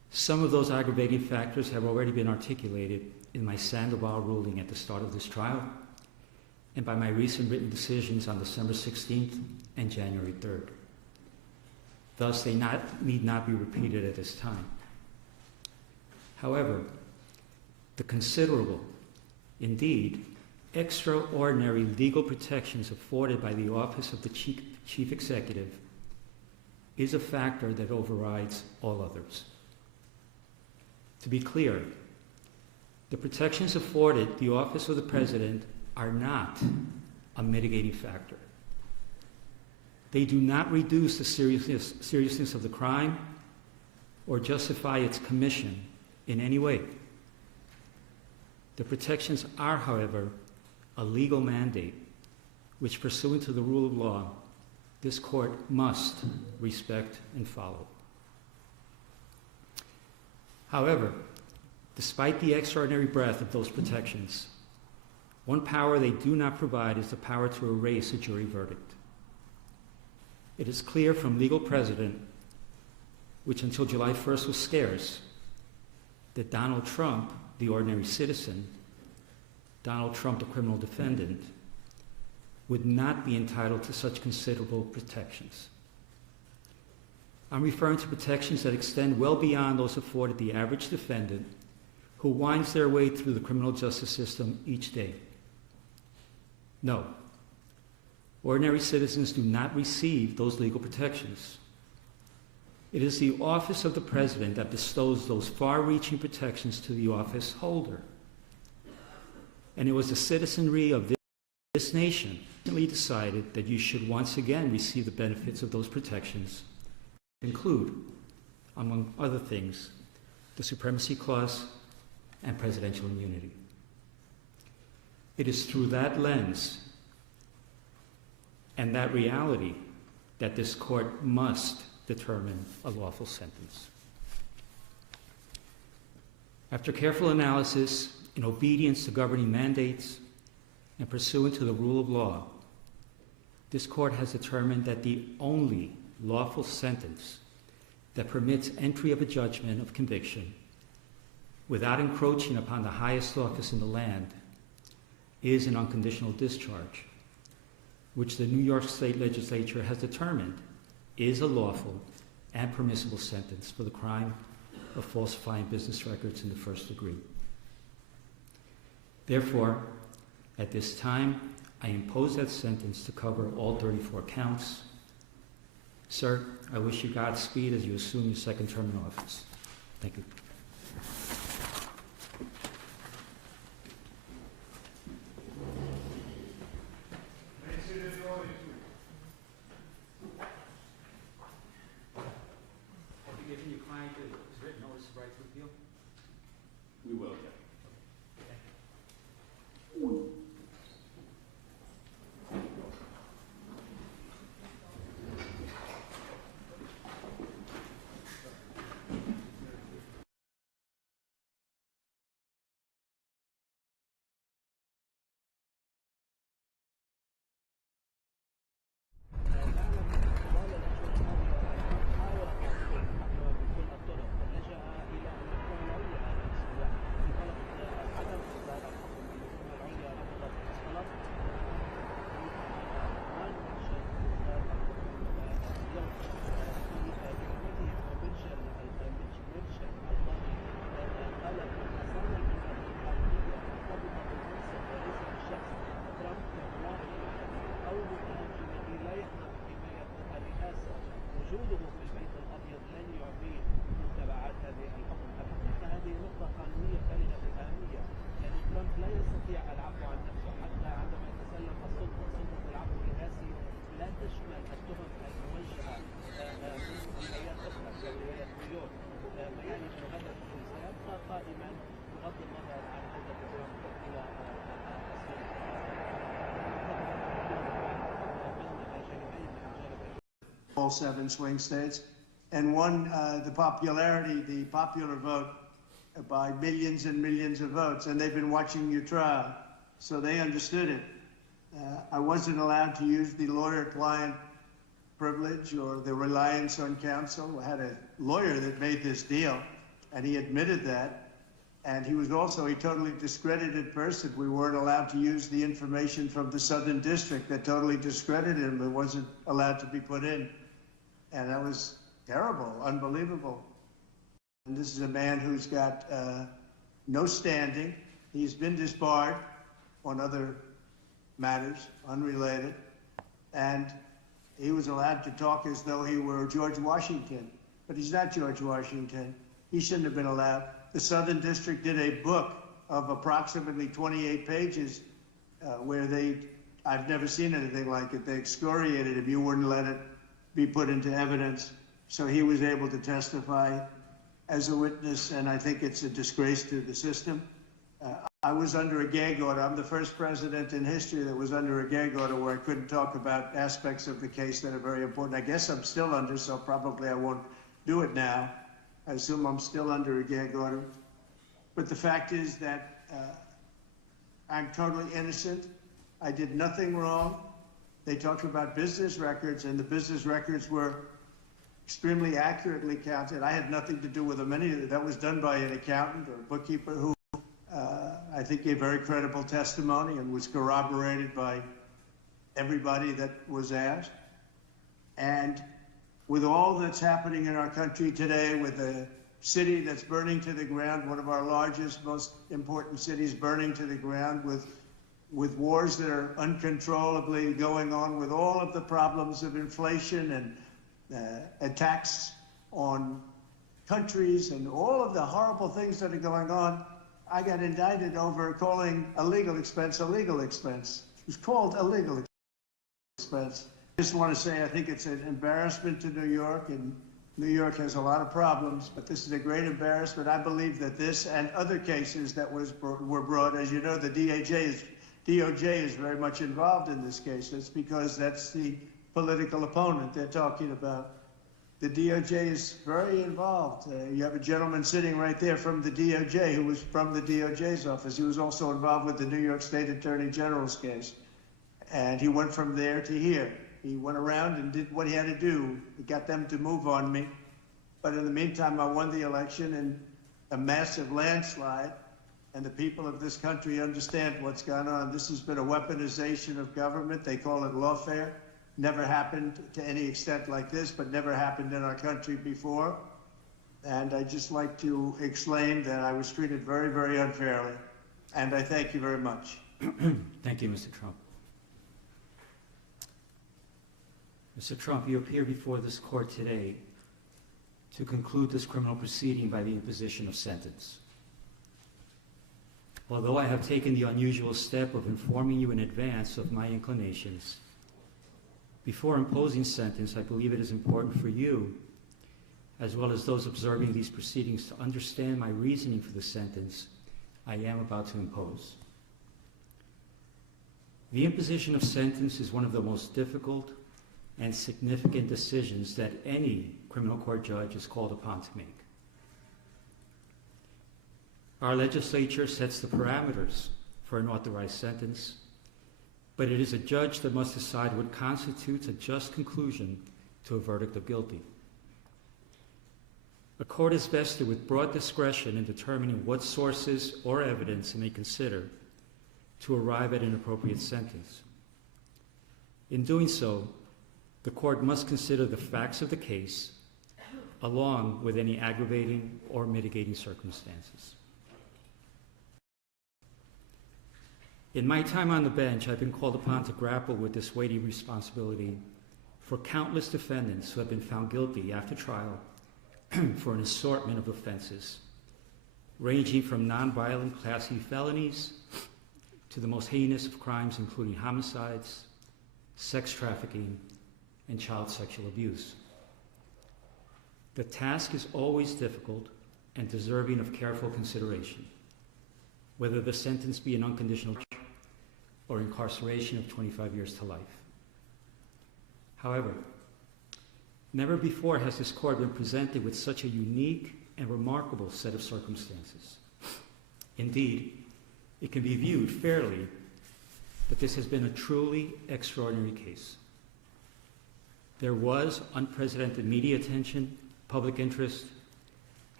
Some of those aggravating factors have already been articulated in my Sandoval ruling at the start of this trial and by my recent written decisions on December 16th and January 3rd. Thus, they need not be repeated at this time. However, the considerable, indeed, extraordinary legal protections afforded by the office of the Chief Executive is a factor that overrides all others. To be clear, the protections afforded the office of the President are not a mitigating factor. They do not reduce the seriousness of the crime or justify its commission in any way. The protections are, however, a legal mandate which, pursuant to the rule of law, this court must respect and follow. However, despite the extraordinary breadth of those protections, one power they do not provide is the power to erase a jury verdict. It is clear from legal precedent, which until July 1st was scarce, that Donald Trump, the ordinary citizen, Donald Trump, the criminal defendant, would not be entitled to such considerable protections. I'm referring to protections that extend well beyond those afforded the average defendant who winds their way through the criminal justice system each day. No, ordinary citizens do not receive those legal protections. It is the office of the President that bestows those far-reaching protections to the office holder. And it was the citizenry of this nation recently decided that you should once again receive the benefits of those protections, include, among other things, the Supremacy Clause and presidential immunity. It is through that lens and that reality that this court must determine a lawful sentence. After careful analysis, in obedience to governing mandates, and pursuant to the rule of law, this court has determined that the only lawful sentence that permits entry of a judgment of conviction without encroaching upon the highest office in the land is an unconditional discharge, which the New York State Legislature has determined is a lawful and permissible sentence for the crime of falsifying business records in the first degree. Therefore, at this time, I impose that sentence to cover all 34 counts. Sir, I wish you Godspeed as you assume your second term in office. Thank you. Have you given your client his written notice of right to appeal? We will, yeah. All 7 swing states, and won the popular vote by millions and millions of votes, and they've been watching your trial, so they understood it. I wasn't allowed to use the lawyer-client privilege or the reliance on counsel. I had a lawyer that made this deal, and he admitted that. And he was also a totally discredited person. We weren't allowed to use the information from the Southern District that totally discredited him. It wasn't allowed to be put in. And that was terrible, unbelievable. And this is a man who's got no standing. He's been disbarred on other matters, unrelated. And he was allowed to talk as though he were George Washington. But he's not George Washington. He shouldn't have been allowed. The Southern District did a book of approximately 28 pages where I've never seen anything like it. They excoriated him. You wouldn't let it be put into evidence. So he was able to testify as a witness, and I think it's a disgrace to the system. I was under a gag order. I'm the first president in history that was under a gag order where I couldn't talk about aspects of the case that are very important. I guess I'm still under, so probably I won't do it now. I assume I'm still under a gag order. But the fact is that I'm totally innocent. I did nothing wrong. They talked about business records, and the business records were extremely accurately counted. I had nothing to do with them. Any of it. That was done by an accountant or bookkeeper who I think gave very credible testimony and was corroborated by everybody that was asked. And with all that's happening in our country today, with a city that's burning to the ground, one of our largest, most important cities burning to the ground, with wars that are uncontrollably going on, with all of the problems of inflation and attacks on countries and all of the horrible things that are going on, I got indicted over calling a legal expense a legal expense. It was called a legal expense. I just want to say I think it's an embarrassment to New York, and New York has a lot of problems, but this is a great embarrassment. I believe that this and other cases that were brought, as you know, the DOJ is very much involved in this case. It's because that's the political opponent they're talking about. The DOJ is very involved. You have a gentleman sitting right there from the DOJ who was from the DOJ's office. He was also involved with the New York State Attorney General's case. And he went from there to here. He went around and did what he had to do. He got them to move on me. But in the meantime, I won the election in a massive landslide. And the people of this country understand what's gone on. This has been a weaponization of government. They call it lawfare. Never happened to any extent like this, but never happened in our country before. And I'd just like to explain that I was treated very, very unfairly. And I thank you very much. Thank you, Mr. Trump. Mr. Trump, you appear before this court today to conclude this criminal proceeding by the imposition of sentence. Although I have taken the unusual step of informing you in advance of my inclinations, before imposing sentence, I believe it is important for you, as well as those observing these proceedings, to understand my reasoning for the sentence I am about to impose. The imposition of sentence is one of the most difficult and significant decisions that any criminal court judge is called upon to make. Our legislature sets the parameters for an authorized sentence, but it is a judge that must decide what constitutes a just conclusion to a verdict of guilty. A court is vested with broad discretion in determining what sources or evidence it may consider to arrive at an appropriate sentence. In doing so, the court must consider the facts of the case along with any aggravating or mitigating circumstances. In my time on the bench, I've been called upon to grapple with this weighty responsibility for countless defendants who have been found guilty after trial for an assortment of offenses, ranging from nonviolent Class E felonies to the most heinous of crimes, including homicides, sex trafficking, and child sexual abuse. The task is always difficult and deserving of careful consideration, whether the sentence be an unconditional or incarceration of 25 years to life. However, never before has this court been presented with such a unique and remarkable set of circumstances. Indeed, it can be viewed fairly that this has been a truly extraordinary case. There was unprecedented media attention, public interest,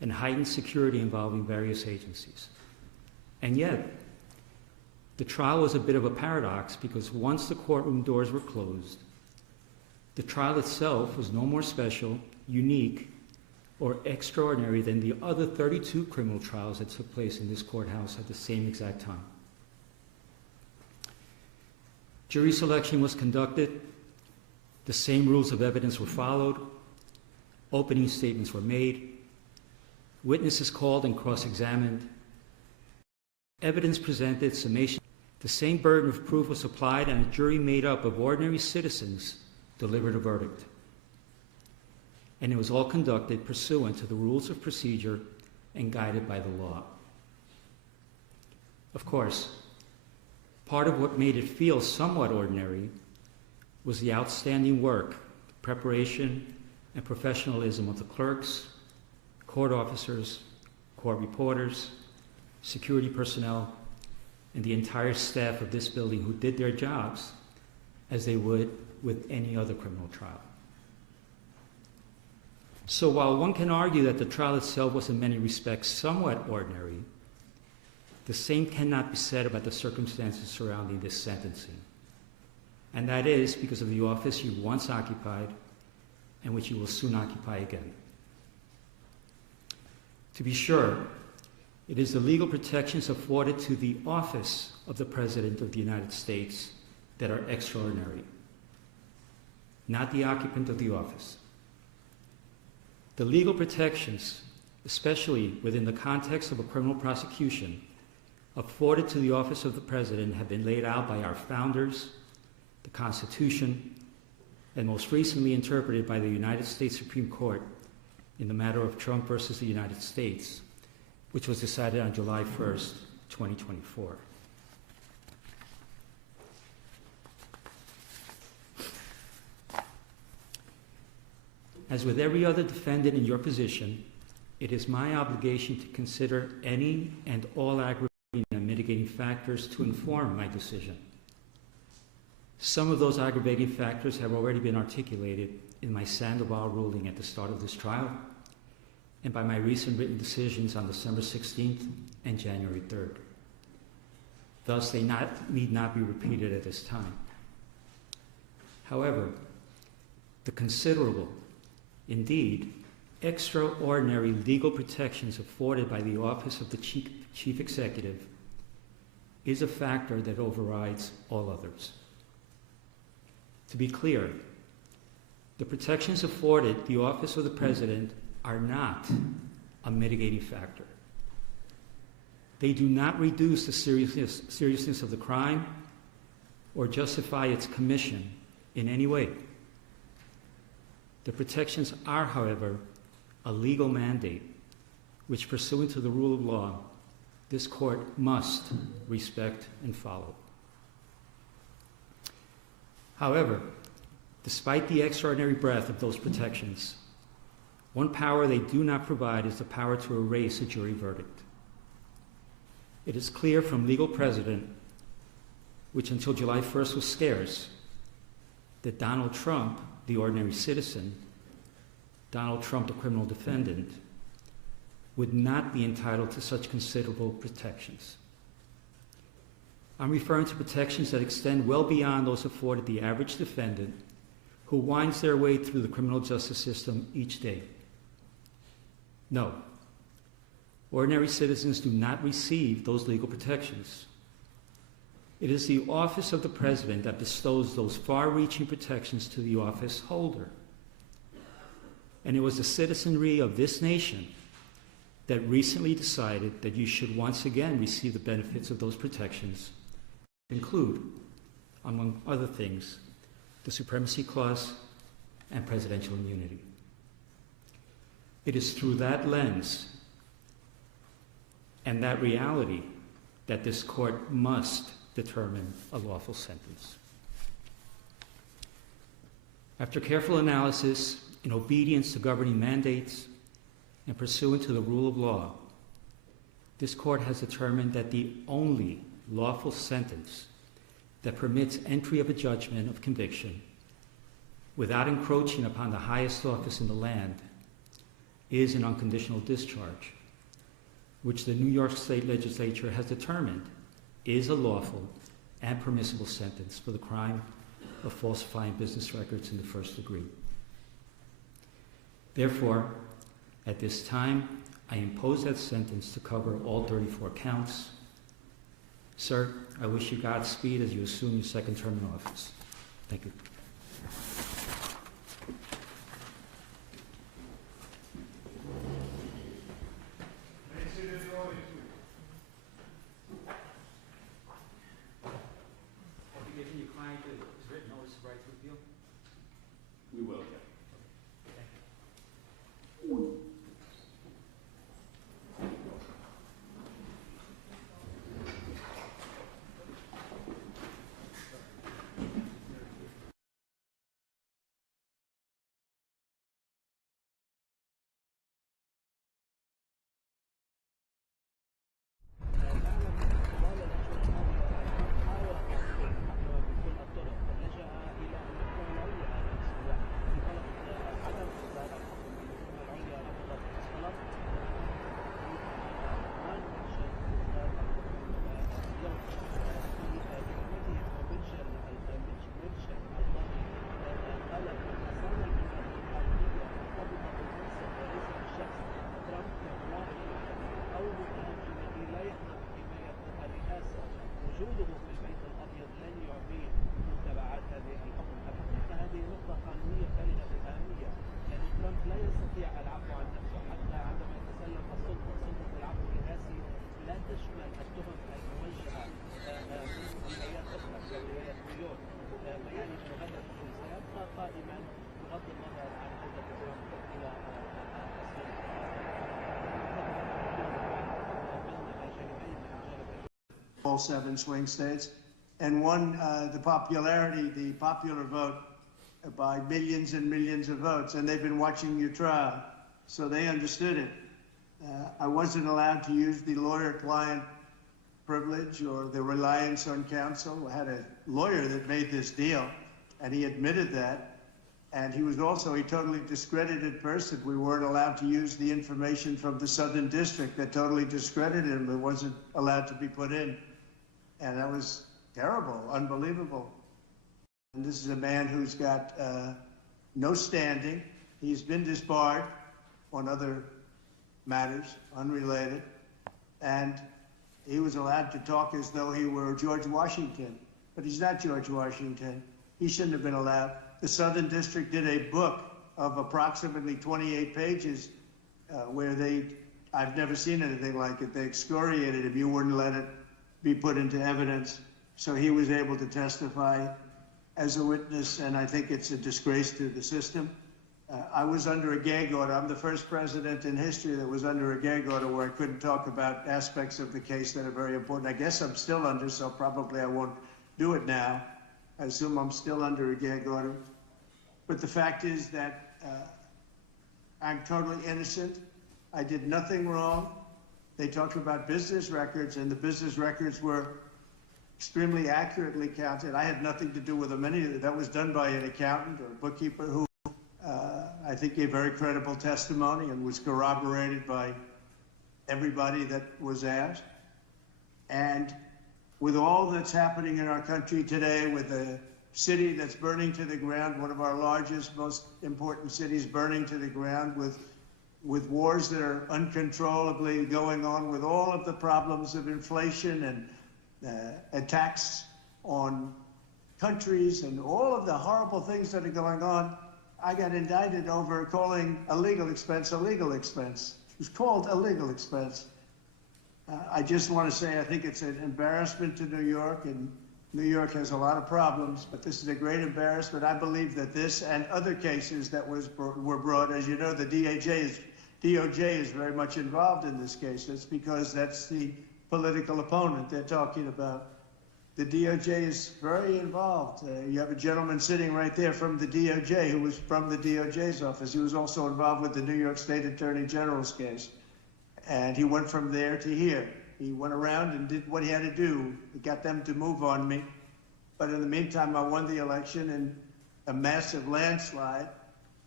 and heightened security involving various agencies. And yet, the trial was a bit of a paradox because once the courtroom doors were closed, the trial itself was no more special, unique, or extraordinary than the other 32 criminal trials that took place in this courthouse at the same exact time. Jury selection was conducted, the same rules of evidence were followed, opening statements were made, witnesses called and cross-examined, evidence presented, summation. The same burden of proof was applied, and a jury made up of ordinary citizens delivered a verdict. And it was all conducted pursuant to the rules of procedure and guided by the law. Of course, part of what made it feel somewhat ordinary was the outstanding work, preparation, and professionalism of the clerks, court officers, court reporters, security personnel, and the entire staff of this building who did their jobs as they would with any other criminal trial. So while one can argue that the trial itself was in many respects somewhat ordinary, the same cannot be said about the circumstances surrounding this sentencing. And that is because of the office you once occupied and which you will soon occupy again. To be sure, it is the legal protections afforded to the office of the President of the United States that are extraordinary, not the occupant of the office. The legal protections, especially within the context of a criminal prosecution, afforded to the office of the President have been laid out by our founders, the Constitution, and most recently interpreted by the United States Supreme Court in the matter of Trump versus the United States, which was decided on July 1st, 2024. As with every other defendant in your position, it is my obligation to consider any and all aggravating and mitigating factors to inform my decision. Some of those aggravating factors have already been articulated in my Sandoval ruling at the start of this trial and by my recent written decisions on December 16th and January 3rd. Thus, they need not be repeated at this time. However, the considerable, indeed, extraordinary legal protections afforded by the office of the Chief Executive is a factor that overrides all others. To be clear, the protections afforded the office of the President are not a mitigating factor. They do not reduce the seriousness of the crime or justify its commission in any way. The protections are, however, a legal mandate which, pursuant to the rule of law, this court must respect and follow. However, despite the extraordinary breadth of those protections, one power they do not provide is the power to erase a jury verdict. It is clear from legal precedent, which until July 1st was scarce, that Donald Trump, the ordinary citizen, Donald Trump, the criminal defendant, would not be entitled to such considerable protections. I'm referring to protections that extend well beyond those afforded the average defendant who winds their way through the criminal justice system each day. No, ordinary citizens do not receive those legal protections. It is the office of the President that bestows those far-reaching protections to the office holder. And it was the citizenry of this nation that recently decided that you should once again receive the benefits of those protections, include, among other things, the Supremacy Clause and presidential immunity. It is through that lens and that reality that this court must determine a lawful sentence. After careful analysis, in obedience to governing mandates, and pursuant to the rule of law, this court has determined that the only lawful sentence that permits entry of a judgment of conviction without encroaching upon the highest office in the land is an unconditional discharge, which the New York State Legislature has determined is a lawful and permissible sentence for the crime of falsifying business records in the first degree. Therefore, at this time, I impose that sentence to cover all 34 counts. Sir, I wish you Godspeed as you assume your second term in office. Thank you. We will, Judge. وجوده في البيت الابيض لن يعطيه تبعات هذه الحكم ابدا، فهذه نقطه قانونيه بالغه الاهميه، يعني ترامب لا يستطيع العفو عن نفسه حتى عندما يتسلم السلطه، سلطه العفو الرئاسي لا تشمل التهم الموجهه من ولايات اخرى كولايه نيويورك، ما يعني انه هذا الحكم سيبقى قائما بغض النظر عن عوده ترامب الى all 7 swing states, and won the popular vote by millions and millions of votes. And they've been watching your trial, so they understood it. I wasn't allowed to use the lawyer-client privilege or the reliance on counsel. I had a lawyer that made this deal, and he admitted that. And he was also a totally discredited person. We weren't allowed to use the information from the Southern District that totally discredited him. It wasn't allowed to be put in. And that was terrible, unbelievable. And this is a man who's got no standing. He's been disbarred on other matters, unrelated. And he was allowed to talk as though he were George Washington. But he's not George Washington. He shouldn't have been allowed. The Southern District did a book of approximately 28 pages where I've never seen anything like it. They excoriated him. You wouldn't let it be put into evidence. So he was able to testify as a witness, and I think it's a disgrace to the system. I was under a gag order. I'm the first president in history that was under a gag order where I couldn't talk about aspects of the case that are very important. I guess I'm still under, so probably I won't do it now. I assume I'm still under a gag order. But the fact is that I'm totally innocent. I did nothing wrong. They talked about business records, and the business records were extremely accurately counted. I had nothing to do with them. That was done by an accountant or bookkeeper who I think gave very credible testimony and was corroborated by everybody that was asked. And with all that's happening in our country today, with the city that's burning to the ground, one of our largest, most important cities burning to the ground, with wars that are uncontrollably going on, with all of the problems of inflation and attacks on countries and all of the horrible things that are going on, I got indicted over calling a legal expense a legal expense. It was called a legal expense. I just want to say I think it's an embarrassment to New York, and New York has a lot of problems, but this is a great embarrassment. I believe that this and other cases that were brought, as you know, the DOJ is very much involved in this case. That's because that's the political opponent they're talking about. The DOJ is very involved. You have a gentleman sitting right there from the DOJ who was from the DOJ's office. He was also involved with the New York State Attorney General's case. And he went from there to here. He went around and did what he had to do. He got them to move on me. But in the meantime, I won the election in a massive landslide.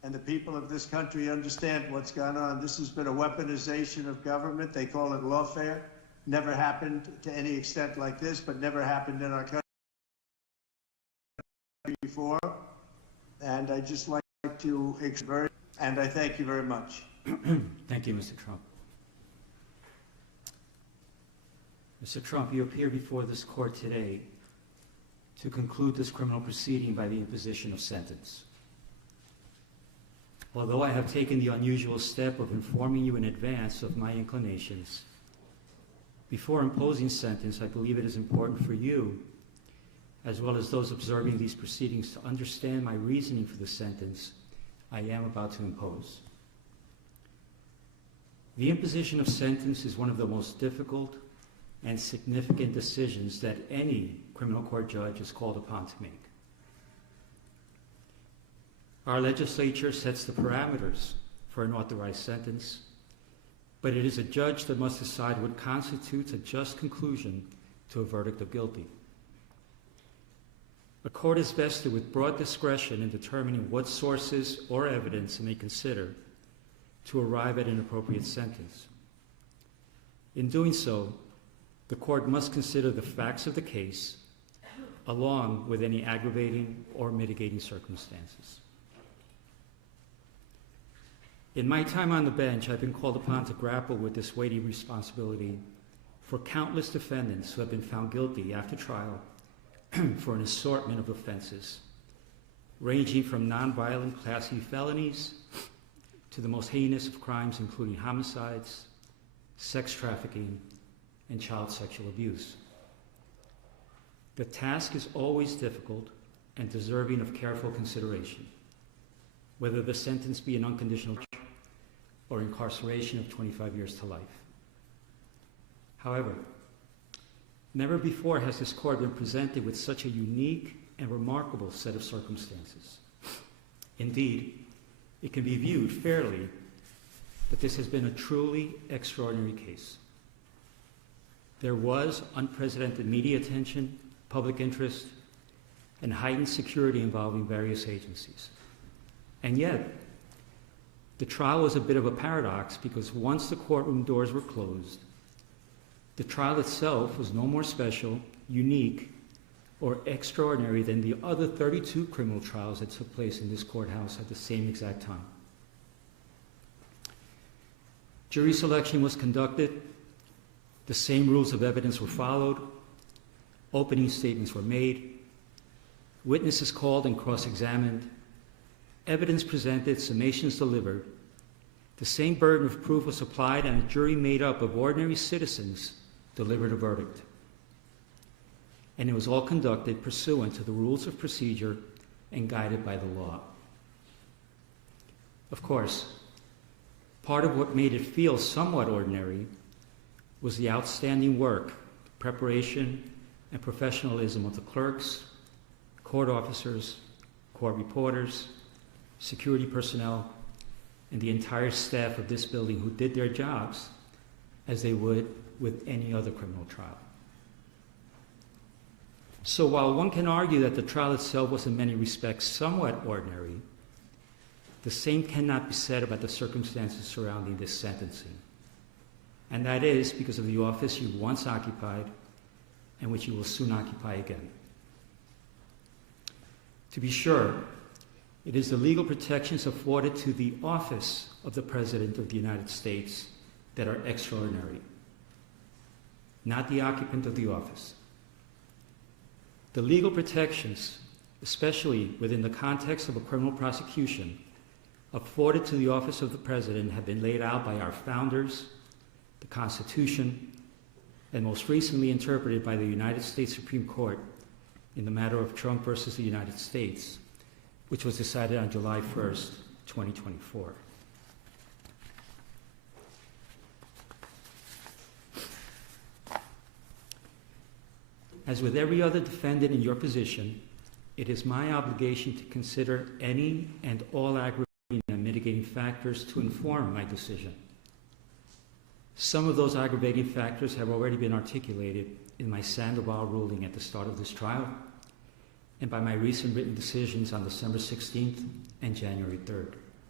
and the people of this country understand what's gone on. This has been a weaponization of government. They call it lawfare. Never happened to any extent like this, but never happened in our country before. And I just like to express, and I thank you very much. Thank you, Mr. Trump. Mr. Trump, you appear before this court today to conclude this criminal proceeding by the imposition of sentence. Although I have taken the unusual step of informing you in advance of my inclinations, before imposing sentence, I believe it is important for you, as well as those observing these proceedings, to understand my reasoning for the sentence I am about to impose. The imposition of sentence is one of the most difficult and significant decisions that any criminal court judge is called upon to make. Our legislature sets the parameters for an authorized sentence, but it is a judge that must decide what constitutes a just conclusion to a verdict of guilty. A court is vested with broad discretion in determining what sources or evidence it may consider to arrive at an appropriate sentence. In doing so, the court must consider the facts of the case along with any aggravating or mitigating circumstances. In my time on the bench, I've been called upon to grapple with this weighty responsibility for countless defendants who have been found guilty after trial for an assortment of offenses, ranging from nonviolent Class E felonies to the most heinous of crimes, including homicides, sex trafficking, and child sexual abuse. The task is always difficult and deserving of careful consideration, whether the sentence be an unconditional or incarceration of 25 years to life. However, never before has this court been presented with such a unique and remarkable set of circumstances. Indeed, it can be viewed fairly that this has been a truly extraordinary case. There was unprecedented media attention, public interest, and heightened security involving various agencies. And yet, the trial was a bit of a paradox because once the courtroom doors were closed, the trial itself was no more special, unique, or extraordinary than the other 32 criminal trials that took place in this courthouse at the same exact time. Jury selection was conducted, the same rules of evidence were followed, opening statements were made, witnesses called and cross-examined, evidence presented, summations delivered, the same burden of proof was applied, and a jury made up of ordinary citizens delivered a verdict. And it was all conducted pursuant to the rules of procedure and guided by the law. Of course, part of what made it feel somewhat ordinary was the outstanding work, preparation, and professionalism of the clerks, court officers, court reporters, security personnel, and the entire staff of this building who did their jobs as they would with any other criminal trial. So while one can argue that the trial itself was in many respects somewhat ordinary, the same cannot be said about the circumstances surrounding this sentencing. And that is because of the office you once occupied and which you will soon occupy again. To be sure, it is the legal protections afforded to the office of the President of the United States that are extraordinary, not the occupant of the office. The legal protections, especially within the context of a criminal prosecution, afforded to the office of the President have been laid out by our founders, the Constitution, and most recently interpreted by the United States Supreme Court in the matter of Trump versus the United States, which was decided on July 1st, 2024. As with every other defendant in your position, it is my obligation to consider any and all aggravating and mitigating factors to inform my decision. Some of those aggravating factors have already been articulated in my Sandoval ruling at the start of this trial and by my recent written decisions on December 16th and January 3rd.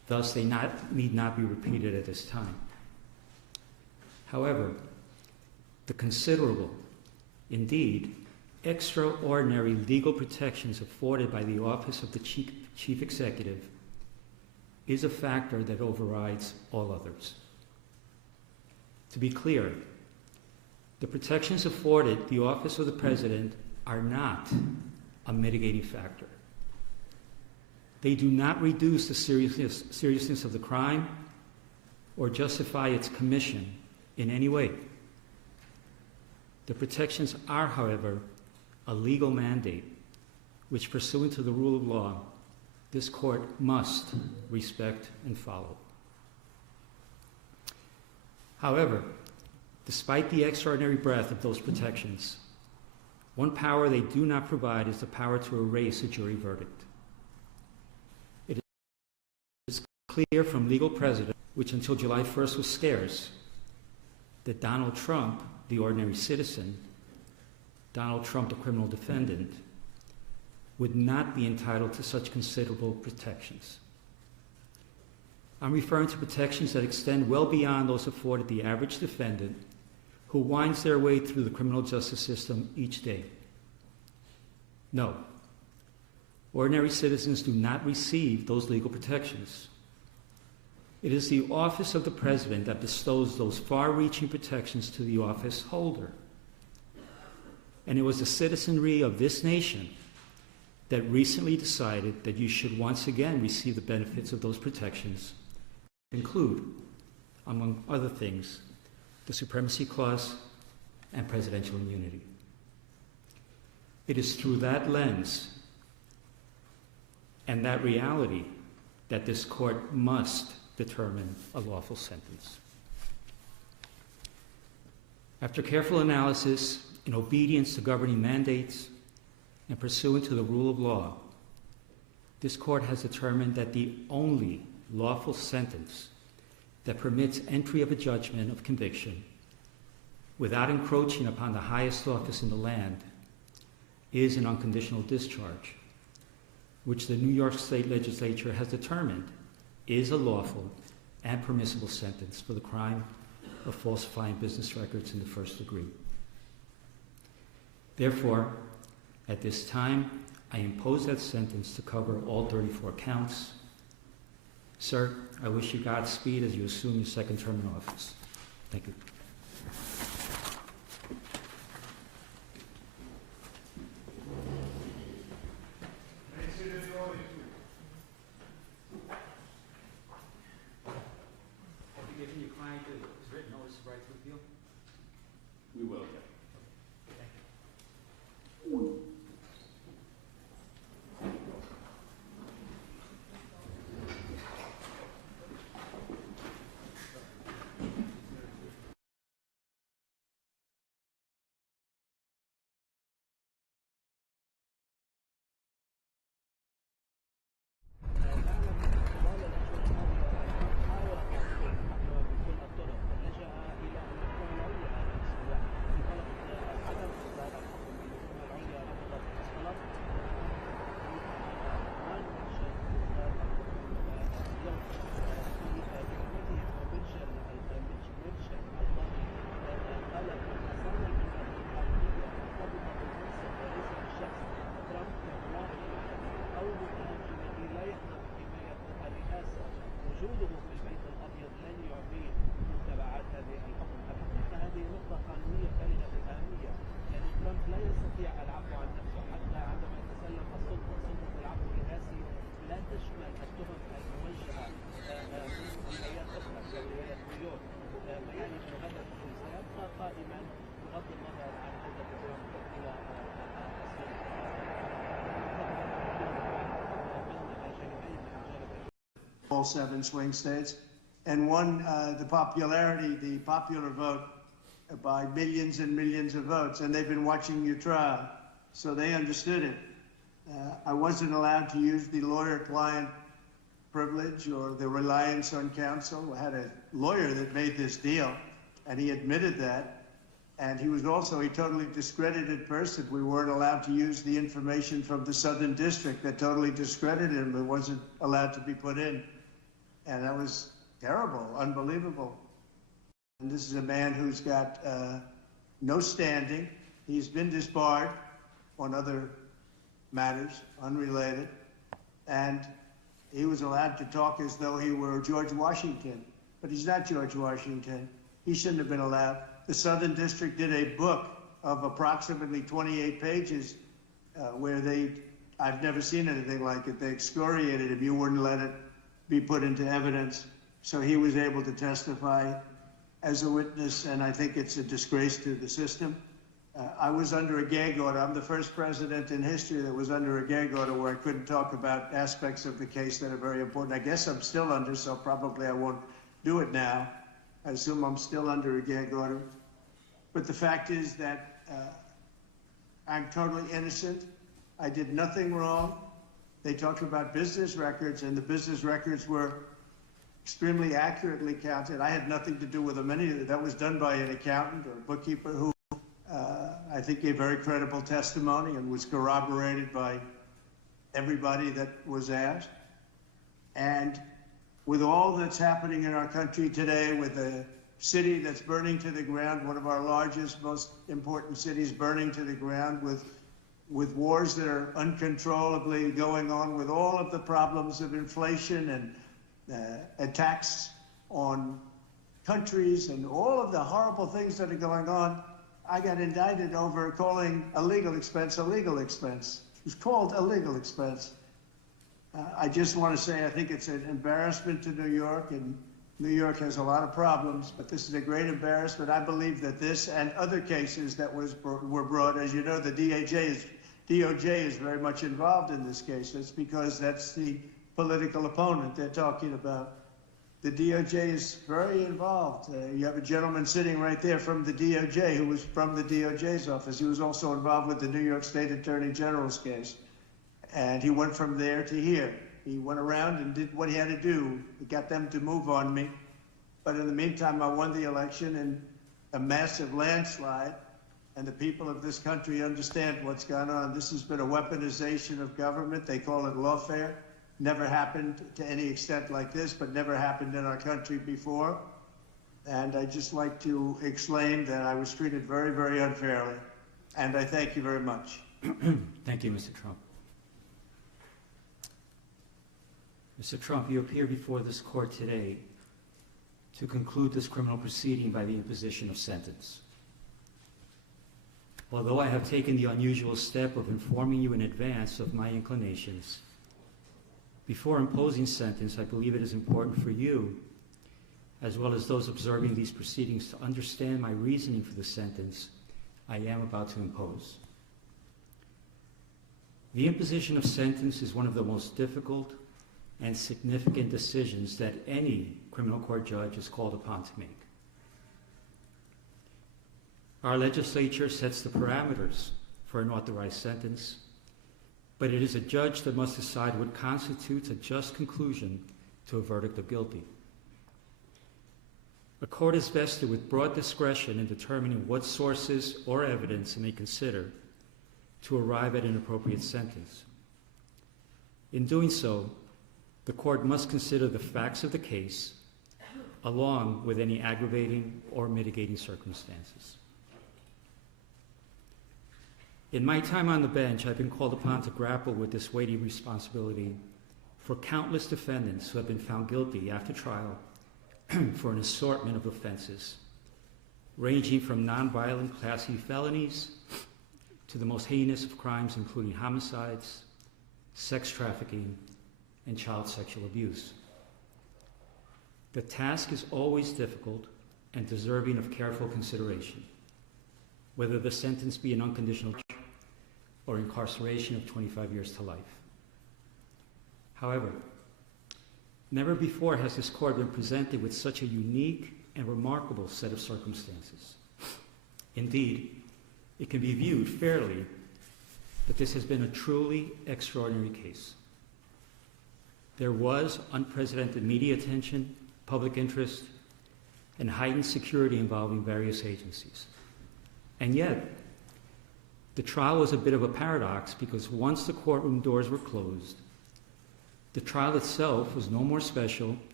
Thus, they need not be repeated at this time. However, the considerable, indeed, extraordinary legal protections afforded by the office of the Chief Executive is a factor that overrides all others. To be clear, the protections afforded the office of the President are not a mitigating factor. They do not reduce the seriousness of the crime or justify its commission in any way. The protections are, however, a legal mandate which, pursuant to the rule of law, this court must respect and follow. However, despite the extraordinary breadth of those protections, one power they do not provide is the power to erase a jury verdict. It is clear from legal precedent, which until July 1st was scarce, that Donald Trump, the ordinary citizen, Donald Trump, the criminal defendant, would not be entitled to such considerable protections. I'm referring to protections that extend well beyond those afforded the average defendant who winds their way through the criminal justice system each day. No, ordinary citizens do not receive those legal protections. It is the office of the President that bestows those far-reaching protections to the office holder. And it was the citizenry of this nation that recently decided that you should once again receive the benefits of those protections, include, among other things, the Supremacy Clause and presidential immunity. It is through that lens and that reality that this court must determine a lawful sentence. After careful analysis, in obedience to governing mandates, and pursuant to the rule of law, this court has determined that the only lawful sentence that permits entry of a judgment of conviction without encroaching upon the highest office in the land is an unconditional discharge, which the New York State Legislature has determined is a lawful and permissible sentence for the crime of falsifying business records in the first degree. Therefore, at this time, I impose that sentence to cover all 34 counts. Sir, I wish you Godspeed as you assume your second term in office. Thank you. Have you given your client his written notice of right to appeal? We will, yeah. All 7 swing states, and won the popular vote by millions and millions of votes, and they've been watching your trial, so they understood it. I wasn't allowed to use the lawyer-client privilege or the reliance on counsel. I had a lawyer that made this deal, and he admitted that. And he was also a totally discredited person. We weren't allowed to use the information from the Southern District that totally discredited him. It wasn't allowed to be put in. And that was terrible, unbelievable. And this is a man who's got no standing. He's been disbarred on other matters, unrelated. And he was allowed to talk as though he were George Washington. But he's not George Washington. He shouldn't have been allowed. The Southern District did a book of approximately 28 pages where I've never seen anything like it. They excoriated him. You wouldn't let it be put into evidence. So he was able to testify as a witness, and I think it's a disgrace to the system. I was under a gag order. I'm the first president in history that was under a gag order where I couldn't talk about aspects of the case that are very important. I guess I'm still under, so probably I won't do it now. I assume I'm still under a gag order. But the fact is that I'm totally innocent. I did nothing wrong. They talked about business records, and the business records were extremely accurately counted. I had nothing to do with them. That was done by an accountant or bookkeeper who I think gave very credible testimony and was corroborated by everybody that was asked. And with all that's happening in our country today, with a city that's burning to the ground, one of our largest, most important cities burning to the ground, with wars that are uncontrollably going on, with all of the problems of inflation and attacks on countries and all of the horrible things that are going on, I got indicted over calling a legal expense a legal expense. It was called a legal expense. I just want to say I think it's an embarrassment to New York, and New York has a lot of problems, but this is a great embarrassment. I believe that this and other cases that were brought, as you know, the DOJ is very much involved in this case. That's because that's the political opponent they're talking about. The DOJ is very involved. You have a gentleman sitting right there from the DOJ who was from the DOJ's office. He was also involved with the New York State Attorney General's case. And he went from there to here. He went around and did what he had to do. He got them to move on me. But in the meantime, I won the election in a massive landslide. And the people of this country understand what's gone on. This has been a weaponization of government. They call it lawfare. Never happened to any extent like this, but never happened in our country before. And I'd just like to explain that I was treated very, very unfairly. And I thank you very much. Thank you, Mr. Trump. Mr. Trump, you appear before this court today to conclude this criminal proceeding by the imposition of sentence. Although I have taken the unusual step of informing you in advance of my inclinations, before imposing sentence, I believe it is important for you, as well as those observing these proceedings, to understand my reasoning for the sentence I am about to impose. The imposition of sentence is one of the most difficult and significant decisions that any criminal court judge is called upon to make. Our legislature sets the parameters for an authorized sentence, but it is a judge that must decide what constitutes a just conclusion to a verdict of guilty. A court is vested with broad discretion in determining what sources or evidence it may consider to arrive at an appropriate sentence. In doing so, the court must consider the facts of the case along with any aggravating or mitigating circumstances. In my time on the bench, I've been called upon to grapple with this weighty responsibility for countless defendants who have been found guilty after trial for an assortment of offenses, ranging from nonviolent Class E felonies to the most heinous of crimes, including homicides, sex trafficking, and child sexual abuse. The task is always difficult and deserving of careful consideration, whether the sentence be an unconditional or incarceration of 25 years to life. However, never before has this court been presented with such a unique and remarkable set of circumstances. Indeed, it can be viewed fairly that this has been a truly extraordinary case. There was unprecedented media attention, public interest, and heightened security involving various agencies. And yet, the trial was a bit of a paradox because once the courtroom doors were closed, the trial itself was no more special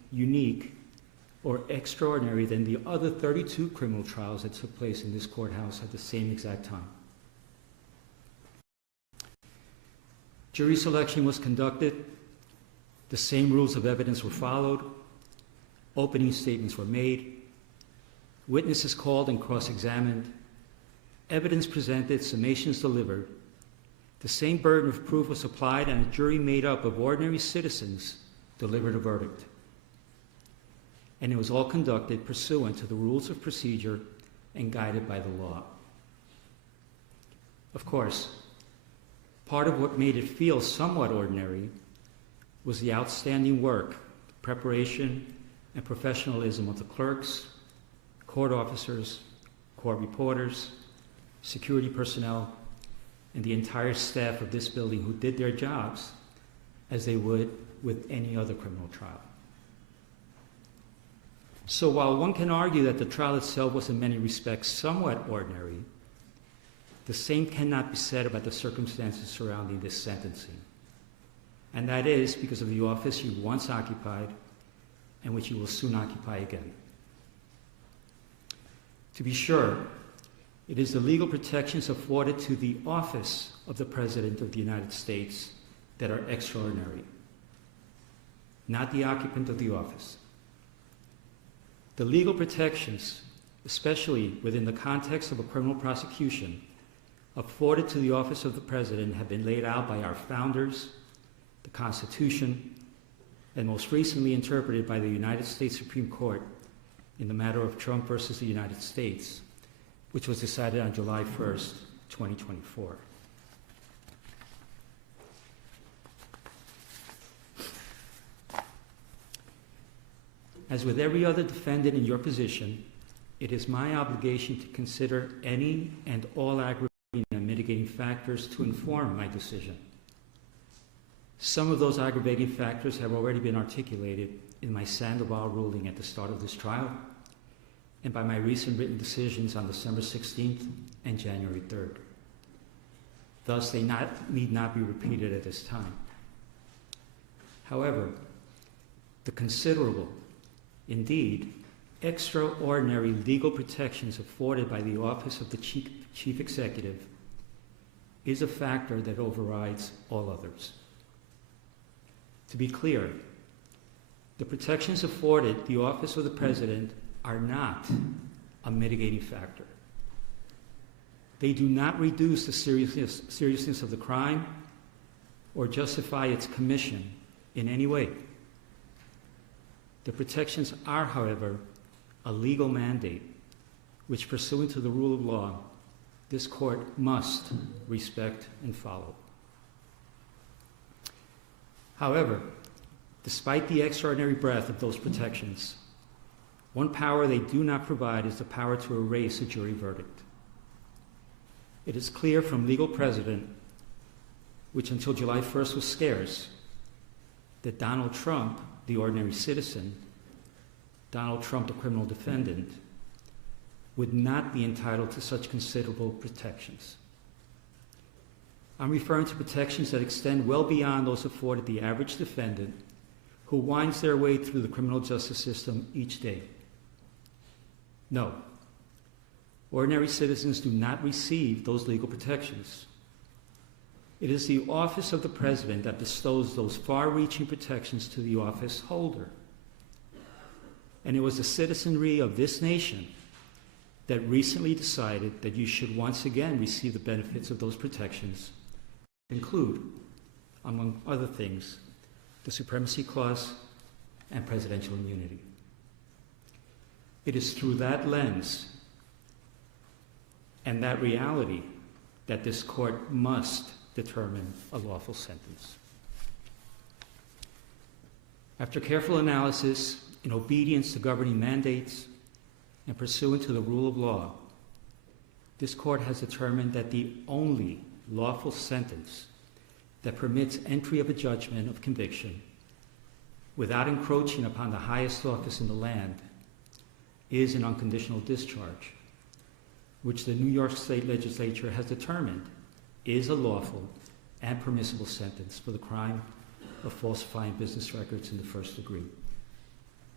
unique, or extraordinary than the other 32 criminal trials that took place in this courthouse at the same exact time. Jury selection was conducted, the same rules of evidence were followed, opening statements were made, witnesses called and cross-examined, evidence presented, summations delivered, the same burden of proof was applied, and a jury made up of ordinary citizens delivered a verdict. And it was all conducted pursuant to the rules of procedure and guided by the law. Of course, part of what made it feel somewhat ordinary was the outstanding work, preparation, and professionalism of the clerks, court officers, court reporters, security personnel, and the entire staff of this building who did their jobs as they would with any other criminal trial. So while one can argue that the trial itself was in many respects somewhat ordinary, the same cannot be said about the circumstances surrounding this sentencing. And that is because of the office you once occupied and which you will soon occupy again. To be sure, it is the legal protections afforded to the office of the President of the United States that are extraordinary, not the occupant of the office. The legal protections, especially within the context of a criminal prosecution, afforded to the office of the President have been laid out by our founders, the Constitution, and most recently interpreted by the United States Supreme Court in the matter of Trump versus the United States, which was decided on July 1st, 2024. As with every other defendant in your position, it is my obligation to consider any and all aggravating and mitigating factors to inform my decision. Some of those aggravating factors have already been articulated in my Sandoval ruling at the start of this trial and by my recent written decisions on December 16th and January 3rd. Thus, they need not be repeated at this time. However, the considerable, indeed, extraordinary legal protections afforded by the office of the Chief Executive is a factor that overrides all others. To be clear, the protections afforded the office of the President are not a mitigating factor. They do not reduce the seriousness of the crime or justify its commission in any way. The protections are, however, a legal mandate which, pursuant to the rule of law, this court must respect and follow. However, despite the extraordinary breadth of those protections, one power they do not provide is the power to erase a jury verdict. It is clear from legal precedent, which until July 1st was scarce, that Donald Trump, the ordinary citizen, Donald Trump, the criminal defendant, would not be entitled to such considerable protections. I'm referring to protections that extend well beyond those afforded the average defendant who winds their way through the criminal justice system each day. No, ordinary citizens do not receive those legal protections. It is the office of the President that bestows those far-reaching protections to the office holder. And it was the citizenry of this nation that recently decided that you should once again receive the benefits of those protections, include, among other things, the Supremacy Clause and presidential immunity. It is through that lens and that reality that this court must determine a lawful sentence. After careful analysis, in obedience to governing mandates, and pursuant to the rule of law, this court has determined that the only lawful sentence that permits entry of a judgment of conviction without encroaching upon the highest office in the land is an unconditional discharge, which the New York State Legislature has determined is a lawful and permissible sentence for the crime of falsifying business records in the first degree.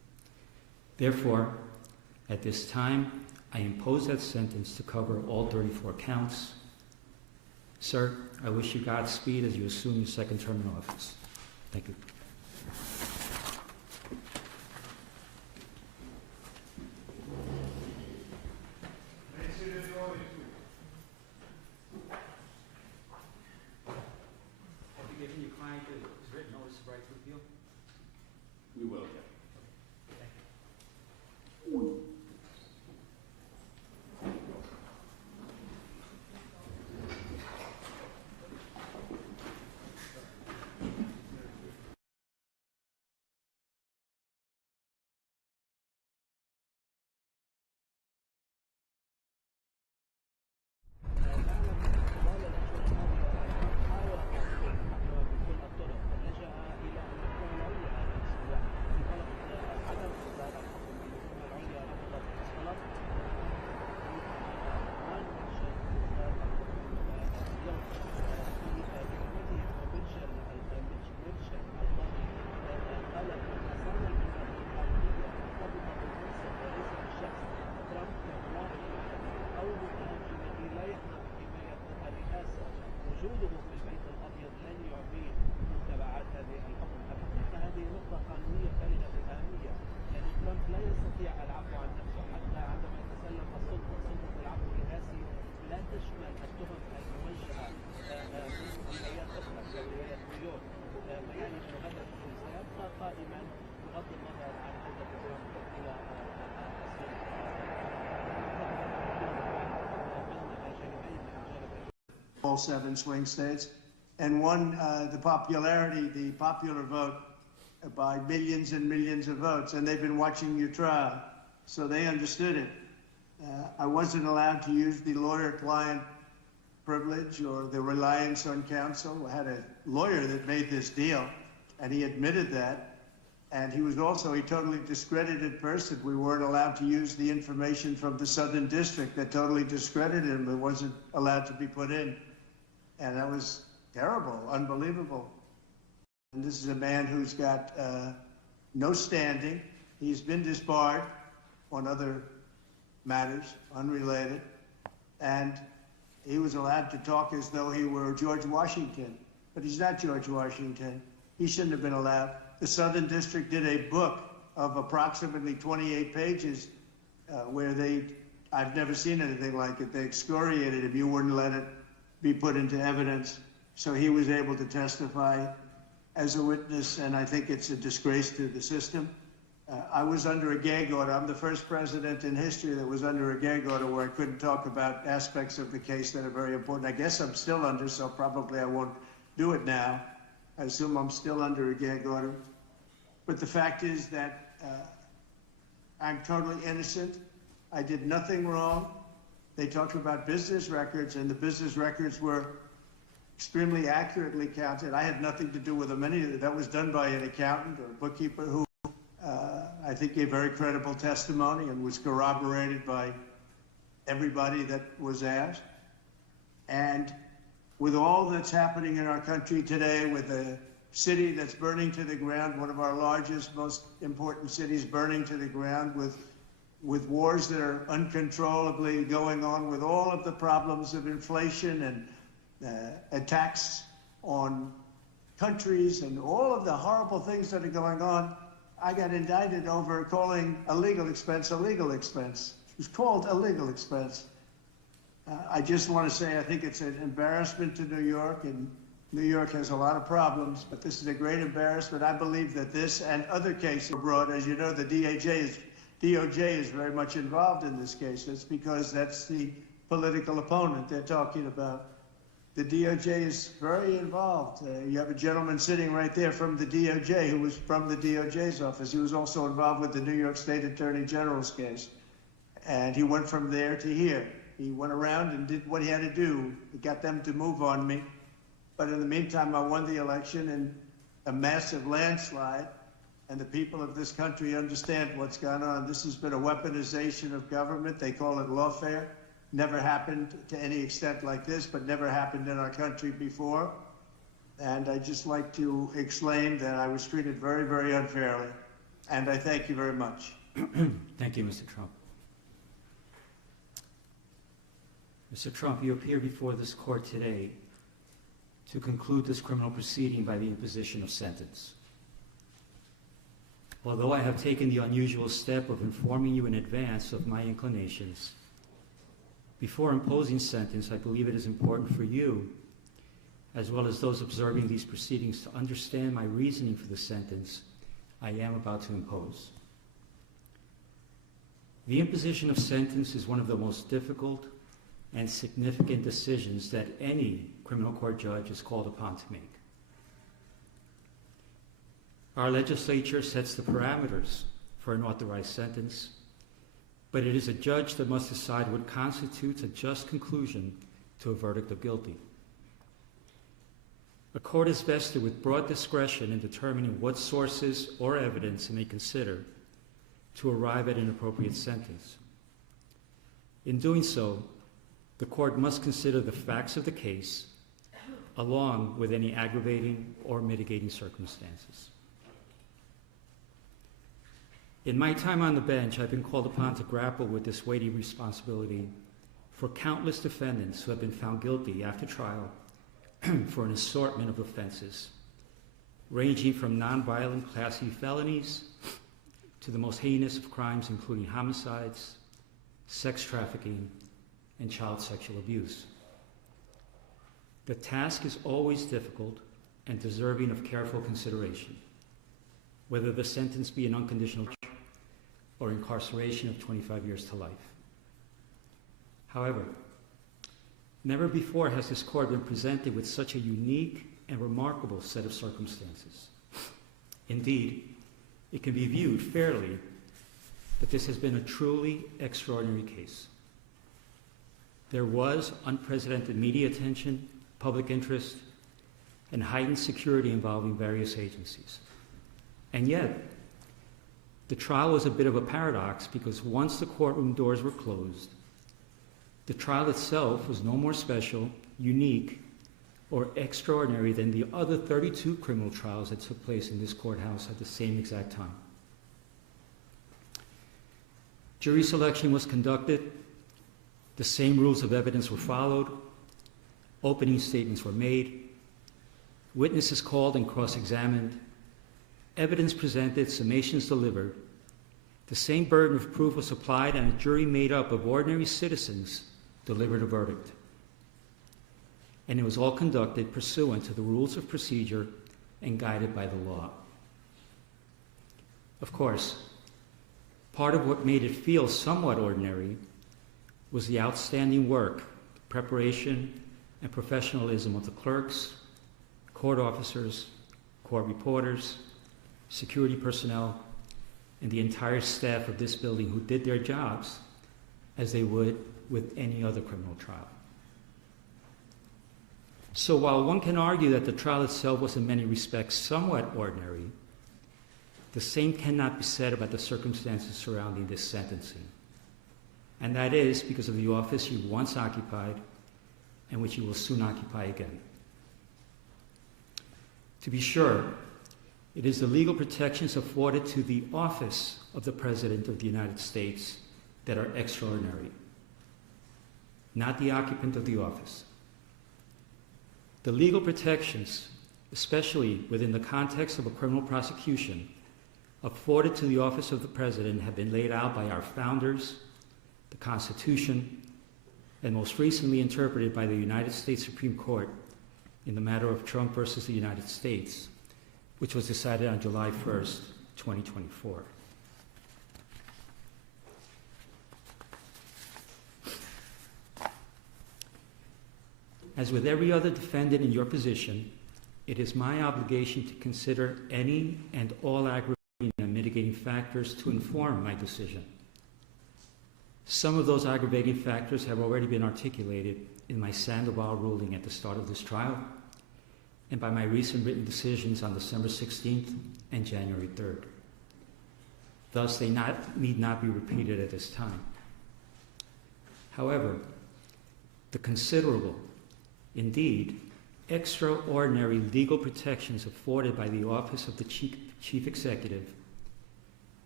Therefore, at this time, I impose that sentence to cover all 34 counts. Sir, I wish you Godspeed as you assume your second term in office. Thank you. Have you given your client his written notice of right to appeal? We will, yeah. All 7 swing states, and won the popular vote by millions and millions of votes, and they've been watching your trial, so they understood it. I wasn't allowed to use the lawyer-client privilege or the reliance on counsel. I had a lawyer that made this deal, and he admitted that, and he was also a totally discredited person. We weren't allowed to use the information from the Southern District that totally discredited him. It wasn't allowed to be put in. And that was terrible, unbelievable. And this is a man who's got no standing. He's been disbarred on other matters, unrelated. And he was allowed to talk as though he were George Washington. But he's not George Washington. He shouldn't have been allowed. The Southern District did a book of approximately 28 pages where I've never seen anything like it. They excoriated him. You wouldn't let it be put into evidence. So he was able to testify as a witness, and I think it's a disgrace to the system. I was under a gag order. I'm the first president in history that was under a gag order where I couldn't talk about aspects of the case that are very important. I guess I'm still under, so probably I won't do it now. I assume I'm still under a gag order. But the fact is that I'm totally innocent. I did nothing wrong. They talked about business records, and the business records were extremely accurately counted. I had nothing to do with them. That was done by an accountant or a bookkeeper who I think gave very credible testimony and was corroborated by everybody that was asked. And with all that's happening in our country today, with a city that's burning to the ground, one of our largest, most important cities burning to the ground, with wars that are uncontrollably going on, with all of the problems of inflation and attacks on countries and all of the horrible things that are going on, I got indicted over calling a legal expense a legal expense. It was called a legal expense. I just want to say I think it's an embarrassment to New York, and New York has a lot of problems, but this is a great embarrassment. I believe that this and other cases abroad, as you know, the DOJ is very much involved in this case. It's because that's the political opponent they're talking about. The DOJ is very involved. You have a gentleman sitting right there from the DOJ who was from the DOJ's office. He was also involved with the New York State Attorney General's case. And he went from there to here. He went around and did what he had to do. He got them to move on me. But in the meantime, I won the election in a massive landslide. And the people of this country understand what's gone on. This has been a weaponization of government. They call it lawfare. Never happened to any extent like this, but never happened in our country before. And I'd just like to explain that I was treated very, very unfairly. And I thank you very much. Thank you, Mr. Trump. Mr. Trump, you appear before this court today to conclude this criminal proceeding by the imposition of sentence. Although I have taken the unusual step of informing you in advance of my inclinations, before imposing sentence, I believe it is important for you, as well as those observing these proceedings, to understand my reasoning for the sentence I am about to impose. The imposition of sentence is one of the most difficult and significant decisions that any criminal court judge is called upon to make. Our legislature sets the parameters for an authorized sentence, but it is a judge that must decide what constitutes a just conclusion to a verdict of guilty. A court is vested with broad discretion in determining what sources or evidence it may consider to arrive at an appropriate sentence. In doing so, the court must consider the facts of the case along with any aggravating or mitigating circumstances. In my time on the bench, I've been called upon to grapple with this weighty responsibility for countless defendants who have been found guilty after trial for an assortment of offenses, ranging from nonviolent Class E felonies to the most heinous of crimes, including homicides, sex trafficking, and child sexual abuse. The task is always difficult and deserving of careful consideration, whether the sentence be an unconditional or incarceration of 25 years to life. However, never before has this court been presented with such a unique and remarkable set of circumstances. Indeed, it can be viewed fairly that this has been a truly extraordinary case. There was unprecedented media attention, public interest, and heightened security involving various agencies. And yet, the trial was a bit of a paradox because once the courtroom doors were closed, the trial itself was no more special, unique, or extraordinary than the other 32 criminal trials that took place in this courthouse at the same exact time. Jury selection was conducted, the same rules of evidence were followed, opening statements were made, witnesses called and cross-examined, evidence presented, summations delivered. The same burden of proof was applied, and a jury made up of ordinary citizens delivered a verdict. And it was all conducted pursuant to the rules of procedure and guided by the law. Of course, part of what made it feel somewhat ordinary was the outstanding work, preparation, and professionalism of the clerks, court officers, court reporters, security personnel, and the entire staff of this building who did their jobs as they would with any other criminal trial. So while one can argue that the trial itself was in many respects somewhat ordinary, the same cannot be said about the circumstances surrounding this sentencing. And that is because of the office you once occupied and which you will soon occupy again. To be sure, it is the legal protections afforded to the office of the President of the United States that are extraordinary, not the occupant of the office. The legal protections, especially within the context of a criminal prosecution, afforded to the office of the President have been laid out by our founders, the Constitution, and most recently interpreted by the United States Supreme Court in the matter of Trump versus the United States, which was decided on July 1st, 2024. As with every other defendant in your position, it is my obligation to consider any and all aggravating and mitigating factors to inform my decision. Some of those aggravating factors have already been articulated in my Sandoval ruling at the start of this trial and by my recent written decisions on December 16th and January 3rd. Thus, they need not be repeated at this time. However, the considerable, indeed, extraordinary legal protections afforded by the office of the Chief Executive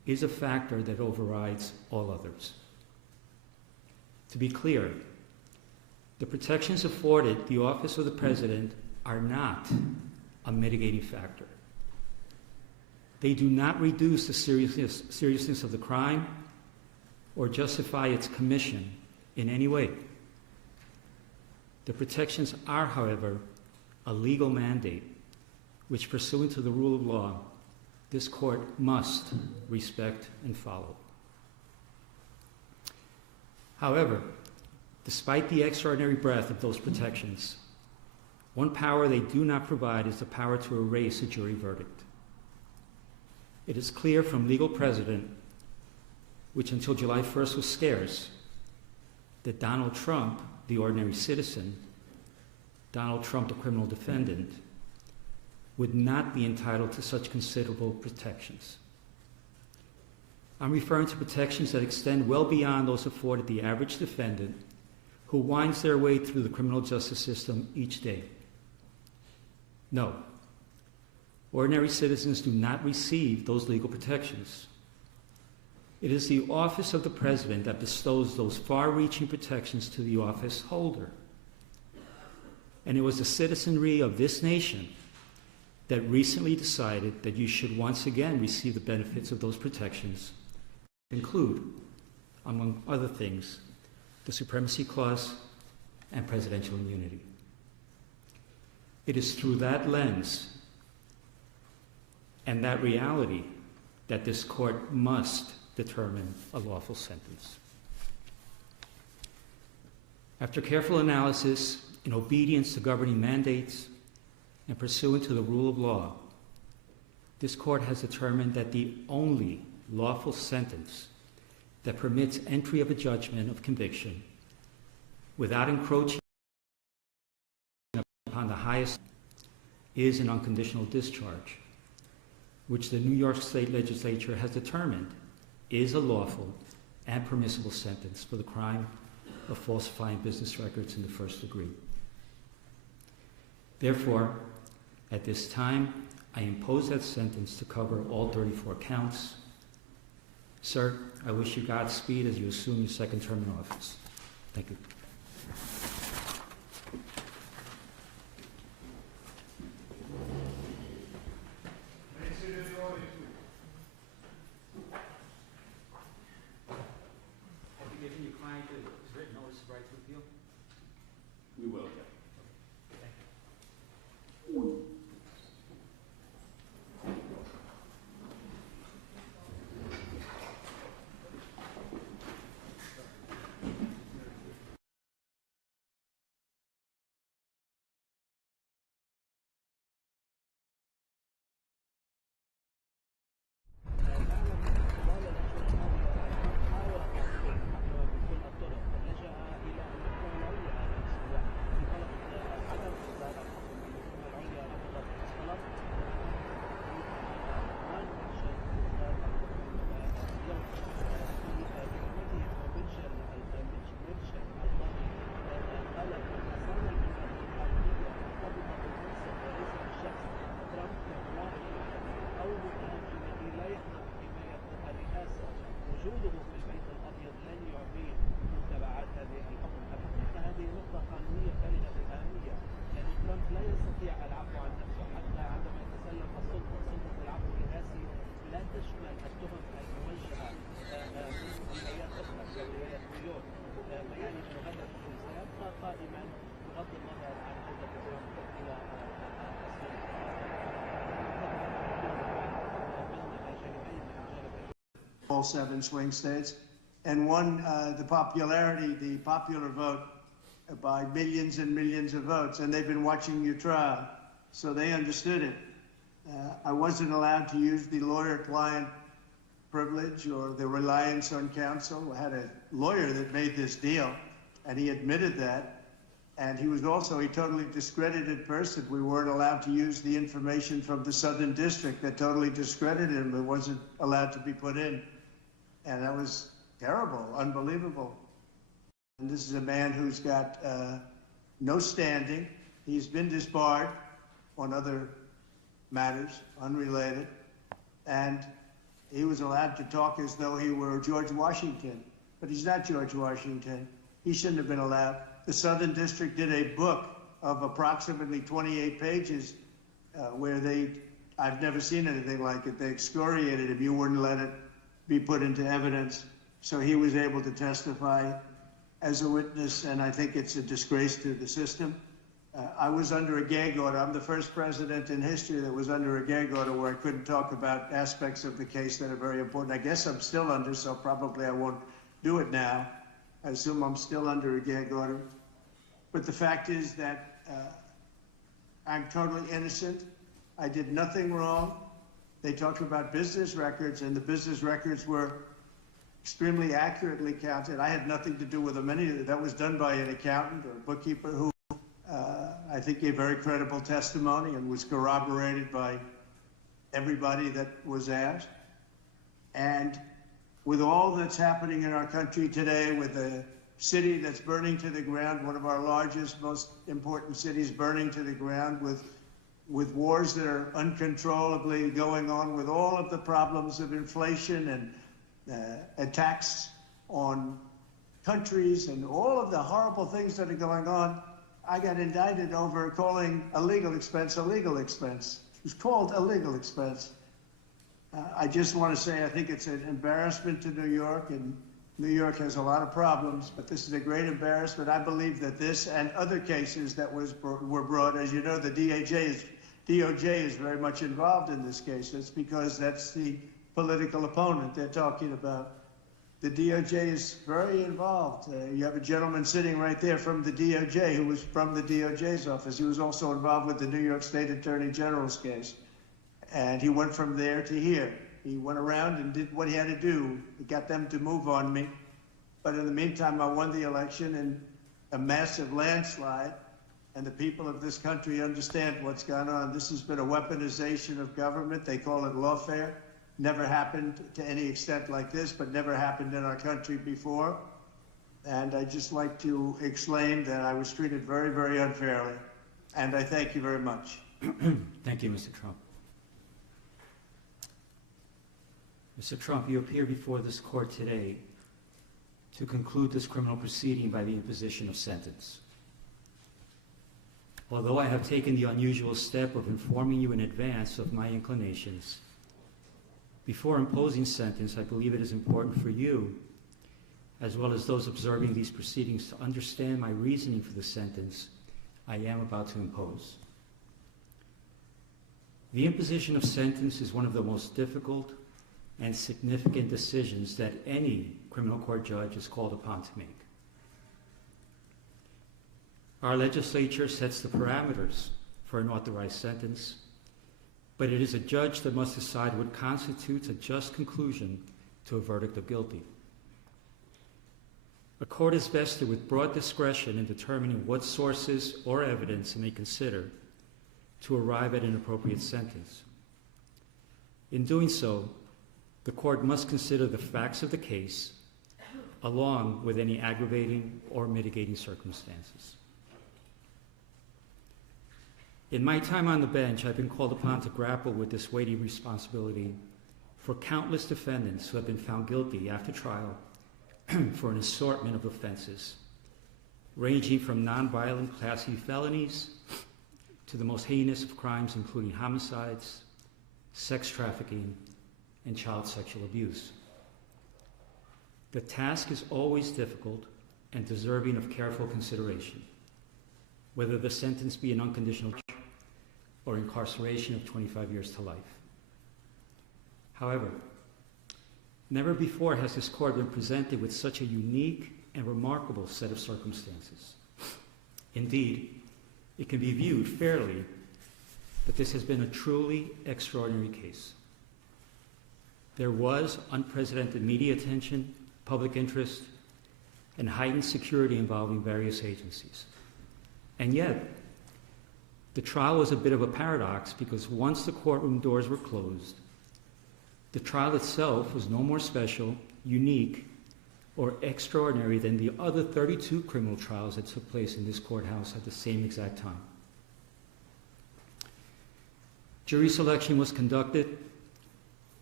is a factor that overrides all others. To be clear, the protections afforded the office of the president are not a mitigating factor. They do not reduce the seriousness of the crime or justify its commission in any way. The protections are, however, a legal mandate which, pursuant to the rule of law, this court must respect and follow. However, despite the extraordinary breadth of those protections, one power they do not provide is the power to erase a jury verdict. It is clear from legal precedent, which until July 1st was scarce, that Donald Trump, the ordinary citizen, Donald Trump, the criminal defendant, would not be entitled to such considerable protections. I'm referring to protections that extend well beyond those afforded the average defendant who winds their way through the criminal justice system each day. No, ordinary citizens do not receive those legal protections. It is the office of the president that bestows those far-reaching protections to the office holder. And it was the citizenry of this nation that recently decided that you should once again receive the benefits of those protections, include, among other things, the Supremacy Clause and presidential immunity. It is through that lens and that reality that this court must determine a lawful sentence. After careful analysis, in obedience to governing mandates, and pursuant to the rule of law, this court has determined that the only lawful sentence that permits entry of a judgment of conviction without encroaching upon the highest is an unconditional discharge, which the New York State Legislature has determined is a lawful and permissible sentence for the crime of falsifying business records in the first degree. Therefore, at this time, I impose that sentence to cover all 34 counts. Sir, I wish you Godspeed as you assume your second term in office. Thank you. Have you given your client a written notice of right to appeal? We will, yeah. All 7 swing states, and won the popular vote by millions and millions of votes, and they've been watching your trial, so they understood it. I wasn't allowed to use the lawyer-client privilege or the reliance on counsel. I had a lawyer that made this deal, and he admitted that. And he was also a totally discredited person. We weren't allowed to use the information from the Southern District that totally discredited him. It wasn't allowed to be put in. And that was terrible, unbelievable. And this is a man who's got no standing. He's been disbarred on other matters, unrelated. And he was allowed to talk as though he were George Washington, but he's not George Washington. He shouldn't have been allowed. The Southern District did a book of approximately 28 pages where I've never seen anything like it. They excoriated him. You wouldn't let it be put into evidence. So he was able to testify as a witness, and I think it's a disgrace to the system. I was under a gag order. I'm the first president in history that was under a gag order where I couldn't talk about aspects of the case that are very important. I guess I'm still under, so probably I won't do it now. I assume I'm still under a gag order. But the fact is that I'm totally innocent. I did nothing wrong. They talked about business records, and the business records were extremely accurately counted. I had nothing to do with them. That was done by an accountant or a bookkeeper who I think gave very credible testimony and was corroborated by everybody that was asked. And with all that's happening in our country today, with a city that's burning to the ground, one of our largest, most important cities burning to the ground, with wars that are uncontrollably going on, with all of the problems of inflation and attacks on countries and all of the horrible things that are going on, I got indicted over calling a legal expense a legal expense. It was called a legal expense. I just want to say I think it's an embarrassment to New York, and New York has a lot of problems, but this is a great embarrassment. I believe that this and other cases that were brought, as you know, the DOJ is very much involved in this case. It's because that's the political opponent they're talking about. The DOJ is very involved. You have a gentleman sitting right there from the DOJ who was from the DOJ's office. He was also involved with the New York State Attorney General's case. And he went from there to here. He went around and did what he had to do. He got them to move on me. But in the meantime, I won the election in a massive landslide. And the people of this country understand what's gone on. This has been a weaponization of government. They call it lawfare. Never happened to any extent like this, but never happened in our country before. And I'd just like to explain that I was treated very, very unfairly. And I thank you very much. Thank you, Mr. Trump. Mr. Trump, you appear before this court today to conclude this criminal proceeding by the imposition of sentence. Although I have taken the unusual step of informing you in advance of my inclinations, before imposing sentence, I believe it is important for you, as well as those observing these proceedings, to understand my reasoning for the sentence I am about to impose. The imposition of sentence is one of the most difficult and significant decisions that any criminal court judge is called upon to make. Our legislature sets the parameters for an authorized sentence, but it is a judge that must decide what constitutes a just conclusion to a verdict of guilty. A court is vested with broad discretion in determining what sources or evidence it may consider to arrive at an appropriate sentence. In doing so, the court must consider the facts of the case along with any aggravating or mitigating circumstances. In my time on the bench, I've been called upon to grapple with this weighty responsibility for countless defendants who have been found guilty after trial for an assortment of offenses, ranging from nonviolent Class E felonies to the most heinous of crimes, including homicides, sex trafficking, and child sexual abuse. The task is always difficult and deserving of careful consideration, whether the sentence be an unconditional or incarceration of 25 years to life. However, never before has this court been presented with such a unique and remarkable set of circumstances. Indeed, it can be viewed fairly that this has been a truly extraordinary case. There was unprecedented media attention, public interest, and heightened security involving various agencies. And yet, the trial was a bit of a paradox because once the courtroom doors were closed, the trial itself was no more special, unique, or extraordinary than the other 32 criminal trials that took place in this courthouse at the same exact time. Jury selection was conducted,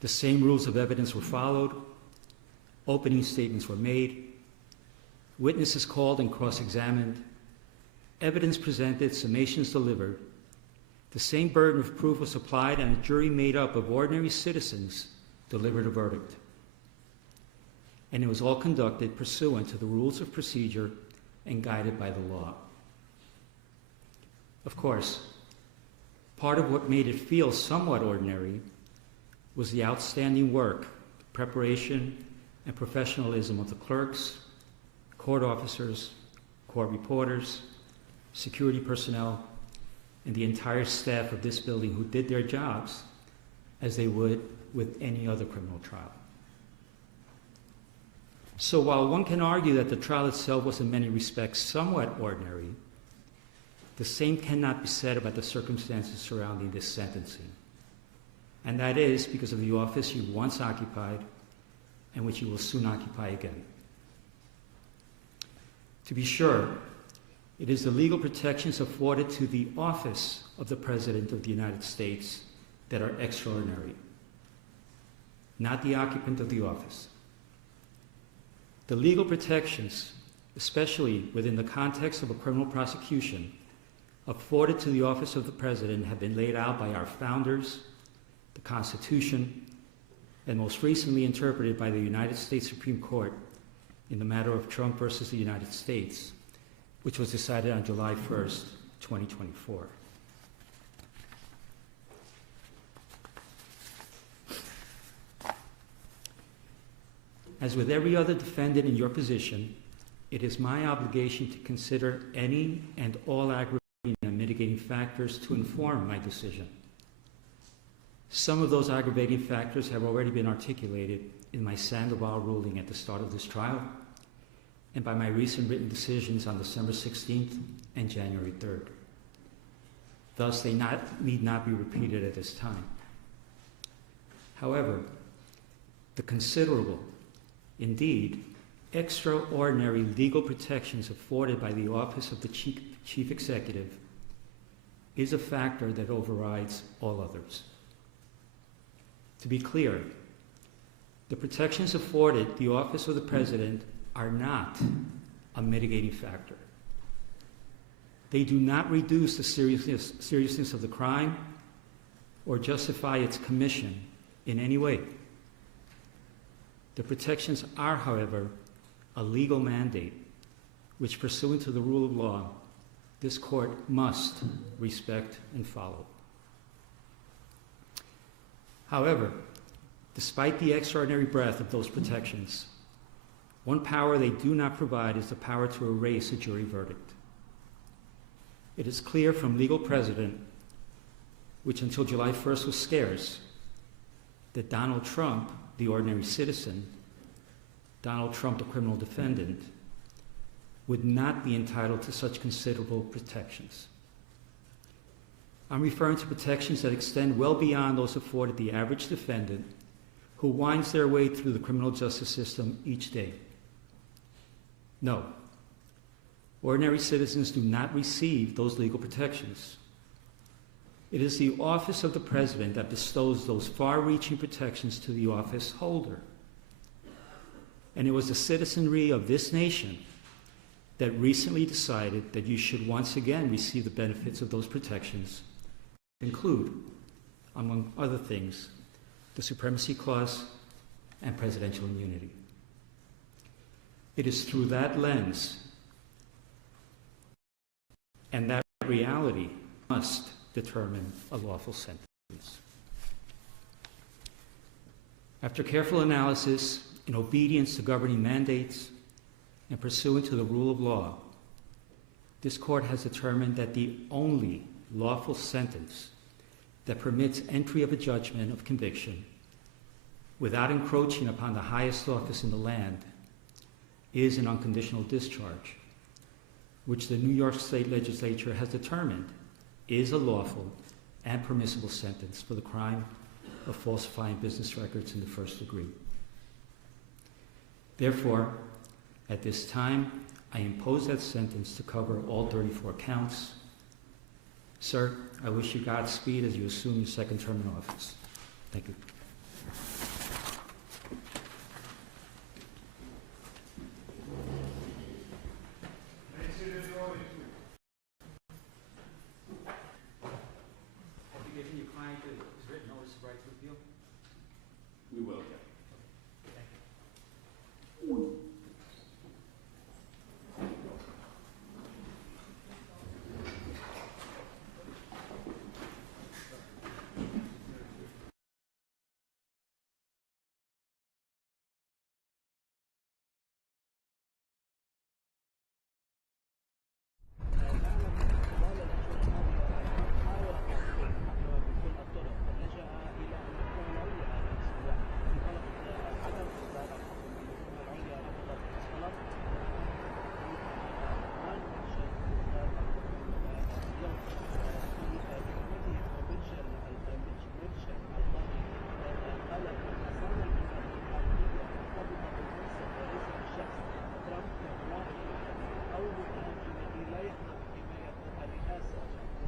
The same rules of evidence were followed, opening statements were made, witnesses called and cross-examined, evidence presented, summations delivered. The same burden of proof was applied, and a jury made up of ordinary citizens delivered a verdict. And it was all conducted pursuant to the rules of procedure and guided by the law. Of course, part of what made it feel somewhat ordinary was the outstanding work, preparation, and professionalism of the clerks, court officers, court reporters, security personnel, and the entire staff of this building who did their jobs as they would with any other criminal trial. So while one can argue that the trial itself was in many respects somewhat ordinary, the same cannot be said about the circumstances surrounding this sentencing. And that is because of the office you once occupied and which you will soon occupy again. To be sure, it is the legal protections afforded to the office of the President of the United States that are extraordinary, not the occupant of the office. The legal protections, especially within the context of a criminal prosecution, afforded to the office of the President have been laid out by our founders, the Constitution, and most recently interpreted by the United States Supreme Court in the matter of Trump versus the United States, which was decided on July 1st, 2024. As with every other defendant in your position, it is my obligation to consider any and all aggravating and mitigating factors to inform my decision. Some of those aggravating factors have already been articulated in my Sandoval ruling at the start of this trial and by my recent written decisions on December 16th and January 3rd. Thus, they need not be repeated at this time. However, the considerable, indeed, extraordinary legal protections afforded by the office of the Chief Executive is a factor that overrides all others. To be clear, the protections afforded the office of the President are not a mitigating factor. They do not reduce the seriousness of the crime or justify its commission in any way. The protections are, however, a legal mandate which, pursuant to the rule of law, this court must respect and follow. However, despite the extraordinary breadth of those protections, one power they do not provide is the power to erase a jury verdict. It is clear from legal precedent, which until July 1st was scarce, that Donald Trump, the ordinary citizen, Donald Trump, the criminal defendant, would not be entitled to such considerable protections. I'm referring to protections that extend well beyond those afforded the average defendant who winds their way through the criminal justice system each day. No, ordinary citizens do not receive those legal protections. It is the office of the President that bestows those far-reaching protections to the office holder. And it was the citizenry of this nation that recently decided that you should once again receive the benefits of those protections, include, among other things, the Supremacy Clause and presidential immunity. It is through that lens and that reality must determine a lawful sentence. After careful analysis, in obedience to governing mandates, and pursuant to the rule of law, this court has determined that the only lawful sentence that permits entry of a judgment of conviction without encroaching upon the highest office in the land is an unconditional discharge, which the New York State Legislature has determined is a lawful and permissible sentence for the crime of falsifying business records in the first degree. Therefore, at this time, I impose that sentence to cover all 34 counts. Sir, I wish you Godspeed as you assume your second term in office. Thank you.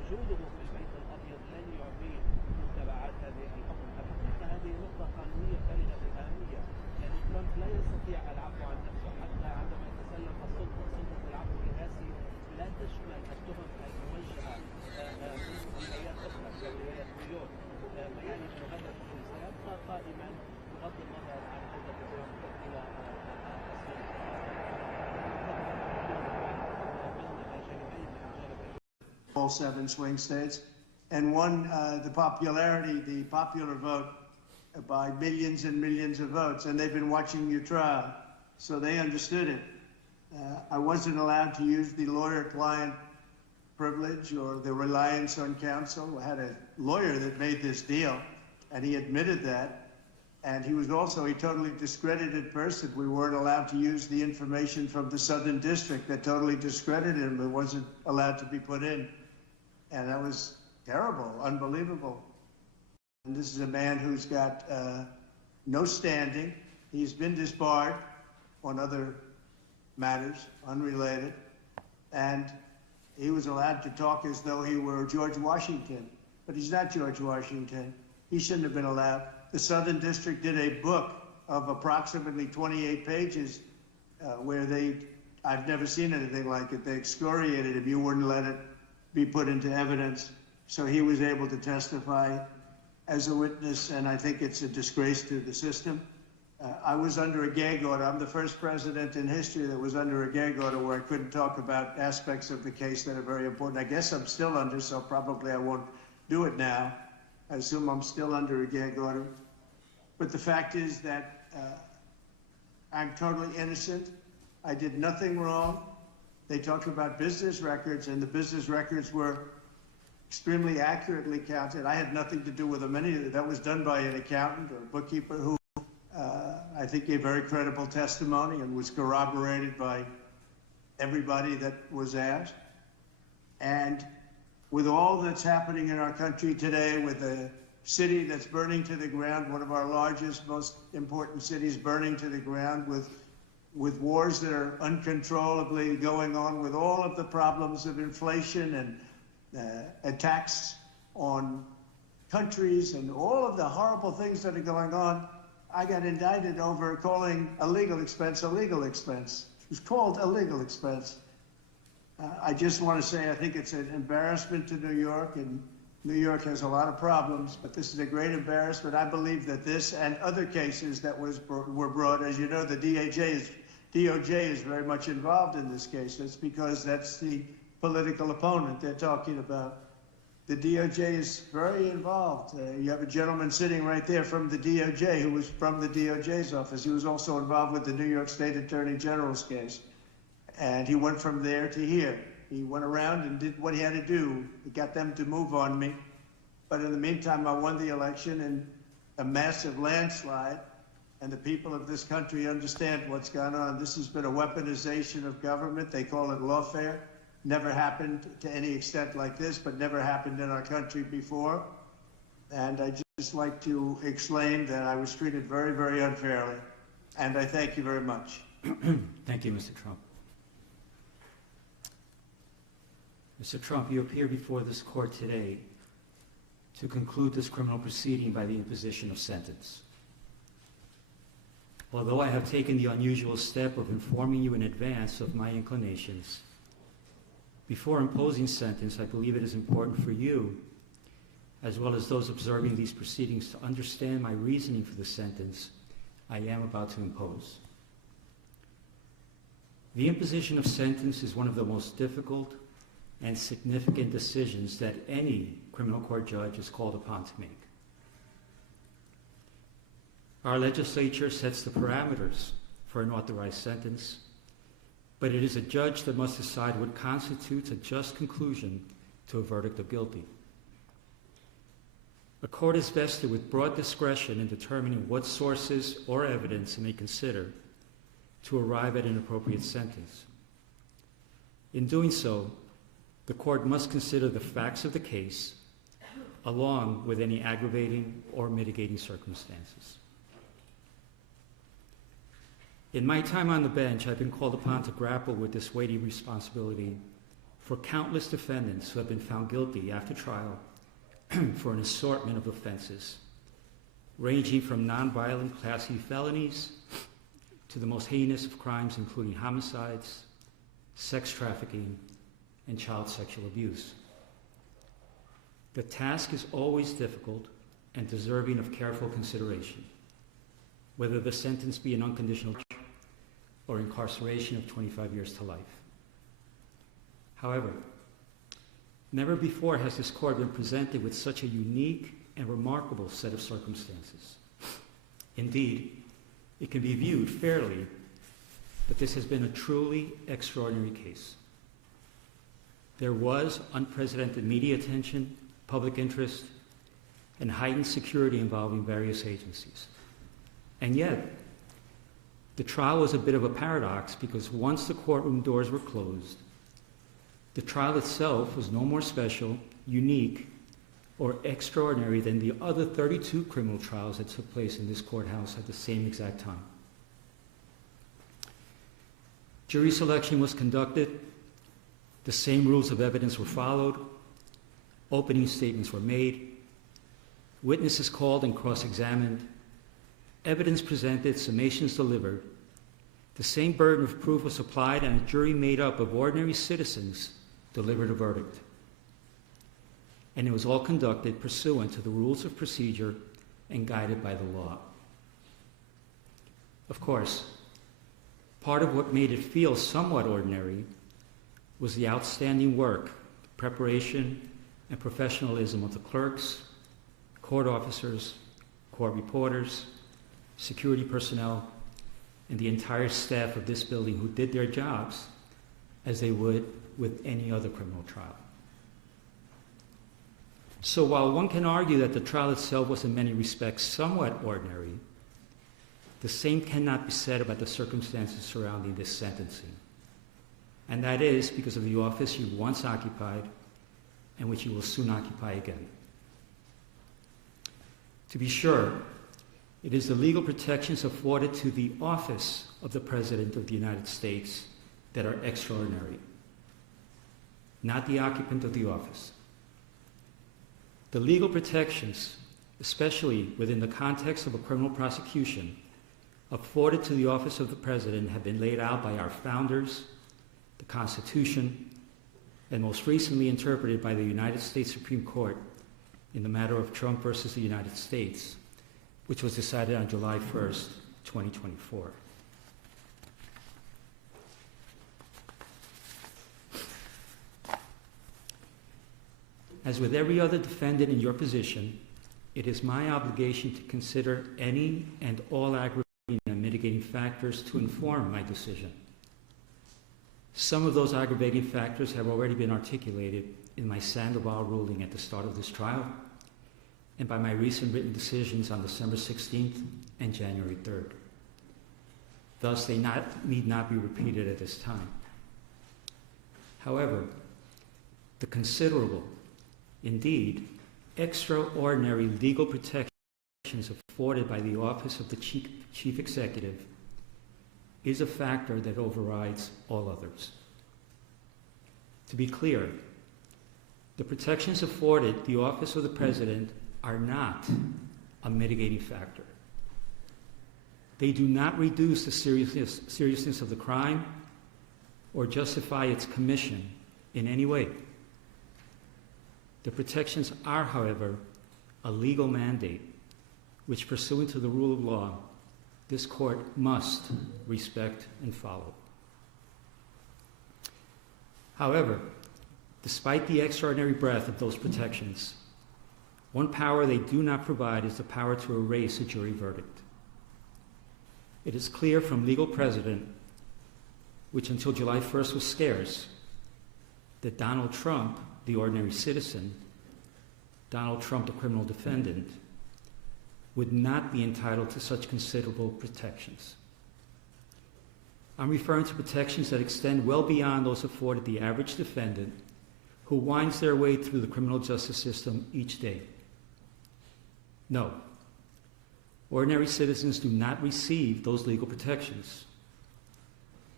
وجوده في البيت الأبيض لن يعطيه تبعات هذه الحكم أبدا. فهذه نقطة قانونية بالغة الأهمية. يعني ترامب لا يستطيع العفو عن نفسه حتى عندما يتسلم السلطة. سلطة العفو الرئاسي لا تشمل التهم الموجهة من ولايات أخرى كولاية نيويورك. يعني أن هذا الحكم سيبقى قائما بغض النظر عن عودة ترامب إلى all 7 swing states, and won the popular vote by millions and millions of votes. And they've been watching your trial, so they understood it. I wasn't allowed to use the lawyer-client privilege or the reliance on counsel. I had a lawyer that made this deal, and he admitted that. And he was also a totally discredited person. We weren't allowed to use the information from the Southern District that totally discredited him. It wasn't allowed to be put in. And that was terrible, unbelievable. And this is a man who's got no standing. He's been disbarred on other matters, unrelated. And he was allowed to talk as though he were George Washington. But he's not George Washington. He shouldn't have been allowed. The Southern District did a book of approximately 28 pages where I've never seen anything like it. They excoriated him. You wouldn't let it be put into evidence. So he was able to testify as a witness, and I think it's a disgrace to the system. I was under a gag order. I'm the first president in history that was under a gag order where I couldn't talk about aspects of the case that are very important. I guess I'm still under, so probably I won't do it now. I assume I'm still under a gag order. But the fact is that I'm totally innocent. I did nothing wrong. They talked about business records, and the business records were extremely accurately counted. I had nothing to do with them. That was done by an accountant or a bookkeeper who I think gave very credible testimony and was corroborated by everybody that was asked. And with all that's happening in our country today, with the city that's burning to the ground, one of our largest, most important cities burning to the ground, with wars that are uncontrollably going on, with all of the problems of inflation and attacks on countries and all of the horrible things that are going on, I got indicted over calling a legal expense a legal expense. It was called a legal expense. I just want to say I think it's an embarrassment to New York, and New York has a lot of problems, but this is a great embarrassment. I believe that this and other cases that were brought, as you know, the DOJ is very much involved in this case. That's because that's the political opponent they're talking about. The DOJ is very involved. You have a gentleman sitting right there from the DOJ who was from the DOJ's office. He was also involved with the New York State Attorney General's case. And he went from there to here. He went around and did what he had to do. He got them to move on me. But in the meantime, I won the election in a massive landslide. And the people of this country understand what's gone on. This has been a weaponization of government. They call it lawfare. Never happened to any extent like this, but never happened in our country before. And I just like to explain that I was treated very, very unfairly. And I thank you very much. Thank you, Mr. Trump. Mr. Trump, you appear before this court today to conclude this criminal proceeding by the imposition of sentence. Although I have taken the unusual step of informing you in advance of my inclinations, before imposing sentence, I believe it is important for you, as well as those observing these proceedings, to understand my reasoning for the sentence I am about to impose. The imposition of sentence is one of the most difficult and significant decisions that any criminal court judge is called upon to make. Our legislature sets the parameters for an authorized sentence, but it is a judge that must decide what constitutes a just conclusion to a verdict of guilty. A court is vested with broad discretion in determining what sources or evidence it may consider to arrive at an appropriate sentence. In doing so, the court must consider the facts of the case along with any aggravating or mitigating circumstances. In my time on the bench, I've been called upon to grapple with this weighty responsibility for countless defendants who have been found guilty after trial for an assortment of offenses, ranging from nonviolent Class E felonies to the most heinous of crimes, including homicides, sex trafficking, and child sexual abuse. The task is always difficult and deserving of careful consideration, whether the sentence be an unconditional or incarceration of 25 years to life. However, never before has this court been presented with such a unique and remarkable set of circumstances. Indeed, it can be viewed fairly that this has been a truly extraordinary case. There was unprecedented media attention, public interest, and heightened security involving various agencies. And yet, the trial was a bit of a paradox because once the courtroom doors were closed, the trial itself was no more special, unique, or extraordinary than the other 32 criminal trials that took place in this courthouse at the same exact time. Jury selection was conducted, the same rules of evidence were followed, opening statements were made, witnesses called and cross-examined, evidence presented, summations delivered, the same burden of proof was applied, and a jury made up of ordinary citizens delivered a verdict. And it was all conducted pursuant to the rules of procedure and guided by the law. Of course, part of what made it feel somewhat ordinary was the outstanding work, preparation, and professionalism of the clerks, court officers, court reporters, security personnel, and the entire staff of this building who did their jobs as they would with any other criminal trial. So while one can argue that the trial itself was in many respects somewhat ordinary, the same cannot be said about the circumstances surrounding this sentencing. And that is because of the office you once occupied and which you will soon occupy again. To be sure, it is the legal protections afforded to the office of the President of the United States that are extraordinary, not the occupant of the office. The legal protections, especially within the context of a criminal prosecution, afforded to the office of the President have been laid out by our founders, the Constitution, and most recently interpreted by the United States Supreme Court in the matter of Trump versus the United States, which was decided on July 1st, 2024. As with every other defendant in your position, it is my obligation to consider any and all aggravating and mitigating factors to inform my decision. Some of those aggravating factors have already been articulated in my Sandoval ruling at the start of this trial and by my recent written decisions on December 16th and January 3rd. Thus, they need not be repeated at this time. However, the considerable, indeed, extraordinary legal protections afforded by the office of the Chief Executive is a factor that overrides all others. To be clear, the protections afforded the office of the President are not a mitigating factor. They do not reduce the seriousness of the crime or justify its commission in any way. The protections are, however, a legal mandate which, pursuant to the rule of law, this court must respect and follow. However, despite the extraordinary breadth of those protections, one power they do not provide is the power to erase a jury verdict. It is clear from legal precedent, which until July 1st was scarce, that Donald Trump, the ordinary citizen, Donald Trump, the criminal defendant, would not be entitled to such considerable protections. I'm referring to protections that extend well beyond those afforded the average defendant who winds their way through the criminal justice system each day. No, ordinary citizens do not receive those legal protections.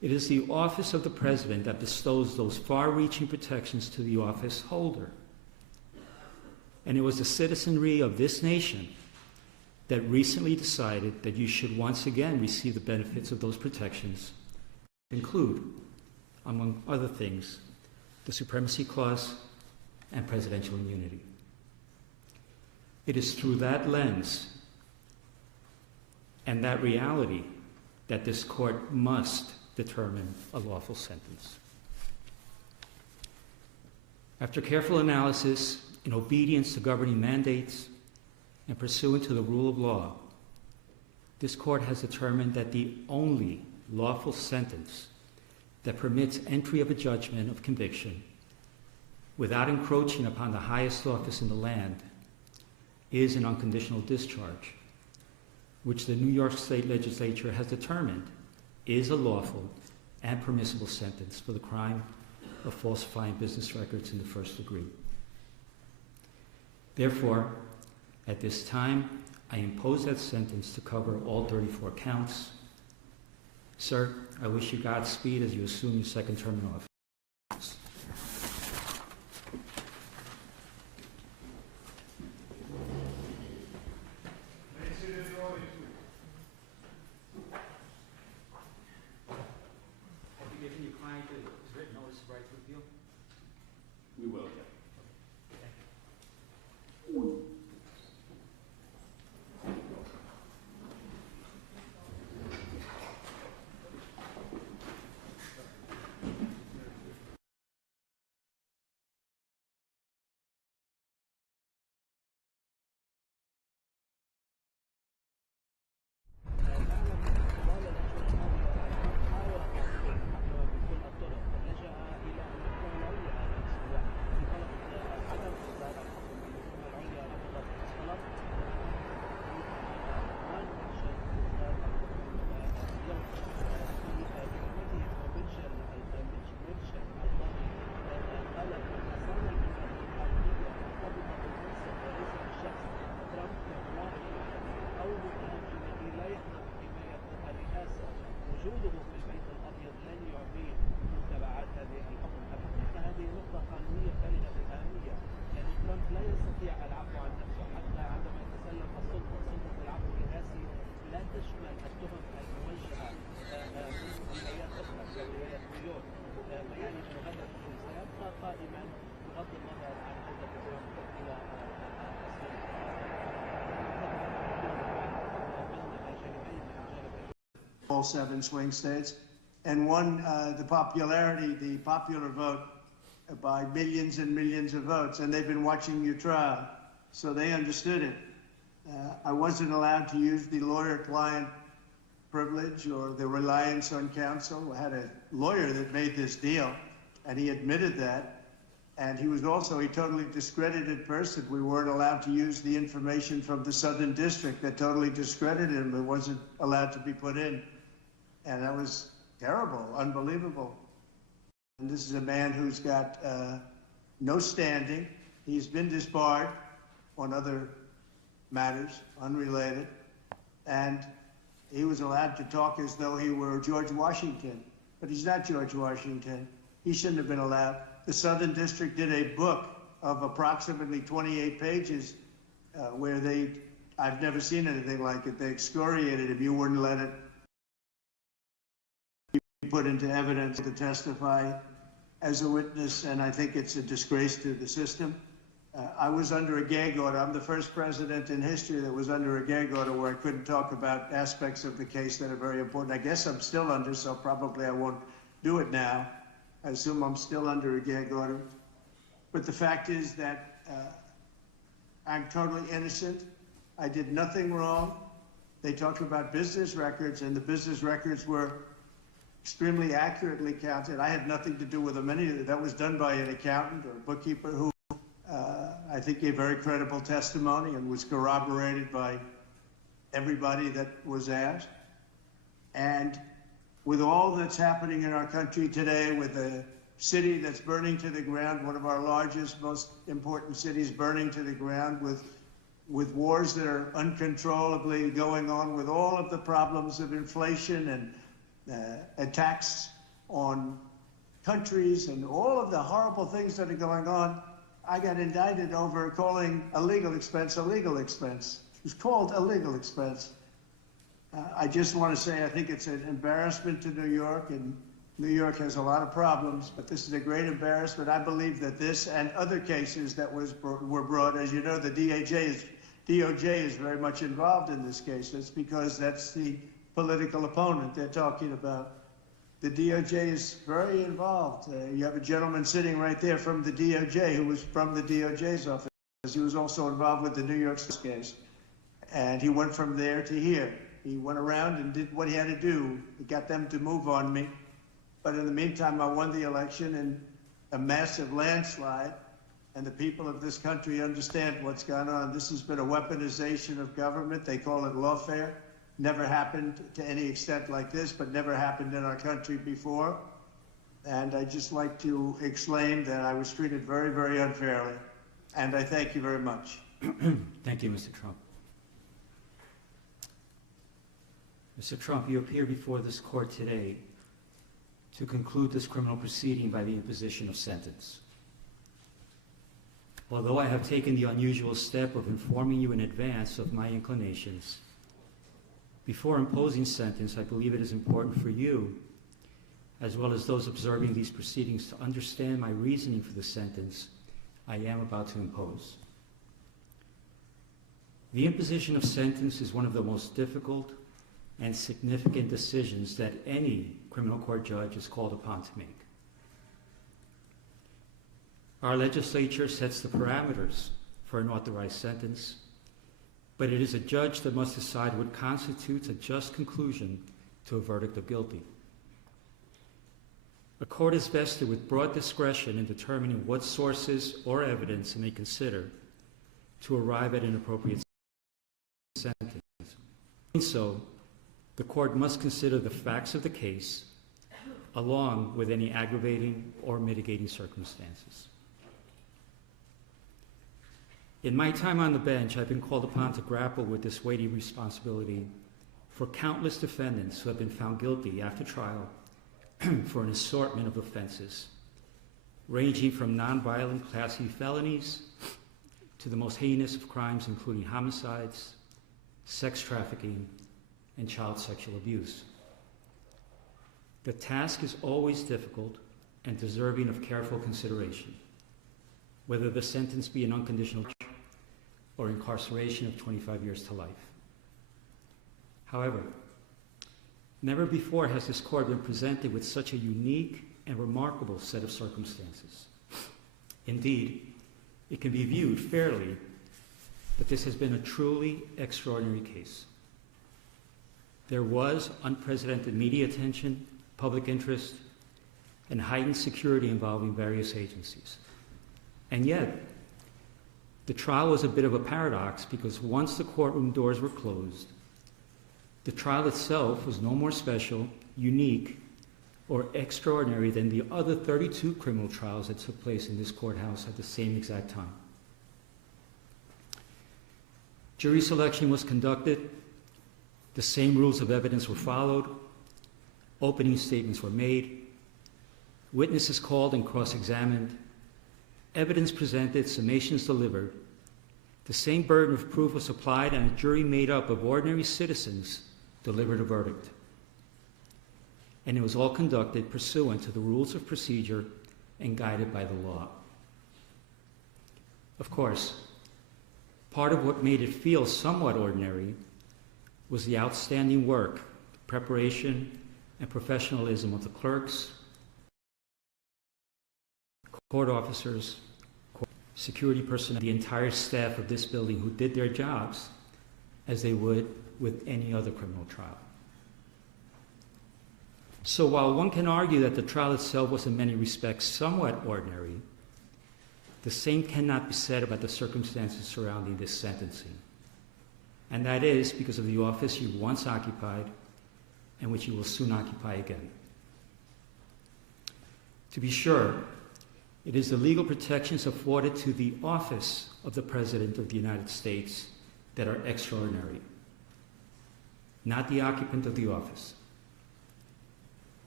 It is the office of the president that bestows those far-reaching protections to the office holder. And it was the citizenry of this nation that recently decided that you should once again receive the benefits of those protections, include, among other things, the Supremacy Clause and presidential immunity. It is through that lens and that reality that this court must determine a lawful sentence. After careful analysis, in obedience to governing mandates, and pursuant to the rule of law, this court has determined that the only lawful sentence that permits entry of a judgment of conviction without encroaching upon the highest office in the land is an unconditional discharge, which the New York State Legislature has determined is a lawful and permissible sentence for the crime of falsifying business records in the first degree. Therefore, at this time, I impose that sentence to cover all 34 counts. Sir, I wish you Godspeed as you assume your second term in office. Have you given your client a written notice of right to appeal? We will. All 7 swing states, and won the popular vote by millions and millions of votes, and they've been watching your trial, so they understood it. I wasn't allowed to use the lawyer-client privilege or the reliance on counsel. I had a lawyer that made this deal, and he admitted that, and he was also a totally discredited person. We weren't allowed to use the information from the Southern District that totally discredited him. It wasn't allowed to be put in. And that was terrible, unbelievable. And this is a man who's got no standing. He's been disbarred on other matters, unrelated. And he was allowed to talk as though he were George Washington. But he's not George Washington. He shouldn't have been allowed. The Southern District did a book of approximately 28 pages where I've never seen anything like it. They excoriated him. You wouldn't let it put into evidence to testify as a witness, and I think it's a disgrace to the system. I was under a gag order. I'm the first president in history that was under a gag order where I couldn't talk about aspects of the case that are very important. I guess I'm still under, so probably I won't do it now. I assume I'm still under a gag order. But the fact is that I'm totally innocent. I did nothing wrong. They talked about business records, and the business records were extremely accurately counted. I had nothing to do with them. That was done by an accountant or a bookkeeper who I think gave very credible testimony and was corroborated by everybody that was asked. And with all that's happening in our country today, with a city that's burning to the ground, one of our largest, most important cities burning to the ground, with wars that are uncontrollably going on, with all of the problems of inflation and attacks on countries and all of the horrible things that are going on. I got indicted over calling a legal expense a legal expense. It was called a legal expense. I just want to say I think it's an embarrassment to New York, and New York has a lot of problems, but this is a great embarrassment. I believe that this and other cases that were brought, as you know, the DOJ is very much involved in this case. It's because that's the political opponent they're talking about. The DOJ is very involved. You have a gentleman sitting right there from the DOJ who was from the DOJ's office. He was also involved with the New York case. And he went from there to here. He went around and did what he had to do. He got them to move on me. But in the meantime, I won the election in a massive landslide. And the people of this country understand what's gone on. This has been a weaponization of government. They call it lawfare. Never happened to any extent like this, but never happened in our country before. And I'd just like to explain that I was treated very, very unfairly. And I thank you very much. Thank you, Mr. Trump. Mr. Trump, you appear before this court today to conclude this criminal proceeding by the imposition of sentence. Although I have taken the unusual step of informing you in advance of my inclinations, before imposing sentence, I believe it is important for you, as well as those observing these proceedings, to understand my reasoning for the sentence I am about to impose. The imposition of sentence is one of the most difficult and significant decisions that any criminal court judge is called upon to make. Our legislature sets the parameters for an authorized sentence, but it is a judge that must decide what constitutes a just conclusion to a verdict of guilty. A court is vested with broad discretion in determining what sources or evidence it may consider to arrive at an appropriate sentence. In so, the court must consider the facts of the case along with any aggravating or mitigating circumstances. In my time on the bench, I've been called upon to grapple with this weighty responsibility for countless defendants who have been found guilty after trial for an assortment of offenses, ranging from nonviolent Class E felonies to the most heinous of crimes, including homicides, sex trafficking, and child sexual abuse. The task is always difficult and deserving of careful consideration, whether the sentence be an unconditional or incarceration of 25 years to life. However, never before has this court been presented with such a unique and remarkable set of circumstances. Indeed, it can be viewed fairly that this has been a truly extraordinary case. There was unprecedented media attention, public interest, and heightened security involving various agencies. And yet, the trial was a bit of a paradox because once the courtroom doors were closed, the trial itself was no more special, unique, or extraordinary than the other 32 criminal trials that took place in this courthouse at the same exact time. Jury selection was conducted, the same rules of evidence were followed, opening statements were made, witnesses called and cross-examined, evidence presented, summations delivered, the same burden of proof was applied, and a jury made up of ordinary citizens delivered a verdict. And it was all conducted pursuant to the rules of procedure and guided by the law. Of course, part of what made it feel somewhat ordinary was the outstanding work, preparation, and professionalism of the clerks, court officers, security personnel, the entire staff of this building who did their jobs as they would with any other criminal trial. So while one can argue that the trial itself was in many respects somewhat ordinary, the same cannot be said about the circumstances surrounding this sentencing. And that is because of the office you once occupied and which you will soon occupy again. To be sure, it is the legal protections afforded to the office of the President of the United States that are extraordinary, not the occupant of the office.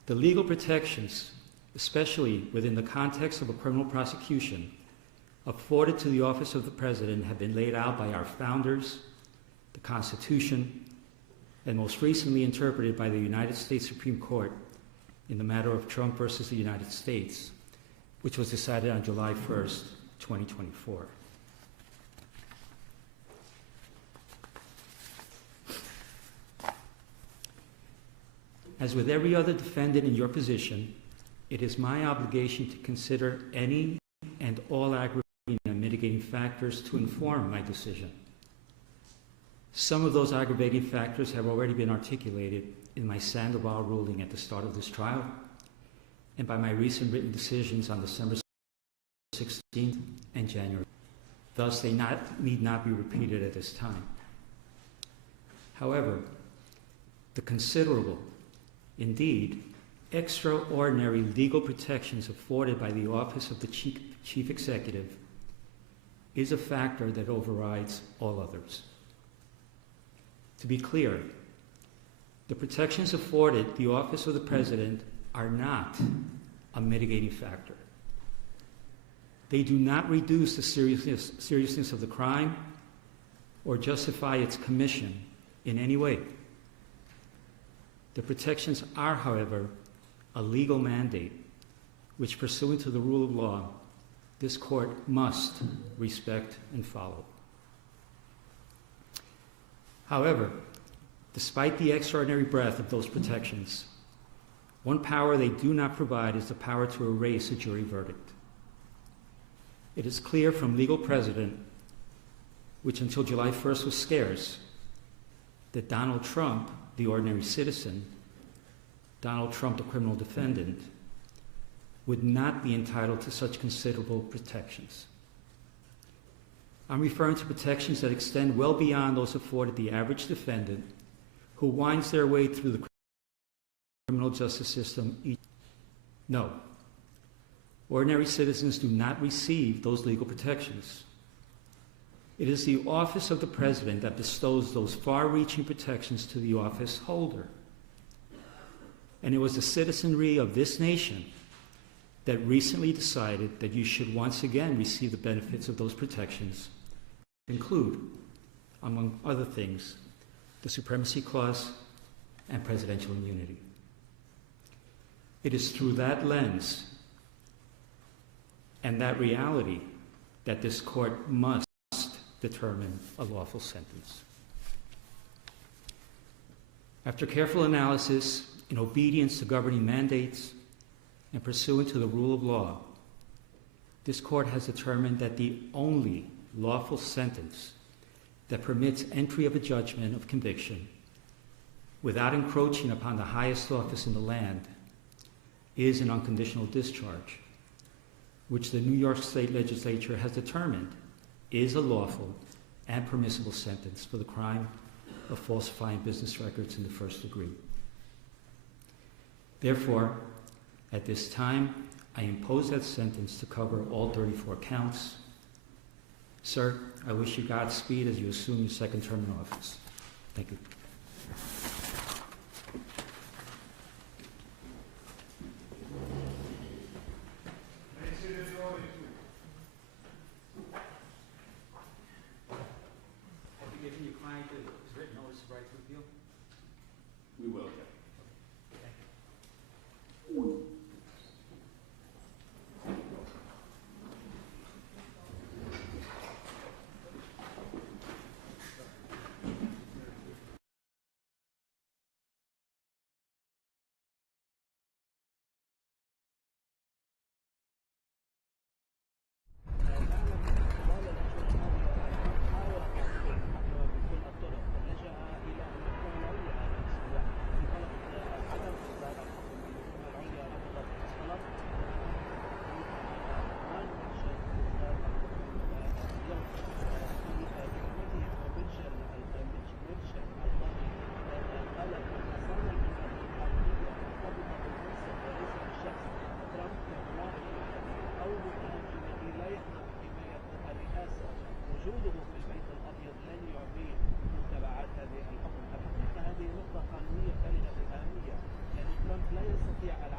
The legal protections, especially within the context of a criminal prosecution, afforded to the office of the President have been laid out by our founders, the Constitution, and most recently interpreted by the United States Supreme Court in the matter of Trump versus the United States, which was decided on July 1st, 2024. As with every other defendant in your position, it is my obligation to consider any and all aggravating and mitigating factors to inform my decision. Some of those aggravating factors have already been articulated in my Sandoval ruling at the start of this trial and by my recent written decisions on December 16th and January. Thus, they need not be repeated at this time. However, the considerable, indeed, extraordinary legal protections afforded by the office of the Chief Executive is a factor that overrides all others. To be clear, the protections afforded the office of the President are not a mitigating factor. They do not reduce the seriousness of the crime or justify its commission in any way. The protections are, however, a legal mandate which, pursuant to the rule of law, this court must respect and follow. However, despite the extraordinary breadth of those protections, one power they do not provide is the power to erase a jury verdict. It is clear from legal precedent, which until July 1st was scarce, that Donald Trump, the ordinary citizen, Donald Trump, the criminal defendant, would not be entitled to such considerable protections. I'm referring to protections that extend well beyond those afforded the average defendant who winds their way through the criminal justice system. No, ordinary citizens do not receive those legal protections. It is the office of the President that bestows those far-reaching protections to the office holder. And it was the citizenry of this nation that recently decided that you should once again receive the benefits of those protections, include, among other things, the Supremacy Clause and presidential immunity. It is through that lens and that reality that this court must determine a lawful sentence. After careful analysis, in obedience to governing mandates, and pursuant to the rule of law, this court has determined that the only lawful sentence that permits entry of a judgment of conviction without encroaching upon the highest office in the land is an unconditional discharge, which the New York State Legislature has determined is a lawful and permissible sentence for the crime of falsifying business records in the first degree. Therefore, at this time, I impose that sentence to cover all 34 counts. Sir, I wish you Godspeed as you assume your second term in office. Thank you. Have you given your client his written notice of right to appeal? We will. وجوده في البيت الأبيض لن يعطيه متبعات هذه الحكم أبدا، فهذه نقطة قانونية بالغة الأهمية، يعني ترامب لا يستطيع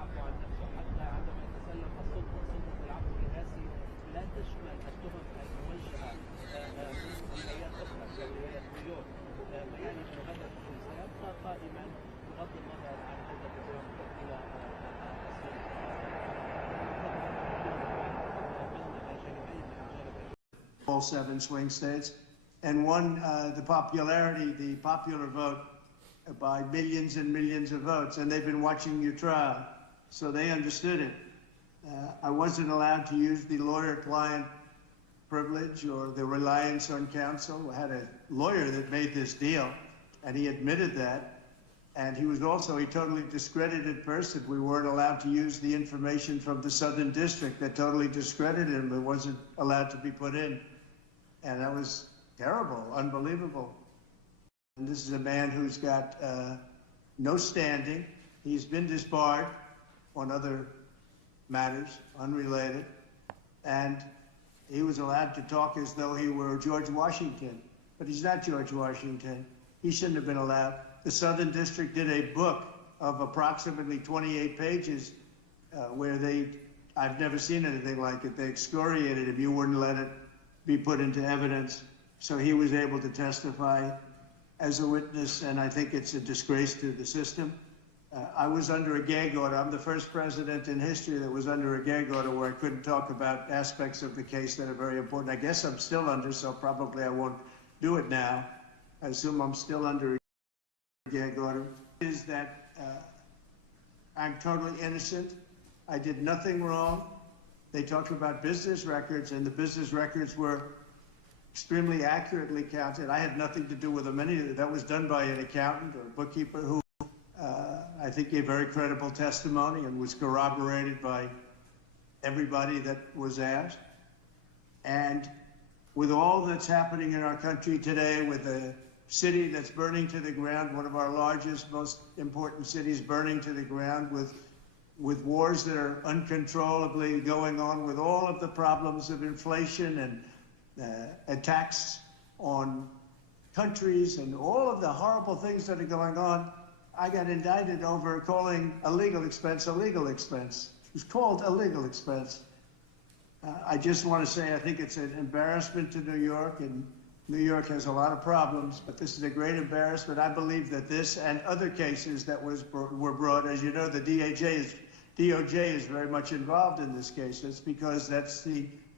all 7 swing states, and won the popular vote by millions and millions of votes. And they've been watching your trial, so they understood it. I wasn't allowed to use the lawyer-client privilege or the reliance on counsel. I had a lawyer that made this deal, and he admitted that. And he was also a totally discredited person. We weren't allowed to use the information from the Southern District that totally discredited him. It wasn't allowed to be put in. And that was terrible, unbelievable. And this is a man who's got no standing. He's been disbarred on other matters, unrelated. And he was allowed to talk as though he were George Washington. But he's not George Washington. He shouldn't have been allowed. The Southern District did a book of approximately 28 pages where I've never seen anything like it. They excoriated him. You wouldn't let it be put into evidence. So he was able to testify as a witness, and I think it's a disgrace to the system. I was under a gag order. I'm the first president in history that was under a gag order where I couldn't talk about aspects of the case that are very important. I guess I'm still under, so probably I won't do it now. I assume I'm still under a gag order. Is that I'm totally innocent. I did nothing wrong. They talked about business records, and the business records were extremely accurately counted. I had nothing to do with them. That was done by an accountant or bookkeeper who I think gave very credible testimony and was corroborated by everybody that was asked. And with all that's happening in our country today, with a city that's burning to the ground, one of our largest, most important cities burning to the ground, with wars that are uncontrollably going on, with all of the problems of inflation and attacks on countries and all of the horrible things that are going on, I got indicted over calling a legal expense a legal expense. It was called a legal expense. I just want to say I think it's an embarrassment to New York, and New York has a lot of problems, but this is a great embarrassment. I believe that this and other cases that were brought, as you know, the DOJ is very much involved in this case. That's because that's the